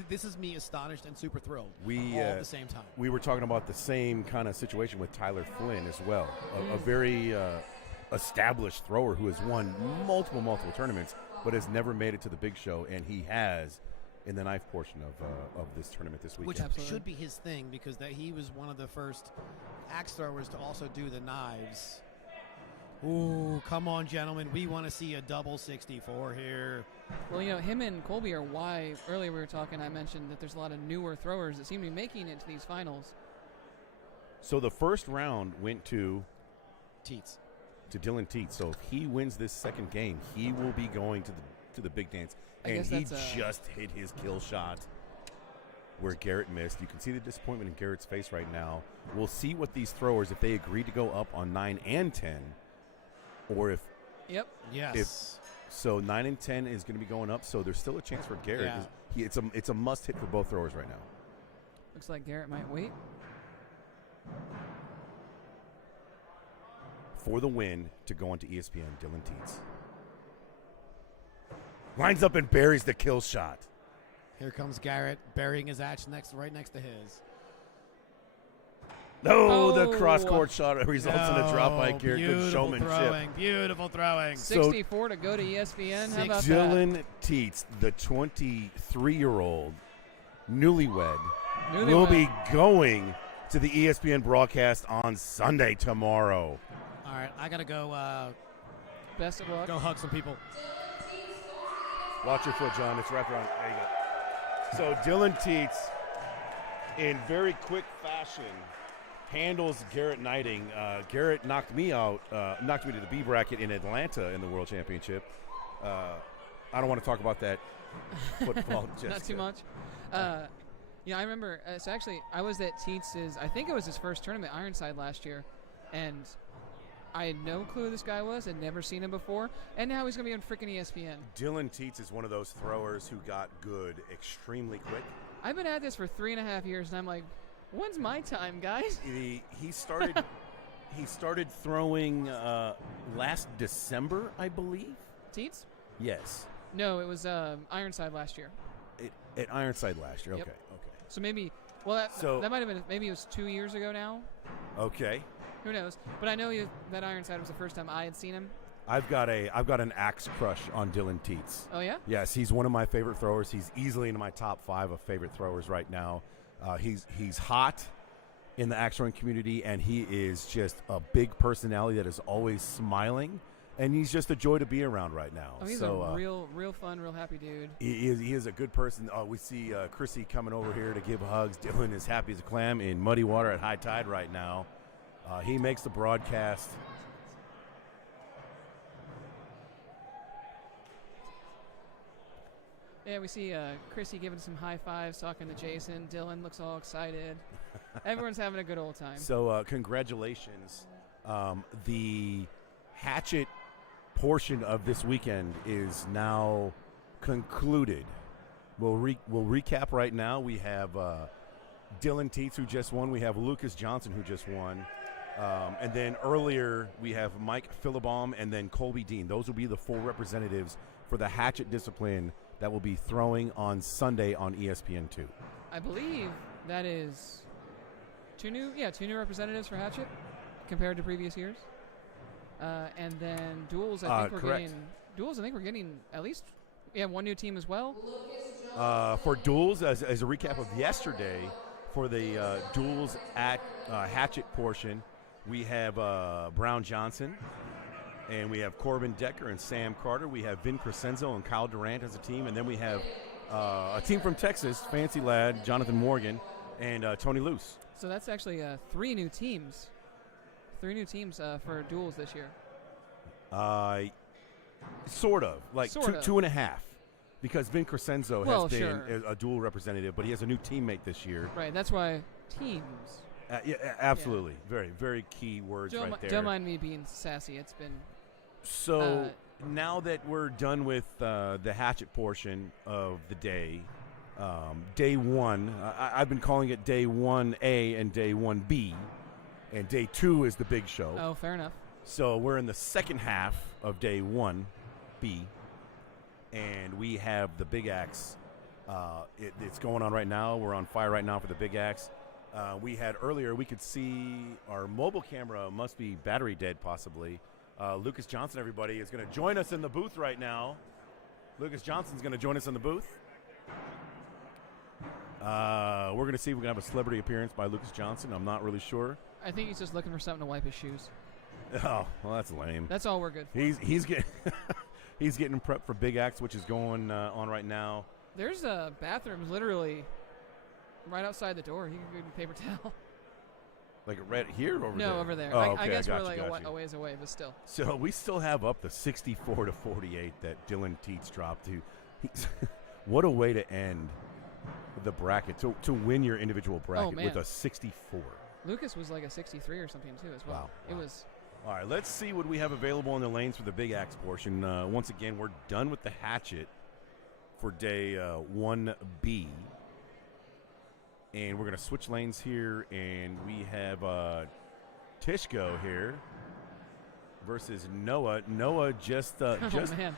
This is me astonished and super thrilled. We all at the same time. We were talking about the same kind of situation with Tyler Flynn as well, a very established thrower who has won multiple tournaments, but has never made it to the big show, and he has in the knife portion of this tournament this weekend. Which Absolutely. should be his thing because he was one of the first axe throwers to also do the knives. Ooh, come on, gentlemen. We want to see a double 64 here. well, him and Colby are why earlier we were talking. I mentioned that there's a lot of newer throwers that seem to be making it to these finals. So the first round went to Teets. Dylan Teets. So if he wins this second game, he will be going to the big dance. I And guess he that's just hit his kill shot where Garrett missed. You can see the disappointment in Garrett's face right now. We'll see what these throwers, if they agree to go up on 9 and 10, or if Yep. Yes. so 9 and 10 is going to be going up. So there's still a chance for Garrett. Yeah. It's a must hit for both throwers right now. Looks like Garrett might wait. For the win to go onto ESPN, Dylan Teets lines up and buries the kill shot. Here comes Garrett burying his axe right next to his. No, the Oh. cross court shot results in a drop by Garrett. Good Beautiful showmanship. throwing. Beautiful throwing. 64 to go to ESPN. How about that? Dylan Teets, the 23-year-old newlywed, will Newlywed. be going to the ESPN broadcast on Sunday tomorrow. All right, I got to go Best of luck. go hug some people. Watch your foot, John. It's wrapped around. There you go. So Dylan Teets, in very quick fashion, handles Garrett Knighting. Garrett knocked me out, knocked me to the B bracket in Atlanta in the World Championship. I don't want to talk about that football just Not too much. I remember. So actually, I was at Teets's. I think it was his first tournament, Ironside, last year, and I had no clue who this guy was. I'd never seen him before, and now he's gonna be on freaking ESPN. Dylan Teets is one of those throwers who got good extremely quick. I've been at this for 3.5 years, and I'm like, when's my time, guys? He started he started throwing last December, I believe. Teets? Yes, No, it was Ironside last year. at Ironside last year. Yep. Okay, So maybe, well, So- that might have been, maybe it was 2 years ago now. okay. Who knows? But I know that Ironside was the first time I had seen him. I've got an axe crush on Dylan Teets. Oh yeah. Yes, he's one of my favorite throwers. He's easily in my top 5 of favorite throwers right now. He's hot in the axe throwing community, and he is just a big personality that is always smiling, and he's just a joy to be around right now. Oh, he's a real fun, real happy dude. He is a good person. We see Chrissy coming over here to give hugs. Dylan is happy as a clam in muddy water at high tide right now. He makes the broadcast. Yeah, we see Chrissy giving some high fives, talking to Jason. Dylan looks all excited. Everyone's having a good old time. So congratulations. The Hatchet portion of this weekend is now concluded. We'll recap right now. We have Dylan Teets, who just won. We have Lucas Johnson, who just won. And then earlier we have Mike Philibom and then Colby Dean. Those will be the 4 representatives for the Hatchet discipline that will be throwing on Sunday on ESPN2. I believe that is 2 new representatives for Hatchet compared to previous years. And then duels, I think we're getting at least 1 new team as well. For duels, as a recap of yesterday, for the duels at Hatchet portion, we have Brown Johnson, and we have Corbin Decker and Sam Carter. We have Vin Crescenzo and Kyle Durant as a team, and then we have a team from Texas, Fancy Lad, Jonathan Morgan, and Tony Luce. So that's actually 3 new teams. 3 new teams for duels this year. Sort of. Like two and a half. Because Vin Crescenzo has been a dual representative, but he has a new teammate this year. Right, that's why teams. Yeah, absolutely. Yeah. Very, very key words right there. Don't mind me being sassy. It's been... So now that we're done with the Hatchet portion of the day, day 1, I've been calling it day 1A and day 1B, and day 2 is the big show. Oh, fair enough. So we're in the second half of day 1B, and we have the Big Axe. It's going on right now. We're on fire right now for the Big Axe. We had earlier, we could see our mobile camera must be battery dead possibly. Lucas Johnson, everybody, is going to join us in the booth right now. Lucas Johnson's going to join us in the booth. We're going to see if we can have a celebrity appearance by Lucas Johnson. I'm not really sure. I think he's just looking for something to wipe his shoes. Oh, well, that's lame. That's all we're good for. He's getting he's getting prepped for Big Axe, which is going on right now. There's bathrooms literally right outside the door. You can get a paper towel. Like right here or over there? No, over there. Oh, okay, I guess we're gotcha. a ways away, but still. So we still have up the 64 to 48 that Dylan Teets dropped to. What a way to end the bracket, to win your individual bracket with a 64. Lucas was like a 63 or something too as well. Wow. It was. All right, let's see what we have available in the lanes for the Big Axe portion. Once again, we're done with the Hatchet for day 1B. And we're going to switch lanes here, and we have Tishko here versus Noah. Noah just man.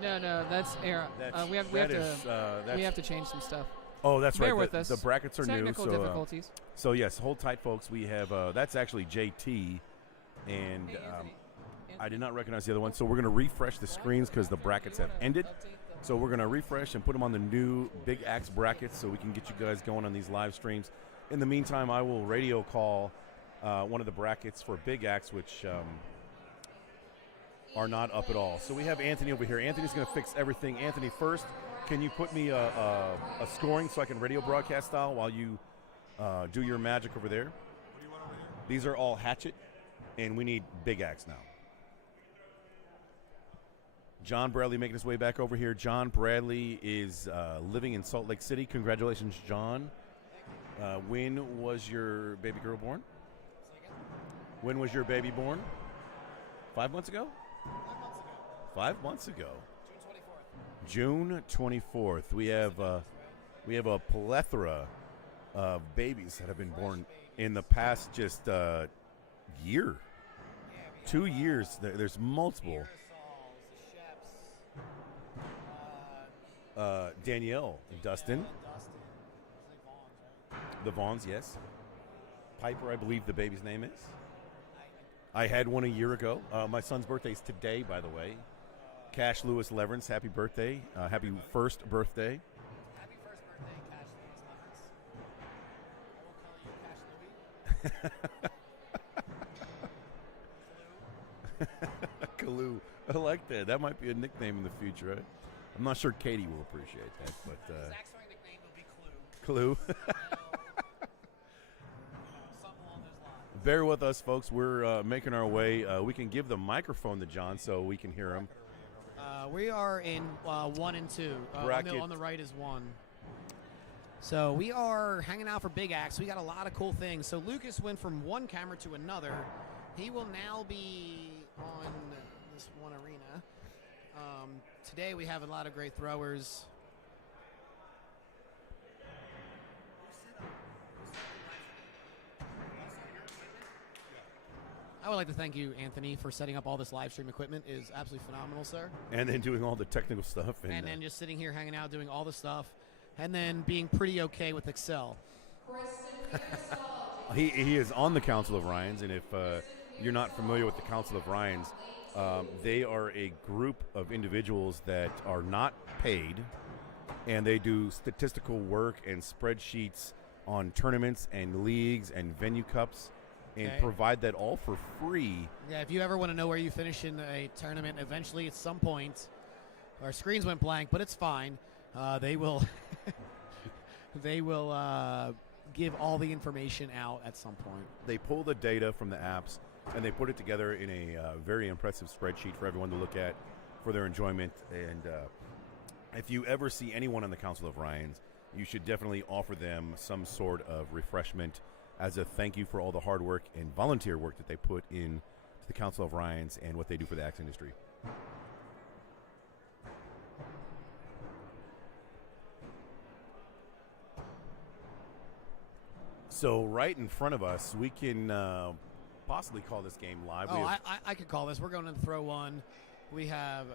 No, that's Aaron. We have to change some stuff. Oh, that's Bear right. with us. The brackets are Technical new. difficulties. So yes, hold tight, folks. We have that's actually JT, and I did not recognize the other one. So we're going to refresh the screens because the brackets have ended. So we're going to refresh and put them on the new Big Axe brackets so we can get you guys going on these live streams. In the meantime, I will radio call one of the brackets for Big Axe, which are not up at all. So we have Anthony over here. Anthony's going to fix everything. Anthony, first, can you put me a scoring so I can radio broadcast style while you do your magic over there? What do you want over here? These are all Hatchet, and we need Big Axe now. John Bradley making his way back over here. John Bradley is living in Salt Lake City. Congratulations, John. When was your baby girl born? When was your baby born? 5 months ago? 5 months ago. June 24th. We have a plethora of babies that have been born in the past just year. 2 years. There's multiple. Danielle, Dustin, the Vaughns, yes. Piper, I believe the baby's name is. I had one a year ago. My son's birthday's today, by the way. Cash Lewis Leverance, happy birthday. Happy first birthday. Happy first birthday, Cash Lewis Leverance. I will call you Cash Louie. Kalu. I like that. That might be a nickname in the future, right? I'm not sure Katie will appreciate that, but His actual nickname will be Clue. Clue. Something along those lines. Bear with us, folks. We're making our way. We can give the microphone to John so we can hear him. We are in 1 and 2. Bracket. On the right is 1. So we are hanging out for Big Axe. We got a lot of cool things. So Lucas went from one camera to another. He will now be on this one arena. Today we have a lot of great throwers. I would like to thank you, Anthony, for setting up all this live stream equipment. It is absolutely phenomenal, sir. And then doing all the technical stuff. And then just sitting here hanging out, doing all the stuff, and then being pretty okay with Excel. He is on the Council of Ryans, and if you're not familiar with the Council of Ryans, they are a group of individuals that are not paid, and they do statistical work and spreadsheets on tournaments and leagues and venue cups, and provide that all for free. Yeah, if you ever want to know where you finish in a tournament, eventually at some point, our screens went blank, but it's fine. They will give all the information out at some point. They pull the data from the apps, and they put it together in a very impressive spreadsheet for everyone to look at for their enjoyment. And if you ever see anyone on the Council of Ryans, you should definitely offer them some sort of refreshment as a thank you for all the hard work and volunteer work that they put in to the Council of Ryans and what they do for the axe industry. So right in front of us, we can possibly call this game live. I could call this. We're going to throw one. We have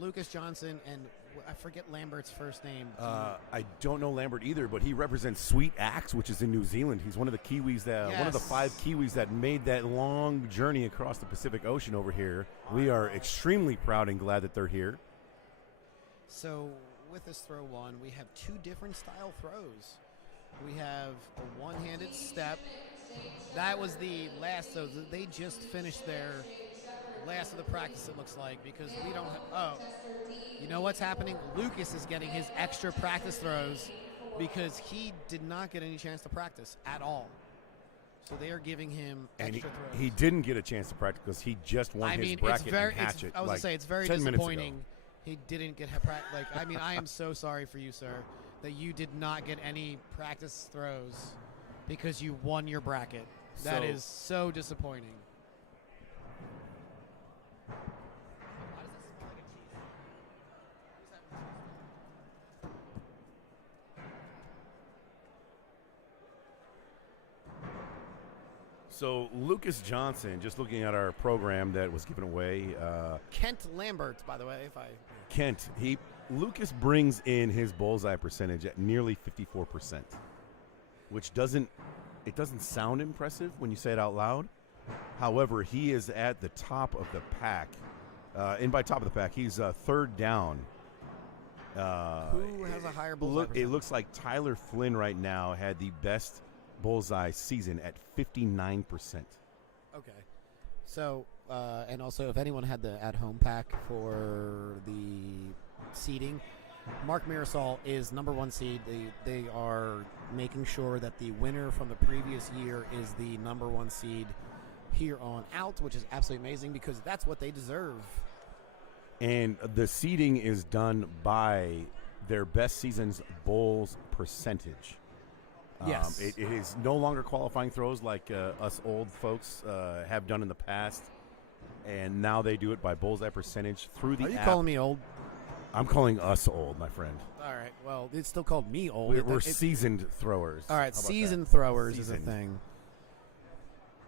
Lucas Johnson and I forget Lambert's first name. I don't know Lambert either, but he represents Sweet Axe, which is in New Zealand. He's one of the Kiwis one of the 5 Kiwis that made that long journey across the Pacific Ocean over here. We are extremely proud and glad that they're here. So with this throw one, we have 2 different style throws. We have a one-handed step. That was the last, so they just finished their last of the practice, it looks like, because we don't have, you know what's happening? Lucas is getting his extra practice throws because he did not get any chance to practice at all. So they are giving him extra throws. He didn't get a chance to practice because he just won his bracket and Hatchet. I was going to say, it's very disappointing he didn't get practice. I am so sorry for you, sir, that you did not get any practice throws because you won your bracket. That is so disappointing. So Lucas Johnson, just looking at our program that was given away. Kent Lambert, by the way. Kent, Lucas brings in his bullseye percentage at nearly 54%, which doesn't sound impressive when you say it out loud. However, he is at the top of the pack. And by top of the pack, he's third down. Who has a higher bullseye percentage? It looks like Tyler Flynn right now had the best bullseye season at 59%. Okay. So, and also if anyone had the at-home pack for the seeding, Mark Mirasol is number 1 seed. They are making sure that the winner from the previous year is the number 1 seed here on out, which is absolutely amazing because that's what they deserve. And the seeding is done by their best season's bowls percentage. Yes. It is no longer qualifying throws like us old folks have done in the past, and now they do it by bullseye percentage through the app. Are you calling me old? I'm calling us old, my friend. All right. Well, it's still called me old. We're seasoned throwers. All right, seasoned throwers is a thing.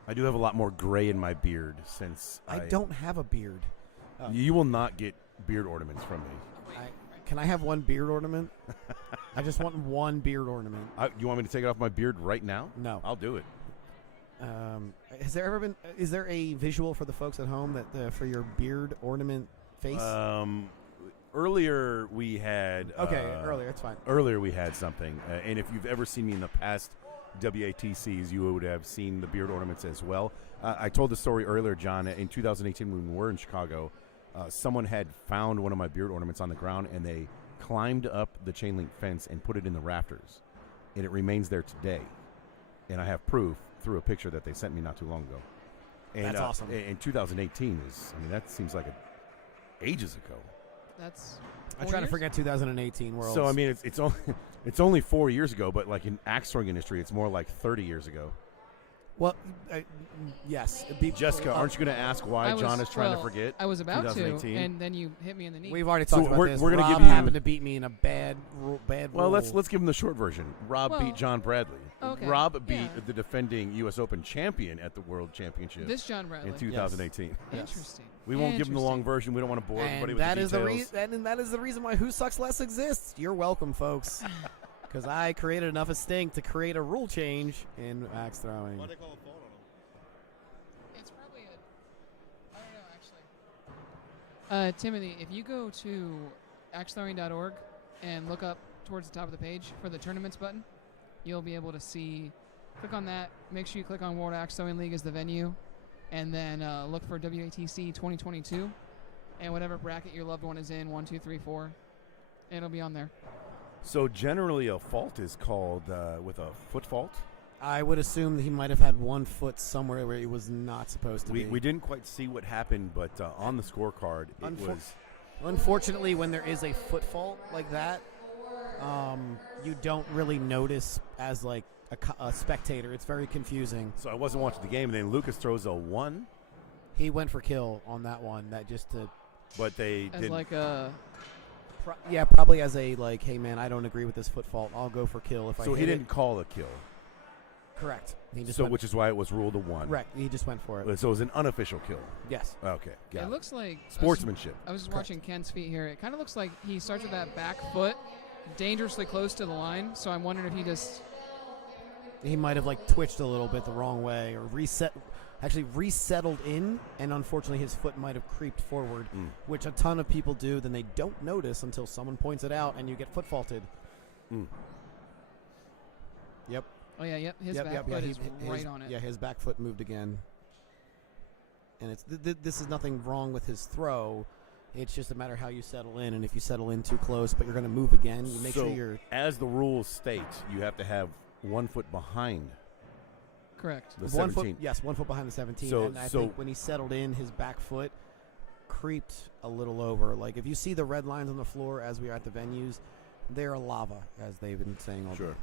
I do have a lot more gray in my beard since I don't have a beard. You will not get beard ornaments from me. Can I have one beard ornament? I just want one beard ornament. You want me to take it off my beard right now? No. I'll do it. Has there ever been? Is there a visual for the folks at home that for your beard ornament face? Earlier we had. Earlier, it's fine. Earlier we had something, and if you've ever seen me in the past WATCs, you would have seen the beard ornaments as well. I told the story earlier, John. In 2018, when we were in Chicago, someone had found one of my beard ornaments on the ground, and they climbed up the chain link fence and put it in the rafters, and it remains there today. And I have proof through a picture that they sent me not too long ago. And, That's awesome. And 2018 that seems like ages ago. That's. I try to forget 2018 world. So I mean, it's only 4 years ago, but like in axe throwing industry, it's more like 30 years ago. Well, yes. Jessica, aren't you going to ask why John is trying to forget? I was about to, and then you hit me in the knee. We've already talked about this. We're going to Rob give you happened to beat me in a bad Well, rule. let's give him the short version. Rob beat John Bradley. Okay. Rob beat the defending U.S. Open champion at the World Championship. This John Bradley in 2018. Yes. Interesting. We won't give him the long version. We don't want to bore everybody with that the is details. that is the reason why Who Sucks Less exists. You're welcome, folks. Because I created enough of stink to create a rule change in axe throwing. Why do they call a phone on them? It's probably I don't know, actually. Timothy, if you go to axethrowing.org and look up towards the top of the page for the tournaments button, you'll be able to see. Click on that. Make sure you click on World Axe Throwing League as the venue, and then look for WATC 2022, and whatever bracket your loved one is in, 1, 2, 3, 4, it'll be on there. So generally, a fault is called with a foot fault. I would assume that he might have had one foot somewhere where he was not supposed to be. We didn't quite see what happened, but on the scorecard, it was. Unfortunately, when there is a foot fault like that, you don't really notice as like a spectator. It's very confusing. So I wasn't watching the game, and then Lucas throws a 1. He went for kill on that one. That just to. But they As didn't. like a. Probably as a like, hey man, I don't agree with this foot fault. I'll go for kill if I. So hit he didn't it. call a kill. Correct. He just Which is why it was ruled a 1. Correct. He just went for it. So it was an unofficial kill. Yes. Okay. It looks like sportsmanship. I was just watching Ken's feet here. It kind of looks like he starts with that back foot dangerously close to the line. So I'm wondering if he just. He might have like twitched a little bit the wrong way or resettled in, and unfortunately his foot might have creeped forward, which a ton of people do. Then they don't notice until someone points it out, and you get foot faulted. Yep. Oh yeah, yep. His back foot is right on it. Yeah, his back foot moved again, and it's this is nothing wrong with his throw. It's just a matter how you settle in, and if you settle in too close, but you're going to move again, you make sure you're. As the rules state, you have to have 1 foot behind. Correct. The 1 17. foot, yes, 1 foot behind the 17. So, and I think when he settled in, his back foot creeped a little over. Like if you see the red lines on the floor as we are at the venues, they're lava, as they've been saying all day.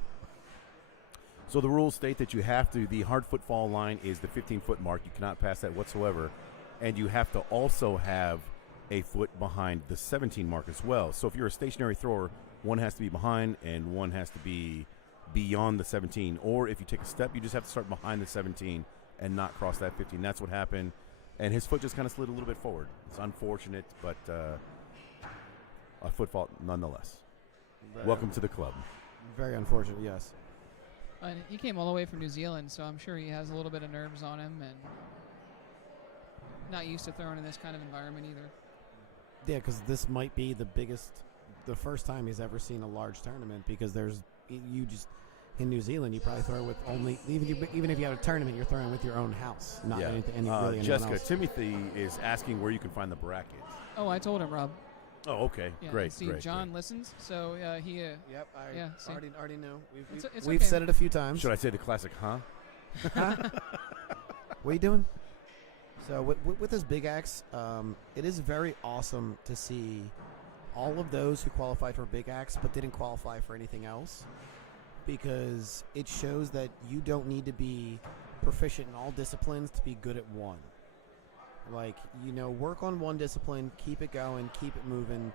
So the rules state that you have to. The hard foot fall line is the 15-foot mark. You cannot pass that whatsoever, and you have to also have a foot behind the 17 mark as well. So if you're a stationary thrower, one has to be behind and one has to be beyond the 17. Or if you take a step, you just have to start behind the 17 and not cross that 15. That's what happened. And his foot just kind of slid a little bit forward. It's unfortunate, but a foot fault nonetheless. Welcome to the club. Very unfortunate, yes. And he came all the way from New Zealand, so I'm sure he has a little bit of nerves on him and not used to throwing in this kind of environment either. Yeah, because this might be the first time he's ever seen a large tournament, because in New Zealand, you probably throw with only, even if you have a tournament, you're throwing with your own house, not anyone Jessica, else. Timothy is asking where you can find the brackets. Oh, I told him, Rob. Oh, okay. Yeah, Great. See, John listens, so he. Yep, I already know. We've said it a few times. Should I say the classic, huh? What are you doing? So with this big axe, it is very awesome to see all of those who qualified for big axe but didn't qualify for anything else, because it shows that you don't need to be proficient in all disciplines to be good at one. Like, work on one discipline, keep it going, keep it moving,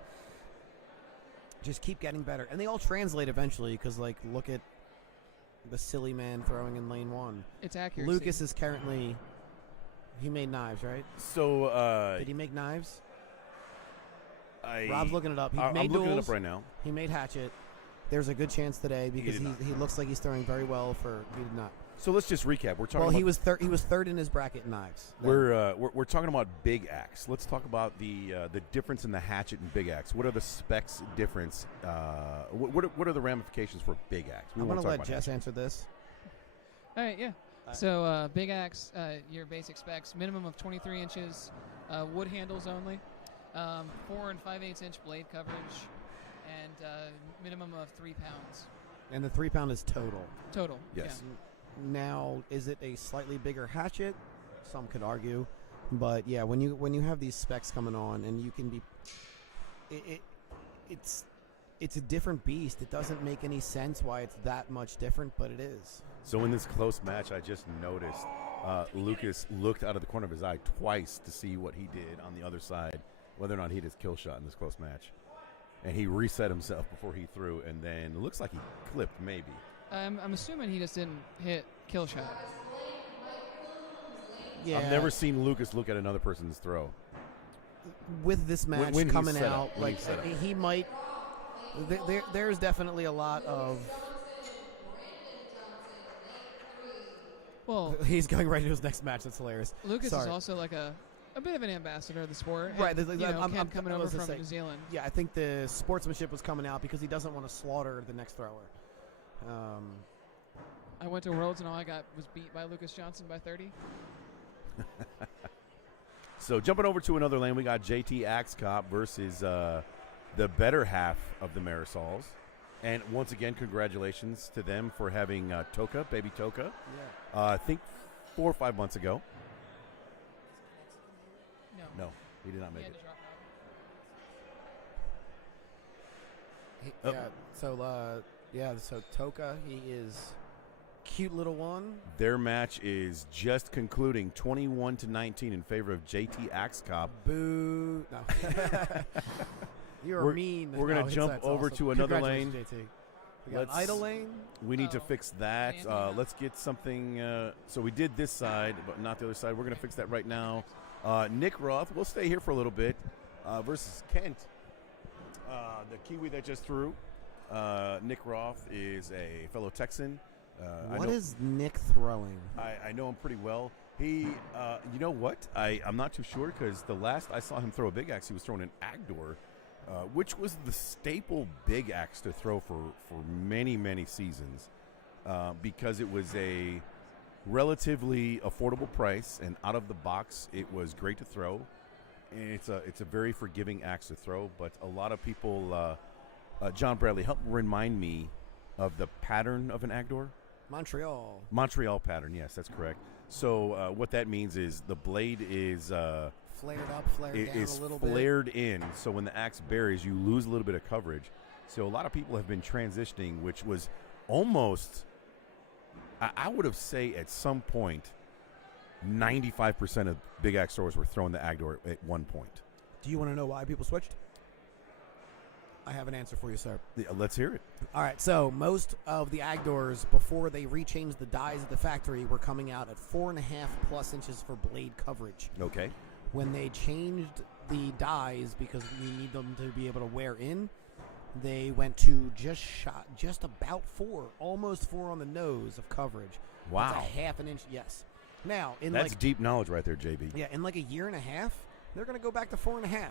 just keep getting better. And they all translate eventually, because, like, look at the silly man throwing in lane 1. It's accuracy. Lucas is currently... He made knives, right? So, did he make knives? Rob's looking it up. I'm looking it up right now. He made Hatchet. There's a good chance today, because he looks like he's throwing very well for... He did not. So let's just recap. We're talking. Well, about he was third in his bracket in knives. We're talking about big axe. Let's talk about the difference in the hatchet and big axe. What are the specs difference? What are the ramifications for big axe? I'm going to let Jess answer this. All right, yeah. So big axe, your basic specs: minimum of 23 inches, wood handles only, 4 and 5/8 inch blade coverage, and minimum of 3 pounds. And the 3 pound is total. Total. Yes. Yeah. Now, is it a slightly bigger hatchet? Some could argue, but yeah, when you have these specs coming on, and you can be, it's a different beast. It doesn't make any sense why it's that much different, but it is. So in this close match, I just noticed Lucas looked out of the corner of his eye twice to see what he did on the other side, whether or not he hit his kill shot in this close match, and he reset himself before he threw, and then it looks like he clipped maybe. I'm assuming he just didn't hit kill shot. Yeah. I've never seen Lucas look at another person's throw. With this match When he's coming set up, out, when like he's set up. he might. There's definitely a lot of. Well, He's going right to his next match. That's hilarious. Lucas Sorry. is also like a bit of an ambassador of the sport. Right, And, I'm coming I over was from gonna say, New Zealand. Yeah, I think the sportsmanship was coming out because he doesn't want to slaughter the next thrower. I went to Worlds and all I got was beat by Lucas Johnson by 30. So jumping over to another lane, we got JT Axe Cop versus the better half of the Marisols. And once again, congratulations to them for having Toka, baby Toka. Yeah. I think 4 or 5 months ago. No. No, he did not make He had it. to drop out. So Toka, he is cute little one. Their match is just concluding 21-19 in favor of JT Axe Cop. Boo! No, you're We're- mean. we're gonna No, jump that's over awesome. to another Congratulations, lane. JT. We got an Let's- idle lane. We need to Oh. fix that. Andy, no. Let's get something. So we did this side, but not the other side. We're going to fix that right now. Nick Roth, we'll stay here for a little bit, versus Kent, the Kiwi that just threw. Nick Roth is a fellow Texan. What is Nick throwing? I know him pretty well. He, you know what? I'm not too sure because the last I saw him throw a big axe, he was throwing an Agdor, which was the staple big axe to throw for many, many seasons, because it was a relatively affordable price, and out of the box, it was great to throw. And it's a very forgiving axe to throw, but a lot of people, John Bradley, help remind me of the pattern of an Agdor. Montreal pattern, yes, that's correct. So what that means is the blade is Flared up, flared down is a little bit. flared in. So when the axe buries, you lose a little bit of coverage. So a lot of people have been transitioning, which was almost, I would have say at some point, 95% of big axe throwers were throwing the Agdor at one point. Do you want to know why people switched? I have an answer for you, sir. Yeah, let's hear it. All right, so most of the Agdors, before they rechanged the dies at the factory, were coming out at 4.5+ inches for blade coverage. Okay. When they changed the dies, because you need them to be able to wear in, they went to just about 4, almost 4 on the nose of coverage. Wow. That's a 1/2 inch, yes. Now, That's deep knowledge right there, JB. Yeah, in like a year and a half, they're going to go back to 4.5.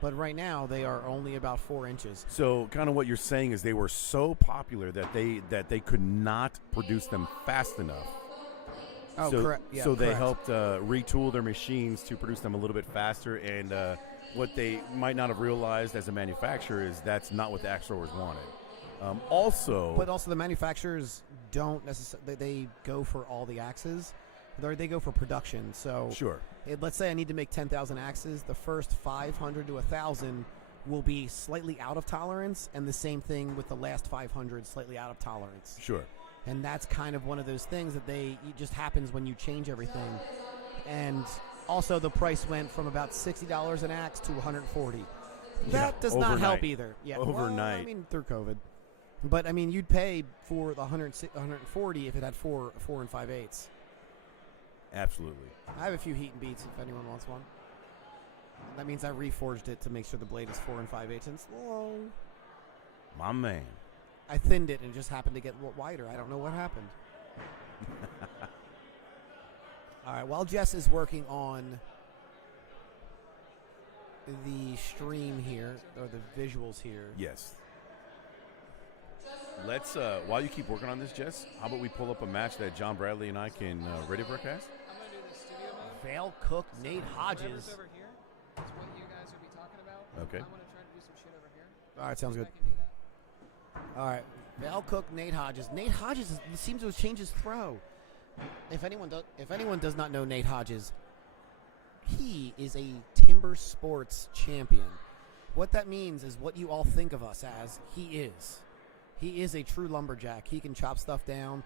But right now, they are only about 4 inches. So, kind of what you're saying is they were so popular that they could not produce them fast enough. Oh, so, correct. Yeah, so they correct. helped retool their machines to produce them a little bit faster. And what they might not have realized as a manufacturer is that's not what the axe throwers wanted. But also, the manufacturers don't necessarily. They go for all the axes. They go for production. So Sure. Let's say I need to make 10,000 axes. The first 500 to 1,000 will be slightly out of tolerance, and the same thing with the last 500, slightly out of tolerance. Sure. And that's kind of one of those things that it just happens when you change everything. And also, the price went from about $60 an axe to $140. That does not help overnight. either. Yeah, Overnight. Well, I mean, through COVID. But I mean, you'd pay for the 140 if it had 4 and 5/8. Absolutely. I have a few heat and beats if anyone wants one. That means I reforged it to make sure the blade is 4 and 5/8 inches long. My man. I thinned it and it just happened to get wider. I don't know what happened. All right, while Jess is working on the stream here, or the visuals here. Yes. Let's, while you keep working on this, Jess, how about we pull up a match that John Bradley and I can ready broadcast? I'm going to do the studio mode. Vale Cook, Nate Hodges. Whatever's over here is what you guys will be talking about. Okay. I want to try to do some shit over here. All right, sounds good. I can do that. All right, Vale Cook, Nate Hodges. Nate Hodges seems to have changed his throw. If anyone does not know Nate Hodges, he is a Timber Sports champion. What that means is what you all think of us as. He is. He is a true lumberjack. He can chop stuff down,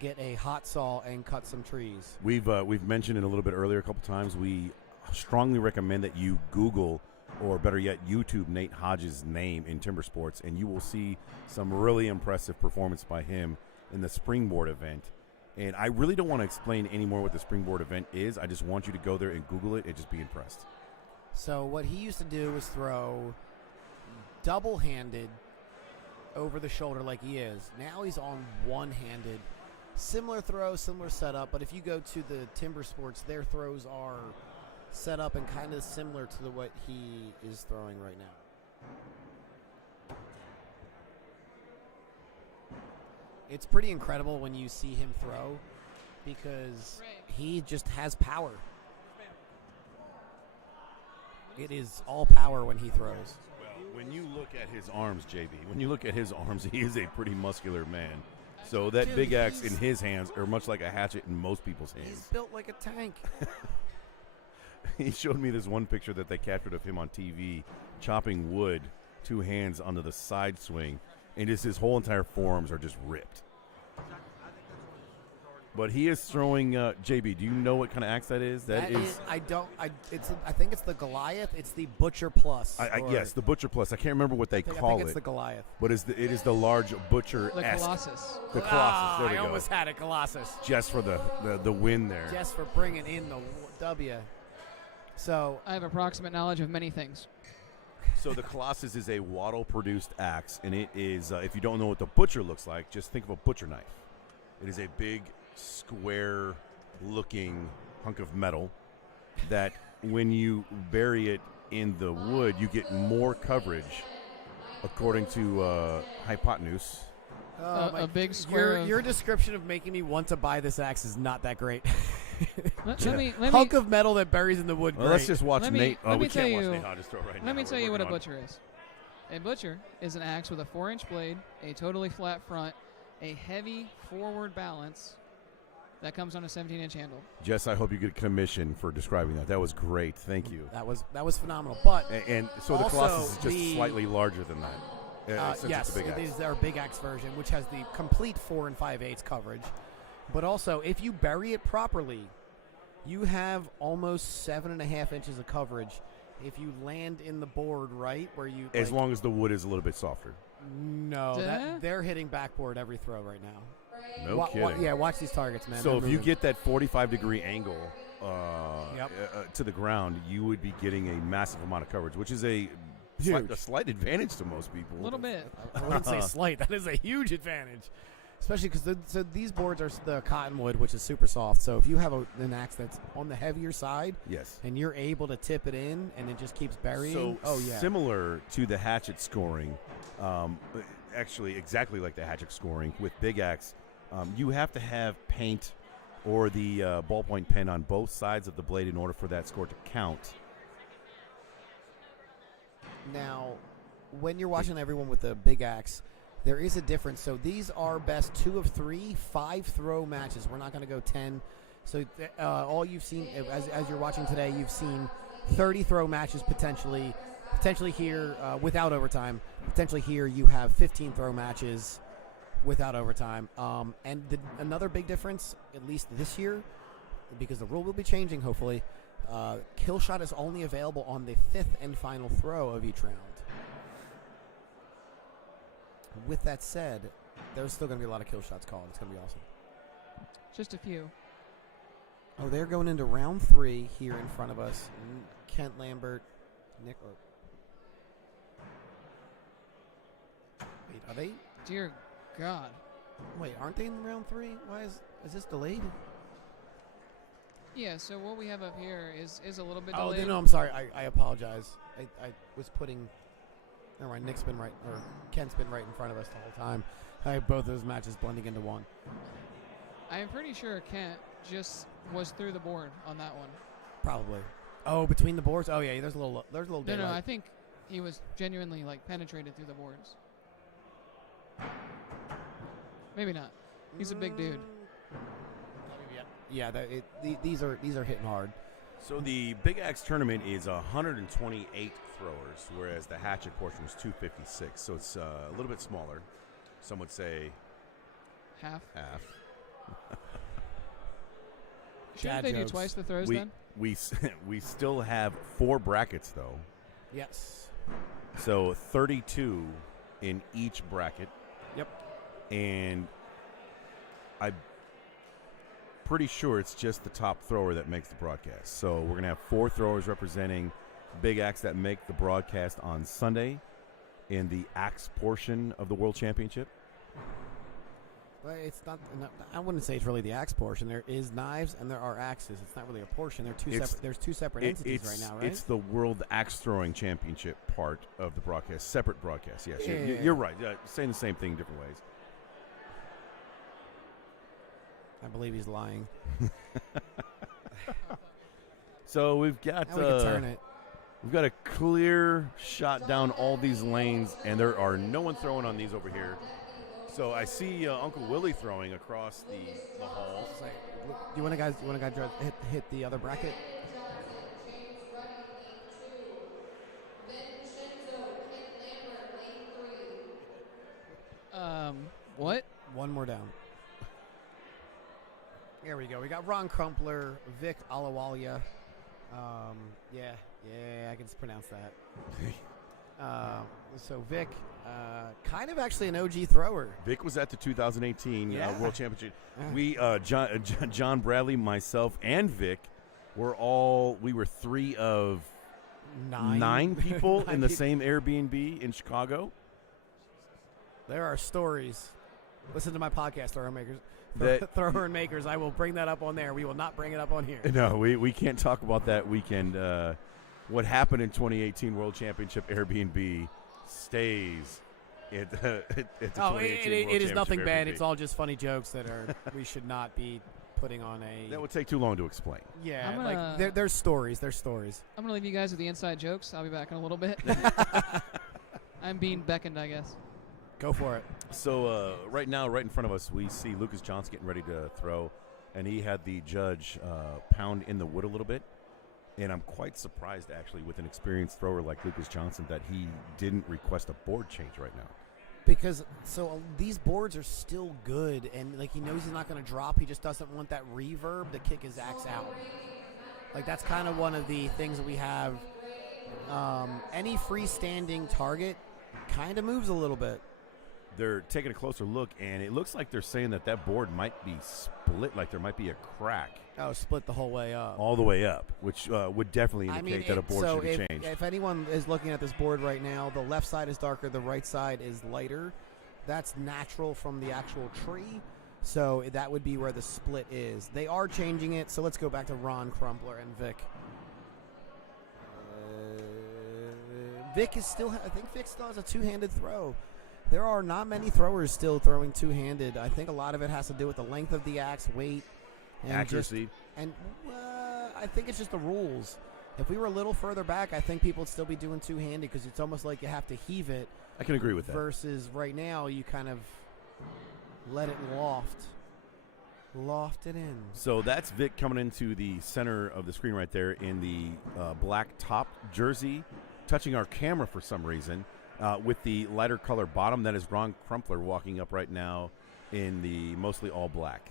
get a hot saw, and cut some trees. We've mentioned it a little bit earlier a couple times. We strongly recommend that you Google, or better yet, YouTube Nate Hodges' name in Timber Sports, and you will see some really impressive performance by him in the Springboard event. And I really don't want to explain any more what the Springboard event is. I just want you to go there and Google it and just be impressed. So what he used to do was throw double-handed over the shoulder like he is. Now he's on one-handed. Similar throw, similar setup, but if you go to the Timber Sports, their throws are set up and kind of similar to what he is throwing right now. It's pretty incredible when you see him throw because he just has power. It is all power when he throws. Well, when you look at his arms, JB, he is a pretty muscular man. So that big axe in his hands are much like a hatchet in most people's hands. He's built like a tank. He showed me this one picture that they captured of him on TV chopping wood, two hands onto the side swing, and just his whole entire forearms are just ripped. But he is throwing, JB, do you know what kind of axe that is? I think it's the Goliath. It's the Butcher Plus. Yes, the Butcher Plus. I can't remember what they call it. I think it's the Goliath. But it is the large Butcher. The Colossus. The Colossus. There we go. I almost had it, Colossus. Just for the win there. Just for bringing in the W. So I have approximate knowledge of many things. So the Colossus is a WATL-produced axe, and it is, if you don't know what the Butcher looks like, just think of a butcher knife. It is a big, square-looking hunk of metal that when you bury it in the wood, you get more coverage, according to hypotenuse. A big square. Your description of making me want to buy this axe is not that great. Hunk of metal that buries in the wood. Well, let's just watch Nate. We can't watch Nate Hodges throw right now. Let me tell you what a butcher is. A butcher is an axe with a 4-inch blade, a totally flat front, a heavy forward balance that comes on a 17-inch handle. Jess, I hope you get a commission for describing that. That was great. Thank you. That was phenomenal. But and so the Colossus is just slightly larger than that. Yes, it is their big axe version, which has the complete 4 5/8 coverage. But also, if you bury it properly, you have almost 7.5 inches of coverage. If you land in the board right, where you as long as the wood is a little bit softer. No, they're hitting backboard every throw right now. No kidding. Watch these targets, man. So if you get that 45-degree angle to the ground, you would be getting a massive amount of coverage, which is a slight advantage to most people. A little bit. I wouldn't say slight. That is a huge advantage. Especially because these boards are the cottonwood, which is super soft. So if you have an axe that's on the heavier side, yes, and you're able to tip it in, and it just keeps burying. So similar to the hatchet scoring, actually exactly like the hatchet scoring with big axe, you have to have paint or the ballpoint pen on both sides of the blade in order for that score to count. Now, when you're watching everyone with the big axe, there is a difference. So these are best 2 of 3 5-throw matches. We're not going to go 10. So all you've seen, as you're watching today, you've seen 30-throw matches potentially here without overtime. Potentially here you have 15-throw matches without overtime. And another big difference, at least this year, because the rule will be changing hopefully, kill shot is only available on the 5th and final throw of each round. With that said, there's still going to be a lot of kill shots called. It's going to be awesome. Just a few. Oh, they're going into round 3 here in front of us. Kent Lambert, Nick. Wait, are they? Dear God. Wait, aren't they in round 3? Why is Is this delayed? Yeah, so what we have up here is a little bit Oh, delayed. no, I'm sorry. I apologize. I was putting. Never mind. Nick's been right, or Kent's been right in front of us the whole time. I have both those matches blending into one. I'm pretty sure Kent just was through the board on that one. Probably. Oh, between the boards. Oh yeah, there's a little No, daylight. I think he was genuinely penetrated through the boards. Maybe not. He's a big dude. Yeah, these are hitting hard. So the Big Axe tournament is 128 throwers, whereas the Hatchet portion was 256. So it's a little bit smaller. Some would say half. Shouldn't Dad they do jokes. twice the throws then? We still have 4 brackets though. Yes. So 32 in each bracket. Yep. And I'm pretty sure it's just the top thrower that makes the broadcast. So we're going to have 4 throwers representing Big Axe that make the broadcast on Sunday in the axe portion of the World Championship. Well, it's not. I wouldn't say it's really the axe portion. There is knives and there are axes. It's not really a portion. There's two separate entities right now, right? It's the World Axe Throwing Championship part of the broadcast, separate broadcast. Yes, Yeah. you're right. Saying the same thing different ways. I believe he's lying. So we've got Now we can turn it. We've got a clear shot down all these lanes, and there are no one throwing on these over here. So I see Uncle Willie throwing across the hall. It's like, do you want to guys hit the other bracket? What? One more down. There we go. We got Ron Crumpler, Vic Alawalia. Yeah, I can pronounce that. So Vic, kind of actually an OG thrower. Vic was at the 2018 Yeah. World Championship. Yeah. We, John Bradley, myself, and Vic, we were 3 of nine people in the same Airbnb in Chicago. There are stories. Listen to my podcast, Thrower Makers. That- Thrower and Makers. I will bring that up on there. We will not bring it up on here. No, we can't talk about that weekend. What happened in 2018 World Championship Airbnb stays at the 2018 World it is Championship nothing bad. Airbnb. It's all just funny jokes that are we should not be putting on a. That would take too long to explain. Yeah, I'm like gonna- there's stories. There's stories. I'm going to leave you guys with the inside jokes. I'll be back in a little bit. I'm being beckoned, I guess. Go for it. So right now, right in front of us, we see Lucas Johnson getting ready to throw, and he had the judge pound in the wood a little bit. And I'm quite surprised, actually, with an experienced thrower like Lucas Johnson, that he didn't request a board change right now. Because these boards are still good, and like he knows he's not going to drop. He just doesn't want that reverb to kick his axe out. Like that's kind of one of the things that we have. Any freestanding target kind of moves a little bit. They're taking a closer look, and it looks like they're saying that board might be split, like there might be a crack Oh, split the whole way up. all the way up, which would definitely indicate that a board should be changed. If anyone is looking at this board right now, the left side is darker, the right side is lighter. That's natural from the actual tree. So that would be where the split is. They are changing it, so let's go back to Ron Crumpler and Vic. Vic is still, I think Vic still has a two-handed throw. There are not many throwers still throwing two-handed. I think a lot of it has to do with the length of the axe, weight, and Accuracy. I think it's just the rules. If we were a little further back, I think people would still be doing two-handed because it's almost like you have to heave it. I can agree with that. Versus right now, you kind of let it loft it in. So that's Vic coming into the center of the screen right there in the black top jersey, touching our camera for some reason. With the lighter color bottom, that is Ron Crumpler walking up right now in the mostly all black.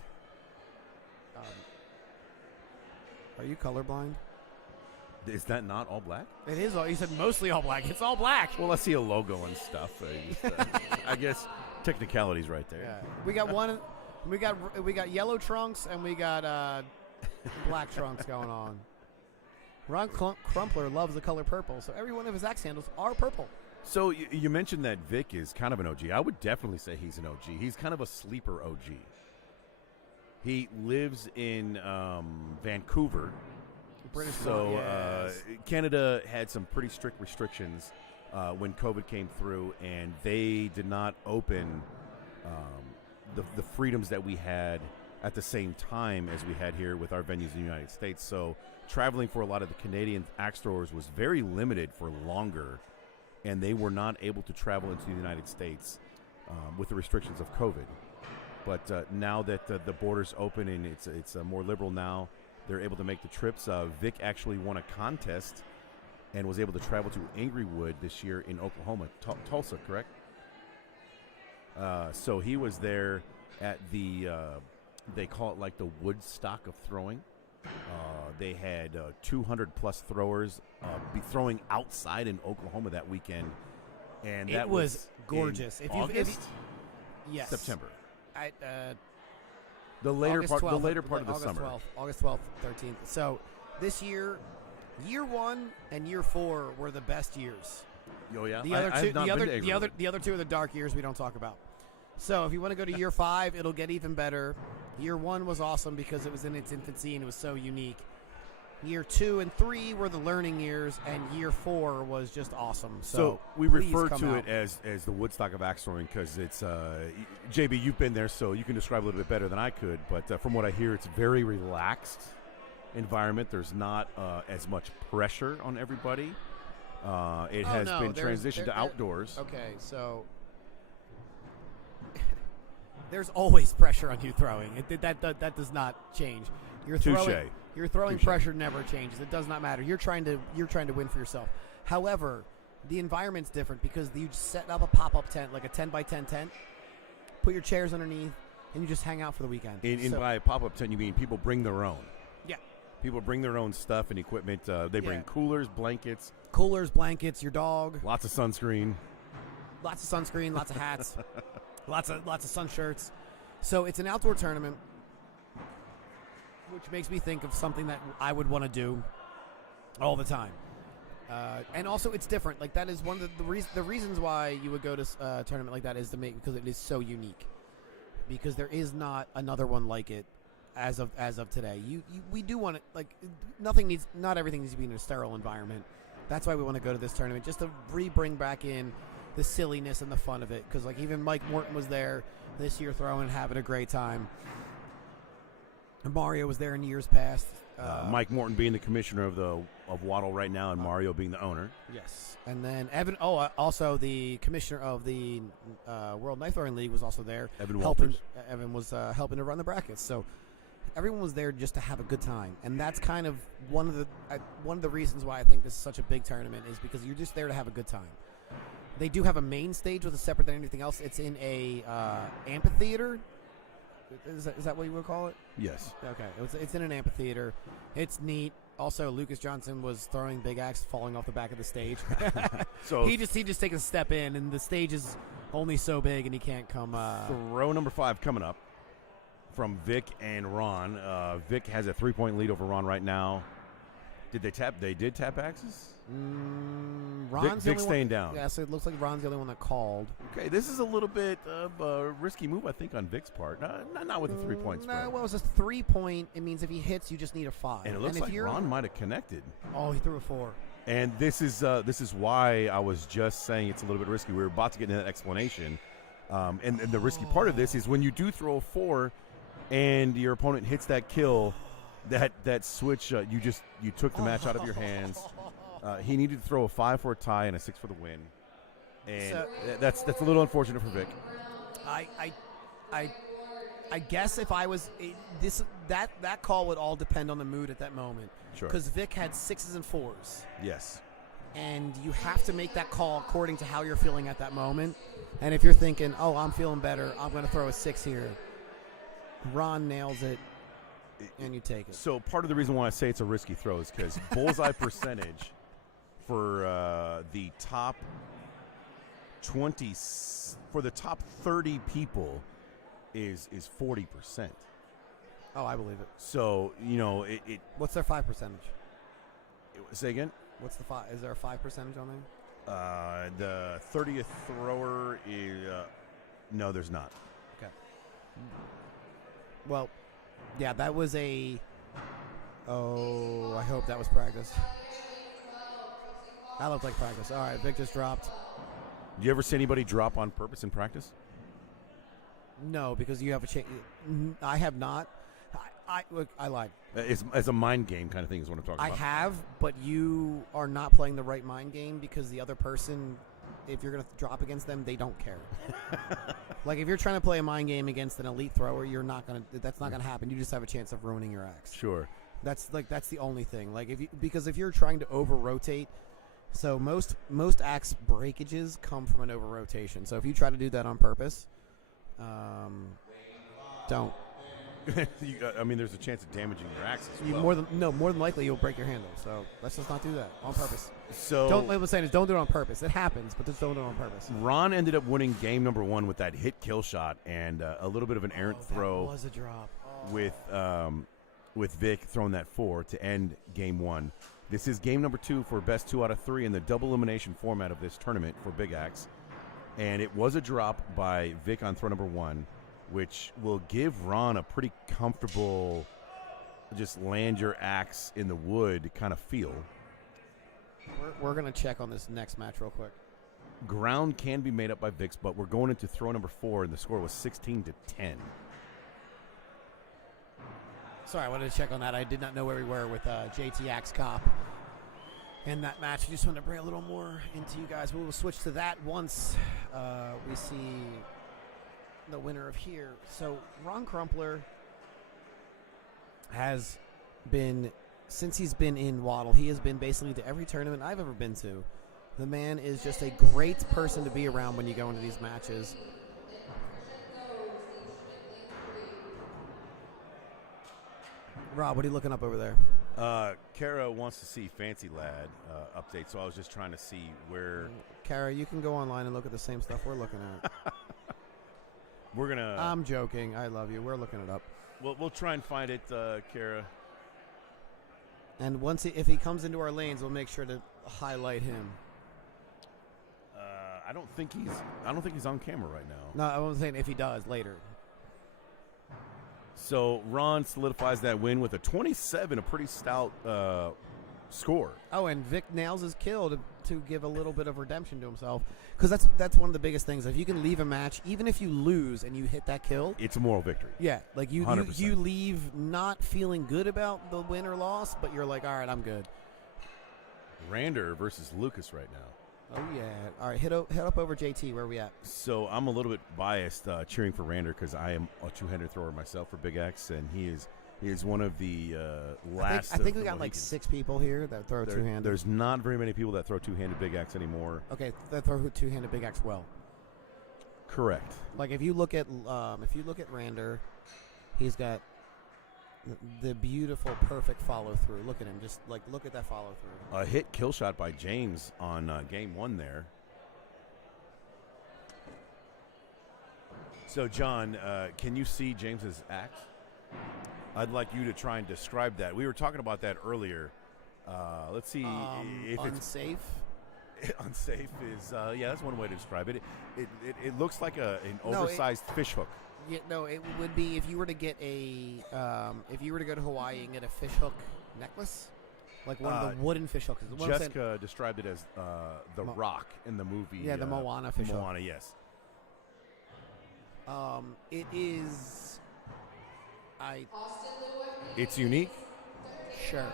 Are you colorblind? Is that not all black? It is all. You said mostly all black. It's all black. Well, I see a logo and stuff. I guess technicalities right there. Yeah. We got one. We got yellow trunks and we got black trunks going on. Ron Crumpler loves the color purple, so every one of his axe handles are purple. So you mentioned that Vic is kind of an OG. I would definitely say he's an OG. He's kind of a sleeper OG. He lives in Vancouver. British So Columbia, yes. Canada had some pretty strict restrictions when COVID came through, and they did not open the freedoms that we had at the same time as we had here with our venues in the United States. So traveling for a lot of the Canadian axe throwers was very limited for longer, and they were not able to travel into the United States with the restrictions of COVID. But now that the border's open and it's more liberal now, they're able to make the trips. Vic actually won a contest and was able to travel to Inglewood this year in Oklahoma, Tulsa, correct? So he was there at the, they call it like the Woodstock of throwing. They had 200-plus throwers be throwing outside in Oklahoma that weekend. And that It was gorgeous. In August? Yes. September. The later August part 12th, of the August summer. 12th, August 12th, 13th. So this year 1 and year 4 were the best years. Oh yeah, The other I two, have not been to Inglewood. the other two are the dark years we don't talk about. So if you want to go to year 5, it'll get even better. Year 1 was awesome because it was in its infancy and it was so unique. Year 2 and 3 were the learning years, and year 4 was just awesome. So we please refer come to out. it as the Woodstock of axe throwing because it's JB. You've been there, so you can describe a little bit better than I could. But from what I hear, it's a very relaxed environment. There's not as much pressure on everybody. It has been transitioned to outdoors. Okay, so there's always pressure on you throwing. That does not change. Your throwing pressure never changes. It does not matter. You're trying to win for yourself. However, the environment's different because you just set up a pop-up tent, like a 10 by 10 tent, put your chairs underneath, and you just hang out for the weekend. By a pop-up tent, you mean people bring their own? Yeah. People bring their own stuff and equipment. They bring coolers, blankets, your dog, lots of sunscreen, lots of hats, lots of sun shirts. So it's an outdoor tournament, which makes me think of something that I would want to do all the time. And also, it's different. Like that is one of the reasons why you would go to a tournament like that is because it is so unique. Because there is not another one like it as of today. We do want it. Not everything needs to be in a sterile environment. That's why we want to go to this tournament, just to bring back in the silliness and the fun of it. Because like even Mike Morton was there this year throwing and having a great time. Mario was there in years past. Mike Morton being the commissioner of WATL right now, and Mario being the owner. Yes, and then Evan. Also the commissioner of the World Knife Throwing League was also there. Evan helping. Walters. Evan was helping to run the brackets. So everyone was there just to have a good time, and that's kind of one of the reasons why I think this is such a big tournament is because you're just there to have a good time. They do have a main stage, which is separate than anything else. It's in a amphitheater. Is that what you would call it? Yes. Okay. It's in an amphitheater. It's neat. Also, Lucas Johnson was throwing big axe, falling off the back of the stage. So he just takes a step in, and the stage is only so big, and he can't come. Throw number 5 coming up from Vic and Ron. Vic has a 3-point lead over Ron right now. Did they tap? They did tap axes. Ron's Vic's staying down. Yeah, so it looks like Ron's the only one that called. Okay, this is a little bit of a risky move, I think, on Vic's part. Not with a 3-point spread. No, well, it's a 3-point. It means if he hits, you just need a 5. And it looks like Ron might have connected. Oh, he threw a 4. And this is why I was just saying it's a little bit risky. We were about to get into that explanation. And the risky part of this is when you do throw a 4 and your opponent hits that kill, that switch, you took the match out of your hands. He needed to throw a 5 for a tie and a 6 for the win, and that's a little unfortunate for Vic. I guess if I was that call would all depend on the mood at that moment. Sure. Because Vic had 6s and 4s. Yes. And you have to make that call according to how you're feeling at that moment. And if you're thinking, "Oh, I'm feeling better. I'm going to throw a 6 here," Ron nails it. And you take it. So part of the reason why I say it's a risky throw is because bullseye percentage for the top 20 for the top 30 people is 40%. Oh, I believe it. So it. What's their 5 percentage? Say again. What's the 5? Is there a 5 percentage on there? The 30th thrower is no, there's not. Okay. Well, Yeah, that was a. Oh, I hope that was practice. That looked like practice. All right, Vic just dropped. You ever see anybody drop on purpose in practice? No, because you have a chance. I have not. Look, I lied. As a mind game kind of thing is what I'm talking I about. have, but you are not playing the right mind game because the other person, if you're going to drop against them, they don't care. Like if you're trying to play a mind game against an elite thrower, you're not going to. That's not going to happen. You just have a chance of ruining your axe. Sure. That's the only thing. Like because if you're trying to over rotate, so most axe breakages come from an over rotation. So if you try to do that on purpose, don't. There's a chance of damaging your axe as well. More than likely you'll break your handle. So let's just not do that on purpose. So what I'm saying is don't do it on purpose. It happens, but just don't do it on purpose. Ron ended up winning game number 1 with that hit kill shot and a little bit of an errant throw. That was a drop. With Vic throwing that 4 to end game 1. This is game number 2 for best 2 out of 3 in the double elimination format of this tournament for Big Axe. And it was a drop by Vic on throw number 1, which will give Ron a pretty comfortable just land your axe in the wood kind of feel. We're going to check on this next match real quick. Ground can be made up by Vic's, but we're going into throw number 4, and the score was 16-10. Sorry, I wanted to check on that. I did not know where we were with JT Axe Cop in that match. I just wanted to bring a little more into you guys. We will switch to that once we see the winner of here. So Ron Crumpler has been, since he's been in WATL, he has been basically to every tournament I've ever been to. The man is just a great person to be around when you go into these matches. Rob, what are you looking up over there? Kara wants to see Fancy Lad update, so I was just trying to see where. Kara, you can go online and look at the same stuff we're looking at. We're gonna. I'm joking. I love you. We're looking it up. We'll try and find it, Kara. And if he comes into our lanes, we'll make sure to highlight him. I don't think he's on camera right now. No, I was saying if he does later. So Ron solidifies that win with a 27, a pretty stout score. Oh, and Vic nails his kill to give a little bit of redemption to himself, because that's one of the biggest things. If you can leave a match, even if you lose and you hit that kill, it's a moral victory. Yeah, like you 100%. leave not feeling good about the win or loss, but you're like, all right, I'm good. Rander versus Lucas right now. Oh yeah. All right, head up over JT. Where are we at? So I'm a little bit biased cheering for Rander because I am a two-handed thrower myself for Big X, and he is one of the last. I think we got like 6 people here that throw two-handed. There's not very many people that throw two-handed Big X anymore. Okay, that throw two-handed Big X well. Correct. Like if you look at Rander, he's got the beautiful, perfect follow through. Look at him. Just like look at that follow through. A hit kill shot by James on game 1 there. So John, can you see James's axe? I'd like you to try and describe that. We were talking about that earlier. Let's see if unsafe. Unsafe is that's one way to describe it. It looks like an oversized fish hook. Yeah, no, it would be if you were to get if you were to go to Hawaii and get a fish hook necklace, like one of the wooden fish hooks. Jessica described it as the rock in the movie. Yeah, the Moana fish hook. Moana, yes. It is. It's unique. Sure.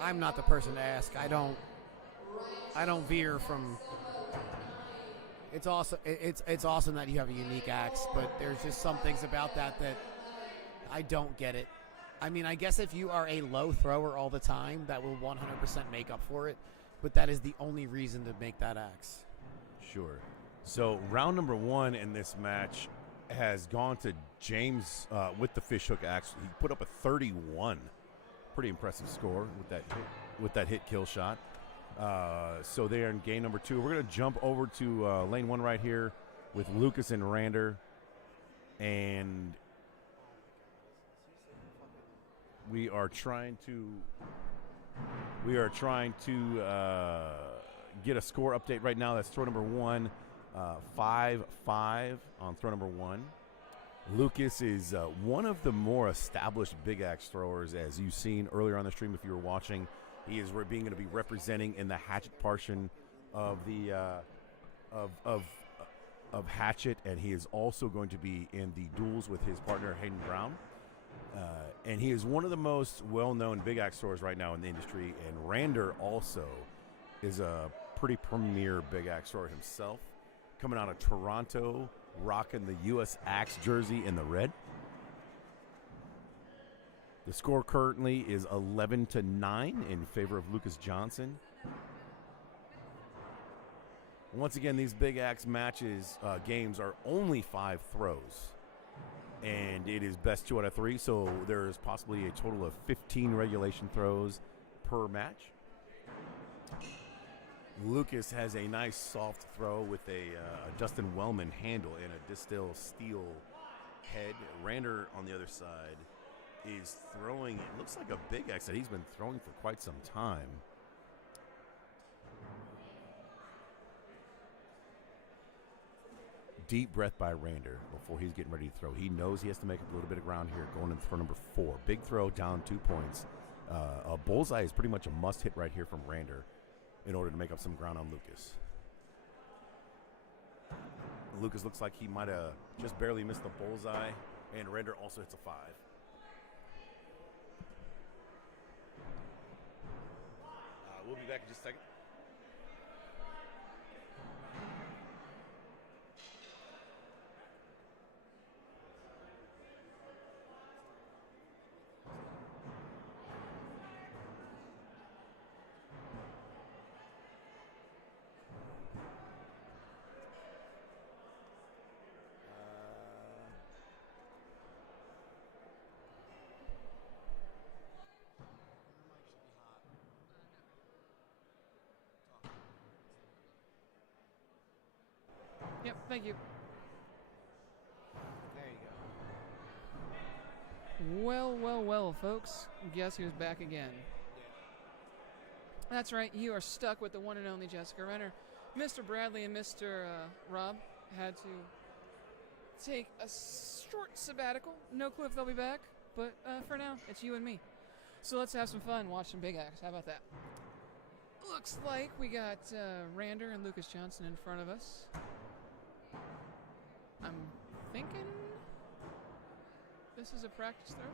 I'm not the person to ask. I don't veer from. It's awesome. It's awesome that you have a unique axe, but there's just some things about that I don't get it. I mean, I guess if you are a low thrower all the time, that will 100% make up for it. But that is the only reason to make that axe. Sure. So round number 1 in this match has gone to James with the fish hook axe. He put up a 31. Pretty impressive score with that hit kill shot. So they are in game number 2. We're going to jump over to lane 1 right here with Lucas and Rander. And we are trying to get a score update right now. That's throw number 1, 5-5 on throw number 1. Lucas is one of the more established big axe throwers, as you've seen earlier on the stream. If you were watching, he is being going to be representing in the Hatchet portion of the of Hatchet, and he is also going to be in the duels with his partner Hayden Brown. And he is one of the most well-known big axe throwers right now in the industry. And Rander also is a pretty premier big axe thrower himself, coming out of Toronto, rocking the U.S. Axe jersey in the red. The score currently is 11-9 in favor of Lucas Johnson. Once again, these big axe matches, games are only 5 throws. And it is best 2 out of 3, so there's possibly a total of 15 regulation throws per match. Lucas has a nice soft throw with a Justin Wellman handle and a Distill steel head. Rander on the other side is throwing, it looks like a big axe that he's been throwing for quite some time. Deep breath by Rander before he's getting ready to throw. He knows he has to make up a little bit of ground here going into throw number 4. Big throw, down 2 points. A bullseye is pretty much a must hit right here from Rander in order to make up some ground on Lucas. Lucas looks like he might have just barely missed the bullseye, and Rander also hits a 5. We'll be back in just a second. Yep, thank you. There you go. Well, folks. Guess who's back again? That's right, you are stuck with the one and only Jessica Renner. Mr. Bradley and Mr. Rob had to take a short sabbatical. No clue if they'll be back, but for now, it's you and me. So let's have some fun, watch some big acts. How about that? Looks like we got Rander and Lucas Johnson in front of us. I'm thinking this is a practice throw.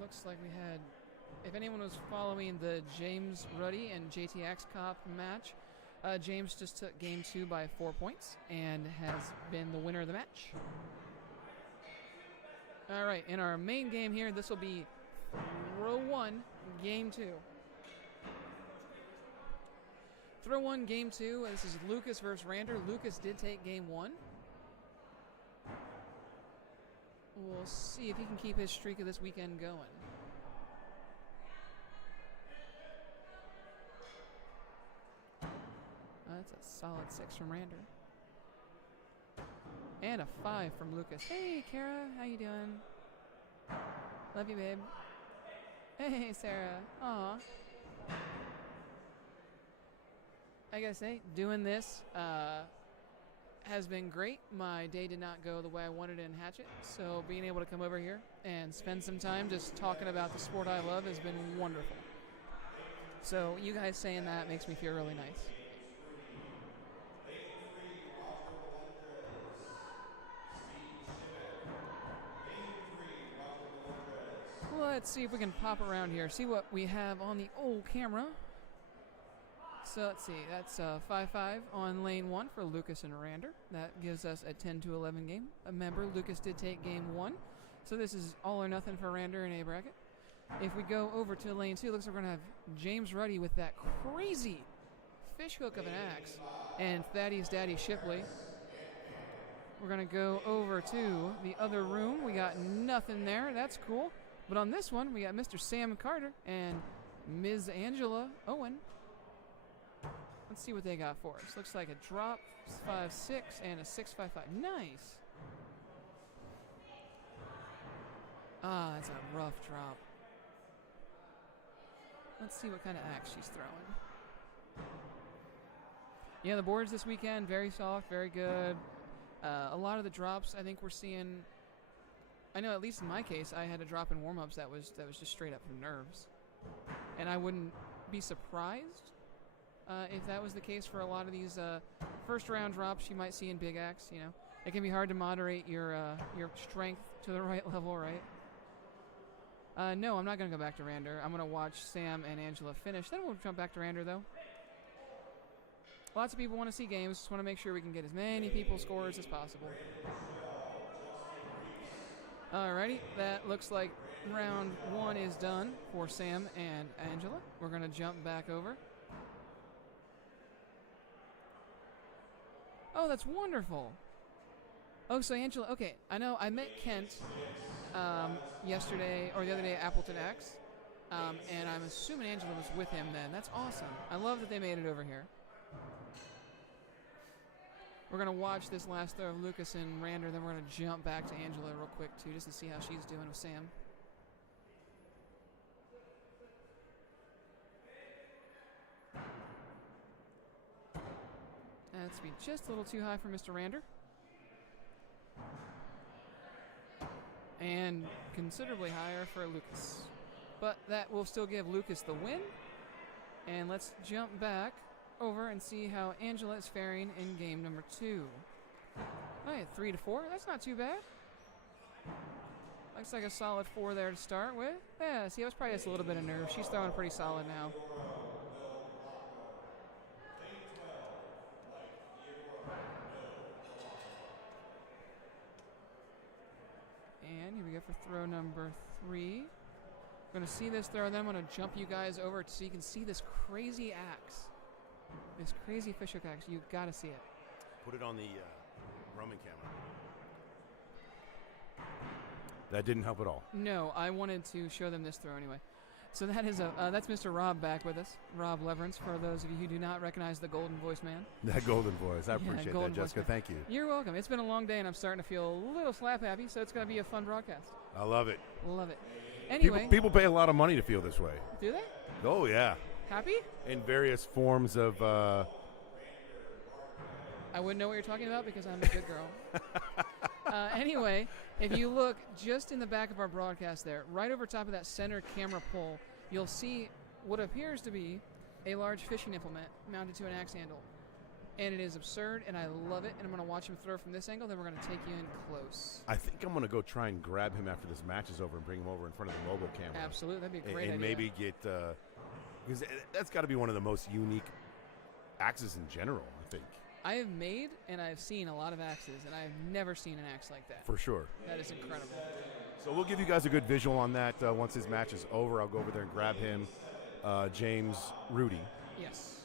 Looks like we had, if anyone was following the James Ruddy and JT Axcop match, James just took game 2 by 4 points and has been the winner of the match. All right, in our main game here, this will be throw 1, game 2. Throw 1, game 2. This is Lucas versus Rander. Lucas did take game 1. We'll see if he can keep his streak of this weekend going. That's a solid 6 from Rander. And a 5 from Lucas. Hey, Kara, how you doing? Love you, babe. Hey, Sarah. Aw. I gotta say, doing this has been great. My day did not go the way I wanted in Hatchet, so being able to come over here and spend some time just talking about the sport I love has been wonderful. So you guys saying that makes me feel really nice. Let's see if we can pop around here, see what we have on the old camera. So let's see, that's 5-5 on lane 1 for Lucas and Rander. That gives us a 10-11 game. Remember, Lucas did take game 1, so this is all or nothing for Rander in A bracket. If we go over to lane 2, looks like we're going to have James Ruddy with that crazy fish hook of an axe, and Thaddeus Daddy Shipley. We're going to go over to the other room. We got nothing there. That's cool. But on this one, we got Mr. Sam Carter and Ms. Angela Owen. Let's see what they got for us. Looks like a drop 5-6 and a 6-5-5. Nice. Ah, that's a rough drop. Let's see what kind of axe she's throwing. Yeah, the boards this weekend, very soft, very good. A lot of the drops, I think we're seeing. I know, at least in my case, I had a drop in warm-ups that was just straight up from nerves, and I wouldn't be surprised if that was the case for a lot of these first-round drops you might see in Big Axe. You know, it can be hard to moderate your strength to the right level, right? No, I'm not going to go back to Rander. I'm going to watch Sam and Angela finish. Then we'll jump back to Rander, though. Lots of people want to see games. Just want to make sure we can get as many people scores as possible. Alrighty, that looks like round 1 is done for Sam and Angela. We're going to jump back over. Oh, that's wonderful. Oh, so Angela, okay, I know I met Kent yesterday or the other day at Appleton X, and I'm assuming Angela was with him then. That's awesome. I love that they made it over here. We're going to watch this last throw of Lucas and Rander, then we're going to jump back to Angela real quick, too, just to see how she's doing with Sam. That's be just a little too high for Mr. Rander. And considerably higher for Lucas. But that will still give Lucas the win. And let's jump back over and see how Angela is faring in game number 2. All right, 3 to 4. That's not too bad. Looks like a solid 4 there to start with. Yeah, see, that was probably just a little bit of nerve. She's throwing pretty solid now. And here we go for throw number 3. Going to see this throw, and then I'm going to jump you guys over so you can see this crazy axe. This crazy fishhook axe. You've got to see it. Put it on the Roman camera. That didn't help at all. No, I wanted to show them this throw anyway. So that is that's Mr. Rob back with us. Rob Leverance, for those of you who do not recognize the golden voice man. That golden voice. I appreciate that, Jessica. Thank you. You're welcome. It's been a long day, and I'm starting to feel a little slap happy, so it's going to be a fun broadcast. I love it. Love it. Anyway. People pay a lot of money to feel this way. Do they? Oh, yeah. Happy? In various forms of... I wouldn't know what you're talking about because I'm a good girl. Anyway, if you look just in the back of our broadcast there, right over top of that center camera pole, you'll see what appears to be a large fishing implement mounted to an axe handle. And it is absurd, and I love it, and I'm going to watch him throw from this angle, then we're going to take you in close. I think I'm going to go try and grab him after this match is over and bring him over in front of the mobile camera. Absolutely, that'd be a great idea. And maybe get, because that's got to be one of the most unique axes in general, I think. I have made and I've seen a lot of axes, and I've never seen an axe like that. For sure. That is incredible. So we'll give you guys a good visual on that once his match is over. I'll go over there and grab him. James Rudy. Yes.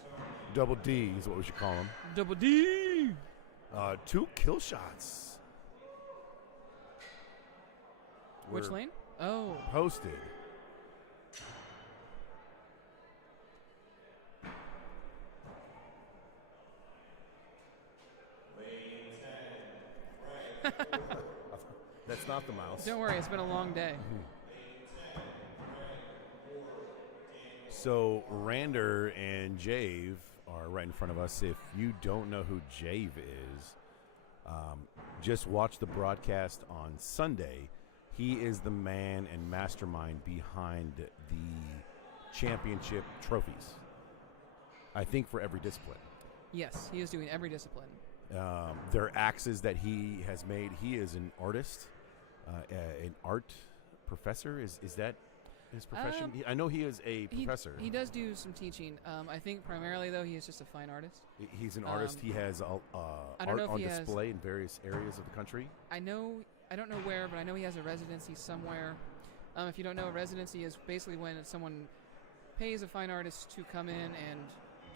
Double D is what we should call him. Double D! 2 kill shots. Which lane? Oh. Posted. That's not the mouse. Don't worry, it's been a long day. So Rander and Jave are right in front of us. If you don't know who Jave is, just watch the broadcast on Sunday. He is the man and mastermind behind the championship trophies, I think, for every discipline. Yes, he is doing every discipline. Their axes that he has made. He is an artist, an art professor. Is that his profession? I know he is a professor. He does do some teaching. I think primarily, though, he is just a fine artist. He's an artist. He has art on display in various areas of the country. I don't know where, but I know he has a residency somewhere. If you don't know, a residency is basically when someone pays a fine artist to come in and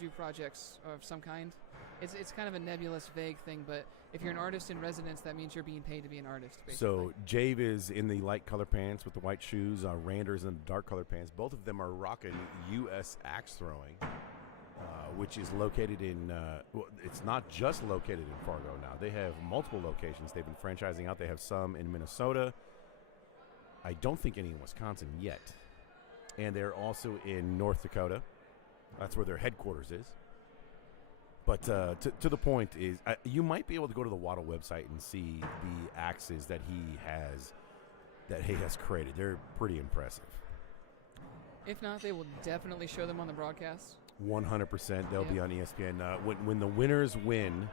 do projects of some kind. It's kind of a nebulous, vague thing, but if you're an artist in residence, that means you're being paid to be an artist, basically. So Jave is in the light color pants with the white shoes. Rander's in the dark color pants. Both of them are rocking U.S. axe throwing, which is located in well, it's not just located in Fargo now. They have multiple locations. They've been franchising out. They have some in Minnesota. I don't think any in Wisconsin yet. And they're also in North Dakota. That's where their headquarters is. But to the point is, you might be able to go to the WATL website and see the axes that he has created. They're pretty impressive. If not, they will definitely show them on the broadcast. 100%. They'll be Yep. on ESPN. When the winners win,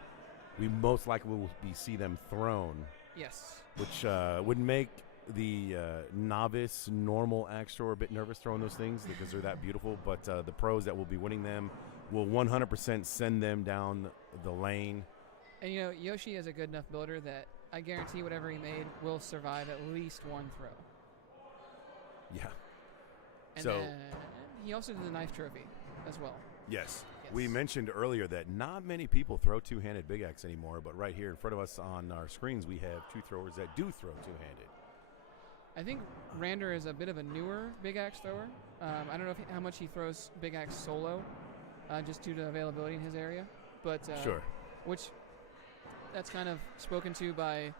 we most likely will see them thrown, Yes. which would make the novice normal axe thrower a bit nervous throwing those things because they're that beautiful. But the pros that will be winning them will 100% send them down the lane. And Yoshi is a good enough builder that I guarantee whatever he made will survive at least one throw. Yeah. And So- then he also did the knife trophy as well. Yes. Yes. We mentioned earlier that not many people throw two-handed big axe anymore, but right here in front of us on our screens, we have two throwers that do throw two-handed. I think Rander is a bit of a newer big axe thrower. I don't know how much he throws big axe solo, just due to availability in his area. But Sure. which that's kind of spoken to by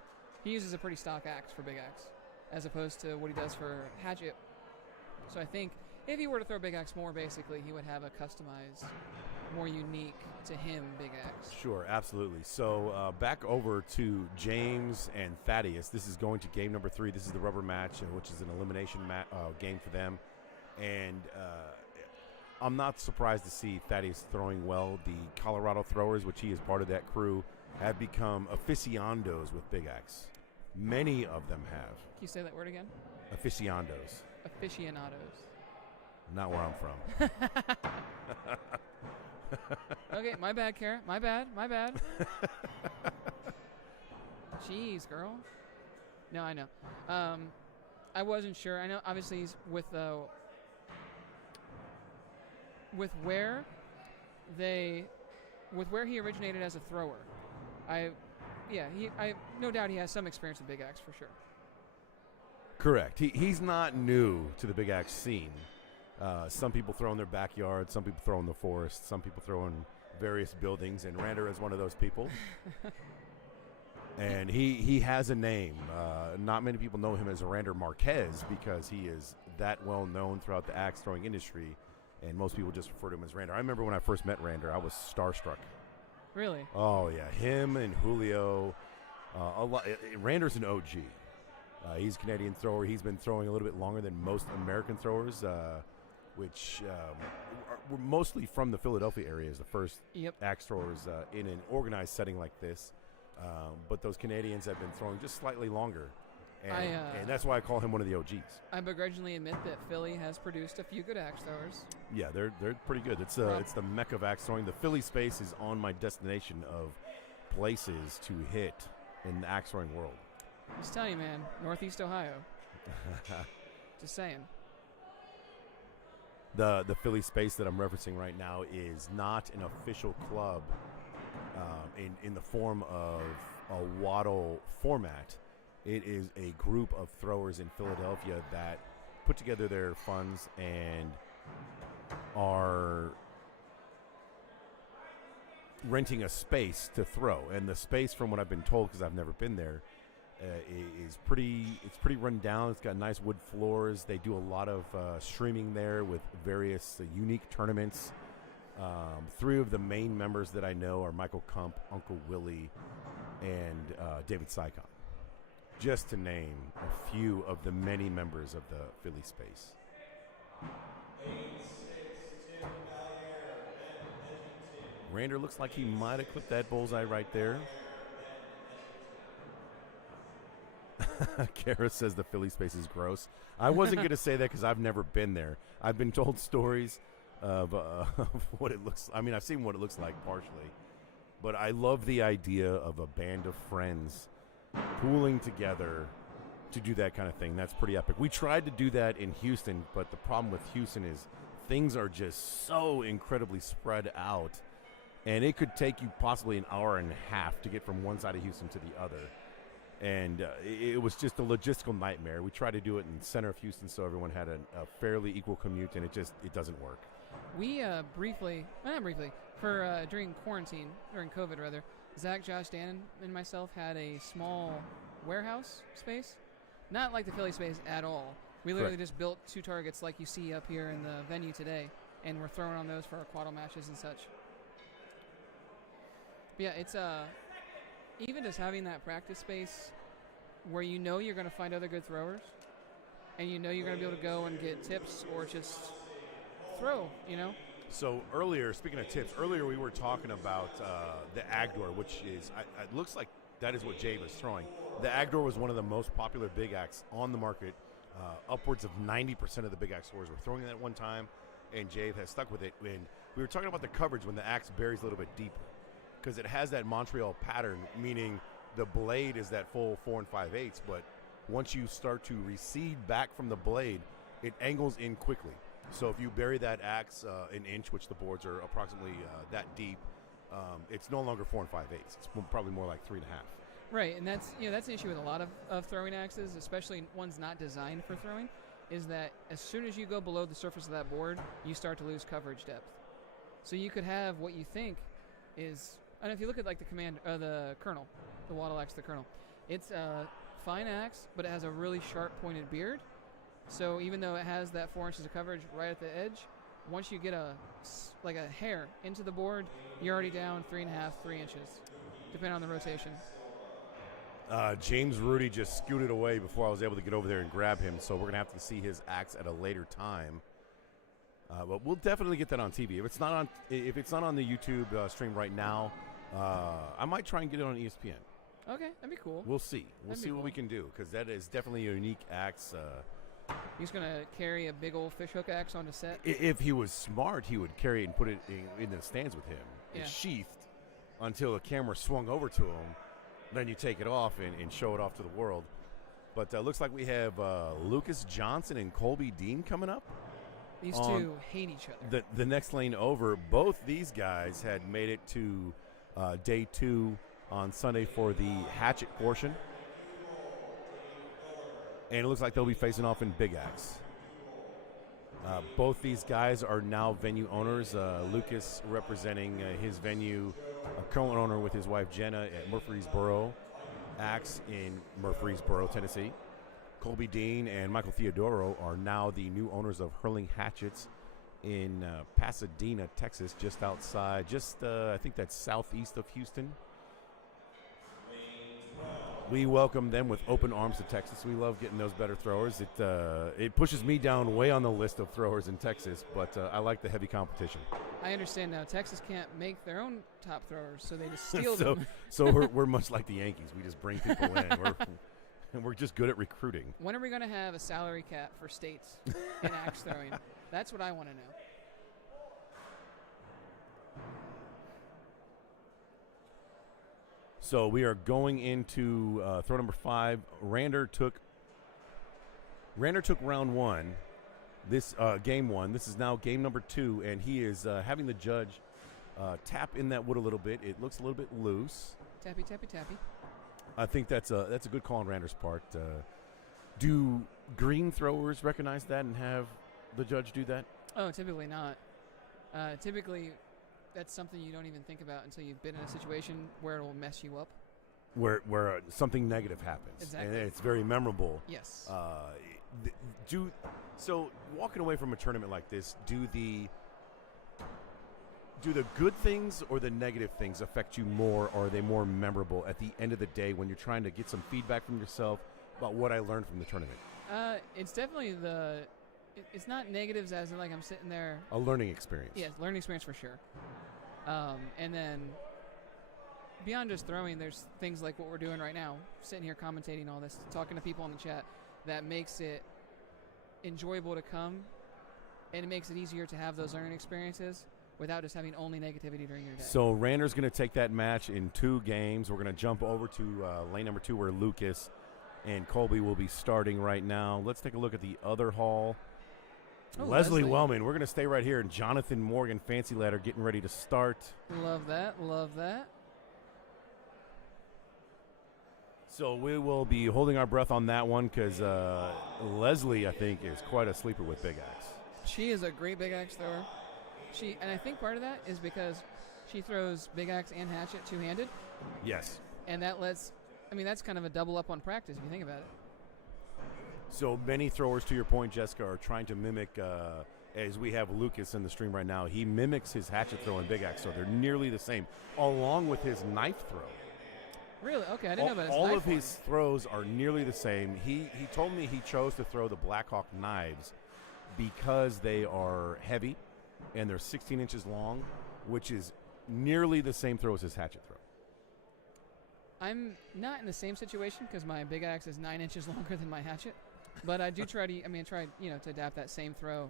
he uses a pretty stock axe for big axe, as opposed to what he does for Hatchet. So I think if he were to throw big axe more, basically he would have a customized, more unique to him big axe. Sure, absolutely. So back over to James and Thaddeus. This is going to game number 3. This is the rubber match, which is an elimination game for them. And I'm not surprised to see Thaddeus throwing well. The Colorado throwers, which he is part of that crew, have become aficionados with big axe. Many of them have. Can you say that word again? Aficionados. Aficionados. Not where I'm from. Okay, my bad, Kara. My bad. Jeez, girl. No, I know. I wasn't sure. I know, obviously, he's with where he originated as a thrower. I no doubt he has some experience with big axe for sure. Correct. He's not new to the big axe scene. Some people throw in their backyard, some people throw in the forest, some people throw in various buildings, and Rander is one of those people. And he has a name. Not many people know him as Rander Marquez because he is that well known throughout the axe throwing industry, and most people just refer to him as Rander. I remember when I first met Rander, I was starstruck. Really? Oh yeah, him and Julio. A lot. Rander's an OG. He's a Canadian thrower. He's been throwing a little bit longer than most American throwers, which were mostly from the Philadelphia area as the first Yep. axe throwers in an organized setting like this. But those Canadians have been throwing just slightly longer, and that's why I call him one of the OGs. I begrudgingly admit that Philly has produced a few good axe throwers. Yeah, they're pretty good. It's the mecca of axe throwing. The Philly space is on my destination of places to hit in the axe throwing world. Just telling you, man, Northeast Ohio. Just saying. The Philly space that I'm referencing right now is not an official club in the form of a WATL format. It is a group of throwers in Philadelphia that put together their funds and are renting a space to throw. And the space, from what I've been told, because I've never been there, is pretty run down. It's got nice wood floors. They do a lot of streaming there with various unique tournaments. 3 of the main members that I know are Michael Kump, Uncle Willie, and David Sycon, just to name a few of the many members of the Philly space. Rander looks like he might have clipped that bullseye right there. Kara says the Philly space is gross. I wasn't going to say that because I've never been there. I've been told stories of what it looks. I mean, I've seen what it looks like partially, but I love the idea of a band of friends pooling together to do that kind of thing. That's pretty epic. We tried to do that in Houston, but the problem with Houston is things are just so incredibly spread out, and it could take you possibly an hour and a half to get from one side of Houston to the other. And it was just a logistical nightmare. We tried to do it in the center of Houston so everyone had a fairly equal commute, and it doesn't work. We during quarantine, during COVID rather, Zach, Josh, Dan, and myself had a small warehouse space. Not like the Philly space at all. We literally Correct. just built 2 targets like you see up here in the venue today, and we're throwing on those for our quaddle matches and such. Yeah, it's even just having that practice space where you know you're going to find other good throwers, and you know you're going to be able to go and get tips or just throw, you know? So earlier, speaking of tips, earlier we were talking about the Agdor, which is, it looks like that is what Jay was throwing. The Agdor was one of the most popular big axe on the market. Upwards of 90% of the big axe throwers were throwing it at one time, and Jay has stuck with it. And we were talking about the coverage when the axe buries a little bit deeper, because it has that Montreal pattern, meaning the blade is that full 4 5/8, but once you start to recede back from the blade, it angles in quickly. So if you bury that axe an inch, which the boards are approximately that deep, it's no longer 4 5/8. It's probably more like 3 1/2. Right, and that's an issue with a lot of throwing axes, especially ones not designed for throwing, is that as soon as you go below the surface of that board, you start to lose coverage depth. So you could have what you think is, and if you look at like the Colonel, the WATL axe, the Colonel, it's a fine axe, but it has a really sharp pointed beard. So even though it has that 4 inches of coverage right at the edge, once you get a hair into the board, you're already down 3 1/2, 3 inches, depending on the rotation. James Rudy just scooted away before I was able to get over there and grab him, so we're going to have to see his axe at a later time. But we'll definitely get that on TV. If it's not on the YouTube stream right now, I might try and get it on ESPN. Okay, that'd be cool. We'll see. We'll see what we can do, because that is definitely a unique axe. He's going to carry a big old fishhook axe on the set. If he was smart, he would carry it and put it in the stands with him. Yeah. It's sheathed until the camera swung over to him. Then you take it off and show it off to the world. But looks like we have Lucas Johnson and Colby Dean coming up. These two hate each other. The next lane over, both these guys had made it to day 2 on Sunday for the Hatchet portion. And it looks like they'll be facing off in Big Axe. Both these guys are now venue owners. Lucas representing his venue, co-owner with his wife Jenna at Murfreesboro Axe in Murfreesboro, Tennessee. Colby Dean and Michael Theodoro are now the new owners of Hurling Hatchets in Pasadena, Texas, just outside, I think that's southeast of Houston. We welcome them with open arms to Texas. We love getting those better throwers. It pushes me down way on the list of throwers in Texas, but I like the heavy competition. I understand now. Texas can't make their own top throwers, so they just steal them. So we're much like the Yankees. We just bring people in. We're just good at recruiting. When are we going to have a salary cap for states in axe throwing? That's what I want to know. So we are going into throw number 5. Rander took round 1. This game 1. This is now game number 2, and he is having the judge tap in that wood a little bit. It looks a little bit loose. Tappy, tappy, tappy. I think that's a good call on Rander's part. Do green throwers recognize that and have the judge do that? Oh, typically not. Typically, that's something you don't even think about until you've been in a situation where it will mess you up. Where something negative happens. Exactly. And it's very memorable. Yes. So walking away from a tournament like this, do the good things or the negative things affect you more, or are they more memorable at the end of the day when you're trying to get some feedback from yourself about what I learned from the tournament? It's definitely it's not negatives as in like I'm sitting there. A learning experience. Yes, learning experience for sure. And then beyond just throwing, there's things like what we're doing right now, sitting here commentating all this, talking to people in the chat, that makes it enjoyable to come, and it makes it easier to have those learning experiences without just having only negativity during your day. So Rander's going to take that match in 2 games. We're going to jump over to lane number 2 where Lucas and Colby will be starting right now. Let's take a look at the other hall. Leslie Wellman. We're going to stay right here. And Jonathan Morgan, Fancy Ladder, getting ready to start. Love that. Love that. So we will be holding our breath on that one because Leslie, I think, is quite a sleeper with Big Axe. She is a great Big Axe thrower. And I think part of that is because she throws Big Axe and Hatchet two-handed. Yes. And that's kind of a double up on practice if you think about it. So many throwers, to your point, Jessica, are trying to mimic as we have Lucas in the stream right now, he mimics his hatchet throw and big axe, so they're nearly the same, along with his knife throw. Really? Okay, I didn't know about his All knife of his throws are nearly the same. He told me he chose to throw the Blackhawk knives because they are heavy and they're 16 inches long, which is nearly the same throw as his hatchet throw. I'm not in the same situation because my big axe is 9 inches longer than my hatchet, but I do try to to adapt that same throw.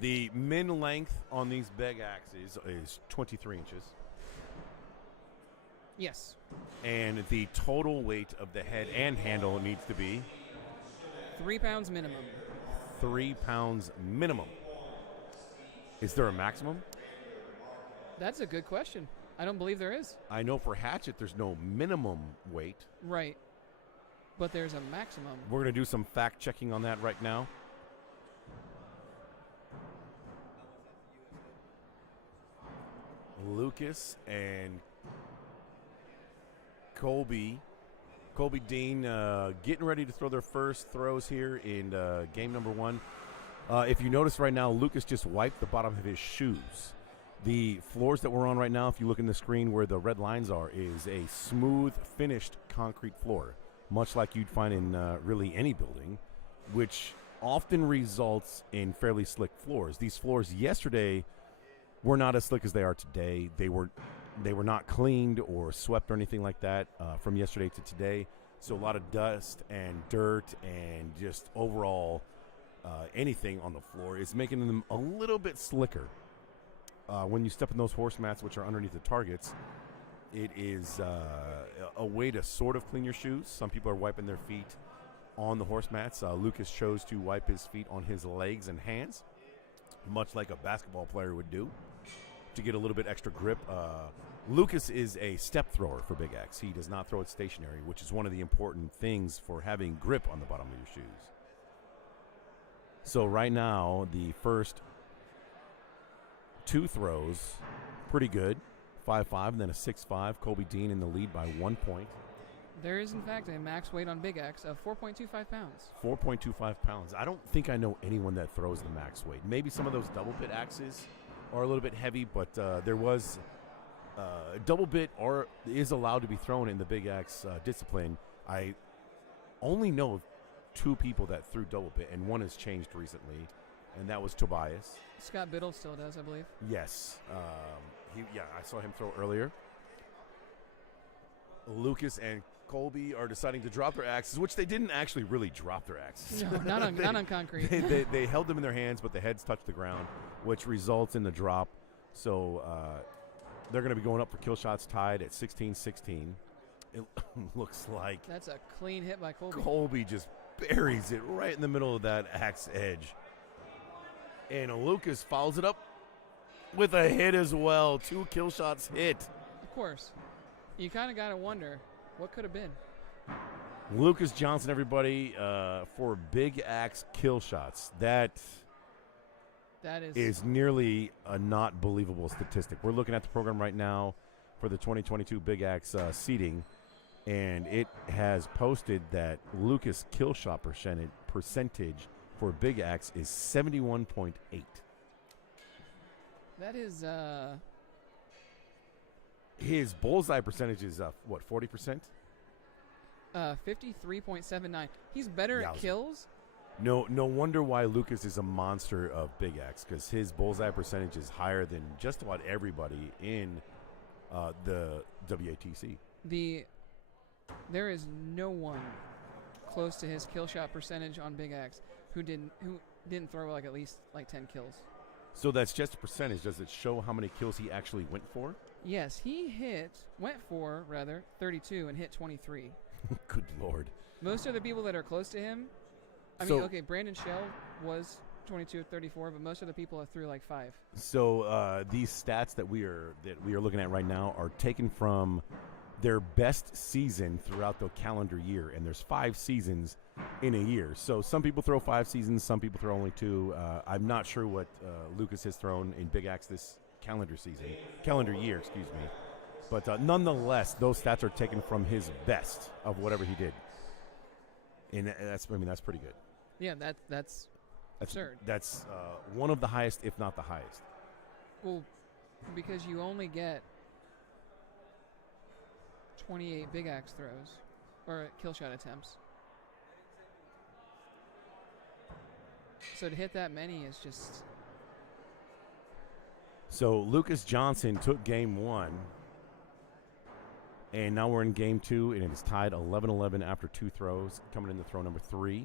The min length on these big axes is 23 inches. Yes. And the total weight of the head and handle needs to be 3 pounds minimum. 3 pounds minimum. Is there a maximum? That's a good question. I don't believe there is. I know for hatchet there's no minimum weight. Right. But there's a maximum. We're going to do some fact checking on that right now. Lucas and Colby Dean getting ready to throw their first throws here in game number 1. If you notice right now, Lucas just wiped the bottom of his shoes. The floors that we're on right now, if you look in the screen where the red lines are, is a smooth, finished concrete floor, much like you'd find in really any building, which often results in fairly slick floors. These floors yesterday were not as slick as they are today. They were not cleaned or swept or anything like that from yesterday to today. So a lot of dust and dirt and just overall anything on the floor is making them a little bit slicker. When you step in those horse mats, which are underneath the targets, it is a way to sort of clean your shoes. Some people are wiping their feet on the horse mats. Lucas chose to wipe his feet on his legs and hands, much like a basketball player would do, to get a little bit extra grip. Lucas is a step thrower for Big Axe. He does not throw it stationary, which is one of the important things for having grip on the bottom of your shoes. So right now, the first 2 throws, pretty good. 5.5 and then a 6.5. Colby Dean in the lead by 1 point. There is, in fact, a max weight on Big Axe of 4.25 pounds. 4.25 pounds. I don't think I know anyone that throws the max weight. Maybe some of those double bit axes are a little bit heavy, but there was double bit is allowed to be thrown in the Big Axe discipline. I only know of 2 people that threw double bit, and one has changed recently, and that was Tobias. Scott Biddle still does, I believe. Yes. I saw him throw earlier. Lucas and Colby are deciding to drop their axes, which they didn't actually really drop their axes. No, not on concrete. They held them in their hands, but the heads touched the ground, which results in the drop. So they're going to be going up for kill shots tied at 16-16. It looks like that's a clean hit by Colby. Colby just buries it right in the middle of that axe edge. And Lucas follows it up with a hit as well. 2 kill shots hit. Of course. You kind of got to wonder what could have been. Lucas Johnson, everybody, for Big Axe kill shots. That is nearly a not believable statistic. We're looking at the program right now for the 2022 Big Axe seeding, and it has posted that Lucas kill shot percentage for Big Axe is 71.8. That is his bullseye percentage is 40%? 53.79. He's better at kills. No wonder why Lucas is a monster of Big Axe, because his bullseye percentage is higher than just about everybody in the WATC. There is no one close to his kill shot percentage on Big Axe who didn't throw at least 10 kills. So that's just a percentage. Does it show how many kills he actually went for? Yes, he went for 32 and hit 23. Good Lord. Most of the people that are close to him, Brandon Shell was 22 of 34, but most of the people threw 5. So these stats that we are looking at right now are taken from their best season throughout the calendar year, and there's 5 seasons in a year. So some people throw 5 seasons, some people throw only 2. I'm not sure what Lucas has thrown in Big Axe this calendar year, excuse me. But nonetheless, those stats are taken from his best of whatever he did. And that's pretty good. Yeah, that's absurd. That's one of the highest, if not the highest. Well, because you only get 28 big axe throws or kill shot attempts. So to hit that many is just. So Lucas Johnson took game 1, and now we're in game 2, and it is tied 11-11 after 2 throws. Coming into throw number 3,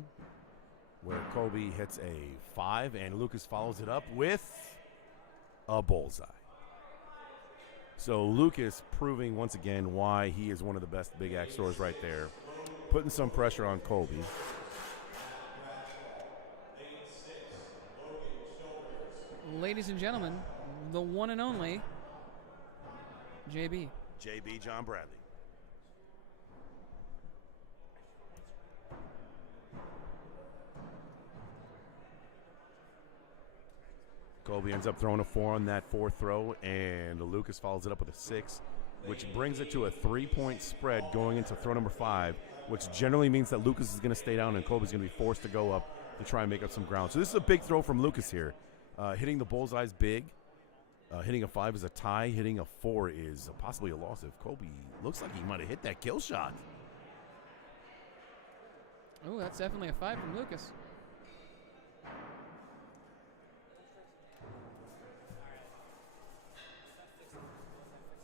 where Colby hits a 5, and Lucas follows it up with a bullseye. So Lucas proving once again why he is one of the best big axe throwers right there, putting some pressure on Colby. Ladies and gentlemen, the one and only JB. JB John Bradley. Colby ends up throwing a 4 on that 4th throw, and Lucas follows it up with a 6, which brings it to a 3-point spread going into throw number 5, which generally means that Lucas is going to stay down and Colby's going to be forced to go up to try and make up some ground. So this is a big throw from Lucas here. Hitting the bullseye is big. Hitting a 5 is a tie. Hitting a 4 is possibly a loss if Colby looks like he might have hit that kill shot. Oh, that's definitely a 5 from Lucas.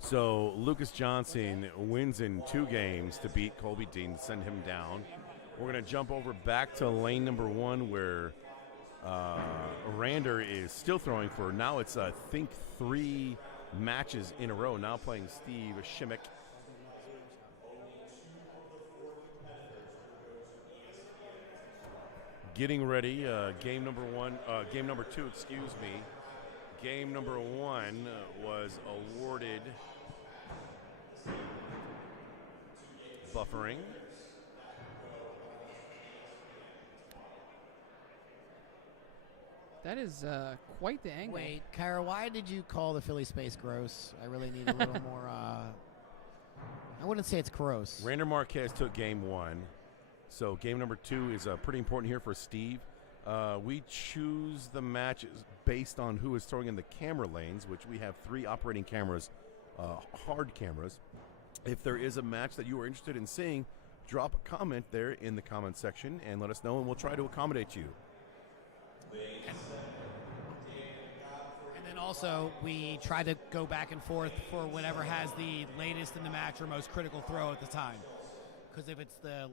So Lucas Johnson wins in 2 games to beat Colby Dean, to send him down. We're going to jump over back to lane number 1 where Rander is still throwing for now it's I think 3 matches in a row, now playing Steve Shimmick. Getting ready, game number 2, excuse me. Game number 1 was awarded buffering. That is quite the angle. Wait, Kyra, why did you call the Philly space gross? I really need a little more. I wouldn't say it's gross. Rander Marquez took game 1. So game number 2 is pretty important here for Steve. We choose the matches based on who is throwing in the camera lanes, which we have 3 operating cameras, hard cameras. If there is a match that you are interested in seeing, drop a comment there in the comment section and let us know, and we'll try to accommodate you. And then also, we try to go back and forth for whatever has the latest in the match or most critical throw at the time. Because if it's the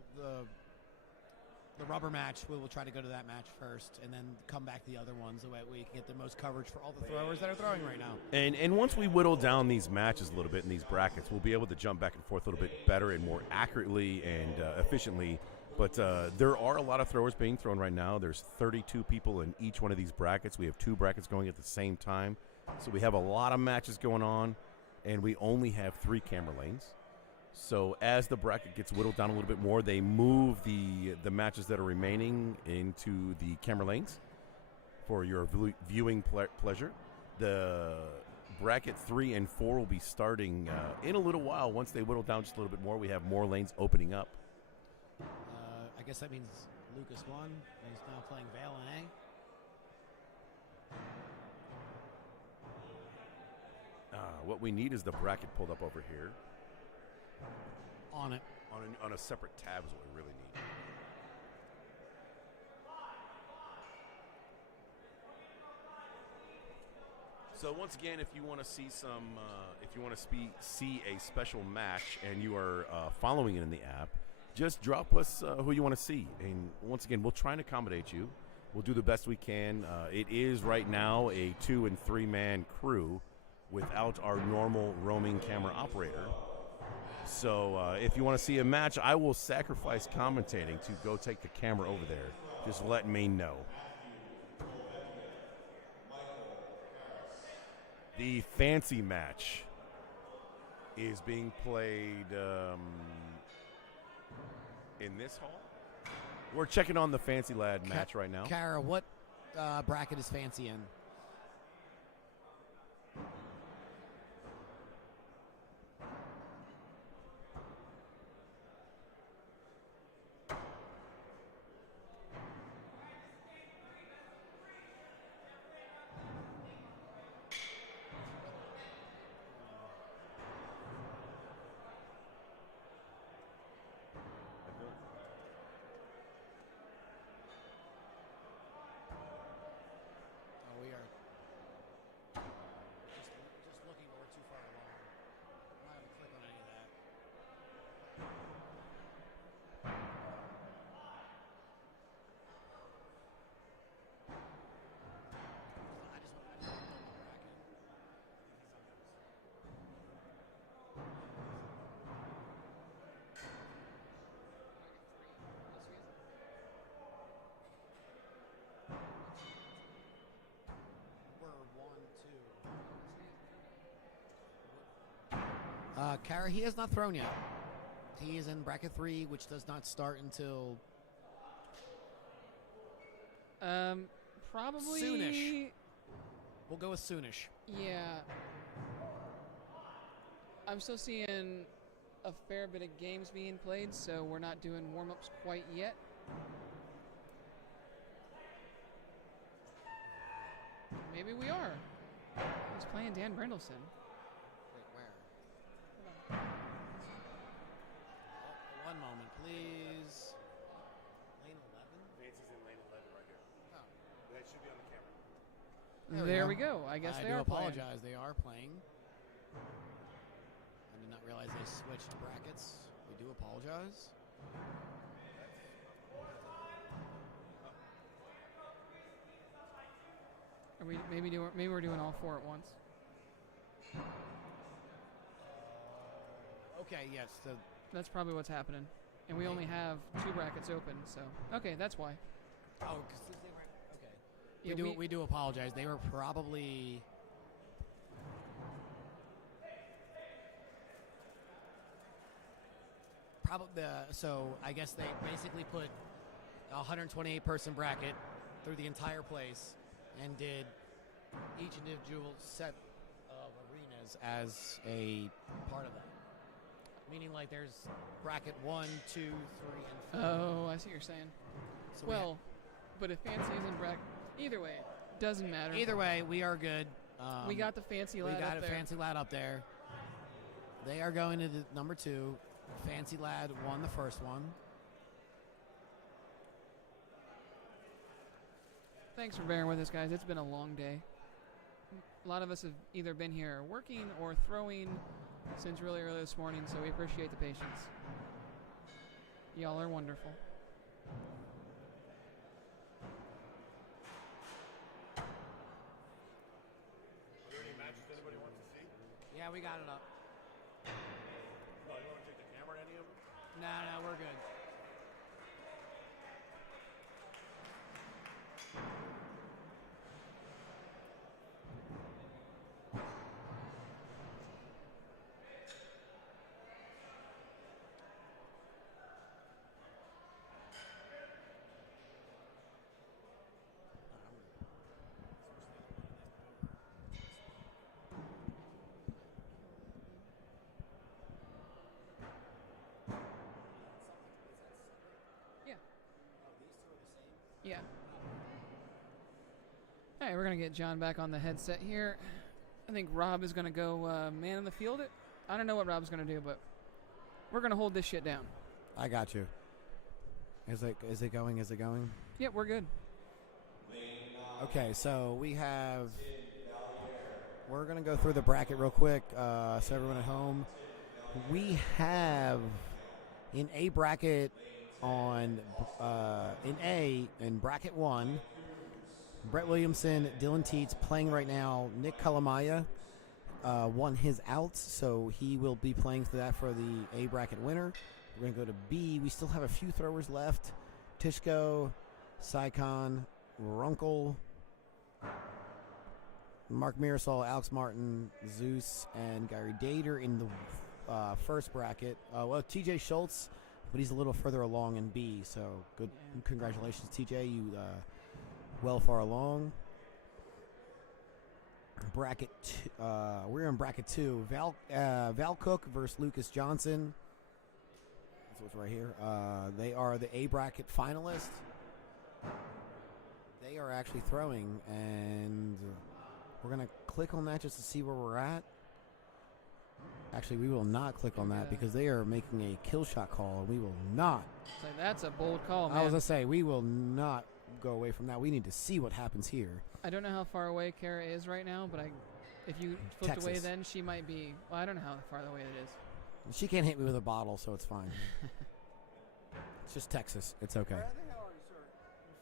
rubber match, we will try to go to that match first and then come back to the other ones. The way we can get the most coverage for all the throwers that are throwing right now. And once we whittle down these matches a little bit in these brackets, we'll be able to jump back and forth a little bit better and more accurately and efficiently. But there are a lot of throwers being thrown right now. There's 32 people in each one of these brackets. We have 2 brackets going at the same time. So we have a lot of matches going on, and we only have 3 camera lanes. So as the bracket gets whittled down a little bit more, they move the matches that are remaining into the camera lanes for your viewing pleasure. The bracket 3 and 4 will be starting in a little while. Once they whittle down just a little bit more, we have more lanes opening up. I guess that means Lucas won. He's now playing Vale and A. What we need is the bracket pulled up over here. On it. On a separate tab is what we really need. So once again, if you want to see see a special match and you are following it in the app, just drop us who you want to see. And once again, we'll try and accommodate you. We'll do the best we can. It is right now a 2- and 3-man crew without our normal roaming camera operator. So if you want to see a match, I will sacrifice commentating to go take the camera over there. Just let me know. The fancy match is being played in this hall. We're checking on the Fancy Lad match right now. Kara, what bracket is Fancy in? Kara, he has not thrown yet. He is in bracket 3, which does not start until probably soonish. We'll go with soonish. Yeah. I'm still seeing a fair bit of games being played, so we're not doing warm-ups quite yet. Maybe we are. He's playing Dan Brindleson. Wait, where? One moment, please. Lane 11? Nancy's in lane 11 right here. Oh. That should be on the camera. There we go. I guess they do are playing. apologize. They are playing. I did not realize they switched brackets. We do apologize. Are we maybe we're doing all 4 at once. Okay, yes. That's probably what's happening. And we only have 2 brackets open, so okay, that's why. Oh, because they were okay. Yeah, We do apologize. They were probably. So I guess they basically put a 128 person bracket through the entire place and did each individual set of arenas as a part of that. Meaning like there's bracket 1, 2, 3, and 4. Oh, I see what you're saying. So well, but if Fancy is in bracket, either way, doesn't matter. either way, we are good. We got the Fancy lad We got up a there. Fancy Lad up there. They are going to the number 2. Fancy Lad won the first one. Thanks for bearing with us, guys. It's been a long day. A lot of us have either been here working or throwing since really early this morning, so we appreciate the patience. Y'all are wonderful. Are there any matches anybody wants to see? Yeah, we got it up. No, you want to take the camera to any of them? No, we're good. Yeah. All right, we're going to get John back on the headset here. I think Rob is going to go man in the field. I don't know what Rob's going to do, but we're going to hold this shit down. I got you. Is it going? Is it going? Yep, we're good. Okay, so we're going to go through the bracket real quick, so everyone at home. We have in A bracket in bracket 1, Brett Williamson, Dylan Teets playing right now. Nick Kalamaya won his outs, so he will be playing for that for the A bracket winner. We're going to go to B. We still have a few throwers left. Tishko, Saikon, Runkle, Mark Mirasol, Alex Martin, Zeus, and Gary Dater in the first bracket. TJ Schultz, but he's a little further along in B, so good. Yeah. Congratulations, TJ. You well far along. Bracket we're in bracket 2. Val Cook versus Lucas Johnson. That's what's right here. They are the A bracket finalists. They are actually throwing, and we're going to click on that just to see where we're at. Actually, we will not click on that because they are making a kill shot call, and we will not. So that's a bold call, man. I was going to say, we will not go away from that. We need to see what happens here. I don't know how far away Kara is right now, but if you flipped away Texas. then, she might be. Well, I don't know how far away it is. She can't hit me with a bottle, so it's fine. It's just Texas. It's okay. How are you, sir?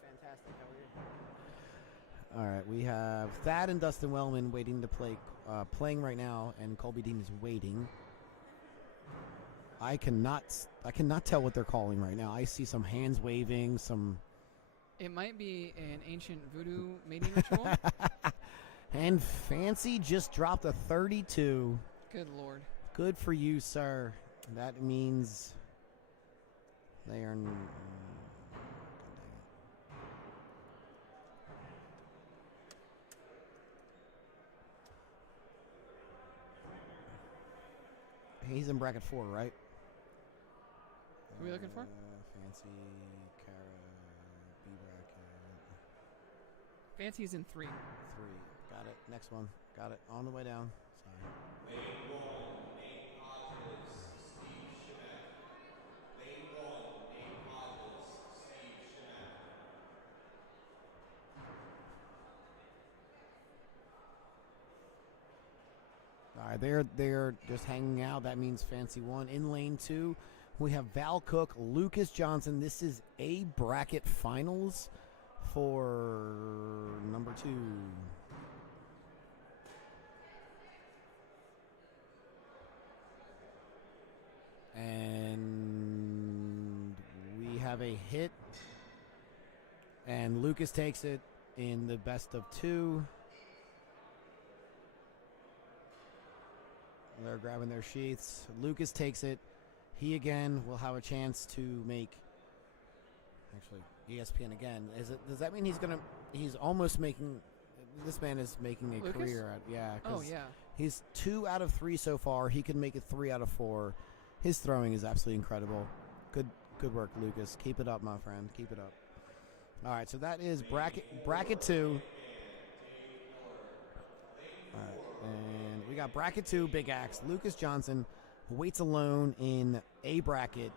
Fantastic. How are you? All right, we have Thad and Dustin Wellman waiting to play, playing right now, and Colby Dean is waiting. I cannot tell what they're calling right now. I see some hands waving, some. It might be an ancient voodoo mating ritual. And Fancy just dropped a 32. Good lord. Good for you, sir. That means they are. He's in bracket 4, right? Who are we looking for? Fancy, Kara, B bracket. Fancy's in 3. 3. Got it. Next one. Got it. On the way down. Sorry. All right, they're just hanging out. That means Fancy 1. In lane 2, we have Val Cook, Lucas Johnson. This is A bracket finals for number 2. And we have a hit, and Lucas takes it in the best of 2. They're grabbing their sheaths. Lucas takes it. He again will have a chance to make. Actually, ESPN again. Does that mean he's almost making? This man is making a Lucas? career at. Yeah. Oh yeah. He's 2 out of 3 so far. He can make it 3 out of 4. His throwing is absolutely incredible. Good work, Lucas. Keep it up, my friend. Keep it up. All right, so that is bracket 2. All right, and we got bracket 2, Big Axe. Lucas Johnson waits alone in A bracket.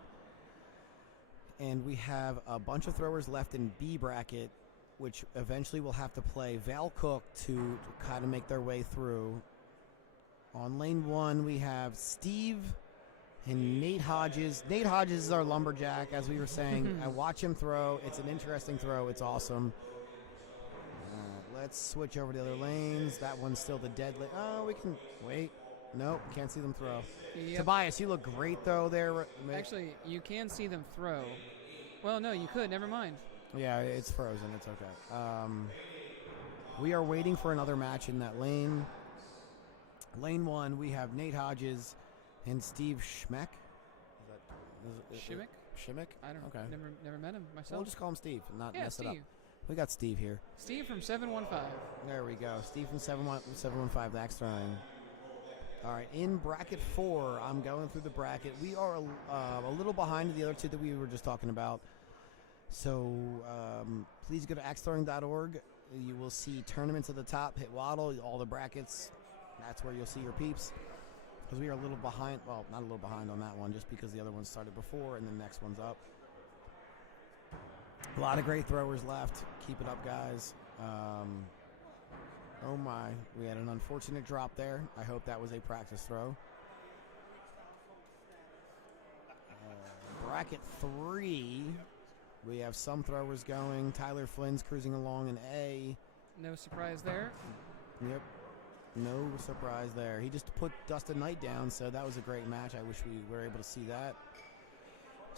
And we have a bunch of throwers left in B bracket, which eventually will have to play Val Cook to kind of make their way through. On lane 1, we have Steve and Nate Hodges. Nate Hodges is our lumberjack, as we were saying. I watch him throw. It's an interesting throw. It's awesome. Let's switch over to the other lanes. That one's still the dead lane. Oh, we can wait. Nope, can't see them throw. Yep. Tobias, you look great, though, there. Actually, you can see them throw. Well, no, you could. Never mind. Yeah, it's frozen. It's okay. We are waiting for another match in that lane. Lane 1, we have Nate Hodges and Steve Schmeck. Shimmick? Shimmick? I don't know. Okay. Never met him myself. We'll just call him Steve and not mess Steve. it up. We got Steve here. Steve from 715. There we go. Steve from 715, the Axe Throwing. All right, in bracket 4, I'm going through the bracket. We are a little behind the other 2 that we were just talking about. So please go to axethrowing.org. You will see tournaments at the top. Hit WATL, all the brackets. That's where you'll see your peeps. Because we are a little behind. Well, not a little behind on that one, just because the other one started before and the next one's up. A lot of great throwers left. Keep it up, guys. Oh my, we had an unfortunate drop there. I hope that was a practice throw. Bracket 3, we have some throwers going. Tyler Flynn's cruising along in A. No surprise there. Yep, no surprise there. He just put Dustin Knight down, so that was a great match. I wish we were able to see that.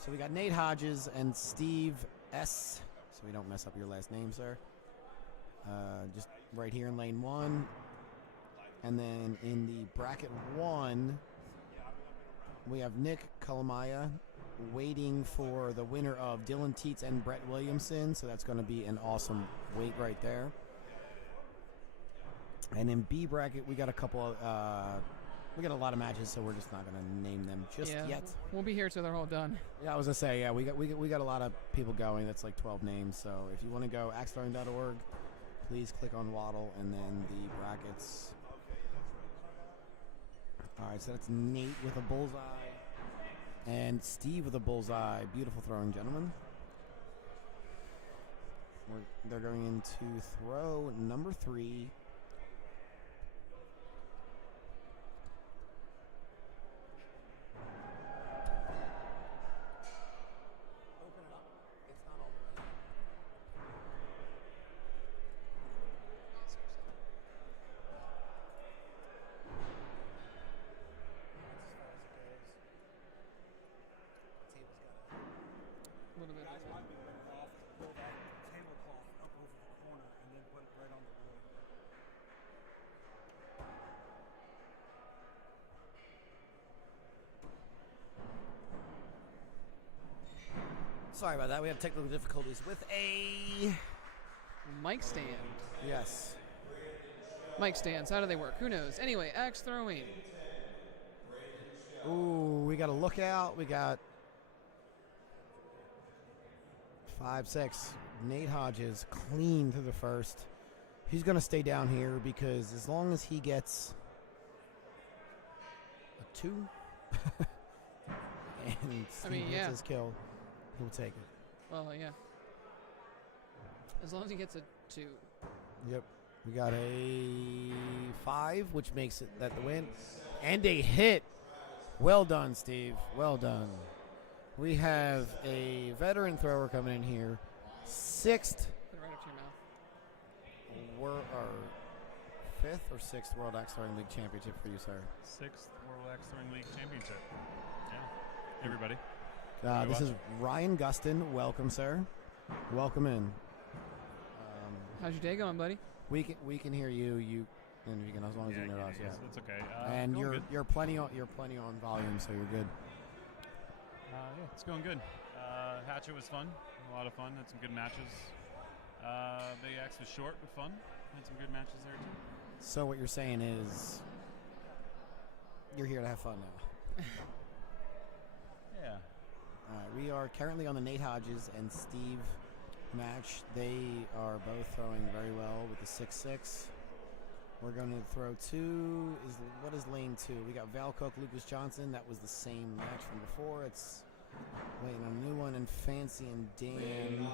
So we got Nate Hodges and Steve S. So we don't mess up your last name, sir. Just right here in lane 1. And then in the bracket 1, we have Nick Kalamaya waiting for the winner of Dylan Teets and Brett Williamson. So that's going to be an awesome wait right there. And in B bracket, we got a couple of, we got a lot of matches, so we're just not going to name them just yet. We'll be here till they're all done. Yeah, I was going to say, yeah, we got a lot of people going. That's like 12 names. So if you want to go axethrowing.org, please click on WATL and then the brackets. All right, so that's Nate with a bullseye and Steve with a bullseye. Beautiful throwing, gentlemen. They're going into throw number 3. Sorry about that. We have technical difficulties with a Mic stand. yes. Mic stands. How do they work? Who knows? Anyway, axe throwing. Ooh, we got a lookout. We got 5-6. Nate Hodges clean through the first. He's going to stay down here because as long as he gets a 2 and Steve gets his kill, he'll take it. Well, yeah. As long as he gets a 2. Yep. We got a 5, which makes it that the win. And a hit. Well done, Steve. Well done. We have a veteran thrower coming in here. 6th. Put it right up to your mouth. 5th or 6th World Axe Throwing League Championship for you, sir. 6th World Axe Throwing League Championship. Yeah. Everybody. This is Ryan Gustin. Welcome, sir. Welcome in. How's your day going, buddy? We can hear you. And you can, as long as you know us. Yeah, it's okay. And going you're plenty on volume, so you're good. Yeah, it's going good. Hatchet was fun. A lot of fun. Had some good matches. Big Axe was short but fun. Had some good matches there too. So what you're saying is you're here to have fun now. Yeah. All right, we are currently on the Nate Hodges and Steve match. They are both throwing very well with the 6-6. We're going to throw 2. What is lane 2? We got Val Cook, Lucas Johnson. That was the same match from before. It's waiting on a new one. And Fancy and Dan.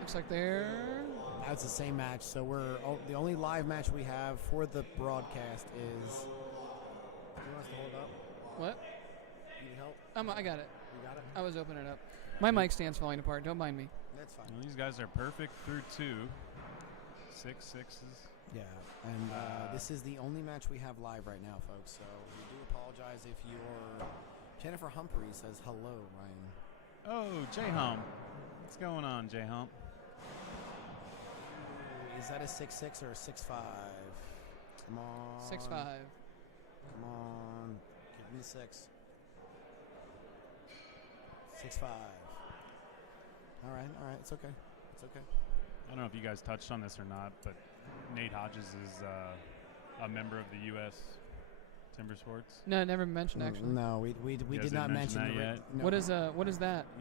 Looks like they're... That's the same match. So the only live match we have for the broadcast is... Do you want us to hold up? What? You need help? I got it. You got it? I was opening it up. My mic stand's falling apart. Don't mind me. That's fine. Well, these guys are perfect through 2. 6-6s. Yeah, and this is the only match we have live right now, folks. So we do apologize if you're... Jennifer Humphrey says hello, Ryan. Oh, J-Hump. What's going on, J-Hump? Is that a 6-6 or a 6-5? Come on. 6-5. Come on. Give me 6. 6-5. All right. It's okay. It's okay. I don't know if you guys touched on this or not, but Nate Hodges is a member of the U.S. Timber Sports. No, never mentioned actually. No, we did not mention that yet. No. What is that?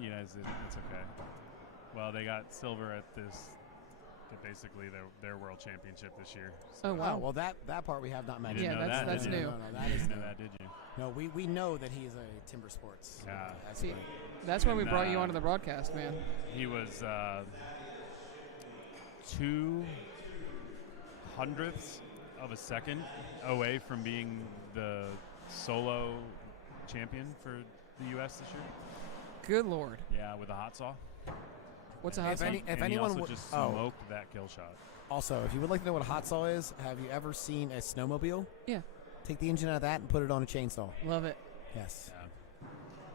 Yeah, it's okay. Well, they got silver at basically their world championship this year. So. Oh wow! Oh, well, that part we have not mentioned. Yeah, that's new. No, that is new. Know that, did you? No, we know that he is a Timber Sports. Yeah. See, that's why we brought you onto the broadcast, man. He was 2/100ths of a second away from being the solo champion for the U.S. this year. Good Lord. Yeah, with a hot saw. What's a hot saw? If anyone also just smoked that kill shot. Also, if you would like to know what a hot saw is, have you ever seen a snowmobile? Yeah. Take the engine out of that and put it on a chainsaw. Love it. Yes. Yeah.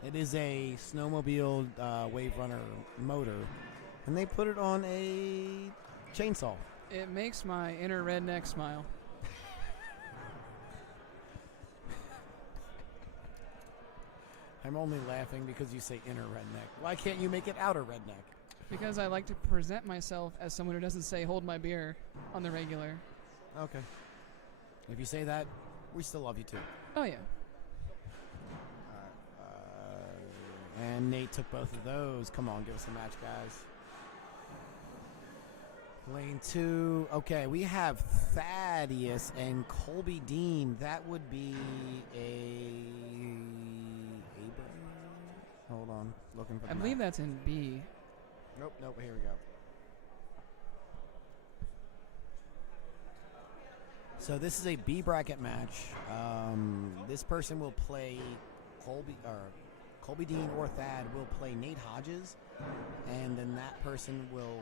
It is a snowmobile Wave Runner motor, and they put it on a chainsaw. It makes my inner redneck smile. I'm only laughing because you say inner redneck. Why can't you make it outer redneck? Because I like to present myself as someone who doesn't say "hold my beer" on the regular. Okay. If you say that, we still love you too. Oh yeah. And Nate took both of those. Come on, give us a match, guys. Lane 2. Okay, we have Thaddeus and Colby Dean. That would be Hold on, looking for. I believe that's in B. Nope. Here we go. So this is a B bracket match. This person will play Colby Dean or Thad will play Nate Hodges, and then that person will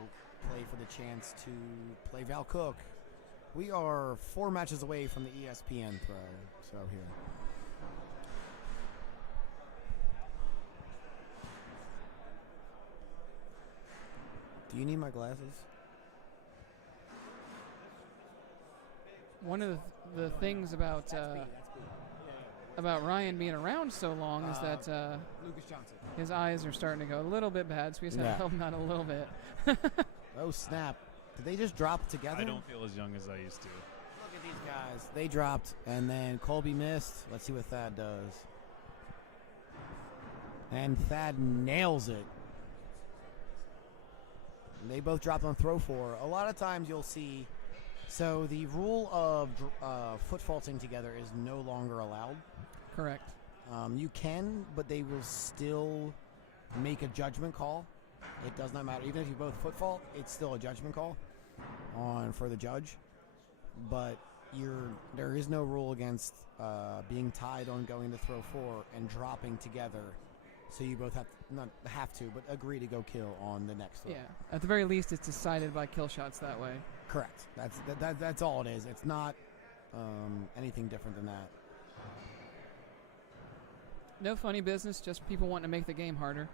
play for the chance to play Val Cook. We are 4 matches away from the ESPN throw. So here. Do you need my glasses? One of the things about about Ryan being around so long is that Lucas Johnson. his eyes are starting to go a little bit bad, so we just have Yeah. to help him out a little bit. Oh, snap. Did they just drop together? I don't feel as young as I used to. Look at these guys. They dropped, and then Colby missed. Let's see what Thad does. And Thad nails it. They both dropped on throw 4. A lot of times you'll see, so the rule of foot faulting together is no longer allowed. Correct. You can, but they will still make a judgment call. It does not matter. Even if you both foot fault, it's still a judgment call for the judge. But there is no rule against being tied on going to throw 4 and dropping together. So you both not have to, but agree to go kill on the next throw. Yeah. At the very least, it's decided by kill shots that way. Correct. That's all it is. It's not anything different than that. No funny business, just people wanting to make the game harder.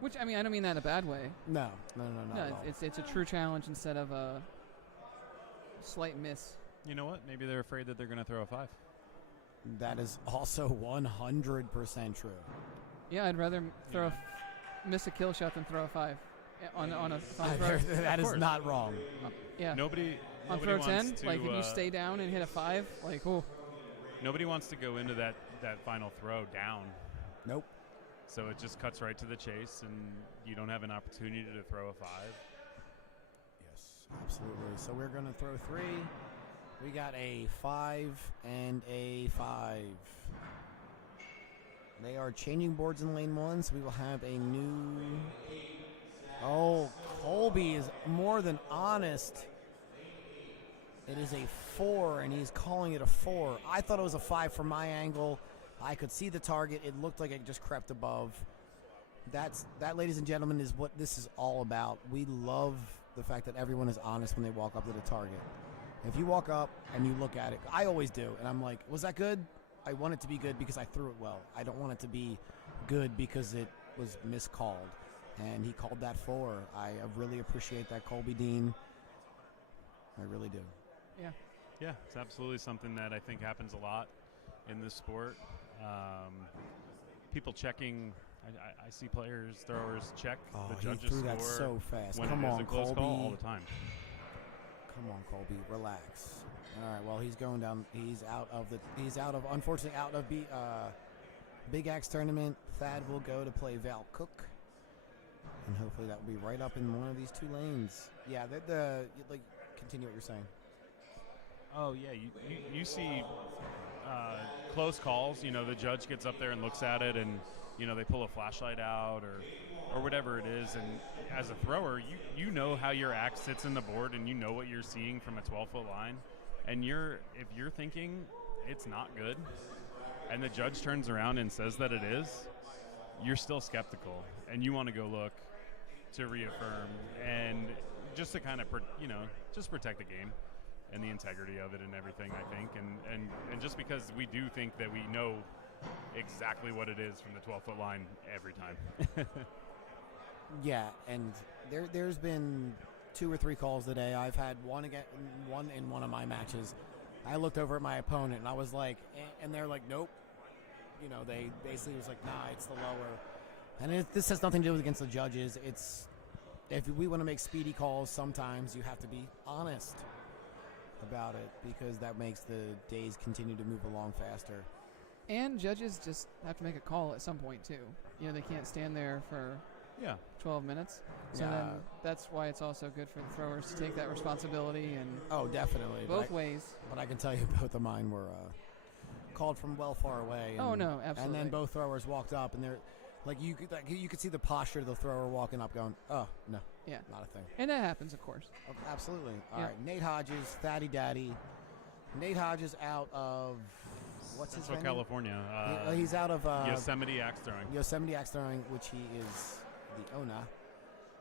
Which, I mean, I don't mean that in a bad way. No. It's a true challenge instead of a slight miss. You know what? Maybe they're afraid that they're going to throw a 5. That is also 100% true. Yeah, I'd rather miss a kill shot than throw a 5 on a throw. That is not wrong. Yeah. Nobody on throw 10, wants to, like if you stay down and hit a 5, like, oh. Nobody wants to go into that final throw down. Nope. So it just cuts right to the chase, and you don't have an opportunity to throw a 5. Yes, absolutely. So we're going to throw 3. We got a 5 and a 5. They are changing boards in lane 1, so we will have a new... Oh, Colby is more than honest. It is a 4, and he's calling it a 4. I thought it was a 5 from my angle. I could see the target. It looked like it just crept above. That, ladies and gentlemen, is what this is all about. We love the fact that everyone is honest when they walk up to the target. If you walk up and you look at it, I always do, and I'm like, was that good? I want it to be good because I threw it well. I don't want it to be good because it was miscalled. And he called that 4. I really appreciate that, Colby Dean. I really do. Yeah. Yeah, it's absolutely something that I think happens a lot in this sport. People checking. I see players, throwers check the judges' he threw score that so fast. when Come it is on, a close Colby. call all the time. Come on, Colby, relax. All right, well, he's going down. He's out of unfortunately out of Big Axe tournament. Thad will go to play Val Cook, and hopefully that will be right up in one of these 2 lanes. Yeah, continue what you're saying. Oh yeah, you see close calls. You know, the judge gets up there and looks at it, and you know they pull a flashlight out or whatever it is. And as a thrower, you know how your axe sits in the board, and you know what you're seeing from a 12-foot line. And if you're thinking it's not good, and the judge turns around and says that it is, you're still skeptical, and you want to go look to reaffirm and just to kind of just protect the game and the integrity of it and everything, I think. And just because we do think that we know exactly what it is from the 12-foot line every time. Yeah, and there's been 2 or 3 calls today. I've had one in one of my matches. I looked over at my opponent and I was like, and they're like, nope. You know, they basically was like, nah, it's the lower. And this has nothing to do against the judges. It's if we want to make speedy calls, sometimes you have to be honest about it because that makes the days continue to move along faster. And judges just have to make a call at some point too. You know, they can't stand there for 12 minutes. So then that's why it's also good for the throwers to take that responsibility and definitely both ways. But I can tell you both of mine were called from well far away. Oh no, absolutely. And then both throwers walked up and they're like you could see the posture of the thrower walking up going, oh no. Yeah. Not a thing. And that happens, of course. Oh, absolutely. All right, Nate Hodges, Thaddy Daddy. Nate Hodges out of what's his venue? California. He's out of Yosemite Axe Throwing. Yosemite Axe Throwing, which he is the owner.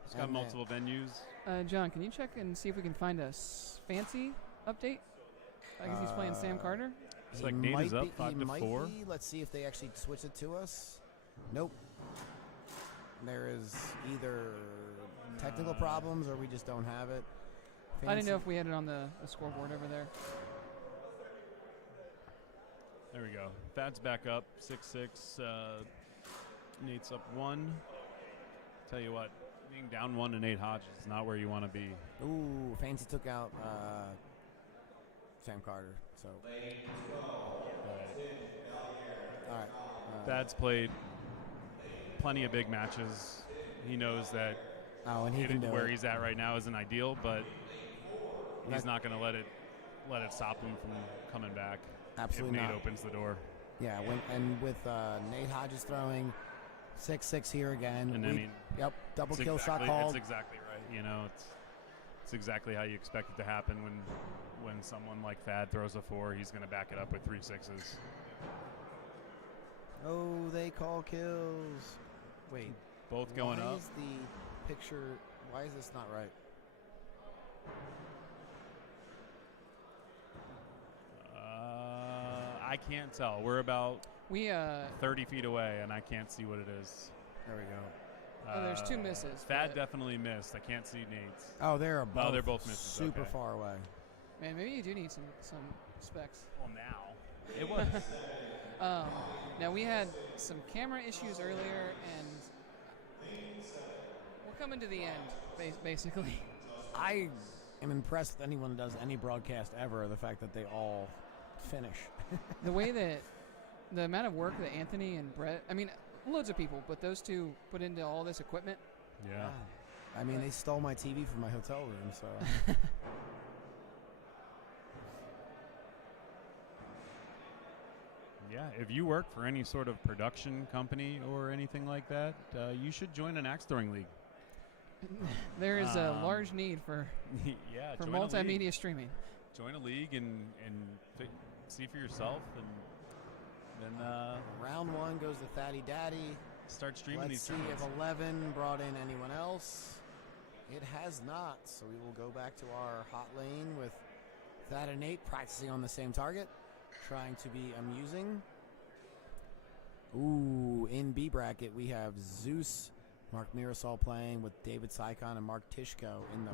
He's got multiple venues. John, can you check and see if we can find a fancy update? I guess he's playing Sam Carter. It's like Nate is up 5-4. Let's see if they actually switch it to us. Nope. There is either technical problems or we just don't have it. I didn't know if we had it on the scoreboard over there. There we go. Thad's back up, 6-6. Nate's up 1. Tell you what, being down 1 to Nate Hodges is not where you want to be. Ooh, Fancy took out Sam Carter. So. All right. Thad's played plenty of big matches. He knows that and he can do where it. he's at right now isn't ideal, but he's not going to let it stop him from coming back. Absolutely if Nate not. opens the door. Yeah, with Nate Hodges throwing 6-6 here again. And then double kill shot called. That's exactly right. You know, it's exactly how you expect it to happen when someone like Thad throws a 4. He's going to back it up with 3 6s. Oh, they call kills. Wait. Both going up. Why is the picture? Why is this not right? I can't tell. We're about 30 feet away, and I can't see what it is. There we go. There's 2 misses. Thad definitely missed. I can't see Nate's. Oh, they're both. Oh, they're both misses. Super Okay. far away. Man, maybe you do need some specs. Well, now it was. Now we had some camera issues earlier, and we're coming to the end, basically. I am impressed with anyone who does any broadcast ever. The fact that they all finish. The way that the amount of work that Anthony and Brett, I mean, loads of people, but those two put into all this equipment. Yeah. I mean, they stole my TV from my hotel room, so. Yeah, if you work for any sort of production company or anything like that, you should join an axe throwing league. There is a large need for for multimedia streaming. Join a league and see for yourself, and then round 1 goes to Thaddy Daddy. Start streaming Let's these see tournaments. if 11 brought in anyone else. It has not, so we will go back to our hot lane with Thad and Nate practicing on the same target, trying to be amusing. Ooh, in B bracket we have Zeus, Mark Mirasol playing with David Sykon and Mark Tishko in the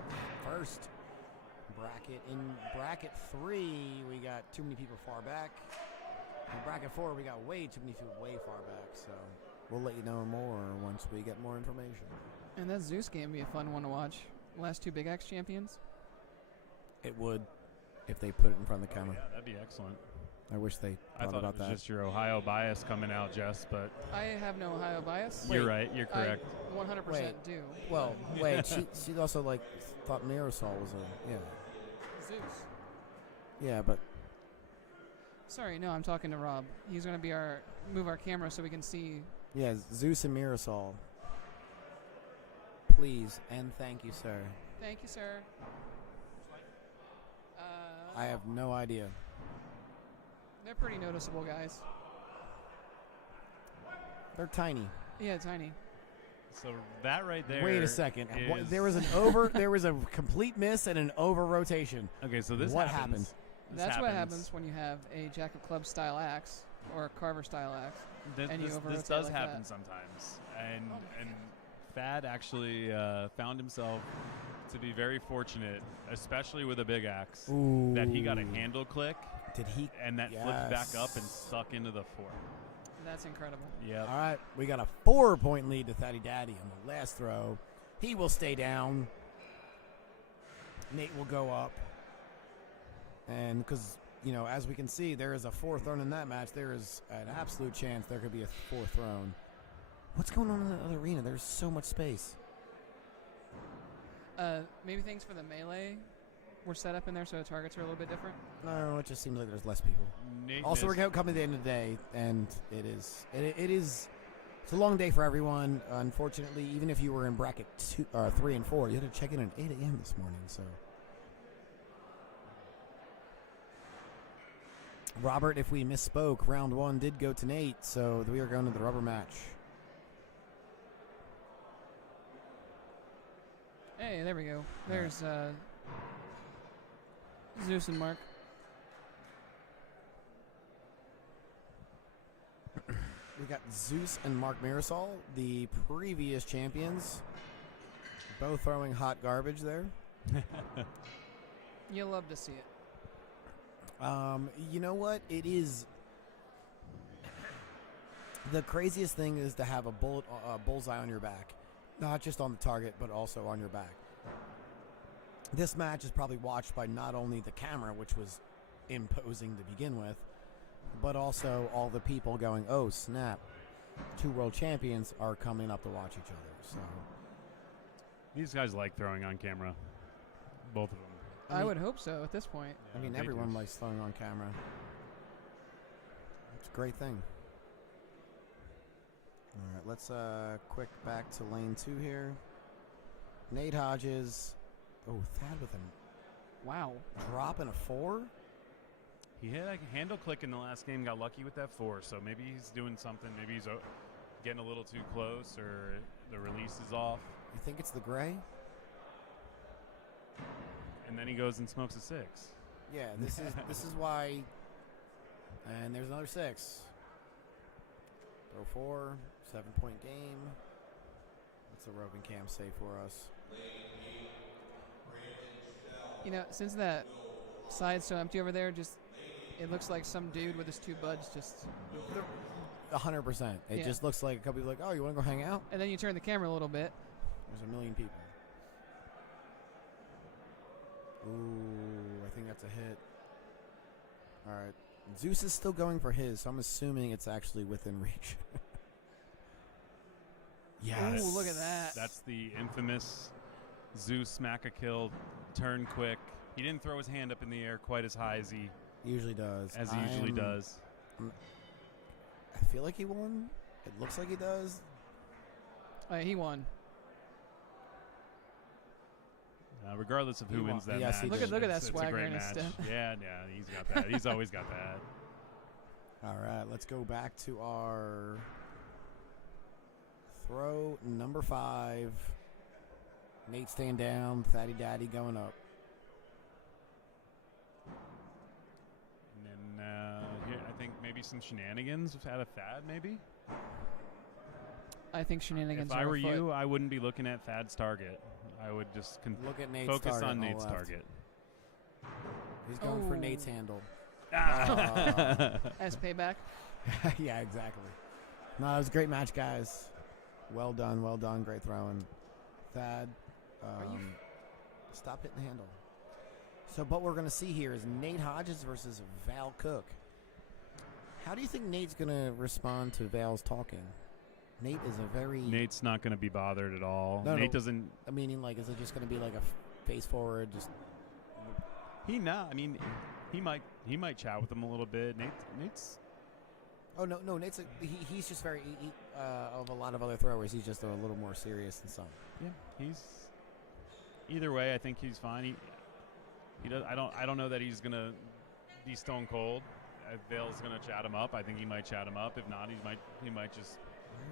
first bracket. In bracket 3, we got too many people far back. In bracket 4, we got way too many people way far back, so we'll let you know more once we get more information. And that Zeus game would be a fun one to watch. Last 2 Big Axe champions. It would, if they put it in front of the camera. Yeah, that'd be excellent. I wish they I thought thought about it was that. just your Ohio bias coming out, Jess, but I have no Ohio bias. you're right. You're correct. I 100% Wait. do. Well, wait, she also thought Mirasol was a Zeus. yeah, but Sorry, no, I'm talking to Rob. He's going to move our camera so we can see. yeah, Zeus and Mirasol. Please and thank you, sir. Thank you, sir. I have no idea. They're pretty noticeable, guys. They're tiny. Yeah, tiny. So that right there. Wait a second. is- There was there was a complete miss and an over rotation. Okay, so this what happens. happened? This That's what happens when you have a Jacket Club style axe or a Carver style axe. And you This over-rotate does like happen that. sometimes, and Thad actually found himself to be very fortunate, especially with a big axe, that he got a Ooh. handle click. Did he? And that flipped back up and stuck into the 4. That's incredible. Yeah. All right, we got a 4-point lead to Thaddy Daddy on the last throw. He will stay down. Nate will go up. And because, as we can see, there is a 4 thrown in that match. There is an absolute chance there could be a 4 thrown. What's going on in the other arena? There's so much space. Maybe thanks for the melee. We're set up in there so the targets are a little bit different. No, it just seems like there's less people. Nate Also, missed. we're coming to the end of the day, and it's a long day for everyone. Unfortunately, even if you were in bracket 3 and 4, you had to check in at 8 a.m. this morning. So, Robert, if we misspoke, round 1 did go to Nate, so we are going to the rubber match. Hey, there we go. There's Zeus and Mark. We got Zeus and Mark Mirasol, the previous champions, both throwing hot garbage there. You'll love to see it. You know what? It is The craziest thing is to have a bullseye on your back, not just on the target, but also on your back. This match is probably watched by not only the camera, which was imposing to begin with, but also all the people going, oh, snap. 2 world champions are coming up to watch each other. So These guys like throwing on camera. Both of them. I would hope so at this point. I mean, they everyone do. likes throwing on camera. It's a great thing. All right, let's quick back to lane 2 here. Nate Hodges. Oh, Thad with a Wow. drop and a 4. He had a handle click in the last game, got lucky with that 4, so maybe he's doing something. Maybe he's getting a little too close, or the release is off. You think it's the gray? And then he goes and smokes a 6. Yeah, this is why. And there's another 6. Throw 4, 7-point game. What's the roving cam say for us? You know, since that side's so empty over there, just it looks like some dude with his 2 buds just. 100%. It Yeah. just looks like a couple people like, oh, you want to go hang out? And then you turn the camera a little bit. There's a million people. Ooh, I think that's a hit. All right. Zeus is still going for his, so I'm assuming it's actually within reach. Yes. Ooh, look at that. That's the infamous Zeus smack a kill, turn quick. He didn't throw his hand up in the air quite as high as he Usually does. usually does. I feel like he won. It looks like he does. He won. Regardless of who wins that Yes, match, he Look did. at that it's a swagger great in his match. step. Yeah, he's got that. He's always got that. All right, let's go back to our throw number 5. Nate staying down. Thaddy Daddy going up. And then here, I think maybe some shenanigans out of Thad, maybe. I think shenanigans If I are were afoot. you, I wouldn't be looking at Thad's target. I would just Look at Nate's focus target on on the Nate's left. target. He's going for Oh. Nate's handle. As payback. Yeah, exactly. No, it was a great match, guys. Well done, well done. Great throwing. Thad, stop hitting the handle. So, what we're going to see here is Nate Hodges versus Val Cook. How do you think Nate's going to respond to Val's talking? Nate is a very... Nate's not going to be bothered at all. No, Nate no. doesn't. I mean, like, is it just going to be like a face forward? Just I mean, he might chat with him a little bit. Nate's. Oh no, Nate's he's just very of a lot of other throwers. He's just a little more serious than some. Yeah, he's. Either way, I think he's fine. He does. I don't know that he's gonna be stone cold. Vale's gonna chat him up. I think he might chat him up. If not, he might just.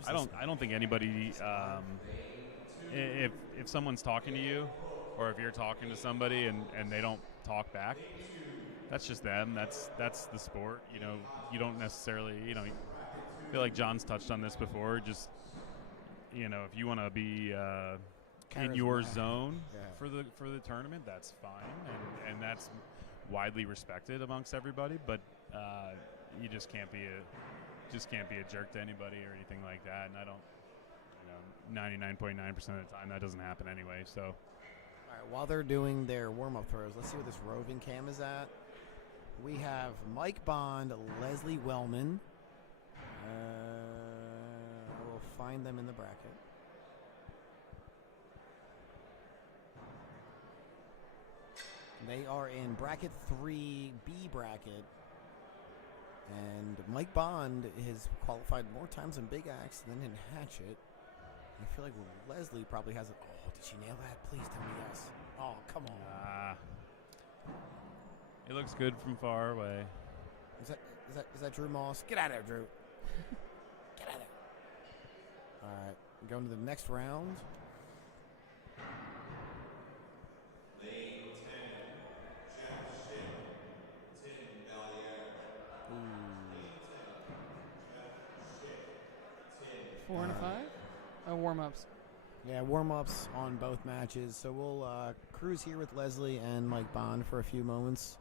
I don't think anybody. If someone's talking to you, or if you're talking to somebody and they don't talk back, that's just them. That's the sport. You know, you don't necessarily. I feel like John's touched on this before. Just if you want to be in your zone for the tournament, that's fine, and that's widely respected amongst everybody. But you just can't be a jerk to anybody or anything like that. And I don't, 99.9% of the time that doesn't happen anyway. So, All right, while they're doing their warm-up throws, let's see what this roving cam is at. We have Mike Bond, Leslie Wellman. I will find them in the bracket. They are in bracket 3B bracket. And Mike Bond has qualified more times in Big Axe than in Hatchet. I feel like Leslie probably has it. Oh, did she nail that? Please tell me yes. Oh, come on. it looks good from far away. Is that Drew Moss? Get out of there, Drew. Get out of there. All right, going to the next round. Four and a 5? Oh, warm-ups. Yeah, warm-ups on both matches. So we'll cruise here with Leslie and Mike Bond for a few moments.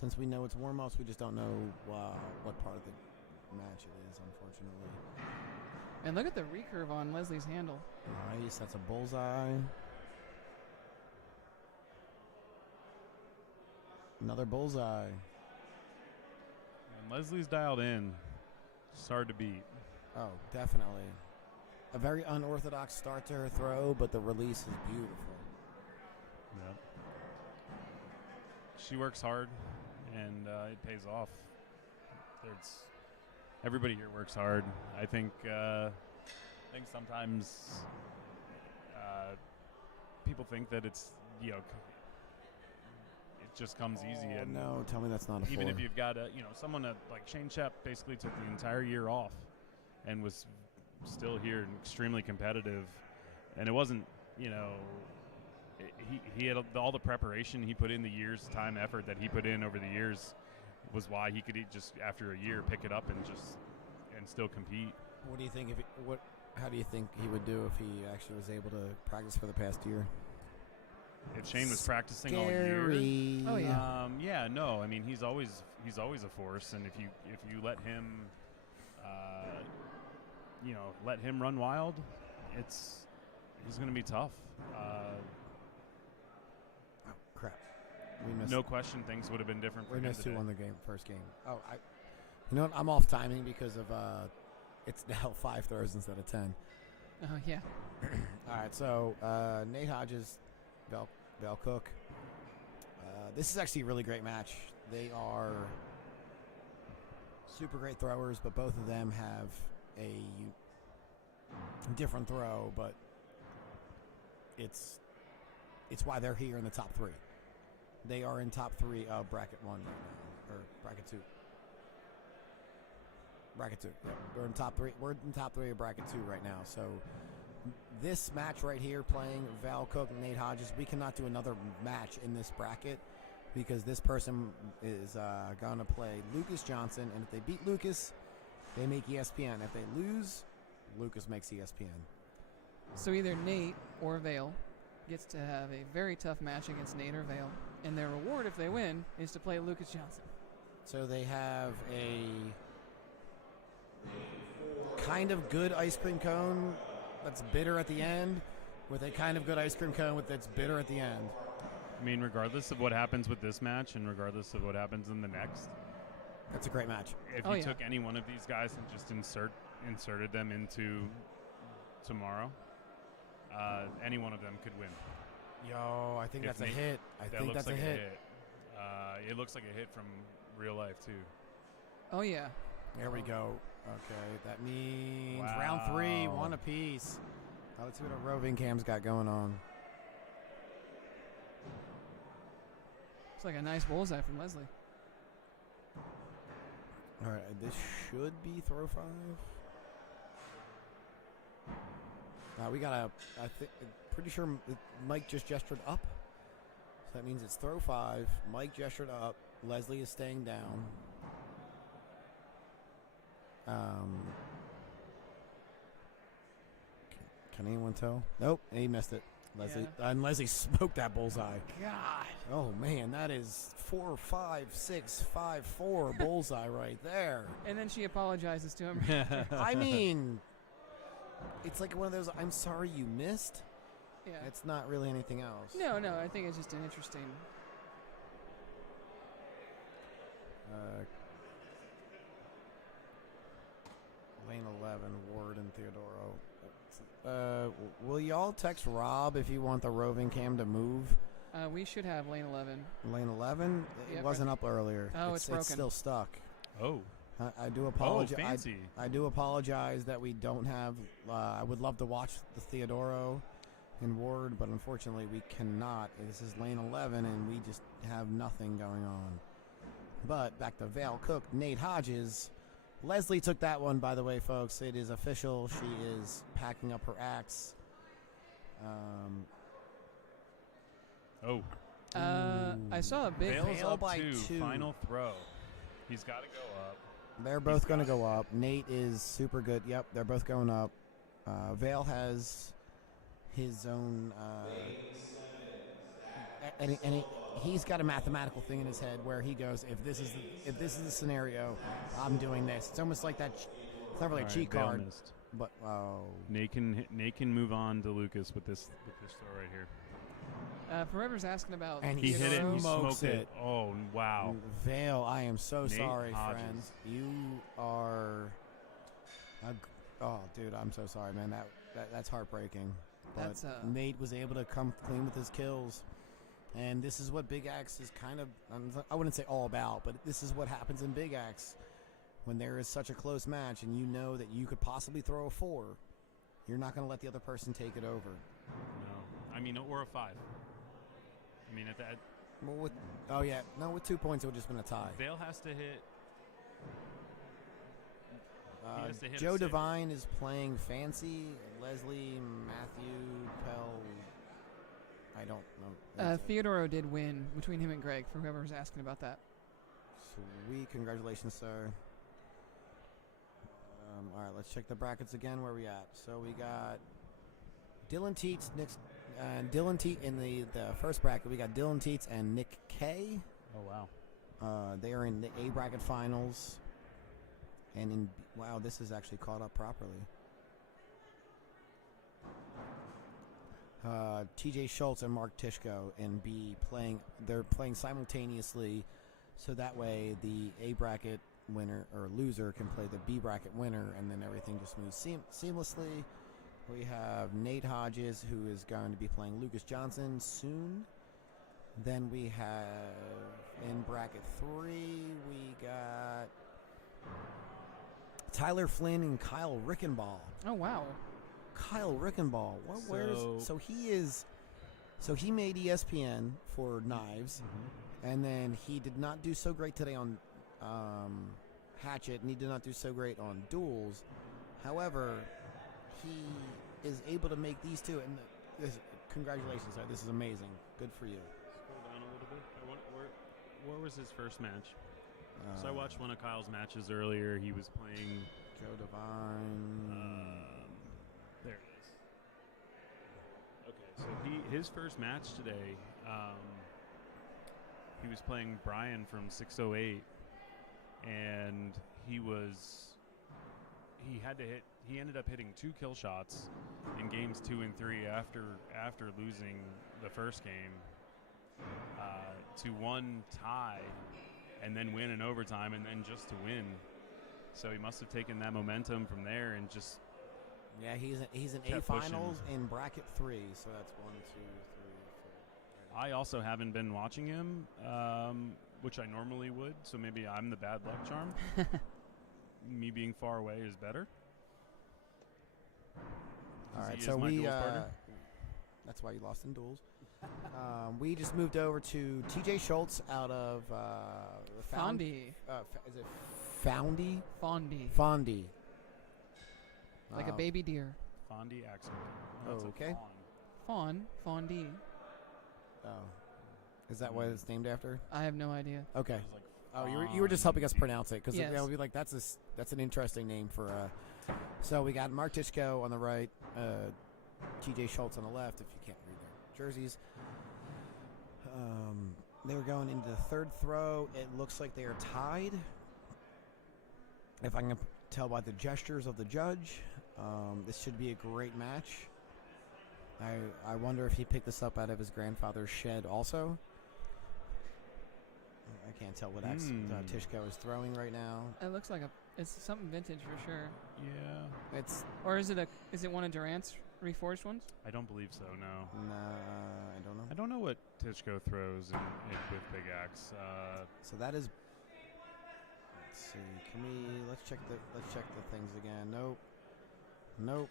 Since we know it's warm-ups, we just don't know what part of the match it is, unfortunately. And look at the recurve on Leslie's handle. Nice. That's a bullseye. Another bullseye. And Leslie's dialed in. It's hard to beat. Oh, definitely. A very unorthodox start to her throw, but the release is beautiful. Yep. She works hard, and it pays off. Everybody here works hard. I think sometimes people think that it's, it just comes easy. Oh, And no, tell me that's not a even four. if you've got someone like Shane Shep basically took the entire year off and was still here and extremely competitive, and it wasn't, he had all the preparation he put in, the years, time, effort that he put in over the years was why he could just after a year pick it up and still compete. What do you think how do you think he would do if he actually was able to practice for the past year? If Shane was practicing all year, Oh yeah. no. I mean, he's always a force, and if you let him, let him run wild, he's going to be tough. Oh crap! We missed. No question, things would have been different for We him missed today. who won the first game. Oh, you know what? I'm off timing because of it's now 5 throws instead of 10. Oh yeah. All right, so Nate Hodges, Val Cook. This is actually a really great match. They are super great throwers, but both of them have a different throw. But it's why they're here in the top 3. They are in top 3 of bracket 1 right now, or bracket 2. Bracket 2. Yeah, we're in top 3. We're in top 3 of bracket 2 right now. So this match right here, playing Val Cook and Nate Hodges, we cannot do another match in this bracket because this person is going to play Lucas Johnson, and if they beat Lucas, they make ESPN. If they lose, Lucas makes ESPN. So either Nate or Vale gets to have a very tough match against Nate or Vale, and their reward if they win is to play Lucas Johnson. So they have a kind of good ice cream cone that's bitter at the end with a kind of good ice cream cone that's bitter at the end. I mean, regardless of what happens with this match and regardless of what happens in the next, That's a great match. if you took any one of these guys and just inserted them into tomorrow, any one of them could win. Yo, I think If that's a Nate- hit. I that think looks that's like a hit. It looks like a hit from real life too. Oh yeah. There we go. Okay, that means round 3, 1 apiece. Now let's see what our roving cam's got going on. It's like a nice bullseye from Leslie. All right, this should be throw 5. We got pretty sure Mike just gestured up. So that means it's throw 5. Mike gestured up. Leslie is staying down. Can anyone tell? Nope, he missed it. Leslie and Leslie smoked that bullseye. God. Oh man, that is 4, 5, 6, 5, 4 bullseye right there. And then she apologizes to him. I mean, it's like one of those. I'm sorry you missed. Yeah. It's not really anything else. No, I think it's just an interesting. Lane 11, Ward and Theodoro. Will y'all text Rob if you want the roving cam to move? We should have lane 11. Lane 11? It Yep, wasn't up earlier. Oh, it's broken. It's still stuck. Oh. I do apologize. fancy. I do apologize that we don't have. I would love to watch the Theodoro and Ward, but unfortunately we cannot. This is lane 11, and we just have nothing going on. But back to Val Cook, Nate Hodges. Leslie took that one, by the way, folks. It is official. She is packing up her axe. I saw a big Vale's Vale up by 2. 2. Final throw. He's got to go up. They're both going to go up. Nate is super good. Yep, they're both going up. Vale has his own, he's got a mathematical thing in his head where he goes, if this is the scenario, I'm doing this. It's almost like that. It's not really a cheat Vale card. missed. But Nate can move on to Lucas with this throw right here. Forever's asking about. And He hit it. He smokes smoked it. Oh wow. Vale, I am so Nate sorry, Hodges. friend. You are. Oh, dude, I'm so sorry, man. That's heartbreaking. But That's, Nate was able to come clean with his kills, and this is what Big Axe is kind of. I wouldn't say all about, but this is what happens in Big Axe when there is such a close match, and you know that you could possibly throw a 4. You're not going to let the other person take it over. No, I mean, or a 5. I mean, at that. Well, with 2 points, it would have just been a tie. Vale has to hit. He has to hit a Joe 6. Devine is playing Fancy. Leslie, Matthew, Pell. I don't know. Theodoro did win between him and Greg, for whoever was asking about that. Sweet. Congratulations, sir. All right, let's check the brackets again. Where we at? So we got Dylan Teets, Dylan Teet in the first bracket. We got Dylan Teets and Nick K. Oh, wow. They are in the A bracket finals. And wow, this is actually caught up properly. TJ Schultz and Mark Tishko in B they're playing simultaneously, so that way the A bracket winner or loser can play the B bracket winner, and then everything just moves seamlessly. We have Nate Hodges, who is going to be playing Lucas Johnson soon. Then we have in bracket 3, we got Tyler Flynn and Kyle Rickenball. Oh wow. Kyle Rickenball. So he made ESPN for Knives, and then he did not do so great today on Hatchet, and he did not do so great on Duels. However, he is able to make these two, and congratulations, sir. This is amazing. Good for you. Scroll down a little bit. Where was his first match? So I watched one of Kyle's matches earlier. He was playing Joe Devine. There it is. Okay, so his first match today, he was playing Brian from 608, and he ended up hitting 2 kill shots in games 2 and 3 after losing the first game to one tie and then win in overtime and then just to win. So he must have taken that momentum from there and just he's in A kept finals pushing. in bracket 3, so that's 1, 2, 3, 4. I also haven't been watching him, which I normally would, so maybe I'm the bad luck charm. Me being far away is better. All right, He so is my we duels partner. that's why you lost in duels. We just moved over to TJ Schultz out of Fondy. Is it Foundy? Fondy. Fondy. Like a baby deer. Fondy Axel. Okay. Fondy. Oh, is that what it's named after? I have no idea. Okay. Oh, you were just helping us pronounce it, because Yes. we'll be like, that's an interesting name for. So we got Mark Tishko on the right, TJ Schultz on the left. If you can't read their jerseys, they were going into the third throw. It looks like they are tied. If I can tell by the gestures of the judge, this should be a great match. I wonder if he picked this up out of his grandfather's shed also. I can't tell what Tishko is throwing right now. It looks like it's something vintage for sure. Yeah. Or is it one of Durant's reforged ones? I don't believe so, no. Nah, I don't know. I don't know what Tishko throws with Big Axe. So that is. Let's see. Let's check the things again. Nope. Nope.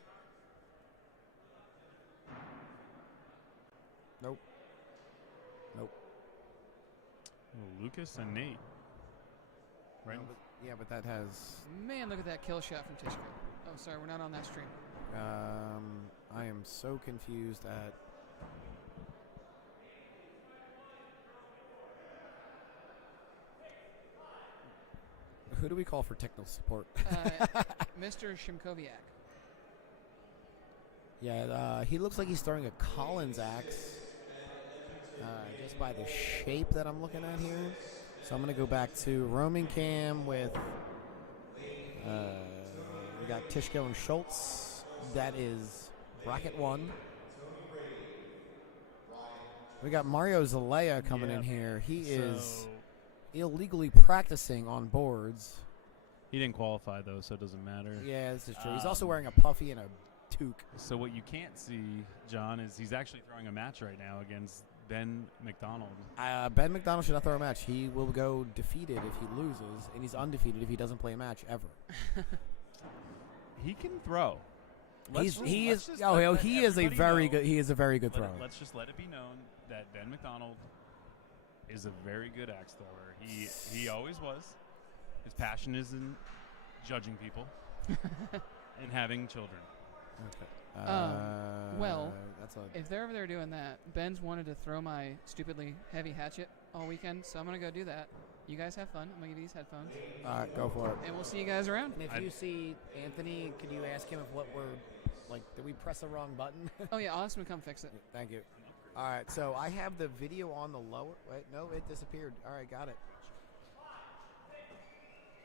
Nope. Nope. Well, Lucas and Nate. Right? No, but that has. Man, look at that kill shot from Tishko. Oh, sorry, we're not on that stream. I am so confused at. Who do we call for technical support? Mr. Shimkoviak. Yeah, he looks like he's throwing a Collins axe. Just by the shape that I'm looking at here. So I'm going to go back to roaming cam with We got Tishko and Schultz. That is bracket 1. We got Mario Zelaya coming in here. He is illegally practicing on boards. He didn't qualify, though, so it doesn't matter. Yeah, this is true. He's also wearing a puffy and a toque. So what you can't see, John, is he's actually throwing a match right now against Ben McDonald. Ben McDonald should not throw a match. He will go defeated if he loses, and he's undefeated if he doesn't play a match ever. He can throw. He is a very good thrower. Let's just let it be known that Ben McDonald is a very good axe thrower. He always was. His passion is in judging people and having children. Okay. Well, that's if they're over there doing that, Ben's wanted to throw my stupidly heavy hatchet all weekend, so I'm going to go do that. You guys have fun. I'm going to give you these headphones. All right, go for it. And we'll see you guys around. And if you see Anthony, could you ask him if what we're, like, did we press the wrong button? Oh, yeah, I'll ask him to come fix it. Thank you. All right, so I have the video on the lower. Wait, no, it disappeared. All right, got it.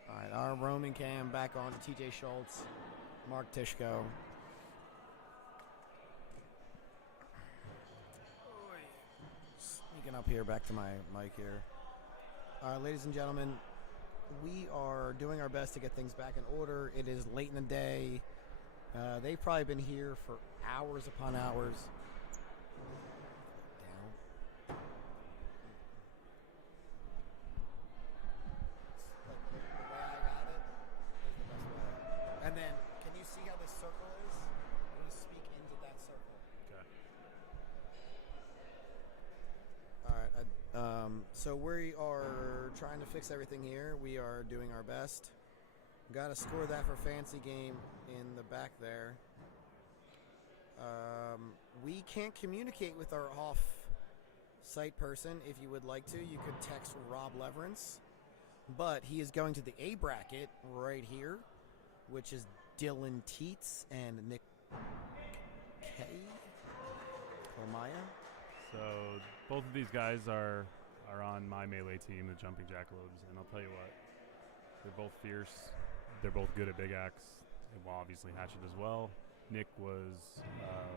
All right, our roaming cam back on to TJ Schultz, Mark Tishko. Sneaking up here, back to my mic here. All right, ladies and gentlemen, we are doing our best to get things back in order. It is late in the day. They've probably been here for hours upon hours. Down. The way I got it is the best way. And then, can you see how this circle is? I'm going to speak into that circle. Okay. All right. So we are trying to fix everything here. We are doing our best. Got to score that for Fancy Game in the back there. We can't communicate with our off-site person. If you would like to, you could text Rob Leverance. But he is going to the A bracket right here, which is Dylan Teets and Nick K. Or Maya. So both of these guys are on my melee team, the Jumping Jackalobes, and I'll tell you what, they're both fierce. They're both good at big axe, and well, obviously Hatchet as well. Nick was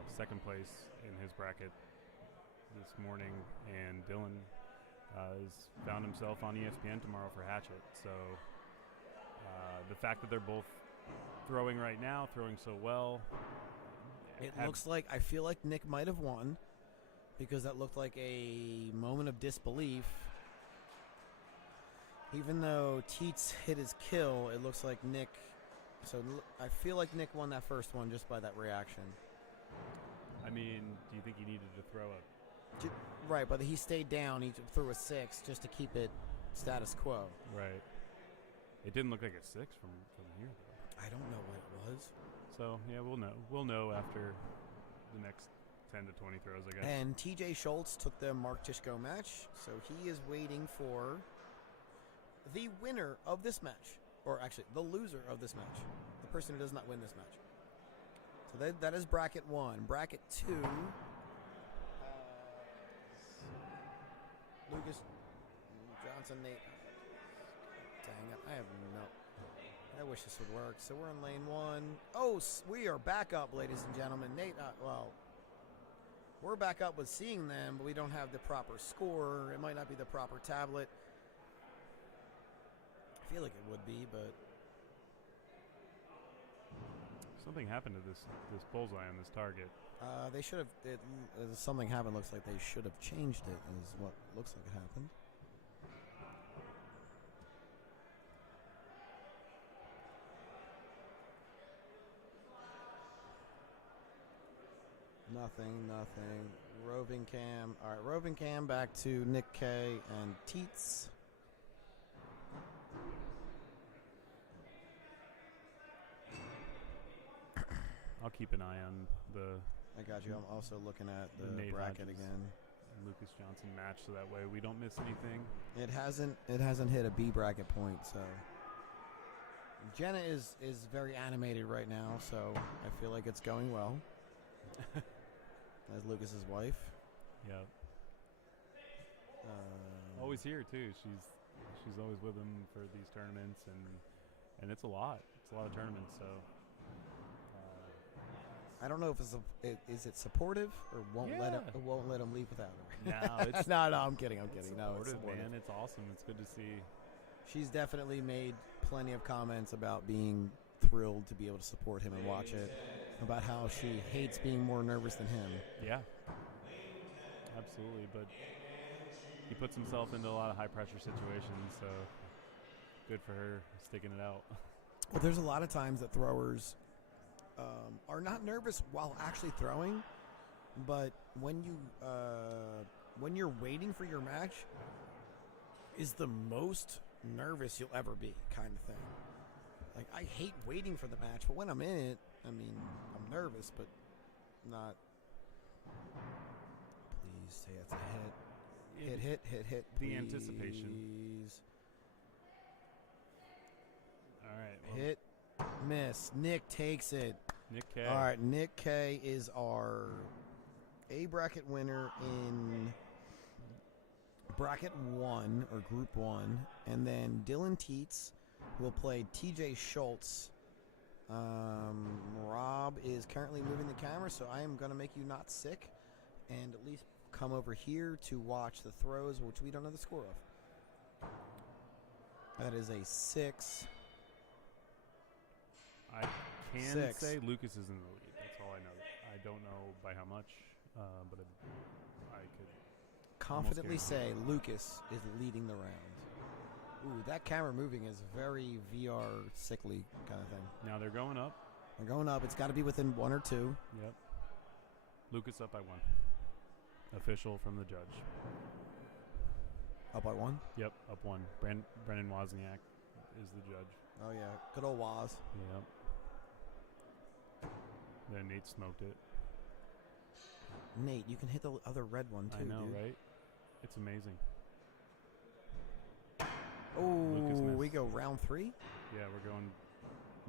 second place in his bracket this morning, and Dylan has found himself on ESPN tomorrow for Hatchet. So the fact that they're both throwing right now, throwing so well. It looks like, I feel like Nick might have won, because that looked like a moment of disbelief. Even though Teets hit his kill, it looks like Nick... So I feel like Nick won that first one just by that reaction. I mean, do you think he needed to throw a... Right, but he stayed down. He threw a 6 just to keep it status quo. Right. It didn't look like a 6 from here, though. I don't know what it was. So, yeah, we'll know. We'll know after the next 10 to 20 throws, I guess. And TJ Schultz took the Mark Tishko match, so he is waiting for the winner of this match. Or actually, the loser of this match. The person who does not win this match. So that is bracket 1. Bracket 2. Lucas Johnson, Nate. Dang it, I have no... I wish this would work. So we're in lane 1. Oh, we are back up, ladies and gentlemen. Nate, we're back up with seeing them, but we don't have the proper score. It might not be the proper tablet. I feel like it would be, but... Something happened to this bullseye on this target. They should have... something happened. Looks like they should have changed it, is what looks like it happened. Nothing. Roving cam. All right, roving cam back to Nick K and Teets. I'll keep an eye on the... I got you. I'm also looking at the Nate bracket Hodges again. and Lucas Johnson match, so that way we don't miss anything. It hasn't hit a B bracket point, so... Jenna is very animated right now, so I feel like it's going well. As Lucas's wife. Yeah. Always here too. She's always with him for these tournaments, and it's a lot. It's a lot of tournaments. So I don't know if is it supportive or won't let Yeah. him leave without her. No, it's no, I'm kidding. No, it's supportive, supportive. man. It's awesome. It's good to see. She's definitely made plenty of comments about being thrilled to be able to support him and watch it, about how she hates being more nervous than him. Yeah, absolutely. But he puts himself into a lot of high-pressure situations, so good for her sticking it out. Well, there's a lot of times that throwers are not nervous while actually throwing, but when you're waiting for your match is the most nervous you'll ever be, kind of thing. Like, I hate waiting for the match, but when I'm in it, I mean, I'm nervous, but not. Please say it's a hit. Hit. The Please. anticipation. All right. Well, Hit. Miss. Nick takes it. Nick K. All right, Nick K is our A bracket winner in bracket 1 or group 1, and then Dylan Teets will play TJ Schultz. Rob is currently moving the camera, so I am going to make you not sick and at least come over here to watch the throws, which we don't know the score of. That is a 6. I can 6. say Lucas is in the lead. That's all I know. I don't know by how much, but I could Confidently almost say Lucas is leading the round. Ooh, that camera moving is very VR sickly kind of thing. Now they're going up. We're going up. It's got to be within 1 or 2. Yep. Lucas up by 1. Official from the judge. Up by 1? Yep, up 1. Brennan Wozniak is the judge. Oh, yeah. Good old Woz. Yep. Then Nate smoked it. Nate, you can hit the other red one, too, I know, dude. right? It's amazing. Oh, missed. we go round 3? Yeah, we're going.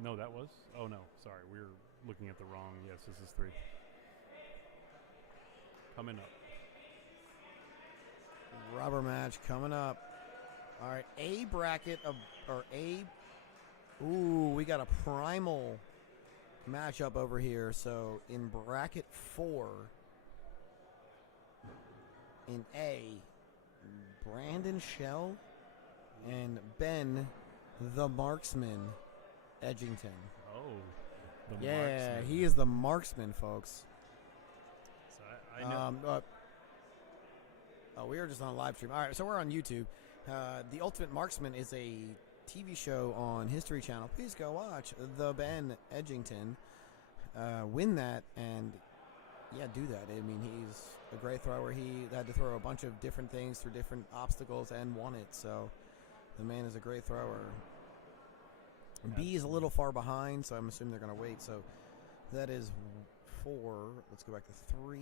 No, that was. Oh, no. Sorry. We're looking at the wrong. Yes, this is 3. Coming up. Rubber match coming up. All right, A bracket of, or A. Ooh, we got a primal matchup over here. So in bracket 4, in A, Brandon Shell and Ben the Marksman Edgington. Oh, the Yeah, marksman. he is the marksman, folks. So I know. We are just on a live stream. All right, so we're on YouTube. The Ultimate Marksman is a TV show on History Channel. Please go watch the Ben Edgington win that and, yeah, do that. I mean, he's a great thrower. He had to throw a bunch of different things through different obstacles and won it. So the man is a great thrower. B is a little far behind, so I'm assuming they're going to wait. So that is 4. Let's go back to 3.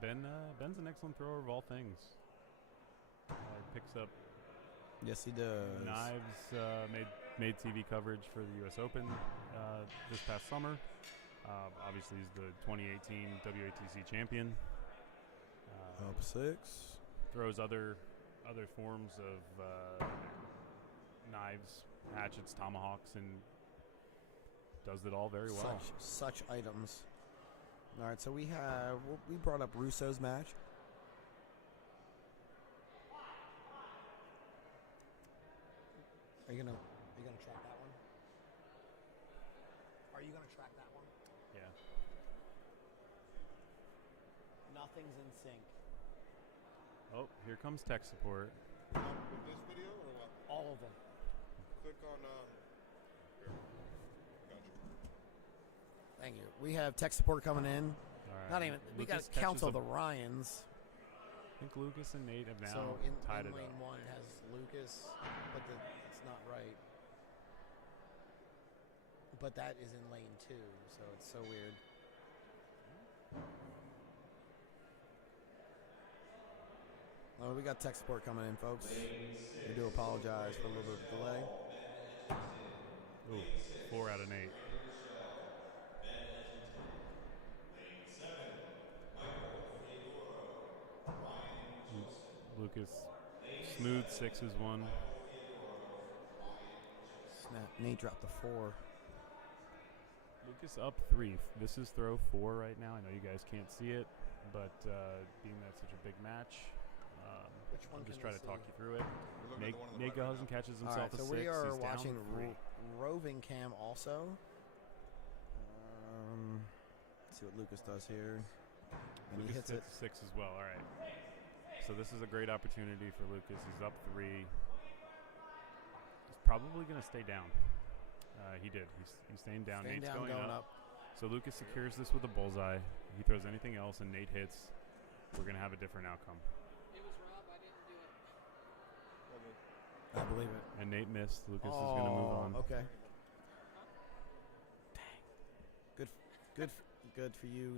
Ben's an excellent thrower of all things. Picks up. Yes, he does. Knives made TV coverage for the U.S. Open this past summer. Obviously, he's the 2018 WATC champion. Up 6. Throws other forms of knives, hatchets, tomahawks, and does it all very well. Such items. All right, so we brought up Russo's match. Are you gonna track that one? Are you gonna track that one? Yeah. Nothing's in sync. Oh, here comes tech support. With this video or what? All of them. Click on. Here. Gotcha. Thank you. We have tech support coming in. All right. Not even. We got Lucas to count catches all a- the Ryans. I think Lucas and Nate have now So in tied it lane up. 1 it has Lucas, but it's not right. But that is in lane 2, so it's so weird. Well, we got tech support coming in, folks. We do apologize for a little bit of delay. Ooh, 4 out of 8. Lucas, smooth 6 is 1. Snap. Nate dropped the 4. Lucas up 3. This is throw 4 right now. I know you guys can't see it, but being that's such a big match, Which one I'm just can trying we to talk see? you through it. We're looking at the one on the Nate right goes right and now. catches All himself right, so a 6. we are He's down watching 3. roving cam also. Let's see what Lucas does here. And he Lucas hits it. hits a 6 as well. All right. So this is a great opportunity for Lucas. He's up 3. He's probably going to stay down. He did. He's staying down. Staying Nate's down, going going up. up. So Lucas secures this with a bullseye. He throws anything else, and Nate hits. We're going to have a different outcome. It was Rob. I didn't do it. I believe it. And Nate missed. Lucas is going to move on. Okay. Dang. Good for you,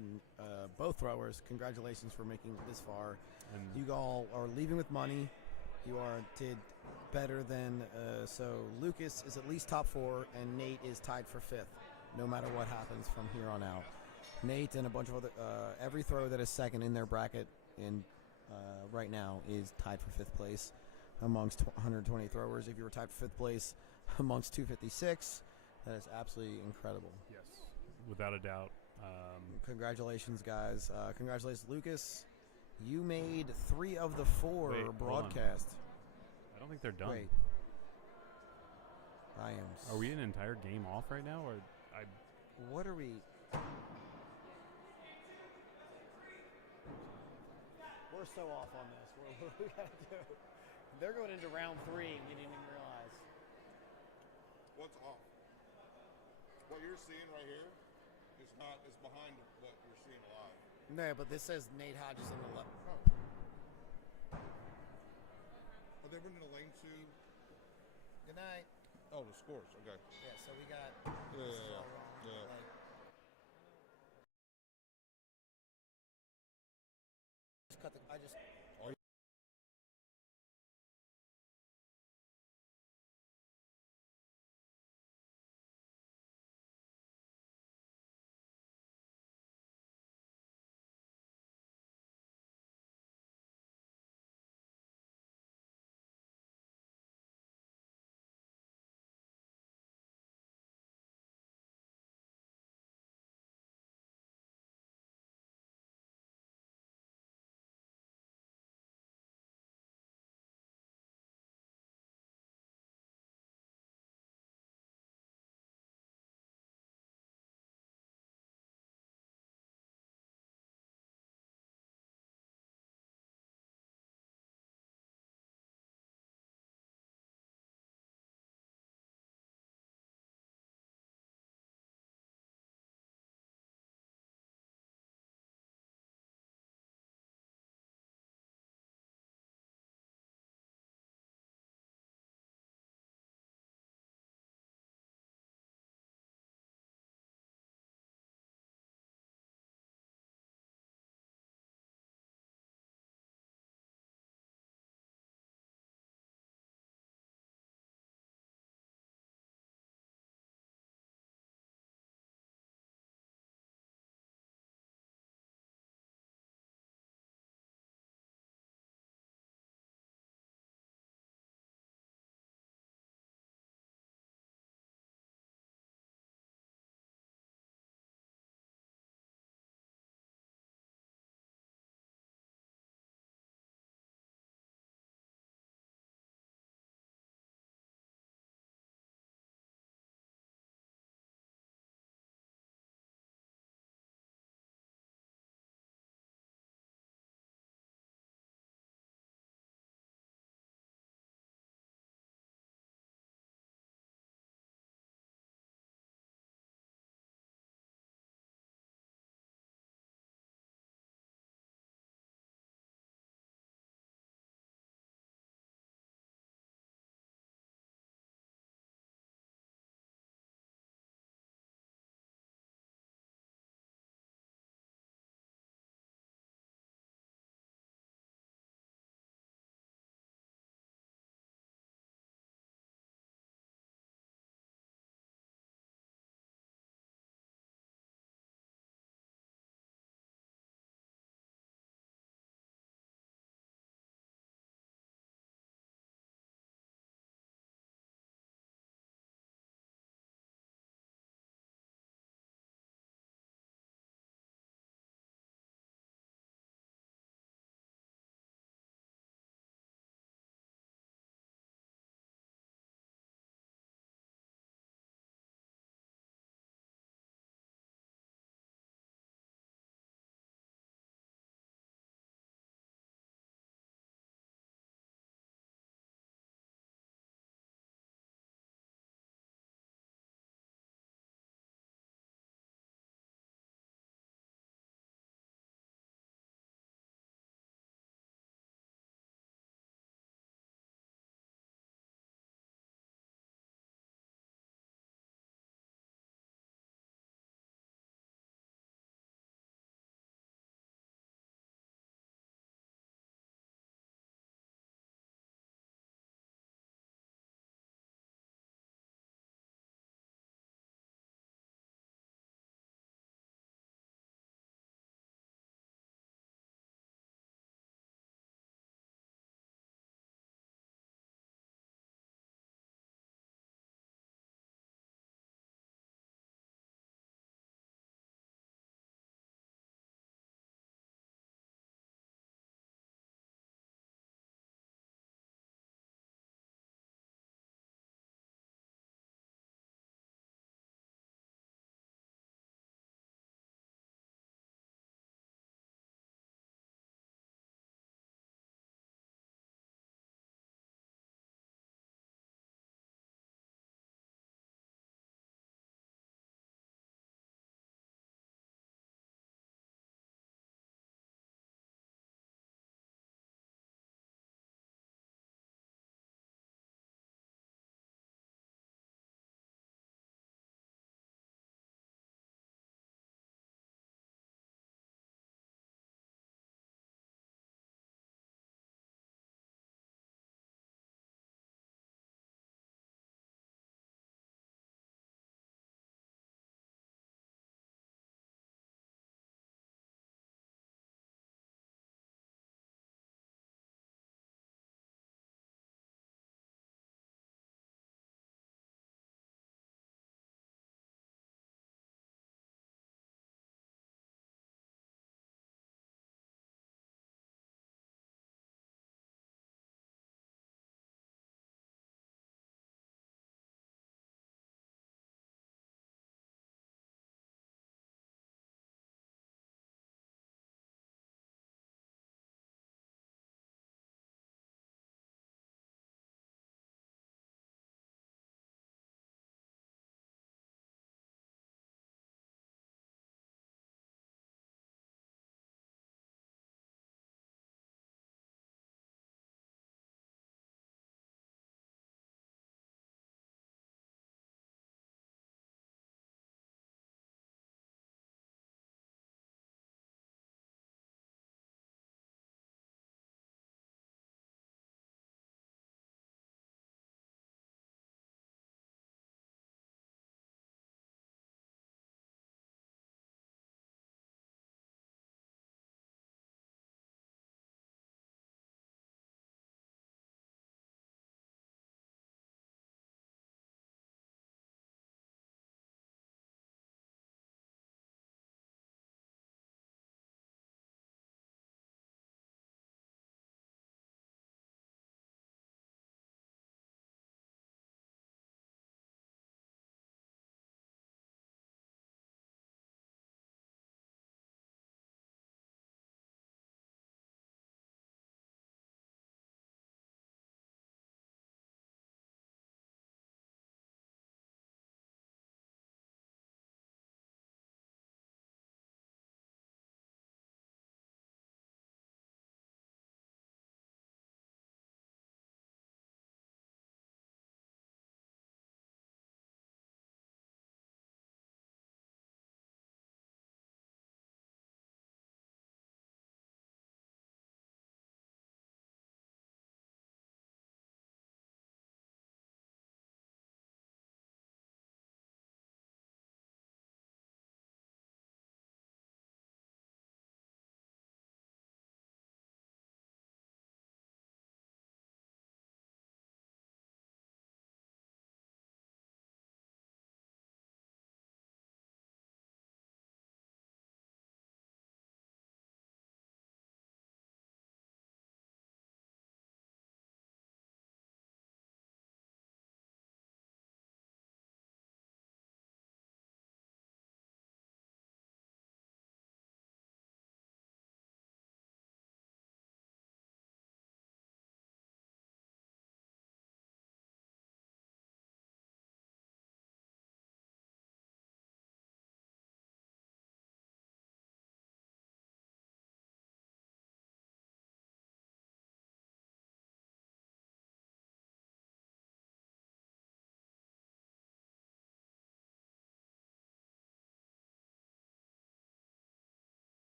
both throwers. Congratulations for making it this far. And You all are leaving with money. You did better than so. Lucas is at least top 4, and Nate is tied for 5th. No matter what happens from here on out, Nate and a bunch of other every thrower that is second in their bracket in right now is tied for 5th place amongst 120 throwers. If you were tied for 5th place amongst 256, that is absolutely incredible. yes, without a doubt. Congratulations, guys. Congratulations, Lucas. You made 3 of the 4 Wait, hold on. broadcast. I don't think they're done. Wait. I am. Are we an entire game off right now, or I? What are we? We're so off on this. What do we gotta do? They're going into round 3 and we didn't even realize. What's off? What you're seeing right here is not. It's behind what you're seeing live. No, but this says Nate Hodges on the left. Oh, they went into lane 2. Good night. Oh, the scores. Okay. Yeah, so we got. Yeah, this is yeah, all yeah. wrong. Yeah. Like, just cut the. I just.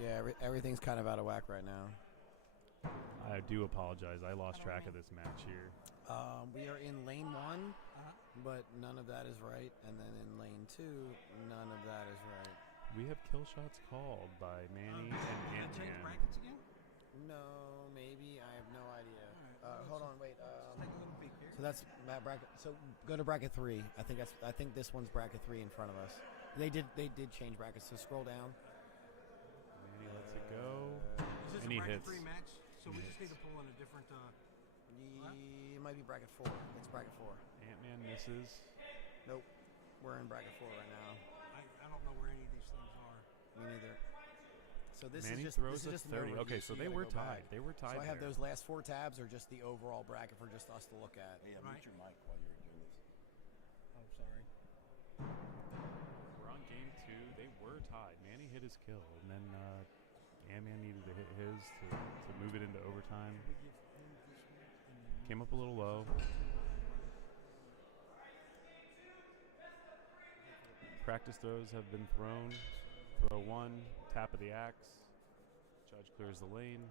Yeah, everything's kind of out of whack right now. I do apologize. I lost track of this match here. We are in lane 1, but none of that is right. And then in lane 2, none of that is right. We have kill shots called by Manny and Change Ant-Man. brackets again? No, maybe. I have no idea. All right, Hold on, wait. Let's take a little peek here. So that's bracket. So go to bracket 3. I think this one's bracket 3 in front of us. They did change brackets. So scroll down. Manny lets it go. Is this And he a bracket hits. 3 match? So we just He need to pull in a different. It might be bracket 4. It's bracket 4. Ant-Man misses. Nope. We're in bracket 4 right now. I don't know where any of these things are. Me neither. So this Manny is just throws this a is just an 30. overview, Okay, so you they gotta were go back. tied. They were tied So I have there. those last 4 tabs, or just the overall bracket for just us to look at. Hey, Right. mute your mic while you're doing this. Oh, sorry. We're on game 2. They were tied. Manny hit his kill, and then Ant-Man needed to hit his to move it into overtime. Came up a little low. Practice throws have been thrown. Throw 1, tap of the axe. Judge clears the lane.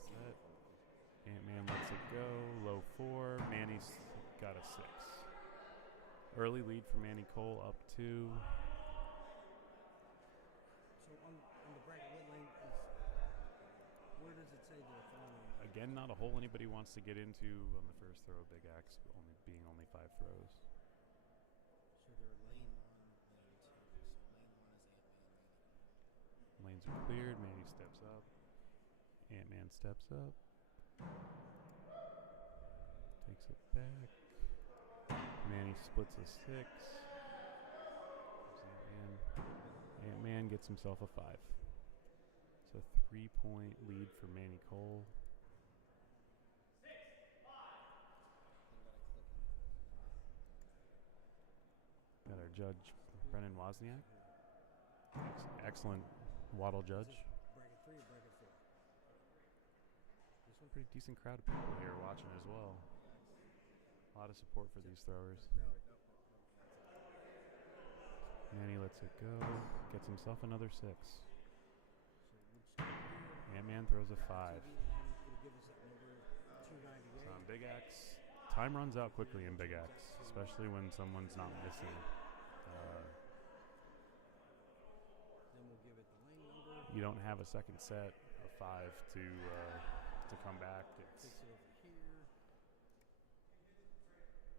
Set. Ant-Man lets it go. Low 4. Manny's got a 6. Early lead for Manny Cole up 2. So on the bracket, what lane is? Where does it say they're following? Again, not a hole anybody wants to get into on the first throw. Big axe being only 5 throws. So they're lane 1, lane 2. So lane 1 is Ant-Man. Lanes are cleared. Manny steps up. Ant-Man steps up. Takes it back. Manny splits a 6. Ant-Man gets himself a 5. It's a 3-point lead for Manny Cole. Got our judge, Brennan Wozniak. Excellent WATL judge. Bracket 3 or bracket 4? There's a pretty decent crowd of people here watching as well. A lot of support for these throwers. Manny lets it go. Gets himself another 6. Ant-Man throws a 5. It's on Big Axe. Time runs out quickly in Big Axe, especially when someone's not missing. Then we'll give it the lane number. You don't have a second set of 5 to come back. Takes it over here.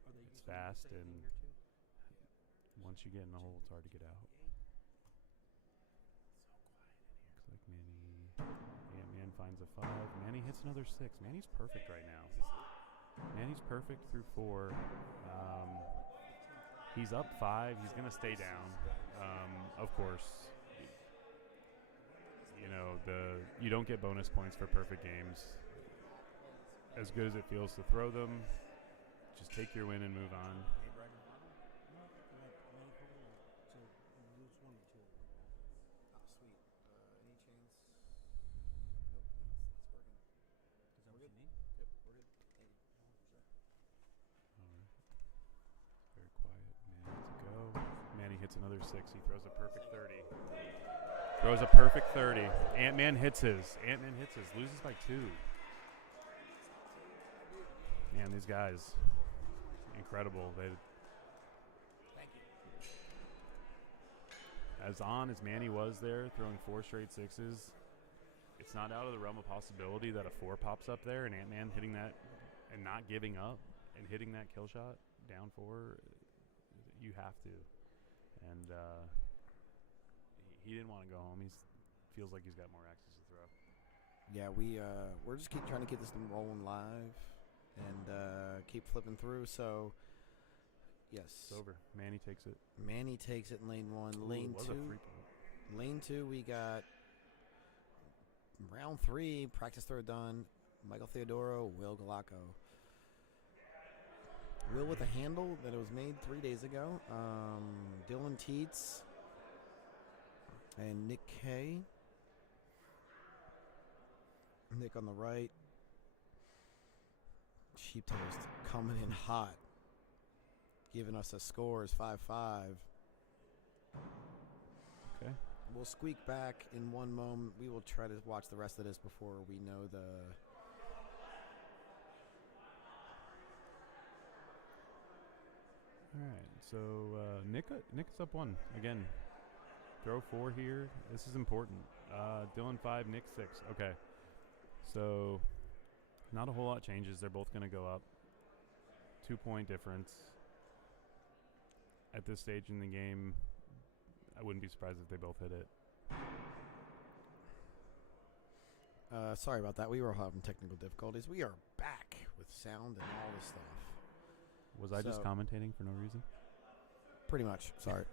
Are they It's using the fast, same and thing here too? once you get in the hole, it's hard to get out. Looks like Ant-Man finds a 5. Manny hits another 6. Manny's perfect right now. Manny's perfect through 4. He's up 5. He's going to stay down. Of course, you know, you don't get bonus points for perfect games. As good as it feels to throw them, just take your win and move on. Oh, sweet. Any chance? Nope, that's working. Is that what you need? Yep, we're good. Thank you. Very quiet. Manny to go. Manny hits another 6. He throws a perfect 30. Throws a perfect 30. Ant-Man hits his. Ant-Man hits his. Loses by 2. Man, these guys, incredible. Thank you. As on as Manny was there, throwing 4 straight 6s, it's not out of the realm of possibility that a 4 pops up there and Ant-Man hitting that and not giving up and hitting that kill shot down 4. You have to. And he didn't want to go home. He feels like he's got more axes to throw. Yeah, we're just keep trying to get this thing rolling live and keep flipping through. So, yes, It's over. Manny takes it. Manny takes it in lane 1. Ooh, Lane it was 2. a 3-point. Lane 2, we got round 3, practice throw done. Michael Theodoro, Will Galacco. Will with a handle that it was made 3 days ago. Dylan Teets and Nick Kay. Nick on the right. Sheep Toast coming in hot, giving us a score is 5-5. Okay. We'll squeak back in one moment. We will try to watch the rest of this before we know the. All right. So Nick's up 1 again. Throw 4 here. This is important. Dylan 5, Nick 6. Okay. So not a whole lot changes. They're both going to go up. 2-point difference. At this stage in the game, I wouldn't be surprised if they both hit it. Sorry about that. We were having technical difficulties. We are back with sound and all this stuff. Was I just commentating for no reason? Pretty much. Sorry.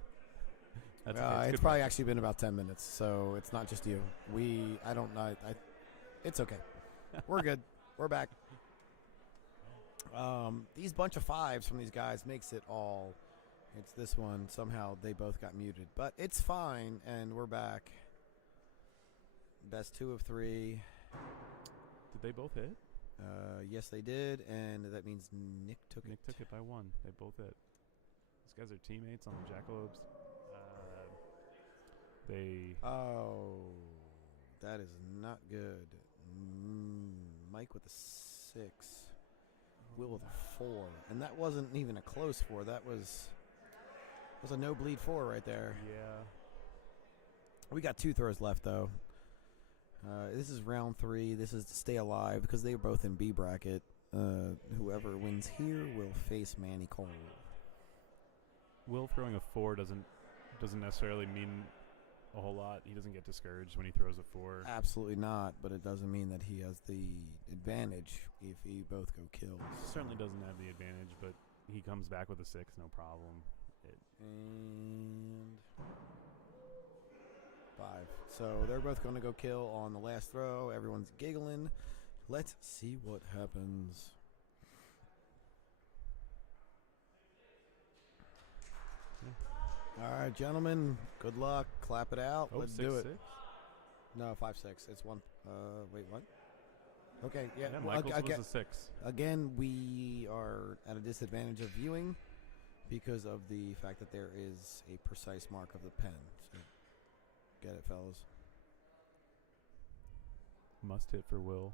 That's okay. It's probably actually been about 10 minutes, so it's not just you. I don't know. It's okay. We're good. We're back. These bunch of 5s from these guys makes it all. It's this one. Somehow they both got muted. But it's fine, and we're back. Best 2 of 3. Did they both hit? Yes, they did, and that means Nick took it. Nick took it by 1. They both hit. These guys are teammates on the Jackalopes. Oh, that is not good. Mike with a 6. Will with a 4. And that wasn't even a close 4. That was a no-bleed 4 right there. Yeah. We got 2 throws left, though. This is round 3. This is to stay alive because they are both in B bracket. Whoever wins here will face Manny Cole. Will throwing a 4 doesn't necessarily mean a whole lot. He doesn't get discouraged when he throws a 4. Absolutely not, but it doesn't mean that he has the advantage if you both go kills. Certainly doesn't have the advantage, but he comes back with a 6, no problem. And 5. So they're both going to go kill on the last throw. Everyone's giggling. Let's see what happens. All right, gentlemen. Good luck. Clap it out. Oh, Let's 6, do it. 6? No, 5-6. It's 1. Wait, what? Okay, yeah. Michael's was a 6. Again, we are at a disadvantage of viewing because of the fact that there is a precise mark of the pen. So, get it, fellas. Must hit for Will.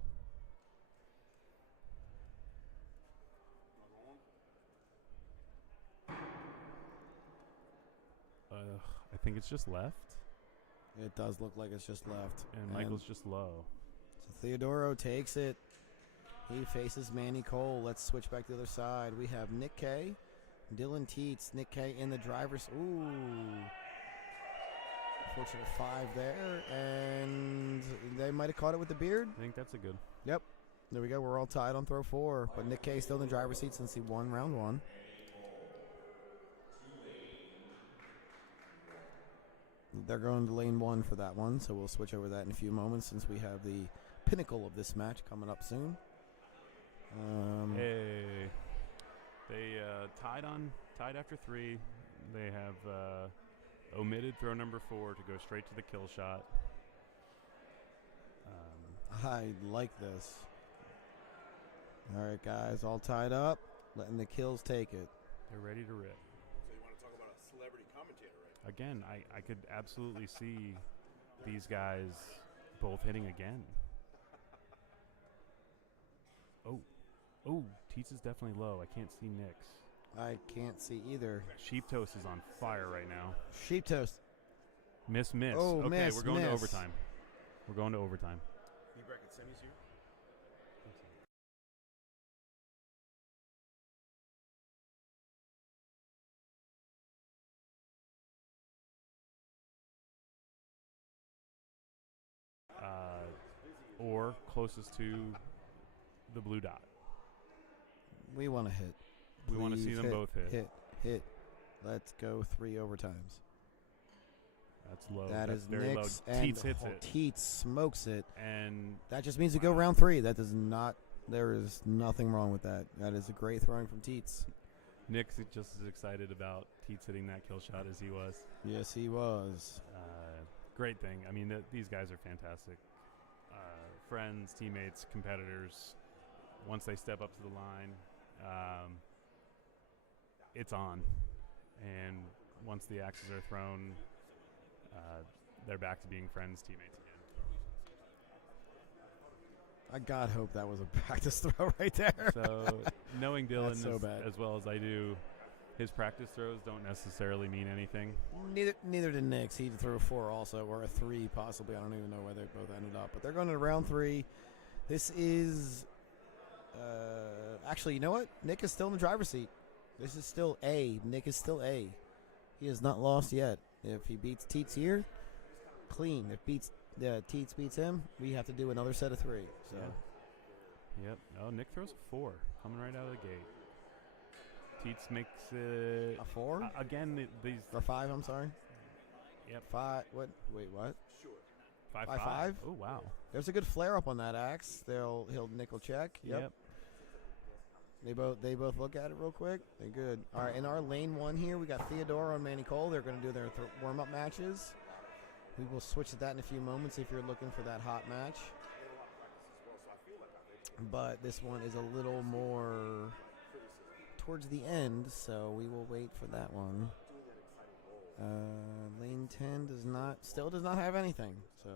I think it's just left. It does look like it's just left. And Michael's just low. So Theodoro takes it. He faces Manny Cole. Let's switch back to the other side. We have Nick K, Dylan Teets. Nick K in the driver's. Ooh. Unfortunate 5 there. And they might have caught it with the beard. I think that's a good. Yep. There we go. We're all tied on throw 4. But Nick K still in the driver's seat since he won round 1. They're going to lane 1 for that one, so we'll switch over that in a few moments since we have the pinnacle of this match coming up soon. Hey, they tied after 3. They have omitted throw number 4 to go straight to the kill shot. I like this. All right, guys, all tied up, letting the kills take it. They're ready to rip. So you want to talk about a celebrity commentator, right? Again, I could absolutely see these guys both hitting again. Oh, Teets is definitely low. I can't see Nick's. I can't see either. Sheep Toast is on fire right now. Sheep Toast. Miss. Oh, okay, miss, we're going to miss. overtime. We're going to overtime. B bracket semis here. Or closest to the blue dot. We want to hit. We want to see them both hit. Hit. Let's go 3 overtimes. That's low. That That's is very Nick's, low. and Teets hits it. Teets smokes it. And that just means we go round 3. That does not. There is nothing wrong with that. That is a great throwing from Teets. Nick's just as excited about Teets hitting that kill shot as he was. Yes, he was. Great thing. I mean, these guys are fantastic. Friends, teammates, competitors. once they step up to the line, it's on. And once the axes are thrown, they're back to being friends, teammates again. I God hope that was a practice throw right there. So knowing Dylan so bad. as well as I do, his practice throws don't necessarily mean anything. Neither did Nick's. He threw a 4 also, or a 3 possibly. I don't even know where they both ended up. But they're going to round 3. This is actually, you know what? Nick is still in the driver's seat. This is still A. Nick is still A. He has not lost yet. If he beats Teets here, clean. If Teets beats him, we have to do another set of 3. So. Yeah. Yep. Oh, Nick throws a 4 coming right out of the gate. Teets makes it a 4 again. These or 5. I'm sorry. Yep. 5. What? Wait. What? 5-5. Oh wow. There's a good flare up on that axe. He'll nickel check. Yep. They both look at it real quick. They're good. All right, in our lane 1 here, we got Theodora and Manny Cole. They're going to do their warm-up matches. We will switch to that in a few moments if you're looking for that hot match. But this one is a little more towards the end, so we will wait for that one. Lane 10 still does not have anything, so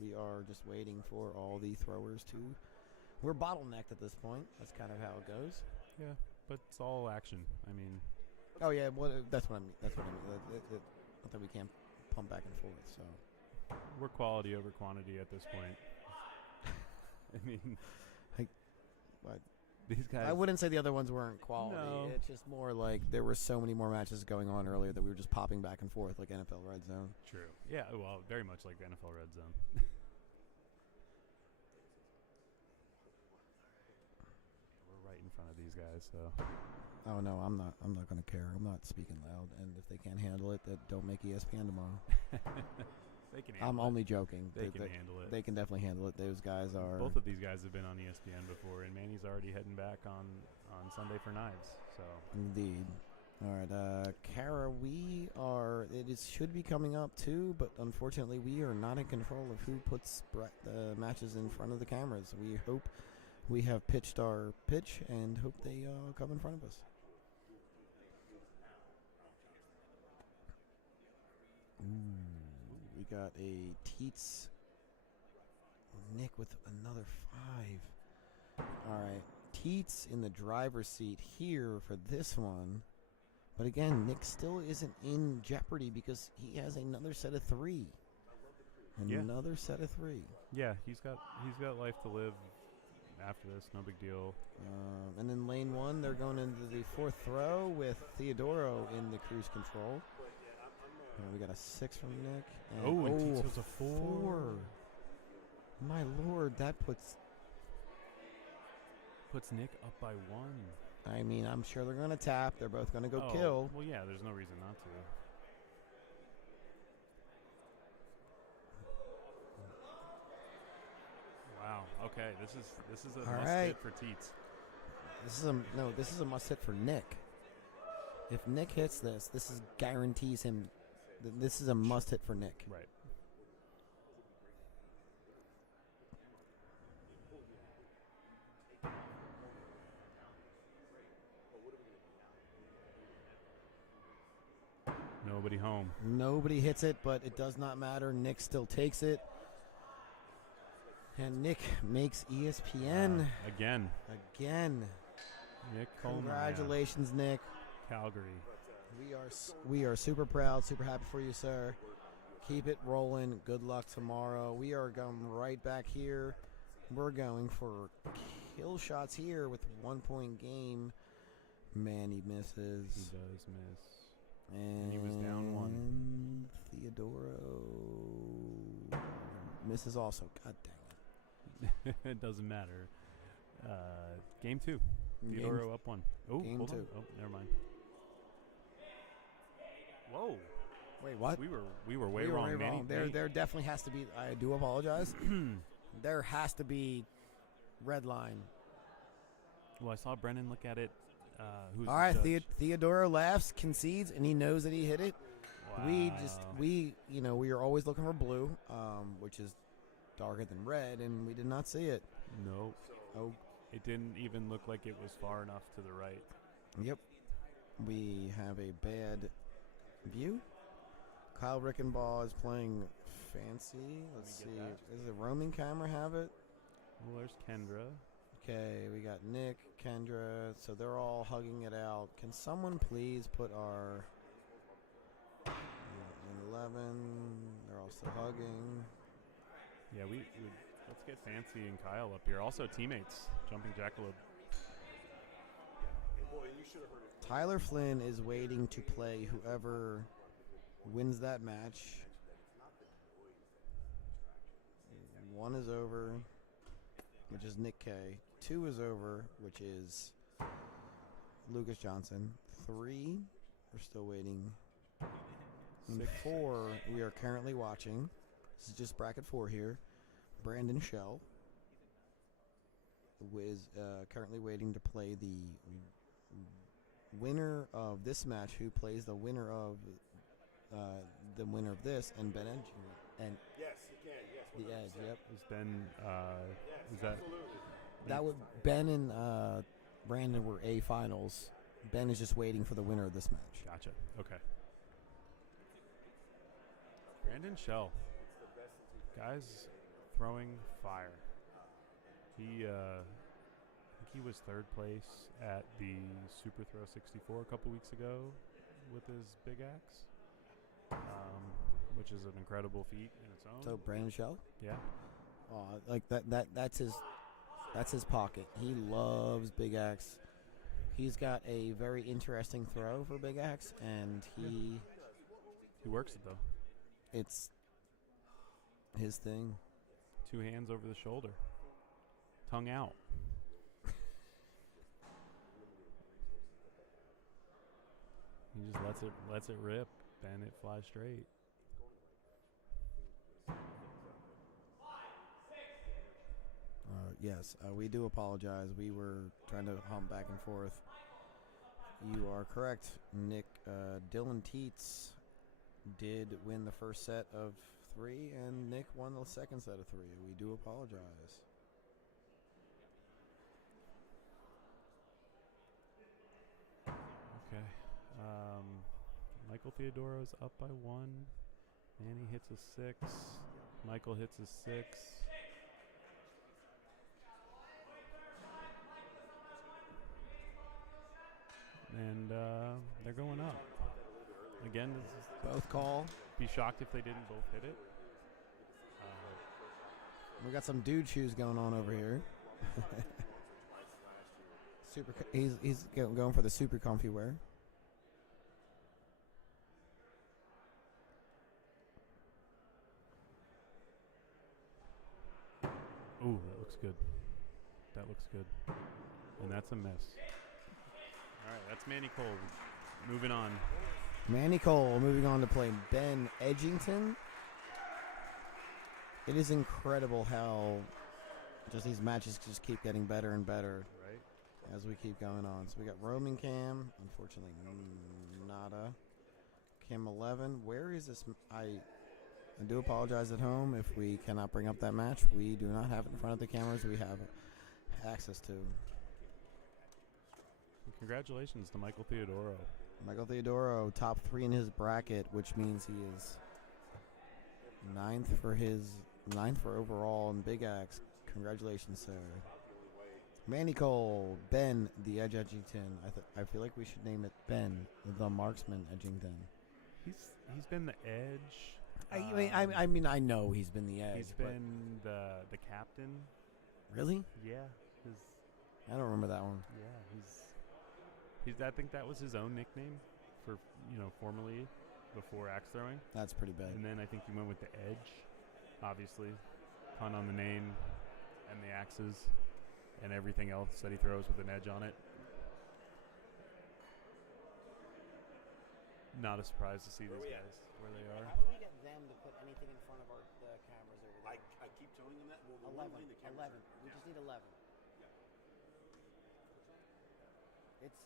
we are just waiting for all the throwers to. We're bottlenecked at this point. That's kind of how it goes. Yeah, but it's all action. I mean. Oh yeah, that's what I mean. Not that we can't pump back and forth. So. We're quality over quantity at this point. I mean, these guys. I wouldn't say the other ones weren't quality. No. It's just more like there were so many more matches going on earlier that we were just popping back and forth like NFL Red Zone. True. Yeah. Well, very much like the NFL Red Zone. In front of these guys, so. Oh no, I'm not going to care. I'm not speaking loud, and if they can't handle it, that don't make ESPN tomorrow. They can. Handle I'm only joking. They can handle it. They can definitely handle it. Those guys are. Both of these guys have been on ESPN before, and Manny's already heading back on Sunday for Knives. So. Indeed. All right, Kara, it should be coming up too, but unfortunately, we are not in control of who puts the matches in front of the cameras. We hope. We have pitched our pitch and hope they come in front of us. Ooh, we got a Teets Nick with another 5. All right, Teets in the driver's seat here for this one. But again, Nick still isn't in jeopardy because he has another set of 3. Another set of 3. Yeah, he's got life to live. After this, no big deal. And then lane 1, they're going into the 4th throw with Theodoro in the cruise control. We got a 6 from Nick. And Teets was a 4. My lord, that puts Nick up by 1. I mean, I'm sure they're going to tap. They're both going to go kill. Well, yeah, there's no reason not to. Wow. Okay. This is a must hit for Teets. This is a must hit for Nick. If Nick hits this is guarantees him. This is a must hit for Nick. Right. Nobody home. Nobody hits it, but it does not matter. Nick still takes it. And Nick makes ESPN. Again. Nick Coleman. Congratulations, Nick. Calgary. We are super proud, super happy for you, sir. Keep it rolling. Good luck tomorrow. We are going right back here. We're going for kill shots here with 1 point game. Man, he misses. He does miss. And he was down 1. Theodoro misses also. God dang it. It doesn't matter. Game 2. Theodoro up 1. Oh, game 2. Oh, never mind. Whoa. Wait, what? We were way wrong. Manny, there definitely has to be. I do apologize. There has to be red line. Well, I saw Brennan look at it. Who's all right, the judge? Theodoro laughs, concedes, and he knows that he hit it. Wow. We are always looking for blue, which is darker than red, and we did not see it. Nope. it didn't even look like it was far enough to the right. Yep. We have a bad view. Kyle Rickenbaugh is playing fancy. Let's see. Does the roaming camera have it? Well, there's Kendra. Okay, we got Nick, Kendra. So they're all hugging it out. Can someone please put our 11? They're all still hugging. Yeah, we let's get Fancy and Kyle up here. Also teammates, Jumping Jackalope. Tyler Flynn is waiting to play whoever wins that match. 1 is over, which is Nick K. 2 is over, which is Lucas Johnson. 3, we're still waiting. And 4, we are currently watching. This is just bracket 4 here. Brandon Shell is currently waiting to play the winner of this match, who plays the winner of this, and Ben Edge. And Yes, you can. Yes. the Edge. Yep. Is Ben? Is that? That would Ben and Brandon were A finals. Ben is just waiting for the winner of this match. Gotcha. Okay. Brandon Shell. Guys throwing fire. He I think he was 3rd place at the Super Throw 64 a couple weeks ago with his big axe, which is an incredible feat in its own. So Brandon Shell? Yeah. Like that's his pocket. He loves big axe. He's got a very interesting throw for big axe, and he works it though. It's his thing. 2 hands over the shoulder, tongue out. He just lets it rip, and it flies straight. Yes, we do apologize. We were trying to hum back and forth. You are correct, Nick. Dylan Teets did win the first set of 3, and Nick won the second set of 3. We do apologize. Okay. Michael Theodoro's up by 1. Manny hits a 6. Michael hits a 6. And they're going up. Again, this is Both call. Be shocked if they didn't both hit it. We got some dude shoes going on over here. He's going for the super comfy wear. Ooh, that looks good. That looks good. And that's a miss. All right, that's Manny Cole. Moving on. Manny Cole moving on to play Ben Edgington. It is incredible how just these matches just keep getting better and better, right, as we keep going on. So we got roaming cam. Unfortunately, nada. Cam 11. Where is this? I do apologize at home if we cannot bring up that match. We do not have it in front of the cameras we have access to. Congratulations to Michael Theodoro. Michael Theodoro, top 3 in his bracket, which means he is 9th for overall in Big Axe. Congratulations, sir. Manny Cole, Ben the Edge Edgington. I feel like we should name it Ben the Marksman Edgington. He's been the Edge. I mean, I know he's been the Edge. He's been the captain. Really? Yeah. I don't remember that one. Yeah, I think that was his own nickname for, formerly before axe throwing. That's pretty bad. And then I think he went with the Edge, obviously. Pun on the name and the axes and everything else that he throws with an edge on it. Not a surprise to see these guys where they are. How do we get them to put anything in front of the cameras over there? I keep telling them that. Well, 11. We just need 11. It's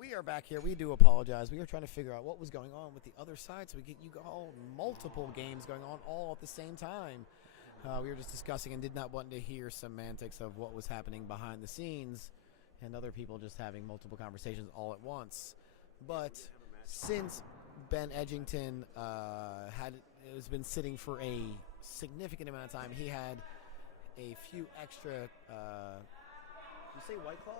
We are back here. We do apologize. We were trying to figure out what was going on with the other side, so we get you all multiple games going on all at the same time. We were just discussing and did not want to hear semantics of what was happening behind the scenes and other people just having multiple conversations all at once. But since Ben Edgington has been sitting for a significant amount of time, he had a few extra. You say White Claws?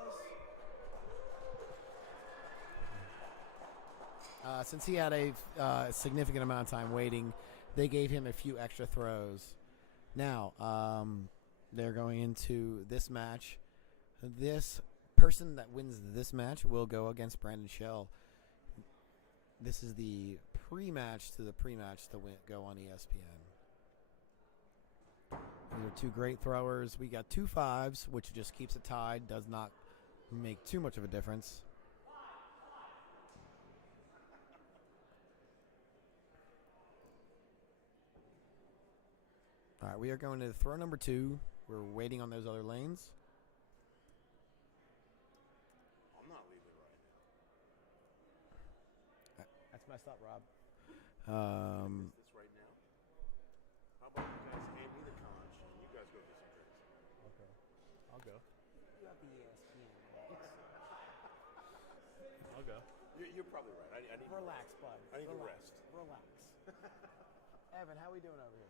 Since he had a significant amount of time waiting, they gave him a few extra throws. Now, they're going into this match. This person that wins this match will go against Brandon Schell. This is the pre-match to the pre-match to go on ESPN. These are two great throwers. We got 2 5s, which just keeps it tied, does not make too much of a difference. All right, we are going to throw number 2. We're waiting on those other lanes. I'm not leaving right now. That's messed up, Rob. Is this right now? How about you guys hand me the conch and you guys go get some drinks? Okay. I'll go. You got the ESPN. I'll go. You're probably right. I need Relax, bud. I need to rest. Relax. Evan, how we doing over here?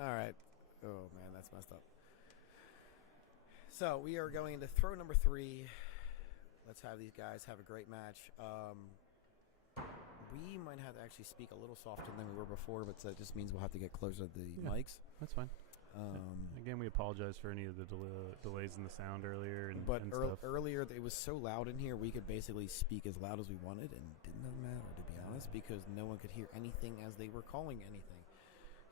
All right. Oh, man, that's messed up. So we are going into throw number 3. Let's have these guys have a great match. We might have to actually speak a little softer than we were before, but that just means we'll have to get closer to the mics. That's fine. Again, we apologize for any of the delays in the sound earlier and stuff. Earlier, it was so loud in here, we could basically speak as loud as we wanted, and it didn't matter, to be honest, because no one could hear anything as they were calling anything.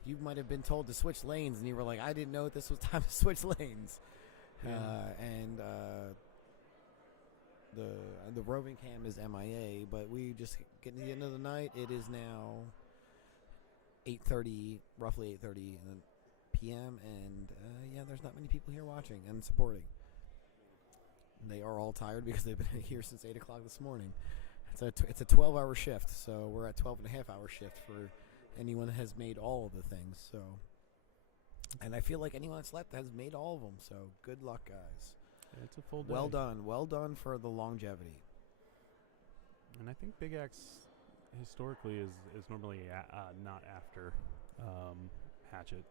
You might have been told to switch lanes, and you were like, I didn't know this was time to switch lanes. The roving cam is MIA, but we just getting to the end of the night. It is now 8:30, roughly 8:30 p.m. And there's not many people here watching and supporting. They are all tired because they've been here since 8 o'clock this morning. It's a 12-hour shift, so we're at 12.5-hour shift for anyone that has made all of the things. So, and I feel like anyone that's left has made all of them. So good luck, guys. Yeah, it's a full day. Well done for the longevity. And I think Big Axe historically is normally not after Hatchet.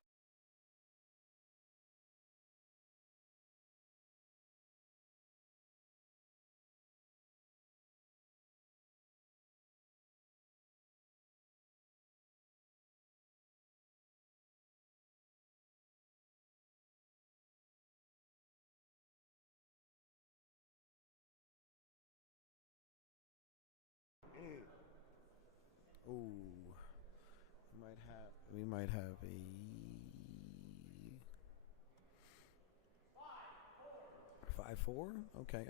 Ooh, we might have a 5-4.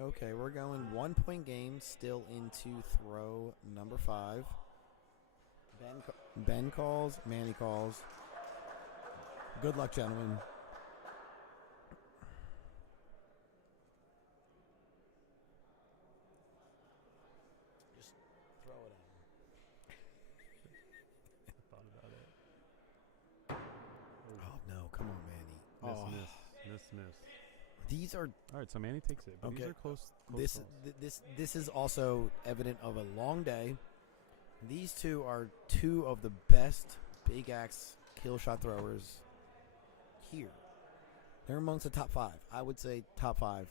Okay. We're going 1-point game, still into throw number 5. Ben calls, Manny calls. Good luck, gentlemen. Just throw it at him. Thought about it. Oh no! Come on, Manny. Miss. These are All right, so Manny takes it. But okay. These are close This is also evident of a long day. These two are 2 of the best Big Axe kill shot throwers here. They're amongst the top 5. I would say top 5,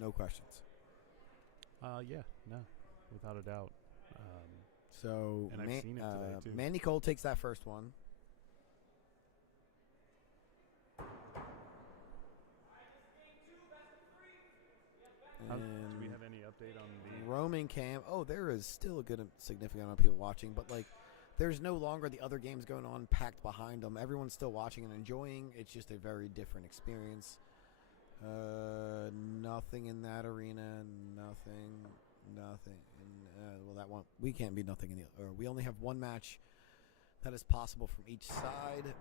no questions. Yeah, no, without a doubt. So and I've seen it today too. Manny Cole takes that first one. Do we have any update on the roaming cam? Oh, there is still a good significant amount of people watching, but like, there's no longer the other games going on packed behind them. Everyone's still watching and enjoying. It's just a very different experience. Nothing in that arena. Nothing. Well, that one we can't be nothing in the. Or we only have one match that is possible from each side.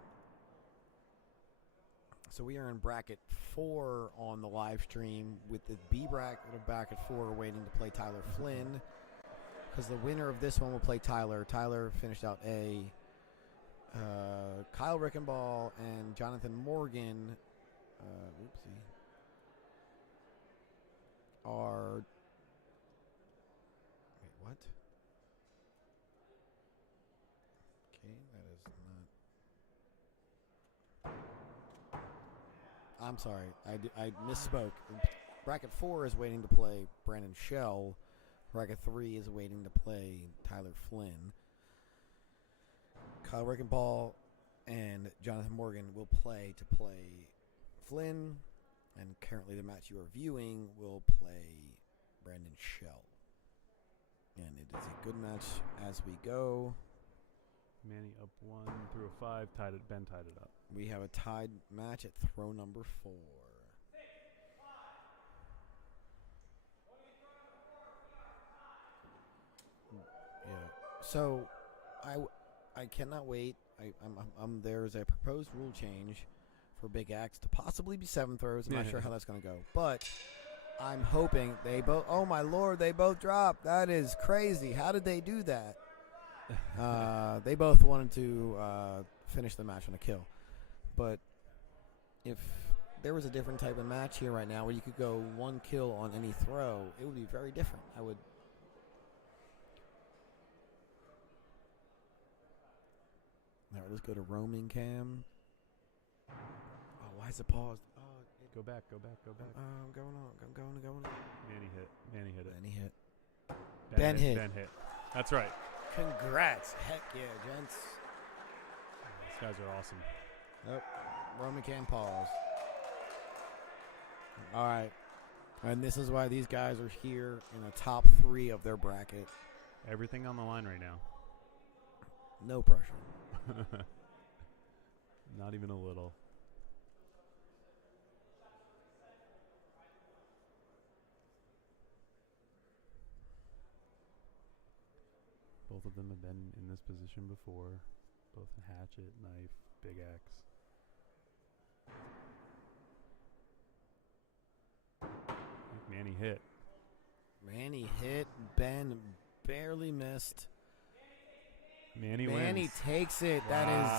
So we are in bracket 4 on the live stream with the B bracket of bracket 4 waiting to play Tyler Flynn. Because the winner of this one will play Tyler. Tyler finished out A. Kyle Rickenball and Jonathan Morgan are... Wait, what? Okay, that is not... I'm sorry. I misspoke. Bracket 4 is waiting to play Brandon Shell. Bracket 3 is waiting to play Tyler Flynn. Kyle Rickenball and Jonathan Morgan will play Flynn, and currently the match you are viewing will play Brandon Shell. And it is a good match as we go. Manny up 1 through a 5. Ben tied it up. We have a tied match at throw number 4. Yeah. So, I cannot wait. There's a proposed rule change for Big Axe to possibly be 7 throws. I'm not sure how that's going to go, but I'm hoping they both. Oh my lord, they both dropped. That is crazy. How did they do that? They both wanted to finish the match on a kill, but if there was a different type of match here right now where you could go 1 kill on any throw, it would be very different. I would. All right, let's go to roaming cam. Oh, why is it paused? Oh, Go back. I'm going on. I'm going on. Manny hit it. Benny hit. Ben hit. That's right. Congrats. Heck yeah, gents. These guys are awesome. Yep. Roman cam pause. All right. And this is why these guys are here in the top 3 of their bracket. Everything on the line right now. No pressure. Not even a little. Both of them have been in this position before. Both hatchet, knife, big axe. Manny hit. Manny hit. Ben barely missed. Manny wins. Takes it. Wow. That is.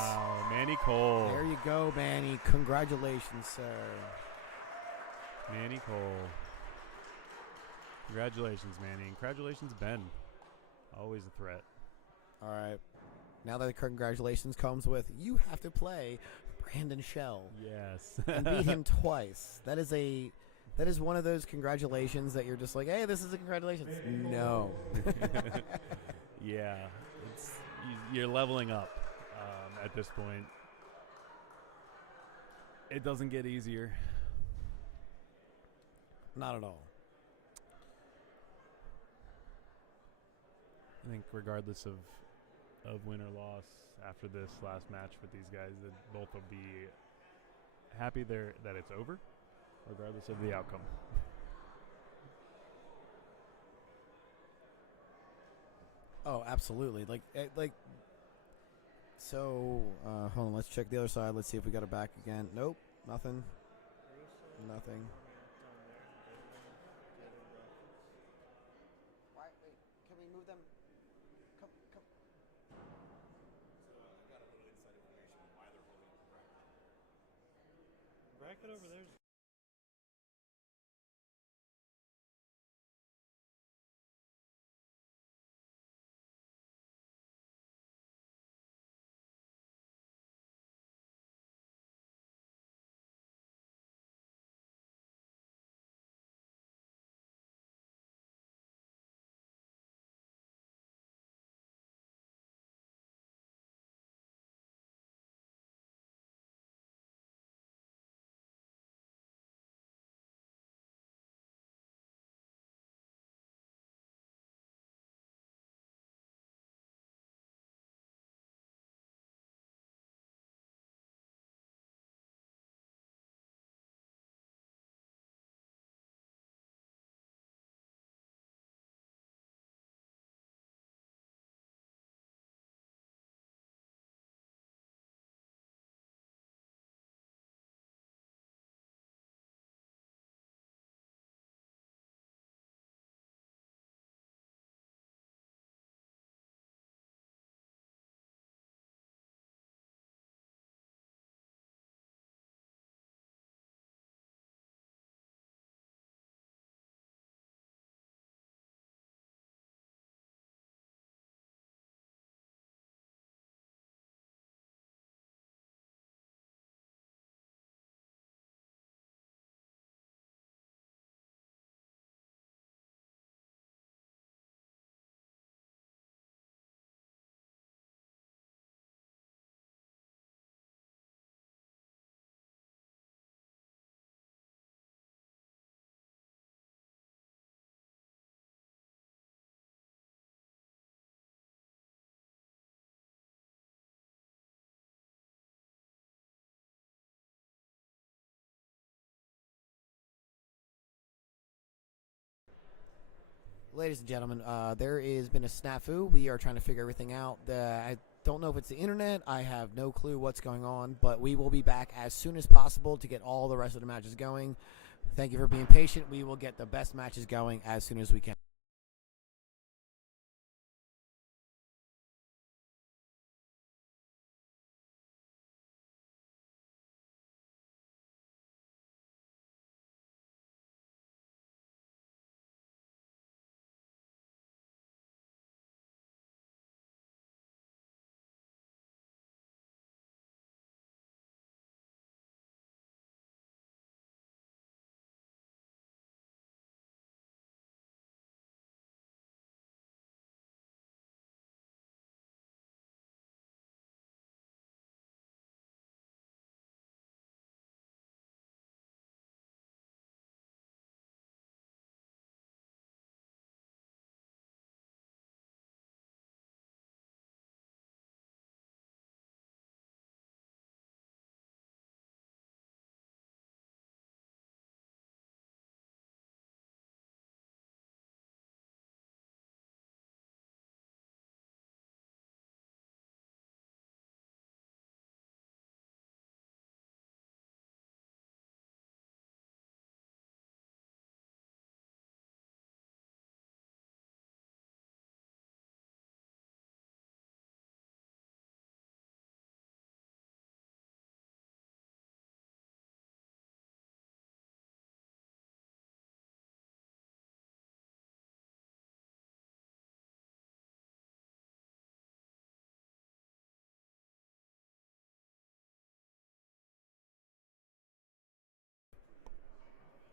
Manny Cole. There you go, Manny. Congratulations, sir. Manny Cole. Congratulations, Manny. Congratulations, Ben. Always a threat. All right. Now that the congratulations comes with, you have to play Brandon Shell. Yes. And beat him twice. That is one of those congratulations that you're just like, hey, this is a congratulations. No. Yeah. You're leveling up at this point. It doesn't get easier. Not at all. I think regardless of win or loss after this last match with these guys, that both will be happy that it's over, regardless of the outcome. Oh, absolutely. So, hold on. Let's check the other side. Let's see if we got it back again. Nope. Nothing. Nothing. Wait. Can we move them? Come. I got a little inside information on why they're holding the bracket. Bracket over there. ladies and gentlemen, there has been a snafu. We are trying to figure everything out. I don't know if it's the internet. I have no clue what's going on, but we will be back as soon as possible to get all the rest of the matches going. Thank you for being patient. We will get the best matches going as soon as we can.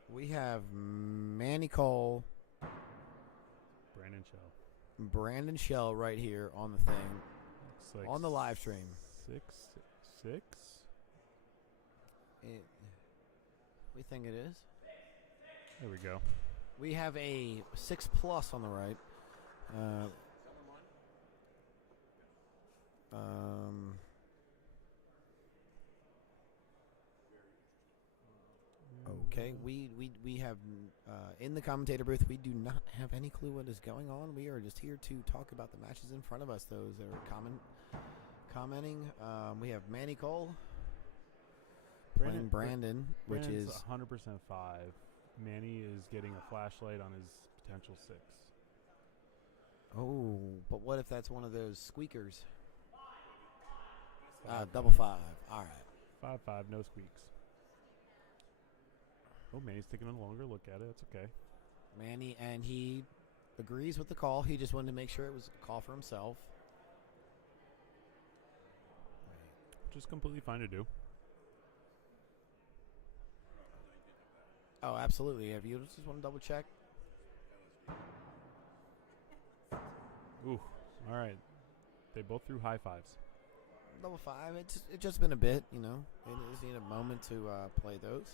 We have Manny Cole, Brandon Shell right here on the thing, Looks like on the live stream. 6-6. We think it is. There we go. We have a 6+ on the right. Okay, we have in the commentator booth. We do not have any clue what is going on. We are just here to talk about the matches in front of us. Those that are commenting. We have Manny Cole, playing Brandon, which is 100% 5. Manny is getting a flashlight on his potential 6. Oh, but what if that's one of those squeakers? Double 5. All right. 5-5, no squeaks. Oh, Manny's taking a longer look at it. That's okay. Manny, and he agrees with the call. He just wanted to make sure it was a call for himself. Which is completely fine to do. Oh, absolutely. Have you just want to double check? Ooh, all right. They both threw high fives. Double 5. It's just been a bit, you know. They just need a moment to play those.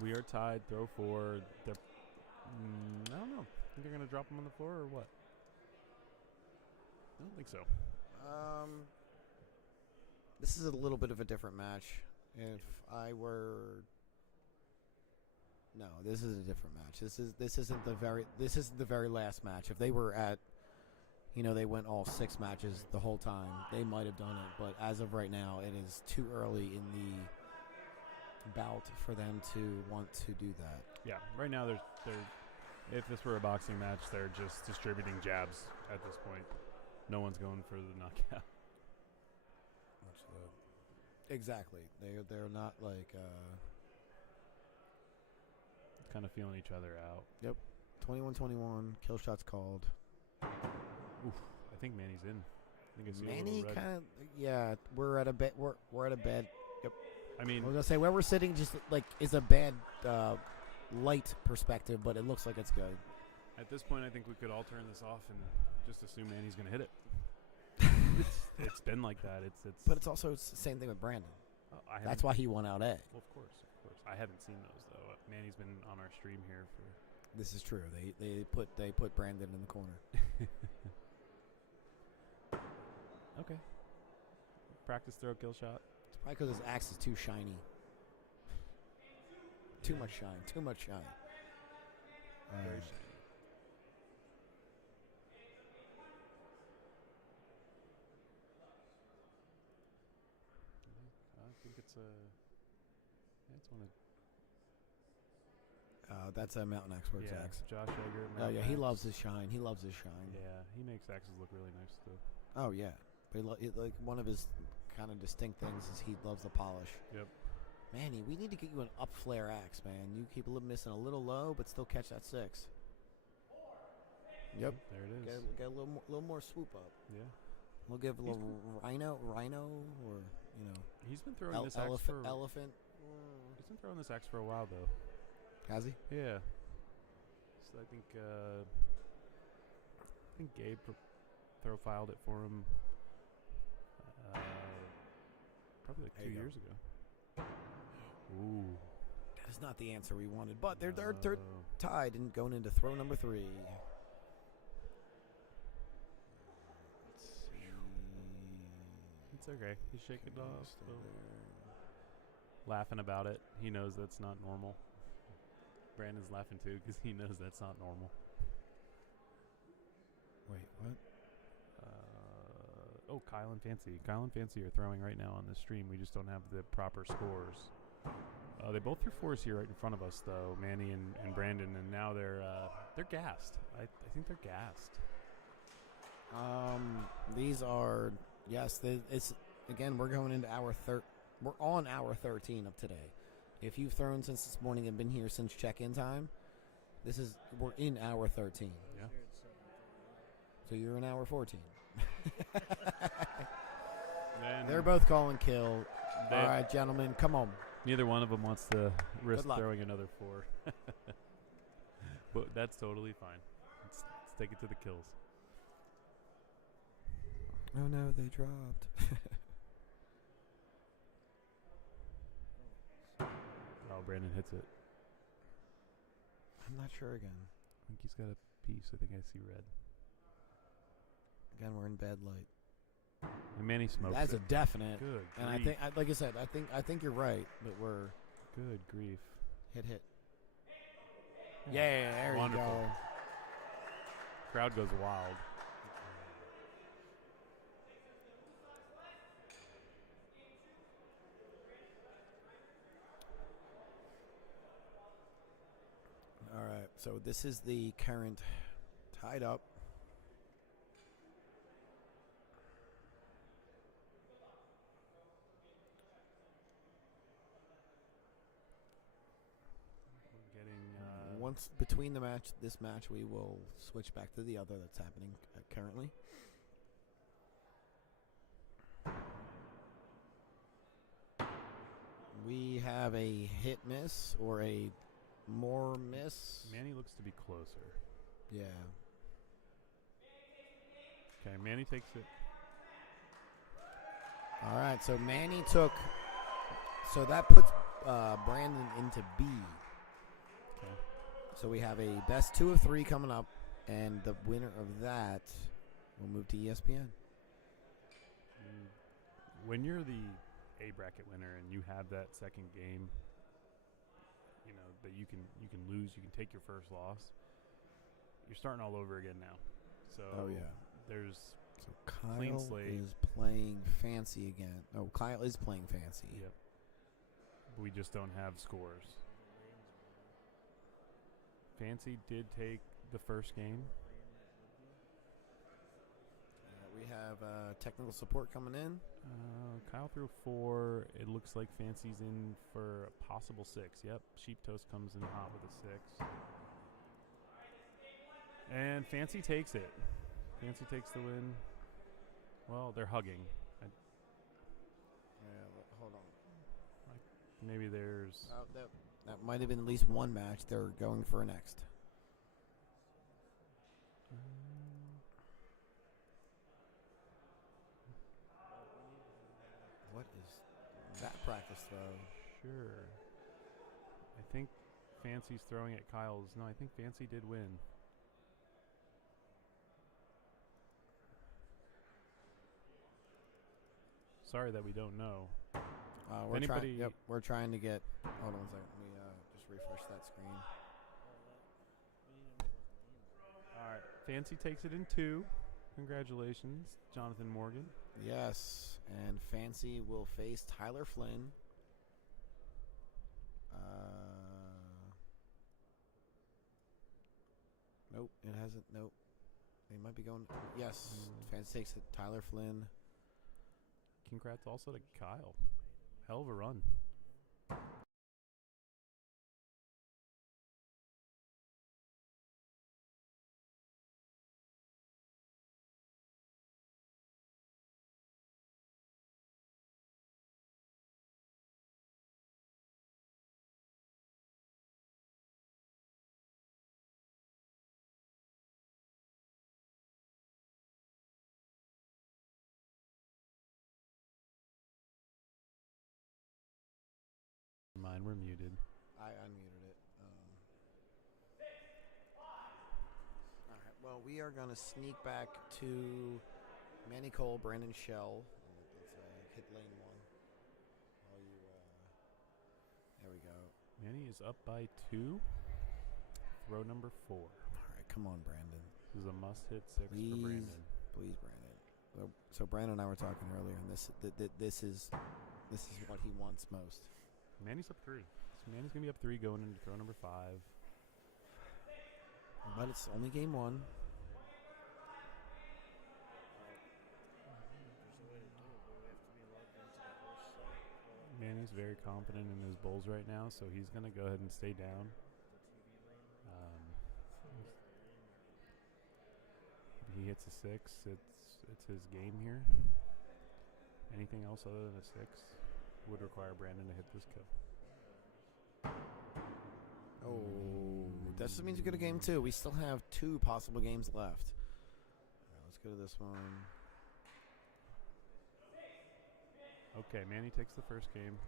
We are tied. Throw 4. They're, I don't know. Think they're going to drop them on the floor or what? I don't think so. This is a little bit of a different match. If I were, no, this is a different match. This isn't the very last match. If they were at, you know, they went all 6 matches the whole time, they might have done it. But as of right now, it is too early in the bout for them to want to do that. Yeah, right now they're if this were a boxing match, they're just distributing jabs at this point. No one's going for the knockout. Exactly. They're not like kind of feeling each other out. Yep. 21-21. Kill shots called. Oof. I think Manny's in. I think I see Manny a little red. kind of, yeah. We're at a bed. We're at a bed. Yep. I mean, I was gonna say where we're sitting just like is a bad light perspective, but it looks like it's good. at this point, I think we could all turn this off and just assume Manny's going to hit it. It's been like that. It's. But it's also the same thing with Brandon. That's why he won out A. Well, of course. I haven't seen those though. Manny's been on our stream here for. This is true. They put Brandon in the corner. Okay. Practice throw, kill shot. It's probably because his axe is too shiny. Too much shine. Very shiny. I think it's a. Yeah, it's one of. That's a Mountain Axe Works Yeah, axe. Josh Egger. Oh yeah, he Axe. loves his shine. He loves his shine. Yeah, he makes axes look really nice too. Oh yeah, but like one of his kind of distinct things is he loves the polish. Yep. Manny, we need to get you an up flare axe, man. You keep missing a little low, but still catch that 6. Yep. There it is. Get a little more swoop up. Yeah. We'll give a little rhino, or He's been throwing this axe for elephant. He's been throwing this axe for a while though. Has he? Yeah. So I think Gabe profiled it for him probably like 2 years ago. Ooh. That is not the answer we wanted, but they're tied and going into throw number 3. Let's see. It's okay. He's shaking it off. Laughing about it. He knows that's not normal. Brandon's laughing too because he knows that's not normal. Wait, what? Kyle and Fancy. Kyle and Fancy are throwing right now on the stream. We just don't have the proper scores. They both threw 4s here right in front of us, though, Manny and Brandon, and now they're gassed. I think they're gassed. These are it's again. We're going into we're on hour 13 of today. If you've thrown since this morning and been here since check-in time, we're in hour 13. Yeah. So you're in hour 14. They're both calling kill. All right, gentlemen, come on. Neither one of them wants to risk luck. throwing another 4. But that's totally fine. Let's take it to the kills. Oh no, they dropped. Oh, Brandon hits it. I'm not sure again. I think he's got a piece. I think I see red. Again, we're in bad light. And Manny smokes That's it. a definite. Good And I grief. think, like I said, I think you're right, but we're Good grief. hit. Yeah, there Wonderful. you go. Crowd goes wild. All right, so this is the current tied up. We're getting Once between this match, we will switch back to the other that's happening currently. We have a hit miss or a more miss. Manny looks to be closer. Yeah. Okay, Manny takes it. All right, so Manny took. So that puts Brandon into B. Okay. So we have a best 2 of 3 coming up, and the winner of that will move to ESPN. When you're the A bracket winner and you have that second game, you know that you can lose, you can take your first loss. You're starting all over again now. So there's So clean Kyle slate. is playing fancy again. Oh, Kyle is playing fancy. Yep. We just don't have scores. Fancy did take the first game. We have technical support coming in. Kyle threw 4. It looks like Fancy's in for a possible 6. Yep. Sheep Toast comes in hot with a 6. And Fancy takes it. Fancy takes the win. Well, they're hugging. Hold on. Maybe there's... That might have been at least one match. They're going for a next. What is that practice throw? Sure. I think Fancy's throwing at Kyle's. No, I think Fancy did win. Sorry that we don't know. We're trying to get. Hold on a second. Let me just refresh that screen. Fancy takes it in 2. Congratulations, Jonathan Morgan. Yes, and Fancy will face Tyler Flynn. Nope, it hasn't. Nope. They might be going. Yes, Fancy takes it. Tyler Flynn. Congrats also to Kyle. Hell of a run. Mine were muted. I unmuted it. All right. Well, we are going to sneak back to Manny Cole, Brandon Shell. Let's hit lane 1. There we go. Manny is up by 2. Throw number 4. All right, come on, Brandon. This is a must-hit 6 Please, for Brandon. Please, Brandon. So Brandon and I were talking earlier, and this is what he wants most. Manny's up 3. So Manny's going to be up 3 going into throw number 5. But it's only game 1. Manny's very confident in his bulls right now, so he's going to go ahead and stay down. If he hits a 6, it's his game here. Anything else other than a 6 would require Brandon to hit this kill. Oh, that just means we go to game 2. We still have 2 possible games left. All right, let's go to this one. Okay, Manny takes the first game.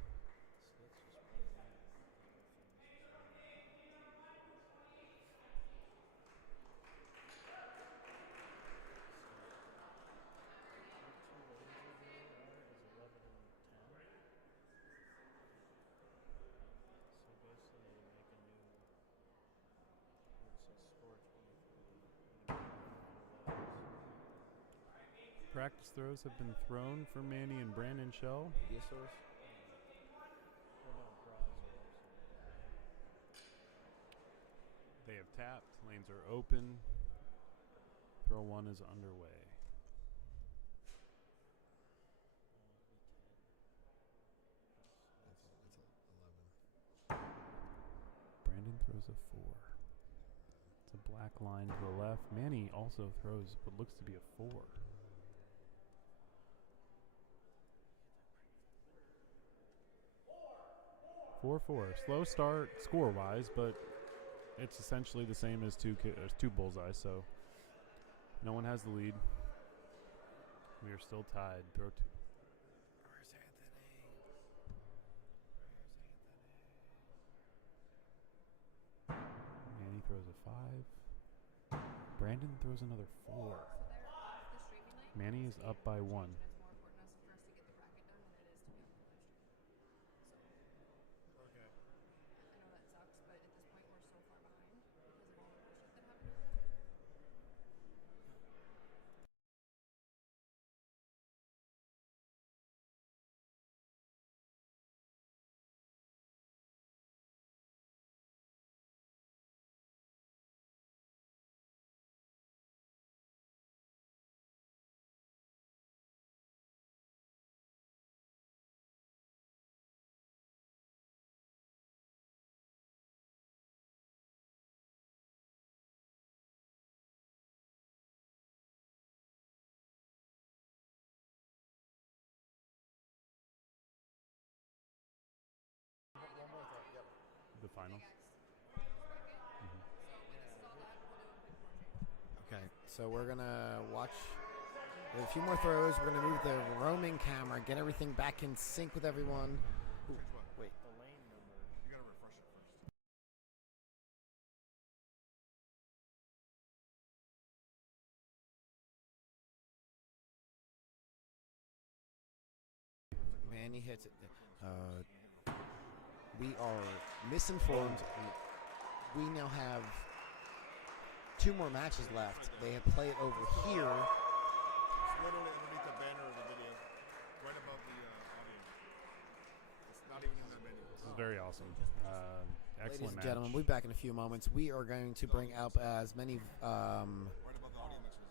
Practice throws have been thrown for Manny and Brandon Shell. Yes, sir. They have tapped. Lanes are open. Throw 1 is underway. Brandon throws a 4. It's a black line to the left. Manny also throws what looks to be a 4. 4-4. Slow start score-wise, but it's essentially the same as two bullseyes, so no one has the lead. We are still tied. Throw 2. Where's Anthony? Manny throws a 5. Brandon throws another 4. Manny is up by 1. The finals. Okay, so we're going to watch a few more throws. We're going to move the roaming camera, get everything back in sync with everyone. Ooh, wait. The lane number. You gotta refresh it first. Manny hits it. We are misinformed. We now have 2 more matches left. They have play it over here. It's literally underneath the banner of the video, right above the audio. It's not even in that menu. This is very awesome. Ladies Excellent and match. gentlemen, we'll be back in a few moments. We are going to bring up as many. Right above the audio mixers.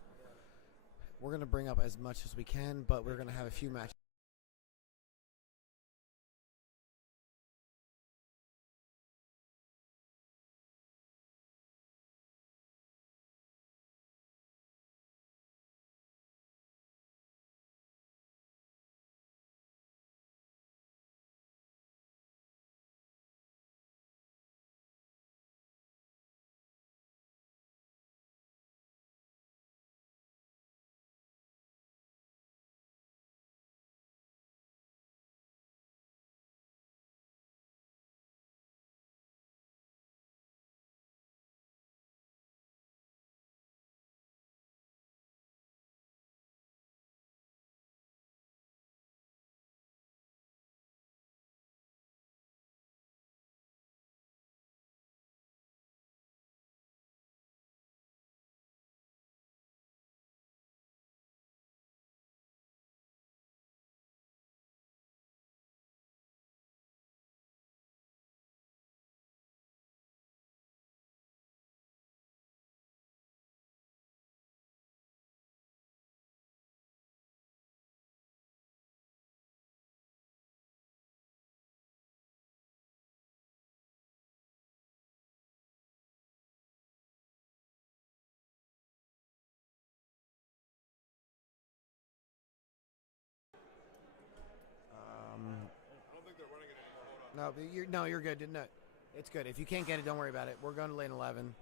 We're going to bring up as much as we can, but we're going to have a few matches. I don't think they're running it anymore. Hold on. No, you're good. No, it's good. If you can't get it, don't worry about it. We're going to lane 11.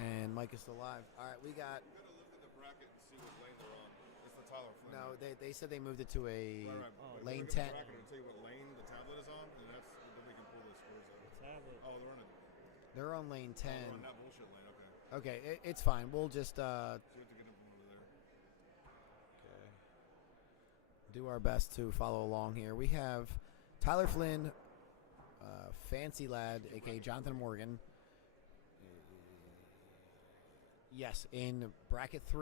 And Mike is still live. All right, we got. You gotta look at the bracket and see what lane they're on. It's the Tyler Flynn. No, they said they moved it to a Right. lane Look 10. at the bracket and tell you what lane the tablet is on, and then we can pull the scores out. Oh, they're on it. They're on lane 10. They're on that bullshit lane. Okay. Okay, it's fine. We'll just So we have to get them from over there. do our best to follow along here. We have Tyler Flynn, Fancy Lad, aka Jonathan Morgan. Yes, in bracket 3.